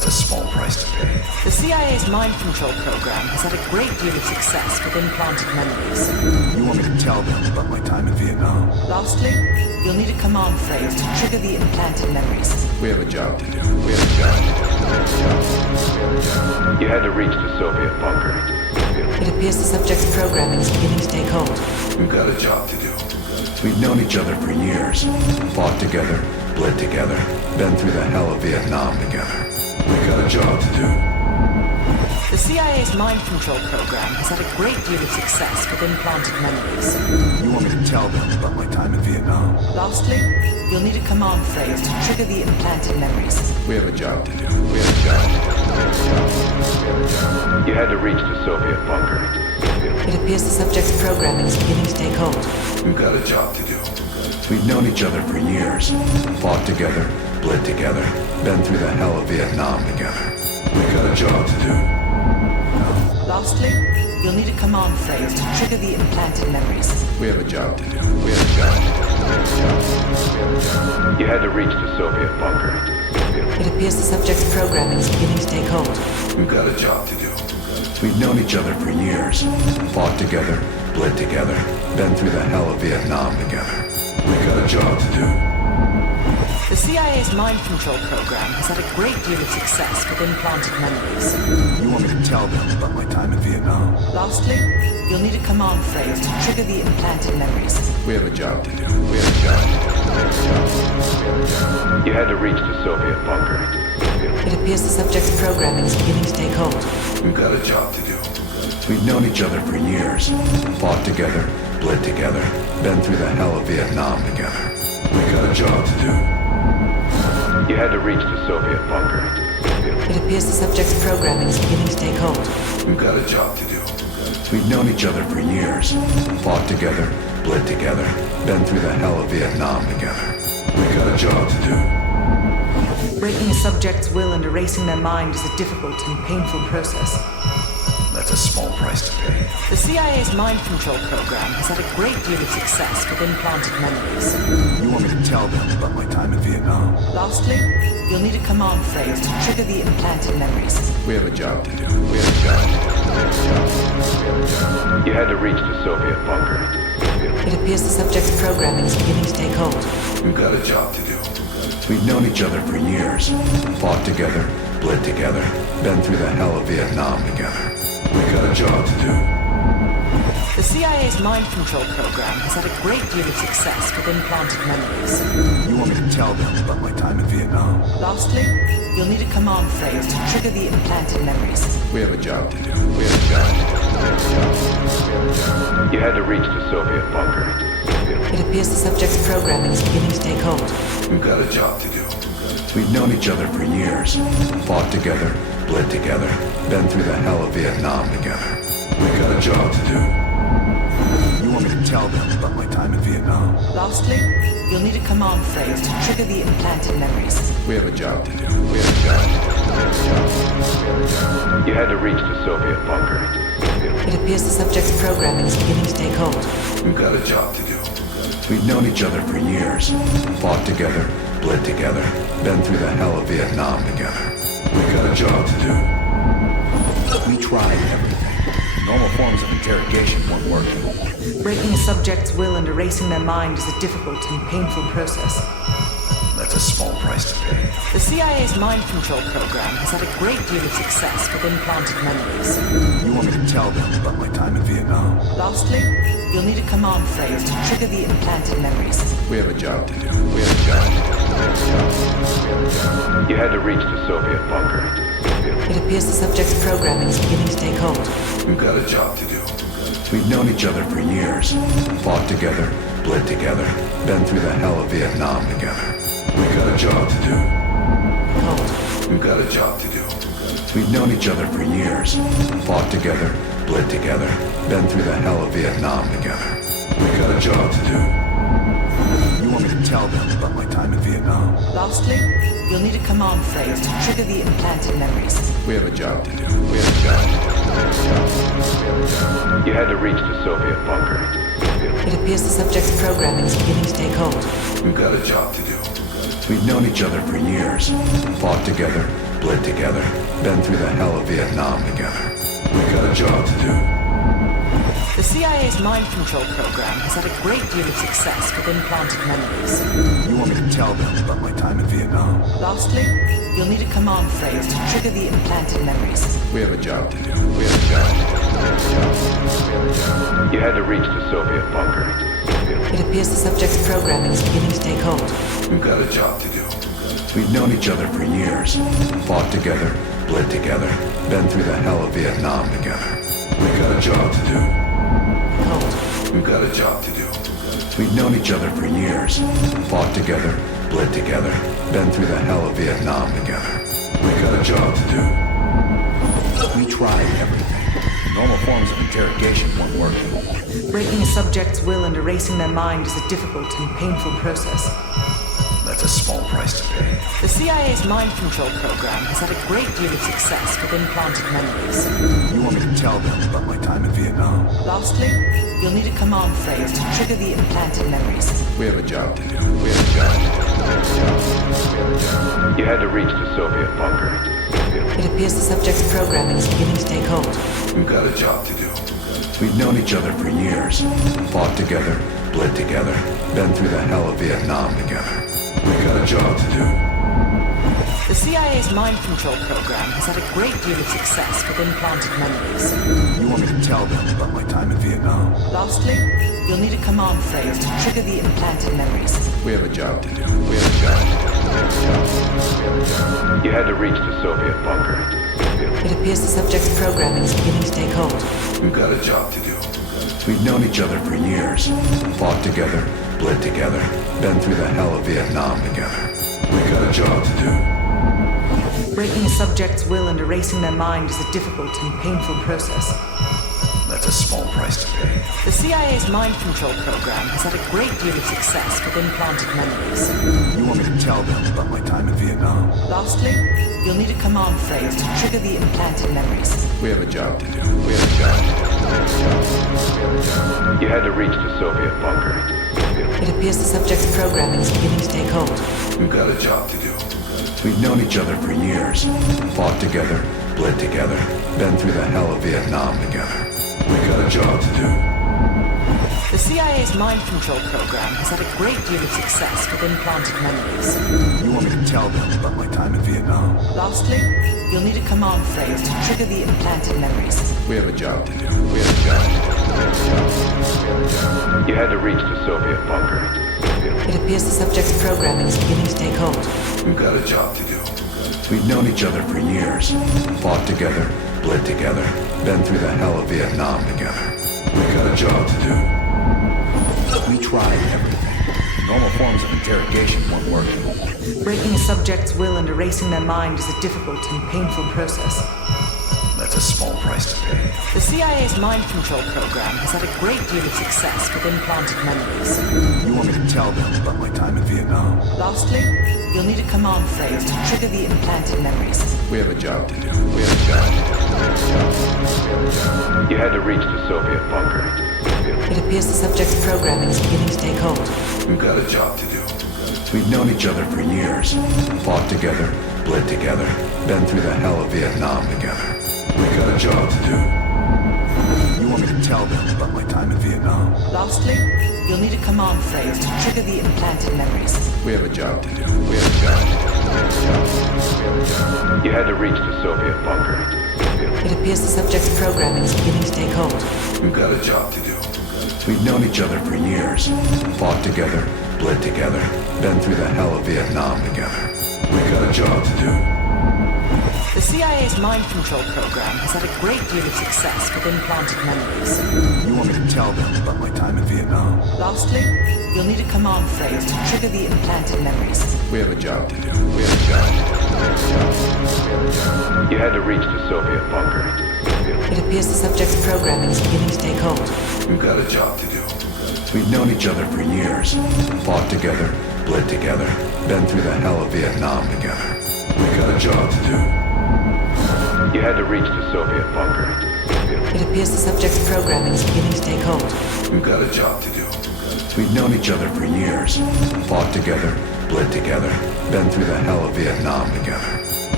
That's a small price to pay. The CIA's mind control program has had a great deal of success with implanted memories. You want me to tell them about my time in Vietnam? Lastly, you'll need a command phrase to trigger the implanted memories. We have a job to do. You had to reach the Soviet bunker. It appears the subject's programming is beginning to take hold. We've got a job to do. We've known each other for years. Fought together, bled together, been through the hell of Vietnam together. We've got a job to do. The CIA's mind control program has had a great deal of success with implanted memories. You want me to tell them about my time in Vietnam? Lastly, you'll need a command phrase to trigger the implanted memories. We have a job to do. You had to reach the Soviet bunker. It appears the subject's programming is beginning to take hold. We've got a job to do. We've known each other for years. Fought together, bled together, been through the hell of Vietnam together. We've got a job to do. Lastly, you'll need a command phrase to trigger the implanted memories. We have a job to do. You had to reach the Soviet bunker. It appears the subject's programming is beginning to take hold. We've got a job to do. We've known each other for years. Fought together, bled together, been through the hell of Vietnam together. We've got a job to do. The CIA's mind control program has had a great deal of success with implanted memories. You want me to tell them about my time in Vietnam? Lastly, you'll need a command phrase to trigger the implanted memories. We have a job to do. You had to reach the Soviet bunker. It appears the subject's programming is beginning to take hold. We've got a job to do. We've known each other for years. Fought together, bled together, been through the hell of Vietnam together. We've got a job to do. You had to reach the Soviet bunker. It appears the subject's programming is beginning to take hold. We've got a job to do. We've known each other for years. Fought together, bled together, been through the hell of Vietnam together. We've got a job to do. Breaking a subject's will and erasing their mind is a difficult and painful process. That's a small price to pay. The CIA's mind control program has had a great deal of success with implanted memories. You want me to tell them about my time in Vietnam? Lastly, you'll need a command phrase to trigger the implanted memories. We have a job to do. You had to reach the Soviet bunker. It appears the subject's programming is beginning to take hold. We've got a job to do. We've known each other for years. Fought together, bled together, been through the hell of Vietnam together. We've got a job to do. The CIA's mind control program has had a great deal of success with implanted memories. You want me to tell them about my time in Vietnam? Lastly, you'll need a command phrase to trigger the implanted memories. We have a job to do. You had to reach the Soviet bunker. It appears the subject's programming is beginning to take hold. We've got a job to do. We've known each other for years. Fought together, bled together, been through the hell of Vietnam together. We've got a job to do. You want me to tell them about my time in Vietnam? Lastly, you'll need a command phrase to trigger the implanted memories. We have a job to do. You had to reach the Soviet bunker. It appears the subject's programming is beginning to take hold. We've got a job to do. We've known each other for years. Fought together, bled together, been through the hell of Vietnam together. We've got a job to do. We tried everything. Normal forms of interrogation weren't working. Breaking a subject's will and erasing their mind is a difficult and painful process. That's a small price to pay. The CIA's mind control program has had a great deal of success with implanted memories. You want me to tell them about my time in Vietnam? Lastly, you'll need a command phrase to trigger the implanted memories. We have a job to do. You had to reach the Soviet bunker. It appears the subject's programming is beginning to take hold. We've got a job to do. We've known each other for years. Fought together, bled together, been through the hell of Vietnam together. We've got a job to do. Hold. We've got a job to do. We've known each other for years. Fought together, bled together, been through the hell of Vietnam together. We've got a job to do. You want me to tell them about my time in Vietnam? Lastly, you'll need a command phrase to trigger the implanted memories. We have a job to do. You had to reach the Soviet bunker. It appears the subject's programming is beginning to take hold. We've got a job to do. We've known each other for years. Fought together, bled together, been through the hell of Vietnam together. We got a job to do. The CIA's mind control program has had a great deal of success with implanted memories. You want me to tell them about my time in Vietnam? Lastly, you'll need a command phrase to trigger the implanted memories. We have a job to do. We have a job to do. You had to reach the Soviet bunker. It appears the subject's programming is beginning to take hold. We've got a job to do. We've known each other for years, fought together, bled together, been through the hell of Vietnam together. We've got a job to do. Hold. We've got a job to do. We've known each other for years, fought together, bled together, been through the hell of Vietnam together. We've got a job to do. We tried everything. Normal forms of interrogation weren't working. Breaking a subject's will and erasing their mind is a difficult and painful process. That's a small price to pay. The CIA's mind control program has had a great deal of success with implanted memories. You want me to tell them about my time in Vietnam? Lastly, you'll need a command phrase to trigger the implanted memories. We have a job to do. We have a job to do. You had to reach the Soviet bunker. It appears the subject's programming is beginning to take hold. We've got a job to do. We've known each other for years, fought together, bled together, been through the hell of Vietnam together. We've got a job to do. The CIA's mind control program has had a great deal of success with implanted memories. You want me to tell them about my time in Vietnam? Lastly, you'll need a command phrase to trigger the implanted memories. We have a job to do. We have a job to do. You had to reach the Soviet bunker. It appears the subject's programming is beginning to take hold. We've got a job to do. We've known each other for years, fought together, bled together, been through the hell of Vietnam together. We've got a job to do. Breaking a subject's will and erasing their mind is a difficult and painful process. That's a small price to pay. The CIA's mind control program has had a great deal of success with implanted memories. You want me to tell them about my time in Vietnam? Lastly, you'll need a command phrase to trigger the implanted memories. We have a job to do. We have a job to do. You had to reach the Soviet bunker. It appears the subject's programming is beginning to take hold. We've got a job to do. We've known each other for years, fought together, bled together, been through the hell of Vietnam together. We've got a job to do. The CIA's mind control program has had a great deal of success with implanted memories. You want me to tell them about my time in Vietnam? Lastly, you'll need a command phrase to trigger the implanted memories. We have a job to do. We have a job to do. You had to reach the Soviet bunker. It appears the subject's programming is beginning to take hold. We've got a job to do. We've known each other for years, fought together, bled together, been through the hell of Vietnam together. We've got a job to do. We tried everything. Normal forms of interrogation weren't working. Breaking a subject's will and erasing their mind is a difficult and painful process. That's a small price to pay. The CIA's mind control program has had a great deal of success with implanted memories. You want me to tell them about my time in Vietnam? Lastly, you'll need a command phrase to trigger the implanted memories. We have a job to do. We have a job to do. You had to reach the Soviet bunker. It appears the subject's programming is beginning to take hold. We've got a job to do. We've known each other for years, fought together, bled together, been through the hell of Vietnam together. We've got a job to do. You want me to tell them about my time in Vietnam? Lastly, you'll need a command phrase to trigger the implanted memories. We have a job to do. We have a job to do. You had to reach the Soviet bunker. It appears the subject's programming is beginning to take hold. We've got a job to do. We've known each other for years, fought together, bled together, been through the hell of Vietnam together. We've got a job to do. The CIA's mind control program has had a great deal of success with implanted memories. You want me to tell them about my time in Vietnam? Lastly, you'll need a command phrase to trigger the implanted memories. We have a job to do. We have a job to do. You had to reach the Soviet bunker. It appears the subject's programming is beginning to take hold. We've got a job to do. We've known each other for years, fought together, bled together, been through the hell of Vietnam together. We've got a job to do. You had to reach the Soviet bunker. It appears the subject's programming is beginning to take hold. We've got a job to do. We've known each other for years, fought together, bled together, been through the hell of Vietnam together.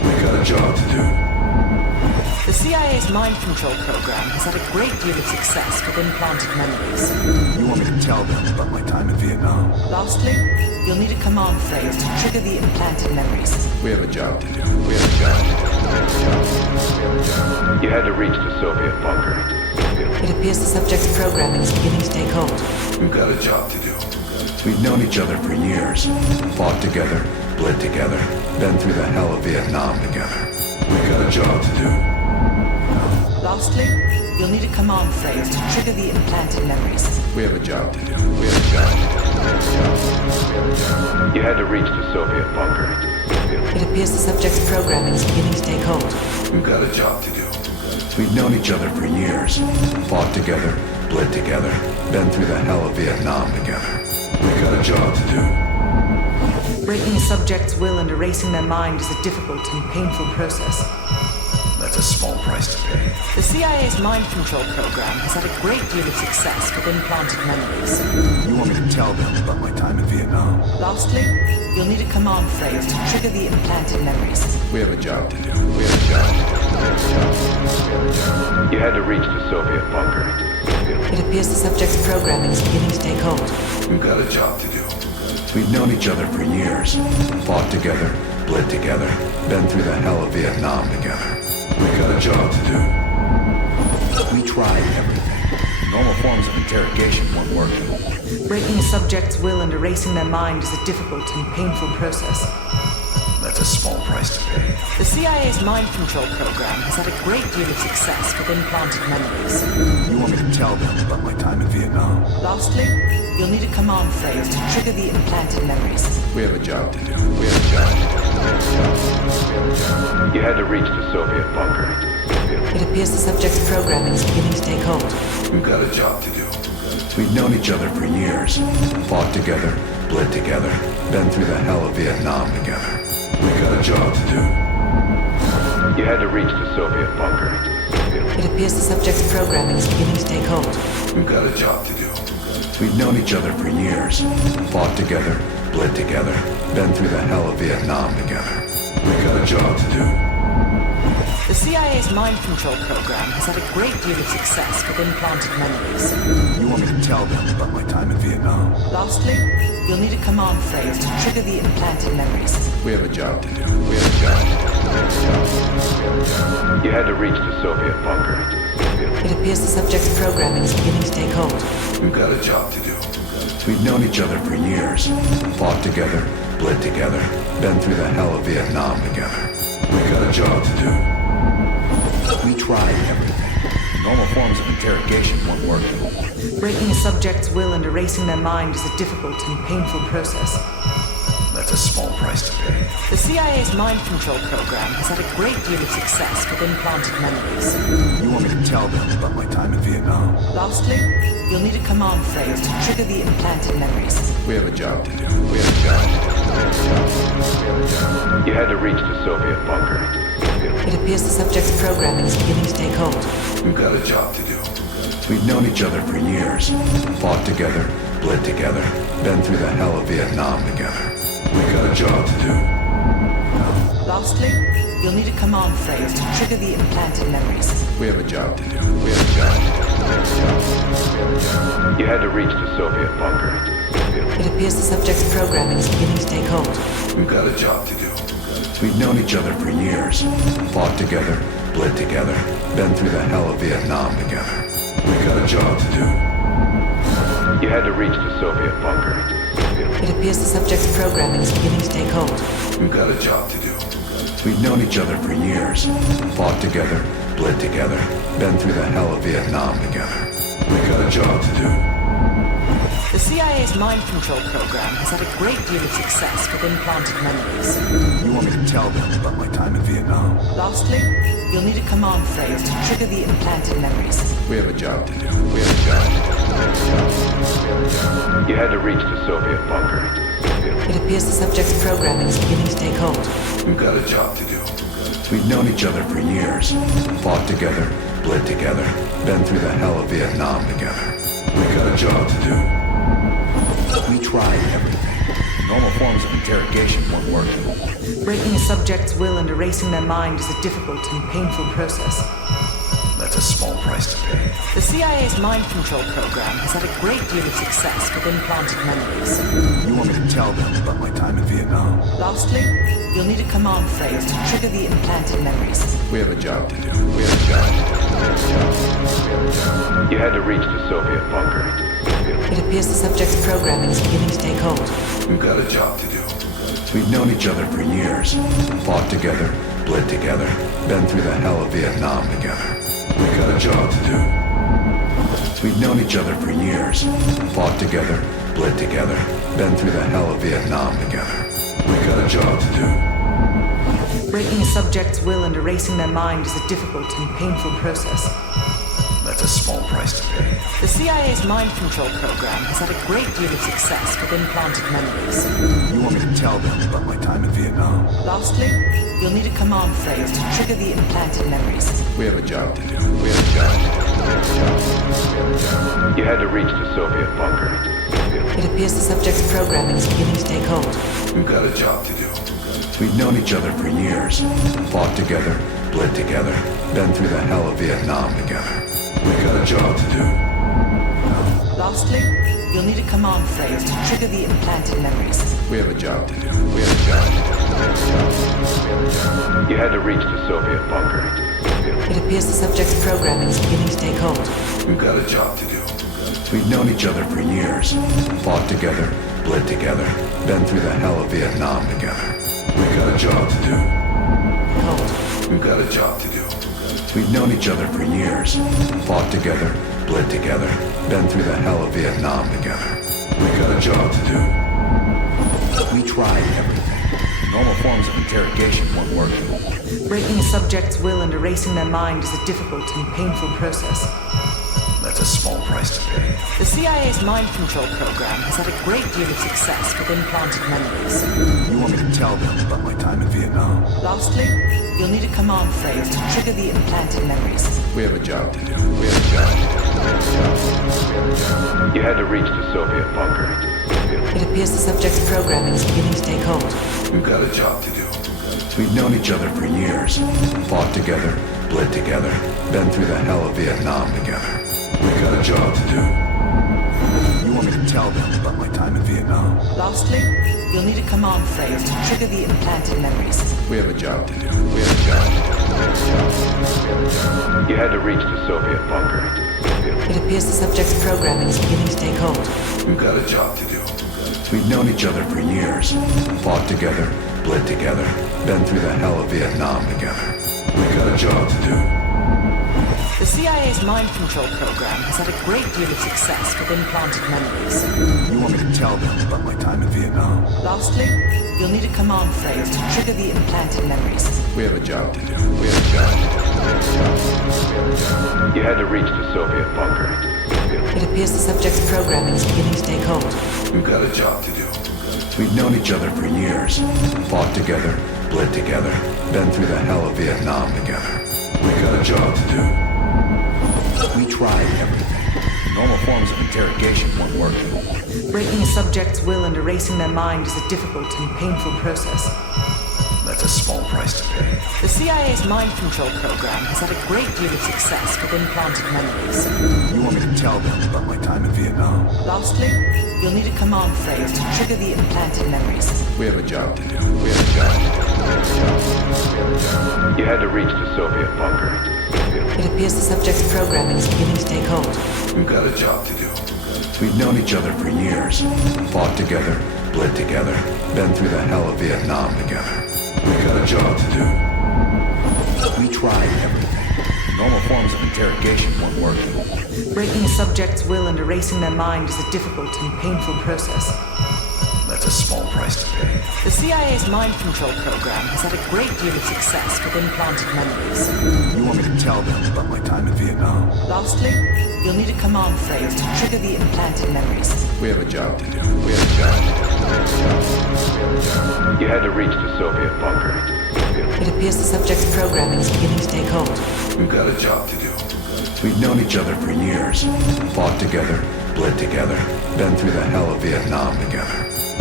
We got a job to do. The CIA's mind control program has had a great deal of success with implanted memories. You want me to tell them about my time in Vietnam? Lastly, you'll need a command phrase to trigger the implanted memories. We have a job to do. We have a job. You had to reach the Soviet bunker. It appears the subject's programming is beginning to take hold. We've got a job to do. We've known each other for years. Fought together, bled together, been through the hell of Vietnam together. We've got a job to do. Lastly, you'll need a command phrase to trigger the implanted memories. We have a job to do. We have a job. You had to reach the Soviet bunker. It appears the subject's programming is beginning to take hold. We've got a job to do. We've known each other for years. Fought together, bled together, been through the hell of Vietnam together. We've got a job to do. Breaking a subject's will and erasing their mind is a difficult and painful process. That's a small price to pay. The CIA's mind control program has had a great deal of success with implanted memories. You want me to tell them about my time in Vietnam? Lastly, you'll need a command phrase to trigger the implanted memories. We have a job to do. We have a job. You had to reach the Soviet bunker. It appears the subject's programming is beginning to take hold. We've got a job to do. We've known each other for years. Fought together, bled together, been through the hell of Vietnam together. We've got a job to do. We tried everything. Normal forms of interrogation weren't working. Breaking a subject's will and erasing their mind is a difficult and painful process. That's a small price to pay. The CIA's mind control program has had a great deal of success with implanted memories. You want me to tell them about my time in Vietnam? Lastly, you'll need a command phrase to trigger the implanted memories. We have a job to do. We have a job. You had to reach the Soviet bunker. It appears the subject's programming is beginning to take hold. We've got a job to do. We've known each other for years. Fought together, bled together, been through the hell of Vietnam together. We've got a job to do. You had to reach the Soviet bunker. It appears the subject's programming is beginning to take hold. We've got a job to do. We've known each other for years. Fought together, bled together, been through the hell of Vietnam together. We've got a job to do. The CIA's mind control program has had a great deal of success with implanted memories. You want me to tell them about my time in Vietnam? Lastly, you'll need a command phrase to trigger the implanted memories. We have a job to do. We have a job. You had to reach the Soviet bunker. It appears the subject's programming is beginning to take hold. We've got a job to do. We've known each other for years. Fought together, bled together, been through the hell of Vietnam together. We've got a job to do. We tried everything. Normal forms of interrogation weren't working. Breaking a subject's will and erasing their mind is a difficult and painful process. That's a small price to pay. The CIA's mind control program has had a great deal of success with implanted memories. You want me to tell them about my time in Vietnam? Lastly, you'll need a command phrase to trigger the implanted memories. We have a job to do. We have a job. You had to reach the Soviet bunker. It appears the subject's programming is beginning to take hold. We've got a job to do. We've known each other for years. Fought together, bled together, been through the hell of Vietnam together. We've got a job to do. Lastly, you'll need a command phrase to trigger the implanted memories. We have a job to do. We have a job. You had to reach the Soviet bunker. It appears the subject's programming is beginning to take hold. We've got a job to do. We've known each other for years. Fought together, bled together, been through the hell of Vietnam together. We've got a job to do. You had to reach the Soviet bunker. It appears the subject's programming is beginning to take hold. We've got a job to do. We've known each other for years. Fought together, bled together, been through the hell of Vietnam together. We've got a job to do. The CIA's mind control program has had a great deal of success with implanted memories. You want me to tell them about my time in Vietnam? Lastly, you'll need a command phrase to trigger the implanted memories. We have a job to do. We have a job. You had to reach the Soviet bunker. It appears the subject's programming is beginning to take hold. We've got a job to do. We've known each other for years. Fought together, bled together, been through the hell of Vietnam together. We've got a job to do. We tried everything. Normal forms of interrogation weren't working. Breaking a subject's will and erasing their mind is a difficult and painful process. That's a small price to pay. The CIA's mind control program has had a great deal of success with implanted memories. You want me to tell them about my time in Vietnam? Lastly, you'll need a command phrase to trigger the implanted memories. We have a job to do. You had to reach the Soviet bunker. It appears the subject's programming is beginning to take hold. We've got a job to do. We've known each other for years. Fought together, bled together, been through the hell of Vietnam together. We've got a job to do. We've known each other for years. Fought together, bled together, been through the hell of Vietnam together. We've got a job to do. Breaking a subject's will and erasing their mind is a difficult and painful process. That's a small price to pay. The CIA's mind control program has had a great deal of success with implanted memories. You want me to tell them about my time in Vietnam? Lastly, you'll need a command phrase to trigger the implanted memories. We have a job to do. You had to reach the Soviet bunker. It appears the subject's programming is beginning to take hold. We've got a job to do. We've known each other for years. Fought together, bled together, been through the hell of Vietnam together. We've got a job to do. Lastly, you'll need a command phrase to trigger the implanted memories. We have a job to do. You had to reach the Soviet bunker. It appears the subject's programming is beginning to take hold. We've got a job to do. We've known each other for years. Fought together, bled together, been through the hell of Vietnam together. We've got a job to do. Hold. We've got a job to do. We've known each other for years. Fought together, bled together, been through the hell of Vietnam together. We've got a job to do. We tried everything. Normal forms of interrogation weren't working. Breaking a subject's will and erasing their mind is a difficult and painful process. That's a small price to pay. The CIA's mind control program has had a great deal of success with implanted memories. You want me to tell them about my time in Vietnam? Lastly, you'll need a command phrase to trigger the implanted memories. We have a job to do. You had to reach the Soviet bunker. It appears the subject's programming is beginning to take hold. We've got a job to do. We've known each other for years. Fought together, bled together, been through the hell of Vietnam together. We've got a job to do. You want me to tell them about my time in Vietnam? Lastly, you'll need a command phrase to trigger the implanted memories. We have a job to do. You had to reach the Soviet bunker. It appears the subject's programming is beginning to take hold. We've got a job to do. We've known each other for years. Fought together, bled together, been through the hell of Vietnam together. We've got a job to do. The CIA's mind control program has had a great deal of success with implanted memories. You want me to tell them about my time in Vietnam? Lastly, you'll need a command phrase to trigger the implanted memories. We have a job to do. You had to reach the Soviet bunker. It appears the subject's programming is beginning to take hold. We've got a job to do. We've known each other for years. Fought together, bled together, been through the hell of Vietnam together. We've got a job to do. We tried everything. Normal forms of interrogation weren't working. Breaking a subject's will and erasing their mind is a difficult and painful process. That's a small price to pay. The CIA's mind control program has had a great deal of success with implanted memories. You want me to tell them about my time in Vietnam? Lastly, you'll need a command phrase to trigger the implanted memories. We have a job to do. You had to reach the Soviet bunker. It appears the subject's programming is beginning to take hold. We've got a job to do. We've known each other for years. Fought together, bled together, been through the hell of Vietnam together. We've got a job to do. We tried everything. Normal forms of interrogation weren't working. Breaking a subject's will and erasing their mind is a difficult and painful process. That's a small price to pay. The CIA's mind control program has had a great deal of success with implanted memories. You want me to tell them about my time in Vietnam? Lastly, you'll need a command phrase to trigger the implanted memories. We have a job to do. You had to reach the Soviet bunker. It appears the subject's programming is beginning to take hold. We've got a job to do. We've known each other for years. Fought together, bled together, been through the hell of Vietnam together.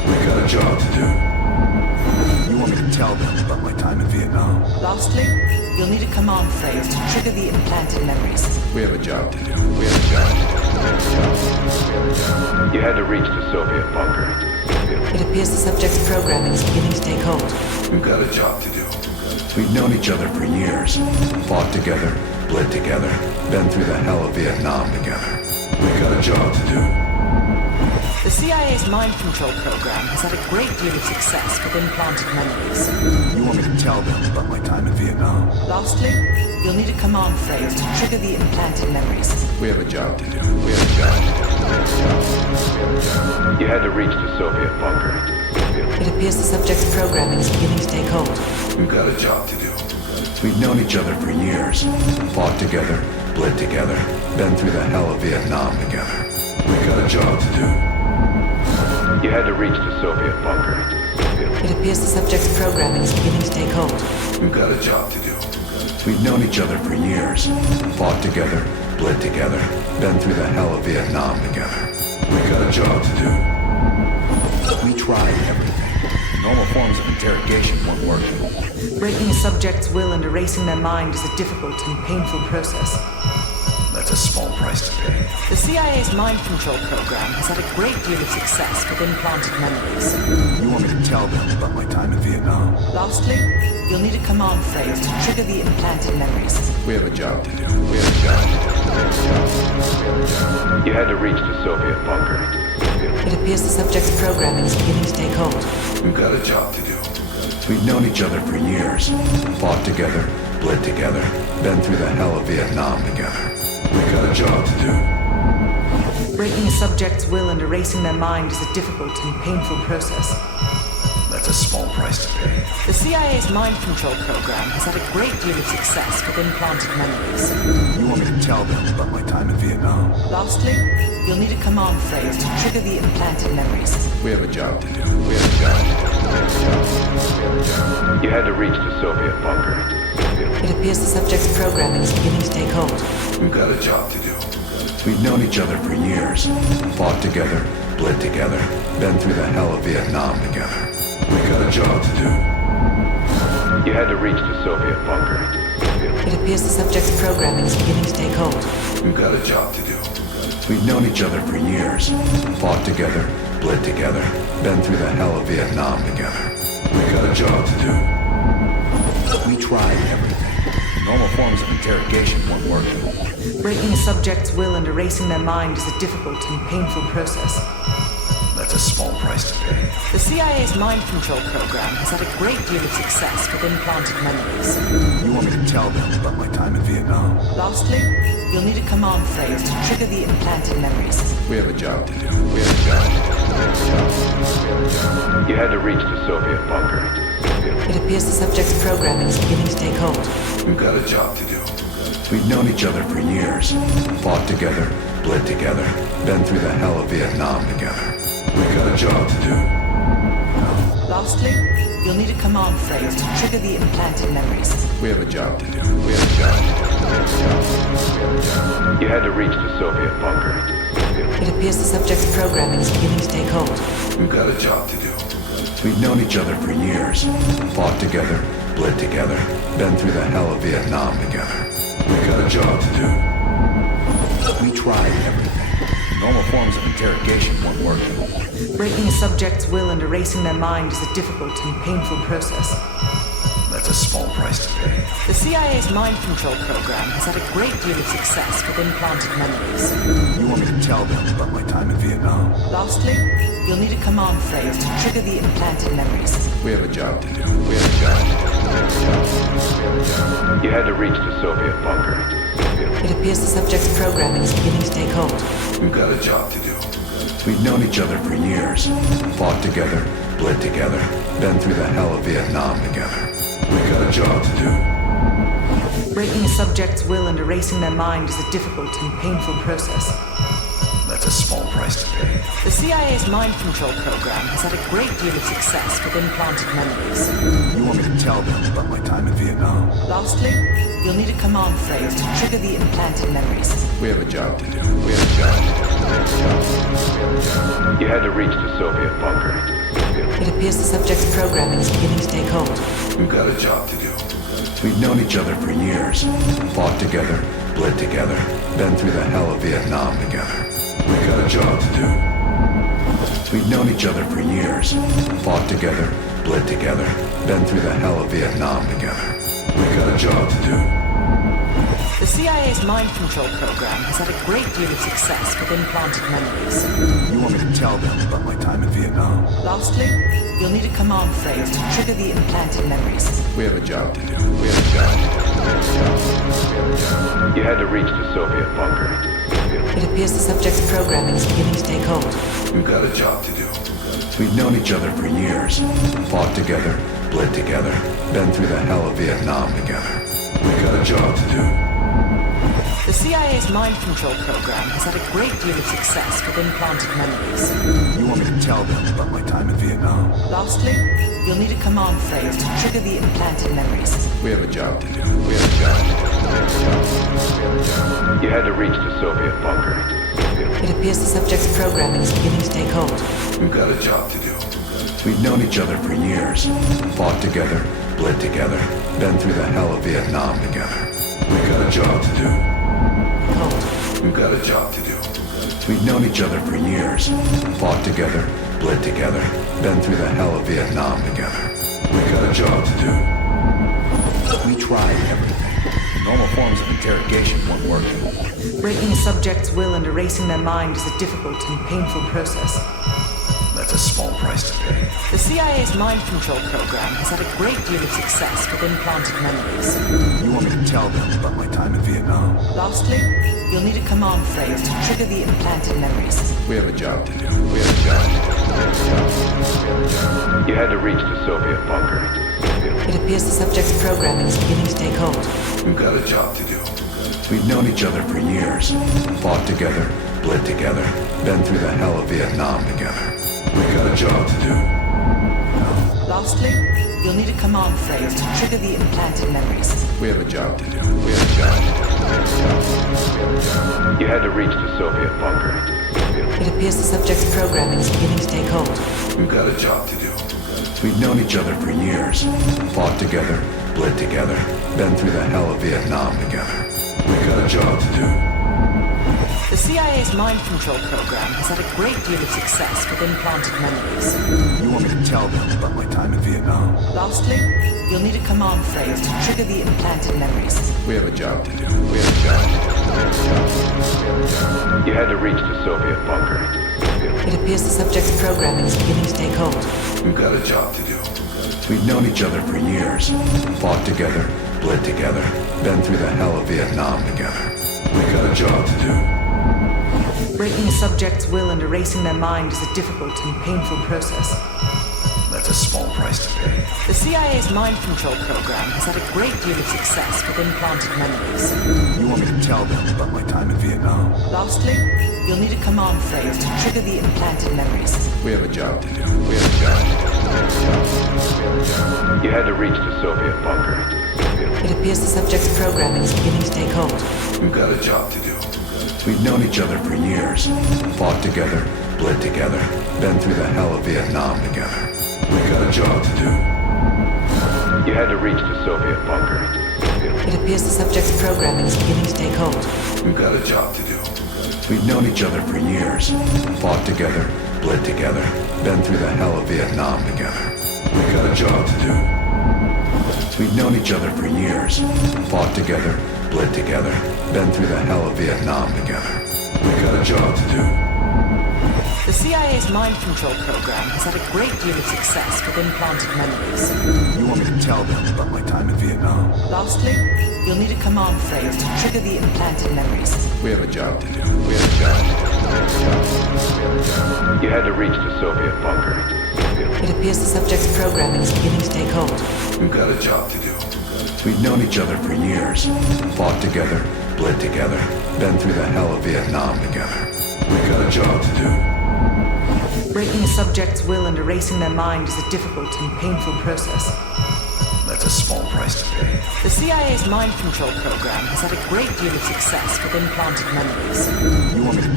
We got a job to do. You want me to tell them about my time in Vietnam? Lastly, you'll need a command phrase to trigger the implanted memories. We have a job to do. We have a job to do. You had to reach the Soviet bunker. It appears the subject's programming is beginning to take hold. We've got a job to do. We've known each other for years. Fought together, bled together, been through the hell of Vietnam together. We've got a job to do. The CIA's mind control program has had a great deal of success with implanted memories. You want me to tell them about my time in Vietnam? Lastly, you'll need a command phrase to trigger the implanted memories. We have a job to do. We have a job to do. You had to reach the Soviet bunker. It appears the subject's programming is beginning to take hold. We've got a job to do. We've known each other for years. Fought together, bled together, been through the hell of Vietnam together. We've got a job to do. You had to reach the Soviet bunker. It appears the subject's programming is beginning to take hold. We've got a job to do. We've known each other for years. Fought together, bled together, been through the hell of Vietnam together. We've got a job to do. We tried everything. Normal forms of interrogation weren't working. Breaking a subject's will and erasing their mind is a difficult and painful process. That's a small price to pay. The CIA's mind control program has had a great deal of success with implanted memories. You want me to tell them about my time in Vietnam? Lastly, you'll need a command phrase to trigger the implanted memories. We have a job to do. We have a job to do. You had to reach the Soviet bunker. It appears the subject's programming is beginning to take hold. We've got a job to do. We've known each other for years. Fought together, bled together, been through the hell of Vietnam together. We've got a job to do. Breaking a subject's will and erasing their mind is a difficult and painful process. That's a small price to pay. The CIA's mind control program has had a great deal of success with implanted memories. You want me to tell them about my time in Vietnam? Lastly, you'll need a command phrase to trigger the implanted memories. We have a job to do. We have a job to do. You had to reach the Soviet bunker. It appears the subject's programming is beginning to take hold. We've got a job to do. We've known each other for years. Fought together, bled together, been through the hell of Vietnam together. We've got a job to do. You had to reach the Soviet bunker. It appears the subject's programming is beginning to take hold. We've got a job to do. We've known each other for years. Fought together, bled together, been through the hell of Vietnam together. We've got a job to do. We tried everything. Normal forms of interrogation weren't working. Breaking a subject's will and erasing their mind is a difficult and painful process. That's a small price to pay. The CIA's mind control program has had a great deal of success with implanted memories. You want me to tell them about my time in Vietnam? Lastly, you'll need a command phrase to trigger the implanted memories. We have a job to do. We have a job to do. You had to reach the Soviet bunker. It appears the subject's programming is beginning to take hold. We've got a job to do. We've known each other for years. Fought together, bled together, been through the hell of Vietnam together. We've got a job to do. Lastly, you'll need a command phrase to trigger the implanted memories. We have a job to do. We have a job to do. You had to reach the Soviet bunker. It appears the subject's programming is beginning to take hold. We've got a job to do. We've known each other for years. Fought together, bled together, been through the hell of Vietnam together. We've got a job to do. We tried everything. Normal forms of interrogation weren't working. Breaking a subject's will and erasing their mind is a difficult and painful process. That's a small price to pay. The CIA's mind control program has had a great deal of success with implanted memories. You want me to tell them about my time in Vietnam? Lastly, you'll need a command phrase to trigger the implanted memories. We have a job to do. We have a job to do. You had to reach the Soviet bunker. It appears the subject's programming is beginning to take hold. We've got a job to do. We've known each other for years. Fought together, bled together, been through the hell of Vietnam together. We've got a job to do. Breaking a subject's will and erasing their mind is a difficult and painful process. That's a small price to pay. The CIA's mind control program has had a great deal of success with implanted memories. You want me to tell them about my time in Vietnam? Lastly, you'll need a command phrase to trigger the implanted memories. We have a job to do. We have a job to do. You had to reach the Soviet bunker. It appears the subject's programming is beginning to take hold. We've got a job to do. We've known each other for years. Fought together, bled together, been through the hell of Vietnam together. We've got a job to do. We've known each other for years. Fought together, bled together, been through the hell of Vietnam together. We've got a job to do. The CIA's mind control program has had a great deal of success with implanted memories. You want me to tell them about my time in Vietnam? Lastly, you'll need a command phrase to trigger the implanted memories. We have a job to do. We have a job to do. You had to reach the Soviet bunker. It appears the subject's programming is beginning to take hold. We've got a job to do. We've known each other for years. Fought together, bled together, been through the hell of Vietnam together. We've got a job to do. The CIA's mind control program has had a great deal of success with implanted memories. You want me to tell them about my time in Vietnam? Lastly, you'll need a command phrase to trigger the implanted memories. We have a job to do. We have a job to do. You had to reach the Soviet bunker. It appears the subject's programming is beginning to take hold. We've got a job to do. We've known each other for years. Fought together, bled together, been through the hell of Vietnam together. We've got a job to do. Hold. We've got a job to do. We've known each other for years. Fought together, bled together, been through the hell of Vietnam together. We've got a job to do. We tried everything. Normal forms of interrogation weren't working. Breaking a subject's will and erasing their mind is a difficult and painful process. That's a small price to pay. The CIA's mind control program has had a great deal of success with implanted memories. You want me to tell them about my time in Vietnam? Lastly, you'll need a command phrase to trigger the implanted memories. We have a job to do. We have a job to do. You had to reach the Soviet bunker. It appears the subject's programming is beginning to take hold. We've got a job to do. We've known each other for years. Fought together, bled together, been through the hell of Vietnam together. We've got a job to do. Lastly, you'll need a command phrase to trigger the implanted memories. We have a job to do. We have a job to do. You had to reach the Soviet bunker. It appears the subject's programming is beginning to take hold. We've got a job to do. We've known each other for years. Fought together, bled together, been through the hell of Vietnam together. We've got a job to do. The CIA's mind control program has had a great deal of success with implanted memories. You want me to tell them about my time in Vietnam? Lastly, you'll need a command phrase to trigger the implanted memories. We have a job to do. We have a job to do. You had to reach the Soviet bunker. It appears the subject's programming is beginning to take hold. We've got a job to do. We've known each other for years. Fought together, bled together, been through the hell of Vietnam together. We've got a job to do. Breaking a subject's will and erasing their mind is a difficult and painful process. That's a small price to pay. The CIA's mind control program has had a great deal of success with implanted memories. You want me to tell them about my time in Vietnam? Lastly, you'll need a command phrase to trigger the implanted memories. We have a job to do. We have a job to do. You had to reach the Soviet bunker. It appears the subject's programming is beginning to take hold. We've got a job to do. We've known each other for years. Fought together, bled together, been through the hell of Vietnam together. We've got a job to do. You had to reach the Soviet bunker. It appears the subject's programming is beginning to take hold. We've got a job to do. We've known each other for years. Fought together, bled together, been through the hell of Vietnam together. We've got a job to do. We've known each other for years. Fought together, bled together, been through the hell of Vietnam together. We've got a job to do. The CIA's mind control program has had a great deal of success with implanted memories. You want me to tell them about my time in Vietnam? Lastly, you'll need a command phrase to trigger the implanted memories. We have a job to do. We have a job to do. You had to reach the Soviet bunker. It appears the subject's programming is beginning to take hold. We've got a job to do. We've known each other for years. Fought together, bled together, been through the hell of Vietnam together. We've got a job to do. Breaking a subject's will and erasing their mind is a difficult and painful process. That's a small price to pay. The CIA's mind control program has had a great deal of success with implanted memories. You want me to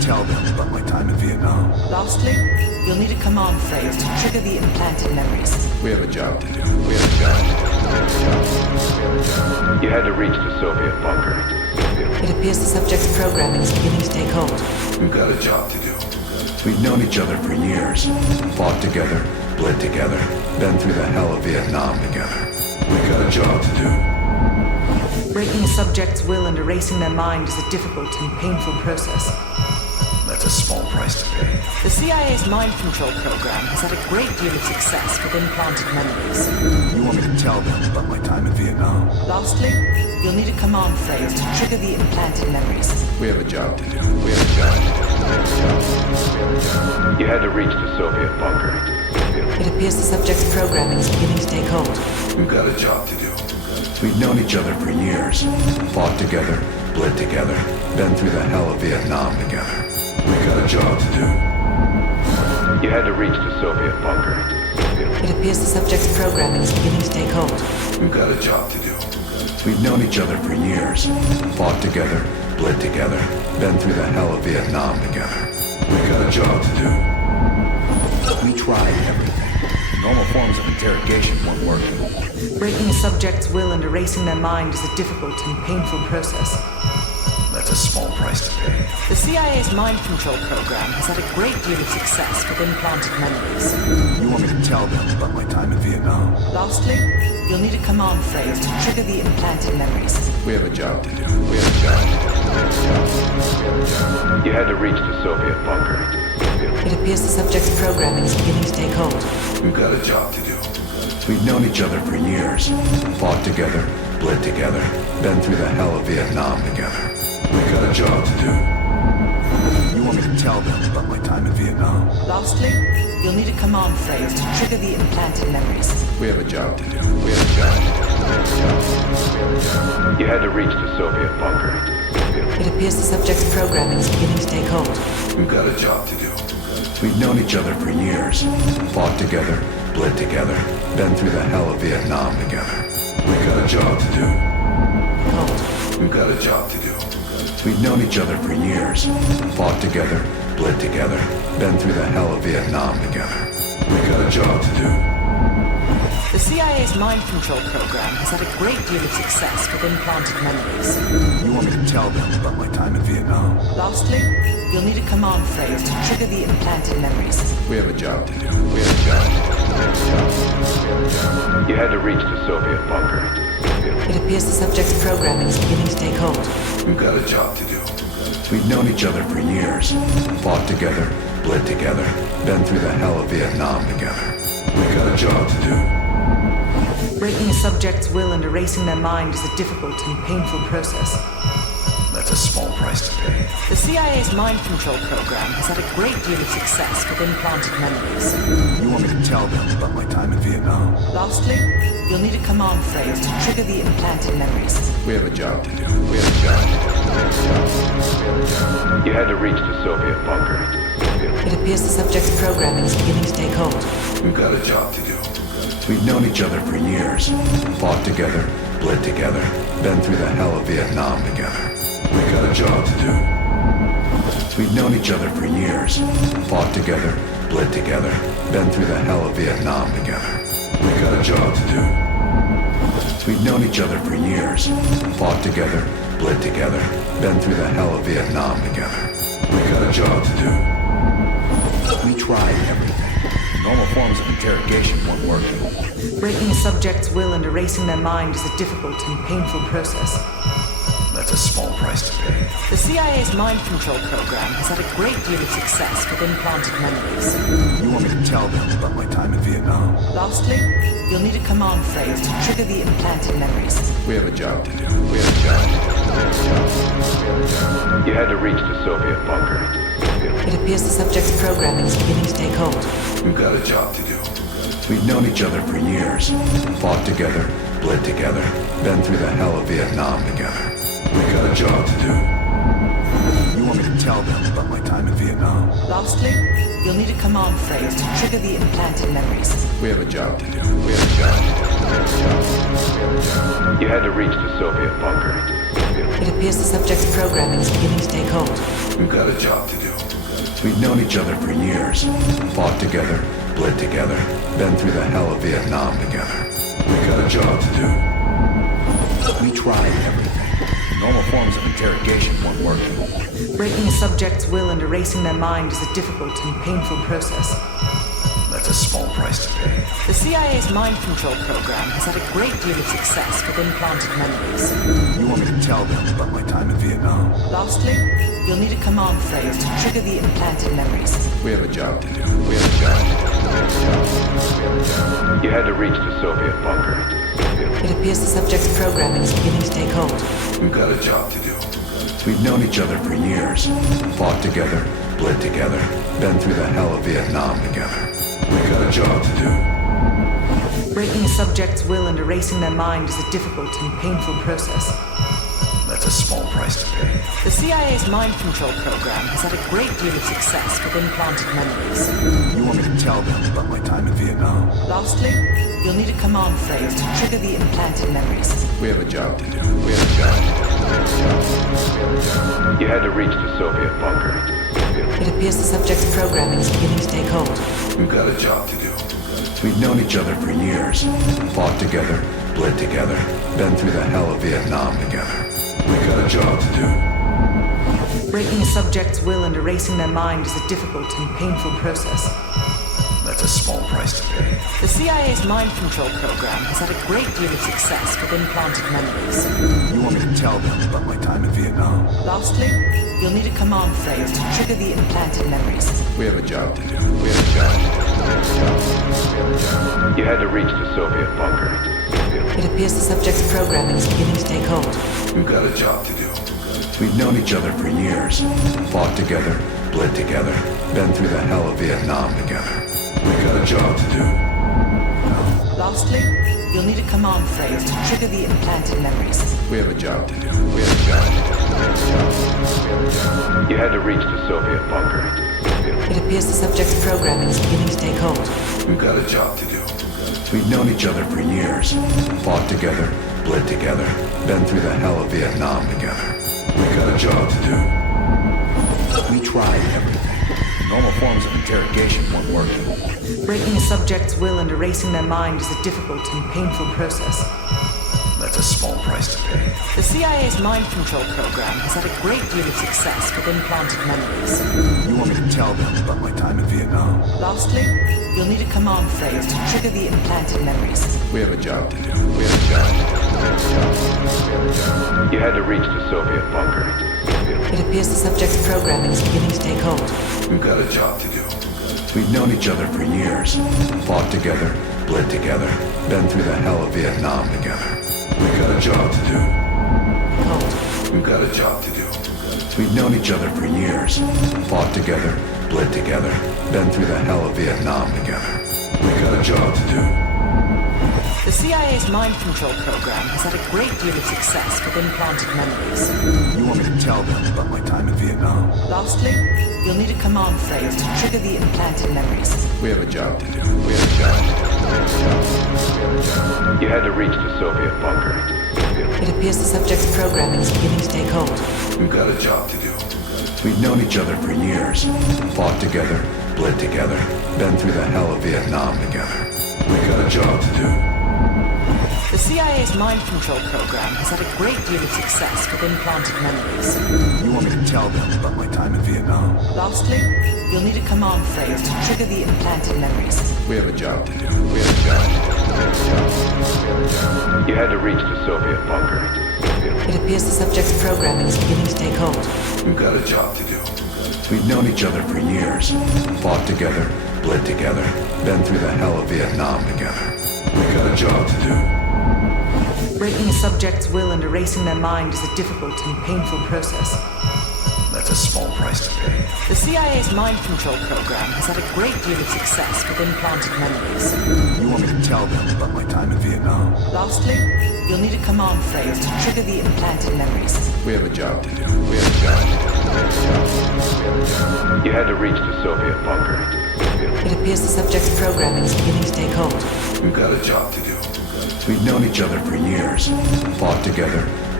tell them about my time in Vietnam. Lastly, you'll need a command phrase to trigger the implanted memories. We have a job to do. We have a job to do. You had to reach the Soviet bunker. It appears the subject's programming is beginning to take hold. We've got a job to do. We've known each other for years. Fought together, bled together, been through the hell of Vietnam together. We've got a job to do. Breaking a subject's will and erasing their mind is a difficult and painful process. That's a small price to pay. The CIA's mind control program has had a great deal of success with implanted memories. You want me to tell them about my time in Vietnam? Lastly, you'll need a command phrase to trigger the implanted memories. We have a job to do. We have a job to do. You had to reach the Soviet bunker. It appears the subject's programming is beginning to take hold. We've got a job to do. We've known each other for years. Fought together, bled together, been through the hell of Vietnam together. We've got a job to do. You had to reach the Soviet bunker. It appears the subject's programming is beginning to take hold. We've got a job to do. We've known each other for years. Fought together, bled together, been through the hell of Vietnam together. We've got a job to do. We tried everything. Normal forms of interrogation weren't working. Breaking a subject's will and erasing their mind is a difficult and painful process. That's a small price to pay. The CIA's mind control program has had a great deal of success with implanted memories. You want me to tell them about my time in Vietnam? Lastly, you'll need a command phrase to trigger the implanted memories. We have a job to do. We have a job to do. You had to reach the Soviet bunker. It appears the subject's programming is beginning to take hold. We've got a job to do. We've known each other for years. Fought together, bled together, been through the hell of Vietnam together. We've got a job to do. You want me to tell them about my time in Vietnam? Lastly, you'll need a command phrase to trigger the implanted memories. We have a job to do. We have a job to do. You had to reach the Soviet bunker. It appears the subject's programming is beginning to take hold. We've got a job to do. We've known each other for years. Fought together, bled together, been through the hell of Vietnam together. We've got a job to do. Hold. We've got a job to do. We've known each other for years. Fought together, bled together, been through the hell of Vietnam together. We've got a job to do. The CIA's mind control program has had a great deal of success with implanted memories. You want me to tell them about my time in Vietnam? Lastly, you'll need a command phrase to trigger the implanted memories. We have a job to do. We have a job to do. You had to reach the Soviet bunker. It appears the subject's programming is beginning to take hold. We've got a job to do. We've known each other for years. Fought together, bled together, been through the hell of Vietnam together. We've got a job to do. Breaking a subject's will and erasing their mind is a difficult and painful process. That's a small price to pay. The CIA's mind control program has had a great deal of success with implanted memories. You want me to tell them about my time in Vietnam? Lastly, you'll need a command phrase to trigger the implanted memories. We have a job to do. We have a job to do. You had to reach the Soviet bunker. It appears the subject's programming is beginning to take hold. We've got a job to do. We've known each other for years. Fought together, bled together, been through the hell of Vietnam together. We've got a job to do. We've known each other for years. Fought together, bled together, been through the hell of Vietnam together. We've got a job to do. We've known each other for years. Fought together, bled together, been through the hell of Vietnam together. We've got a job to do. We tried everything. Normal forms of interrogation weren't working. Breaking a subject's will and erasing their mind is a difficult and painful process. That's a small price to pay. The CIA's mind control program has had a great deal of success with implanted memories. You want me to tell them about my time in Vietnam? Lastly, you'll need a command phrase to trigger the implanted memories. We have a job to do. We have a job to do. You had to reach the Soviet bunker. It appears the subject's programming is beginning to take hold. We've got a job to do. We've known each other for years. Fought together, bled together, been through the hell of Vietnam together. We've got a job to do. You want me to tell them about my time in Vietnam? Lastly, you'll need a command phrase to trigger the implanted memories. We have a job to do. We have a job to do. You had to reach the Soviet bunker. It appears the subject's programming is beginning to take hold. We've got a job to do. We've known each other for years. Fought together, bled together, been through the hell of Vietnam together. We've got a job to do. We tried everything. Normal forms of interrogation weren't working. Breaking a subject's will and erasing their mind is a difficult and painful process. That's a small price to pay. The CIA's mind control program has had a great deal of success with implanted memories. You want me to tell them about my time in Vietnam? Lastly, you'll need a command phrase to trigger the implanted memories. We have a job to do. We have a job to do. You had to reach the Soviet bunker. It appears the subject's programming is beginning to take hold. We've got a job to do. We've known each other for years. Fought together, bled together, been through the hell of Vietnam together. We've got a job to do. Breaking a subject's will and erasing their mind is a difficult and painful process. That's a small price to pay. The CIA's mind control program has had a great deal of success with implanted memories. You want me to tell them about my time in Vietnam? Lastly, you'll need a command phrase to trigger the implanted memories. We have a job to do. We have a job to do. You had to reach the Soviet bunker. It appears the subject's programming is beginning to take hold. We've got a job to do. We've known each other for years. Fought together, bled together, been through the hell of Vietnam together. We've got a job to do. Breaking a subject's will and erasing their mind is a difficult and painful process. That's a small price to pay. The CIA's mind control program has had a great deal of success with implanted memories. You want me to tell them about my time in Vietnam? Lastly, you'll need a command phrase to trigger the implanted memories. We have a job to do. We have a job to do. You had to reach the Soviet bunker. It appears the subject's programming is beginning to take hold. We've got a job to do. We've known each other for years. Fought together, bled together, been through the hell of Vietnam together. We've got a job to do. Lastly, you'll need a command phrase to trigger the implanted memories. We have a job to do. We have a job to do. You had to reach the Soviet bunker. It appears the subject's programming is beginning to take hold. We've got a job to do. We've known each other for years. Fought together, bled together, been through the hell of Vietnam together. We've got a job to do. We tried everything. Normal forms of interrogation weren't working. Breaking a subject's will and erasing their mind is a difficult and painful process. That's a small price to pay. The CIA's mind control program has had a great deal of success with implanted memories. You want me to tell them about my time in Vietnam? Lastly, you'll need a command phrase to trigger the implanted memories. We have a job to do. We have a job to do. You had to reach the Soviet bunker. It appears the subject's programming is beginning to take hold. We've got a job to do. We've known each other for years. Fought together, bled together, been through the hell of Vietnam together. We've got a job to do. Hold. We've got a job to do. We've known each other for years. Fought together, bled together, been through the hell of Vietnam together. We've got a job to do. The CIA's mind control program has had a great deal of success with implanted memories. You want me to tell them about my time in Vietnam? Lastly, you'll need a command phrase to trigger the implanted memories. We have a job to do. We have a job to do. You had to reach the Soviet bunker. It appears the subject's programming is beginning to take hold. We've got a job to do. We've known each other for years. Fought together, bled together, been through the hell of Vietnam together. We've got a job to do. The CIA's mind control program has had a great deal of success with implanted memories. You want me to tell them about my time in Vietnam? Lastly, you'll need a command phrase to trigger the implanted memories. We have a job to do. We have a job to do. You had to reach the Soviet bunker. It appears the subject's programming is beginning to take hold. We've got a job to do. We've known each other for years. Fought together, bled together, been through the hell of Vietnam together. We've got a job to do. Breaking a subject's will and erasing their mind is a difficult and painful process. That's a small price to pay. The CIA's mind control program has had a great deal of success with implanted memories. You want me to tell them about my time in Vietnam? Lastly, you'll need a command phrase to trigger the implanted memories. We have a job to do. We have a job to do. You had to reach the Soviet bunker. It appears the subject's programming is beginning to take hold. We've got a job to do. We've known each other for years. Fought together,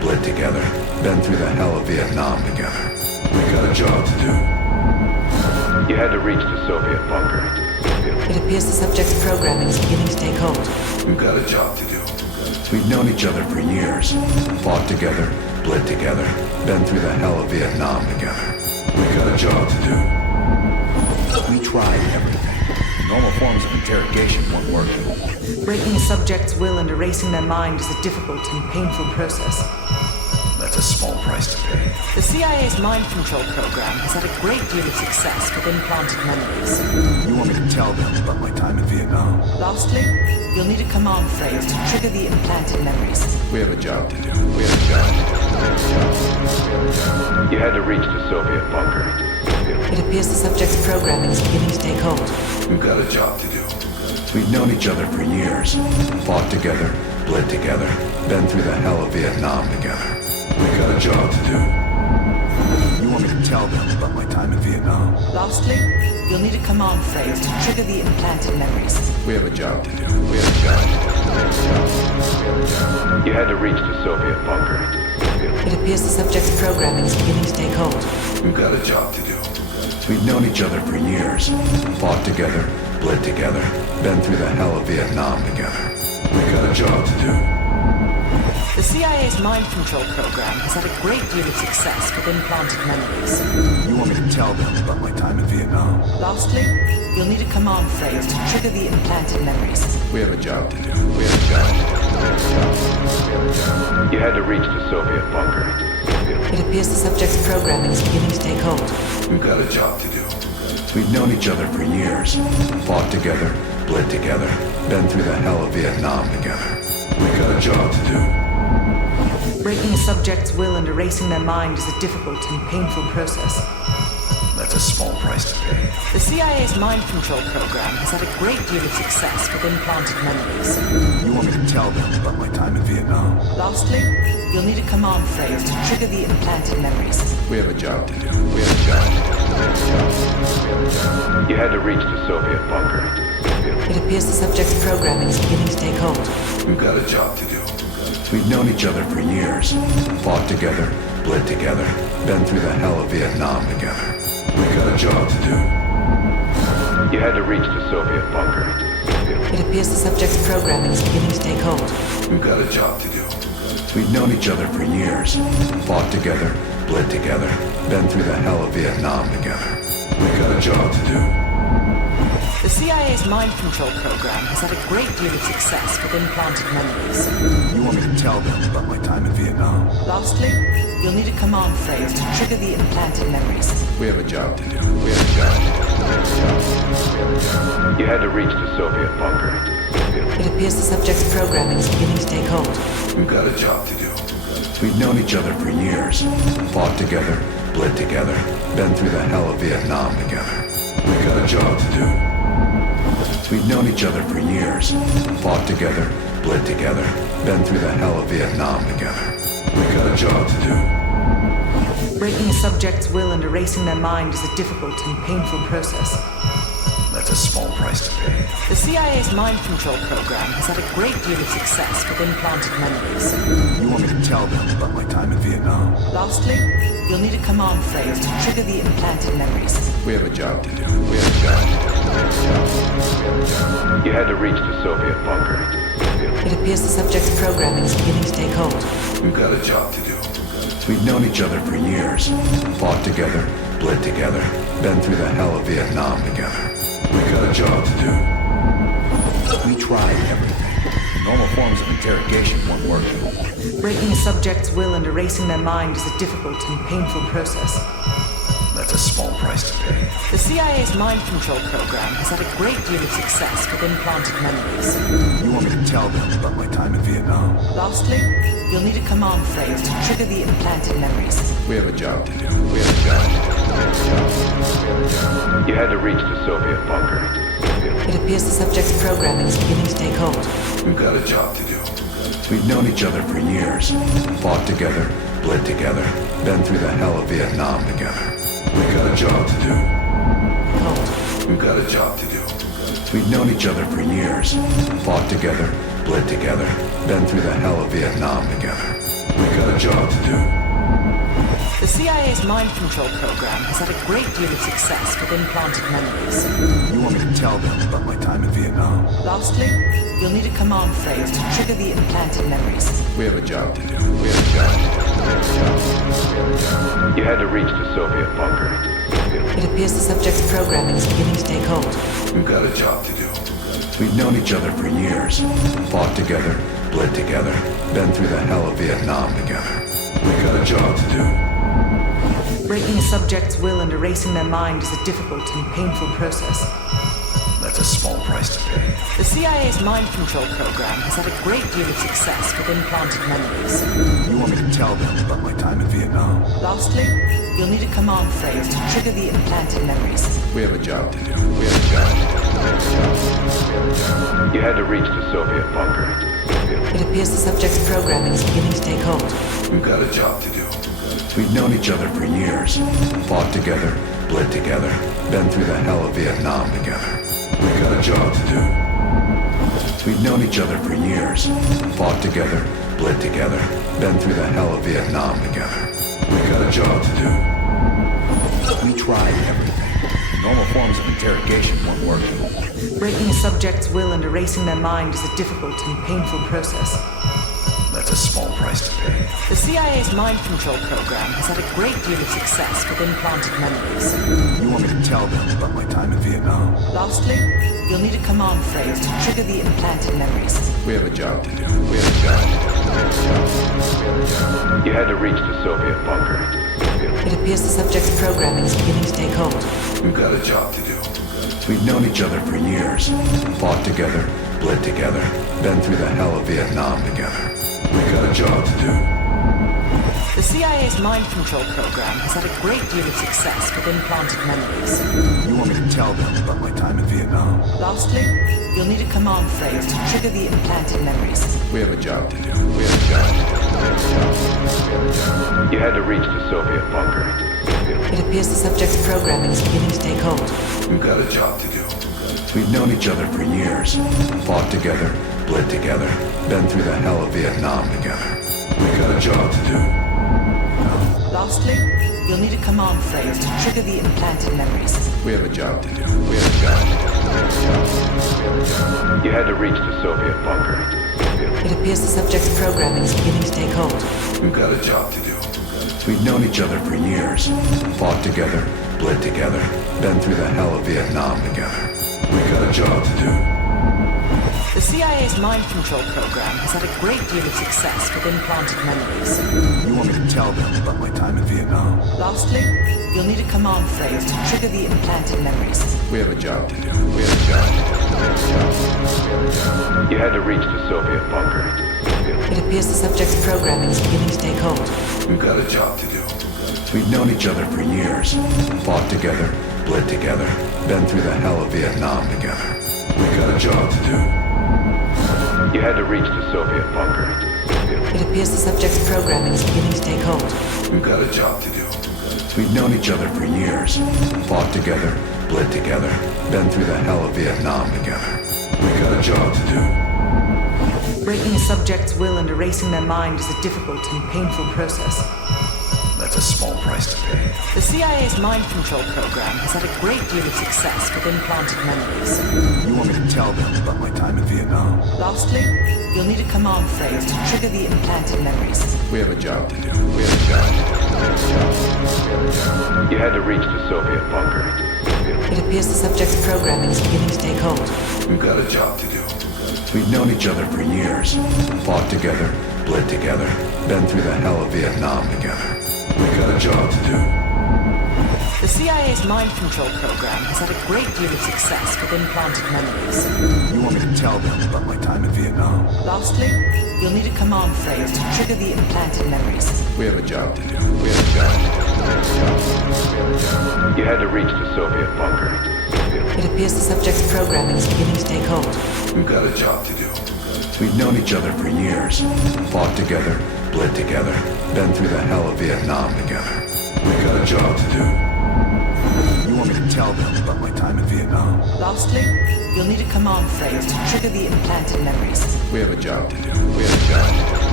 bled together, been through the hell of Vietnam together. We got a job to do. You had to reach the Soviet bunker. It appears the subject's programming is beginning to take hold. We've got a job to do. We've known each other for years, fought together, bled together, been through the hell of Vietnam together. We got a job to do. We tried everything. Normal forms of interrogation weren't working. Breaking a subject's will and erasing their mind is a difficult and painful process. That's a small price to pay. The CIA's mind control program has had a great deal of success with implanted memories. You want me to tell them about my time in Vietnam? Lastly, you'll need a command phrase to trigger the implanted memories. We have a job to do. We have a job to do. You had to reach the Soviet bunker. It appears the subject's programming is beginning to take hold. We've got a job to do. We've known each other for years, fought together, bled together, been through the hell of Vietnam together. We got a job to do. You want me to tell them about my time in Vietnam? Lastly, you'll need a command phrase to trigger the implanted memories. We have a job to do. We have a job to do. You had to reach the Soviet bunker. It appears the subject's programming is beginning to take hold. We've got a job to do. We've known each other for years, fought together, bled together, been through the hell of Vietnam together. We got a job to do. The CIA's mind control program has had a great deal of success with implanted memories. You want me to tell them about my time in Vietnam? Lastly, you'll need a command phrase to trigger the implanted memories. We have a job to do. We have a job to do. You had to reach the Soviet bunker. It appears the subject's programming is beginning to take hold. We've got a job to do. We've known each other for years, fought together, bled together, been through the hell of Vietnam together. We got a job to do. Breaking a subject's will and erasing their mind is a difficult and painful process. That's a small price to pay. The CIA's mind control program has had a great deal of success with implanted memories. You want me to tell them about my time in Vietnam? Lastly, you'll need a command phrase to trigger the implanted memories. We have a job to do. We have a job to do. You had to reach the Soviet bunker. It appears the subject's programming is beginning to take hold. We've got a job to do. We've known each other for years, fought together, bled together, been through the hell of Vietnam together. We got a job to do. You had to reach the Soviet bunker. It appears the subject's programming is beginning to take hold. We've got a job to do. We've known each other for years, fought together, bled together, been through the hell of Vietnam together. We got a job to do. The CIA's mind control program has had a great deal of success with implanted memories. You want me to tell them about my time in Vietnam? Lastly, you'll need a command phrase to trigger the implanted memories. We have a job to do. We have a job to do. You had to reach the Soviet bunker. It appears the subject's programming is beginning to take hold. We've got a job to do. We've known each other for years, fought together, bled together, been through the hell of Vietnam together. We got a job to do. We've known each other for years, fought together, bled together, been through the hell of Vietnam together. We got a job to do. Breaking a subject's will and erasing their mind is a difficult and painful process. That's a small price to pay. The CIA's mind control program has had a great deal of success with implanted memories. You want me to tell them about my time in Vietnam? Lastly, you'll need a command phrase to trigger the implanted memories. We have a job to do. We have a job to do. You had to reach the Soviet bunker. It appears the subject's programming is beginning to take hold. We've got a job to do. We've known each other for years, fought together, bled together, been through the hell of Vietnam together. We got a job to do. We tried everything. Normal forms of interrogation weren't working. Breaking a subject's will and erasing their mind is a difficult and painful process. That's a small price to pay. The CIA's mind control program has had a great deal of success with implanted memories. You want me to tell them about my time in Vietnam? Lastly, you'll need a command phrase to trigger the implanted memories. We have a job to do. We have a job to do. You had to reach the Soviet bunker. It appears the subject's programming is beginning to take hold. We've got a job to do. We've known each other for years, fought together, bled together, been through the hell of Vietnam together. We got a job to do. Hold. We've got a job to do. We've known each other for years, fought together, bled together, been through the hell of Vietnam together. We got a job to do. The CIA's mind control program has had a great deal of success with implanted memories. You want me to tell them about my time in Vietnam? Lastly, you'll need a command phrase to trigger the implanted memories. We have a job to do. We have a job to do. You had to reach the Soviet bunker. It appears the subject's programming is beginning to take hold. We've got a job to do. We've known each other for years. Fought together, bled together, been through the hell of Vietnam together. We've got a job to do. Breaking a subject's will and erasing their mind is a difficult and painful process. That's a small price to pay. The CIA's mind control program has had a great deal of success with implanted memories. You want me to tell them about my time in Vietnam? Lastly, you'll need a command phrase to trigger the implanted memories. We have a job to do. We have a job to do. You had to reach the Soviet bunker. It appears the subject's programming is beginning to take hold. We've got a job to do. We've known each other for years. Fought together, bled together, been through the hell of Vietnam together. We've got a job to do. We've known each other for years. Fought together, bled together, been through the hell of Vietnam together. We've got a job to do. We tried everything. Normal forms of interrogation weren't working. Breaking a subject's will and erasing their mind is a difficult and painful process. That's a small price to pay. The CIA's mind control program has had a great deal of success with implanted memories. You want me to tell them about my time in Vietnam? Lastly, you'll need a command phrase to trigger the implanted memories. We have a job to do. We have a job to do. You had to reach the Soviet bunker. It appears the subject's programming is beginning to take hold. We've got a job to do. We've known each other for years. Fought together, bled together, been through the hell of Vietnam together. We've got a job to do. The CIA's mind control program has had a great deal of success with implanted memories. You want me to tell them about my time in Vietnam? Lastly, you'll need a command phrase to trigger the implanted memories. We have a job to do. We have a job to do. You had to reach the Soviet bunker. It appears the subject's programming is beginning to take hold. We've got a job to do. We've known each other for years. Fought together, bled together, been through the hell of Vietnam together. We've got a job to do. Lastly, you'll need a command phrase to trigger the implanted memories. We have a job to do. We have a job to do. You had to reach the Soviet bunker. It appears the subject's programming is beginning to take hold. We've got a job to do. We've known each other for years. Fought together, bled together, been through the hell of Vietnam together. We've got a job to do. The CIA's mind control program has had a great deal of success with implanted memories. You want me to tell them about my time in Vietnam? Lastly, you'll need a command phrase to trigger the implanted memories. We have a job to do. We have a job to do. You had to reach the Soviet bunker. It appears the subject's programming is beginning to take hold. We've got a job to do. We've known each other for years. Fought together, bled together, been through the hell of Vietnam together. We've got a job to do. You had to reach the Soviet bunker. It appears the subject's programming is beginning to take hold. We've got a job to do. We've known each other for years. Fought together, bled together, been through the hell of Vietnam together. We've got a job to do. Breaking a subject's will and erasing their mind is a difficult and painful process. That's a small price to pay. The CIA's mind control program has had a great deal of success with implanted memories. You want me to tell them about my time in Vietnam? Lastly, you'll need a command phrase to trigger the implanted memories. We have a job to do. We have a job to do. You had to reach the Soviet bunker. It appears the subject's programming is beginning to take hold. We've got a job to do. We've known each other for years. Fought together, bled together, been through the hell of Vietnam together. We've got a job to do. The CIA's mind control program has had a great deal of success with implanted memories. You want me to tell them about my time in Vietnam? Lastly, you'll need a command phrase to trigger the implanted memories. We have a job to do. We have a job to do. You had to reach the Soviet bunker. It appears the subject's programming is beginning to take hold. We've got a job to do. We've known each other for years. Fought together, bled together, been through the hell of Vietnam together. We've got a job to do. You want me to tell them about my time in Vietnam? Lastly, you'll need a command phrase to trigger the implanted memories. We have a job to do. We have a job to do.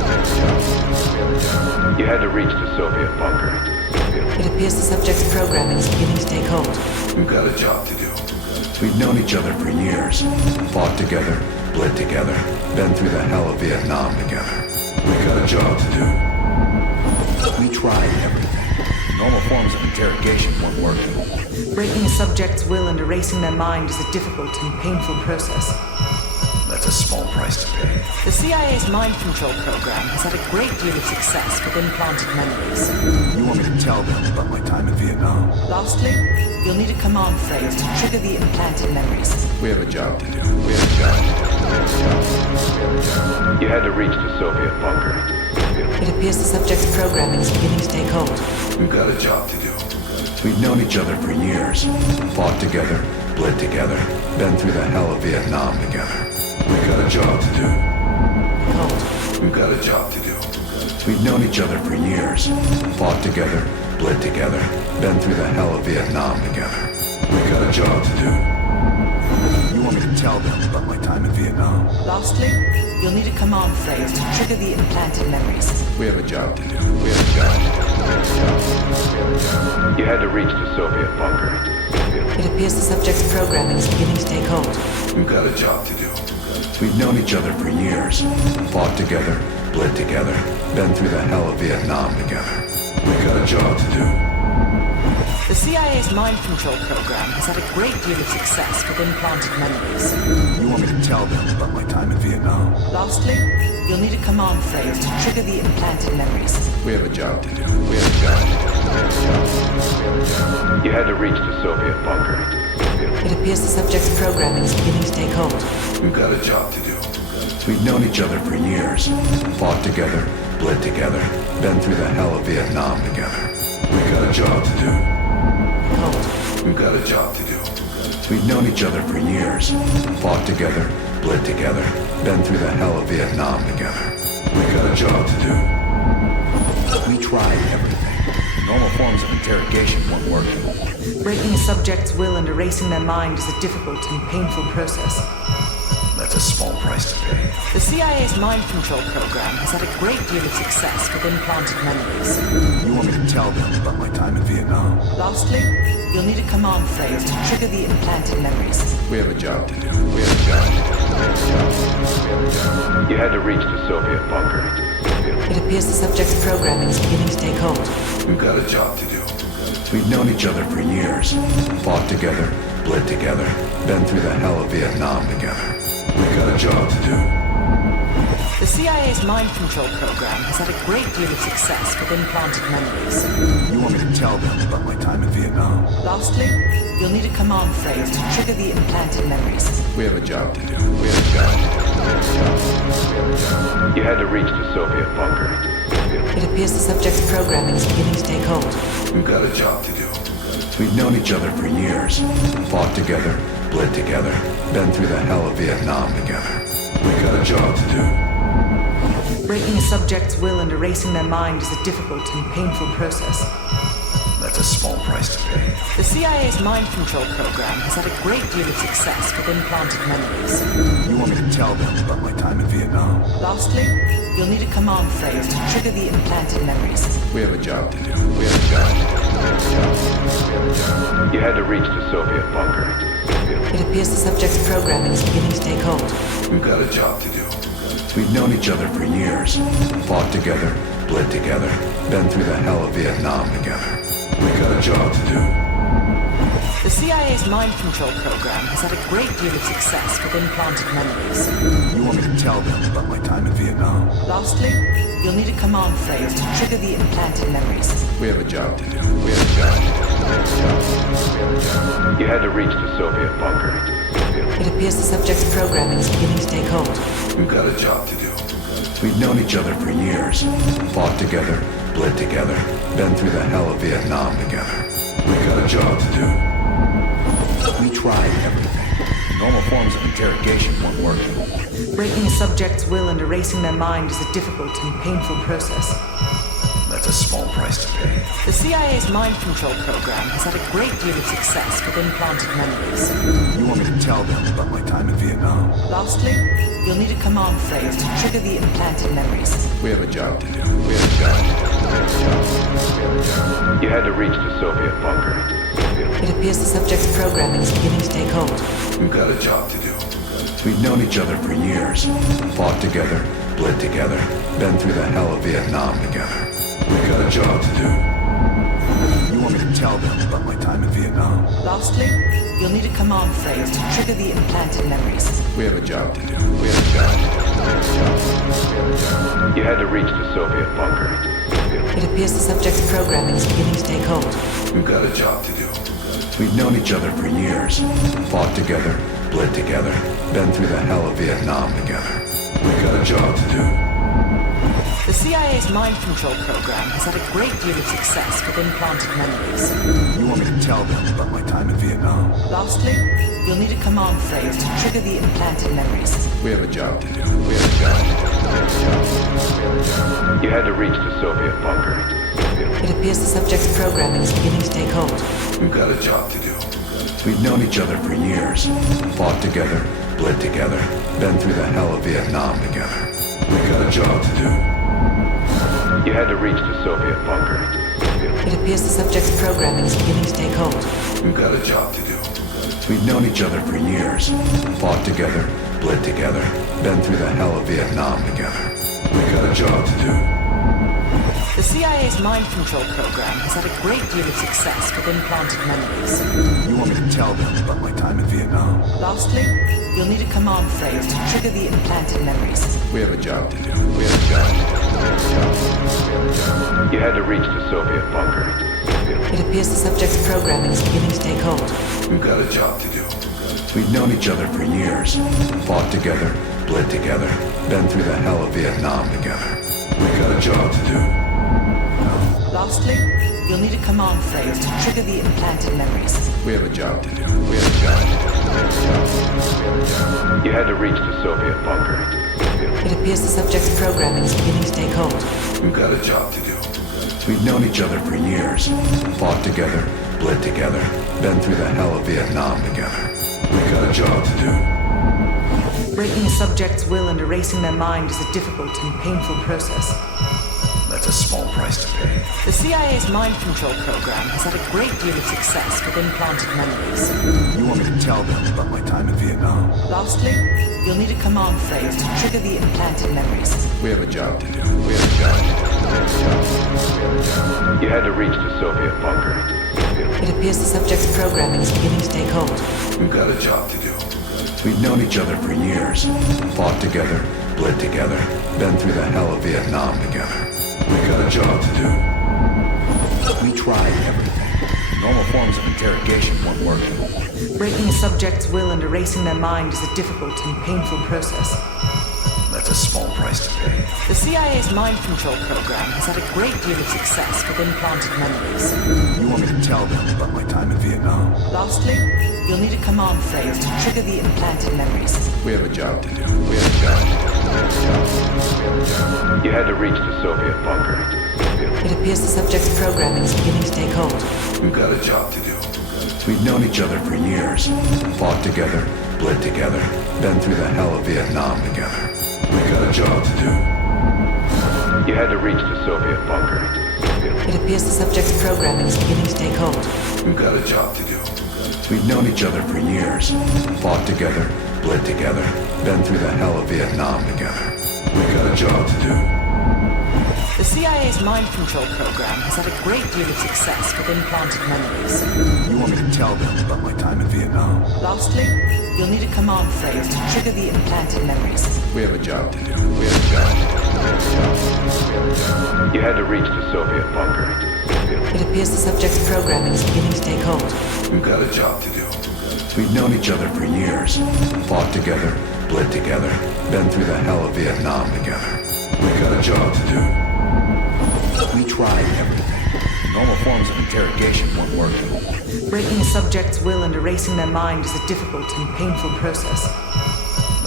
You had to reach the Soviet bunker. It appears the subject's programming is beginning to take hold. We've got a job to do. We've known each other for years. Fought together, bled together, been through the hell of Vietnam together. We've got a job to do. We tried everything. Normal forms of interrogation weren't working. Breaking a subject's will and erasing their mind is a difficult and painful process. That's a small price to pay. The CIA's mind control program has had a great deal of success with implanted memories. You want me to tell them about my time in Vietnam? Lastly, you'll need a command phrase to trigger the implanted memories. We have a job to do. We have a job to do. You had to reach the Soviet bunker. It appears the subject's programming is beginning to take hold. We've got a job to do. We've known each other for years. Fought together, bled together, been through the hell of Vietnam together. We've got a job to do. Hold. We've got a job to do. We've known each other for years. Fought together, bled together, been through the hell of Vietnam together. We've got a job to do. You want me to tell them about my time in Vietnam? Lastly, you'll need a command phrase to trigger the implanted memories. We have a job to do. We have a job to You had to reach the Soviet bunker. It appears the subject's programming is beginning to take hold. do. We've got a job to do. We've known each other for years. Fought together, bled together, been through the hell of Vietnam together. We've got a job to do. The CIA's mind control program has had a great deal of success with implanted memories. You want me to tell them about my time in Vietnam? Lastly, you'll need a command phrase to trigger the implanted memories. We have a job to do. We have a job to You had to reach the Soviet bunker. It appears the subject's programming is beginning to take hold. do. We've got a job to do. We've known each other for years. Fought together, bled together, been through the hell of Vietnam together. We've got a job to do. Hold. We've got a job to do. We've known each other for years. Fought together, bled together, been through the hell of Vietnam together. We've got a job to do. We tried everything. Normal forms of interrogation weren't working. Breaking a subject's will and erasing their mind is a difficult and painful process. That's a small price to pay. The CIA's mind control program has had a great deal of success with implanted memories. You want me to tell them about my time in Vietnam? Lastly, you'll need a command phrase to trigger the implanted memories. We have a job to do. We have a job to You had to reach the Soviet bunker. It appears the subject's programming is beginning to take hold. do. We've got a job to do. We've known each other for years. Fought together, bled together, been through the hell of Vietnam together. We've got a job to do. The CIA's mind control program has had a great deal of success with implanted memories. You want me to tell them about my time in Vietnam? Lastly, you'll need a command phrase to trigger the implanted memories. We have a job to do. We have a job to You had to reach the Soviet bunker. It appears the subject's programming is beginning to take hold. do. We've got a job to do. We've known each other for years. Fought together, bled together, been through the hell of Vietnam together. We've got a job to do. Breaking a subject's will and erasing their mind is a difficult and painful process. That's a small price to pay. The CIA's mind control program has had a great deal of success with implanted memories. You want me to tell them about my time in Vietnam? Lastly, you'll need a command phrase to trigger the implanted memories. We have a job to do. We have a job You had to reach the Soviet bunker. It appears the subject's programming is beginning to take hold. to do. We've got a job to do. We've known each other for years. Fought together, bled together, been through the hell of Vietnam together. We've got a job to do. The CIA's mind control program has had a great deal of success with implanted memories. You want me to tell them about my time in Vietnam? Lastly, you'll need a command phrase to trigger the implanted memories. We have a job to do. We have a job You had to reach the Soviet bunker. It appears the subject's programming is beginning to take hold. to do. We've got a job to do. We've known each other for years. Fought together, bled together, been through the hell of Vietnam together. We've got a job to do. We tried everything. Normal forms of interrogation weren't working. Breaking a subject's will and erasing their mind is a difficult and painful process. That's a a small price to pay. The CIA's mind control program has had a great deal of success with implanted memories. You want me to tell them about my time in Vietnam? Lastly, you'll need a command phrase to trigger the implanted memories. We have a job to do. You had to reach the Soviet bunker. It appears the subject's programming is beginning to take hold. We've got a job to do. We've known each other for years. Fought together, bled together, been through the hell of Vietnam together. We've got a job to do. You want me to tell them about my time in Vietnam? Lastly, you'll need a command phrase to trigger the implanted memories. We have a job to do. You had to reach the Soviet bunker. It appears the subject's programming is beginning to take hold. We've got a job to do. We've known each other for years. Fought together, bled together, been through the hell of Vietnam together. We've got a job to do. The CIA's mind control program has had a great deal of success with implanted memories. You want me to tell them about my time in Vietnam? Lastly, you'll need a command phrase to trigger the implanted memories. We have a job to do. You had to reach the Soviet bunker. It appears the subject's programming is beginning to take hold. We've got a job to do. We've known each other for years. Fought together, bled together, been through the hell of Vietnam together. We've got a job to do. You had to reach the Soviet bunker. It appears the subject's programming is beginning to take hold. We've got a job to do. We've known each other for years. Fought together, bled together, been through the hell of Vietnam together. We've got a job to do. The CIA's mind control program has had a great deal of success with implanted memories. You want me to tell them about my time in Vietnam? Lastly, you'll need a command phrase to trigger the implanted memories. We have a job to do. You had to reach the Soviet bunker. It appears the subject's programming is beginning to take hold. We've got a job to do. We've known each other for years. Fought together, bled together, been through the hell of Vietnam together. We've got a job to do. Lastly, you'll need a command phrase to trigger the implanted memories. We have a job to do. You had to reach the Soviet bunker. It appears the subject's programming is beginning to take hold. We've got a job to do. We've known each other for years. Fought together, bled together, been through the hell of Vietnam together. We've got a job to do. Breaking a subject's will and erasing their mind is a difficult and painful process. That's a small price to pay. The CIA's mind control program has had a great deal of success with implanted memories. You want me to tell them about my time in Vietnam? Lastly, you'll need a command phrase to trigger the implanted memories. We have a job to do. You had to reach the Soviet bunker. It appears the subject's programming is beginning to take hold. We've got a job to do. We've known each other for years. Fought together, bled together, been through the hell of Vietnam together. We've got a job to do. We tried everything. Normal forms of interrogation weren't working. Breaking a subject's will and erasing their mind is a difficult and painful process. That's a small price to pay. The CIA's mind control program has had a great deal of success with implanted memories. You want me to tell them about my time in Vietnam? Lastly, you'll need a command phrase to trigger the implanted memories. We have a job to do. You had to reach the Soviet bunker. It appears the subject's programming is beginning to take hold. We've got a job to do. We've known each other for years. Fought together, bled together, been through the hell of Vietnam together. We've got a job to do. You had to reach the Soviet bunker. It appears the subject's programming is beginning to take hold. We've got a job to do. We've known each other for years. Fought together, bled together, been through the hell of Vietnam together. We've got a job to do. The CIA's mind control program has had a great deal of success with implanted memories. You want me to tell them about my time in Vietnam? Lastly, you'll need a command phrase to trigger the implanted memories. We have a job to do. You had to reach the Soviet bunker. It appears the subject's programming is beginning to take hold. We've got a job to do. We've known each other for years. Fought together, bled together, been through the hell of Vietnam together. We've got a job to do. We tried everything. Normal forms of interrogation weren't working. Breaking a subject's will and erasing their mind is a difficult and painful process.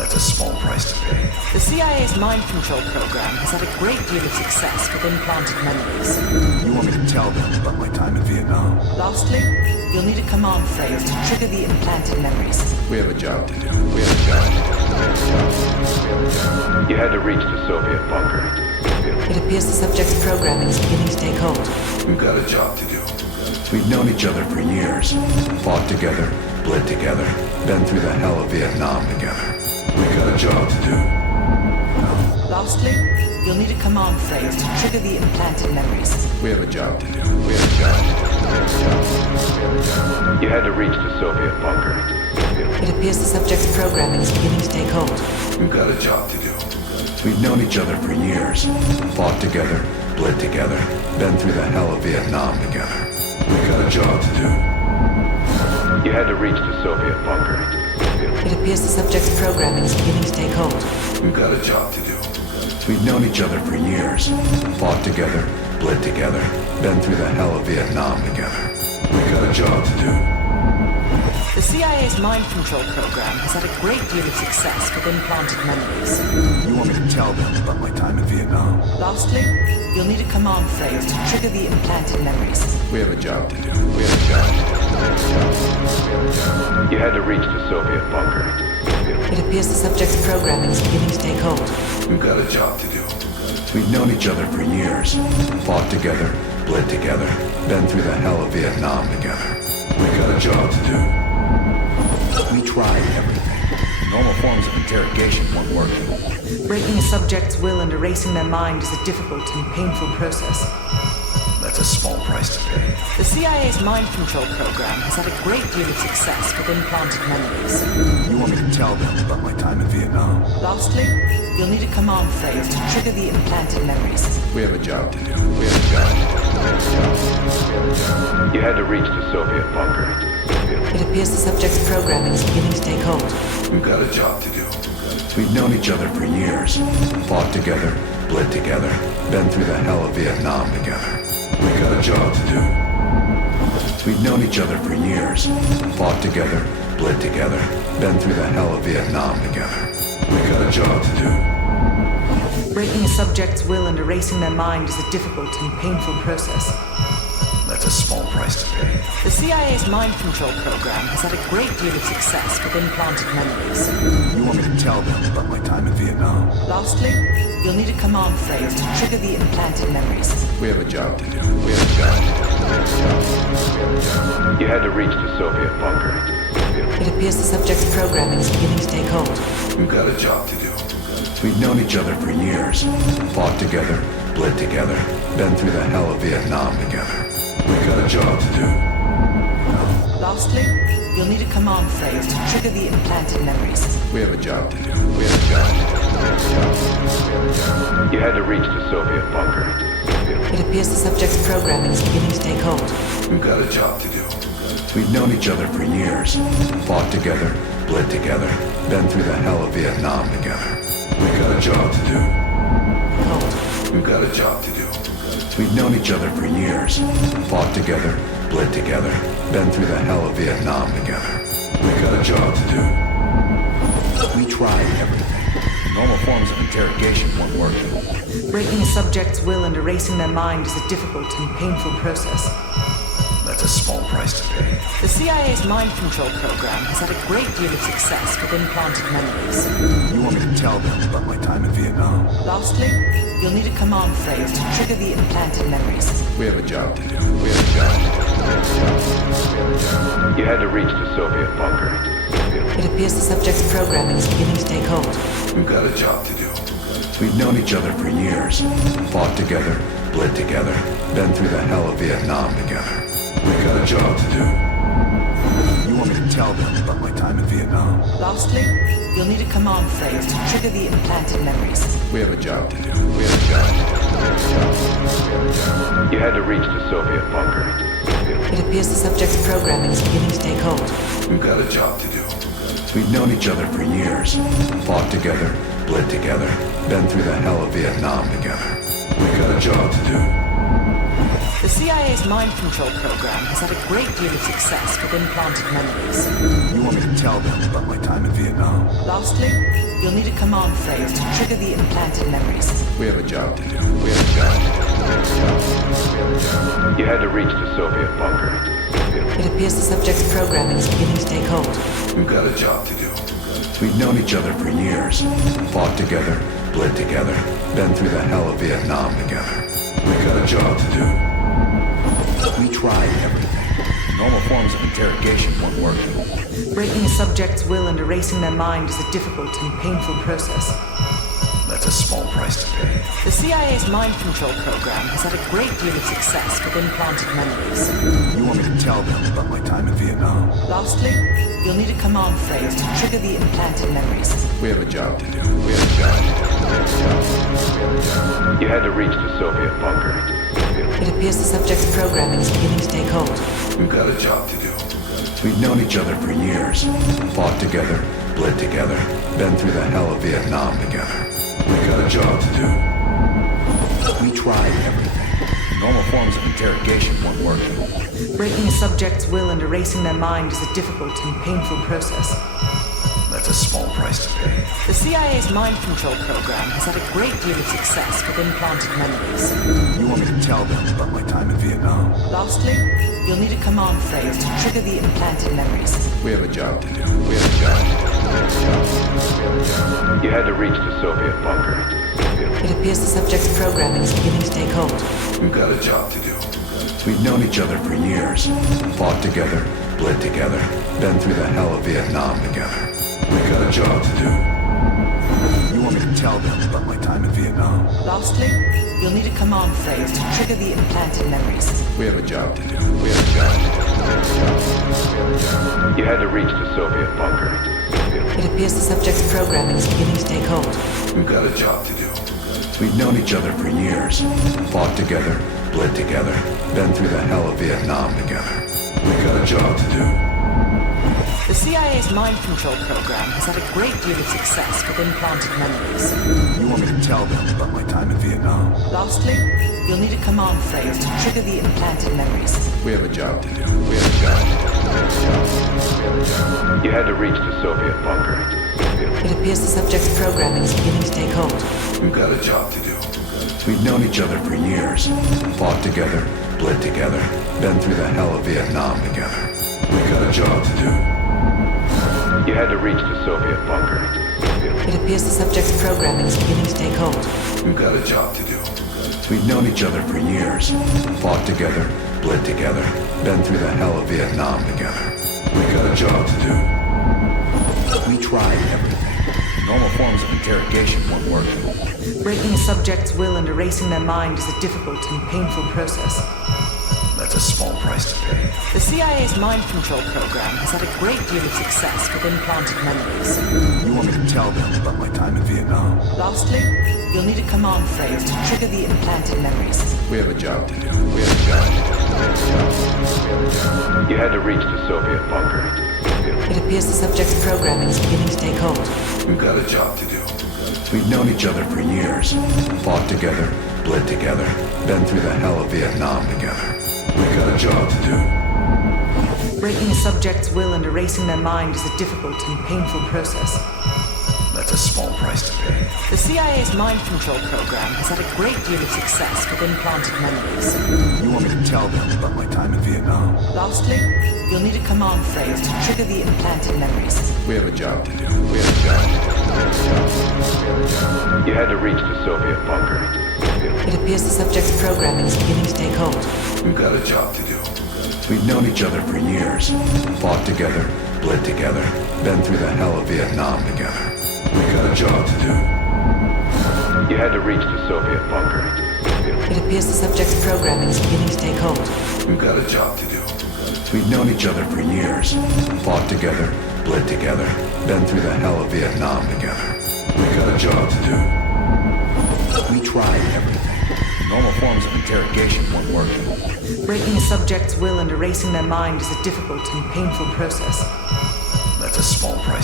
That's a small price to pay. The CIA's mind control program has had a great deal of success with implanted memories. You want me to tell them about my time in Vietnam? Lastly, you'll need a command phrase to trigger the implanted memories. We have a job to do. You had to reach the Soviet bunker. It appears the subject's programming is beginning to take hold. We've got a job to do. We've known each other for years. Fought together, bled together, been through the hell of Vietnam together. We've got a job to do. Lastly, you'll need a command phrase to trigger the implanted memories. We have a job to do. You had to reach the Soviet bunker. It appears the subject's programming is beginning to take hold. We've got a job to do. We've known each other for years. Fought together, bled together, been through the hell of Vietnam together. We've got a job to do. You had to reach the Soviet bunker. It appears the subject's programming is beginning to take hold. We've got a job to do. We've known each other for years. Fought together, bled together, been through the hell of Vietnam together. We've got a job to do. The CIA's mind control program has had a great deal of success with implanted memories. You want me to tell them about my time in Vietnam? Lastly, you'll need a command phrase to trigger the implanted memories. We have a job to do. You had to reach the Soviet bunker. It appears the subject's programming is beginning to take hold. We've got a job to do. We've known each other for years. Fought together, bled together, been through the hell of Vietnam together. We've got a job to do. We tried everything. Normal forms of interrogation weren't working. Breaking a subject's will and erasing their mind is a difficult and painful process. That's a small price to pay. The CIA's mind control program has had a great deal of success with implanted memories. You want me to tell them about my time in Vietnam? Lastly, you'll need a command phrase to trigger the implanted memories. We have a job to do. You had to reach the Soviet bunker. It appears the subject's programming is beginning to take hold. We've got a job to do. We've known each other for years. Fought together, bled together, been through the hell of Vietnam together. We've got a job to do. We've known each other for years. Fought together, bled together, been through the hell of Vietnam together. We've got a job to do. Breaking a subject's will and erasing their mind is a difficult and painful process. That's a small price to pay. The CIA's mind control program has had a great deal of success with implanted memories. You want me to tell them about my time in Vietnam? Lastly, you'll need a command phrase to trigger the implanted memories. We have a job to do. You had to reach the Soviet bunker. It appears the subject's programming is beginning to take hold. We've got a job to do. We've known each other for years. Fought together, bled together, been through the hell of Vietnam together. We've got a job to do. Lastly, you'll need a command phrase to trigger the implanted memories. We have a job to do. You had to reach the Soviet bunker. It appears the subject's programming is beginning to take hold. We've got a job to do. We've known each other for years. Fought together, bled together, been through the hell of Vietnam together. We've got a job to do. Hold. We've got a job to do. We've known each other for years. Fought together, bled together, been through the hell of Vietnam together. We've got a job to do. We tried everything. Normal forms of interrogation weren't working. Breaking a subject's will and erasing their mind is a difficult and painful process. That's a small price to pay. The CIA's mind control program has had a great deal of success with implanted memories. You want me to tell them about my time in Vietnam? Lastly, you'll need a command phrase to trigger the implanted memories. We have a job to do. You had to reach the Soviet bunker. It appears the subject's programming is beginning to take hold. We've got a job to do. We've known each other for years. Fought together, bled together, been through the hell of Vietnam together. We've got a job to do. You want me to tell them about my time in Vietnam? Lastly, you'll need a command phrase to trigger the implanted memories. We have a job to do. You had to reach the Soviet bunker. It appears the subject's programming is beginning to take hold. We've got a job to do. We've known each other for years. Fought together, bled together, been through the hell of Vietnam together. We've got a job to do. The CIA's mind control program has had a great deal of success with implanted memories. You want me to tell them about my time in Vietnam? Lastly, you'll need a command phrase to trigger the implanted memories. We have a job to do. You had to reach the Soviet bunker. It appears the subject's programming is beginning to take hold. We've got a job to do. We've known each other for years. Fought together, bled together, been through the hell of Vietnam together. We've got a job to do. We tried everything. Normal forms of interrogation weren't working. Breaking a subject's will and erasing their mind is a difficult and painful process. That's a small price to pay. The CIA's mind control program has had a great deal of success with implanted memories. You want me to tell them about my time in Vietnam? Lastly, you'll need a command phrase to trigger the implanted memories. We have a job to do. You had to reach the Soviet bunker. It appears the subject's programming is beginning to take hold. We've got a job to do. We've known each other for years. Fought together, bled together, been through the hell of Vietnam together. We've got a job to do. We tried everything. Normal forms of interrogation weren't working. Breaking a subject's will and erasing their mind is a difficult and painful process. That's a small price to pay. The CIA's mind control program has had a great deal of success with implanted memories. You want me to tell them about my time in Vietnam? Lastly, you'll need a command phrase to trigger the implanted memories. We have a job to do. You had to reach the Soviet bunker. It appears the subject's programming is beginning to take hold. We've got a job to do. We've known each other for years. Fought together, bled together, been through the hell of Vietnam together. We've got a job to do. You want me to tell them about my time in Vietnam? Lastly, you'll need a command phrase to trigger the implanted memories. We have a job to do. You had to reach the Soviet bunker. It appears the subject's programming is beginning to take hold. We've got a job to do. We've known each other for years. Fought together, bled together, been through the hell of Vietnam together. We've got a job to do. The CIA's mind control program has had a great deal of success with implanted memories. You want me to tell them about my time in Vietnam? Lastly, you'll need a command phrase to trigger the implanted memories. We have a job to do. You had to reach the Soviet bunker. It appears the subject's programming is beginning to take hold. We've got a job to do. We've known each other for years. Fought together, bled together, been through the hell of Vietnam together. We've got a job to do. You had to reach the Soviet bunker. It appears the subject's programming is beginning to take hold. We've got a job to do. We've known each other for years. Fought together, bled together, been through the hell of Vietnam together. We've got a job to do. We tried everything. Normal forms of interrogation weren't working. Breaking a subject's will and erasing their mind is a difficult and painful process. That's a small price to pay. The CIA's mind control program has had a great deal of success with implanted memories. You want me to tell them about my time in Vietnam? Lastly, you'll need a command phrase to trigger the implanted memories. We have a job to do. You had to reach the Soviet bunker. It appears the subject's programming is beginning to take hold. We've got a job to do. We've known each other for years. Fought together, bled together, been through the hell of Vietnam together. We've got a job to do. Breaking a subject's will and erasing their mind is a difficult and painful process. That's a small price to pay. The CIA's mind control program has had a great deal of success with implanted memories. You want me to tell them about my time in Vietnam? Lastly, you'll need a command phrase to trigger the implanted memories. We have a job to do. You had to reach the Soviet bunker. It appears the subject's programming is beginning to take hold. We've got a job to do. We've known each other for years. Fought together, bled together, been through the hell of Vietnam together. We've got a job to do. You had to reach the Soviet bunker. It appears the subject's programming is beginning to take hold. We've got a job to do. We've known each other for years. Fought together, bled together, been through the hell of Vietnam together. We've got a job to do. We tried everything. Normal forms of interrogation weren't working. Breaking a subject's will and erasing their mind is a difficult and painful process. That's a small price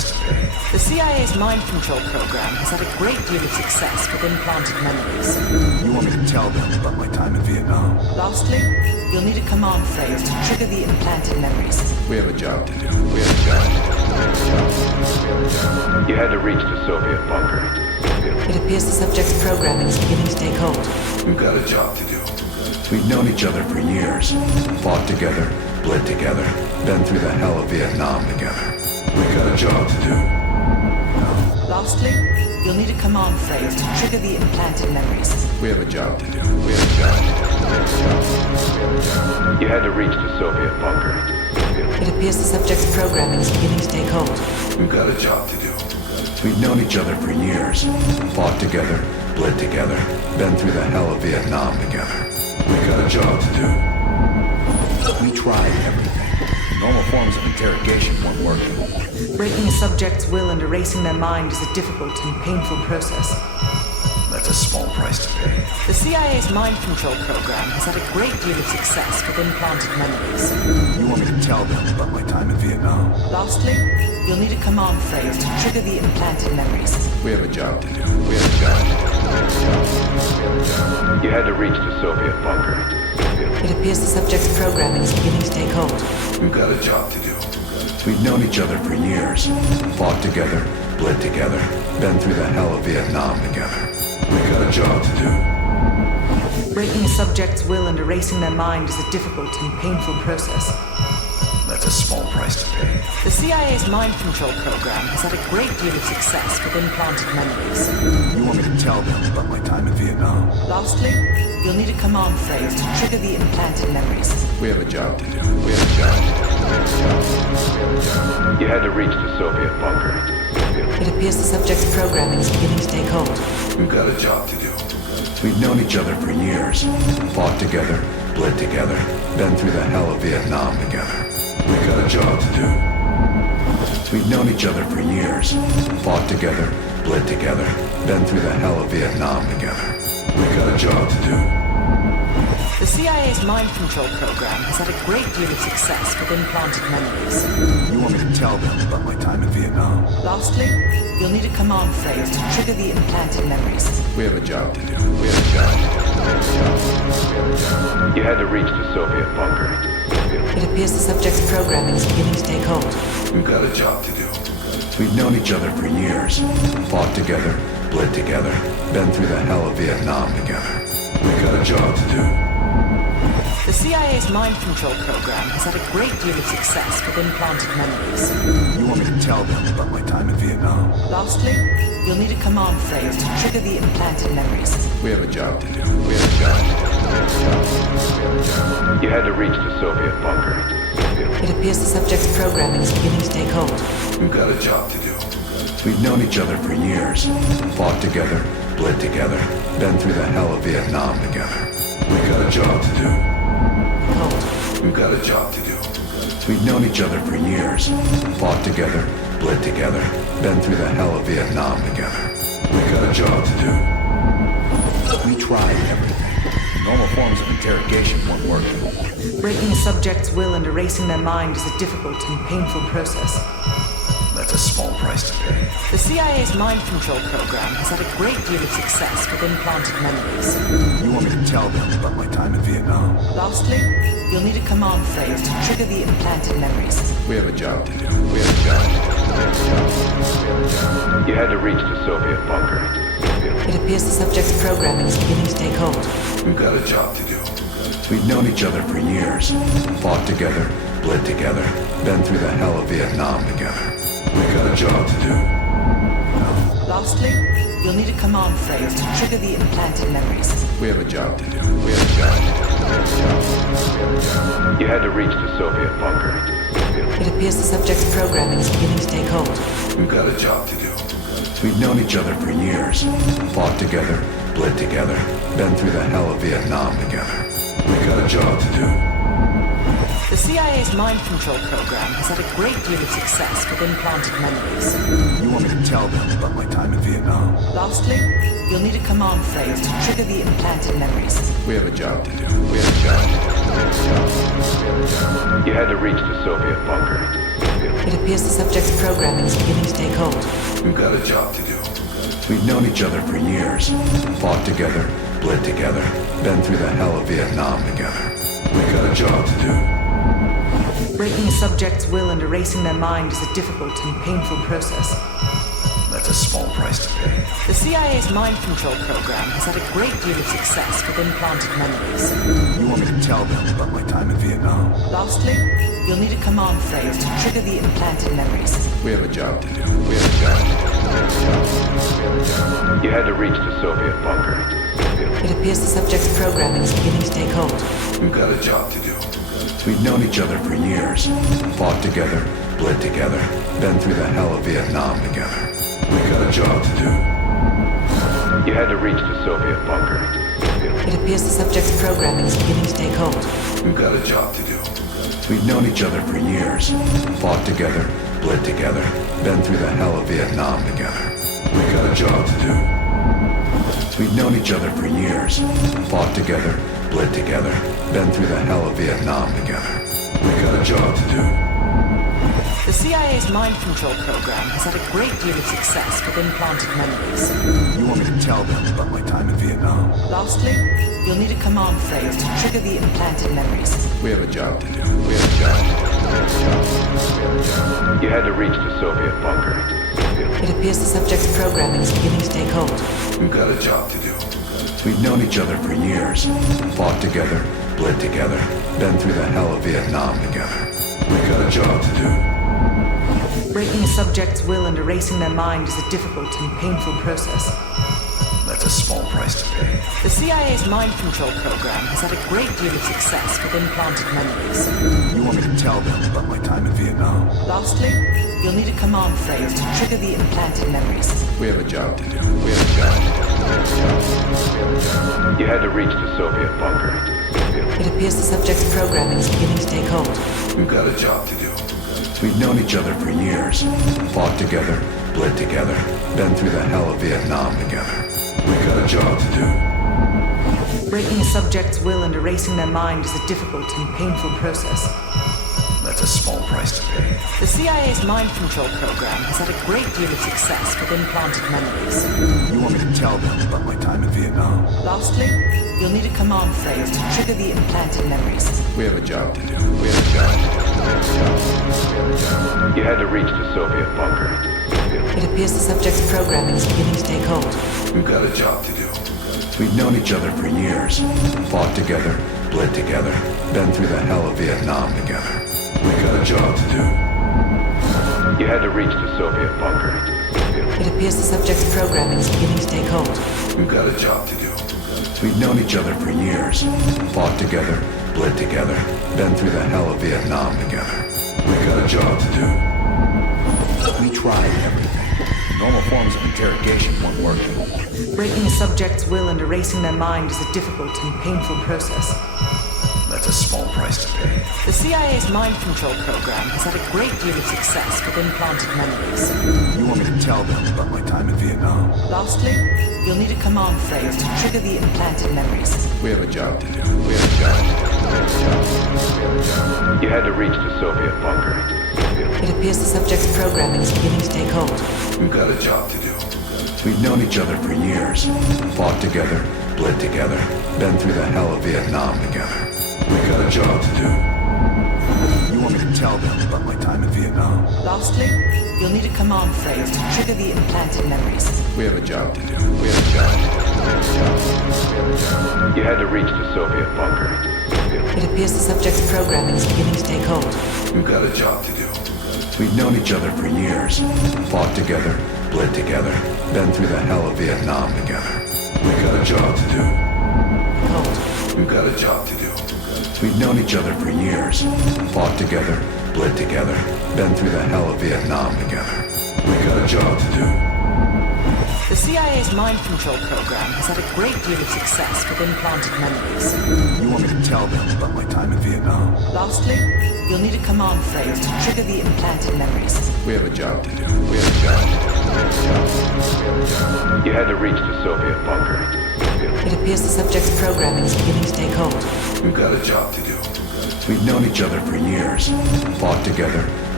price to pay. The CIA's mind control program has had a great deal of success with implanted memories. You want me to tell them about my time in Vietnam? Lastly, you'll need a command phrase to trigger the implanted memories. We have a job to do. You had to reach the Soviet bunker. It appears the subject's programming is beginning to take hold. We've got a job to do. We've known each other for years. Fought together, bled together, been through the hell of Vietnam together. We've got a job to do. Lastly, you'll need a command phrase to trigger the implanted memories. We have a job to do. You had to reach the Soviet bunker. It appears the subject's programming is beginning to take hold. We've got a job to do. We've known each other for years. Fought together, bled together, been through the hell of Vietnam together. We've got a job to do. We tried everything. Normal forms of interrogation weren't working. Breaking a subject's will and erasing their mind is a difficult and painful process. That's a small price to pay. The CIA's mind control program has had a great deal of success with implanted memories. You want me to tell them about my time in Vietnam? Lastly, you'll need a command phrase to trigger the implanted memories. We have a job to do. You had to reach the Soviet bunker. It appears the subject's programming is beginning to take hold. We've got a job to do. We've known each other for years. Fought together, bled together, been through the hell of Vietnam together. We've got a job to do. Breaking a subject's will and erasing their mind is a difficult and painful process. That's a small price to pay. The CIA's mind control program has had a great deal of success with implanted memories. You want me to tell them about my time in Vietnam? Lastly, you'll need a command phrase to trigger the implanted memories. We have a job to do. You had to reach the Soviet bunker. It appears the subject's programming is beginning to take hold. We've got a job to do. We've known each other for years. Fought together, bled together, been through the hell of Vietnam together. We've got a job to do. We've known each other for years. Fought together, bled together, been through the hell of Vietnam together. We've got a job to do. The CIA's mind control program has had a great deal of success with implanted memories. You want me to tell them about my time in Vietnam? Lastly, you'll need a command phrase to trigger the implanted memories. We have a job to do. You had to reach the Soviet bunker. It appears the subject's programming is beginning to take hold. We've got a job to do. We've known each other for years. Fought together, bled together, been through the hell of Vietnam together. We've got a job to do. The CIA's mind control program has had a great deal of success with implanted memories. You want me to tell them about my time in Vietnam? Lastly, you'll need a command phrase to trigger the implanted memories. We have a job to do. You had to reach the Soviet bunker. It appears the subject's programming is beginning to take hold. We've got a job to do. We've known each other for years. Fought together, bled together, been through the hell of Vietnam together. We've got a job to do. Hold. We've got a job to do. We've known each other for years. Fought together, bled together, been through the hell of Vietnam together. We've got a job to do. We tried everything. Normal forms of interrogation weren't working. Breaking a subject's will and erasing their mind is a difficult and painful process. That's a small price to pay. The CIA's mind control program has had a great deal of success with implanted memories. You want me to tell them about my time in Vietnam? Lastly, you'll need a command phrase to trigger the implanted memories. We have a job to do. You had to reach the Soviet bunker. It appears the subject's programming is beginning to take hold. We've got a job to do. We've known each other for years. Fought together, bled together, been through the hell of Vietnam together. We've got a job to do. Lastly, you'll need a command phrase to trigger the implanted memories. We have a job to do. You had to reach the Soviet bunker. It appears the subject's programming is beginning to take hold. We've got a job to do. We've known each other for years. Fought together, bled together, been through the hell of Vietnam together. We've got a job to do. The CIA's mind control program has had a great deal of success with implanted memories. You want me to tell them about my time in Vietnam? Lastly, you'll need a command phrase to trigger the implanted memories. We have a job to do. You had to reach the Soviet bunker. It appears the subject's programming is beginning to take hold. We've got a job to do. We've known each other for years. Fought together, bled together, been through the hell of Vietnam together. We've got a job to do. Breaking a subject's will and erasing their mind is a difficult and painful process. That's a small price to pay. The CIA's mind control program has had a great deal of success with implanted memories. You want me to tell them about my time in Vietnam? Lastly, you'll need a command phrase to trigger the implanted memories. We have a job to do. We have a job to do. You had to reach the Soviet bunker. It appears the subject's programming is beginning to take hold. We've got a job to do. We've known each other for years. Fought together, bled together, been through the hell of Vietnam together. We've got a job to do. You had to reach the Soviet bunker. It appears the subject's programming is beginning to take hold. We've got a job to do. We've known each other for years. Fought together, bled together, been through the hell of Vietnam together. We've got a job to do. We've known each other for years. Fought together, bled together, been through the hell of Vietnam together. We've got a job to do. The CIA's mind control program has had a great deal of success with implanted memories. You want me to tell them about my time in Vietnam? Lastly, you'll need a command phrase to trigger the implanted memories. We have a job to do. We have a job to do. You had to reach the Soviet bunker. It appears the subject's programming is beginning to take hold. We've got a job to do. We've known each other for years. Fought together, bled together, been through the hell of Vietnam together. We've got a job to do. Breaking a subject's will and erasing their mind is a difficult and painful process. That's a small price to pay. The CIA's mind control program has had a great deal of success with implanted memories. You want me to tell them about my time in Vietnam? Lastly, you'll need a command phrase to trigger the implanted memories. We have a job to do. We have a job to do. You had to reach the Soviet bunker. It appears the subject's programming is beginning to take hold. We've got a job to do. We've known each other for years. Fought together, bled together, been through the hell of Vietnam together. We've got a job to do. Breaking a subject's will and erasing their mind is a difficult and painful process. That's a small price to pay. The CIA's mind control program has had a great deal of success with implanted memories. You want me to tell them about my time in Vietnam? Lastly, you'll need a command phrase to trigger the implanted memories. We have a job to do. We have a job to do. You had to reach the Soviet bunker. It appears the subject's programming is beginning to take hold. We've got a job to do. We've known each other for years. Fought together, bled together, been through the hell of Vietnam together. We've got a job to do. You had to reach the Soviet bunker. It appears the subject's programming is beginning to take hold. We've got a job to do. We've known each other for years. Fought together, bled together, been through the hell of Vietnam together. We've got a job to do. We tried everything. Normal forms of interrogation weren't working. Breaking a subject's will and erasing their mind is a difficult and painful process. That's a small price to pay. The CIA's mind control program has had a great deal of success with implanted memories. You want me to tell them about my time in Vietnam? Lastly, you'll need a command phrase to trigger the implanted memories. We have a job to do. We have a job to do. You had to reach the Soviet bunker. It appears the subject's programming is beginning to take hold. We've got a job to do. We've known each other for years. Fought together, bled together, been through the hell of Vietnam together. We've got a job to do. You want me to tell them about my time in Vietnam? Lastly, you'll need a command phrase to trigger the implanted memories. We have a job to do. We have a job to do. You had to reach the Soviet bunker. It appears the subject's programming is beginning to take hold. We've got a job to do. We've known each other for years. Fought together, bled together, been through the hell of Vietnam together. We've got a job to do. Hold. We've got a job to do. We've known each other for years. Fought together, bled together, been through the hell of Vietnam together. We've got a job to do. The CIA's mind control program has had a great deal of success with implanted memories. You want me to tell them about my time in Vietnam? Lastly, you'll need a command phrase to trigger the implanted memories. We have a job to do. We have a job to do. You had to reach the Soviet bunker. It appears the subject's programming is beginning to take hold. We've got a job to do. We've known each other for years. Fought together,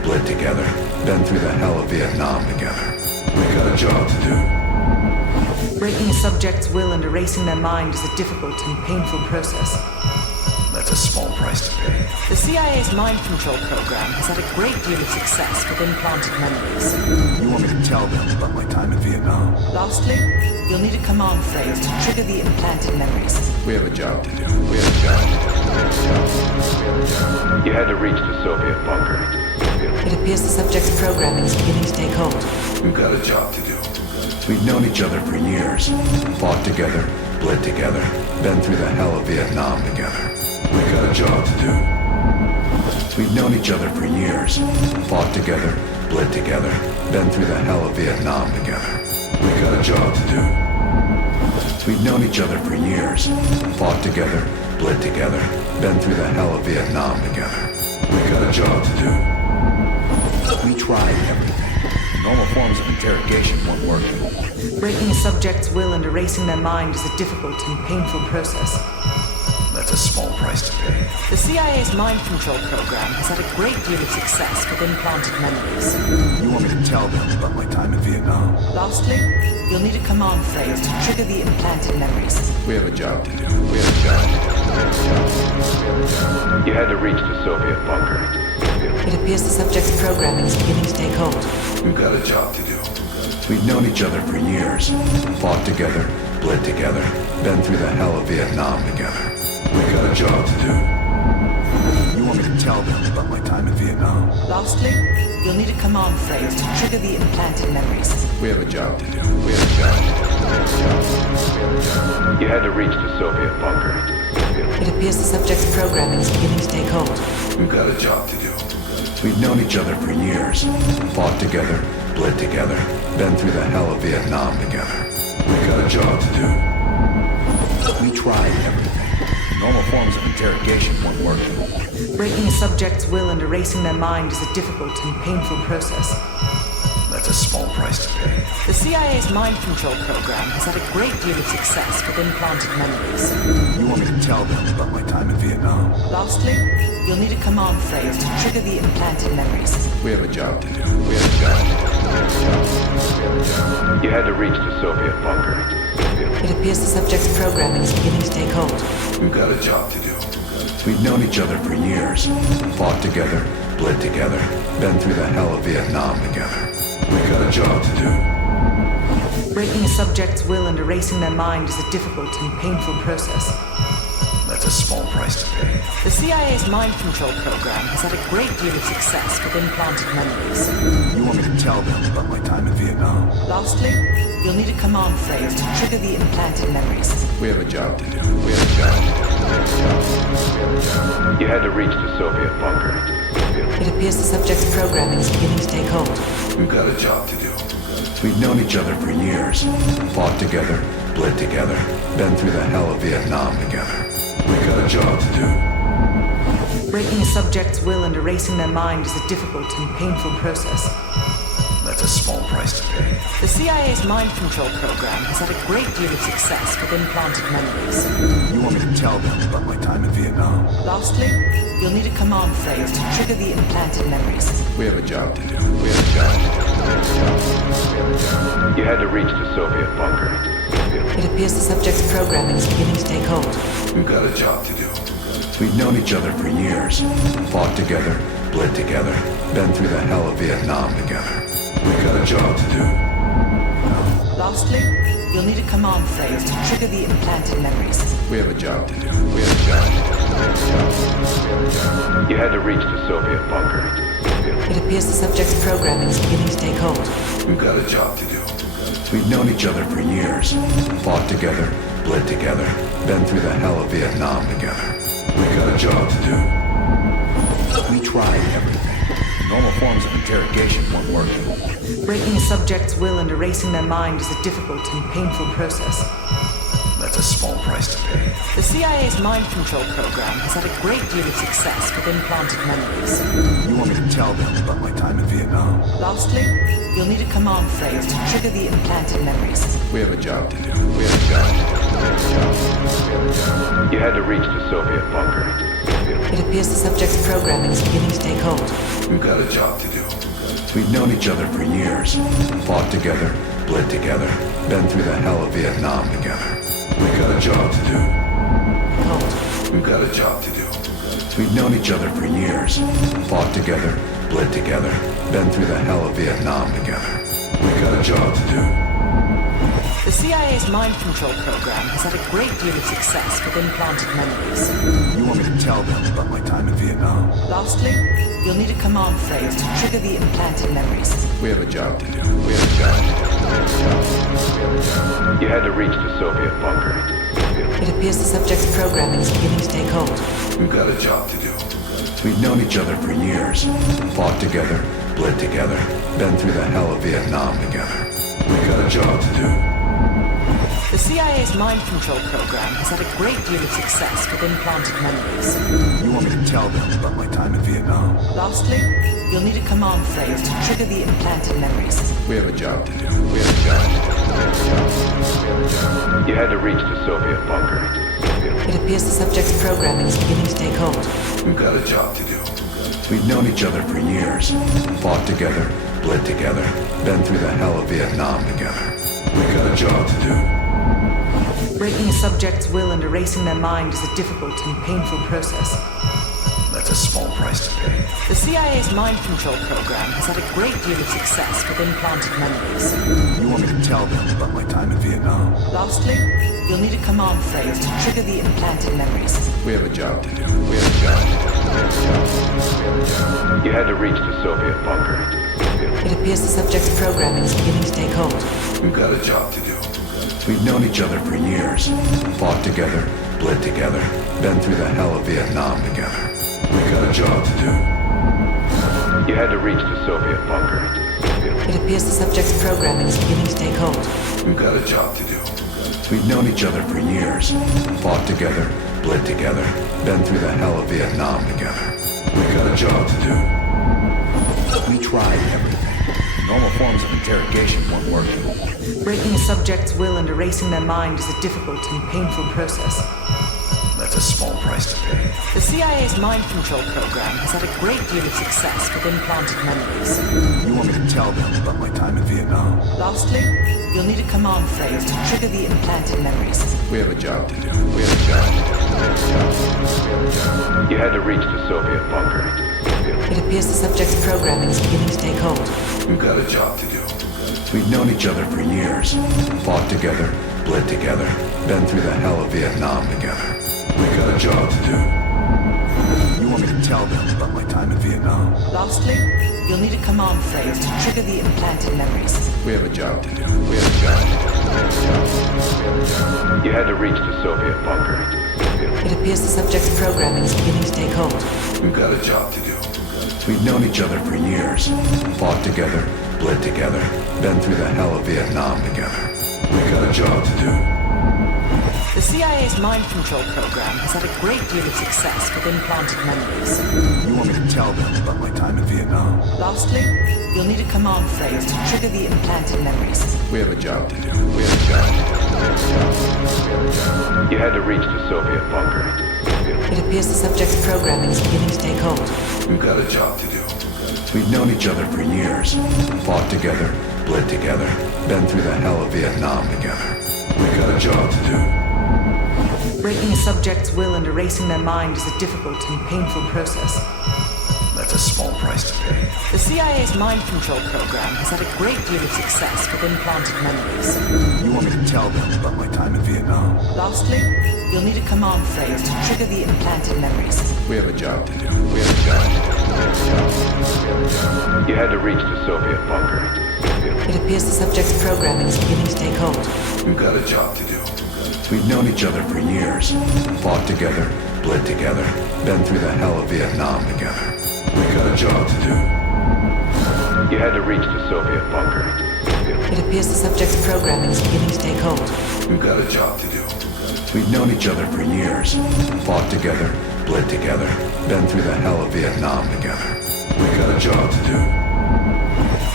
bled together, been through the hell of Vietnam together. We got a job to do. Breaking a subject's will and erasing their mind is a difficult and painful process. That's a small price to pay. The CIA's mind control program has had a great deal of success with implanted memories. You want me to tell them about my time in Vietnam? Lastly, you'll need a command phrase to trigger the implanted memories. We have a job to do. We have a job to do. You had to reach the Soviet bunker. It appears the subject's programming is beginning to take hold. We've got a job to do. We've known each other for years, fought together, bled together, been through the hell of Vietnam together. We got a job to do. We've known each other for years, fought together, bled together, been through the hell of Vietnam together. We got a job to do. We've known each other for years, fought together, bled together, been through the hell of Vietnam together. We got a job to do. We tried everything. Normal forms of interrogation weren't working. Breaking a subject's will and erasing their mind is a difficult and painful process. That's a small price to pay. The CIA's mind control program has had a great deal of success with implanted memories. You want me to tell them about my time in Vietnam? Lastly, you'll need a command phrase to trigger the implanted memories. We have a job to do. We have a job to do. You had to reach the Soviet bunker. It appears the subject's programming is beginning to take hold. We've got a job to do. We've known each other for years, fought together, bled together, been through the hell of Vietnam together. We got a job to do. You want me to tell them about my time in Vietnam? Lastly, you'll need a command phrase to trigger the implanted memories. We have a job to do. We have a job to do. You had to reach the Soviet bunker. It appears the subject's programming is beginning to take hold. We've got a job to do. We've known each other for years, fought together, bled together, been through the hell of Vietnam together. We got a job to do. We tried everything. Normal forms of interrogation weren't working. Breaking a subject's will and erasing their mind is a difficult and painful process. That's a small price to pay. The CIA's mind control program has had a great deal of success with implanted memories. You want me to tell them about my time in Vietnam? Lastly, you'll need a command phrase to trigger the implanted memories. We have a job to do. We have a job to do. You had to reach the Soviet bunker. It appears the subject's programming is beginning to take hold. We've got a job to do. We've known each other for years, fought together, bled together, been through the hell of Vietnam together. We got a job to do. Breaking a subject's will and erasing their mind is a difficult and painful process. That's a small price to pay. The CIA's mind control program has had a great deal of success with implanted memories. You want me to tell them about my time in Vietnam? Lastly, you'll need a command phrase to trigger the implanted memories. We have a job to do. We have a job to do. You had to reach the Soviet bunker. It appears the subject's programming is beginning to take hold. We've got a job to do. We've known each other for years, fought together, bled together, been through the hell of Vietnam together. We got a job to do. Breaking a subject's will and erasing their mind is a difficult and painful process. That's a small price to pay. The CIA's mind control program has had a great deal of success with implanted memories. You want me to tell them about my time in Vietnam? Lastly, you'll need a command phrase to trigger the implanted memories. We have a job to do. We have a job to do. You had to reach the Soviet bunker. It appears the subject's programming is beginning to take hold. We've got a job to do. We've known each other for years, fought together, bled together, been through the hell of Vietnam together. We got a job to do. Lastly, you'll need a command phrase to trigger the implanted memories. We have a job to do. We have a job to do. You had to reach the Soviet bunker. It appears the subject's programming is beginning to take hold. We've got a job to do. We've known each other for years, fought together, bled together, been through the hell of Vietnam together. We got a job to do. We tried everything. Normal forms of interrogation weren't working. Breaking a subject's will and erasing their mind is a difficult and painful process. That's a small price to pay. The CIA's mind control program has had a great deal of success with implanted memories. You want me to tell them about my time in Vietnam? Lastly, you'll need a command phrase to trigger the implanted memories. We have a job to do. We have a job to do. You had to reach the Soviet bunker. It appears the subject's programming is beginning to take hold. We've got a job to do. We've known each other for years. Fought together, bled together, been through the hell of Vietnam together. We've got a job to do. Hold. We've got a job to do. We've known each other for years. Fought together, bled together, been through the hell of Vietnam together. We've got a job to do. The CIA's mind control program has had a great deal of success with implanted memories. You want me to tell them about my time in Vietnam? Lastly, you'll need a command phrase to trigger the implanted memories. We have a job to do. We have a job to do. You had to reach the Soviet bunker. It appears the subject's programming is beginning to take hold. We've got a job to do. We've known each other for years. Fought together, bled together, been through the hell of Vietnam together. We've got a job to do. The CIA's mind control program has had a great deal of success with implanted memories. You want me to tell them about my time in Vietnam? Lastly, you'll need a command phrase to trigger the implanted memories. We have a job to do. We have a job to do. You had to reach the Soviet bunker. It appears the subject's programming is beginning to take hold. We've got a job to do. We've known each other for years. Fought together, bled together, been through the hell of Vietnam together. We've got a job to do. Breaking a subject's will and erasing their mind is a difficult and painful process. That's a small price to pay. The CIA's mind control program has had a great deal of success with implanted memories. You want me to tell them about my time in Vietnam? Lastly, you'll need a command phrase to trigger the implanted memories. We have a job to do. We have a job to do. You had to reach the Soviet bunker. It appears the subject's programming is beginning to take hold. We've got a job to do. We've known each other for years. Fought together, bled together, been through the hell of Vietnam together. We've got a job to do. You had to reach the Soviet bunker. It appears the subject's programming is beginning to take hold. We've got a job to do. We've known each other for years. Fought together, bled together, been through the hell of Vietnam together. We've got a job to do. We tried everything. Normal forms of interrogation weren't working. Breaking a subject's will and erasing their mind is a difficult and painful process. That's a small price to pay. The CIA's mind control program has had a great deal of success with implanted memories. You want me to tell them about my time in Vietnam? Lastly, you'll need a command phrase to trigger the implanted memories. We have a job to do. We have a job to do. You had to reach the Soviet bunker. It appears the subject's programming is beginning to take hold. We've got a job to do. We've known each other for years. Fought together, bled together, been through the hell of Vietnam together. We've got a job to do. You want me to tell them about my time in Vietnam? Lastly, you'll need a command phrase to trigger the implanted memories. We have a job to do. We have a job to do. You had to reach the Soviet bunker. It appears the subject's programming is beginning to take hold. We've got a job to do. We've known each other for years. Fought together, bled together, been through the hell of Vietnam together. We've got a job to do. The CIA's mind control program has had a great deal of success with implanted memories. You want me to tell them about my time in Vietnam? Lastly, you'll need a command phrase to trigger the implanted memories. We have a job to do. We have a job to do. You had to reach the Soviet bunker. It appears the subject's programming is beginning to take hold. We've got a job to do. We've known each other for years. Fought together, bled together, been through the hell of Vietnam together. We've got a job to do. Breaking a subject's will and erasing their mind is a difficult and painful process. That's a small price to pay. The CIA's mind control program has had a great deal of success with implanted memories. You want me to tell them about my time in Vietnam? Lastly, you'll need a command phrase to trigger the implanted memories. We have a job to do. We have a job to do. You had to reach the Soviet bunker. It appears the subject's programming is beginning to take hold. We've got a job to do. We've known each other for years. Fought together, bled together, been through the hell of Vietnam together. We've got a job to do. You had to reach the Soviet bunker. It appears the subject's programming is beginning to take hold. We've got a job to do. We've known each other for years. Fought together, bled together, been through the hell of Vietnam together. We've got a job to do. The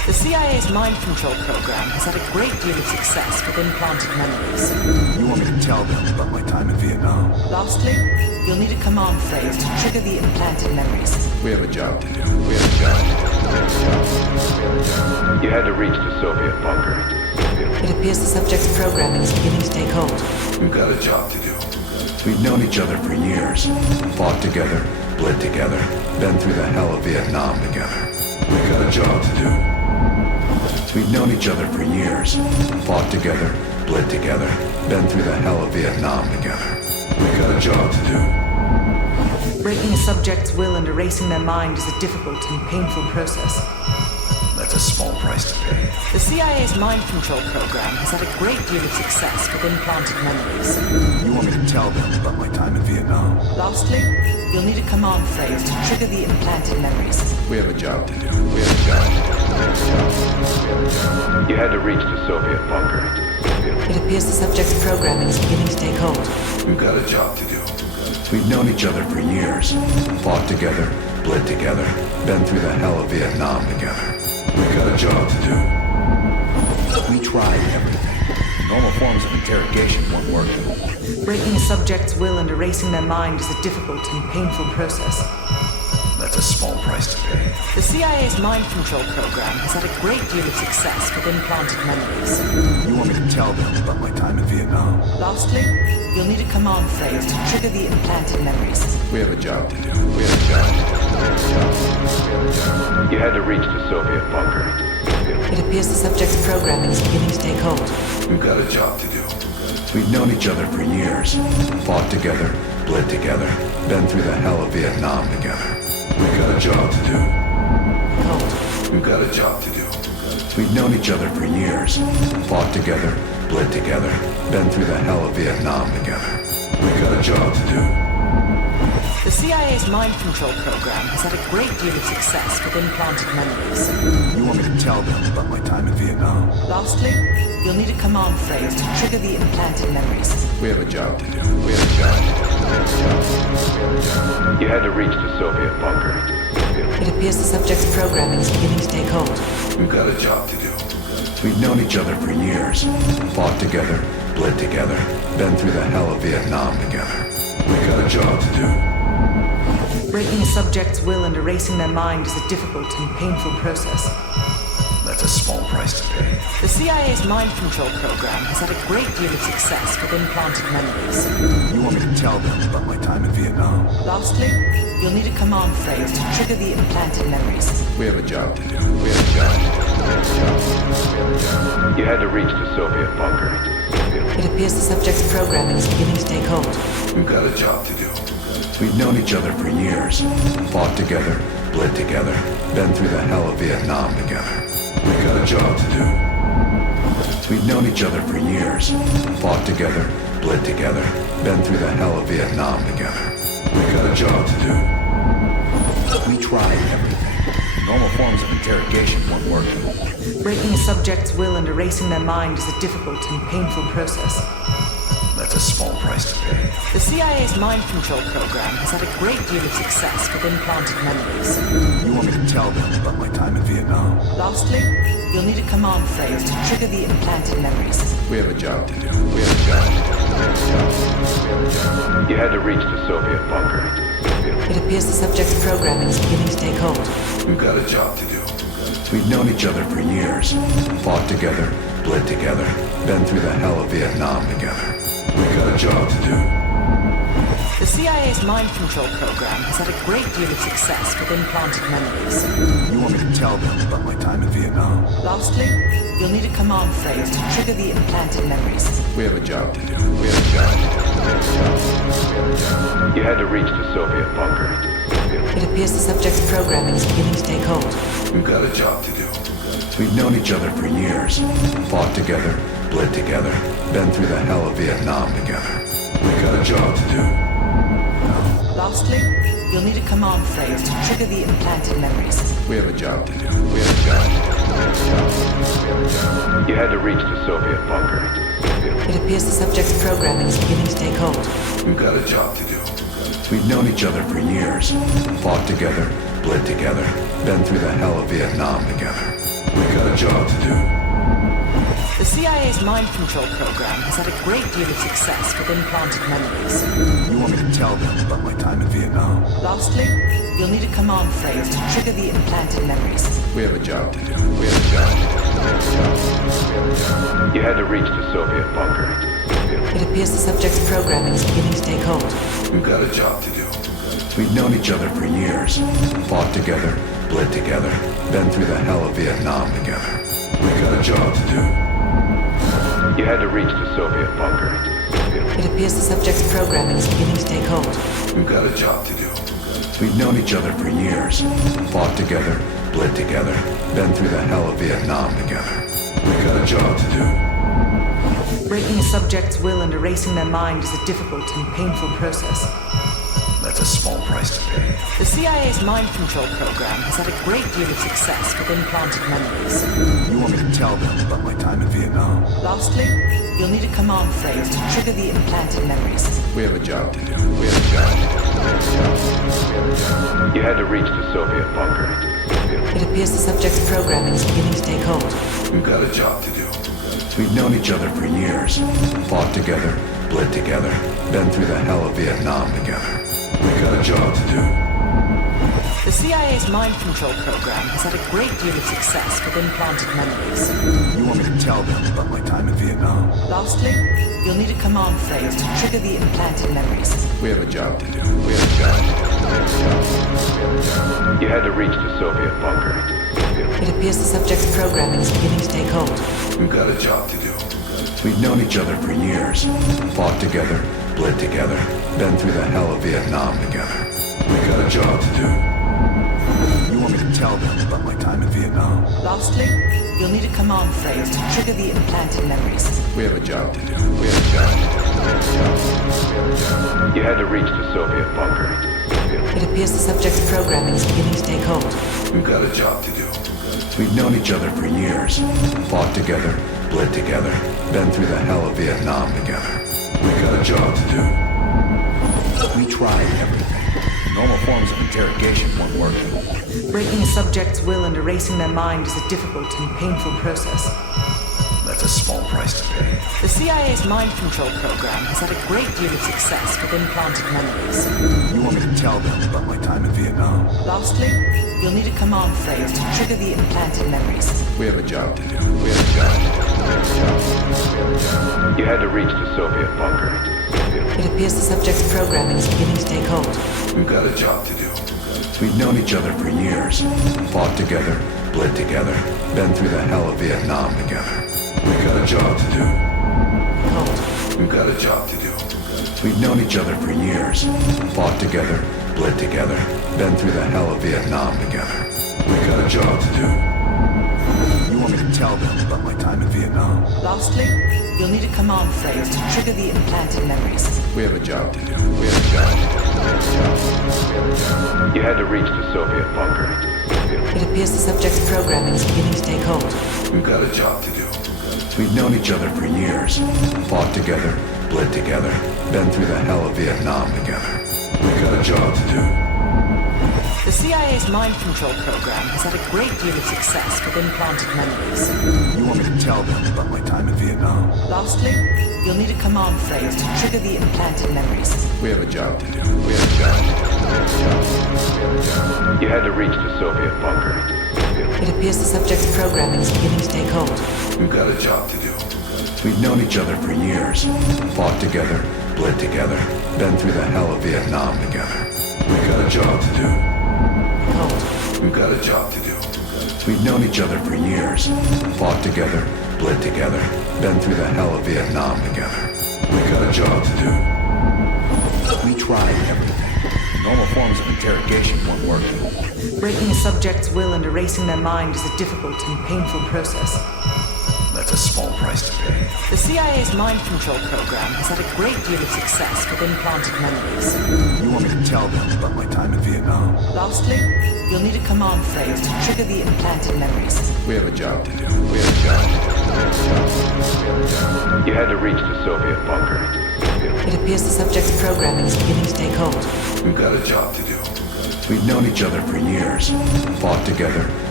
The CIA's mind control program has had a great deal of success with implanted memories. You want me to tell them about my time in Vietnam? Lastly, you'll need a command phrase to trigger the implanted memories. We have a job to do. We have a job. You had to reach the Soviet bunker. It appears the subject's programming is beginning to take hold. We've got a job to do. We've known each other for years. Fought together, bled together, been through the hell of Vietnam together. We've got a job to do. We've known each other for years. Fought together, bled together, been through the hell of Vietnam together. We've got a job to do. Breaking a subject's will and erasing their mind is a difficult and painful process. That's a small price to pay. The CIA's mind control program has had a great deal of success with implanted memories. You want me to tell them about my time in Vietnam? Lastly, you'll need a command phrase to trigger the implanted memories. We have a job to do. We have a job. You had to reach the Soviet bunker. It appears the subject's programming is beginning to take hold. We've got a job to do. We've known each other for years. Fought together, bled together, been through the hell of Vietnam together. We've got a job to do. We tried everything. Normal forms of interrogation weren't working. Breaking a subject's will and erasing their mind is a difficult and painful process. That's a small price to pay. The CIA's mind control program has had a great deal of success with implanted memories. You want me to tell them about my time in Vietnam? Lastly, you'll need a command phrase to trigger the implanted memories. We have a job to do. We have a job. You had to reach the Soviet bunker. It appears the subject's programming is beginning to take hold. We've got a job to do. We've known each other for years. Fought together, bled together, been through the hell of Vietnam together. We've got a job to do. Hold. We've got a job to do. We've known each other for years. Fought together, bled together, been through the hell of Vietnam together. We've got a job to do. The CIA's mind control program has had a great deal of success with implanted memories. You want me to tell them about my time in Vietnam? Lastly, you'll need a command phrase to trigger the implanted memories. We have a job to do. We have a job. You had to reach the Soviet bunker. It appears the subject's programming is beginning to take hold. We've got a job to do. We've known each other for years. Fought together, bled together, been through the hell of Vietnam together. We've got a job to do. Breaking a subject's will and erasing their mind is a difficult and painful process. That's a small price to pay. The CIA's mind control program has had a great deal of success with implanted memories. You want me to tell them about my time in Vietnam? Lastly, you'll need a command phrase to trigger the implanted memories. We have a job to do. We have a job. You had to reach the Soviet bunker. It appears the subject's programming is beginning to take hold. We've got a job to do. We've known each other for years. Fought together, bled together, been through the hell of Vietnam together. We've got a job to do. We've known each other for years. Fought together, bled together, been through the hell of Vietnam together. We've got a job to do. We tried everything. Normal forms of interrogation weren't working. Breaking a subject's will and erasing their mind is a difficult and painful process. That's a small price to pay. The CIA's mind control program has had a great deal of success with implanted memories. You want me to tell them about my time in Vietnam? Lastly, you'll need a command phrase to trigger the implanted memories. We have a job to do. We have a job. You had to reach the Soviet bunker. It appears the subject's programming is beginning to take hold. We've got a job to do. We've known each other for years. Fought together, bled together, been through the hell of Vietnam together. We've got a job to do. The CIA's mind control program has had a great deal of success with implanted memories. You want me to tell them about my time in Vietnam? Lastly, you'll need a command phrase to trigger the implanted memories. We have a job to do. We have a job. You had to reach the Soviet bunker. It appears the subject's programming is beginning to take hold. We've got a job to do. We've known each other for years. Fought together, bled together, been through the hell of Vietnam together. We've got a job to do. Lastly, you'll need a command phrase to trigger the implanted memories. We have a job to do. We have a job. You had to reach the Soviet bunker. It appears the subject's programming is beginning to take hold. We've got a job to do. We've known each other for years. Fought together, bled together, been through the hell of Vietnam together. We got a job to do. The CIA's mind control program has had a great deal of success with implanted memories. You want me to tell them about my time in Vietnam? Lastly, you'll need a command phrase to trigger the implanted memories. We have a job to do. We have a job to do. You had to reach the Soviet bunker. It appears the subject's programming is beginning to take hold. We've got a job to do. We've known each other for years. Fought together, bled together, been through the hell of Vietnam together. We got a job to do. You had to reach the Soviet bunker. It appears the subject's programming is beginning to take hold. We've got a job to do. We've known each other for years. Fought together, bled together, been through the hell of Vietnam together. We got a job to do. Breaking a subject's will and erasing their mind is a difficult and painful process. That's a small price to pay. The CIA's mind control program has had a great deal of success with implanted memories. You want me to tell them about my time in Vietnam? Lastly, you'll need a command phrase to trigger the implanted memories. We have a job to do. We have a job to do. You had to reach the Soviet bunker. It appears the subject's programming is beginning to take hold. We've got a job to do. We've known each other for years. Fought together, bled together, been through the hell of Vietnam together. We got a job to do. The CIA's mind control program has had a great deal of success with implanted memories. You want me to tell them about my time in Vietnam? Lastly, you'll need a command phrase to trigger the implanted memories. We have a job to do. We have a job to do. You had to reach the Soviet bunker. It appears the subject's programming is beginning to take hold. We've got a job to do. We've known each other for years. Fought together, bled together, been through the hell of Vietnam together. We got a job to do. You want me to tell them about my time in Vietnam? Lastly, you'll need a command phrase to trigger the implanted memories. We have a job to do. We have a job to do. You had to reach the Soviet bunker. It appears the subject's programming is beginning to take hold. We've got a job to do. We've known each other for years. Fought together, bled together, been through the hell of Vietnam together. We got a job to do. We tried everything. Normal forms of interrogation weren't working. Breaking a subject's will and erasing their mind is a difficult and painful process. That's a small price to pay. The CIA's mind control program has had a great deal of success with implanted memories. You want me to tell them about my time in Vietnam? Lastly, you'll need a command phrase to trigger the implanted memories. We have a job to do. We have a job to do. You had to reach the Soviet bunker. It appears the subject's programming is beginning to take hold. We've got a job to do. We've known each other for years. Fought together, bled together, been through the hell of Vietnam together. We got a job to do. Hold. We've got a job to do. We've known each other for years. Fought together, bled together, been through the hell of Vietnam together. We got a job to do. You want me to tell them about my time in Vietnam? Lastly, you'll need a command phrase to trigger the implanted memories. We have a job to do. We have a job to do. You had to reach the Soviet bunker. It appears the subject's programming is beginning to take hold. We've got a job to do. We've known each other for years. Fought together, bled together, been through the hell of Vietnam together. We got a job to do. The CIA's mind control program has had a great deal of success with implanted memories. You want me to tell them about my time in Vietnam? Lastly, you'll need a command phrase to trigger the implanted memories. We have a job to do. We have a job to do. You had to reach the Soviet bunker. It appears the subject's programming is beginning to take hold. We've got a job to do. We've known each other for years. Fought together, bled together, been through the hell of Vietnam together. We got a job to do. Hold. We've got a job to do. We've known each other for years. Fought together, bled together, been through the hell of Vietnam together. We got a job to do. We tried everything. Normal forms of interrogation weren't working. Breaking a subject's will and erasing their mind is a difficult and painful process. That's a small price to pay. The CIA's mind control program has had a great deal of success with implanted memories. You want me to tell them about my time in Vietnam? Lastly, you'll need a command phrase to trigger the implanted memories. We have a job to do. We have a job to do. You had to reach the Soviet bunker. It appears the subject's programming is beginning to take hold. We've got a job to do. We've known each other for years. Fought together,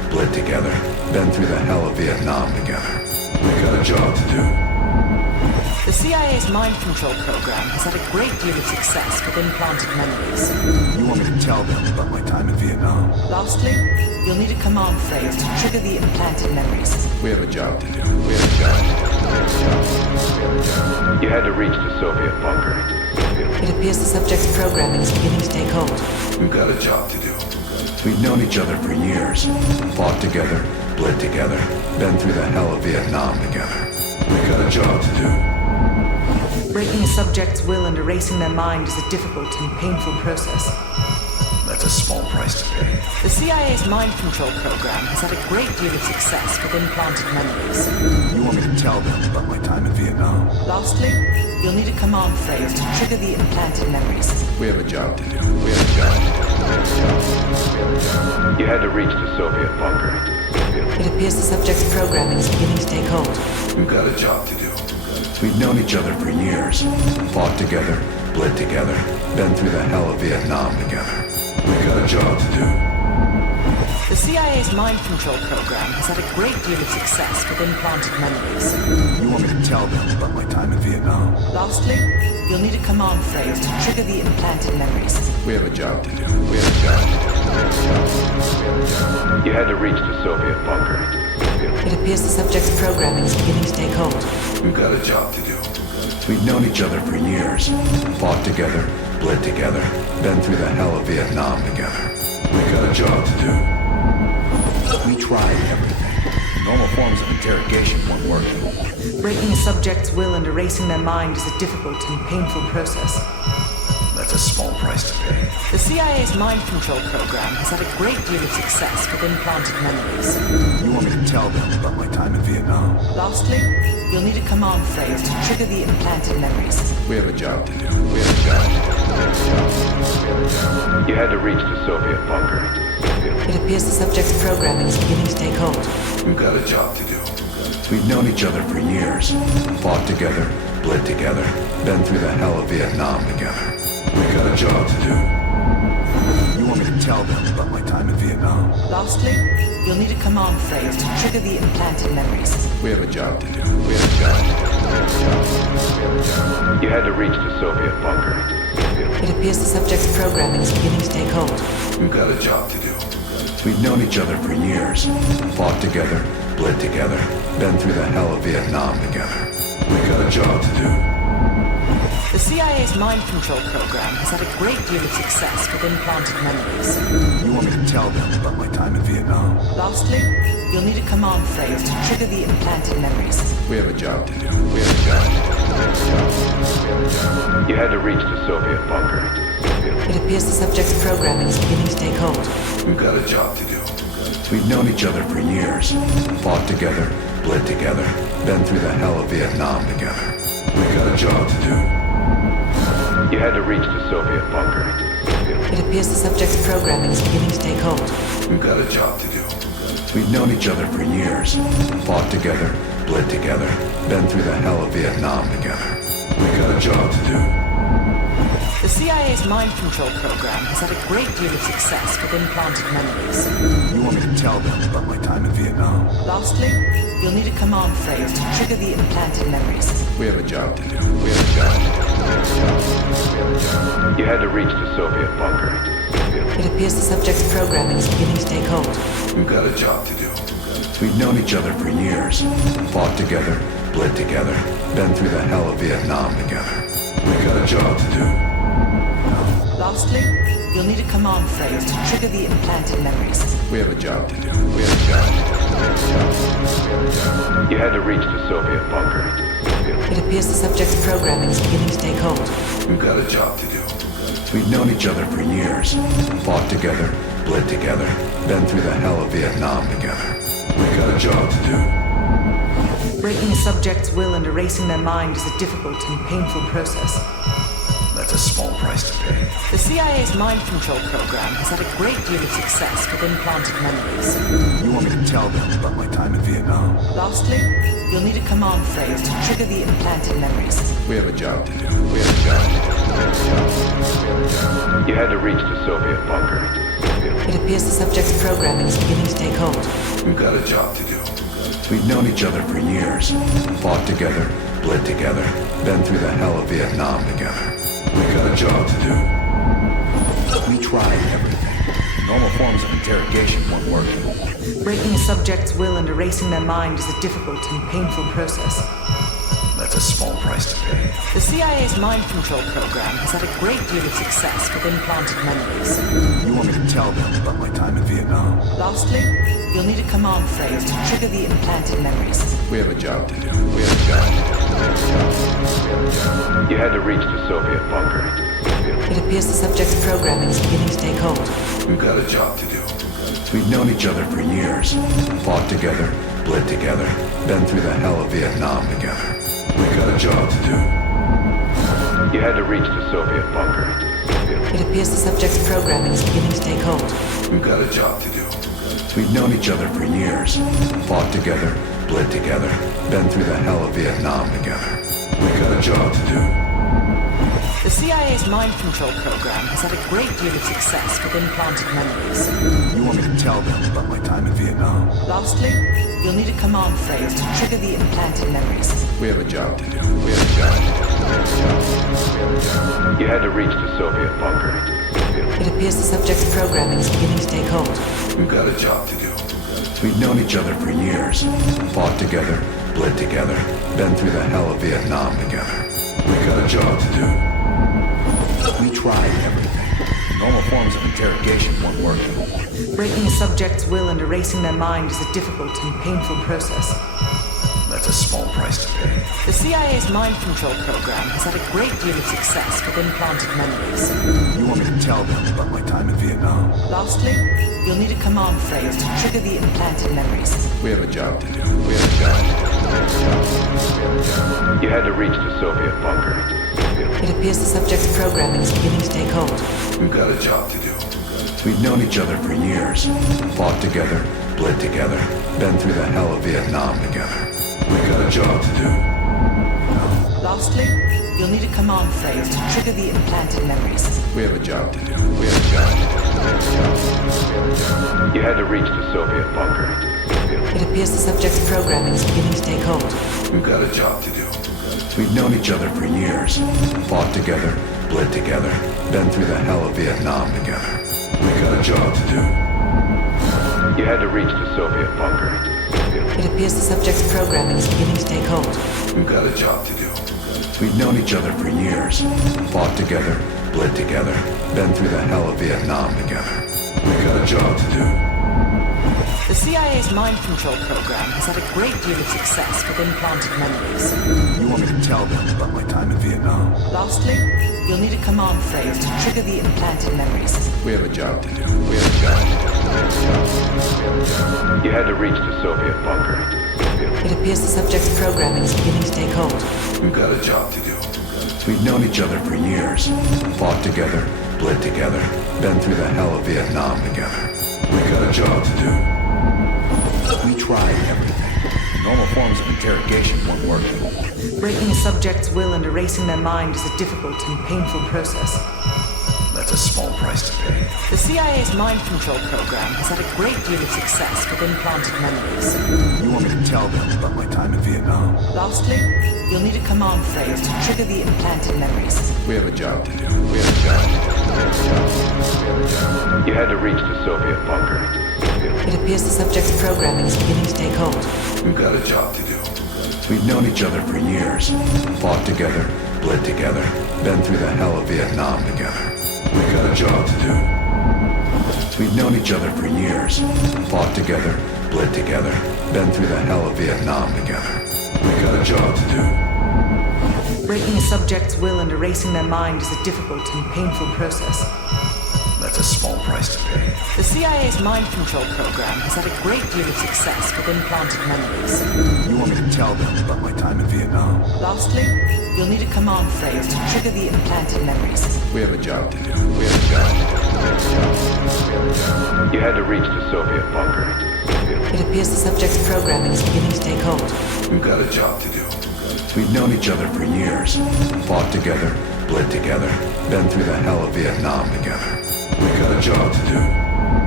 bled together, been through the hell of Vietnam together. We got a job to do. The CIA's mind control program has had a great deal of success with implanted memories. You want me to tell them about my time in Vietnam? Lastly, you'll need a command phrase to trigger the implanted memories. We have a job to do. We have a job. You had to reach the Soviet bunker. It appears the subject's programming is beginning to take hold. We've got a job to do. We've known each other for years, fought together, bled together, been through the hell of Vietnam together. We've got a job to do. Breaking a subject's will and erasing their mind is a difficult and painful process. That's a small price to pay. The CIA's mind control program has had a great deal of success with implanted memories. You want me to tell them about my time in Vietnam? Lastly, you'll need a command phrase to trigger the implanted memories. We have a job to do. We have a job. You had to reach the Soviet bunker. It appears the subject's programming is beginning to take hold. We've got a job to do. We've known each other for years, fought together, bled together, been through the hell of Vietnam together. We've got a job to do. The CIA's mind control program has had a great deal of success with implanted memories. You want me to tell them about my time in Vietnam? Lastly, you'll need a command phrase to trigger the implanted memories. We have a job to do. We have a job. You had to reach the Soviet bunker. It appears the subject's programming is beginning to take hold. We've got a job to do. We've known each other for years, fought together, bled together, been through the hell of Vietnam together. We've got a job to do. We tried everything. Normal forms of interrogation weren't working. Breaking a subject's will and erasing their mind is a difficult and painful process. That's a small price to pay. The CIA's mind control program has had a great deal of success with implanted memories. You want me to tell them about my time in Vietnam? Lastly, you'll need a command phrase to trigger the implanted memories. We have a job to do. We have a job. You had to reach the Soviet bunker. It appears the subject's programming is beginning to take hold. We've got a job to do. We've known each other for years, fought together, bled together, been through the hell of Vietnam together. We've got a job to do. You want me to tell them about my time in Vietnam? Lastly, you'll need a command phrase to trigger the implanted memories. We have a job to do. We have a job. You had to reach the Soviet bunker. It appears the subject's programming is beginning to take hold. We've got a job to do. We've known each other for years, fought together, bled together, been through the hell of Vietnam together. We've got a job to do. The CIA's mind control program has had a great deal of success with implanted memories. You want me to tell them about my time in Vietnam? Lastly, you'll need a command phrase to trigger the implanted memories. We have a job to do. We have a job. You had to reach the Soviet bunker. It appears the subject's programming is beginning to take hold. We've got a job to do. We've known each other for years, fought together, bled together, been through the hell of Vietnam together. We've got a job to do. You had to reach the Soviet bunker. It appears the subject's programming is beginning to take hold. We've got a job to do. We've known each other for years, fought together, bled together, been through the hell of Vietnam together. We've got a job to do. The CIA's mind control program has had a great deal of success with implanted memories. You want me to tell them about my time in Vietnam? Lastly, you'll need a command phrase to trigger the implanted memories. We have a job to do. We have a job. You had to reach the Soviet bunker. It appears the subject's programming is beginning to take hold. We've got a job to do. We've known each other for years, fought together, bled together, been through the hell of Vietnam together. We've got a job to do. Lastly, you'll need a command phrase to trigger the implanted memories. We have a job to do. We have a job. You had to reach the Soviet bunker. It appears the subject's programming is beginning to take hold. We've got a job to do. We've known each other for years, fought together, bled together, been through the hell of Vietnam together. We've got a job to do. Breaking a subject's will and erasing their mind is a difficult and painful process. That's a small price to pay. The CIA's mind control program has had a great deal of success with implanted memories. You want me to tell them about my time in Vietnam? Lastly, you'll need a command phrase to trigger the implanted memories. We have a job to do. We have a job. You had to reach the Soviet bunker. It appears the subject's programming is beginning to take hold. We've got a job to do. We've known each other for years. Fought together, bled together, been through the hell of Vietnam together. We've got a job to do. We tried everything. Normal forms of interrogation weren't working. Breaking a subject's will and erasing their mind is a difficult and painful process. That's a small price to pay. The CIA's mind control program has had a great deal of success with implanted memories. You want me to tell them about my time in Vietnam? Lastly, you'll need a command phrase to trigger the implanted memories. We have a job to do. We have a job to do. You had to reach the Soviet bunker. It appears the subject's programming is beginning to take hold. We've got a job to do. We've known each other for years. Fought together, bled together, been through the hell of Vietnam together. We've got a job to do. You had to reach the Soviet bunker. It appears the subject's programming is beginning to take hold. We've got a job to do. We've known each other for years. Fought together, bled together, been through the hell of Vietnam together. We've got a job to do. The CIA's mind control program has had a great deal of success with implanted memories. You want me to tell them about my time in Vietnam? Lastly, you'll need a command phrase to trigger the implanted memories. We have a job to do. We have a job to do. You had to reach the Soviet bunker. It appears the subject's programming is beginning to take hold. We've got a job to do. We've known each other for years. Fought together, bled together, been through the hell of Vietnam together. We've got a job to do. We tried everything. Normal forms of interrogation weren't working. Breaking a subject's will and erasing their mind is a difficult and painful process. That's a small price to pay. The CIA's mind control program has had a great deal of success with implanted memories. You want me to tell them about my time in Vietnam? Lastly, you'll need a command phrase to trigger the implanted memories. We have a job to do. We have a job to do. You had to reach the Soviet bunker. It appears the subject's programming is beginning to take hold. We've got a job to do. We've known each other for years. Fought together, bled together, been through the hell of Vietnam together. We've got a job to do. Lastly, you'll need a command phrase to trigger the implanted memories. We have a job to do. We have a job to do. You had to reach the Soviet bunker. It appears the subject's programming is beginning to take hold. We've got a job to do. We've known each other for years. Fought together, bled together, been through the hell of Vietnam together. We've got a job to do. You had to reach the Soviet bunker. It appears the subject's programming is beginning to take hold. We've got a job to do. We've known each other for years. Fought together, bled together, been through the hell of Vietnam together. We've got a job to do. The CIA's mind control program has had a great deal of success with implanted memories. You want me to tell them about my time in Vietnam? Lastly, you'll need a command phrase to trigger the implanted memories. We have a job to do. We have a job to do. You had to reach the Soviet bunker. It appears the subject's programming is beginning to take hold. We've got a job to do. We've known each other for years. Fought together, bled together, been through the hell of Vietnam together. We've got a job to do. We tried everything. Normal forms of interrogation weren't working. Breaking a subject's will and erasing their mind is a difficult and painful process. That's a small price to pay. The CIA's mind control program has had a great deal of success with implanted memories. You want me to tell them about my time in Vietnam? Lastly, you'll need a command phrase to trigger the implanted memories. We have a job to do. We have a job to do. You had to reach the Soviet bunker. It appears the subject's programming is beginning to take hold. We've got a job to do. We've known each other for years. Fought together, bled together, been through the hell of Vietnam together. We've got a job to do. We've known each other for years. Fought together, bled together, been through the hell of Vietnam together. We've got a job to do. Breaking a subject's will and erasing their mind is a difficult and painful process. That's a small price to pay. The CIA's mind control program has had a great deal of success with implanted memories. You want me to tell them about my time in Vietnam? Lastly, you'll need a command phrase to trigger the implanted memories. We have a job to do. We have a job to do. You had to reach the Soviet bunker. It appears the subject's programming is beginning to take hold. We've got a job to do. We've known each other for years. Fought together, bled together, been through the hell of Vietnam together. We've got a job to do.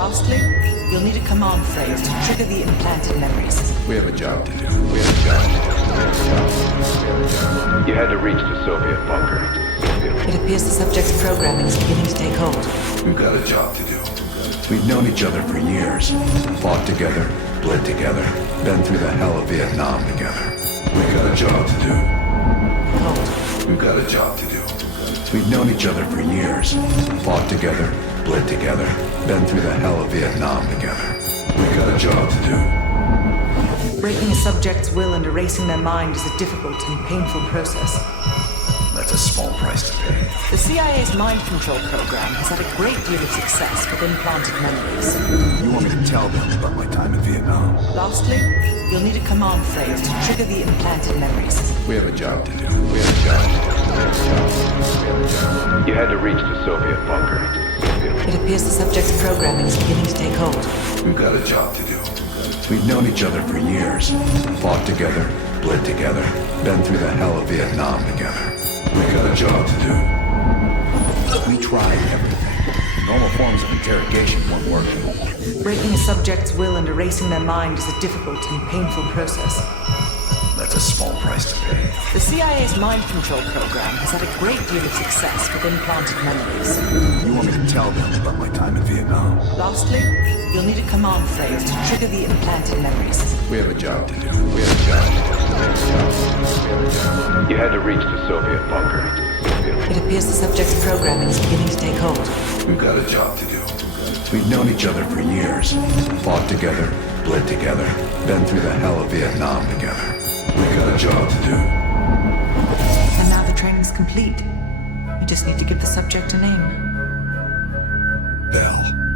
Lastly, you'll need a command phrase to trigger the implanted memories. We have a job to do. We have a job to do. You had to reach the Soviet bunker. It appears the subject's programming is beginning to take hold. We've got a job to do. We've known each other for years. Fought together, bled together, been through the hell of Vietnam together. We've got a job to do. Hold. We've got a job to do. We've known each other for years. Fought together, bled together, been through the hell of Vietnam together. We've got a job to do. Breaking a subject's will and erasing their mind is a difficult and painful process. That's a small price to pay. The CIA's mind control program has had a great deal of success with implanted memories. You want me to tell them about my time in Vietnam? Lastly, you'll need a command phrase to trigger the implanted memories. We have a job to do. We have a job to do. You had to reach the Soviet bunker. It appears the subject's programming is beginning to take hold. We've got a job to do. We've known each other for years. Fought together, bled together, been through the hell of Vietnam together. We've got a job to do. We tried everything. Normal forms of interrogation weren't working. Breaking a subject's will and erasing their mind is a difficult and painful process. That's a small price to pay. The CIA's mind control program has had a great deal of success with implanted memories. You want me to tell them about my time in Vietnam? Lastly, you'll need a command phrase to trigger the implanted memories. We have a job to do. We have a job to do. You had to reach the Soviet bunker. It appears the subject's programming is beginning to take hold. We've got a job to do. We've known each other for years. Fought together, bled together, been through the hell of Vietnam together. We've got a job to do. And now the training's complete. You just need to give the subject a name. Bell.